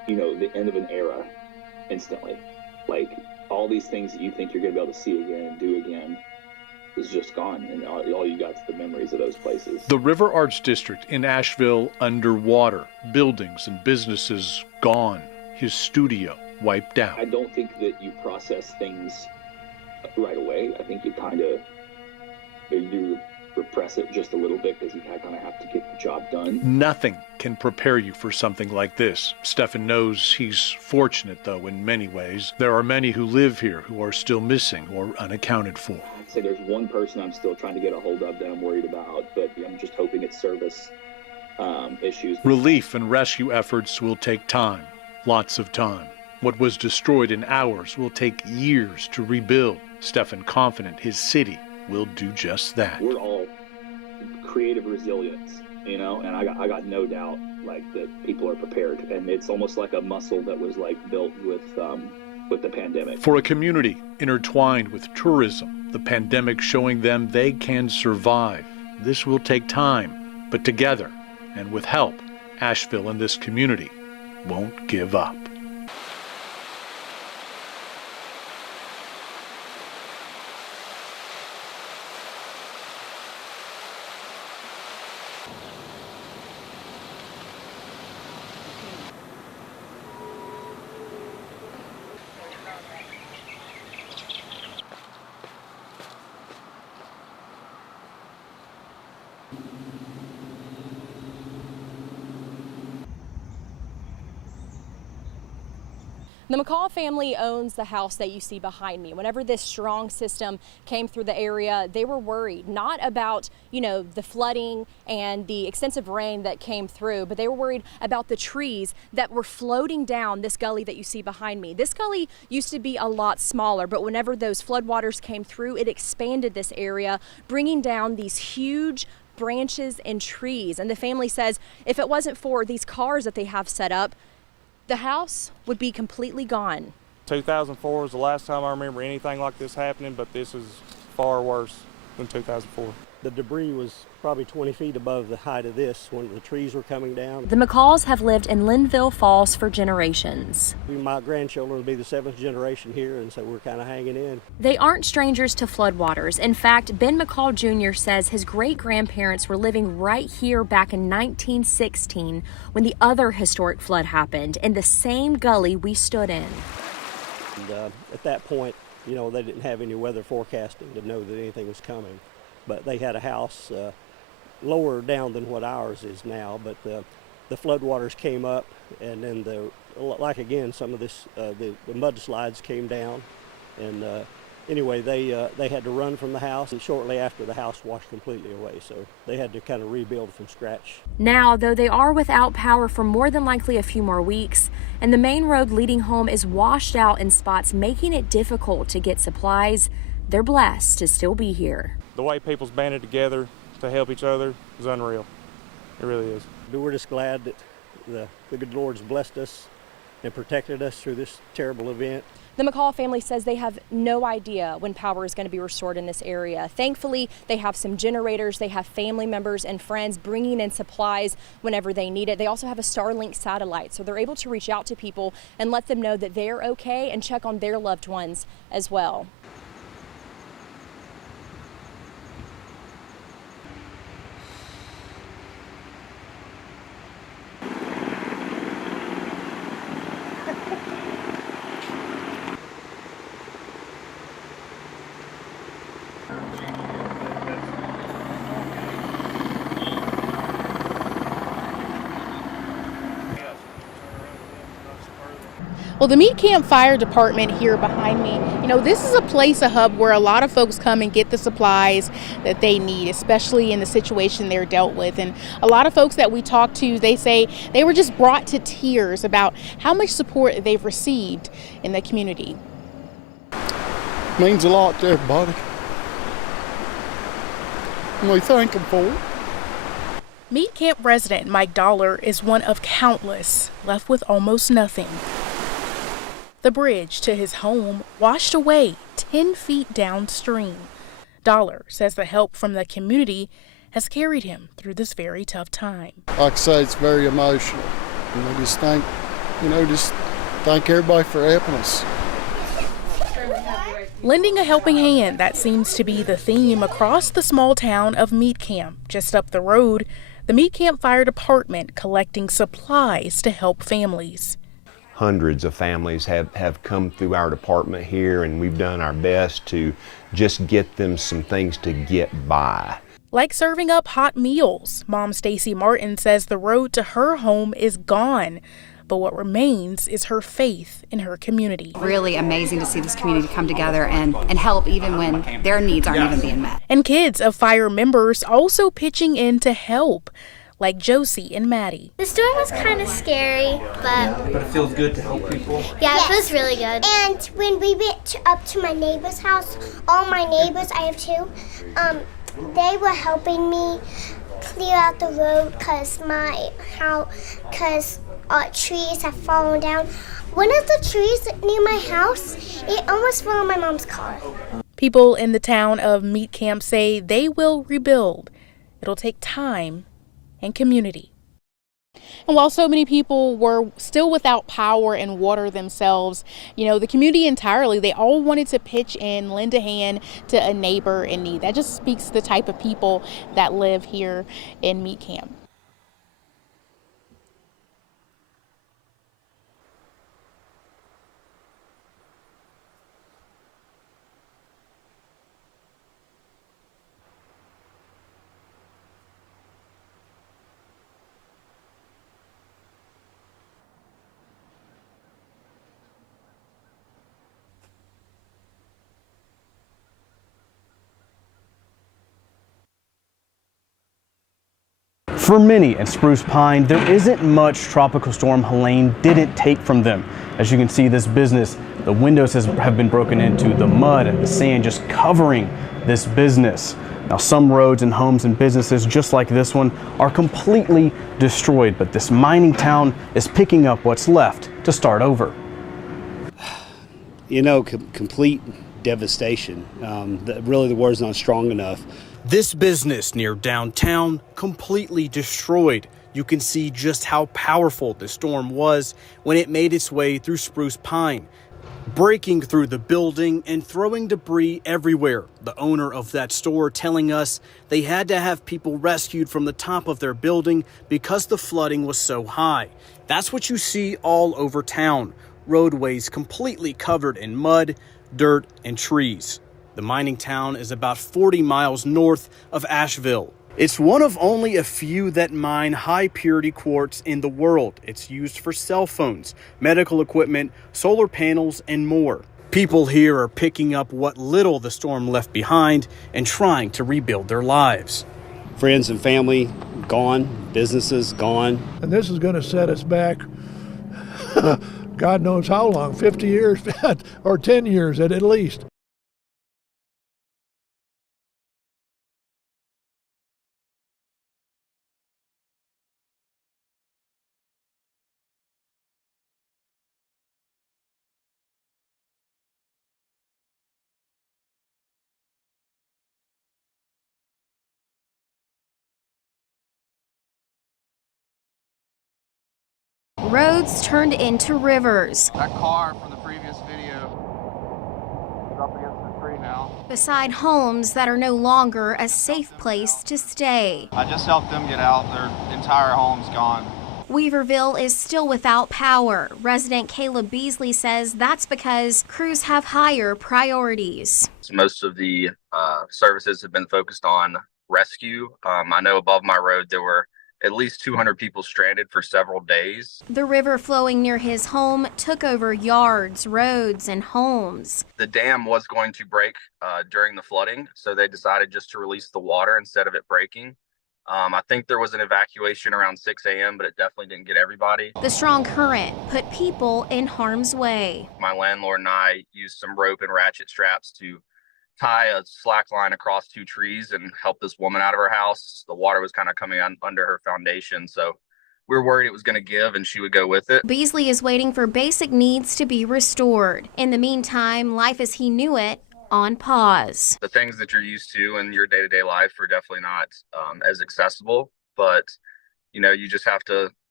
the end of an era instantly. Like, all these things that you think you're going to be able to see again and do again is just gone, and all you got is the memories of those places. The River Arts District in Asheville underwater, buildings and businesses gone, his studio wiped out. I don't think that you process things right away. I think you kind of repress it just a little bit because you kind of have to get the job done. Nothing can prepare you for something like this. Stefan knows he's fortunate, though, in many ways. There are many who live here who are still missing or unaccounted for. I'd say there's one person I'm still trying to get a hold of that I'm worried about, but I'm just hoping it's service issues. Relief and rescue efforts will take time, lots of time. What was destroyed in hours will take years to rebuild. Stefan confident his city will do just that. We're all creative resilience, and I got no doubt that people are prepared, and it's almost like a muscle that was built with the pandemic. For a community intertwined with tourism, the pandemic showing them they can survive. This will take time, but together and with help, Asheville and this community won't give up. The McCall family owns the house that you see behind me. Whenever this strong system came through the area, they were worried, not about, the flooding and the extensive rain that came through, but they were worried about the trees that were floating down this gully that you see behind me. This gully used to be a lot smaller, but whenever those floodwaters came through, it expanded this area, bringing down these huge branches and trees. And the family says if it wasn't for these cars that they have set up, the house would be completely gone. 2004 was the last time I remember anything like this happening, but this is far worse than 2004. The debris was probably 20 feet above the height of this when the trees were coming down. The McCalls have lived in Linville Falls for generations. My grandchildren will be the 7th generation here, and so we're kind of hanging in. They aren't strangers to floodwaters. In fact, Ben McCall Jr. says his great-grandparents were living right here back in 1916 when the other historic flood happened in the same gully we stood in. And, at that point, they didn't have any weather forecasting to know that anything was coming. But they had a house lower down than what ours is now. But the floodwaters came up, and then some of this the mudslides came down, and anyway, they had to run from the house, and shortly after the house washed completely away. So they had to kind of rebuild from scratch. Now, though they are without power for more than likely a few more weeks, and the main road leading home is washed out in spots, making it difficult to get supplies, they're blessed to still be here. The way people's banded together to help each other is unreal. It really is. We're just glad that the good Lord's blessed us and protected us through this terrible event. The McCall family says they have no idea when power is going to be restored in this area. Thankfully, they have some generators. They have family members and friends bringing in supplies whenever they need it. They also have a Starlink satellite, so they're able to reach out to people and let them know that they're okay and check on their loved ones as well. Well, the Meat Camp Fire Department here behind me, this is a place, a hub where a lot of folks come and get the supplies that they need, especially in the situation they're dealt with. And a lot of folks that we talk to, they say they were just brought to tears about how much support they've received in the community. Means a lot to everybody. And we thank them for it. Meat Camp resident Mike Dollar is one of countless left with almost nothing. The bridge to his home washed away 10 feet downstream. Dollar says the help from the community has carried him through this very tough time. Like I say, it's very emotional. And we just thank just thank everybody for helping us. Lending a helping hand, that seems to be the theme across the small town of Meat Camp. Just up the road, the Meat Camp Fire Department collecting supplies to help families. Hundreds of families have come through our department here, and we've done our best to just get them some things to get by. Like serving up hot meals. Mom Stacy Martin says the road to her home is gone, but what remains is her faith in her community. Really amazing to see this community come together and help even when their needs aren't even being met. And kids of fire members also pitching in to help, like Josie and Maddie. The storm was kind of scary, but it feels good to help people. Yeah, it feels really good. And when we went up to my neighbor's house, all my neighbors, I have two, they were helping me clear out the road because trees have fallen down. One of the trees near my house, it almost fell on my mom's car. People in the town of Meat Camp say they will rebuild. It'll take time and community. And while so many people were still without power and water themselves, the community entirely, they all wanted to pitch in, lend a hand to a neighbor in need. That just speaks to the type of people that live here in Meat Camp. For many in Spruce Pine, there isn't much Tropical Storm Helene didn't take from them. As you can see, this business, the windows have been broken into, the mud and the sand just covering this business. Now, some roads and homes and businesses just like this one are completely destroyed, but this mining town is picking up what's left to start over. Complete devastation. Really, the word's not strong enough. This business near downtown completely destroyed. You can see just how powerful the storm was when it made its way through Spruce Pine, breaking through the building and throwing debris everywhere. The owner of that store telling us they had to have people rescued from the top of their building because the flooding was so high. That's what you see all over town. Roadways completely covered in mud, dirt, and trees. The mining town is about 40 miles north of Asheville. It's one of only a few that mine high-purity quartz in the world. It's used for cell phones, medical equipment, solar panels, and more. People here are picking up what little the storm left behind and trying to rebuild their lives. Friends and family gone, businesses gone. And this is going to set us back, God knows how long, 50 years or 10 years at least. Roads turned into rivers. That car from the previous video is up against the tree now. Beside homes that are no longer a safe place to stay. I just helped them get out. Their entire home's gone. Weaverville is still without power. Resident Caleb Beasley says that's because crews have higher priorities. Most of the services have been focused on rescue. I know above my road there were at least 200 people stranded for several days. The river flowing near his home took over yards, roads, and homes. The dam was going to break during the flooding, so they decided just to release the water instead of it breaking. I think there was an evacuation around 6 a.m., but it definitely didn't get everybody. The strong current put people in harm's way. My landlord and I used some rope and ratchet straps to tie a slack line across two trees and help this woman out of her house. The water was kind of coming under her foundation, so we were worried it was going to give and she would go with it. Beasley is waiting for basic needs to be restored. In the meantime, life as he knew it on pause. The things that you're used to in your day-to-day life are definitely not as accessible, but you just have to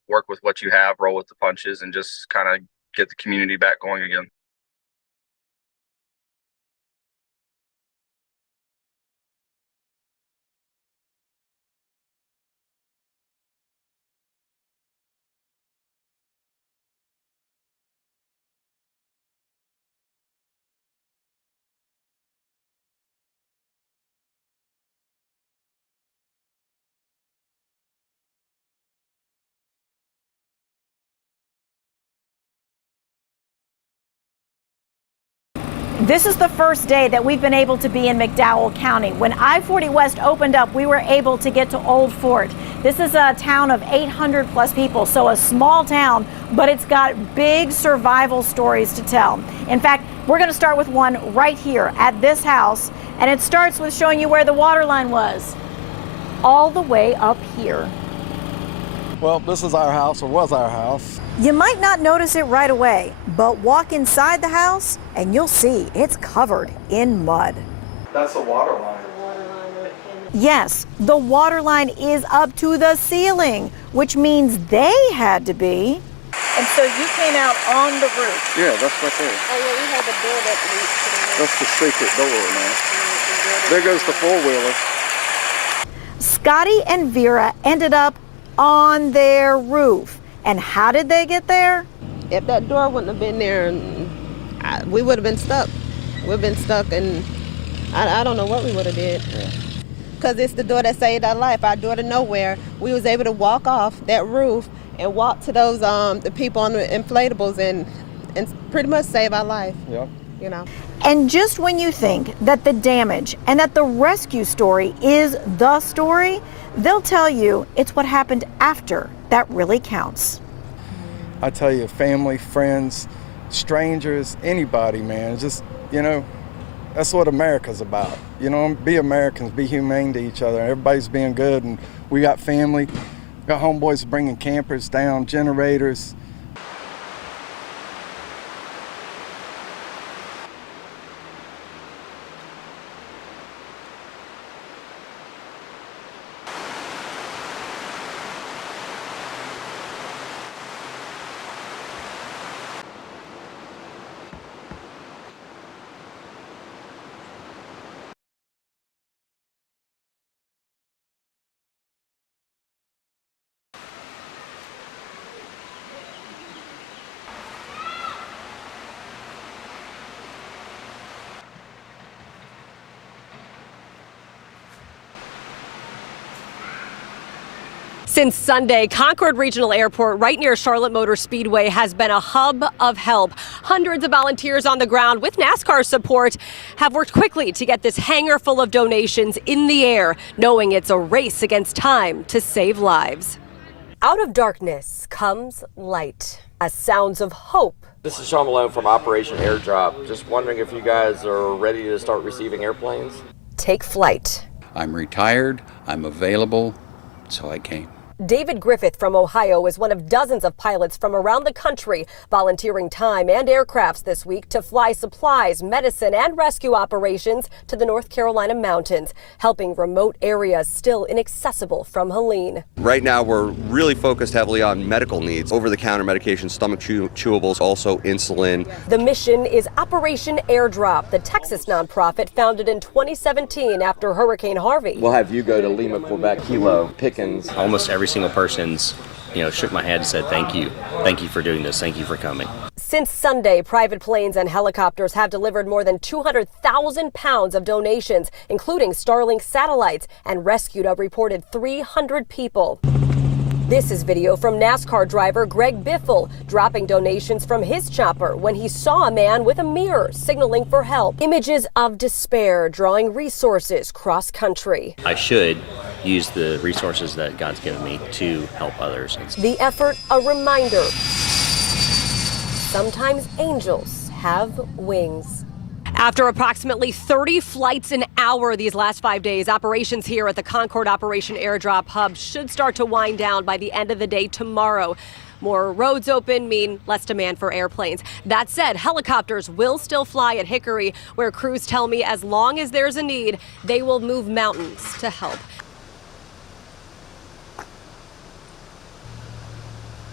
work with what you have, roll with the punches, and just kind of get the community back going again. This is the first day that we've been able to be in McDowell County. When I-40 West opened up, we were able to get to Old Fort. This is a town of 800 plus people, so a small town, but it's got big survival stories to tell. In fact, we're going to start with one right here at this house, and it starts with showing you where the water line was, all the way up here. Well, this is our house, or was our house. You might not notice it right away, but walk inside the house and you'll see it's covered in mud. That's the water line. Yes, the water line is up to the ceiling, which means they had to be. And so you came out on the roof. Yeah, that's right there. Oh, yeah, we have the door that leads to the roof. That's the secret door now. There goes the four-wheeler. Scotty and Vera ended up on their roof. And how did they get there? If that door wouldn't have been there, we would have been stuck. We've been stuck, and I don't know what we would have did. Because it's the door that saved our life, our door to nowhere. We was able to walk off that roof and walk to those the people on the inflatables and pretty much save our life. Yeah. You know. And just when you think that the damage and that the rescue story is the story, they'll tell you it's what happened after that really counts. I tell you, family, friends, strangers, anybody, man, just, you know, that's what America's about. You know, be Americans, be humane to each other. Everybody's being good, and we got family. Got homeboys bringing campers down, generators. Since Sunday, Concord Regional Airport right near Charlotte Motor Speedway has been a hub of help. Hundreds of volunteers on the ground with NASCAR support have worked quickly to get this hangar full of donations in the air, knowing it's a race against time to save lives. Out of darkness comes light, as sounds of hope. This is Sean Malone from Operation Airdrop. Just wondering if you guys are ready to start receiving airplanes? Take flight. I'm retired, I'm available, so I came. David Griffith from Ohio is one of dozens of pilots from around the country volunteering time and aircrafts this week to fly supplies, medicine, and rescue operations to the North Carolina mountains, helping remote areas still inaccessible from Helene. Right now, we're really focused heavily on medical needs, over-the-counter medications, stomach chewables, also insulin. The mission is Operation Airdrop, the Texas nonprofit founded in 2017 after Hurricane Harvey. We'll have you go to Lima, Quebec, Kilo, Pickens. Almost every single person's, shook my head and said, thank you for doing this, thank you for coming. Since Sunday, private planes and helicopters have delivered more than 200,000 pounds of donations, including Starlink satellites, and rescued a reported 300 people. This is video from NASCAR driver Greg Biffle dropping donations from his chopper when he saw a man with a mirror signaling for help. Images of despair drawing resources cross country. I should use the resources that God's given me to help others. The effort, a reminder. Sometimes angels have wings. After approximately 30 flights an hour these last 5 days, operations here at the Concord Operation Airdrop Hub should start to wind down by the end of the day tomorrow. More roads open mean less demand for airplanes. That said, helicopters will still fly at Hickory, where crews tell me as long as there's a need, they will move mountains to help.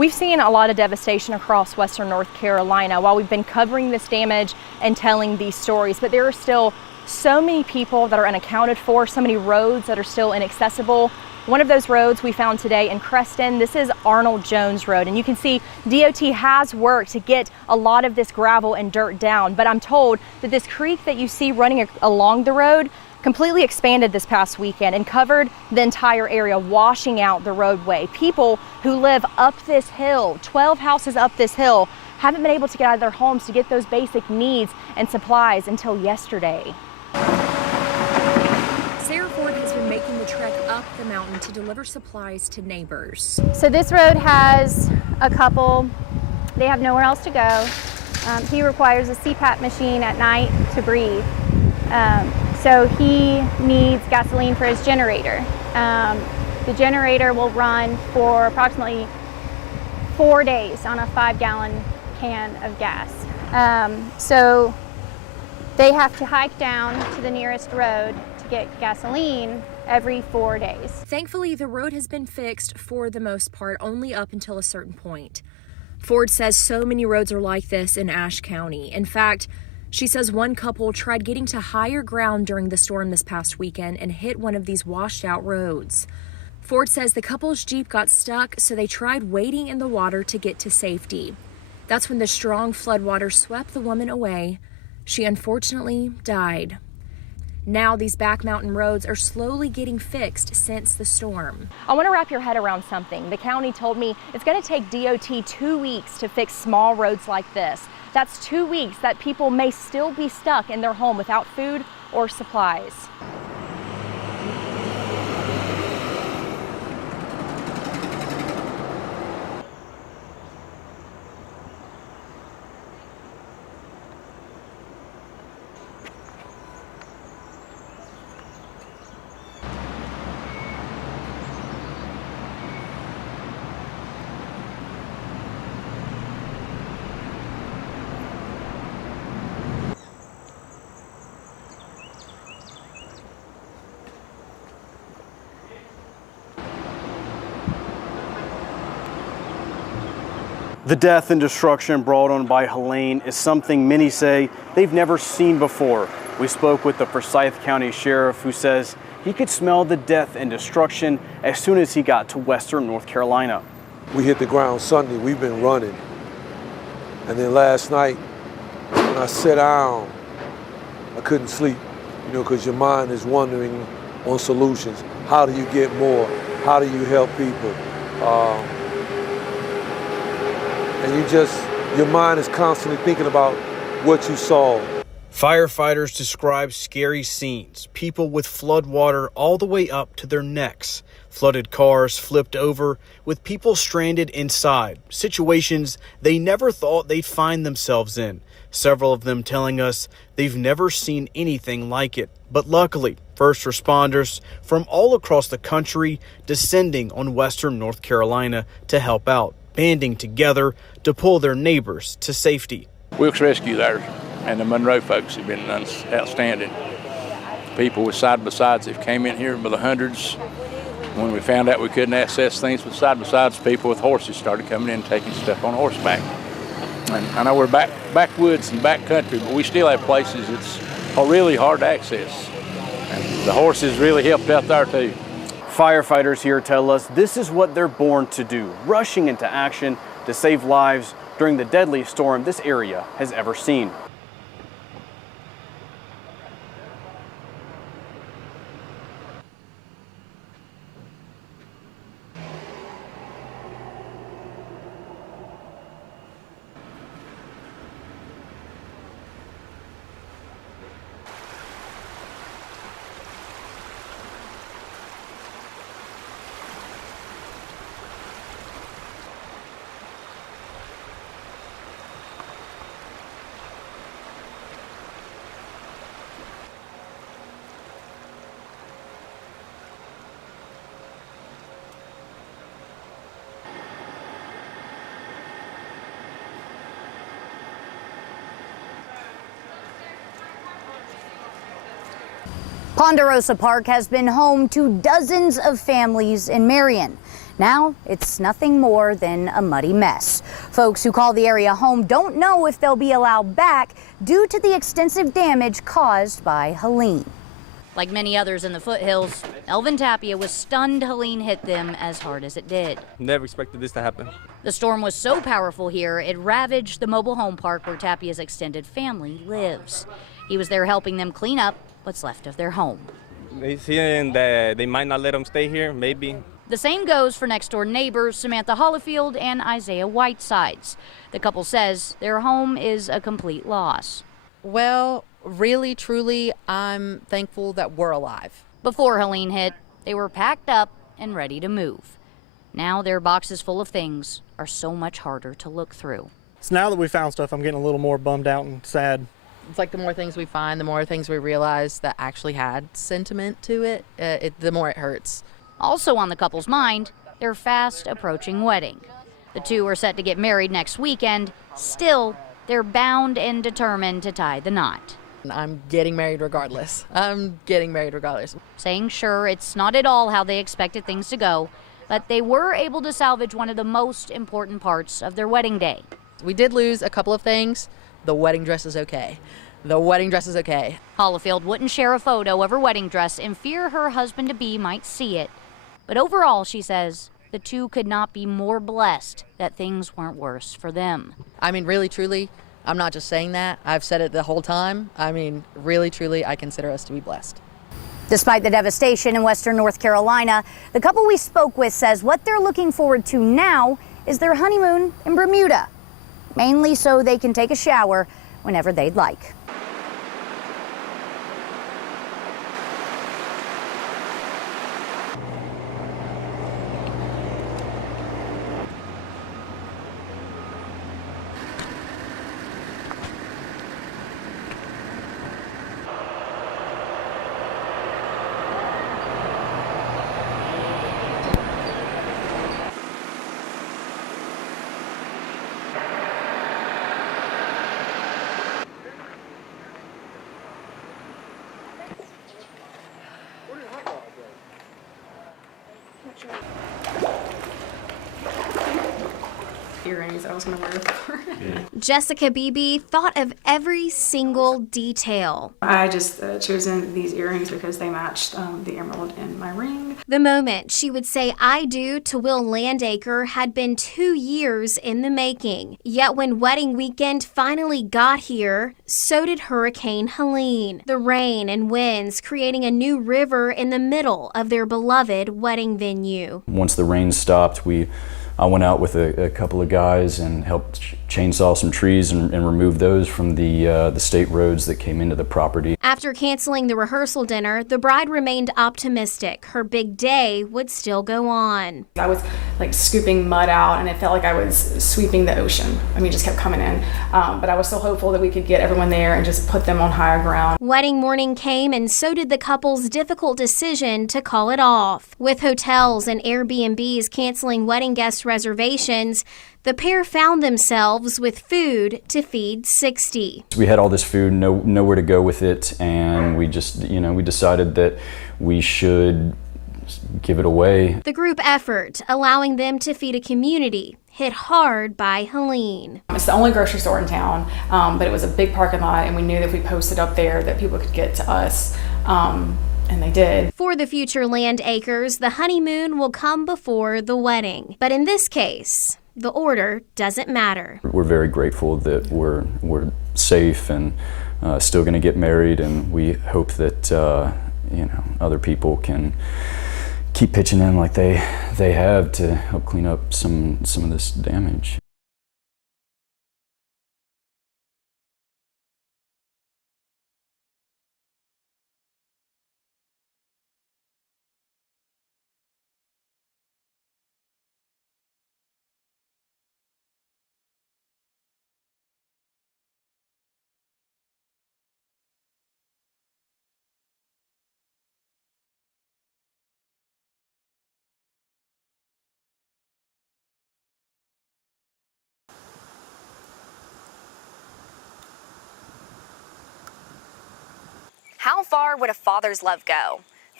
We've seen a lot of devastation across western North Carolina while we've been covering this damage and telling these stories, but there are still so many people that are unaccounted for, so many roads that are still inaccessible. One of those roads we found today in Creston, this is Arnold Jones Road, and you can see DOT has worked to get a lot of this gravel and dirt down, but I'm told that this creek that you see running along the road completely expanded this past weekend and covered the entire area, washing out the roadway. People who live up this hill, 12 houses up this hill, haven't been able to get out of their homes to get those basic needs and supplies until yesterday. Sarah Ford has been making the trek up the mountain to deliver supplies to neighbors. So this road has a couple, they have nowhere else to go. He requires a CPAP machine at night to breathe. So he needs gasoline for his generator. The generator will run for approximately 4 days on a 5-gallon can of gas. So they have to hike down to the nearest road to get gasoline every 4 days. Thankfully, the road has been fixed for the most part, only up until a certain point. Ford says so many roads are like this in Ashe County. In fact, she says one couple tried getting to higher ground during the storm this past weekend and hit one of these washed out roads. Ford says the couple's Jeep got stuck, so they tried wading in the water to get to safety. That's when the strong floodwater swept the woman away. She unfortunately died. Now these back mountain roads are slowly getting fixed since the storm. I want to wrap your head around something. The county told me it's going to take DOT 2 weeks to fix small roads like this. That's 2 weeks that people may still be stuck in their home without food or supplies. The death and destruction brought on by Helene is something many say they've never seen before. We spoke with the Forsyth County Sheriff, who says he could smell the death and destruction as soon as he got to western North Carolina. We hit the ground Sunday, we've been running. And then last night, when I sat down, I couldn't sleep, because your mind is wandering on solutions. How do you get more? How do you help people? And your mind is constantly thinking about what you saw. Firefighters describe scary scenes. People with flood water all the way up to their necks. Flooded cars flipped over with people stranded inside. Situations they never thought they'd find themselves in. Several of them telling us they've never seen anything like it. But luckily, first responders from all across the country descending on western North Carolina to help out, banding together to pull their neighbors to safety. Wilkes Rescue there and the Monroe folks have been outstanding. People with side-by-sides that came in here by the hundreds. When we found out we couldn't access things with side-by-sides, people with horses started coming in and taking stuff on horseback. And I know we're backwoods and back country, but we still have places that's really hard to access. And the horses really helped out there too. Firefighters here tell us this is what they're born to do, rushing into action to save lives during the deadliest storm this area has ever seen. Ponderosa Park has been home to dozens of families in Marion. Now it's nothing more than a muddy mess. Folks who call the area home don't know if they'll be allowed back due to the extensive damage caused by Helene. Like many others in the foothills, Elvin Tapia was stunned Helene hit them as hard as it did. Never expected this to happen. The storm was so powerful here, it ravaged the mobile home park where Tapia's extended family lives. He was there helping them clean up what's left of their home. They seeing that they might not let them stay here, maybe. The same goes for next-door neighbors Samantha Hollifield and Isaiah Whitesides. The couple says their home is a complete loss. Well, really, truly, I'm thankful that we're alive. Before Helene hit, they were packed up and ready to move. Now their boxes full of things are so much harder to look through. So now that we found stuff, I'm getting a little more bummed out and sad. It's like the more things we find, the more things we realize that actually had sentiment to it, the more it hurts. Also on the couple's mind, their fast approaching wedding. The two are set to get married next weekend. Still, they're bound and determined to tie the knot. I'm getting married regardless. Saying sure, it's not at all how they expected things to go, but they were able to salvage one of the most important parts of their wedding day. We did lose a couple of things. The wedding dress is okay. Hollifield wouldn't share a photo of her wedding dress in fear her husband-to-be might see it. But overall, she says, the two could not be more blessed that things weren't worse for them. I mean, really, truly, I'm not just saying that. I've said it the whole time. I mean, really, truly, I consider us to be blessed. Despite the devastation in western North Carolina, the couple we spoke with says what they're looking forward to now is their honeymoon in Bermuda, mainly so they can take a shower whenever they'd like. Earrings I was going to wear before. Jessica Beebe thought of every single detail. I just chosen these earrings because they matched the emerald in my ring. The moment she would say I do to Will Landacre had been 2 years in the making. Yet when wedding weekend finally got here, so did Hurricane Helene. The rain and winds creating a new river in the middle of their beloved wedding venue. Once the rain stopped, I went out with a couple of guys and helped chainsaw some trees and remove those from the state roads that came into the property. After canceling the rehearsal dinner, the bride remained optimistic. Her big day would still go on. I was like scooping mud out and it felt like I was sweeping the ocean. I mean, it just kept coming in. But I was still hopeful that we could get everyone there and just put them on higher ground. Wedding morning came and so did the couple's difficult decision to call it off. With hotels and Airbnbs canceling wedding guest reservations, the pair found themselves with food to feed 60. We had all this food, nowhere to go with it, and we just, we decided that we should give it away. The group effort, allowing them to feed a community hit hard by Helene. It's the only grocery store in town, but it was a big parking lot, and we knew that if we posted up there that people could get to us. And they did. For the future Landacres, the honeymoon will come before the wedding. But in this case, the order doesn't matter. We're very grateful that we're safe and still going to get married, and we hope that other people can keep pitching in like they have to help clean up some of this damage. How far would a father's love go?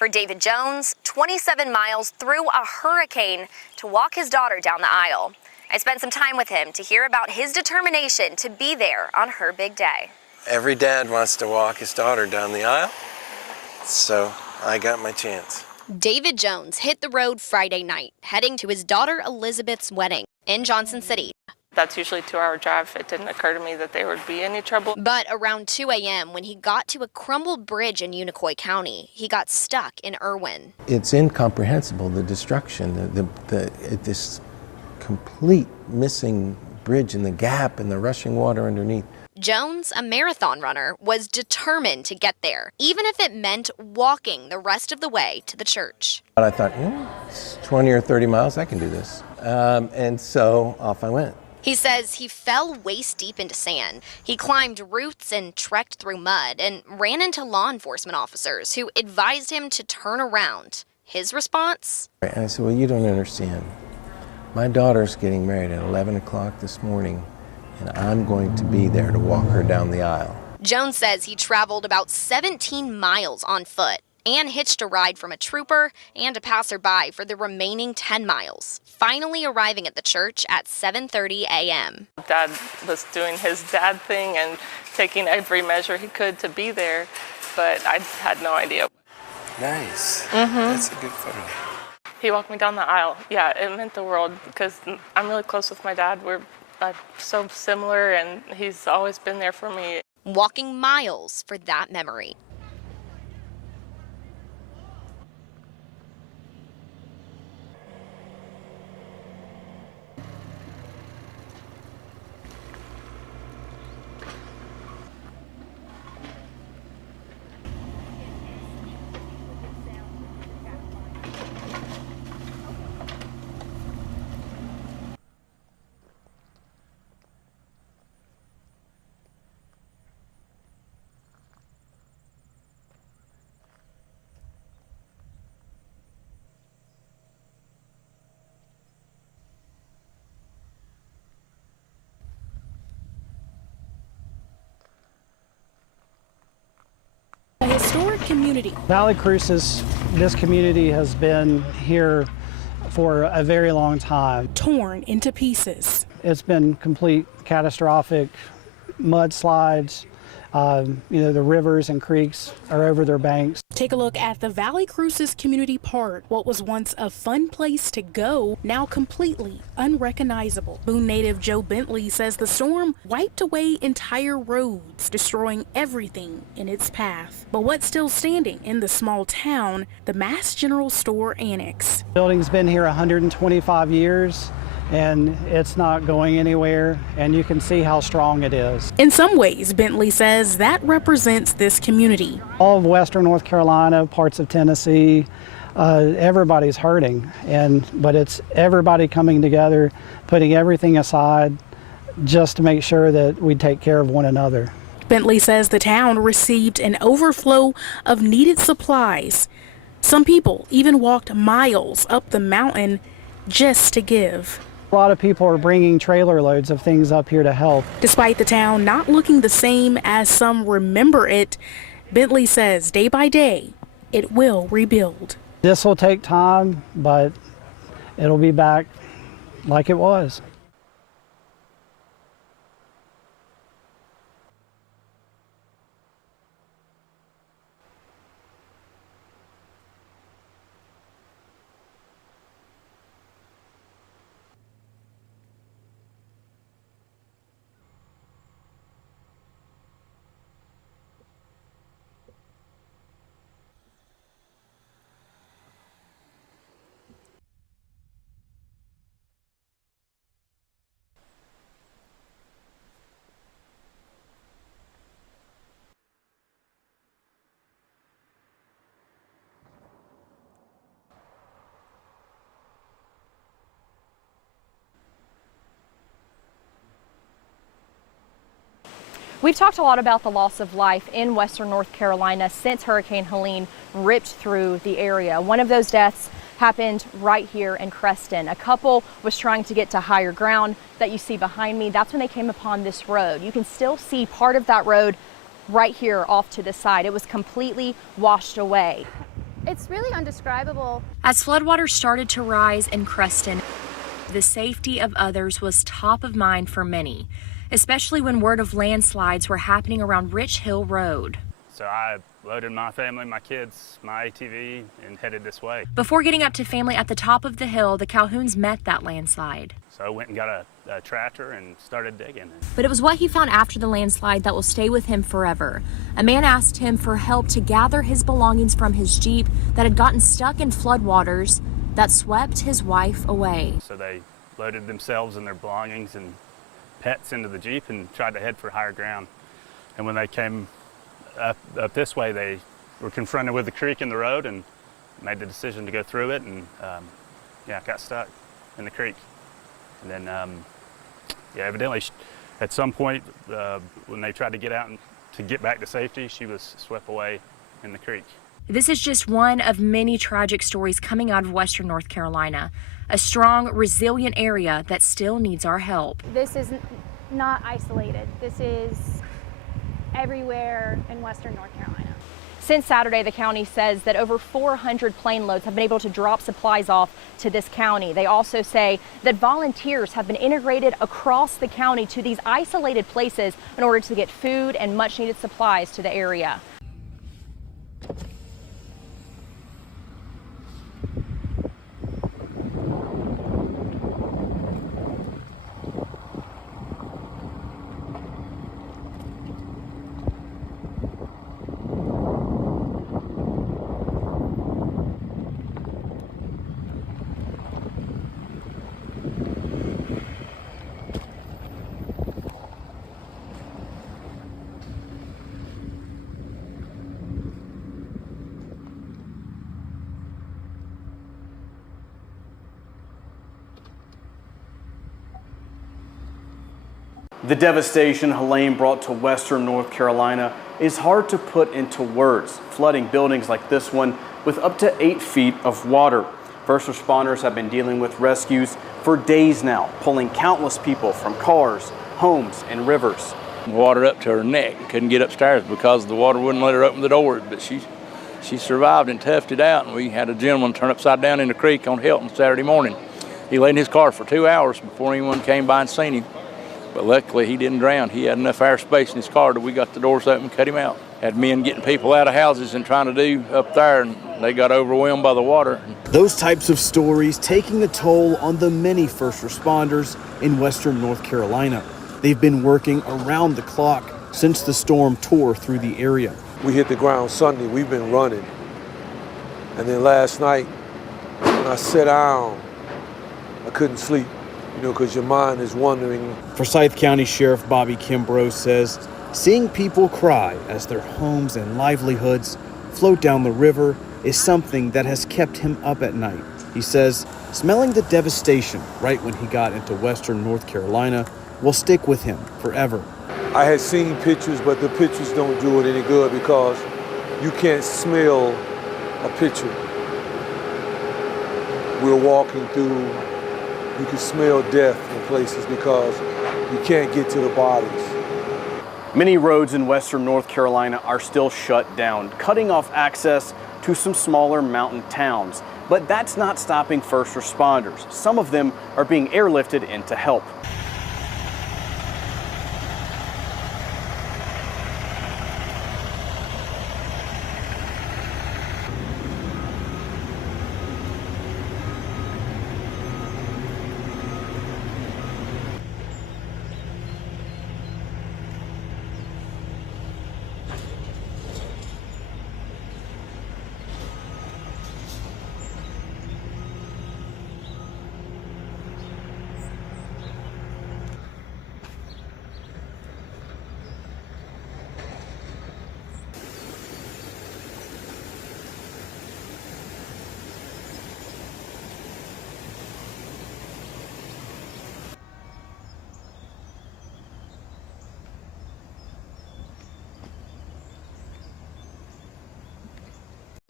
For David Jones, 27 miles through a hurricane to walk his daughter down the aisle. I spent some time with him to hear about his determination to be there on her big day. Every dad wants to walk his daughter down the aisle, so I got my chance. David Jones hit the road Friday night, heading to his daughter Elizabeth's wedding in Johnson City. That's usually a 2-hour drive. It didn't occur to me that there would be any trouble. But around 2 a.m., when he got to a crumbled bridge in Unicoi County, he got stuck in Irwin. It's incomprehensible, the destruction, this complete missing bridge and the gap and the rushing water underneath. Jones, a marathon runner, was determined to get there, even if it meant walking the rest of the way to the church. But I thought, it's 20 or 30 miles, I can do this. And so off I went. He says he fell waist deep into sand. He climbed roots and trekked through mud and ran into law enforcement officers who advised him to turn around. His response? And I said, well, you don't understand. My daughter's getting married at 11 o'clock this morning, and I'm going to be there to walk her down the aisle. Jones says he traveled about 17 miles on foot and hitched a ride from a trooper and a passerby for the remaining 10 miles, finally arriving at the church at 7:30 a.m. Dad was doing his dad thing and taking every measure he could to be there, but I had no idea. Nice. That's a good photo. He walked me down the aisle. Yeah, it meant the world because I'm really close with my dad. We're so similar, and he's always been there for me. Walking miles for that memory. A historic community. Valle Crucis, this community has been here for a very long time. Torn into pieces. It's been complete catastrophic mudslides. The rivers and creeks are over their banks. Take a look at the Valle Crucis Community Park. What was once a fun place to go, now completely unrecognizable. Boone native Joe Bentley says the storm wiped away entire roads, destroying everything in its path. But what's still standing in the small town, the Mass General Store Annex. The building's been here 125 years. And it's not going anywhere, and you can see how strong it is. In some ways, Bentley says that represents this community. All of western North Carolina, parts of Tennessee, everybody's hurting, but it's everybody coming together, putting everything aside just to make sure that we take care of one another. Bentley says the town received an overflow of needed supplies. Some people even walked miles up the mountain just to give. A lot of people are bringing trailer loads of things up here to help. Despite the town not looking the same as some remember it, Bentley says day by day, it will rebuild. This will take time, but it'll be back like it was. We've talked a lot about the loss of life in western North Carolina since Hurricane Helene ripped through the area. One of those deaths happened right here in Creston. A couple was trying to get to higher ground that you see behind me. That's when they came upon this road. You can still see part of that road right here off to the side. It was completely washed away. It's really undescribable. As floodwaters started to rise in Creston, the safety of others was top of mind for many, especially when word of landslides were happening around Rich Hill Road. So I loaded my family, my kids, my ATV, and headed this way. Before getting up to family at the top of the hill, the Calhouns met that landslide. So I went and got a tractor and started digging. But it was what he found after the landslide that will stay with him forever. A man asked him for help to gather his belongings from his Jeep that had gotten stuck in floodwaters that swept his wife away. So they loaded themselves and their belongings and pets into the Jeep and tried to head for higher ground. And when they came up this way, they were confronted with the creek in the road and made the decision to go through it, and got stuck in the creek. And then evidently at some point when they tried to get out and to get back to safety, she was swept away in the creek. This is just one of many tragic stories coming out of Western North Carolina, a strong, resilient area that still needs our help. This is not isolated. This is everywhere in Western North Carolina. Since Saturday, the county says that over 400 plane loads have been able to drop supplies off to this county. They also say that volunteers have been integrated across the county to these isolated places in order to get food and much needed supplies to the area. The devastation Helene brought to Western North Carolina is hard to put into words, flooding buildings like this one with up to 8 feet of water. First responders have been dealing with rescues for days now, pulling countless people from cars, homes, and rivers. Water up to her neck, couldn't get upstairs because the water wouldn't let her open the doors, but she survived and toughed it out, and we had a gentleman turn upside down in the creek on Hilton Saturday morning. He lay in his car for 2 hours before anyone came by and seen him. But luckily, he didn't drown. He had enough airspace in his car that we got the doors open and cut him out. Had men getting people out of houses and trying to do up there, and they got overwhelmed by the water. Those types of stories taking the toll on the many first responders in Western North Carolina. They've been working around the clock since the storm tore through the area. We hit the ground Sunday. We've been running. And then last night, when I sat down, I couldn't sleep. Because your mind is wandering. Forsyth County Sheriff Bobby Kimbrough says seeing people cry as their homes and livelihoods float down the river is something that has kept him up at night. He says smelling the devastation right when he got into Western North Carolina will stick with him forever. I had seen pictures, but the pictures don't do it any good because you can't smell a picture. We're walking through. You can smell death in places because you can't get to the bodies. Many roads in Western North Carolina are still shut down, cutting off access to some smaller mountain towns. But that's not stopping first responders. Some of them are being airlifted in to help.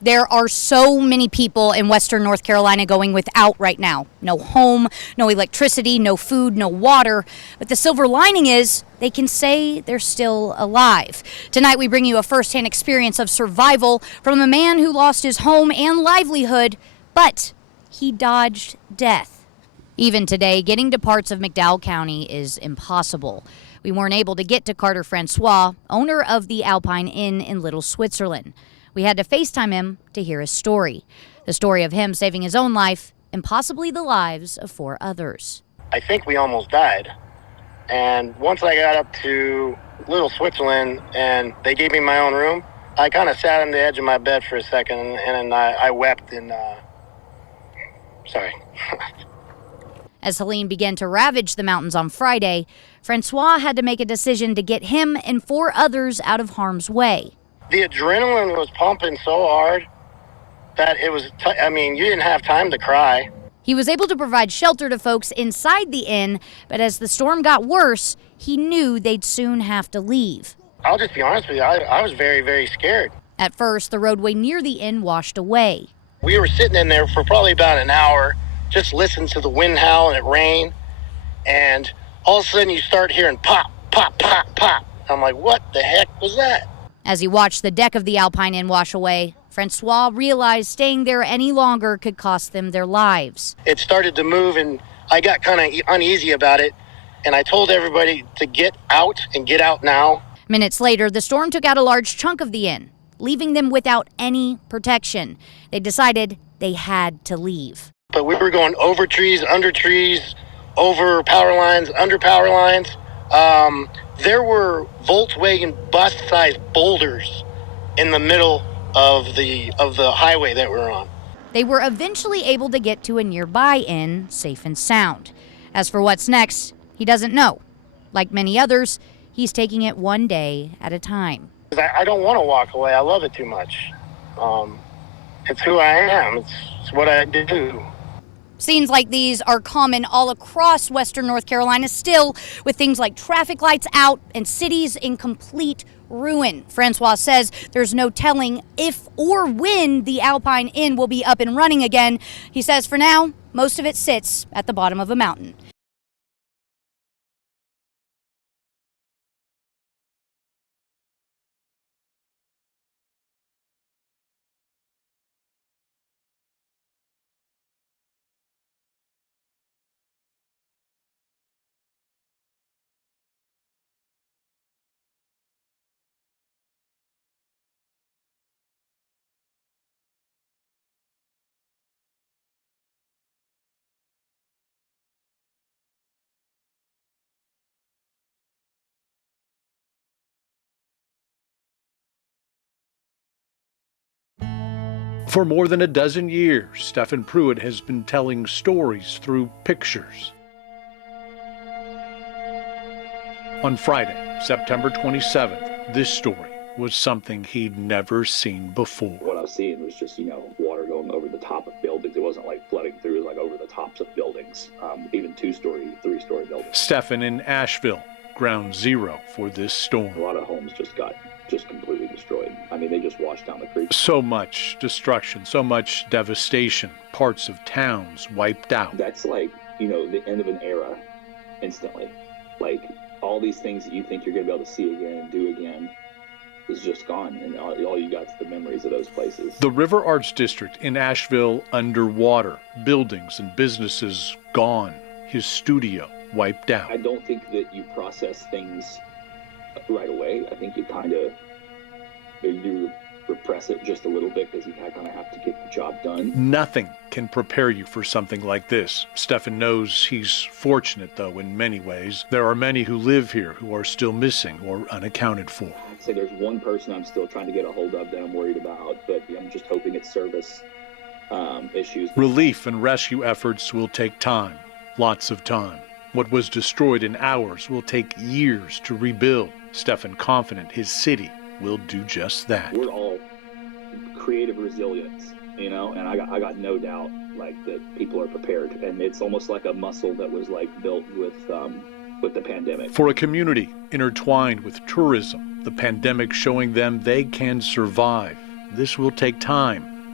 There are so many people in Western North Carolina going without right now. No home, no electricity, no food, no water. But the silver lining is they can say they're still alive. Tonight we bring you a firsthand experience of survival from a man who lost his home and livelihood, but he dodged death. Even today, getting to parts of McDowell County is impossible. We weren't able to get to Carter Francois, owner of the Alpine Inn in Little Switzerland. We had to FaceTime him to hear his story. The story of him saving his own life and possibly the lives of 4 others. I think we almost died. And once I got up to Little Switzerland and they gave me my own room, I kind of sat on the edge of my bed for a second and I wept and, sorry. As Helene began to ravage the mountains on Friday, Francois had to make a decision to get him and 4 others out of harm's way. The adrenaline was pumping so hard that it was, you didn't have time to cry. He was able to provide shelter to folks inside the inn, but as the storm got worse, he knew they'd soon have to leave. I'll just be honest with you, I was very, very scared. At first, the roadway near the inn washed away. We were sitting in there for probably about an hour, just listening to the wind howl and it rained, and all of a sudden you start hearing pop, pop, pop, pop. I'm like, what the heck was that? As he watched the deck of the Alpine Inn wash away, Francois realized staying there any longer could cost them their lives. It started to move and I got kind of uneasy about it, and I told everybody to get out and get out now. Minutes later, the storm took out a large chunk of the inn, leaving them without any protection. They decided they had to leave. But we were going over trees, under trees, over power lines, under power lines. There were Volkswagen bus-sized boulders in the middle of the highway that we're on. They were eventually able to get to a nearby inn, safe and sound. As for what's next, he doesn't know. Like many others, he's taking it one day at a time. I don't want to walk away. I love it too much. It's who I am. It's what I do. Scenes like these are common all across Western North Carolina still, with things like traffic lights out and cities in complete ruin. Francois says there's no telling if or when the Alpine Inn will be up and running again. He says for now, most of it sits at the bottom of a mountain. For more than a dozen years, Stephen Pruitt has been telling stories through pictures. On Friday, September 27th, this story was something he'd never seen before. What I was seeing was just, water going over the top of buildings. It wasn't like flooding through, it was like over the tops of buildings, even 2-story, 3-story buildings. Stephen in Asheville, ground zero for this storm. A lot of homes just got completely destroyed. They just washed down the creek. So much destruction, so much devastation, parts of towns wiped out. That's like, the end of an era instantly. Like, all these things that you think you're going to be able to see again and do again is just gone, and all you got is the memories of those places. The River Arts District in Asheville underwater, buildings and businesses gone, his studio wiped out. I don't think that you process things right away. I think you you repress it just a little bit because you kind of have to get the job done. Nothing can prepare you for something like this. Stephen knows he's fortunate, though, in many ways. There are many who live here who are still missing or unaccounted for. I'd say there's one person I'm still trying to get a hold of that I'm worried about, but I'm just hoping it's service issues. Relief and rescue efforts will take time, lots of time. What was destroyed in hours will take years to rebuild. Stephen confident his city will do just that. We're all creative resilience, and I got no doubt that people are prepared, and it's almost like a muscle that was built with the pandemic. For a community intertwined with tourism, the pandemic showing them they can survive. This will take time,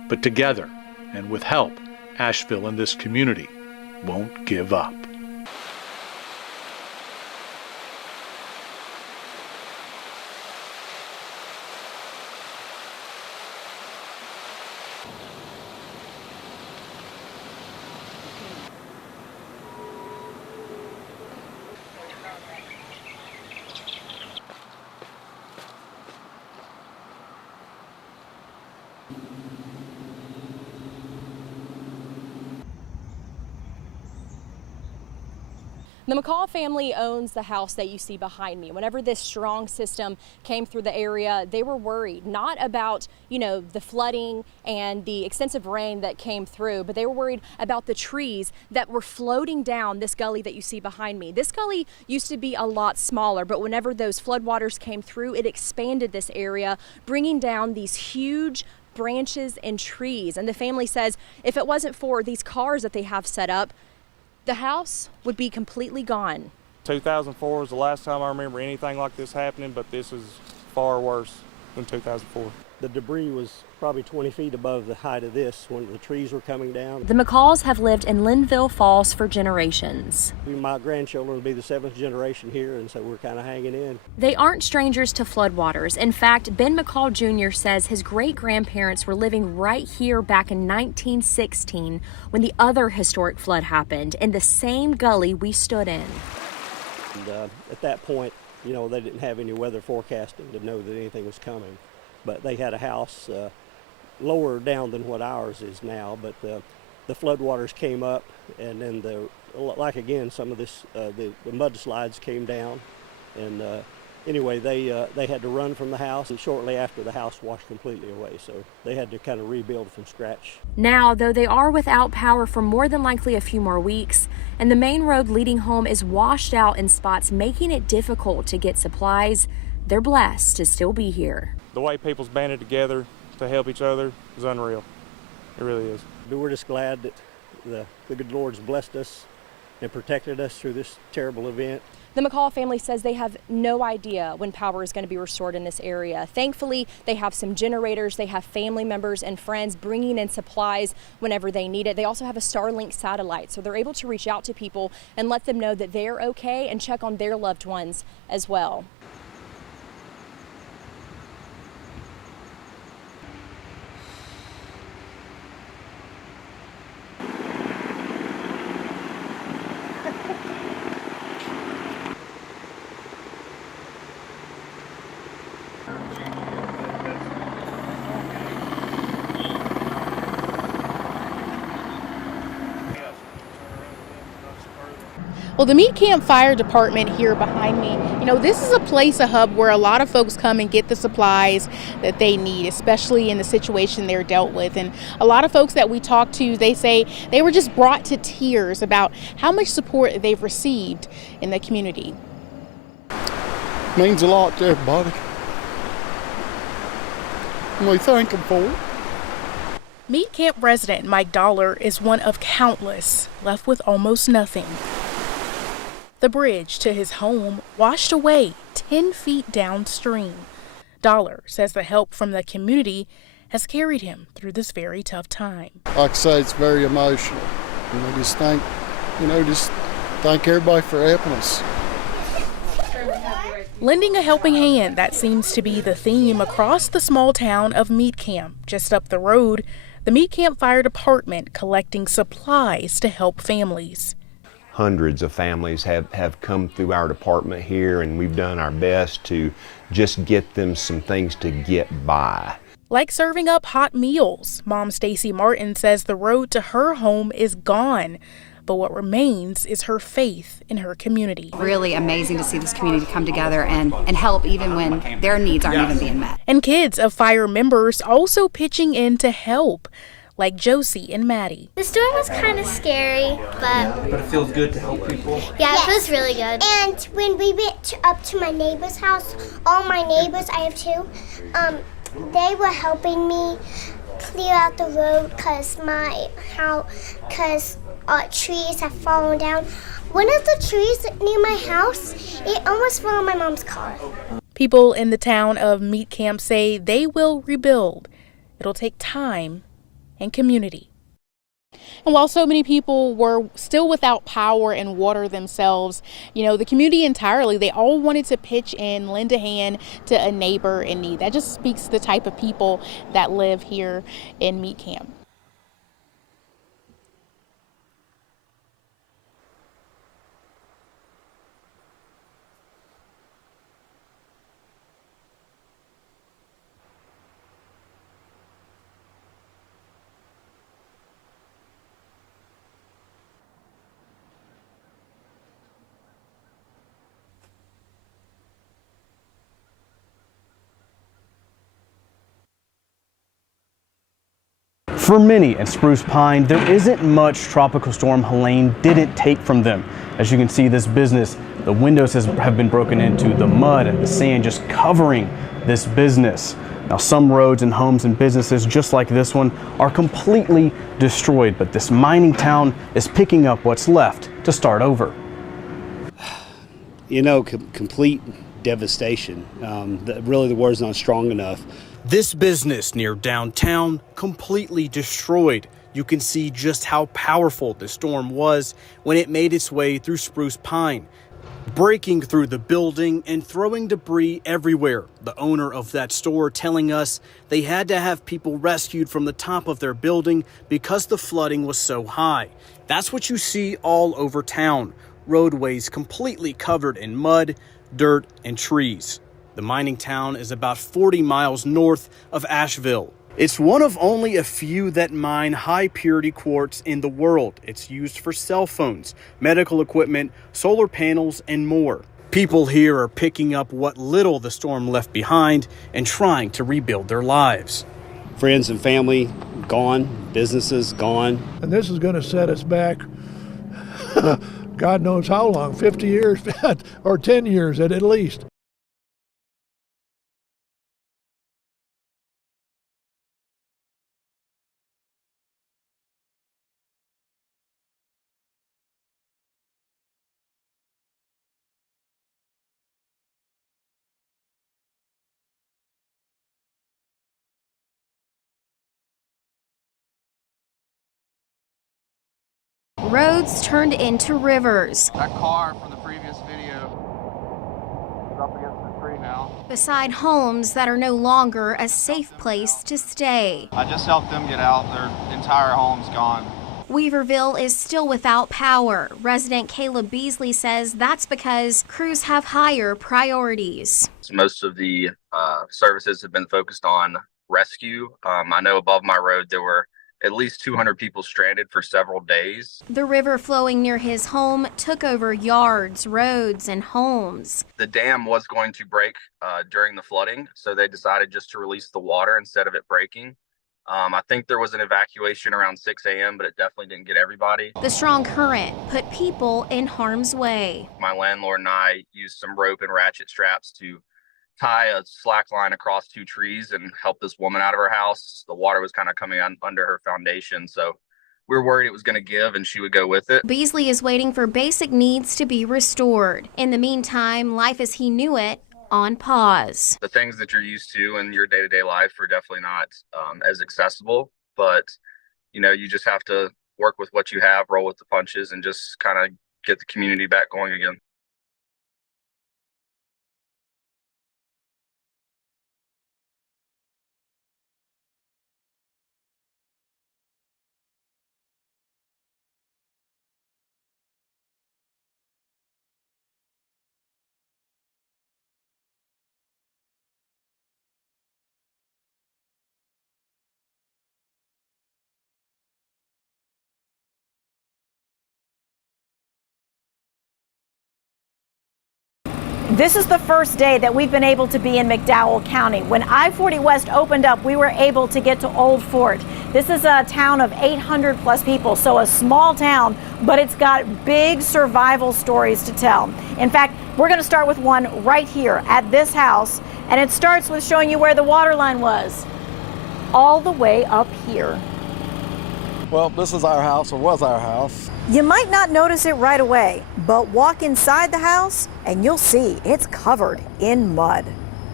But together, and with help, Asheville and this community won't give up. The McCall family owns the house that you see behind me. Whenever this strong system came through the area, they were worried, not about, the flooding and the extensive rain that came through, but they were worried about the trees that were floating down this gully that you see behind me. This gully used to be a lot smaller, but whenever those floodwaters came through, it expanded this area, bringing down these huge branches and trees. And the family says if it wasn't for these cars that they have set up, the house would be completely gone. 2004 was the last time I remember anything like this happening, but this is far worse than 2004. The debris was probably 20 feet above the height of this when the trees were coming down. The McCalls have lived in Linville Falls for generations. My grandchildren will be the 7th generation here, and so we're kind of hanging in. They aren't strangers to floodwaters. In fact, Ben McCall Jr. says his great-grandparents were living right here back in 1916 when the other historic flood happened in the same gully we stood in. And, at that point, they didn't have any weather forecasting to know that anything was coming. But they had a house lower down than what ours is now. But the floodwaters came up, and then some of this the mudslides came down, and anyway they had to run from the house. And shortly after, the house washed completely away, so they had to kind of rebuild from scratch. Now, though they are without power for more than likely a few more weeks, and the main road leading home is washed out in spots, making it difficult to get supplies, they're blessed to still be here. The way people's banded together to help each other is unreal. It really is. But we're just glad that the good Lord's blessed us and protected us through this terrible event. The McCall family says they have no idea when power is going to be restored in this area. Thankfully, they have some generators. They have family members and friends bringing in supplies whenever they need it. They also have a Starlink satellite, so they're able to reach out to people and let them know that they're okay and check on their loved ones as well. Well, the Meat Camp Fire Department here behind me, this is a hub where a lot of folks come and get the supplies that they need, especially in the situation they're dealt with. And a lot of folks that we talk to, they say they were just brought to tears about how much support they've received in the community. Means a lot to everybody. And we thank them for it. Meat Camp resident Mike Dollar is one of countless left with almost nothing. The bridge to his home washed away 10 feet downstream. Dollar says the help from the community has carried him through this very tough time. Like I say, it's very emotional. And I just thank everybody for helping us. Lending a helping hand, that seems to be the theme across the small town of Meat Camp. Just up the road, the Meat Camp Fire Department collecting supplies to help families. Hundreds of families have come through our department here, and we've done our best to just get them some things to get by. Like serving up hot meals, Mom Stacy Martin says the road to her home is gone, but what remains is her faith in her community. Really amazing to see this community come together and help even when their needs aren't even being met. And kids of fire members also pitching in to help, like Josie and Maddie. The storm was kind of scary, but it feels good to help people. Yeah, it feels really good. And when we went up to my neighbor's house, all my neighbors, I have two, they were helping me clear out the road because trees have fallen down. One of the trees near my house, it almost fell on my mom's car. People in the town of Meat Camp say they will rebuild. It'll take time and community. And while so many people were still without power and water themselves, the community entirely, they all wanted to pitch in, lend a hand to a neighbor in need. That just speaks to the type of people that live here in Meat Camp. For many at Spruce Pine, there isn't much Tropical Storm Helene didn't take from them. As you can see, this business, the windows have been broken into, the mud and the sand just covering this business. Now, some roads and homes and businesses just like this one are completely destroyed, but this mining town is picking up what's left to start over. Complete devastation. Really, the word's not strong enough. This business near downtown completely destroyed. You can see just how powerful the storm was when it made its way through Spruce Pine, breaking through the building and throwing debris everywhere. The owner of that store telling us they had to have people rescued from the top of their building because the flooding was so high. That's what you see all over town. Roadways completely covered in mud, dirt, and trees. The mining town is about 40 miles north of Asheville. It's one of only a few that mine high-purity quartz in the world. It's used for cell phones, medical equipment, solar panels, and more. People here are picking up what little the storm left behind and trying to rebuild their lives. Friends and family gone, businesses gone. And this is going to set us back, God knows how long, 50 years or 10 years at least. Roads turned into rivers. That car from the previous video is up against the tree now. Beside homes that are no longer a safe place to stay. I just helped them get out. Their entire home's gone. Weaverville is still without power. Resident Caleb Beasley says that's because crews have higher priorities. Most of the services have been focused on rescue. I know above my road there were at least 200 people stranded for several days. The river flowing near his home took over yards, roads, and homes. The dam was going to break during the flooding, so they decided just to release the water instead of it breaking. I think there was an evacuation around 6 a.m., but it definitely didn't get everybody. The strong current put people in harm's way. My landlord and I used some rope and ratchet straps to tie a slack line across two trees and help this woman out of her house. The water was kind of coming under her foundation, so we were worried it was going to give and she would go with it. Beasley is waiting for basic needs to be restored. In the meantime, life as he knew it on pause. The things that you're used to in your day-to-day life are definitely not as accessible, but you just have to work with what you have, roll with the punches, and just kind of get the community back going again. This is the first day that we've been able to be in McDowell County. When I-40 West opened up, we were able to get to Old Fort. This is a town of 800 plus people, so a small town, but it's got big survival stories to tell. In fact, we're going to start with one right here at this house, and it starts with showing you where the water line was, all the way up here. Well, this is our house, or was our house. You might not notice it right away, but walk inside the house and you'll see it's covered in mud.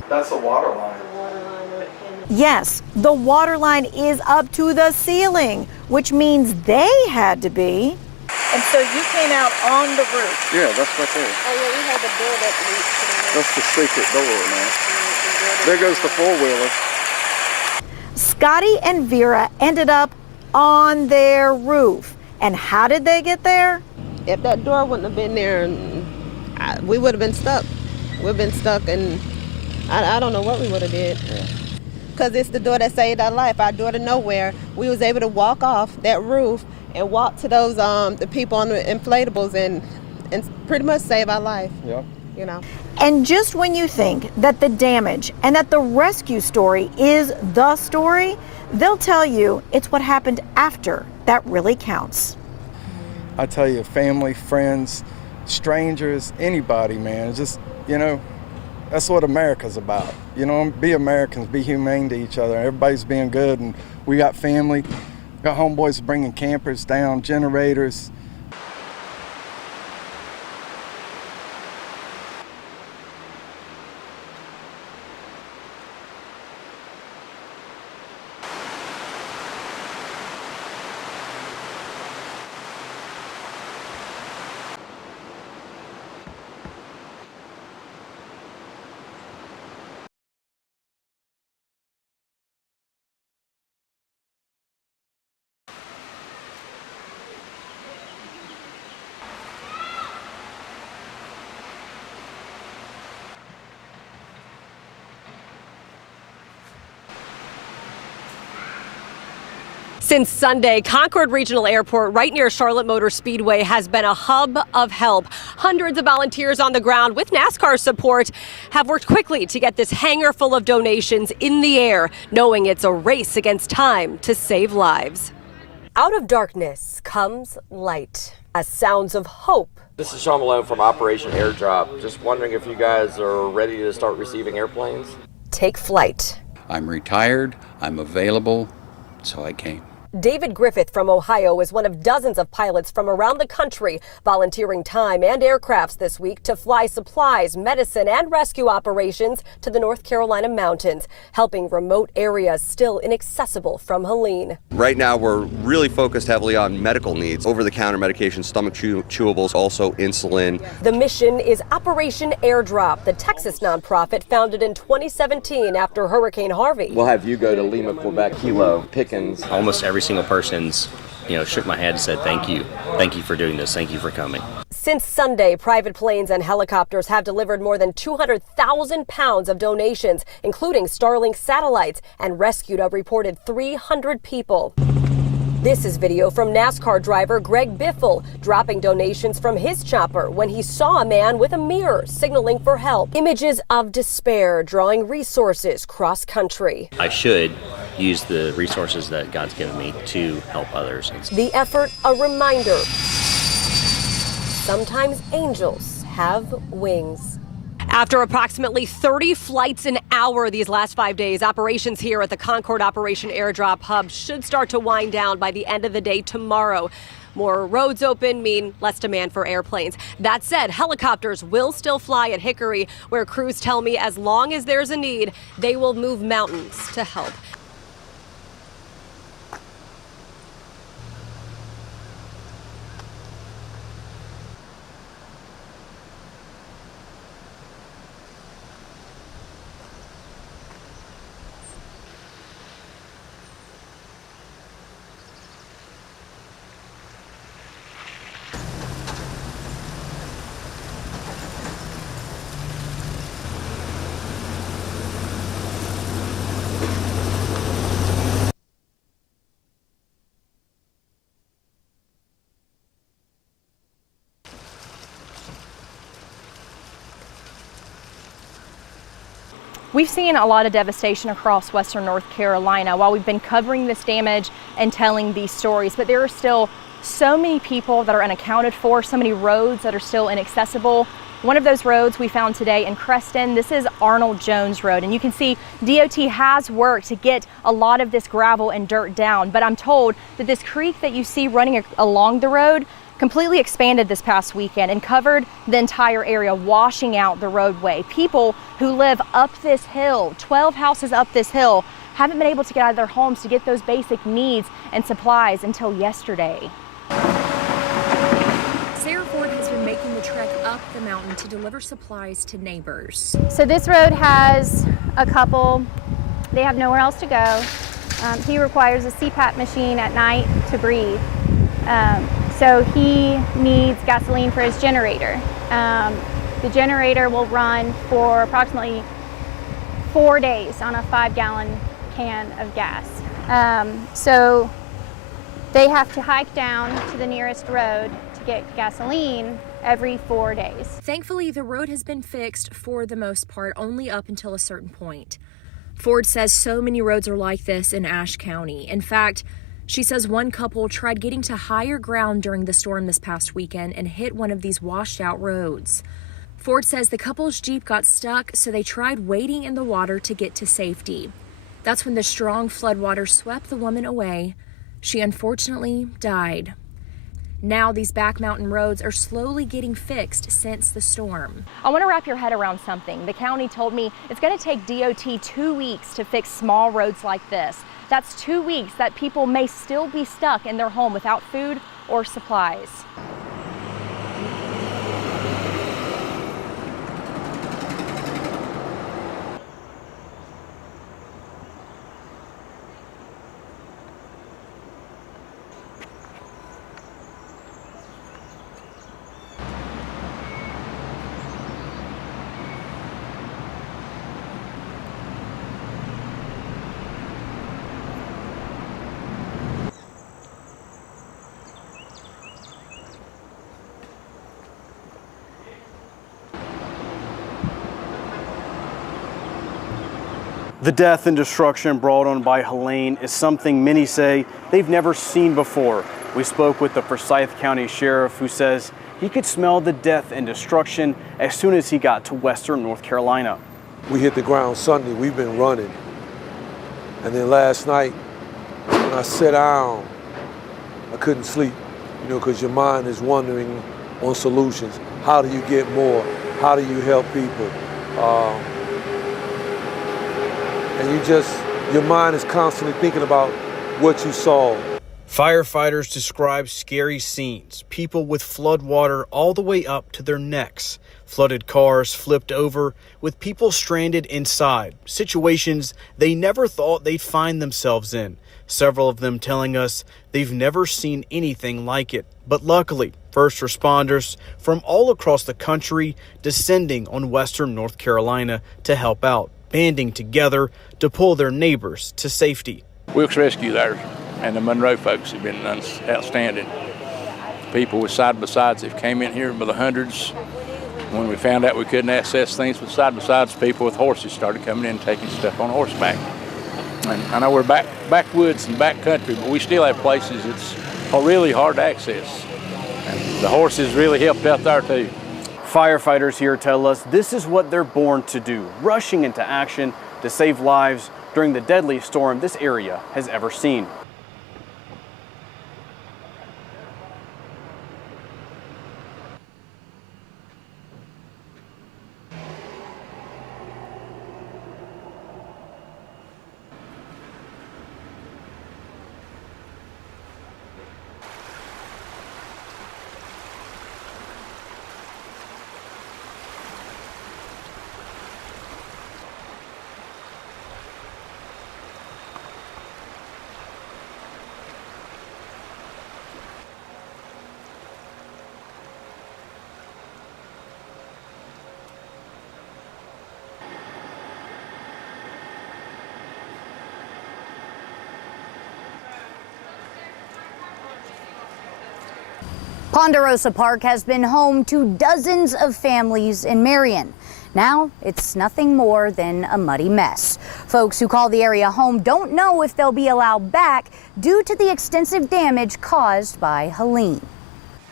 That's a water line. Yes, the water line is up to the ceiling, which means they had to be. And so you came out on the roof. Yeah, that's right there. Oh yeah, we have the door that leads to the That's the secret door, man. There goes the four-wheeler. Scotty and Vera ended up on their roof. And how did they get there? If that door wouldn't have been there, we would have been stuck. We've been stuck, and I don't know what we would have did. Because it's the door that saved our life, our door to nowhere. We was able to walk off that roof and walk to those the people on the inflatables and pretty much save our life. Yeah. You know. And just when you think that the damage and that the rescue story is the story, they'll tell you it's what happened after that really counts. I tell you, family, friends, strangers, anybody, man. It's just, you know, that's what America's about. You know, be Americans, be humane to each other. Everybody's being good, and we got family. Got homeboys bringing campers down, generators. Since Sunday, Concord Regional Airport right near Charlotte Motor Speedway has been a hub of help. Hundreds of volunteers on the ground with NASCAR support have worked quickly to get this hangar full of donations in the air, knowing it's a race against time to save lives. Out of darkness comes light, as sounds of hope. This is Sean Malone from Operation Airdrop. Just wondering if you guys are ready to start receiving airplanes. Take flight. I'm retired, I'm available, so I came. David Griffith from Ohio is one of dozens of pilots from around the country volunteering time and aircrafts this week to fly supplies, medicine, and rescue operations to the North Carolina mountains, helping remote areas still inaccessible from Helene. Right now, we're really focused heavily on medical needs, over-the-counter medications, stomach chewables, also insulin. The mission is Operation Airdrop, the Texas nonprofit founded in 2017 after Hurricane Harvey. We'll have you go to Lima, Quebec, Kilo, Pickens. Almost every single person's, shook my head and said, thank you for doing this, thank you for coming. Since Sunday, private planes and helicopters have delivered more than 200,000 pounds of donations, including Starlink satellites, and rescued a reported 300 people. This is video from NASCAR driver Greg Biffle dropping donations from his chopper when he saw a man with a mirror signaling for help. Images of despair drawing resources cross country. I should use the resources that God's given me to help others. The effort, a reminder. Sometimes angels have wings. After approximately 30 flights an hour these last 5 days, operations here at the Concord Operation Airdrop Hub should start to wind down by the end of the day tomorrow. More roads open mean less demand for airplanes. That said, helicopters will still fly at Hickory, where crews tell me as long as there's a need, they will move mountains to help. We've seen a lot of devastation across western North Carolina while we've been covering this damage and telling these stories, but there are still so many people that are unaccounted for, so many roads that are still inaccessible. One of those roads we found today in Creston, this is Arnold Jones Road, and you can see DOT has worked to get a lot of this gravel and dirt down, but I'm told that this creek that you see running along the road completely expanded this past weekend and covered the entire area, washing out the roadway. People who live up this hill, 12 houses up this hill, haven't been able to get out of their homes to get those basic needs and supplies until yesterday. Sarah Ford has been making the trek up the mountain to deliver supplies to neighbors. So this road has a couple, they have nowhere else to go. He requires a CPAP machine at night to breathe. So he needs gasoline for his generator. The generator will run for approximately 4 days on a 5-gallon can of gas. So they have to hike down to the nearest road to get gasoline every 4 days. Thankfully, the road has been fixed for the most part, only up until a certain point. Ford says so many roads are like this in Ashe County. In fact, she says one couple tried getting to higher ground during the storm this past weekend and hit one of these washed out roads. Ford says the couple's Jeep got stuck, so they tried wading in the water to get to safety. That's when the strong floodwater swept the woman away. She unfortunately died. Now these back mountain roads are slowly getting fixed since the storm. I want to wrap your head around something. The county told me it's going to take DOT 2 weeks to fix small roads like this. That's 2 weeks that people may still be stuck in their home without food or supplies. The death and destruction brought on by Helene is something many say they've never seen before. We spoke with the Forsyth County Sheriff, who says he could smell the death and destruction as soon as he got to western North Carolina. We hit the ground Sunday, we've been running. And then last night, when I sat down, I couldn't sleep, because your mind is wandering on solutions. How do you get more? How do you help people? And your mind is constantly thinking about what you saw. Firefighters describe scary scenes, people with flood water all the way up to their necks, flooded cars flipped over with people stranded inside, situations they never thought they'd find themselves in. Several of them telling us they've never seen anything like it. But luckily, first responders from all across the country descending on western North Carolina to help out, banding together to pull their neighbors to safety. Wilkes Rescue there and the Monroe folks have been outstanding. People with side-by-sides have came in here by the hundreds. When we found out we couldn't access things with side-by-sides, people with horses started coming in and taking stuff on horseback. And I know we're backwoods and backcountry, but we still have places it's really hard to access. And the horses really helped out there too. Firefighters here tell us this is what they're born to do, rushing into action to save lives during the deadliest storm this area has ever seen. Ponderosa Park has been home to dozens of families in Marion. Now it's nothing more than a muddy mess. Folks who call the area home don't know if they'll be allowed back due to the extensive damage caused by Helene.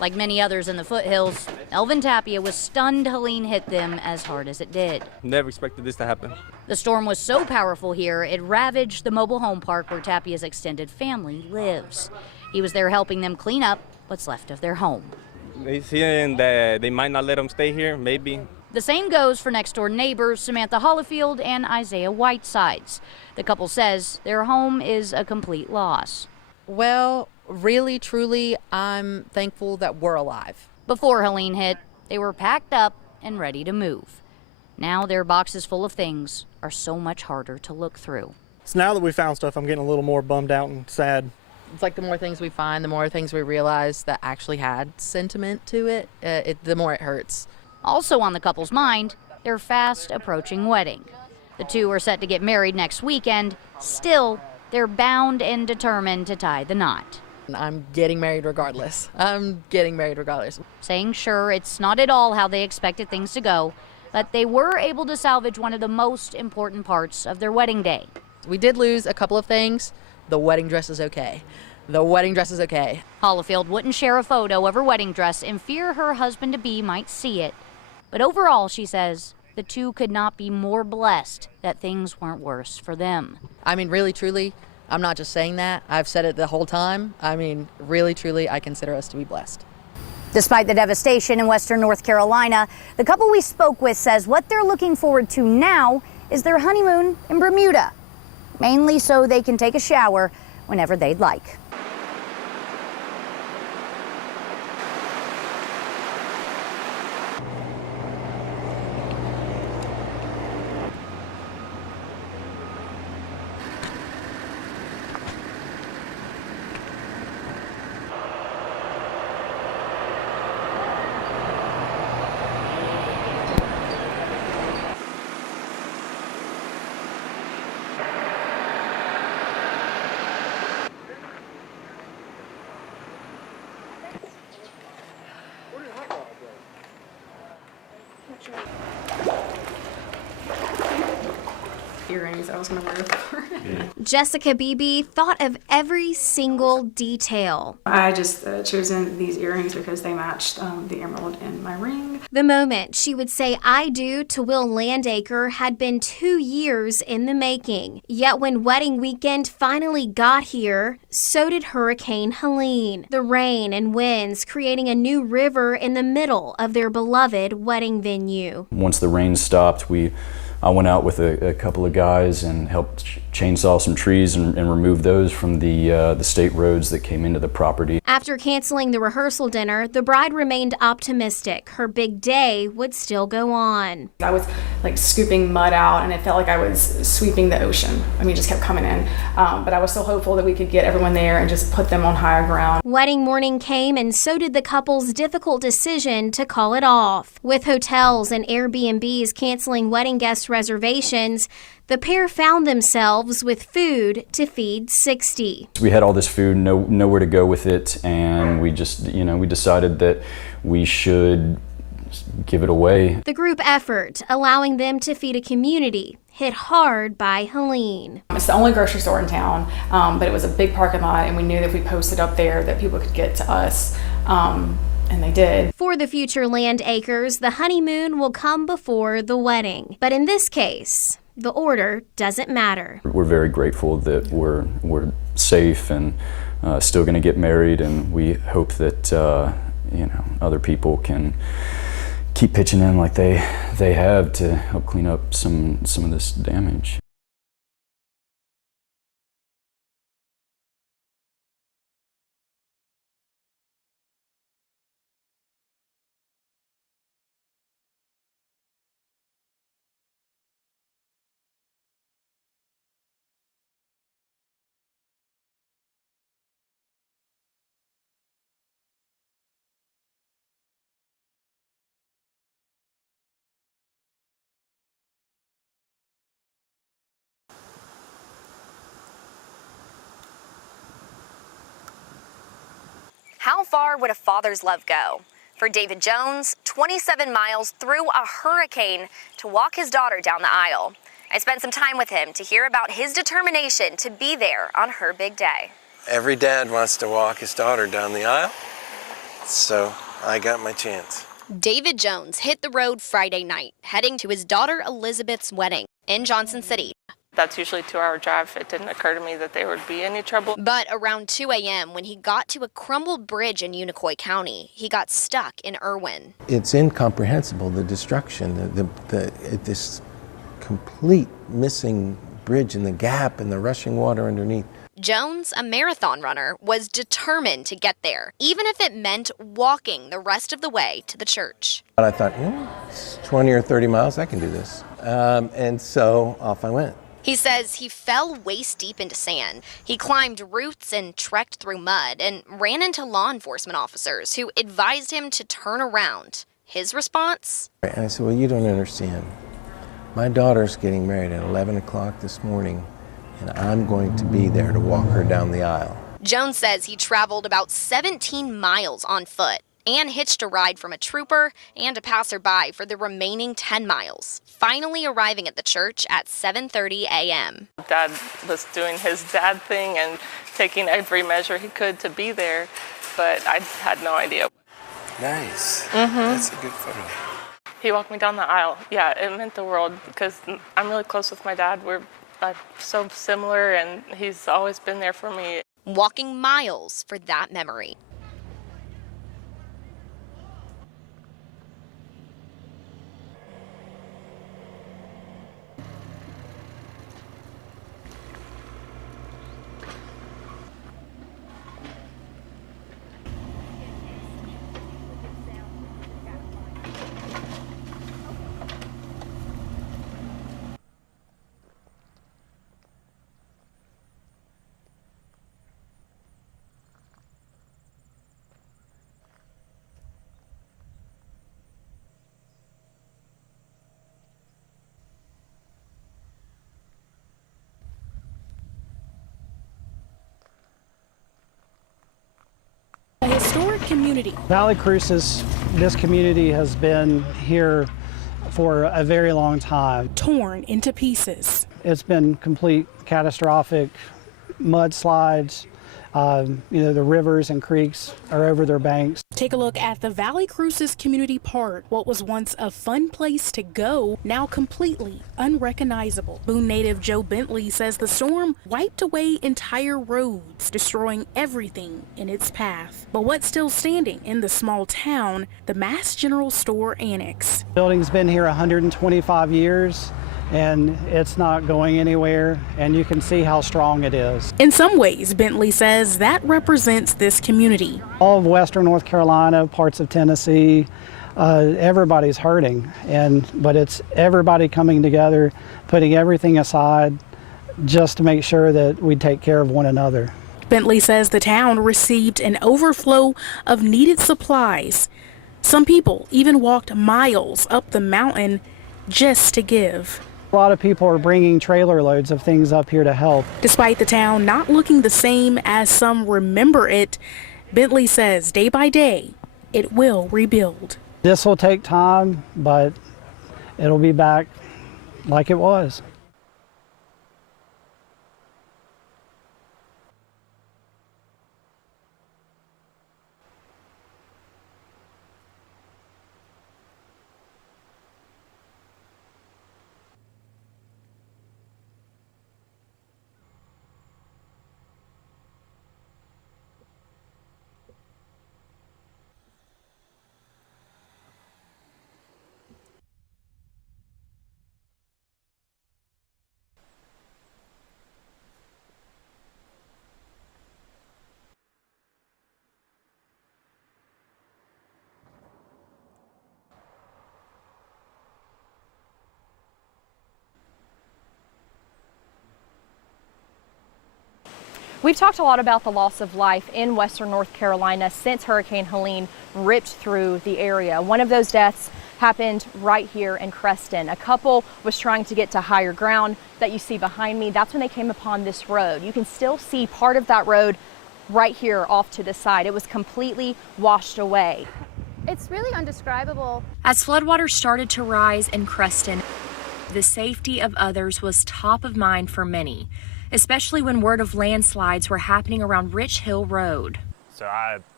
Like many others in the foothills, Elvin Tapia was stunned Helene hit them as hard as it did. Never expected this to happen. The storm was so powerful here, it ravaged the mobile home park where Tapia's extended family lives. He was there helping them clean up what's left of their home. They saying that they might not let them stay here, maybe. The same goes for next-door neighbors Samantha Hollifield and Isaiah Whitesides. The couple says their home is a complete loss. Well, really, truly, I'm thankful that we're alive. Before Helene hit, they were packed up and ready to move. Now their boxes full of things are so much harder to look through. So now that we found stuff, I'm getting a little more bummed out and sad. It's like the more things we find, the more things we realize that actually had sentiment to it, the more it hurts. Also on the couple's mind, their fast approaching wedding. The two are set to get married next weekend. Still, they're bound and determined to tie the knot. I'm getting married regardless. Saying sure, it's not at all how they expected things to go, but they were able to salvage one of the most important parts of their wedding day. We did lose a couple of things. The wedding dress is okay. Hollifield wouldn't share a photo of her wedding dress in fear her husband-to-be might see it. But overall, she says, the two could not be more blessed that things weren't worse for them. I mean, really, truly, I'm not just saying that. I've said it the whole time. I mean, really, truly, I consider us to be blessed. Despite the devastation in western North Carolina, the couple we spoke with says what they're looking forward to now is their honeymoon in Bermuda, mainly so they can take a shower whenever they'd like. Earrings I was going to wear before. Jessica Beebe thought of every single detail. I just chosen these earrings because they matched the emerald in my ring. The moment she would say I do to Will Landacre had been 2 years in the making. Yet when wedding weekend finally got here, so did Hurricane Helene. The rain and winds creating a new river in the middle of their beloved wedding venue. Once the rain stopped, I went out with a couple of guys and helped chainsaw some trees and remove those from the state roads that came into the property. After canceling the rehearsal dinner, the bride remained optimistic. Her big day would still go on. I was like scooping mud out and it felt like I was sweeping the ocean. I mean, it just kept coming in. But I was still hopeful that we could get everyone there and just put them on higher ground. Wedding morning came and so did the couple's difficult decision to call it off. With hotels and Airbnbs canceling wedding guest reservations, the pair found themselves with food to feed 60. We had all this food, nowhere to go with it, and we just, we decided that we should give it away. The group effort, allowing them to feed a community hit hard by Helene. It's the only grocery store in town, but it was a big parking lot, and we knew that if we posted up there that people could get to us. And they did. For the future Landacres, the honeymoon will come before the wedding. But in this case, the order doesn't matter. We're very grateful that we're safe and still going to get married, and we hope that other people can keep pitching in like they have to help clean up some of this damage. How far would a father's love go? For David Jones, 27 miles through a hurricane to walk his daughter down the aisle. I spent some time with him to hear about his determination to be there on her big day. Every dad wants to walk his daughter down the aisle. So I got my chance. David Jones hit the road Friday night, heading to his daughter Elizabeth's wedding in Johnson City. That's usually a 2-hour drive. It didn't occur to me that there would be any trouble. But around 2 a.m., when he got to a crumbled bridge in Unicoi County, he got stuck in Irwin. It's incomprehensible, the destruction, this complete missing bridge and the gap and the rushing water underneath. Jones, a marathon runner, was determined to get there, even if it meant walking the rest of the way to the church. But I thought, it's 20 or 30 miles, I can do this. And so off I went. He says he fell waist deep into sand. He climbed roots and trekked through mud and ran into law enforcement officers who advised him to turn around. His response? And I said, well, you don't understand. My daughter's getting married at 11 o'clock this morning, and I'm going to be there to walk her down the aisle. Jones says he traveled about 17 miles on foot and hitched a ride from a trooper and a passerby for the remaining 10 miles, finally arriving at the church at 7:30 a.m. Dad was doing his dad thing and taking every measure he could to be there, but I had no idea. Nice. That's a good photo. He walked me down the aisle. Yeah, it meant the world because I'm really close with my dad. We're so similar, and he's always been there for me. Walking miles for that memory. A historic community. Valle Crucis, this community has been here for a very long time. Torn into pieces. It's been complete catastrophic mudslides. The rivers and creeks are over their banks. Take a look at the Valle Crucis Community Park. What was once a fun place to go, now completely unrecognizable. Boone native Joe Bentley says the storm wiped away entire roads, destroying everything in its path. But what's still standing in the small town, the Mass General Store Annex. The building's been here 125 years. And it's not going anywhere, and you can see how strong it is. In some ways, Bentley says that represents this community. All of western North Carolina, parts of Tennessee, everybody's hurting, but it's everybody coming together, putting everything aside just to make sure that we take care of one another. Bentley says the town received an overflow of needed supplies. Some people even walked miles up the mountain just to give. A lot of people are bringing trailer loads of things up here to help. Despite the town not looking the same as some remember it, Bentley says day by day, it will rebuild. This will take time, but it'll be back like it was. We've talked a lot about the loss of life in western North Carolina since Hurricane Helene ripped through the area. One of those deaths happened right here in Creston. A couple was trying to get to higher ground that you see behind me. That's when they came upon this road. You can still see part of that road right here off to the side. It was completely washed away. It's really undescribable. As floodwaters started to rise in Creston, the safety of others was top of mind for many, especially when word of landslides were happening around Rich Hill Road. So I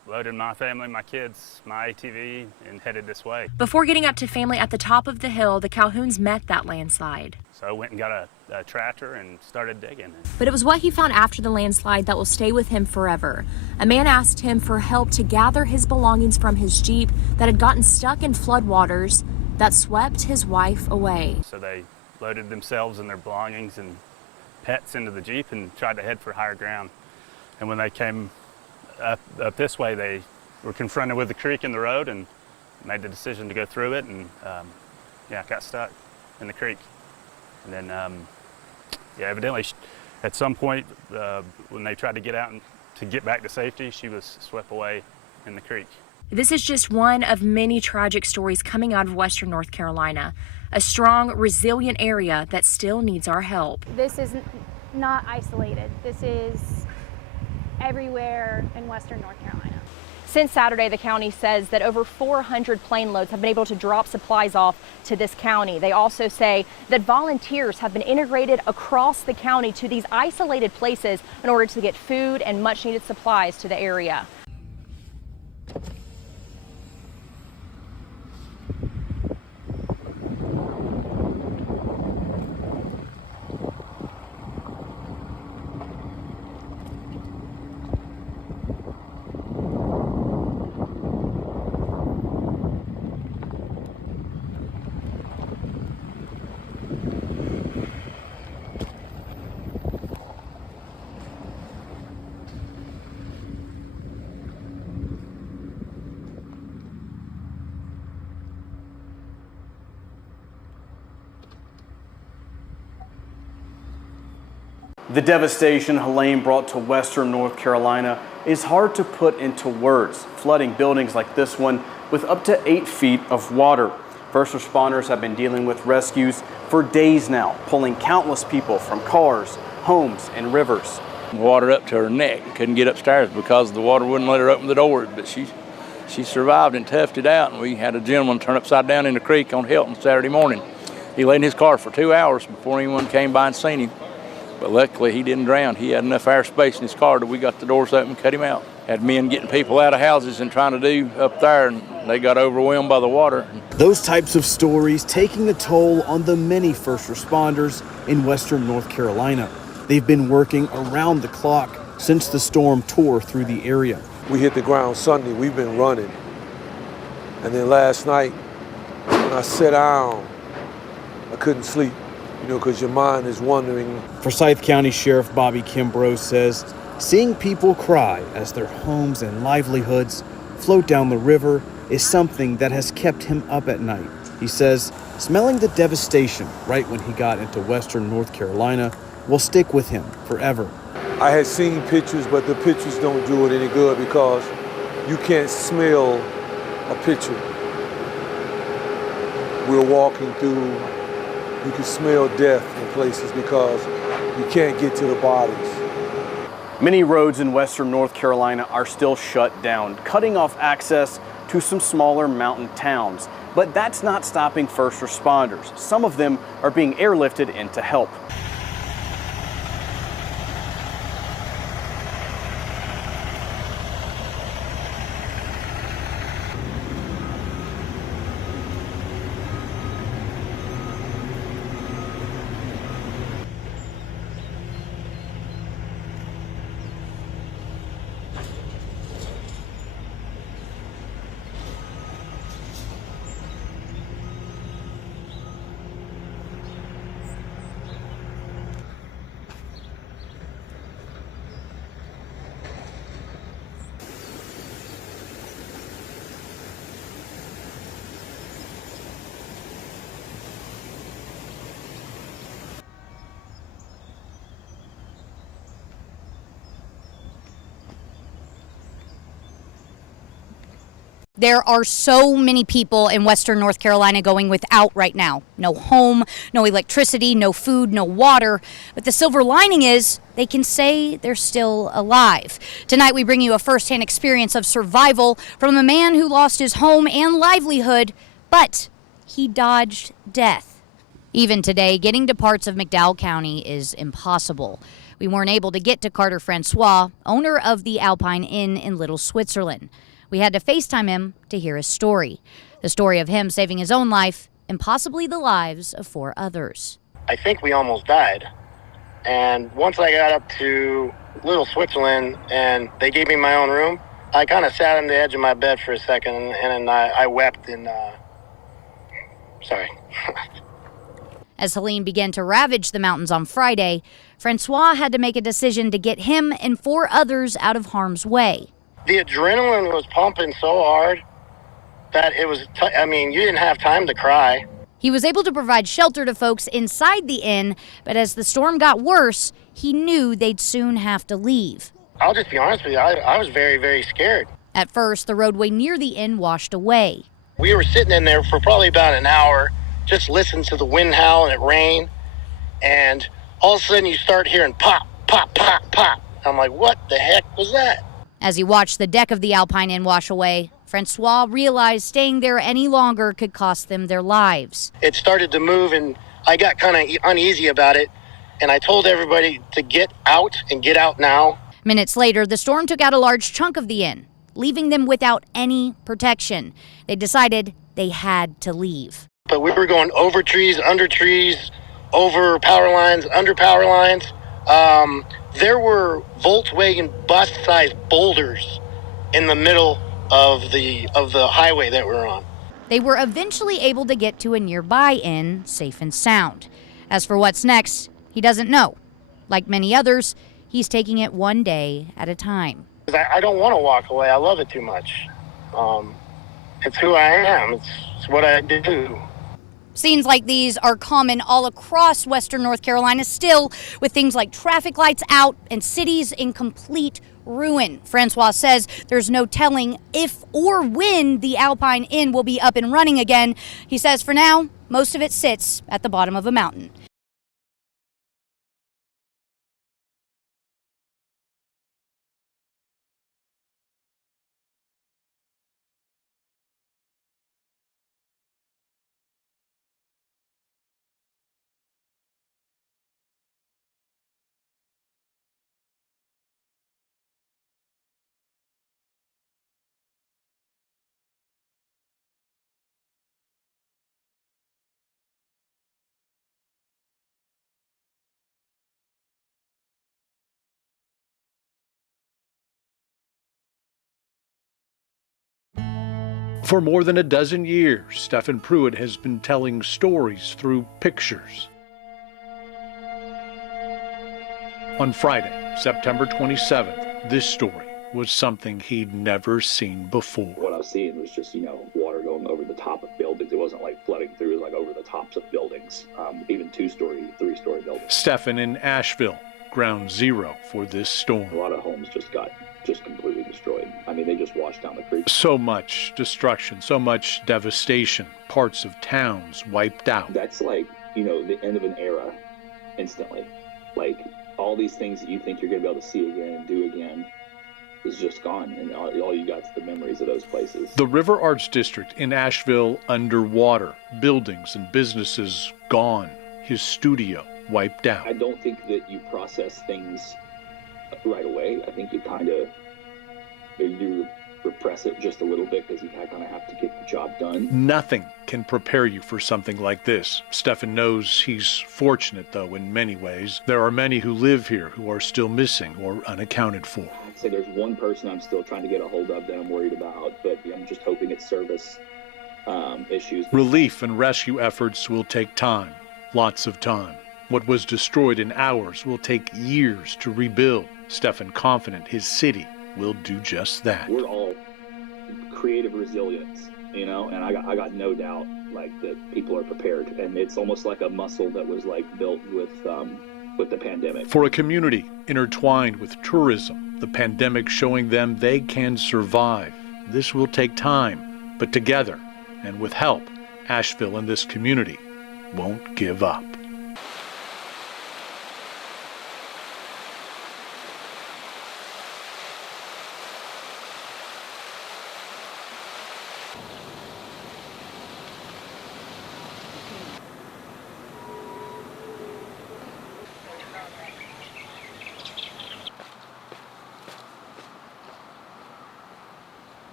loaded my family, my kids, my ATV, and headed this way. Before getting up to family at the top of the hill, the Calhouns met that landslide. So I went and got a tractor and started digging. But it was what he found after the landslide that will stay with him forever. A man asked him for help to gather his belongings from his Jeep that had gotten stuck in floodwaters that swept his wife away. So they loaded themselves and their belongings and pets into the Jeep and tried to head for higher ground. And when they came up this way, they were confronted with the creek in the road and made the decision to go through it, and got stuck in the creek. And then, evidently at some point when they tried to get out and to get back to safety, she was swept away in the creek. This is just one of many tragic stories coming out of Western North Carolina, a strong, resilient area that still needs our help. This is not isolated. This is everywhere in Western North Carolina. Since Saturday, the county says that over 400 plane loads have been able to drop supplies off to this county. They also say that volunteers have been integrated across the county to these isolated places in order to get food and much needed supplies to the area. The devastation Helene brought to Western North Carolina is hard to put into words, flooding buildings like this one with up to 8 feet of water. First responders have been dealing with rescues for days now, pulling countless people from cars, homes, and rivers. Water up to her neck, couldn't get upstairs because the water wouldn't let her open the doors, but she survived and toughed it out, and we had a gentleman turn upside down in the creek on Hilton Saturday morning. He lay in his car for 2 hours before anyone came by and seen him. But luckily, he didn't drown. He had enough airspace in his car that we got the doors open and cut him out. Had men getting people out of houses and trying to do up there, and they got overwhelmed by the water. Those types of stories taking a toll on the many first responders in Western North Carolina. They've been working around the clock since the storm tore through the area. We hit the ground Sunday. We've been running. And then last night, when I sat down, I couldn't sleep. Because your mind is wandering. Forsyth County Sheriff Bobby Kimbrough says seeing people cry as their homes and livelihoods float down the river is something that has kept him up at night. He says smelling the devastation right when he got into Western North Carolina will stick with him forever. I had seen pictures, but the pictures don't do it any good because you can't smell a picture. We're walking through. You can smell death in places because you can't get to the bodies. Many roads in Western North Carolina are still shut down, cutting off access to some smaller mountain towns. But that's not stopping first responders. Some of them are being airlifted in to help. There are so many people in Western North Carolina going without right now. No home, no electricity, no food, no water. But the silver lining is they can say they're still alive. Tonight we bring you a firsthand experience of survival from a man who lost his home and livelihood, but he dodged death. Even today, getting to parts of McDowell County is impossible. We weren't able to get to Carter Francois, owner of the Alpine Inn in Little Switzerland. We had to FaceTime him to hear his story. The story of him saving his own life and possibly the lives of 4 others. I think we almost died. And once I got up to Little Switzerland and they gave me my own room, I kind of sat on the edge of my bed for a second and I wept and, sorry. As Helene began to ravage the mountains on Friday, Francois had to make a decision to get him and 4 others out of harm's way. The adrenaline was pumping so hard that it was, you didn't have time to cry. He was able to provide shelter to folks inside the inn, but as the storm got worse, he knew they'd soon have to leave. I'll just be honest with you, I was very, very scared. At first, the roadway near the inn washed away. We were sitting in there for probably about an hour, just listening to the wind howl and it rained, and all of a sudden you start hearing pop, pop, pop, pop. I'm like, what the heck was that? As he watched the deck of the Alpine Inn wash away, Francois realized staying there any longer could cost them their lives. It started to move and I got kind of uneasy about it, and I told everybody to get out and get out now. Minutes later, the storm took out a large chunk of the inn, leaving them without any protection. They decided they had to leave. But we were going over trees, over power lines, under power lines. There were Volkswagen bus-sized boulders in the middle of the highway that we're on. They were eventually able to get to a nearby inn, safe and sound. As for what's next, he doesn't know. Like many others, he's taking it one day at a time. I don't want to walk away. I love it too much. It's who I am. It's what I do. Scenes like these are common all across western North Carolina still, with things like traffic lights out and cities in complete ruin. Francois says there's no telling if or when the Alpine Inn will be up and running again. He says for now, most of it sits at the bottom of a mountain. For more than a dozen years, Stephen Pruitt has been telling stories through pictures. On Friday, September 27th, this story was something he'd never seen before. What I was seeing was just, water going over the top of buildings. It wasn't like flooding through, it was like over the tops of buildings, even 2-story, 3-story buildings. Stephen in Asheville, ground zero for this storm. A lot of homes just got completely destroyed. They just washed down the creek. So much destruction, so much devastation, parts of towns wiped out. That's like, the end of an era instantly. Like, all these things that you think you're going to be able to see again and do again is just gone, and all you got is the memories of those places. The River Arts District in Asheville underwater, buildings and businesses gone, his studio wiped out. I don't think that you process things right away. I think you you repress it just a little bit because you kind of have to get the job done. Nothing can prepare you for something like this. Stephen knows he's fortunate, though, in many ways. There are many who live here who are still missing or unaccounted for. I'd say there's one person I'm still trying to get a hold of that I'm worried about, but I'm just hoping it's service issues. Relief and rescue efforts will take time, lots of time. What was destroyed in hours will take years to rebuild. Stephen confident his city will do just that. We're all creative resilience, and I got no doubt that people are prepared, and it's almost like a muscle that was built with the pandemic. For a community intertwined with tourism, the pandemic showing them they can survive. This will take time, but together and with help, Asheville and this community won't give up.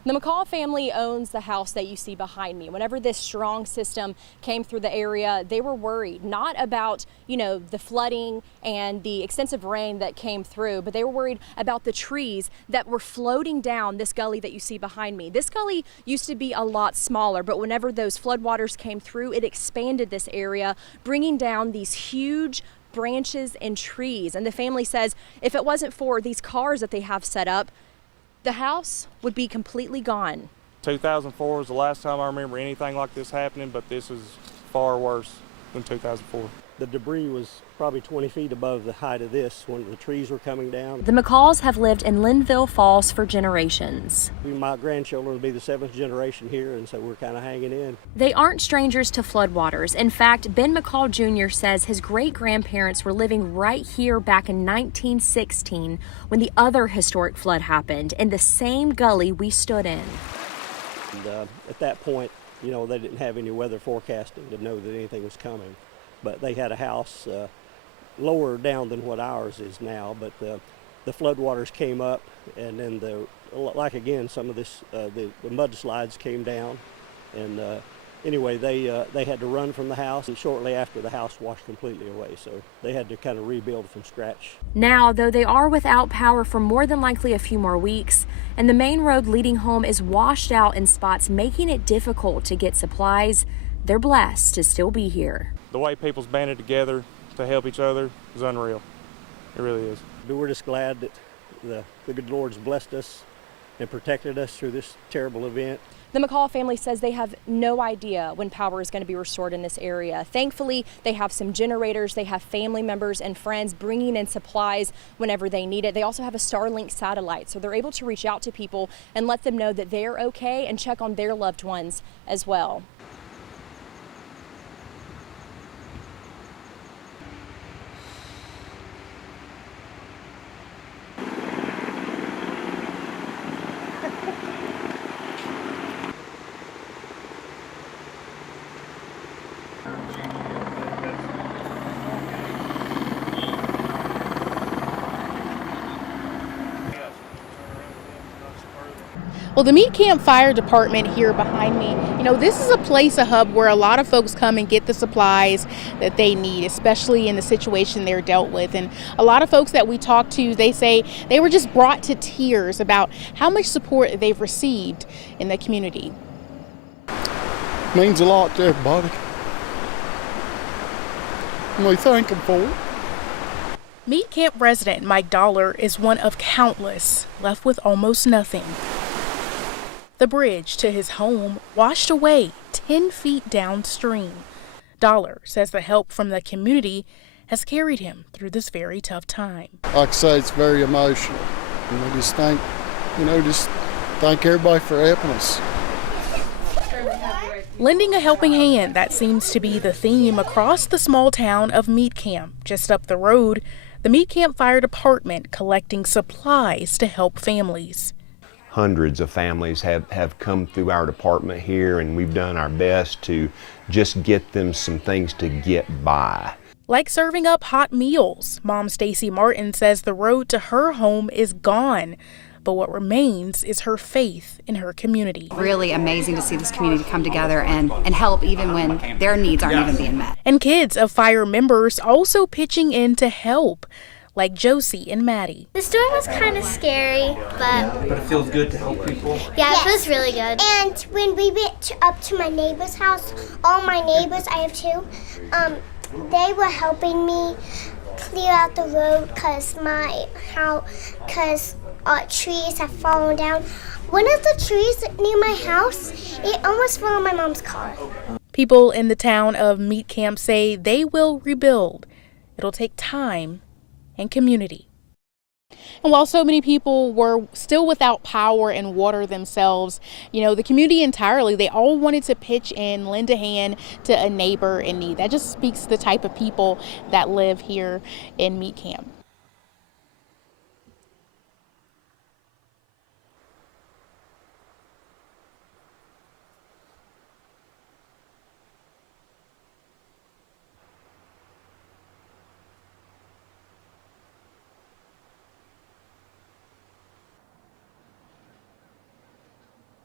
The McCall family owns the house that you see behind me. Whenever this strong system came through the area, they were worried, not about, the flooding and the extensive rain that came through, but they were worried about the trees that were floating down this gully that you see behind me. This gully used to be a lot smaller, but whenever those floodwaters came through, it expanded this area, bringing down these huge branches and trees. And the family says if it wasn't for these cars that they have set up, the house would be completely gone. 2004 was the last time I remember anything like this happening, but this is far worse than 2004. The debris was probably 20 feet above the height of this when the trees were coming down. The McCalls have lived in Linville Falls for generations. My grandchildren will be the 7th generation here, and so we're kind of hanging in. They aren't strangers to floodwaters. In fact, Ben McCall Jr. says his great-grandparents were living right here back in 1916 when the other historic flood happened in the same gully we stood in. And, at that point, they didn't have any weather forecasting to know that anything was coming. But they had a house lower down than what ours is now. But the floodwaters came up, and then some of this the mudslides came down, and anyway, they had to run from the house, and shortly after the house washed completely away. So they had to kind of rebuild from scratch. Now, though they are without power for more than likely a few more weeks, and the main road leading home is washed out in spots, making it difficult to get supplies, they're blessed to still be here. The way people's banded together to help each other is unreal. It really is. But we're just glad that the good Lord's blessed us and protected us through this terrible event. The McCall family says they have no idea when power is going to be restored in this area. Thankfully, they have some generators. They have family members and friends bringing in supplies whenever they need it. They also have a Starlink satellite, so they're able to reach out to people and let them know that they're okay and check on their loved ones as well. Well, the Meat Camp Fire Department here behind me, this is a place, a hub where a lot of folks come and get the supplies that they need, especially in the situation they're dealt with. And a lot of folks that we talk to, they say they were just brought to tears about how much support they've received in the community. Means a lot to everybody. And we thank them for it. Meat Camp resident Mike Dollar is one of countless left with almost nothing. The bridge to his home washed away 10 feet downstream. Dollar says the help from the community has carried him through this very tough time. Like I say, it's very emotional. And we just thank everybody for helping us. Lending a helping hand, that seems to be the theme across the small town of Meat Camp. Just up the road, the Meat Camp Fire Department collecting supplies to help families. Hundreds of families have come through our department here, and we've done our best to just get them some things to get by. Like serving up hot meals, Mom Stacy Martin says the road to her home is gone, but what remains is her faith in her community. Really amazing to see this community come together and help even when their needs aren't even being met. And kids of fire members also pitching in to help, like Josie and Maddie. The storm was kind of scary, but it feels good to help people. Yeah, it feels really good. And when we went up to my neighbor's house, all my neighbors, I have two, they were helping me clear out the road because trees have fallen down. One of the trees near my house, it almost fell on my mom's car. People in the town of Meat Camp say they will rebuild. It'll take time and community. And while so many people were still without power and water themselves, the community entirely, they all wanted to pitch in, lend a hand to a neighbor in need. That just speaks to the type of people that live here in Meat Camp.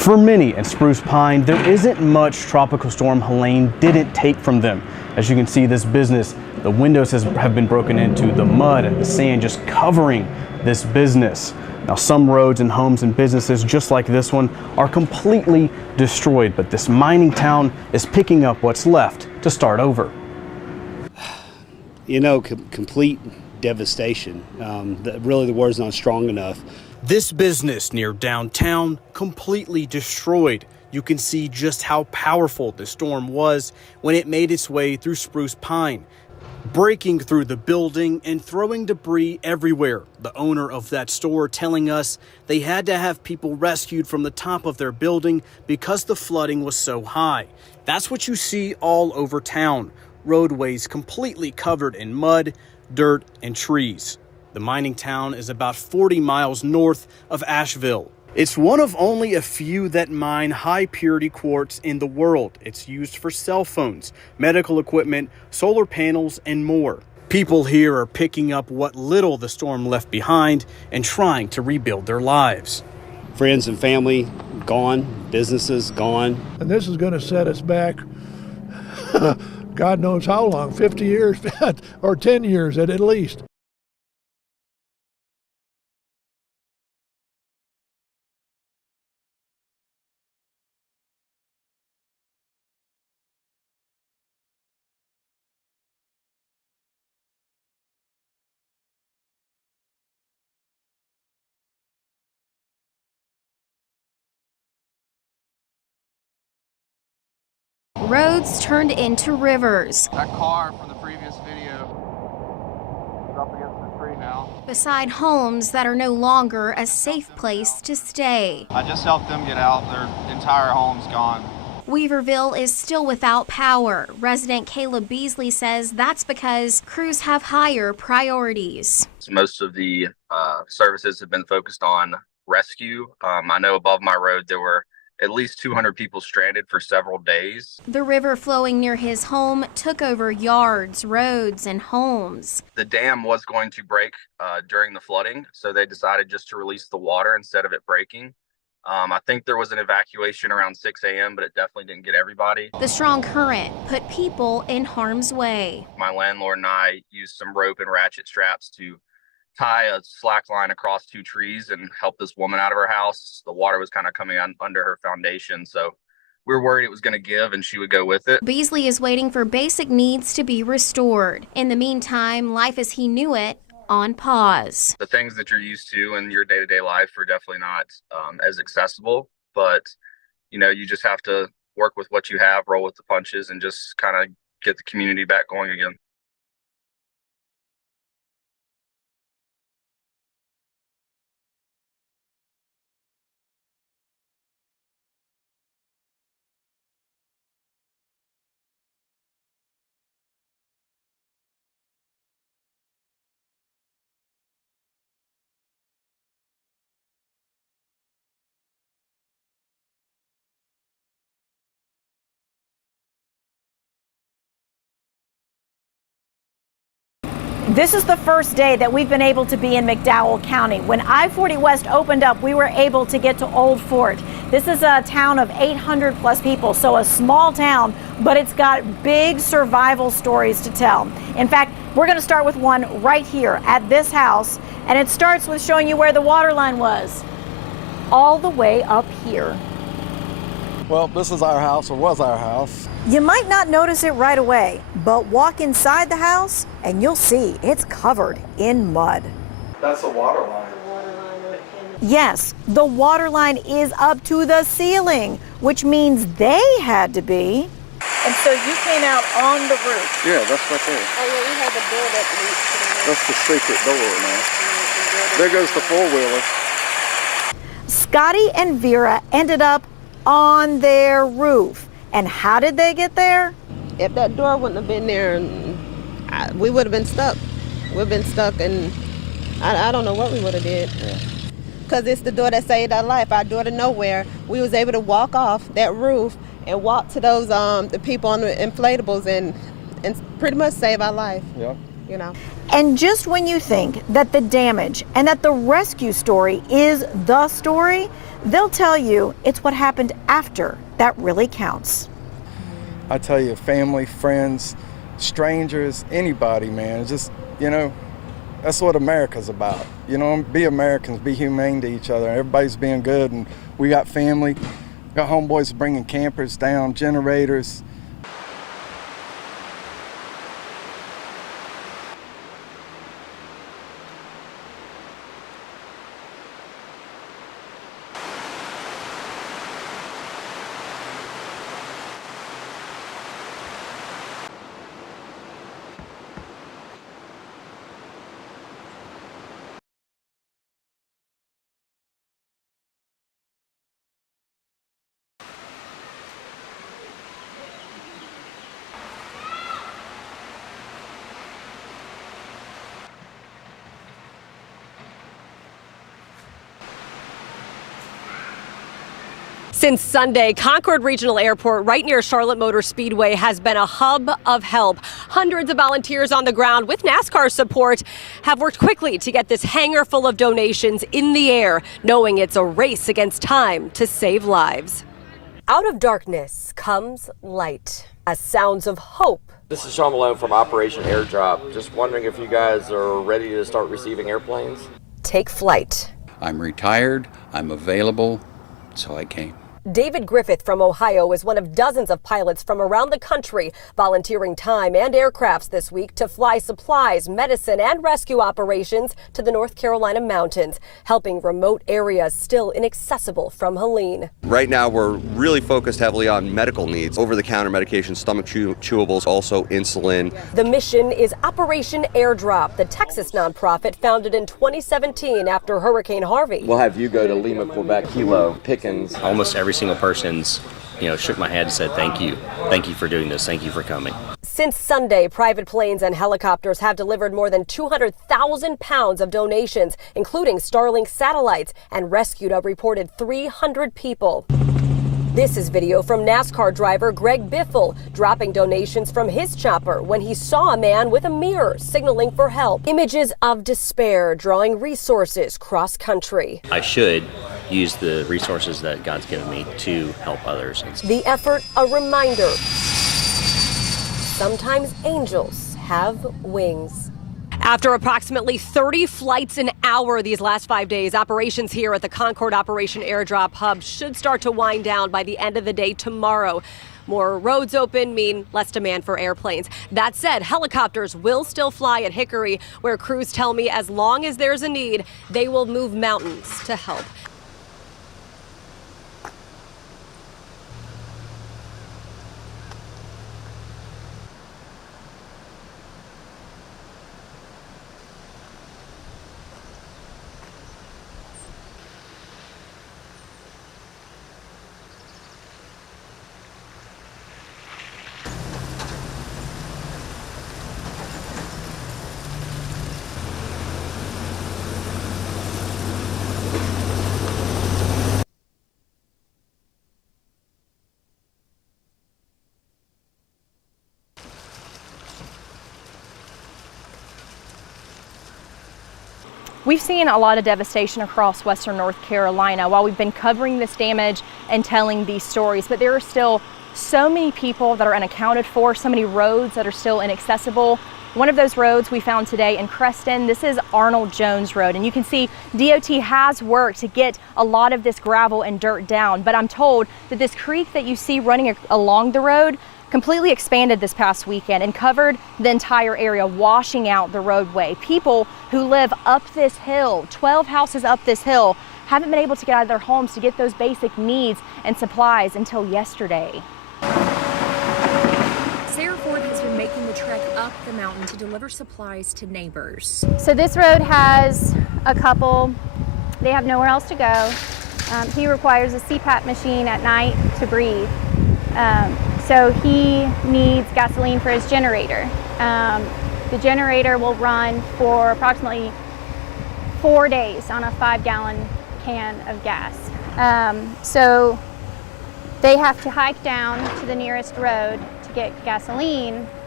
For many in Spruce Pine, there isn't much Tropical Storm Helene didn't take from them. As you can see, this business, the windows have been broken into, the mud and the sand just covering this business. Now, some roads and homes and businesses just like this one are completely destroyed, but this mining town is picking up what's left to start over. You know, complete devastation. Really, the word's not strong enough. This business near downtown completely destroyed. You can see just how powerful the storm was when it made its way through Spruce Pine, breaking through the building and throwing debris everywhere. The owner of that store telling us they had to have people rescued from the top of their building because the flooding was so high. That's what you see all over town. Roadways completely covered in mud, dirt, and trees. The mining town is about 40 miles north of Asheville. It's one of only a few that mine high purity quartz in the world. It's used for cell phones, medical equipment, solar panels, and more. People here are picking up what little the storm left behind and trying to rebuild their lives. Friends and family gone, businesses gone. And this is going to set us back God knows how long, 50 years or 10 years at least. Roads turned into rivers. That car from the previous video is up against the tree now. Beside homes that are no longer a safe place to stay. I just helped them get out. Their entire home's gone. Weaverville is still without power. Resident Caleb Beasley says that's because crews have higher priorities. Most of the services have been focused on rescue. I know above my road there were at least 200 people stranded for several days. The river flowing near his home took over yards, roads, and homes. The dam was going to break during the flooding, so they decided just to release the water instead of it breaking. I think there was an evacuation around 6 a.m., but it definitely didn't get everybody. The strong current put people in harm's way. My landlord and I used some rope and ratchet straps to tie a slack line across two trees and help this woman out of her house. The water was kind of coming under her foundation, so we were worried it was going to give and she would go with it. Beasley is waiting for basic needs to be restored. In the meantime, life as he knew it on pause. The things that you're used to in your day-to-day life are definitely not as accessible, but you just have to work with what you have, roll with the punches, and just kind of get the community back going again. This is the first day that we've been able to be in McDowell County. When I-40 West opened up, we were able to get to Old Fort. This is a town of 800 plus people, so a small town, but it's got big survival stories to tell. In fact, we're going to start with one right here at this house, and it starts with showing you where the water line was, all the way up here. Well, this is our house, or was our house. You might not notice it right away, but walk inside the house and you'll see it's covered in mud. That's the water line. Yes, the water line is up to the ceiling, which means they had to be. And so you came out on the roof. Yeah, that's right there. Oh yeah, we have a door that leads to That's the secret door now. There goes the four-wheeler. Scotty and Vera ended up on their roof. And how did they get there? If that door wouldn't have been there, we would have been stuck. We've been stuck, and I don't know what we would have did. Because it's the door that saved our life, our door to nowhere. We was able to walk off that roof and walk to those the people on the inflatables and pretty much save our life. Yeah. you know. And just when you think that the damage and that the rescue story is the story, they'll tell you it's what happened after that really counts. I tell you, family, friends, strangers, anybody, man, just, you know, that's what America's about. You know, be Americans, be humane to each other. Everybody's being good, and we got family. Got homeboys bringing campers down, generators. Since Sunday, Concord Regional Airport right near Charlotte Motor Speedway has been a hub of help. Hundreds of volunteers on the ground with NASCAR support have worked quickly to get this hangar full of donations in the air, knowing it's a race against time to save lives. Out of darkness comes light, as sounds of hope. This is Sean Malone from Operation Airdrop. Just wondering if you guys are ready to start receiving airplanes? Take flight. I'm retired, I'm available, so I came. David Griffith from Ohio is one of dozens of pilots from around the country volunteering time and aircrafts this week to fly supplies, medicine, and rescue operations to the North Carolina mountains, helping remote areas still inaccessible from Helene. Right now, we're really focused heavily on medical needs, over-the-counter medications, stomach chewables, also insulin. The mission is Operation Airdrop, the Texas nonprofit founded in 2017 after Hurricane Harvey. We'll have you go to Lima, Quebec, Kilo, Pickens. Almost every single person's, shook my head and said, thank you for doing this, thank you for coming. Since Sunday, private planes and helicopters have delivered more than 200,000 pounds of donations, including Starlink satellites, and rescued a reported 300 people. This is video from NASCAR driver Greg Biffle dropping donations from his chopper when he saw a man with a mirror signaling for help. Images of despair drawing resources cross country. I should use the resources that God's given me to help others. The effort a reminder. Sometimes angels have wings. After approximately 30 flights an hour these last 5 days, operations here at the Concord Operation Airdrop Hub should start to wind down by the end of the day tomorrow. More roads open mean less demand for airplanes. That said, helicopters will still fly at Hickory, where crews tell me as long as there's a need, they will move mountains to help. We've seen a lot of devastation across western North Carolina while we've been covering this damage and telling these stories, but there are still so many people that are unaccounted for, so many roads that are still inaccessible. One of those roads we found today in Creston, this is Arnold Jones Road, and you can see DOT has worked to get a lot of this gravel and dirt down, but I'm told that this creek that you see running along the road completely expanded this past weekend and covered the entire area, washing out the roadway. People who live up this hill, 12 houses up this hill, haven't been able to get out of their homes to get those basic needs and supplies until yesterday. Sarah Ford has been making the trek up the mountain to deliver supplies to neighbors. So this road has a couple, they have nowhere else to go. He requires a CPAP machine at night to breathe. So he needs gasoline for his generator. The generator will run for approximately 4 days on a 5-gallon can of gas. So they have to hike down to the nearest road to get gasoline,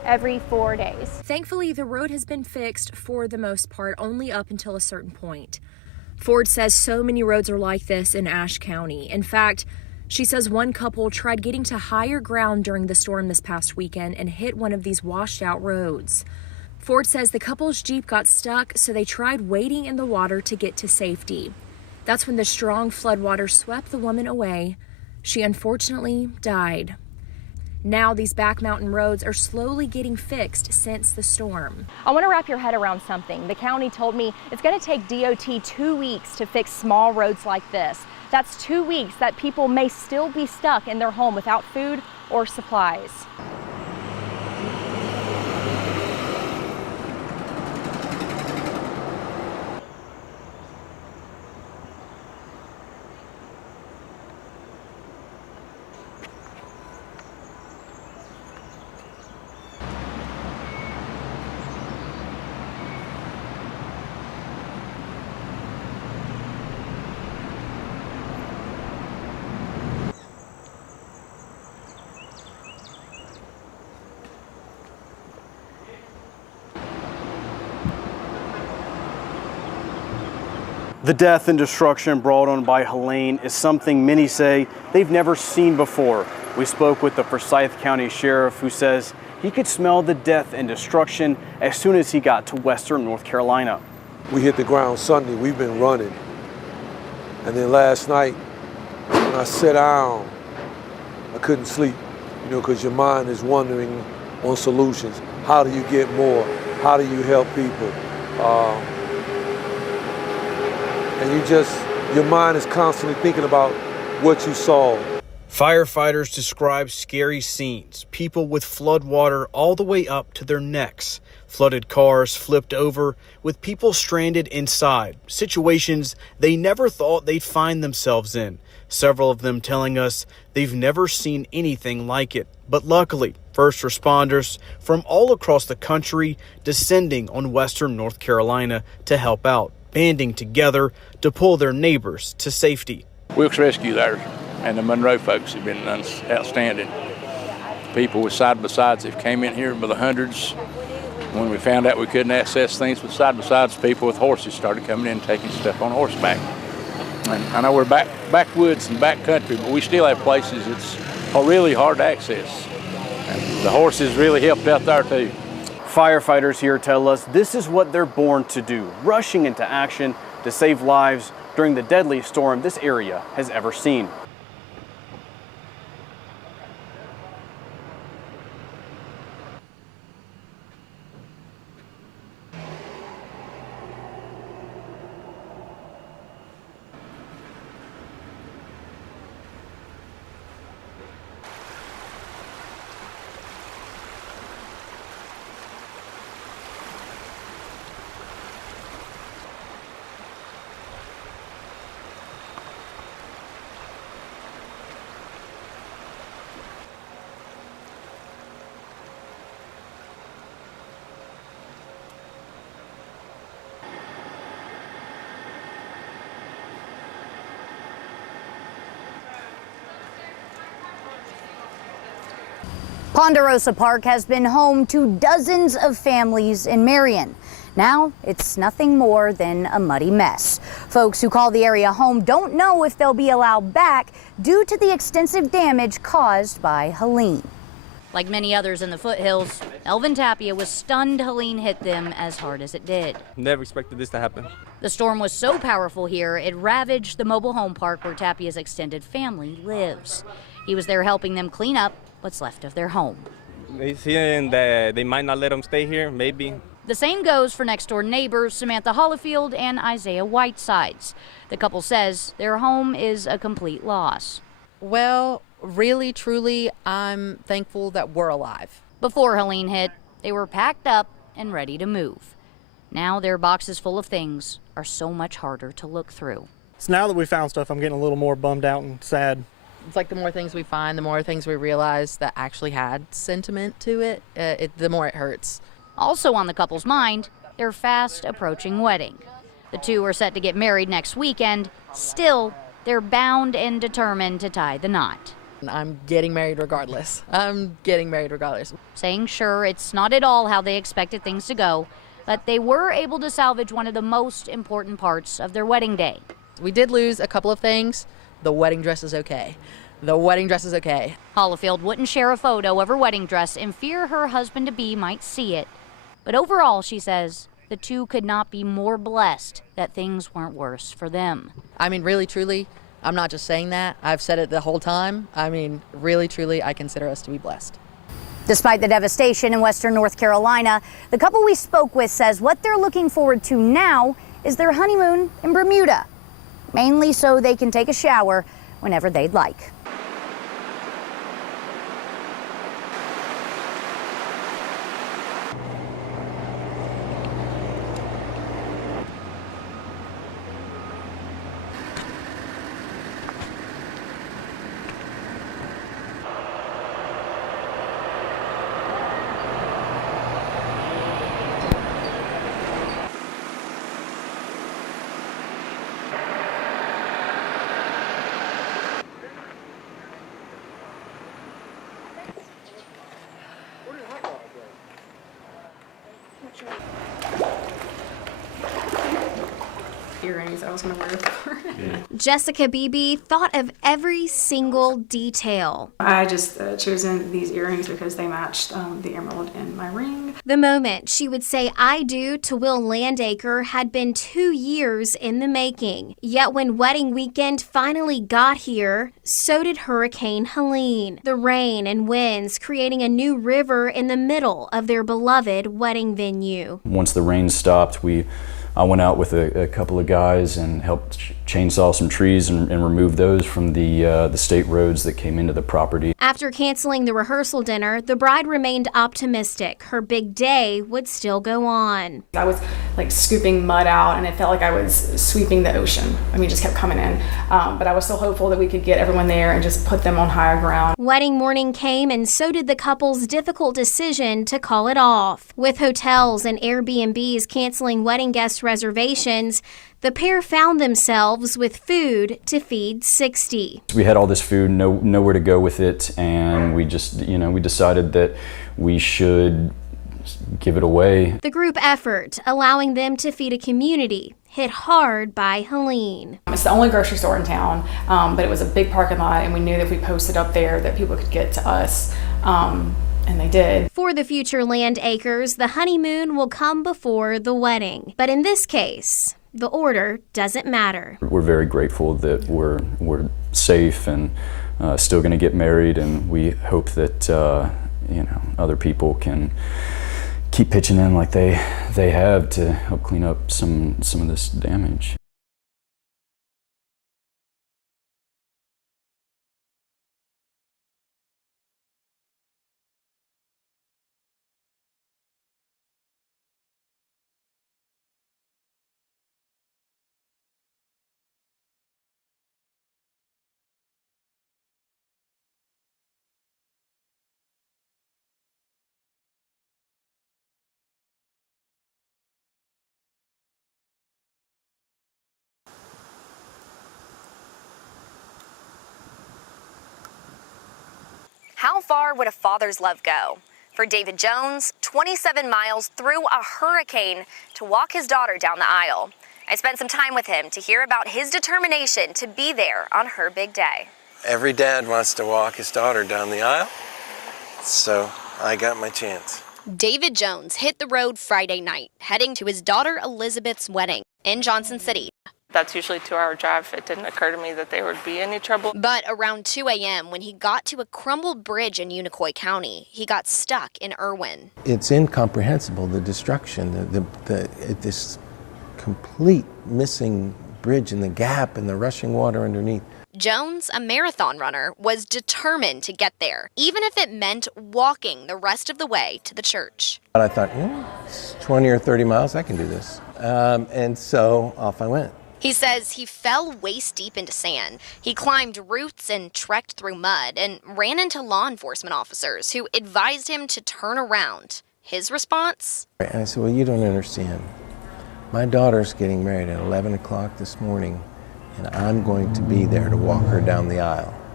every 4 days. Thankfully, the road has been fixed for the most part, only up until a certain point. Ford says so many roads are like this in Ashe County. In fact, she says one couple tried getting to higher ground during the storm this past weekend and hit one of these washed out roads. Ford says the couple's Jeep got stuck, so they tried wading in the water to get to safety. That's when the strong floodwater swept the woman away. She unfortunately died. Now these back mountain roads are slowly getting fixed since the storm. I want to wrap your head around something. The county told me it's going to take DOT 2 weeks to fix small roads like this. That's 2 weeks that people may still be stuck in their home without food or supplies. The death and destruction brought on by Helene is something many say they've never seen before. We spoke with the Forsyth County Sheriff, who says he could smell the death and destruction as soon as he got to western North Carolina. We hit the ground Sunday, we've been running. And then last night, when I sat down, I couldn't sleep, because your mind is wandering on solutions. How do you get more? How do you help people? And your mind is constantly thinking about what you saw. Firefighters describe scary scenes, people with flood water all the way up to their necks, flooded cars flipped over with people stranded inside, situations they never thought they'd find themselves in, several of them telling us they've never seen anything like it. But luckily, first responders from all across the country descending on western North Carolina to help out, banding together to pull their neighbors to safety. Wilkes Rescue there and the Monroe folks have been outstanding. People with side-by-sides have came in here by the hundreds. When we found out we couldn't access things with side-by-sides, people with horses started coming in and taking stuff on horseback. And I know we're backwoods and backcountry, but we still have places it's really hard to access. And the horses really helped out there too. Firefighters here tell us this is what they're born to do, rushing into action to save lives during the deadliest storm this area has ever seen. Ponderosa Park has been home to dozens of families in Marion. Now it's nothing more than a muddy mess. Folks who call the area home don't know if they'll be allowed back due to the extensive damage caused by Helene. Like many others in the foothills, Elvin Tapia was stunned Helene hit them as hard as it did. Never expected this to happen. The storm was so powerful here, it ravaged the mobile home park where Tapia's extended family lives. He was there helping them clean up what's left of their home. They saying that they might not let them stay here, maybe. The same goes for next-door neighbors Samantha Hollifield and Isaiah Whitesides. The couple says their home is a complete loss. Well, really, truly, I'm thankful that we're alive. Before Helene hit, they were packed up and ready to move. Now their boxes full of things are so much harder to look through. So now that we found stuff, I'm getting a little more bummed out and sad. It's like the more things we find, the more things we realize that actually had sentiment to it, the more it hurts. Also on the couple's mind, their fast approaching wedding. The two are set to get married next weekend. Still, they're bound and determined to tie the knot. I'm getting married regardless. Saying sure, it's not at all how they expected things to go, but they were able to salvage one of the most important parts of their wedding day. We did lose a couple of things. The wedding dress is okay. Hollifield wouldn't share a photo of her wedding dress in fear her husband-to-be might see it. But overall, she says, the two could not be more blessed that things weren't worse for them. I mean, really, truly, I'm not just saying that. I've said it the whole time. I mean, really, truly, I consider us to be blessed. Despite the devastation in western North Carolina, the couple we spoke with says what they're looking forward to now is their honeymoon in Bermuda, mainly so they can take a shower whenever they'd like. Earrings I was going to wear for Jessica Beebe thought of every single detail. I just chosen these earrings because they matched the emerald in my ring. The moment she would say I do to Will Landacre had been 2 years in the making. Yet when wedding weekend finally got here, so did Hurricane Helene. The rain and winds creating a new river in the middle of their beloved wedding venue. Once the rain stopped, I went out with a couple of guys and helped chainsaw some trees and remove those from the state roads that came into the property. After canceling the rehearsal dinner, the bride remained optimistic her big day would still go on. I was like scooping mud out and it felt like I was sweeping the ocean. I mean, it just kept coming in. But I was still hopeful that we could get everyone there and just put them on higher ground. Wedding morning came and so did the couple's difficult decision to call it off. With hotels and Airbnbs canceling wedding guest reservations, the pair found themselves with food to feed 60. We had all this food, nowhere to go with it, and we just, we decided that we should give it away. The group effort, allowing them to feed a community hit hard by Helene. It's the only grocery store in town, but it was a big parking lot, and we knew that if we posted up there that people could get to us. And they did. For the future Landacres, the honeymoon will come before the wedding. But in this case, the order doesn't matter. We're very grateful that we're safe and still going to get married, and we hope that other people can keep pitching in like they have to help clean up some of this damage. How far would a father's love go? For David Jones, 27 miles through a hurricane to walk his daughter down the aisle. I spent some time with him to hear about his determination to be there on her big day. Every dad wants to walk his daughter down the aisle, so I got my chance. David Jones hit the road Friday night, heading to his daughter Elizabeth's wedding in Johnson City. That's usually a 2-hour drive. It didn't occur to me that there would be any trouble. But around 2 a.m., when he got to a crumbled bridge in Unicoi County, he got stuck in Irwin. It's incomprehensible, the destruction, this complete missing bridge and the gap and the rushing water underneath. Jones, a marathon runner, was determined to get there, even if it meant walking the rest of the way to the church. But I thought, it's 20 or 30 miles, I can do this. And so off I went. He says he fell waist deep into sand. He climbed roots and trekked through mud and ran into law enforcement officers who advised him to turn around. His response? And I said, well, you don't understand. My daughter's getting married at 11 o'clock this morning, and I'm going to be there to walk her down the aisle.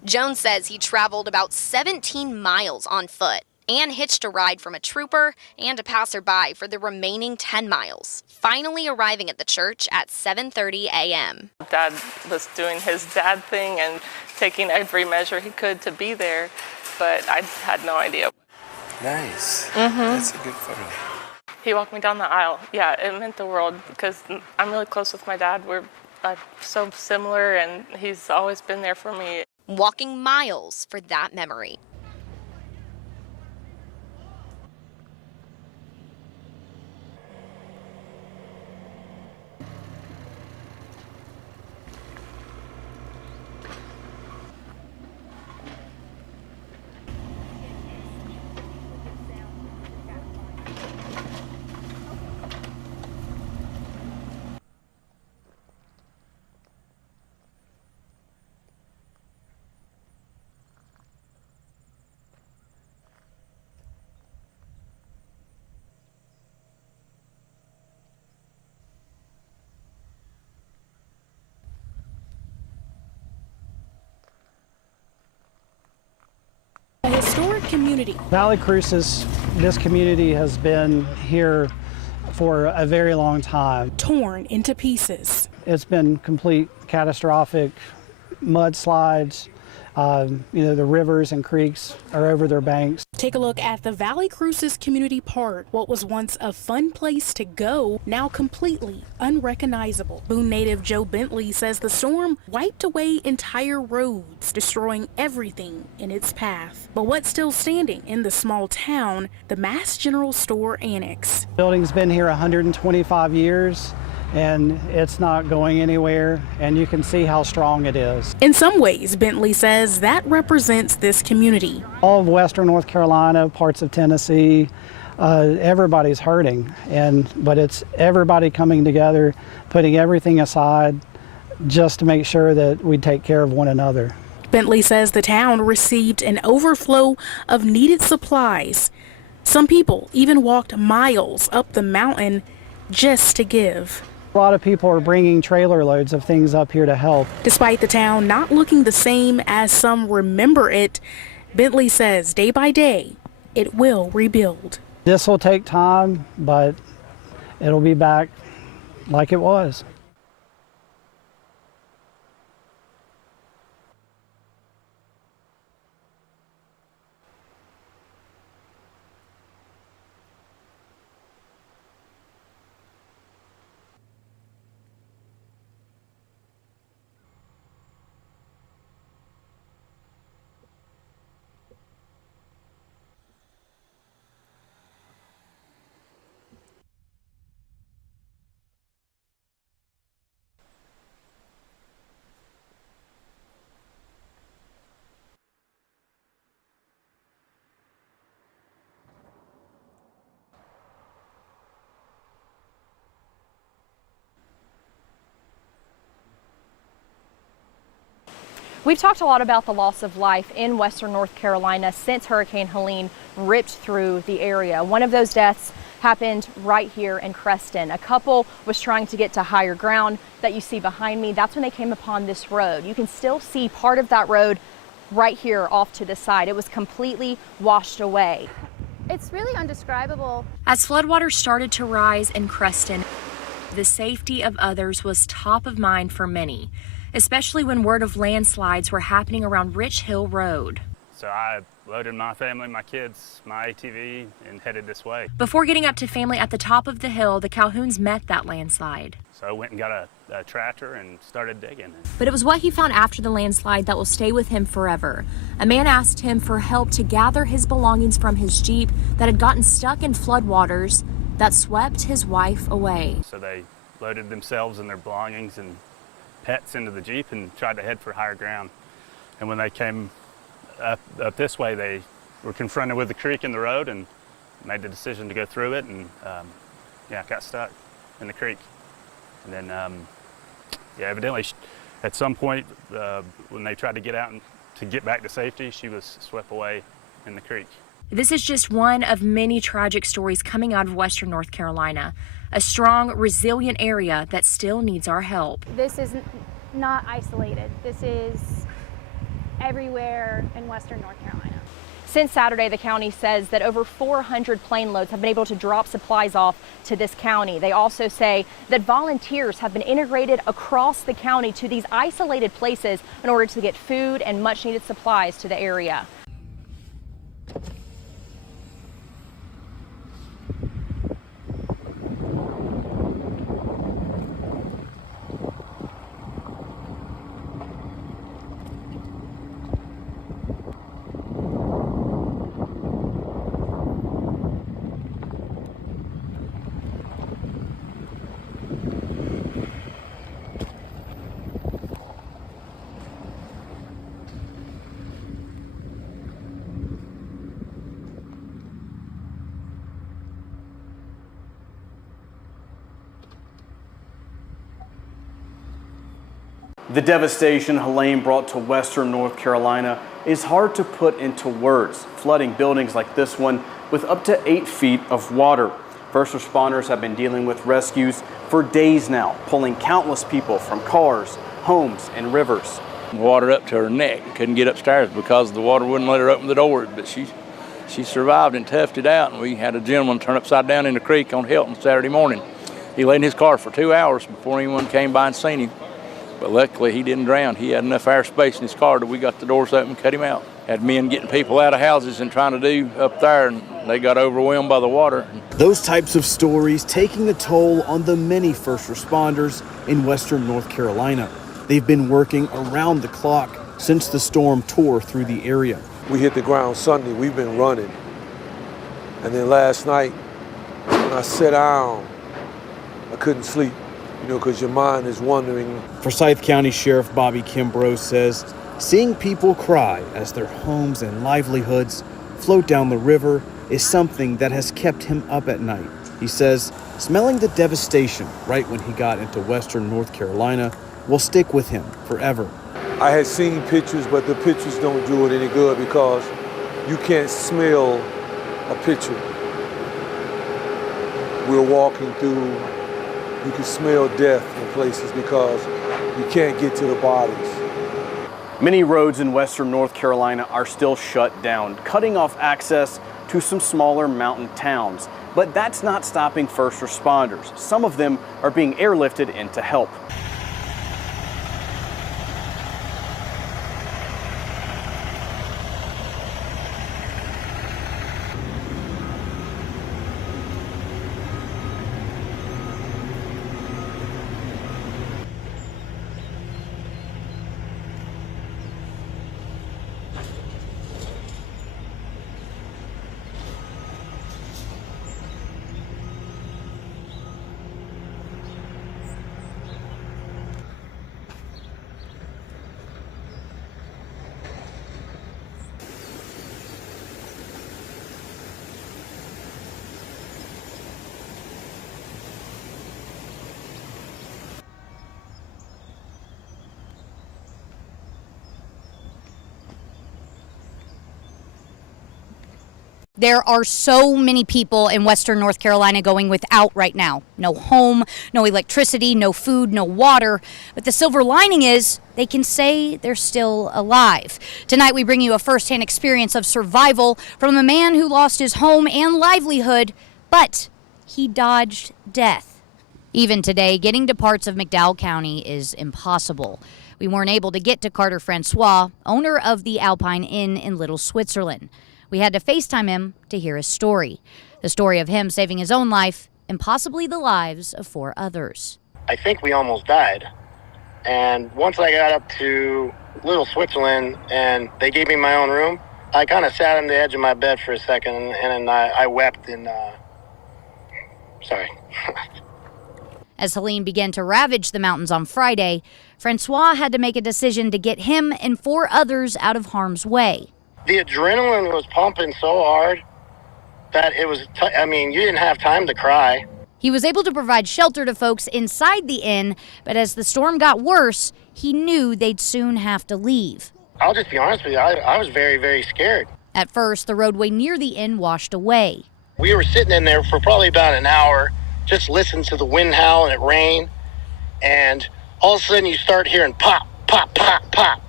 Jones says he traveled about 17 miles on foot and hitched a ride from a trooper and a passerby for the remaining 10 miles, finally arriving at the church at 7:30 a.m. Dad was doing his dad thing and taking every measure he could to be there, but I had no idea. Nice. That's a good photo. He walked me down the aisle. Yeah, it meant the world because I'm really close with my dad. We're so similar, and he's always been there for me. Walking miles for that memory. A historic community. Valle Crucis, this community has been here for a very long time. Torn into pieces. It's been complete catastrophic mudslides. The rivers and creeks are over their banks. Take a look at the Valle Crucis Community Park. What was once a fun place to go, now completely unrecognizable. Boone native Joe Bentley says the storm wiped away entire roads, destroying everything in its path. But what's still standing in the small town, the Mass General Store Annex. The building's been here 125 years. And it's not going anywhere, and you can see how strong it is. In some ways, Bentley says that represents this community. All of western North Carolina, parts of Tennessee, everybody's hurting, but it's everybody coming together, putting everything aside just to make sure that we take care of one another. Bentley says the town received an overflow of needed supplies. Some people even walked miles up the mountain just to give. A lot of people are bringing trailer loads of things up here to help. Despite the town not looking the same as some remember it, Bentley says day by day, it will rebuild. This will take time, but it'll be back like it was. We've talked a lot about the loss of life in western North Carolina since Hurricane Helene ripped through the area. One of those deaths happened right here in Creston. A couple was trying to get to higher ground that you see behind me. That's when they came upon this road. You can still see part of that road right here off to the side. It was completely washed away. It's really undescribable. As floodwaters started to rise in Creston, the safety of others was top of mind for many, especially when word of landslides were happening around Rich Hill Road. So I loaded my family, my kids, my ATV, and headed this way. Before getting up to family at the top of the hill, the Calhouns met that landslide. So I went and got a tractor and started digging. But it was what he found after the landslide that will stay with him forever. A man asked him for help to gather his belongings from his Jeep that had gotten stuck in floodwaters that swept his wife away. So they loaded themselves and their belongings and pets into the Jeep and tried to head for higher ground. And when they came up this way, they were confronted with the creek in the road and made the decision to go through it, and got stuck in the creek. And then evidently at some point when they tried to get out and to get back to safety, she was swept away in the creek. This is just one of many tragic stories coming out of western North Carolina, a strong, resilient area that still needs our help. This is not isolated. This is everywhere in western North Carolina. Since Saturday, the county says that over 400 plane loads have been able to drop supplies off to this county. They also say that volunteers have been integrated across the county to these isolated places in order to get food and much needed supplies to the area. The devastation Helene brought to western North Carolina is hard to put into words, flooding buildings like this one with up to 8 feet of water. First responders have been dealing with rescues for days now, pulling countless people from cars, homes, and rivers. Water up to her neck, couldn't get upstairs because the water wouldn't let her open the doors, but she survived and toughed it out. And we had a gentleman turn upside down in the creek on Hilton Saturday morning. He lay in his car for 2 hours before anyone came by and seen him. But luckily he didn't drown. He had enough airspace in his car that we got the doors open and cut him out. Had men getting people out of houses and trying to do up there, and they got overwhelmed by the water. Those types of stories taking a toll on the many first responders in western North Carolina. They've been working around the clock since the storm tore through the area. We hit the ground Sunday, we've been running. And then last night, when I sat down, I couldn't sleep. Because your mind is wondering. Forsyth County Sheriff Bobby Kimbrough says seeing people cry as their homes and livelihoods float down the river is something that has kept him up at night. He says smelling the devastation right when he got into western North Carolina will stick with him forever. I had seen pictures, but the pictures don't do it any good because you can't smell a picture. We're walking through. You can smell death in places because you can't get to the bodies. Many roads in western North Carolina are still shut down, cutting off access to some smaller mountain towns. But that's not stopping first responders. Some of them are being airlifted in to help. There are so many people in western North Carolina going without right now. No home, no electricity, no food, no water. But the silver lining is they can say they're still alive. Tonight we bring you a firsthand experience of survival from a man who lost his home and livelihood, but he dodged death. Even today, getting to parts of McDowell County is impossible. We weren't able to get to Carter Francois, owner of the Alpine Inn in Little Switzerland. We had to FaceTime him to hear his story. The story of him saving his own life and possibly the lives of 4 others. I think we almost died. And once I got up to Little Switzerland and they gave me my own room, I kind of sat on the edge of my bed for a second and I wept and, sorry. As Helene began to ravage the mountains on Friday, Francois had to make a decision to get him and 4 others out of harm's way. The adrenaline was pumping so hard that it was, you didn't have time to cry. He was able to provide shelter to folks inside the inn, but as the storm got worse, he knew they'd soon have to leave. I'll just be honest with you, I was very, very scared. At first, the roadway near the inn washed away. We were sitting in there for probably about an hour, just listening to the wind howl and it rain, and all of a sudden you start hearing pop, pop, pop, pop.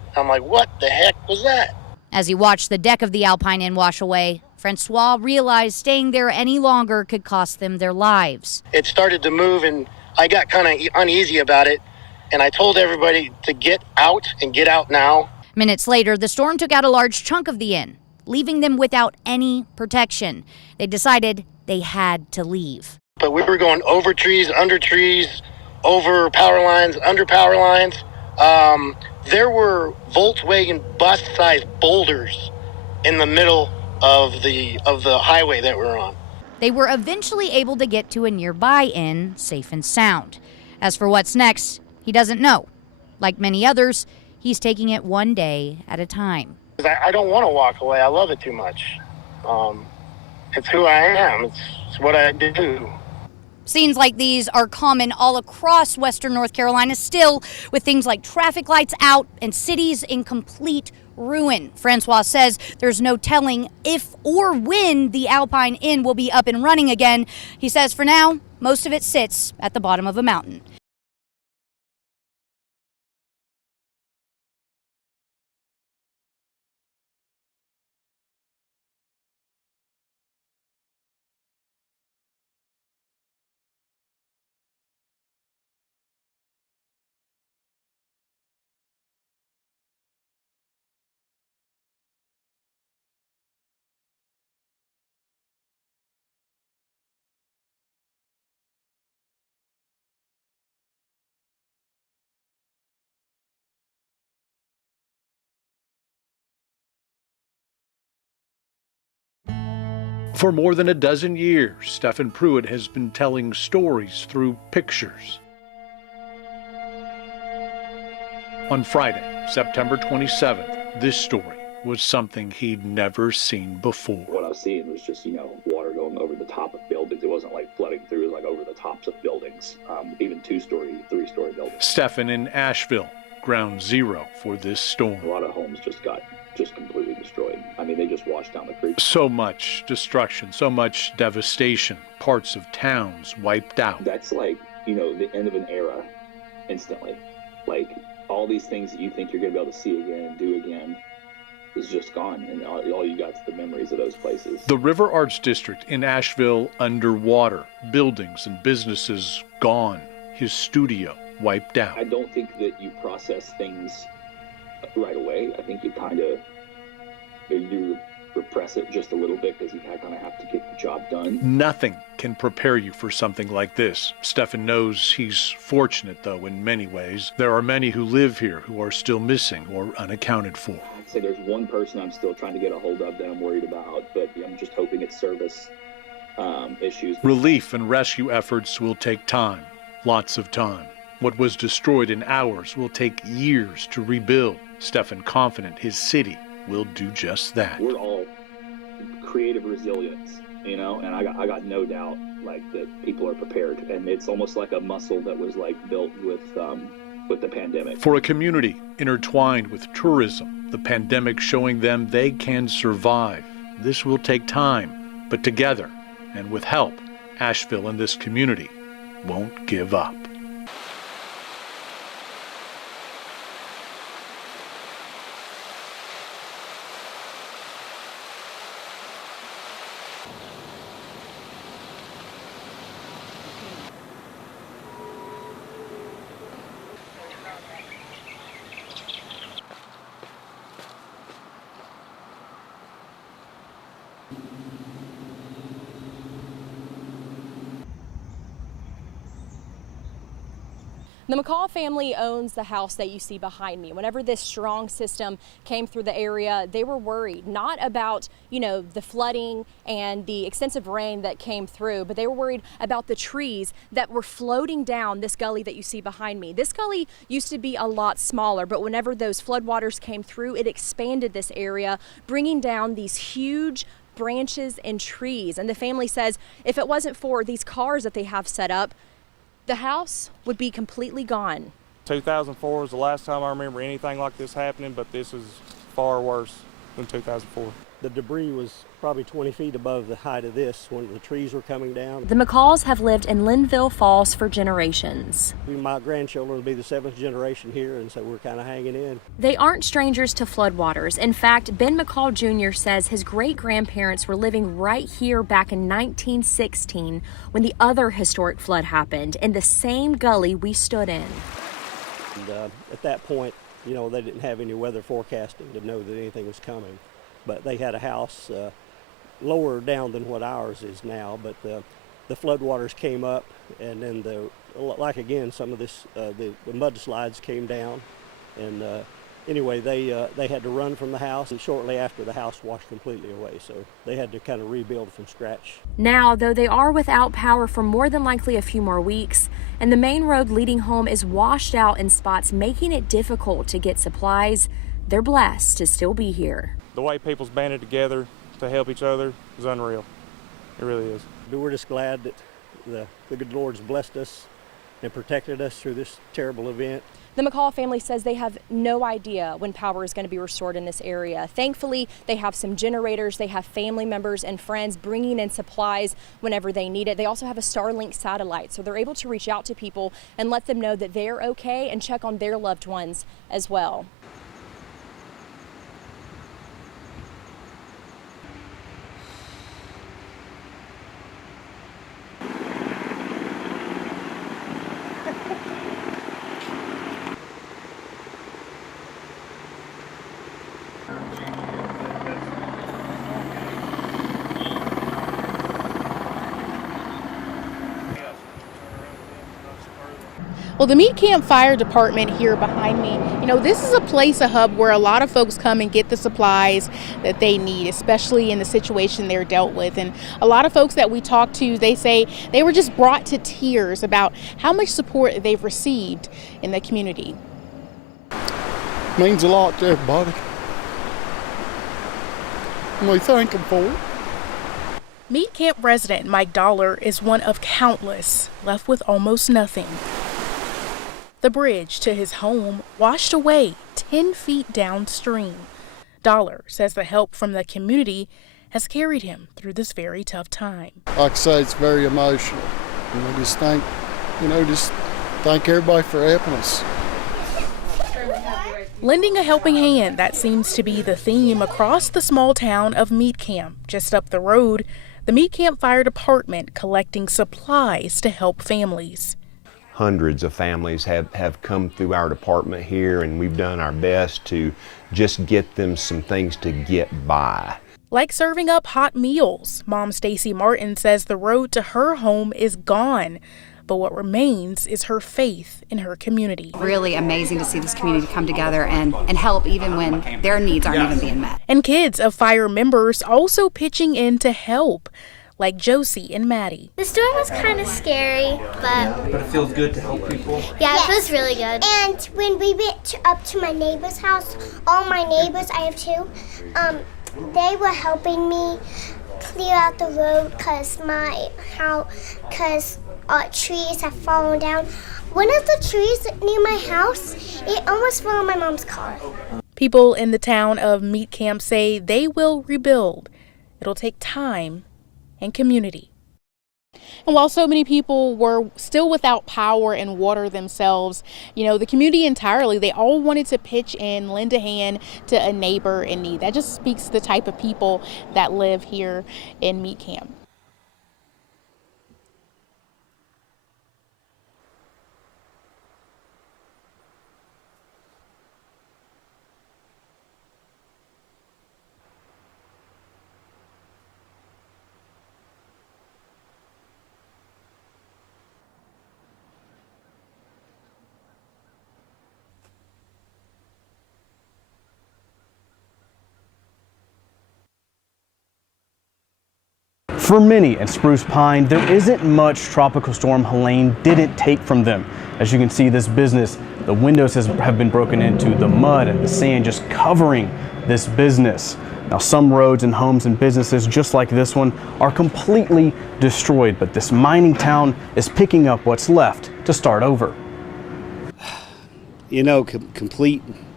I'm like, what the heck was that? As he watched the deck of the Alpine Inn wash away, Francois realized staying there any longer could cost them their lives. It started to move, and I got kind of uneasy about it, and I told everybody to get out and get out now. Minutes later, the storm took out a large chunk of the inn, leaving them without any protection. They decided they had to leave. But we were going over trees, over power lines, under power lines. There were Volkswagen bus-sized boulders in the middle of the highway that we're on. They were eventually able to get to a nearby inn, safe and sound. As for what's next, he doesn't know. Like many others, he's taking it one day at a time. I don't want to walk away. I love it too much. It's who I am. It's what I do. Scenes like these are common all across Western North Carolina still, with things like traffic lights out and cities in complete ruin. Francois says there's no telling if or when the Alpine Inn will be up and running again. He says for now, most of it sits at the bottom of a mountain. For more than a dozen years, Stephen Pruitt has been telling stories through pictures. On Friday, September 27th, this story was something he'd never seen before. What I was seeing was just, water going over the top of buildings. It wasn't like flooding through, it was like over the tops of buildings, even 2-story, 3-story buildings. Stephen in Asheville, ground zero for this storm. A lot of homes just got completely destroyed. I mean, they just washed down the creek. So much destruction, so much devastation, parts of towns wiped out. That's like, the end of an era instantly. Like, all these things that you think you're going to be able to see again and do again is just gone, and all you got is the memories of those places. The River Arts District in Asheville underwater, buildings and businesses gone, his studio wiped out. I don't think that you process things right away. I think you repress it just a little bit because you kind of have to get the job done. Nothing can prepare you for something like this. Stephen knows he's fortunate, though, in many ways. There are many who live here who are still missing or unaccounted for. I'd say there's one person I'm still trying to get a hold of that I'm worried about, but I'm just hoping it's service issues. Relief and rescue efforts will take time, lots of time. What was destroyed in hours will take years to rebuild. Stephen confident his city will do just that. We're all creative resilience, and I got no doubt that people are prepared, and it's almost like a muscle that was built with the pandemic. For a community intertwined with tourism, the pandemic showing them they can survive. This will take time, but together and with help, Asheville and this community won't give up. The McCall family owns the house that you see behind me. Whenever this strong system came through the area, they were worried, not about, the flooding and the extensive rain that came through, but they were worried about the trees that were floating down this gully that you see behind me. This gully used to be a lot smaller, but whenever those floodwaters came through, it expanded this area, bringing down these huge branches and trees. And the family says if it wasn't for these cars that they have set up, the house would be completely gone. 2004 was the last time I remember anything like this happening, but this is far worse. in 2004. The debris was probably 20 feet above the height of this when the trees were coming down. The McCalls have lived in Linville Falls for generations. My grandchildren will be the 7th generation here, and so we're kind of hanging in. They aren't strangers to floodwaters. In fact, Ben McCall Jr. says his great-grandparents were living right here back in 1916 when the other historic flood happened in the same gully we stood in. And, at that point, you know, they didn't have any weather forecasting to know that anything was coming. But they had a house lower down than what ours is now. But the floodwaters came up, and then some of this the mudslides came down, and anyway, they had to run from the house, and shortly after the house washed completely away. So they had to kind of rebuild from scratch. Now, though they are without power for more than likely a few more weeks, and the main road leading home is washed out in spots, making it difficult to get supplies, they're blessed to still be here. The way people's banded together to help each other is unreal. It really is. We're just glad that the good Lord's blessed us and protected us through this terrible event. The McCall family says they have no idea when power is going to be restored in this area. Thankfully, they have some generators. They have family members and friends bringing in supplies whenever they need it. They also have a Starlink satellite, so they're able to reach out to people and let them know that they're okay and check on their loved ones as well. Well, the Meat Camp Fire Department here behind me, you know, this is a place, a hub where a lot of folks come and get the supplies that they need, especially in the situation they're dealt with. And a lot of folks that we talk to, they say they were just brought to tears about how much support they've received in the community. Means a lot to everybody. And we thank them for it. Meat Camp resident Mike Dollar is one of countless left with almost nothing. The bridge to his home washed away 10 feet downstream. Dollar says the help from the community has carried him through this very tough time. Like I say, it's very emotional. And I just thank everybody for helping us. Lending a helping hand, that seems to be the theme across the small town of Meat Camp. Just up the road, the Meat Camp Fire Department collecting supplies to help families. Hundreds of families have come through our department here, and we've done our best to just get them some things to get by. Like serving up hot meals. Mom Stacy Martin says the road to her home is gone, but what remains is her faith in her community. Really amazing to see this community come together and help even when their needs aren't even being met. And kids of fire members also pitching in to help, like Josie and Maddie. The storm was kind of scary, but it feels good to help people. Yeah, it feels really good. And when we went up to my neighbor's house, all my neighbors, I have two, they were helping me clear out the road because trees have fallen down. One of the trees near my house, it almost fell on my mom's car. People in the town of Meat Camp say they will rebuild. It'll take time and community. And while so many people were still without power and water themselves, you know, the community entirely, they all wanted to pitch in, lend a hand to a neighbor in need. That just speaks to the type of people that live here in Meat Camp. For many at Spruce Pine, there isn't much Tropical Storm Helene didn't take from them. As you can see, this business, the windows have been broken into, the mud and the sand just covering this business. Now, some roads and homes and businesses just like this one are completely destroyed, but this mining town is picking up what's left to start over. You know, complete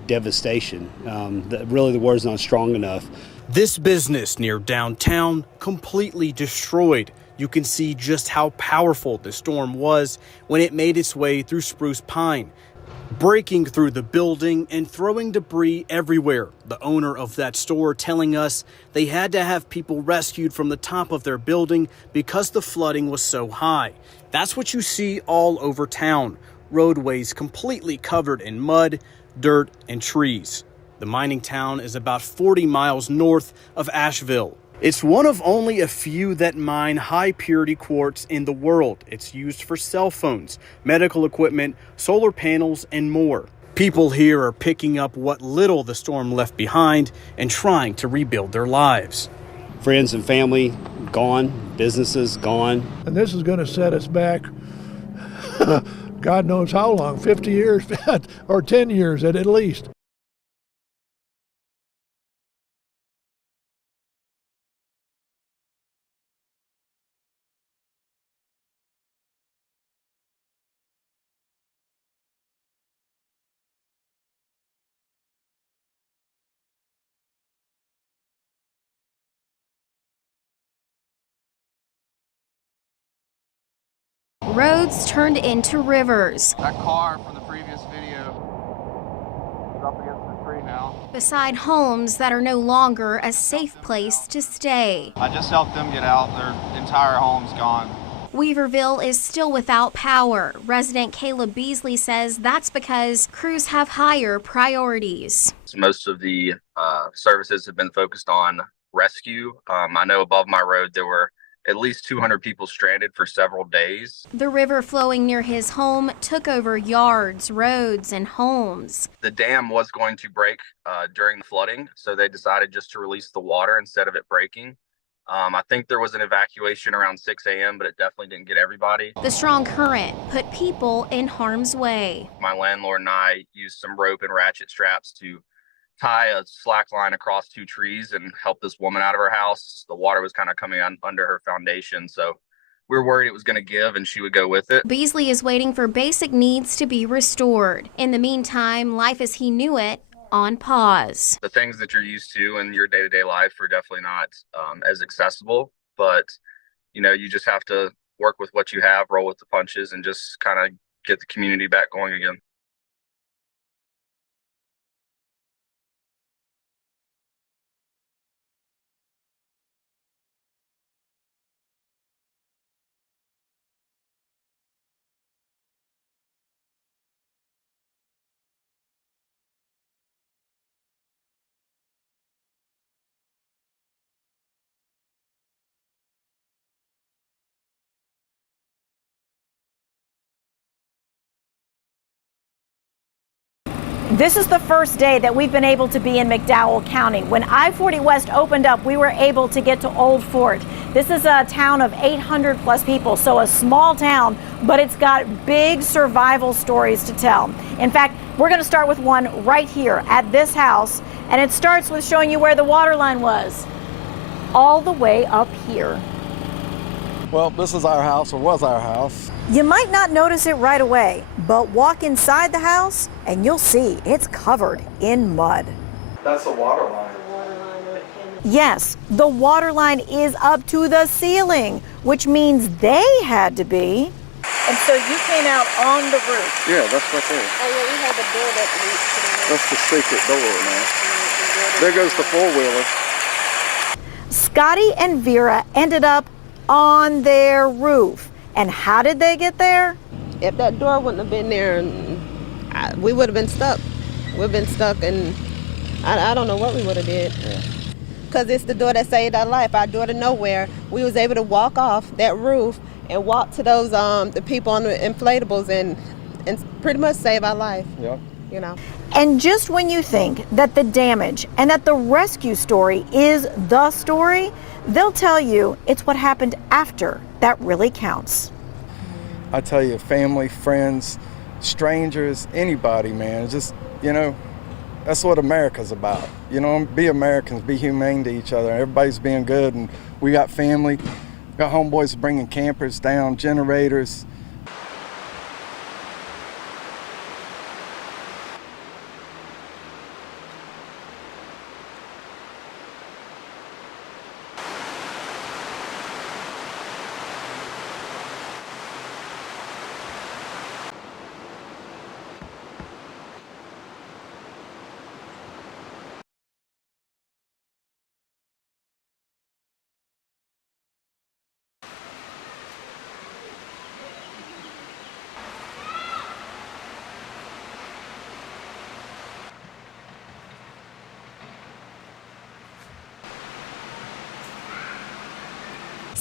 devastation. Really, the word's not strong enough. This business near downtown completely destroyed. You can see just how powerful the storm was when it made its way through Spruce Pine, breaking through the building and throwing debris everywhere. The owner of that store telling us they had to have people rescued from the top of their building because the flooding was so high. That's what you see all over town. Roadways completely covered in mud, dirt, and trees. The mining town is about 40 miles north of Asheville. It's one of only a few that mine high-purity quartz in the world. It's used for cell phones, medical equipment, solar panels, and more. People here are picking up what little the storm left behind and trying to rebuild their lives. Friends and family gone, businesses gone. And this is going to set us back, God knows how long, 50 years or 10 years at least. Roads turned into rivers. That car from the previous video is up against the tree now. Beside homes that are no longer a safe place to stay. I just helped them get out. Their entire home's gone. Weaverville is still without power. Resident Caleb Beasley says that's because crews have higher priorities. Most of the services have been focused on rescue. I know above my road there were at least 200 people stranded for several days. The river flowing near his home took over yards, roads, and homes. The dam was going to break during the flooding, so they decided just to release the water instead of it breaking. I think there was an evacuation around 6 a.m., but it definitely didn't get everybody. The strong current put people in harm's way. My landlord and I used some rope and ratchet straps to tie a slack line across two trees and help this woman out of her house. The water was kind of coming under her foundation, so we were worried it was going to give and she would go with it. Beasley is waiting for basic needs to be restored. In the meantime, life as he knew it on pause. The things that you're used to in your day-to-day life are definitely not as accessible, but you just have to work with what you have, roll with the punches, and just kind of get the community back going again. This is the first day that we've been able to be in McDowell County. When I-40 West opened up, we were able to get to Old Fort. This is a town of 800 plus people, so a small town, but it's got big survival stories to tell. In fact, we're going to start with one right here at this house, and it starts with showing you where the water line was, all the way up here. Well, this is our house, or was our house. You might not notice it right away, but walk inside the house and you'll see it's covered in mud. That's the water line. Yes, the water line is up to the ceiling, which means they had to be. And so you came out on the roof. Yeah, that's right there. Oh yeah, we have a door that leads to That's the secret door now. There goes the four-wheeler. Scotty and Vera ended up on their roof. And how did they get there? If that door wouldn't have been there, we would have been stuck. We've been stuck, and I don't know what we would have did. Because it's the door that saved our life, our door to nowhere. We was able to walk off that roof and walk to those the people on the inflatables and pretty much save our life. Yeah. And just when you think that the damage and that the rescue story is the story, they'll tell you it's what happened after that really counts. I tell you, family, friends, strangers, anybody, man, just, that's what America's about. Be Americans, be humane to each other. Everybody's being good, and we got family. Got homeboys bringing campers down, generators.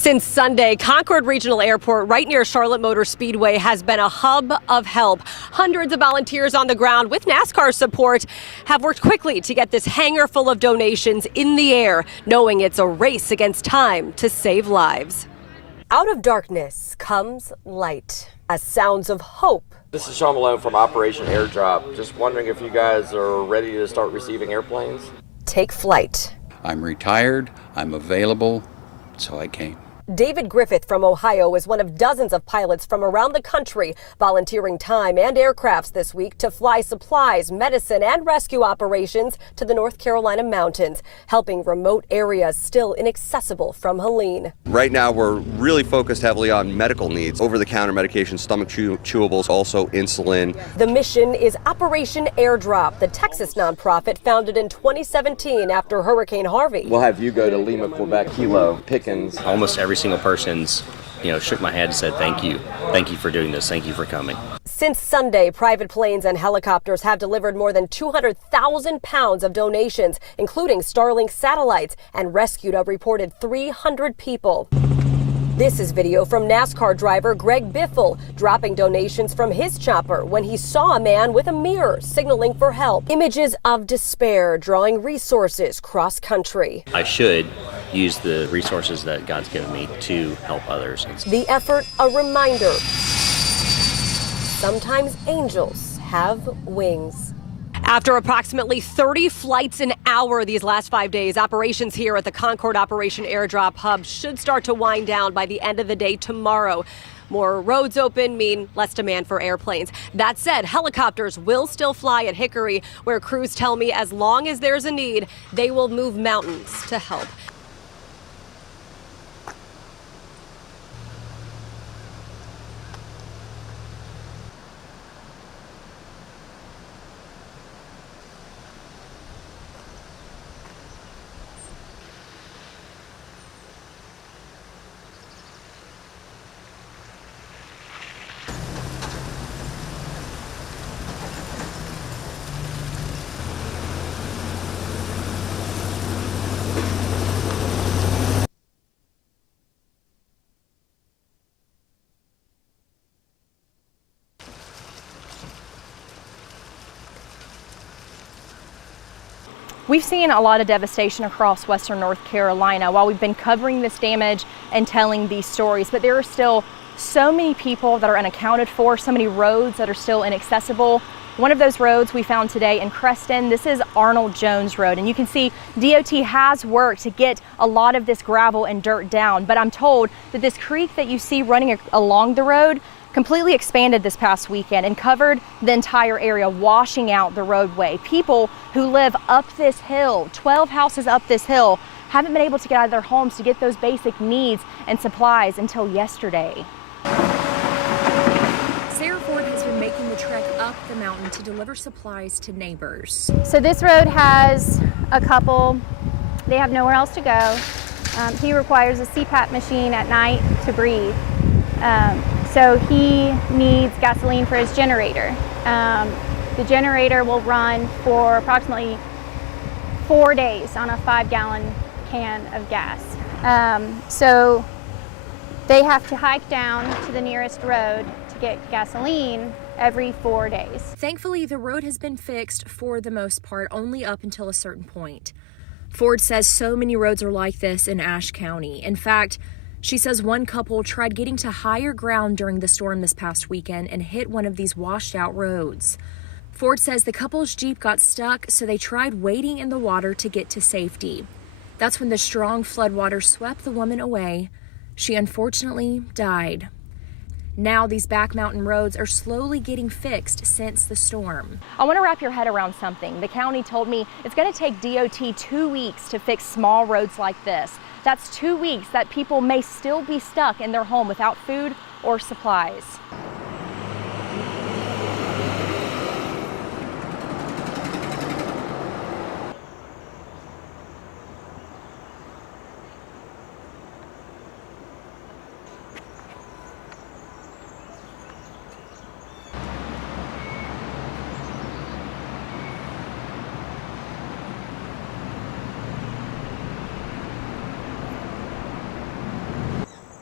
Since Sunday, Concord Regional Airport right near Charlotte Motor Speedway has been a hub of help. Hundreds of volunteers on the ground with NASCAR support have worked quickly to get this hangar full of donations in the air, knowing it's a race against time to save lives. Out of darkness comes light, as sounds of hope. This is Sean Malone from Operation Airdrop. Just wondering if you guys are ready to start receiving airplanes? Take flight. I'm retired, I'm available, so I came. David Griffith from Ohio is one of dozens of pilots from around the country volunteering time and aircrafts this week to fly supplies, medicine, and rescue operations to the North Carolina mountains, helping remote areas still inaccessible from Helene. Right now, we're really focused heavily on medical needs, over-the-counter medications, stomach chewables, also insulin. The mission is Operation Airdrop, the Texas nonprofit founded in 2017 after Hurricane Harvey. We'll have you go to Lima, Quebec, Kilo, Pickens. Almost every single person's, shook my head and said, thank you for doing this, thank you for coming. Since Sunday, private planes and helicopters have delivered more than 200,000 pounds of donations, including Starlink satellites, and rescued a reported 300 people. This is video from NASCAR driver Greg Biffle dropping donations from his chopper when he saw a man with a mirror signaling for help. Images of despair drawing resources cross country. I should use the resources that God's given me to help others. The effort a reminder. Sometimes angels have wings. After approximately 30 flights an hour these last 5 days, operations here at the Concord Operation Airdrop Hub should start to wind down by the end of the day tomorrow. More roads open mean less demand for airplanes. That said, helicopters will still fly at Hickory, where crews tell me as long as there's a need, they will move mountains to help. We've seen a lot of devastation across western North Carolina while we've been covering this damage and telling these stories, but there are still so many people that are unaccounted for, so many roads that are still inaccessible. One of those roads we found today in Creston, this is Arnold Jones Road, and you can see DOT has worked to get a lot of this gravel and dirt down, but I'm told that this creek that you see running along the road completely expanded this past weekend and covered the entire area, washing out the roadway. People who live up this hill, 12 houses up this hill, haven't been able to get out of their homes to get those basic needs and supplies until yesterday. Sarah Ford has been making the trek up the mountain to deliver supplies to neighbors. So this road has a couple, they have nowhere else to go. He requires a CPAP machine at night to breathe. So he needs gasoline for his generator. The generator will run for approximately 4 days on a 5-gallon can of gas. So they have to hike down to the nearest road to get gasoline every 4 days. Thankfully, the road has been fixed for the most part, only up until a certain point. Ford says so many roads are like this in Ashe County. In fact, she says one couple tried getting to higher ground during the storm this past weekend and hit one of these washed out roads. Ford says the couple's Jeep got stuck, so they tried wading in the water to get to safety. That's when the strong floodwater swept the woman away. She unfortunately died. Now these back mountain roads are slowly getting fixed since the storm. I want to wrap your head around something. The county told me it's going to take DOT 2 weeks to fix small roads like this. That's 2 weeks that people may still be stuck in their home without food or supplies.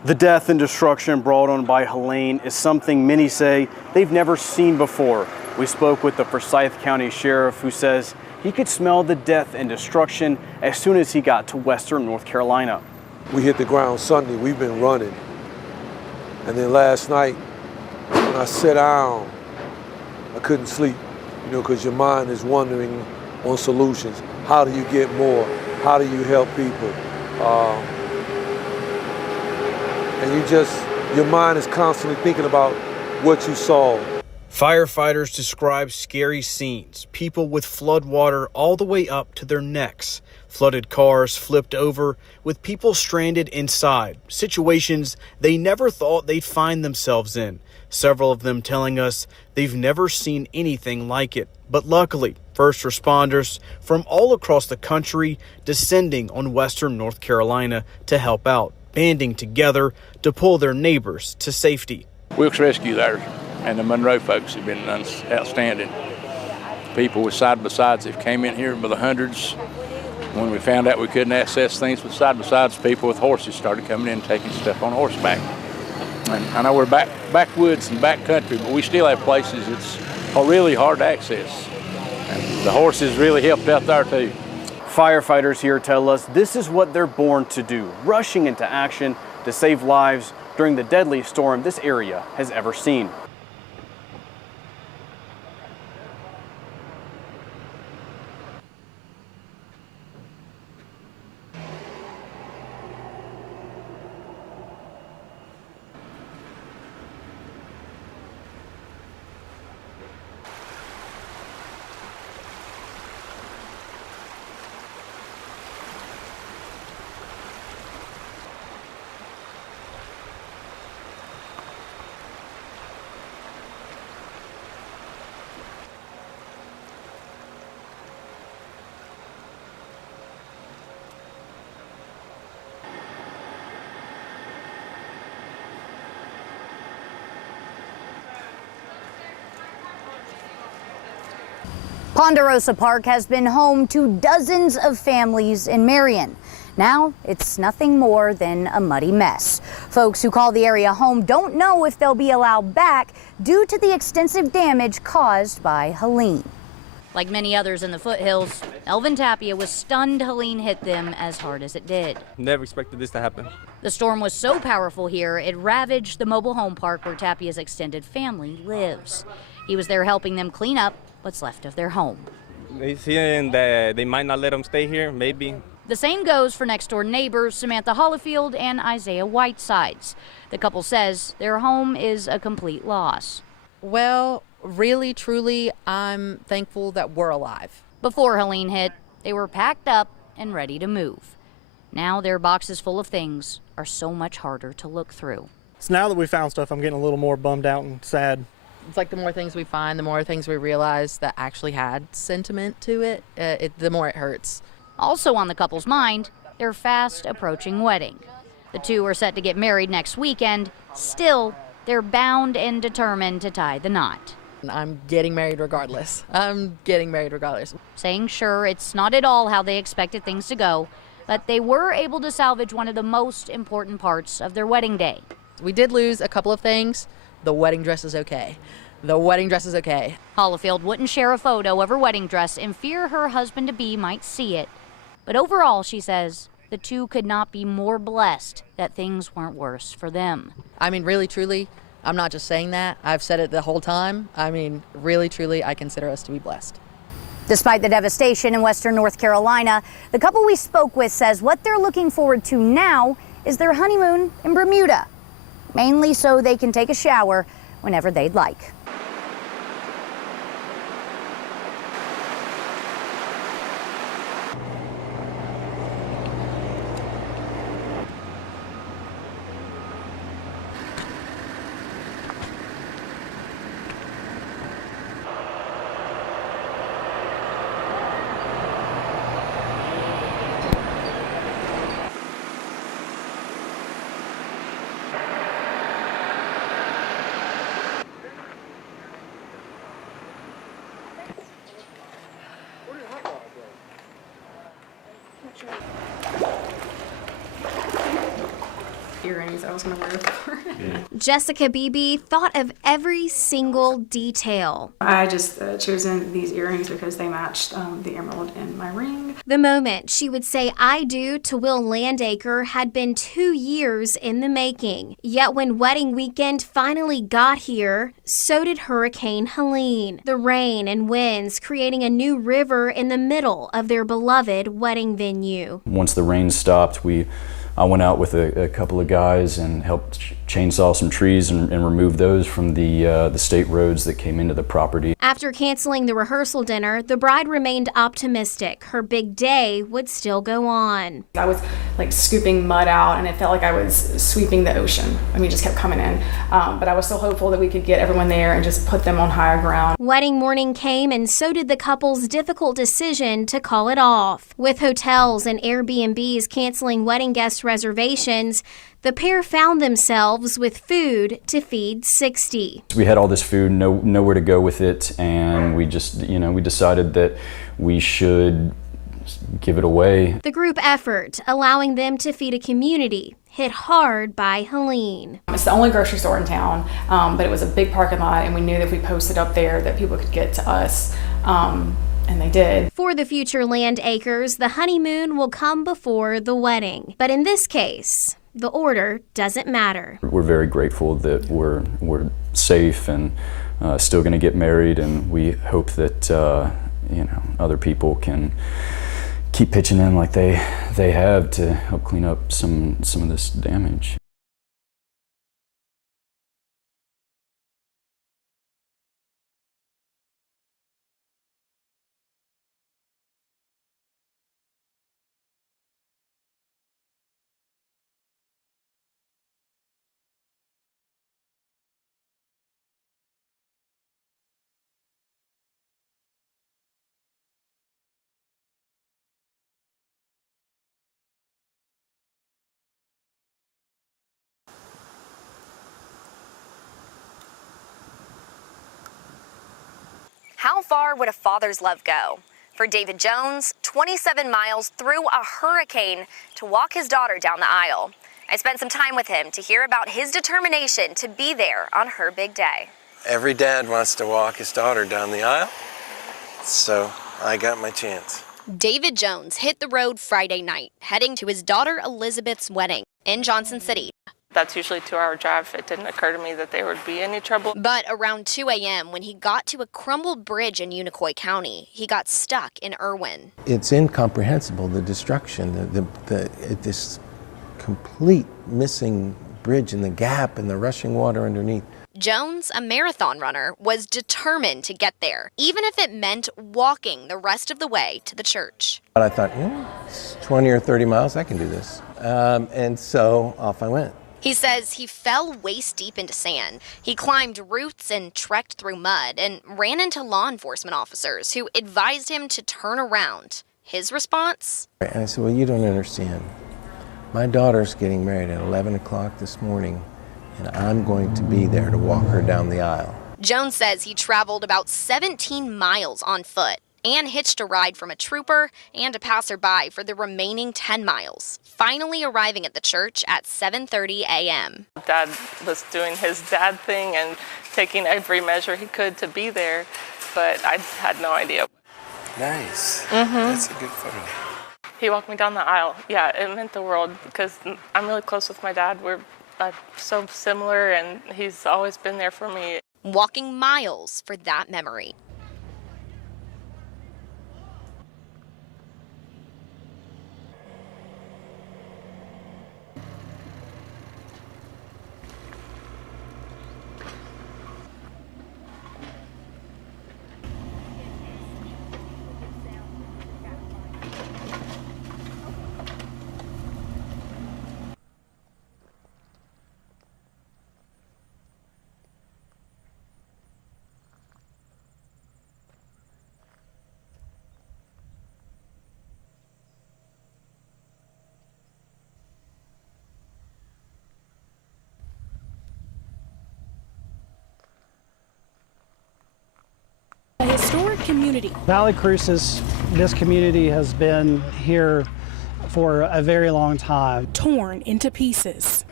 The death and destruction brought on by Helene is something many say they've never seen before. We spoke with the Forsyth County Sheriff, who says he could smell the death and destruction as soon as he got to western North Carolina. We hit the ground Sunday, we've been running. And then last night, when I sat down, I couldn't sleep, because your mind is wandering on solutions. How do you get more? How do you help people? And your mind is constantly thinking about what you saw. Firefighters describe scary scenes, people with flood water all the way up to their necks, flooded cars flipped over with people stranded inside, situations they never thought they'd find themselves in, several of them telling us they've never seen anything like it. But luckily, first responders from all across the country descending on western North Carolina to help out, banding together to pull their neighbors to safety. Wilkes Rescue there and the Monroe folks have been outstanding. People with side-by-sides that came in here by the hundreds. When we found out we couldn't access things with side-by-sides, people with horses started coming in and taking stuff on horseback. And I know we're backwoods and back country, but we still have places that's really hard to access. And the horses really helped out there too. Firefighters here tell us this is what they're born to do, rushing into action to save lives during the deadliest storm this area has ever seen. Ponderosa Park has been home to dozens of families in Marion. Now it's nothing more than a muddy mess. Folks who call the area home don't know if they'll be allowed back due to the extensive damage caused by Helene. Like many others in the foothills, Elvin Tapia was stunned Helene hit them as hard as it did. Never expected this to happen. The storm was so powerful here, it ravaged the mobile home park where Tapia's extended family lives. He was there helping them clean up what's left of their home. They saying that they might not let them stay here, maybe. The same goes for next-door neighbors Samantha Hollifield and Isaiah Whitesides. The couple says their home is a complete loss. Well, really, truly, I'm thankful that we're alive. Before Helene hit, they were packed up and ready to move. Now their boxes full of things are so much harder to look through. So now that we found stuff, I'm getting a little more bummed out and sad. It's like the more things we find, the more things we realize that actually had sentiment to it, the more it hurts. Also on the couple's mind, their fast approaching wedding. The two are set to get married next weekend. Still, they're bound and determined to tie the knot. I'm getting married regardless. Saying sure, it's not at all how they expected things to go, but they were able to salvage one of the most important parts of their wedding day. We did lose a couple of things. The wedding dress is okay. Hollifield wouldn't share a photo of her wedding dress in fear her husband-to-be might see it. But overall, she says, the two could not be more blessed that things weren't worse for them. I mean, really, truly, I'm not just saying that. I've said it the whole time. I mean, really, truly, I consider us to be blessed. Despite the devastation in western North Carolina, the couple we spoke with says what they're looking forward to now is their honeymoon in Bermuda, mainly so they can take a shower whenever they'd like. earrings I was going to wear for Jessica Beebe thought of every single detail. I just chosen these earrings because they matched the emerald in my ring. The moment she would say I do to Will Landacre had been 2 years in the making. Yet when wedding weekend finally got here, so did Hurricane Helene. The rain and winds creating a new river in the middle of their beloved wedding venue. Once the rain stopped, I went out with a couple of guys and helped chainsaw some trees and remove those from the state roads that came into the property. After canceling the rehearsal dinner, the bride remained optimistic her big day would still go on. I was like scooping mud out and it felt like I was sweeping the ocean. I mean, it just kept coming in. But I was still hopeful that we could get everyone there and just put them on higher ground. Wedding morning came and so did the couple's difficult decision to call it off. With hotels and Airbnbs canceling wedding guest reservations, the pair found themselves with food to feed 60. We had all this food, nowhere to go with it, and we just, we decided that we should give it away. The group effort, allowing them to feed a community hit hard by Helene. It's the only grocery store in town, but it was a big parking lot, and we knew that if we posted up there that people could get to us. And they did. For the future Landacres, the honeymoon will come before the wedding. But in this case, the order doesn't matter. We're very grateful that we're safe and still going to get married, and we hope that other people can keep pitching in like they have to help clean up some of this damage. How far would a father's love go? For David Jones, 27 miles through a hurricane to walk his daughter down the aisle. I spent some time with him to hear about his determination to be there on her big day. Every dad wants to walk his daughter down the aisle, so I got my chance. David Jones hit the road Friday night, heading to his daughter Elizabeth's wedding in Johnson City. That's usually a 2-hour drive. It didn't occur to me that there would be any trouble. But around 2 a.m., when he got to a crumbled bridge in Unicoi County, he got stuck in Irwin. It's incomprehensible, the destruction, this complete missing bridge and the gap and the rushing water underneath. Jones, a marathon runner, was determined to get there, even if it meant walking the rest of the way to the church. But I thought, it's 20 or 30 miles, I can do this. And so off I went. He says he fell waist deep into sand. He climbed roots and trekked through mud and ran into law enforcement officers who advised him to turn around. His response? And I said, well, you don't understand. My daughter's getting married at 11 o'clock this morning, and I'm going to be there to walk her down the aisle. Jones says he traveled about 17 miles on foot and hitched a ride from a trooper and a passerby for the remaining 10 miles, finally arriving at the church at 7:30 a.m. Dad was doing his dad thing and taking every measure he could to be there, but I had no idea. Nice. That's a good photo. He walked me down the aisle. Yeah, it meant the world because I'm really close with my dad. We're so similar, and he's always been there for me. Walking miles for that memory. A historic community. Valle Crucis, this community has been here for a very long time. Torn into pieces.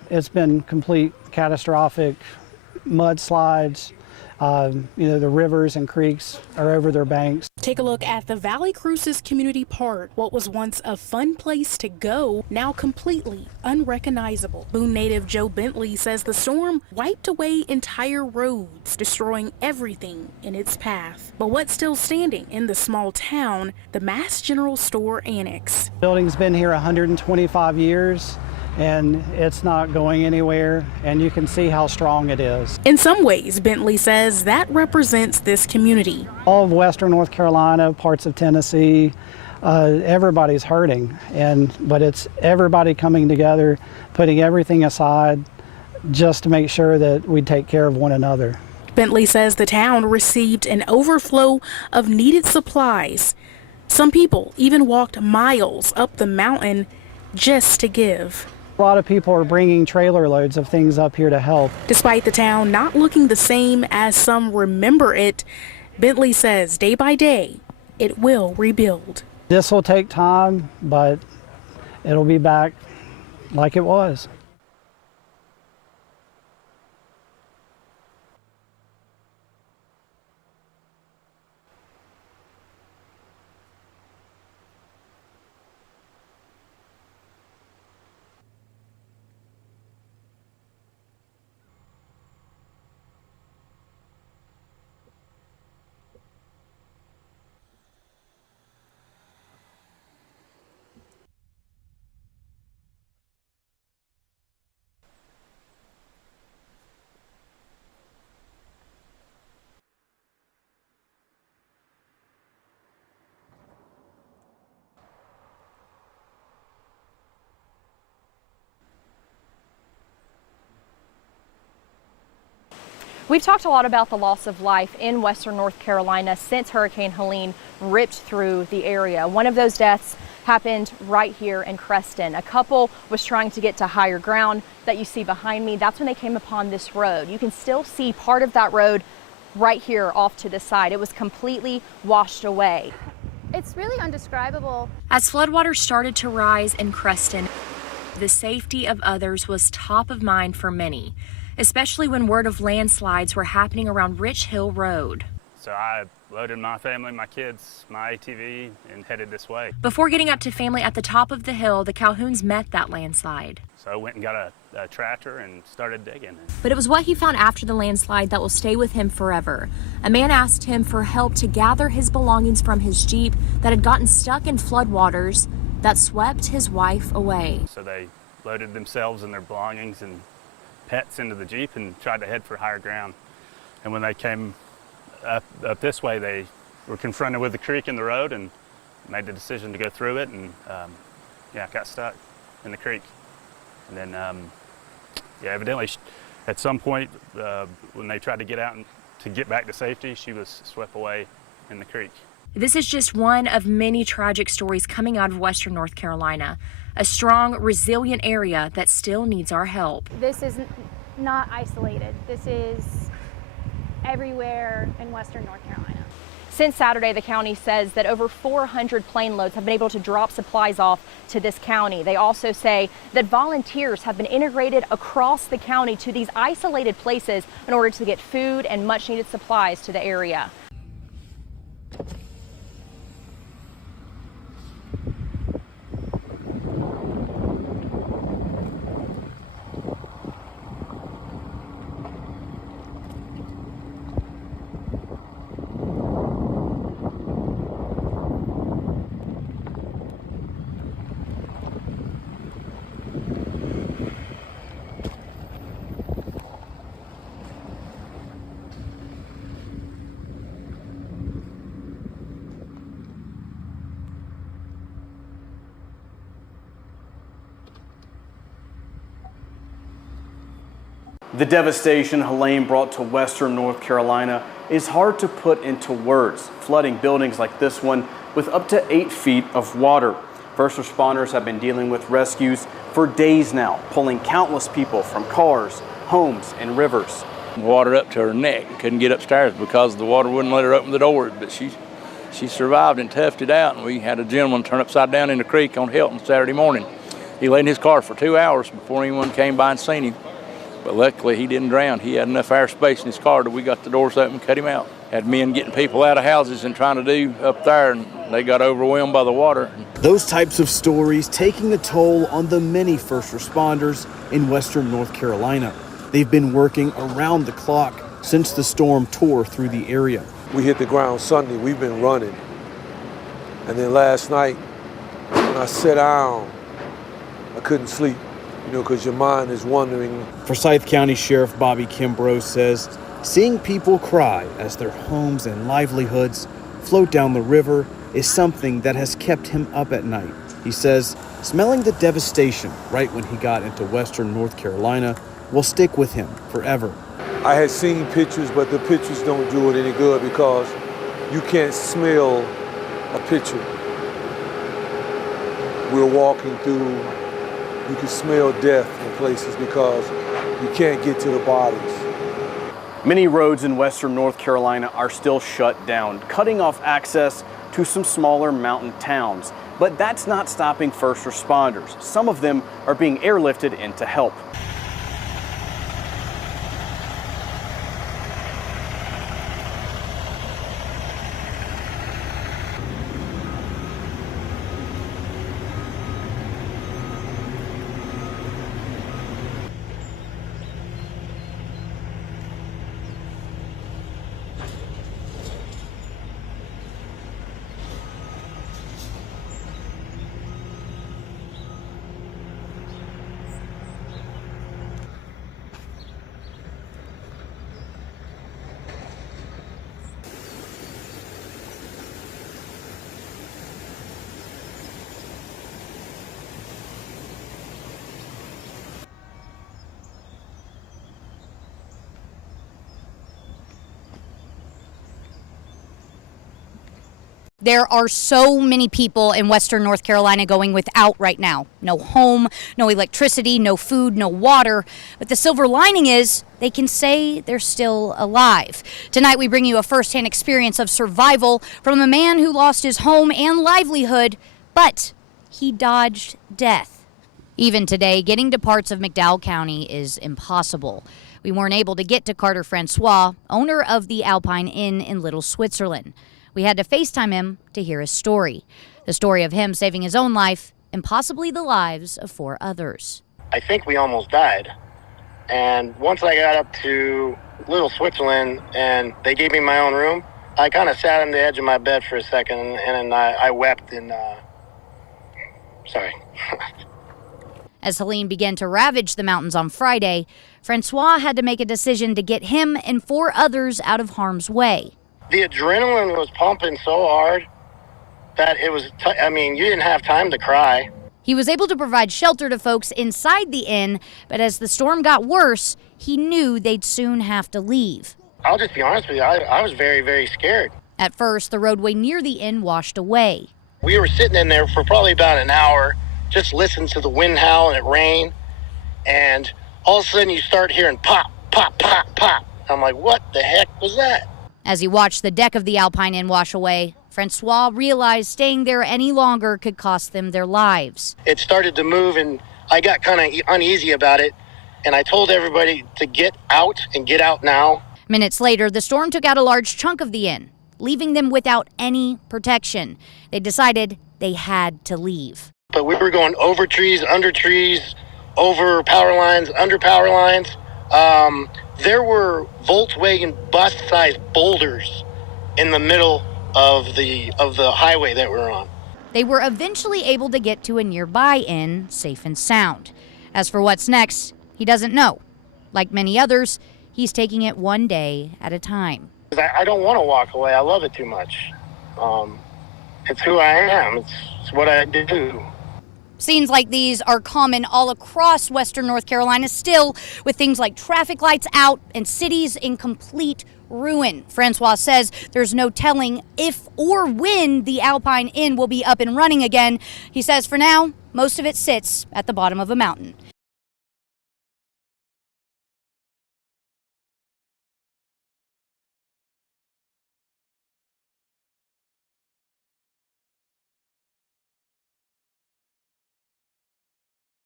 it's been complete catastrophic mudslides. The rivers and creeks are over their banks. Take a look at the Valle Crucis Community Park. What was once a fun place to go, now completely unrecognizable. Boone native Joe Bentley says the storm wiped away entire roads, destroying everything in its path. But what's still standing in the small town? The Mass General Store Annex. The building's been here 125 years. And it's not going anywhere, and you can see how strong it is. In some ways, Bentley says that represents this community. All of western North Carolina, parts of Tennessee, everybody's hurting, but it's everybody coming together, putting everything aside just to make sure that we take care of one another. Bentley says the town received an overflow of needed supplies. Some people even walked miles up the mountain just to give. A lot of people are bringing trailer loads of things up here to help. Despite the town not looking the same as some remember it, Bentley says day by day, it will rebuild. This will take time, but it'll be back like it was. We've talked a lot about the loss of life in western North Carolina since Hurricane Helene ripped through the area. One of those deaths happened right here in Creston. A couple was trying to get to higher ground that you see behind me. That's when they came upon this road. You can still see part of that road right here off to the side. It was completely washed away. It's really indescribable. As floodwaters started to rise in Creston, the safety of others was top of mind for many, especially when word of landslides were happening around Rich Hill Road. So I loaded my family, my kids, my ATV, and headed this way. Before getting up to family at the top of the hill, the Calhouns met that landslide. So I went and got a tractor and started digging. But it was what he found after the landslide that will stay with him forever. A man asked him for help to gather his belongings from his Jeep that had gotten stuck in floodwaters that swept his wife away. So they loaded themselves and their belongings and pets into the Jeep and tried to head for higher ground. And when they came up this way, they were confronted with the creek in the road and made the decision to go through it, and got stuck in the creek. And then evidently at some point when they tried to get out and to get back to safety, she was swept away in the creek. This is just one of many tragic stories coming out of western North Carolina, a strong, resilient area that still needs our help. This is not isolated. This is everywhere in western North Carolina. Since Saturday, the county says that over 400 plane loads have been able to drop supplies off to this county. They also say that volunteers have been integrated across the county to these isolated places in order to get food and much needed supplies to the area. The devastation Helene brought to western North Carolina is hard to put into words, flooding buildings like this one with up to 8 feet of water. First responders have been dealing with rescues for days now, pulling countless people from cars, homes, and rivers. Water up to her neck, couldn't get upstairs because the water wouldn't let her open the door, but she survived and toughed it out, and we had a gentleman turn upside down in the creek on Hilton Saturday morning. He lay in his car for 2 hours before anyone came by and seen him. But luckily, he didn't drown. He had enough airspace in his car that we got the doors open and cut him out. Had men getting people out of houses and trying to do up there, and they got overwhelmed by the water. Those types of stories taking a toll on the many first responders in western North Carolina. They've been working around the clock since the storm tore through the area. We hit the ground Sunday. We've been running. And then last night, when I sat down, I couldn't sleep, because your mind is wandering. Forsyth County Sheriff Bobby Kimbrough says seeing people cry as their homes and livelihoods float down the river is something that has kept him up at night. He says smelling the devastation right when he got into western North Carolina will stick with him forever. I had seen pictures, but the pictures don't do it any good because you can't smell a picture. We're walking through, you can smell death in places because you can't get to the bodies. Many roads in western North Carolina are still shut down, cutting off access to some smaller mountain towns. But that's not stopping first responders. Some of them are being airlifted in to help. There are so many people in western North Carolina going without right now. No home, no electricity, no food, no water. But the silver lining is they can say they're still alive. Tonight we bring you a firsthand experience of survival from a man who lost his home and livelihood, but he dodged death. Even today, getting to parts of McDowell County is impossible. We weren't able to get to Carter Francois, owner of the Alpine Inn in Little Switzerland. We had to FaceTime him to hear his story. The story of him saving his own life and possibly the lives of 4 others. I think we almost died. And once I got up to Little Switzerland and they gave me my own room, I kind of sat on the edge of my bed for a second and I wept and, sorry. As Helene began to ravage the mountains on Friday, Francois had to make a decision to get him and 4 others out of harm's way. The adrenaline was pumping so hard that it was, you didn't have time to cry. He was able to provide shelter to folks inside the inn, but as the storm got worse, he knew they'd soon have to leave. I'll just be honest with you, I was very, very scared. At first, the roadway near the inn washed away. We were sitting in there for probably about an hour, just listening to the wind howl and it rain, and all of a sudden you start hearing pop, pop, pop, pop. I'm like, what the heck was that? As he watched the deck of the Alpine Inn wash away, Francois realized staying there any longer could cost them their lives. It started to move and I got kind of uneasy about it, and I told everybody to get out and get out now. Minutes later, the storm took out a large chunk of the inn, leaving them without any protection. They decided they had to leave. But we were going over trees, over power lines, under power lines. There were Volkswagen bus-sized boulders in the middle of the highway that we're on. They were eventually able to get to a nearby inn, safe and sound. As for what's next, he doesn't know. Like many others, he's taking it one day at a time. I don't want to walk away. I love it too much. It's who I am. It's what I do. Scenes like these are common all across western North Carolina still, with things like traffic lights out and cities in complete ruin. Francois says there's no telling if or when the Alpine Inn will be up and running again. He says for now, most of it sits at the bottom of a mountain.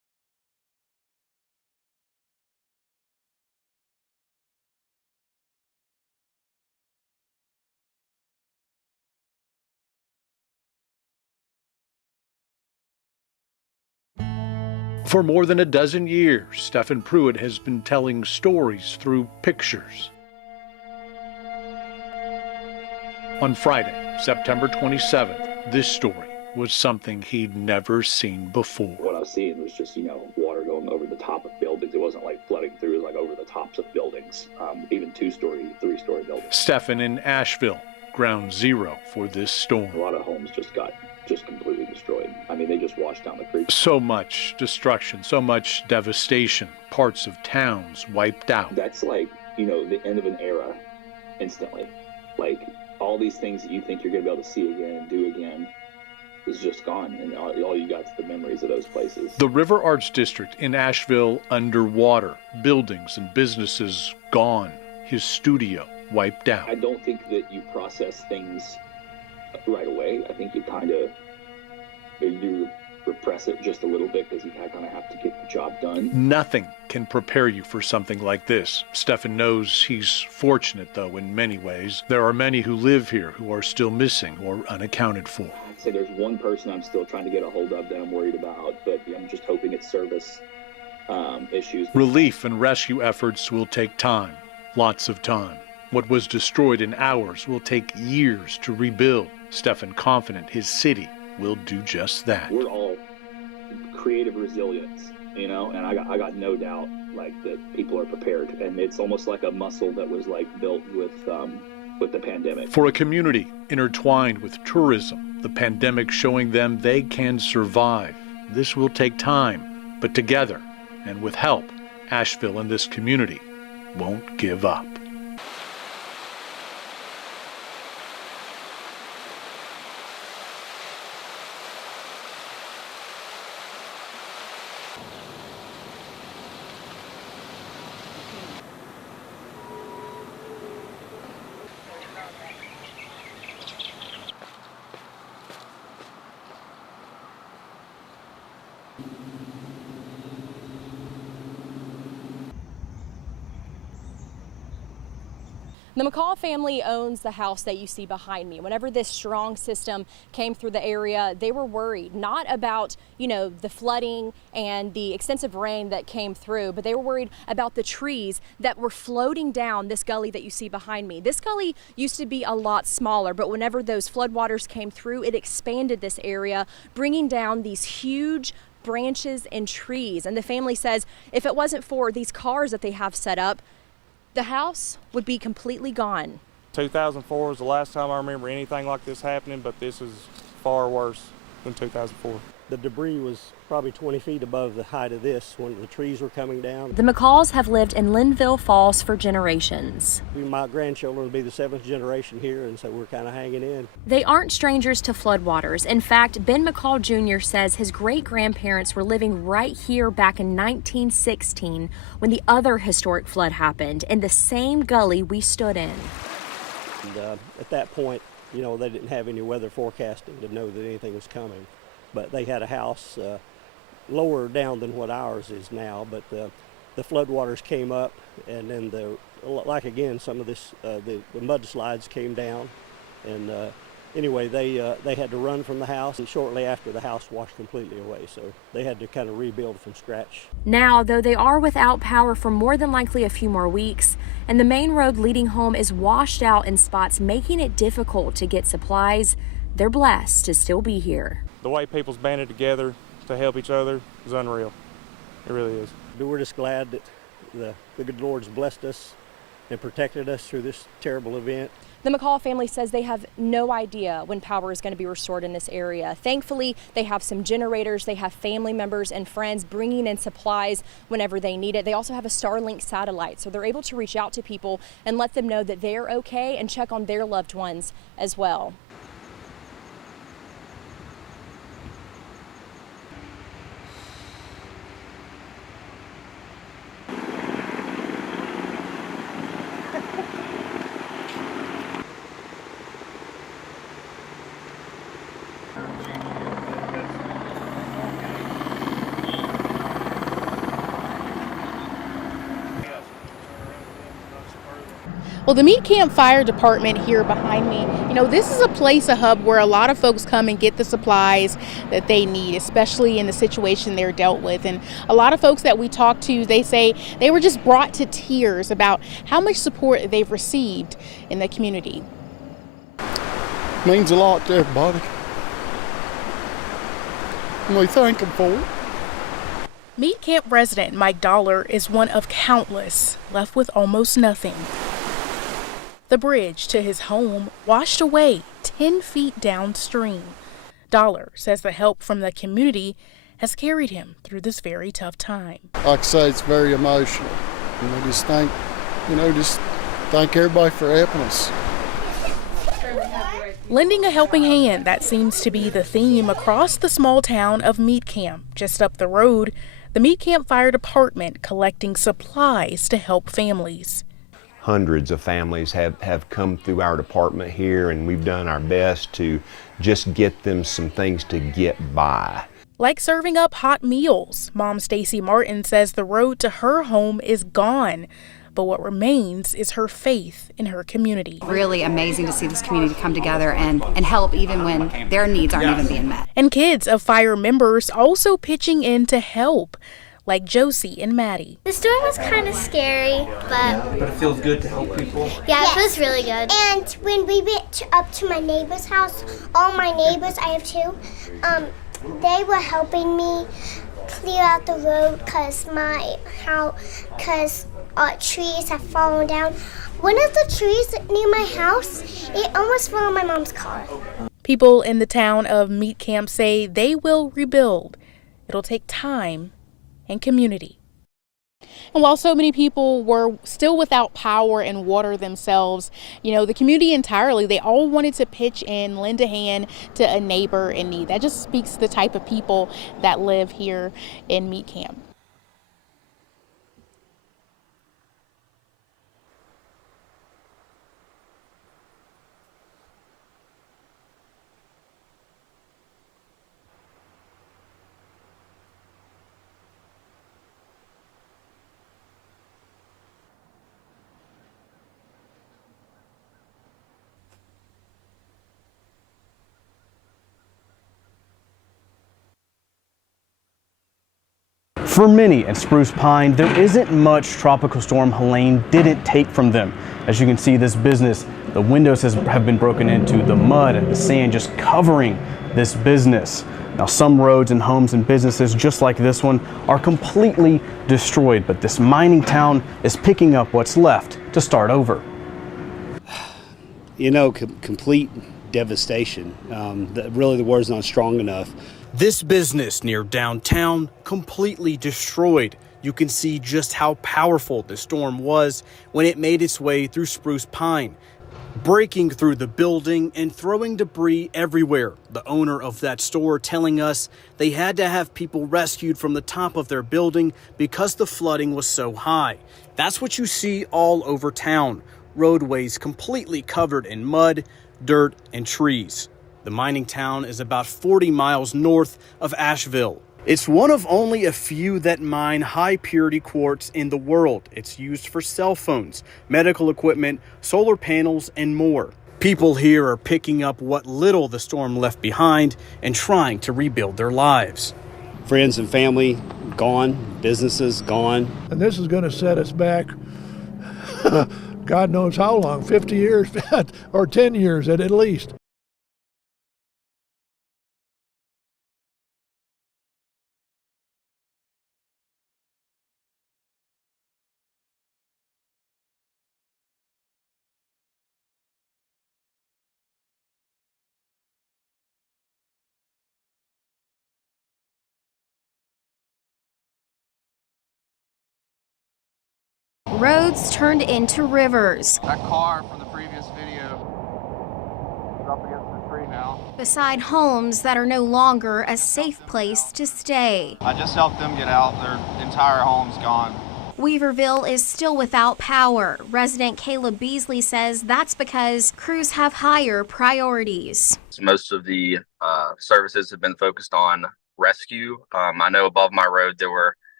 For more than a dozen years, Stephen Pruitt has been telling stories through pictures. On Friday, September 27th, this story was something he'd never seen before. What I was seeing was just, water going over the top of buildings. It wasn't like flooding through, it was like over the tops of buildings, even 2-story, 3-story buildings. Stephen in Asheville, ground zero for this storm. A lot of homes just got completely destroyed. I mean, they just washed down the creek. So much destruction, so much devastation, parts of towns wiped out. That's like, the end of an era instantly. Like, all these things that you think you're going to be able to see again and do again is just gone, and all you got is the memories of those places. The River Arts District in Asheville underwater, buildings and businesses gone, his studio wiped out. I don't think that you process things right away. I think you repress it just a little bit because you kind of have to get the job done. Nothing can prepare you for something like this. Stephen knows he's fortunate, though, in many ways. There are many who live here who are still missing or unaccounted for. I'd say there's one person I'm still trying to get a hold of that I'm worried about, but I'm just hoping it's service issues. Relief and rescue efforts will take time, lots of time. What was destroyed in hours will take years to rebuild. Stephen confident his city will do just that. We're all creative resilience, and I got no doubt that people are prepared, and it's almost like a muscle that was built with the pandemic. For a community intertwined with tourism, the pandemic showing them they can survive. This will take time, but together and with help, Asheville and this community won't give up. The McCall family owns the house that you see behind me. Whenever this strong system came through the area, they were worried, not about, the flooding and the extensive rain that came through, but they were worried about the trees that were floating down this gully that you see behind me. This gully used to be a lot smaller, but whenever those floodwaters came through, it expanded this area, bringing down these huge branches and trees. And the family says if it wasn't for these cars that they have set up, the house would be completely gone. 2004 was the last time I remember anything like this happening, but this is far worse than 2004. The debris was probably 20 feet above the height of this when the trees were coming down. The McCalls have lived in Linville Falls for generations. My grandchildren will be the 7th generation here, and so we're kind of hanging in. They aren't strangers to floodwaters. In fact, Ben McCall Jr. says his great-grandparents were living right here back in 1916 when the other historic flood happened in the same gully we stood in. And, at that point, they didn't have any weather forecasting to know that anything was coming. But they had a house lower down than what ours is now. But the floodwaters came up, and then some of this the mudslides came down, and anyway they had to run from the house, and shortly after the house washed completely away. So they had to kind of rebuild from scratch. Now, though they are without power for more than likely a few more weeks, and the main road leading home is washed out in spots, making it difficult to get supplies, they're blessed to still be here. The way people's banded together to help each other is unreal. It really is. We're just glad that the good Lord's blessed us and protected us through this terrible event. The McCall family says they have no idea when power is going to be restored in this area. Thankfully, they have some generators. They have family members and friends bringing in supplies whenever they need it. They also have a Starlink satellite, so they're able to reach out to people and let them know that they're okay and check on their loved ones as well. Well, the Meat Camp Fire Department here behind me, this is a place, a hub where a lot of folks come and get the supplies that they need, especially in the situation they're dealt with. And a lot of folks that we talk to, they say they were just brought to tears about how much support they've received in the community. Means a lot to everybody. And we thank them for it. Meat Camp resident Mike Dollar is one of countless left with almost nothing. The bridge to his home washed away 10 feet downstream. Dollar says the help from the community has carried him through this very tough time. Like I say, it's very emotional. Just thank everybody for helping us. Lending a helping hand, that seems to be the theme across the small town of Meat Camp. Just up the road, the Meat Camp Fire Department collecting supplies to help families. Hundreds of families have come through our department here, and we've done our best to just get them some things to get by. Like serving up hot meals. Mom Stacy Martin says the road to her home is gone, but what remains is her faith in her community. Really amazing to see this community come together and help even when their needs aren't even being met. And kids of fire members also pitching in to help, like Josie and Maddie. The storm was kind of scary, but it feels good to help people. Yeah, it feels really good. And when we went up to my neighbor's house, all my neighbors, I have two, they were helping me clear out the road because trees have fallen down. One of the trees near my house, it almost fell on my mom's car. People in the town of Meat Camp say they will rebuild. It'll take time and community. And while so many people were still without power and water themselves, the community entirely, they all wanted to pitch in, lend a hand to a neighbor in need. That just speaks to the type of people that live here in Meat Camp. For many at Spruce Pine, there isn't much Tropical Storm Helene didn't take from them. As you can see, this business, the windows have been broken into, the mud and the sand just covering this business. Now, some roads and homes and businesses just like this one are completely destroyed, but this mining town is picking up what's left to start over. Complete devastation. Really, the word's not strong enough. This business near downtown completely destroyed. You can see just how powerful the storm was when it made its way through Spruce Pine, breaking through the building and throwing debris everywhere. The owner of that store telling us they had to have people rescued from the top of their building because the flooding was so high. That's what you see all over town. Roadways completely covered in mud, dirt, and trees. The mining town is about 40 miles north of Asheville. It's one of only a few that mine high-purity quartz in the world. It's used for cell phones, medical equipment, solar panels, and more. People here are picking up what little the storm left behind and trying to rebuild their lives. Friends and family gone, businesses gone. And this is going to set us back, God knows how long, 50 years or 10 years at least. Roads turned into rivers. That car from the previous video is up against the tree now. Beside homes that are no longer a safe place to stay. I just helped them get out. Their entire home's gone. Weaverville is still without power. Resident Caleb Beasley says that's because crews have higher priorities. Most of the services have been focused on rescue. I know above my road there were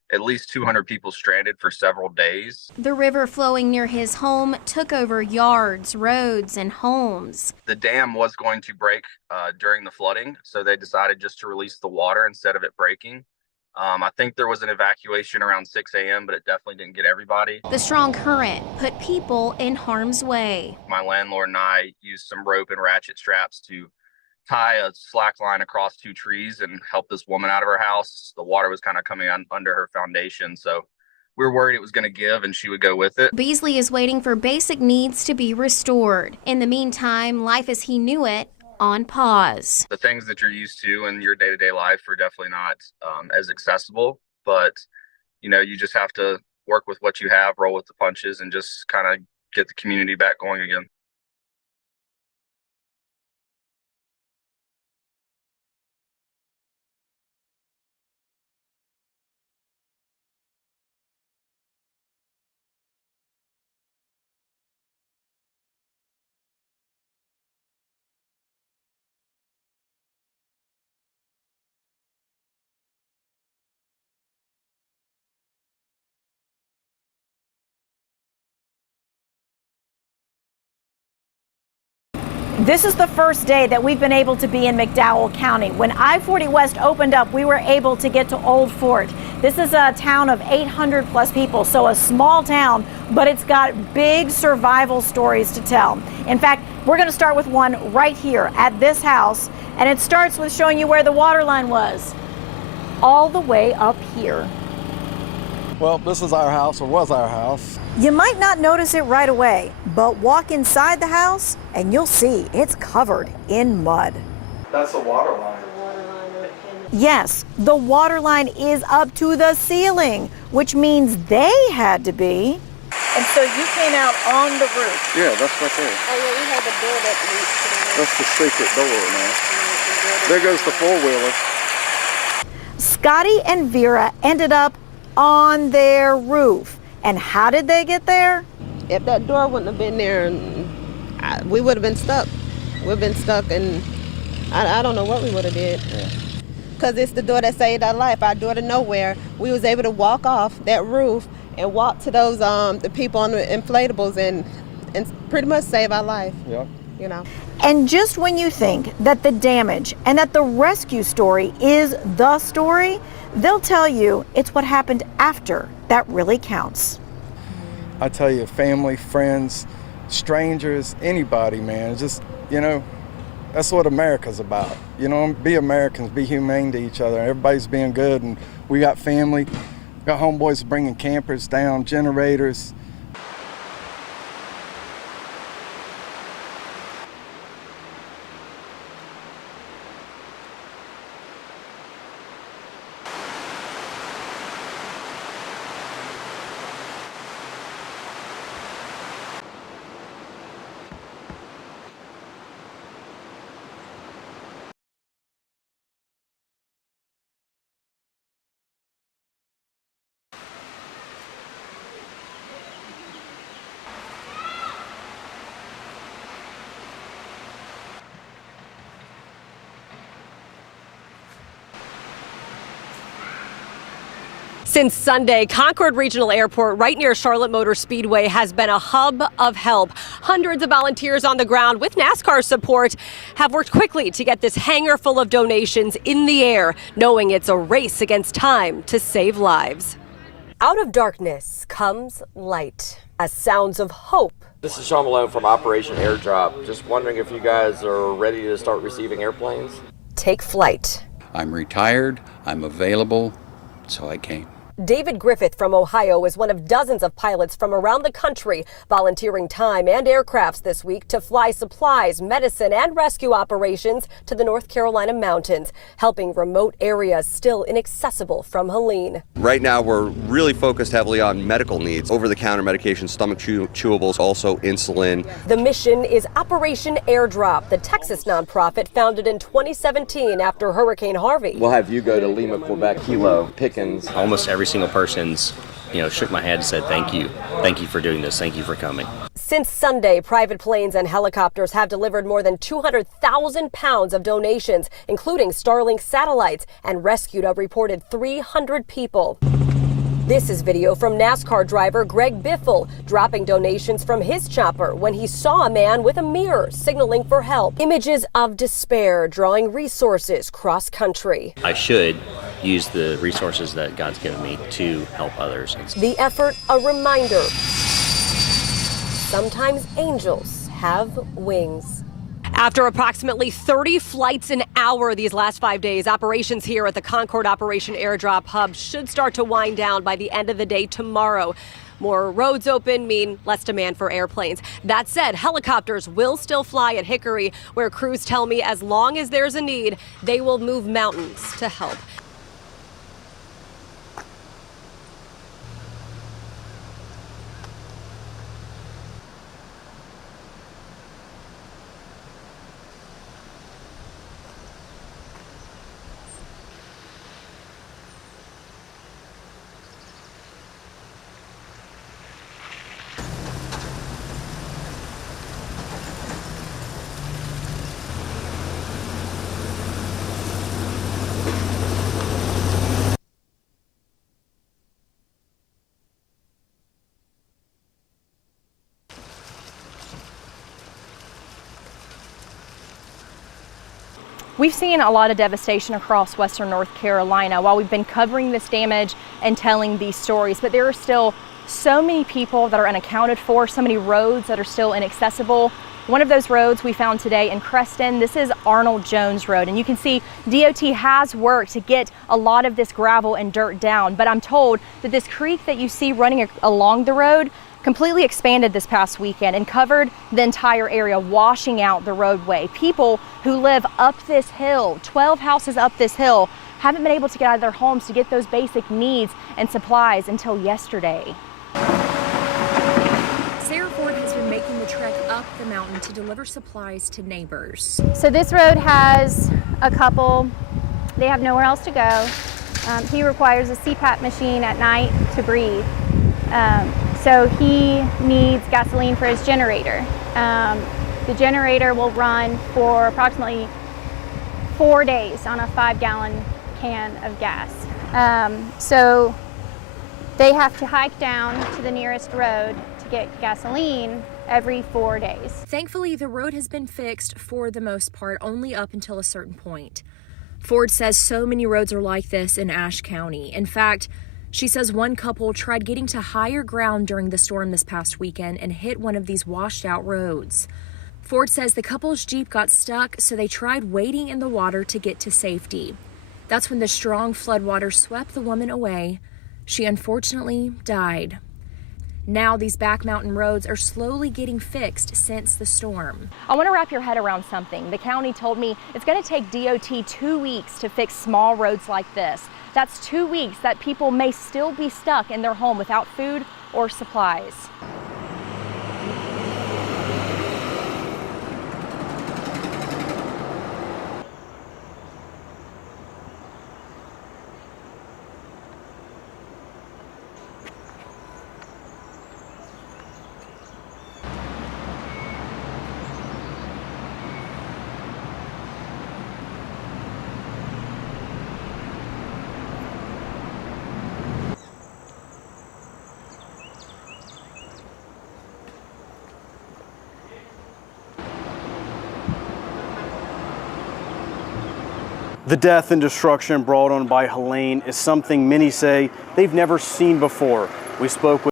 at least 200 people stranded for several days. The river flowing near his home took over yards, roads, and homes. The dam was going to break during the flooding, so they decided just to release the water instead of it breaking. I think there was an evacuation around 6 a.m., but it definitely didn't get everybody. The strong current put people in harm's way. My landlord and I used some rope and ratchet straps to tie a slack line across 2 trees and help this woman out of her house. The water was kind of coming under her foundation, so we were worried it was going to give and she would go with it. Beasley is waiting for basic needs to be restored. In the meantime, life as he knew it on pause. The things that you're used to in your day-to-day life are definitely not as accessible, but you just have to work with what you have, roll with the punches, and just kind of get the community back going again. This is the first day that we've been able to be in McDowell County. When I-40 West opened up, we were able to get to Old Fort. This is a town of 800 plus people, so a small town, but it's got big survival stories to tell. In fact, we're going to start with one right here at this house, and it starts with showing you where the water line was, all the way up here. Well, this is our house, or was our house. You might not notice it right away, but walk inside the house and you'll see it's covered in mud. That's the water line. Yes, the water line is up to the ceiling, which means they had to be. And so you came out on the roof. Yeah, that's right there. Oh, yeah, we have a door that leads to the roof. That's the secret door now. There goes the four-wheeler. Scotty and Vera ended up on their roof. And how did they get there? If that door wouldn't have been there, we would have been stuck. We've been stuck, and I don't know what we would have did. Because it's the door that saved our life, our door to nowhere. We was able to walk off that roof and walk to those the people on the inflatables and pretty much save our life. Yep. And just when you think that the damage and that the rescue story is the story, they'll tell you it's what happened after that really counts. I tell you, family, friends, strangers, anybody, man. It's just, that's what America's about. Be Americans, be humane to each other. Everybody's being good, and we got family. Got homeboys bringing campers down, generators. Since Sunday, Concord Regional Airport right near Charlotte Motor Speedway has been a hub of help. Hundreds of volunteers on the ground with NASCAR support have worked quickly to get this hangar full of donations in the air, knowing it's a race against time to save lives. Out of darkness comes light, as sounds of hope. This is Sean Malone from Operation Airdrop. Just wondering if you guys are ready to start receiving airplanes. Take flight. I'm retired, I'm available, so I came. David Griffith from Ohio is one of dozens of pilots from around the country volunteering time and aircrafts this week to fly supplies, medicine, and rescue operations to the North Carolina mountains, helping remote areas still inaccessible from Helene. Right now, we're really focused heavily on medical needs, over-the-counter medications, stomach chewables, also insulin. The mission is Operation Airdrop, the Texas nonprofit founded in 2017 after Hurricane Harvey. We'll have you go to Lima, Quebec, Kilo, Pickens. Almost every single person's, shook my head and said, thank you for doing this, thank you for coming. Since Sunday, private planes and helicopters have delivered more than 200,000 pounds of donations, including Starlink satellites, and rescued a reported 300 people. This is video from NASCAR driver Greg Biffle dropping donations from his chopper when he saw a man with a mirror signaling for help. Images of despair drawing resources cross country. I should use the resources that God's given me to help others. The effort a reminder. Sometimes angels have wings. After approximately 30 flights an hour these last 5 days, operations here at the Concord Operation Airdrop Hub should start to wind down by the end of the day tomorrow. More roads open mean less demand for airplanes. That said, helicopters will still fly at Hickory, where crews tell me as long as there's a need, they will move mountains to help. We've seen a lot of devastation across western North Carolina while we've been covering this damage and telling these stories, but there are still so many people that are unaccounted for, so many roads that are still inaccessible. One of those roads we found today in Creston, this is Arnold Jones Road, and you can see DOT has worked to get a lot of this gravel and dirt down, but I'm told that this creek that you see running along the road completely expanded this past weekend and covered the entire area, washing out the roadway. People who live up this hill, 12 houses up this hill, haven't been able to get out of their homes to get those basic needs and supplies until yesterday. Sarah Ford has been making the trek up the mountain to deliver supplies to neighbors. So this road has a couple, they have nowhere else to go. He requires a CPAP machine at night to breathe. So he needs gasoline for his generator. The generator will run for approximately 4 days on a 5-gallon can of gas. So they have to hike down to the nearest road to get gasoline every 4 days. Thankfully, the road has been fixed for the most part, only up until a certain point. Ford says so many roads are like this in Ashe County. In fact, she says one couple tried getting to higher ground during the storm this past weekend and hit one of these washed out roads. Ford says the couple's Jeep got stuck, so they tried wading in the water to get to safety. That's when the strong floodwater swept the woman away. She unfortunately died. Now these back mountain roads are slowly getting fixed since the storm. I want to wrap your head around something. The county told me it's going to take DOT 2 weeks to fix small roads like this. That's 2 weeks that people may still be stuck in their home without food or supplies. The death and destruction brought on by Helene is something many say they've never seen before. We spoke with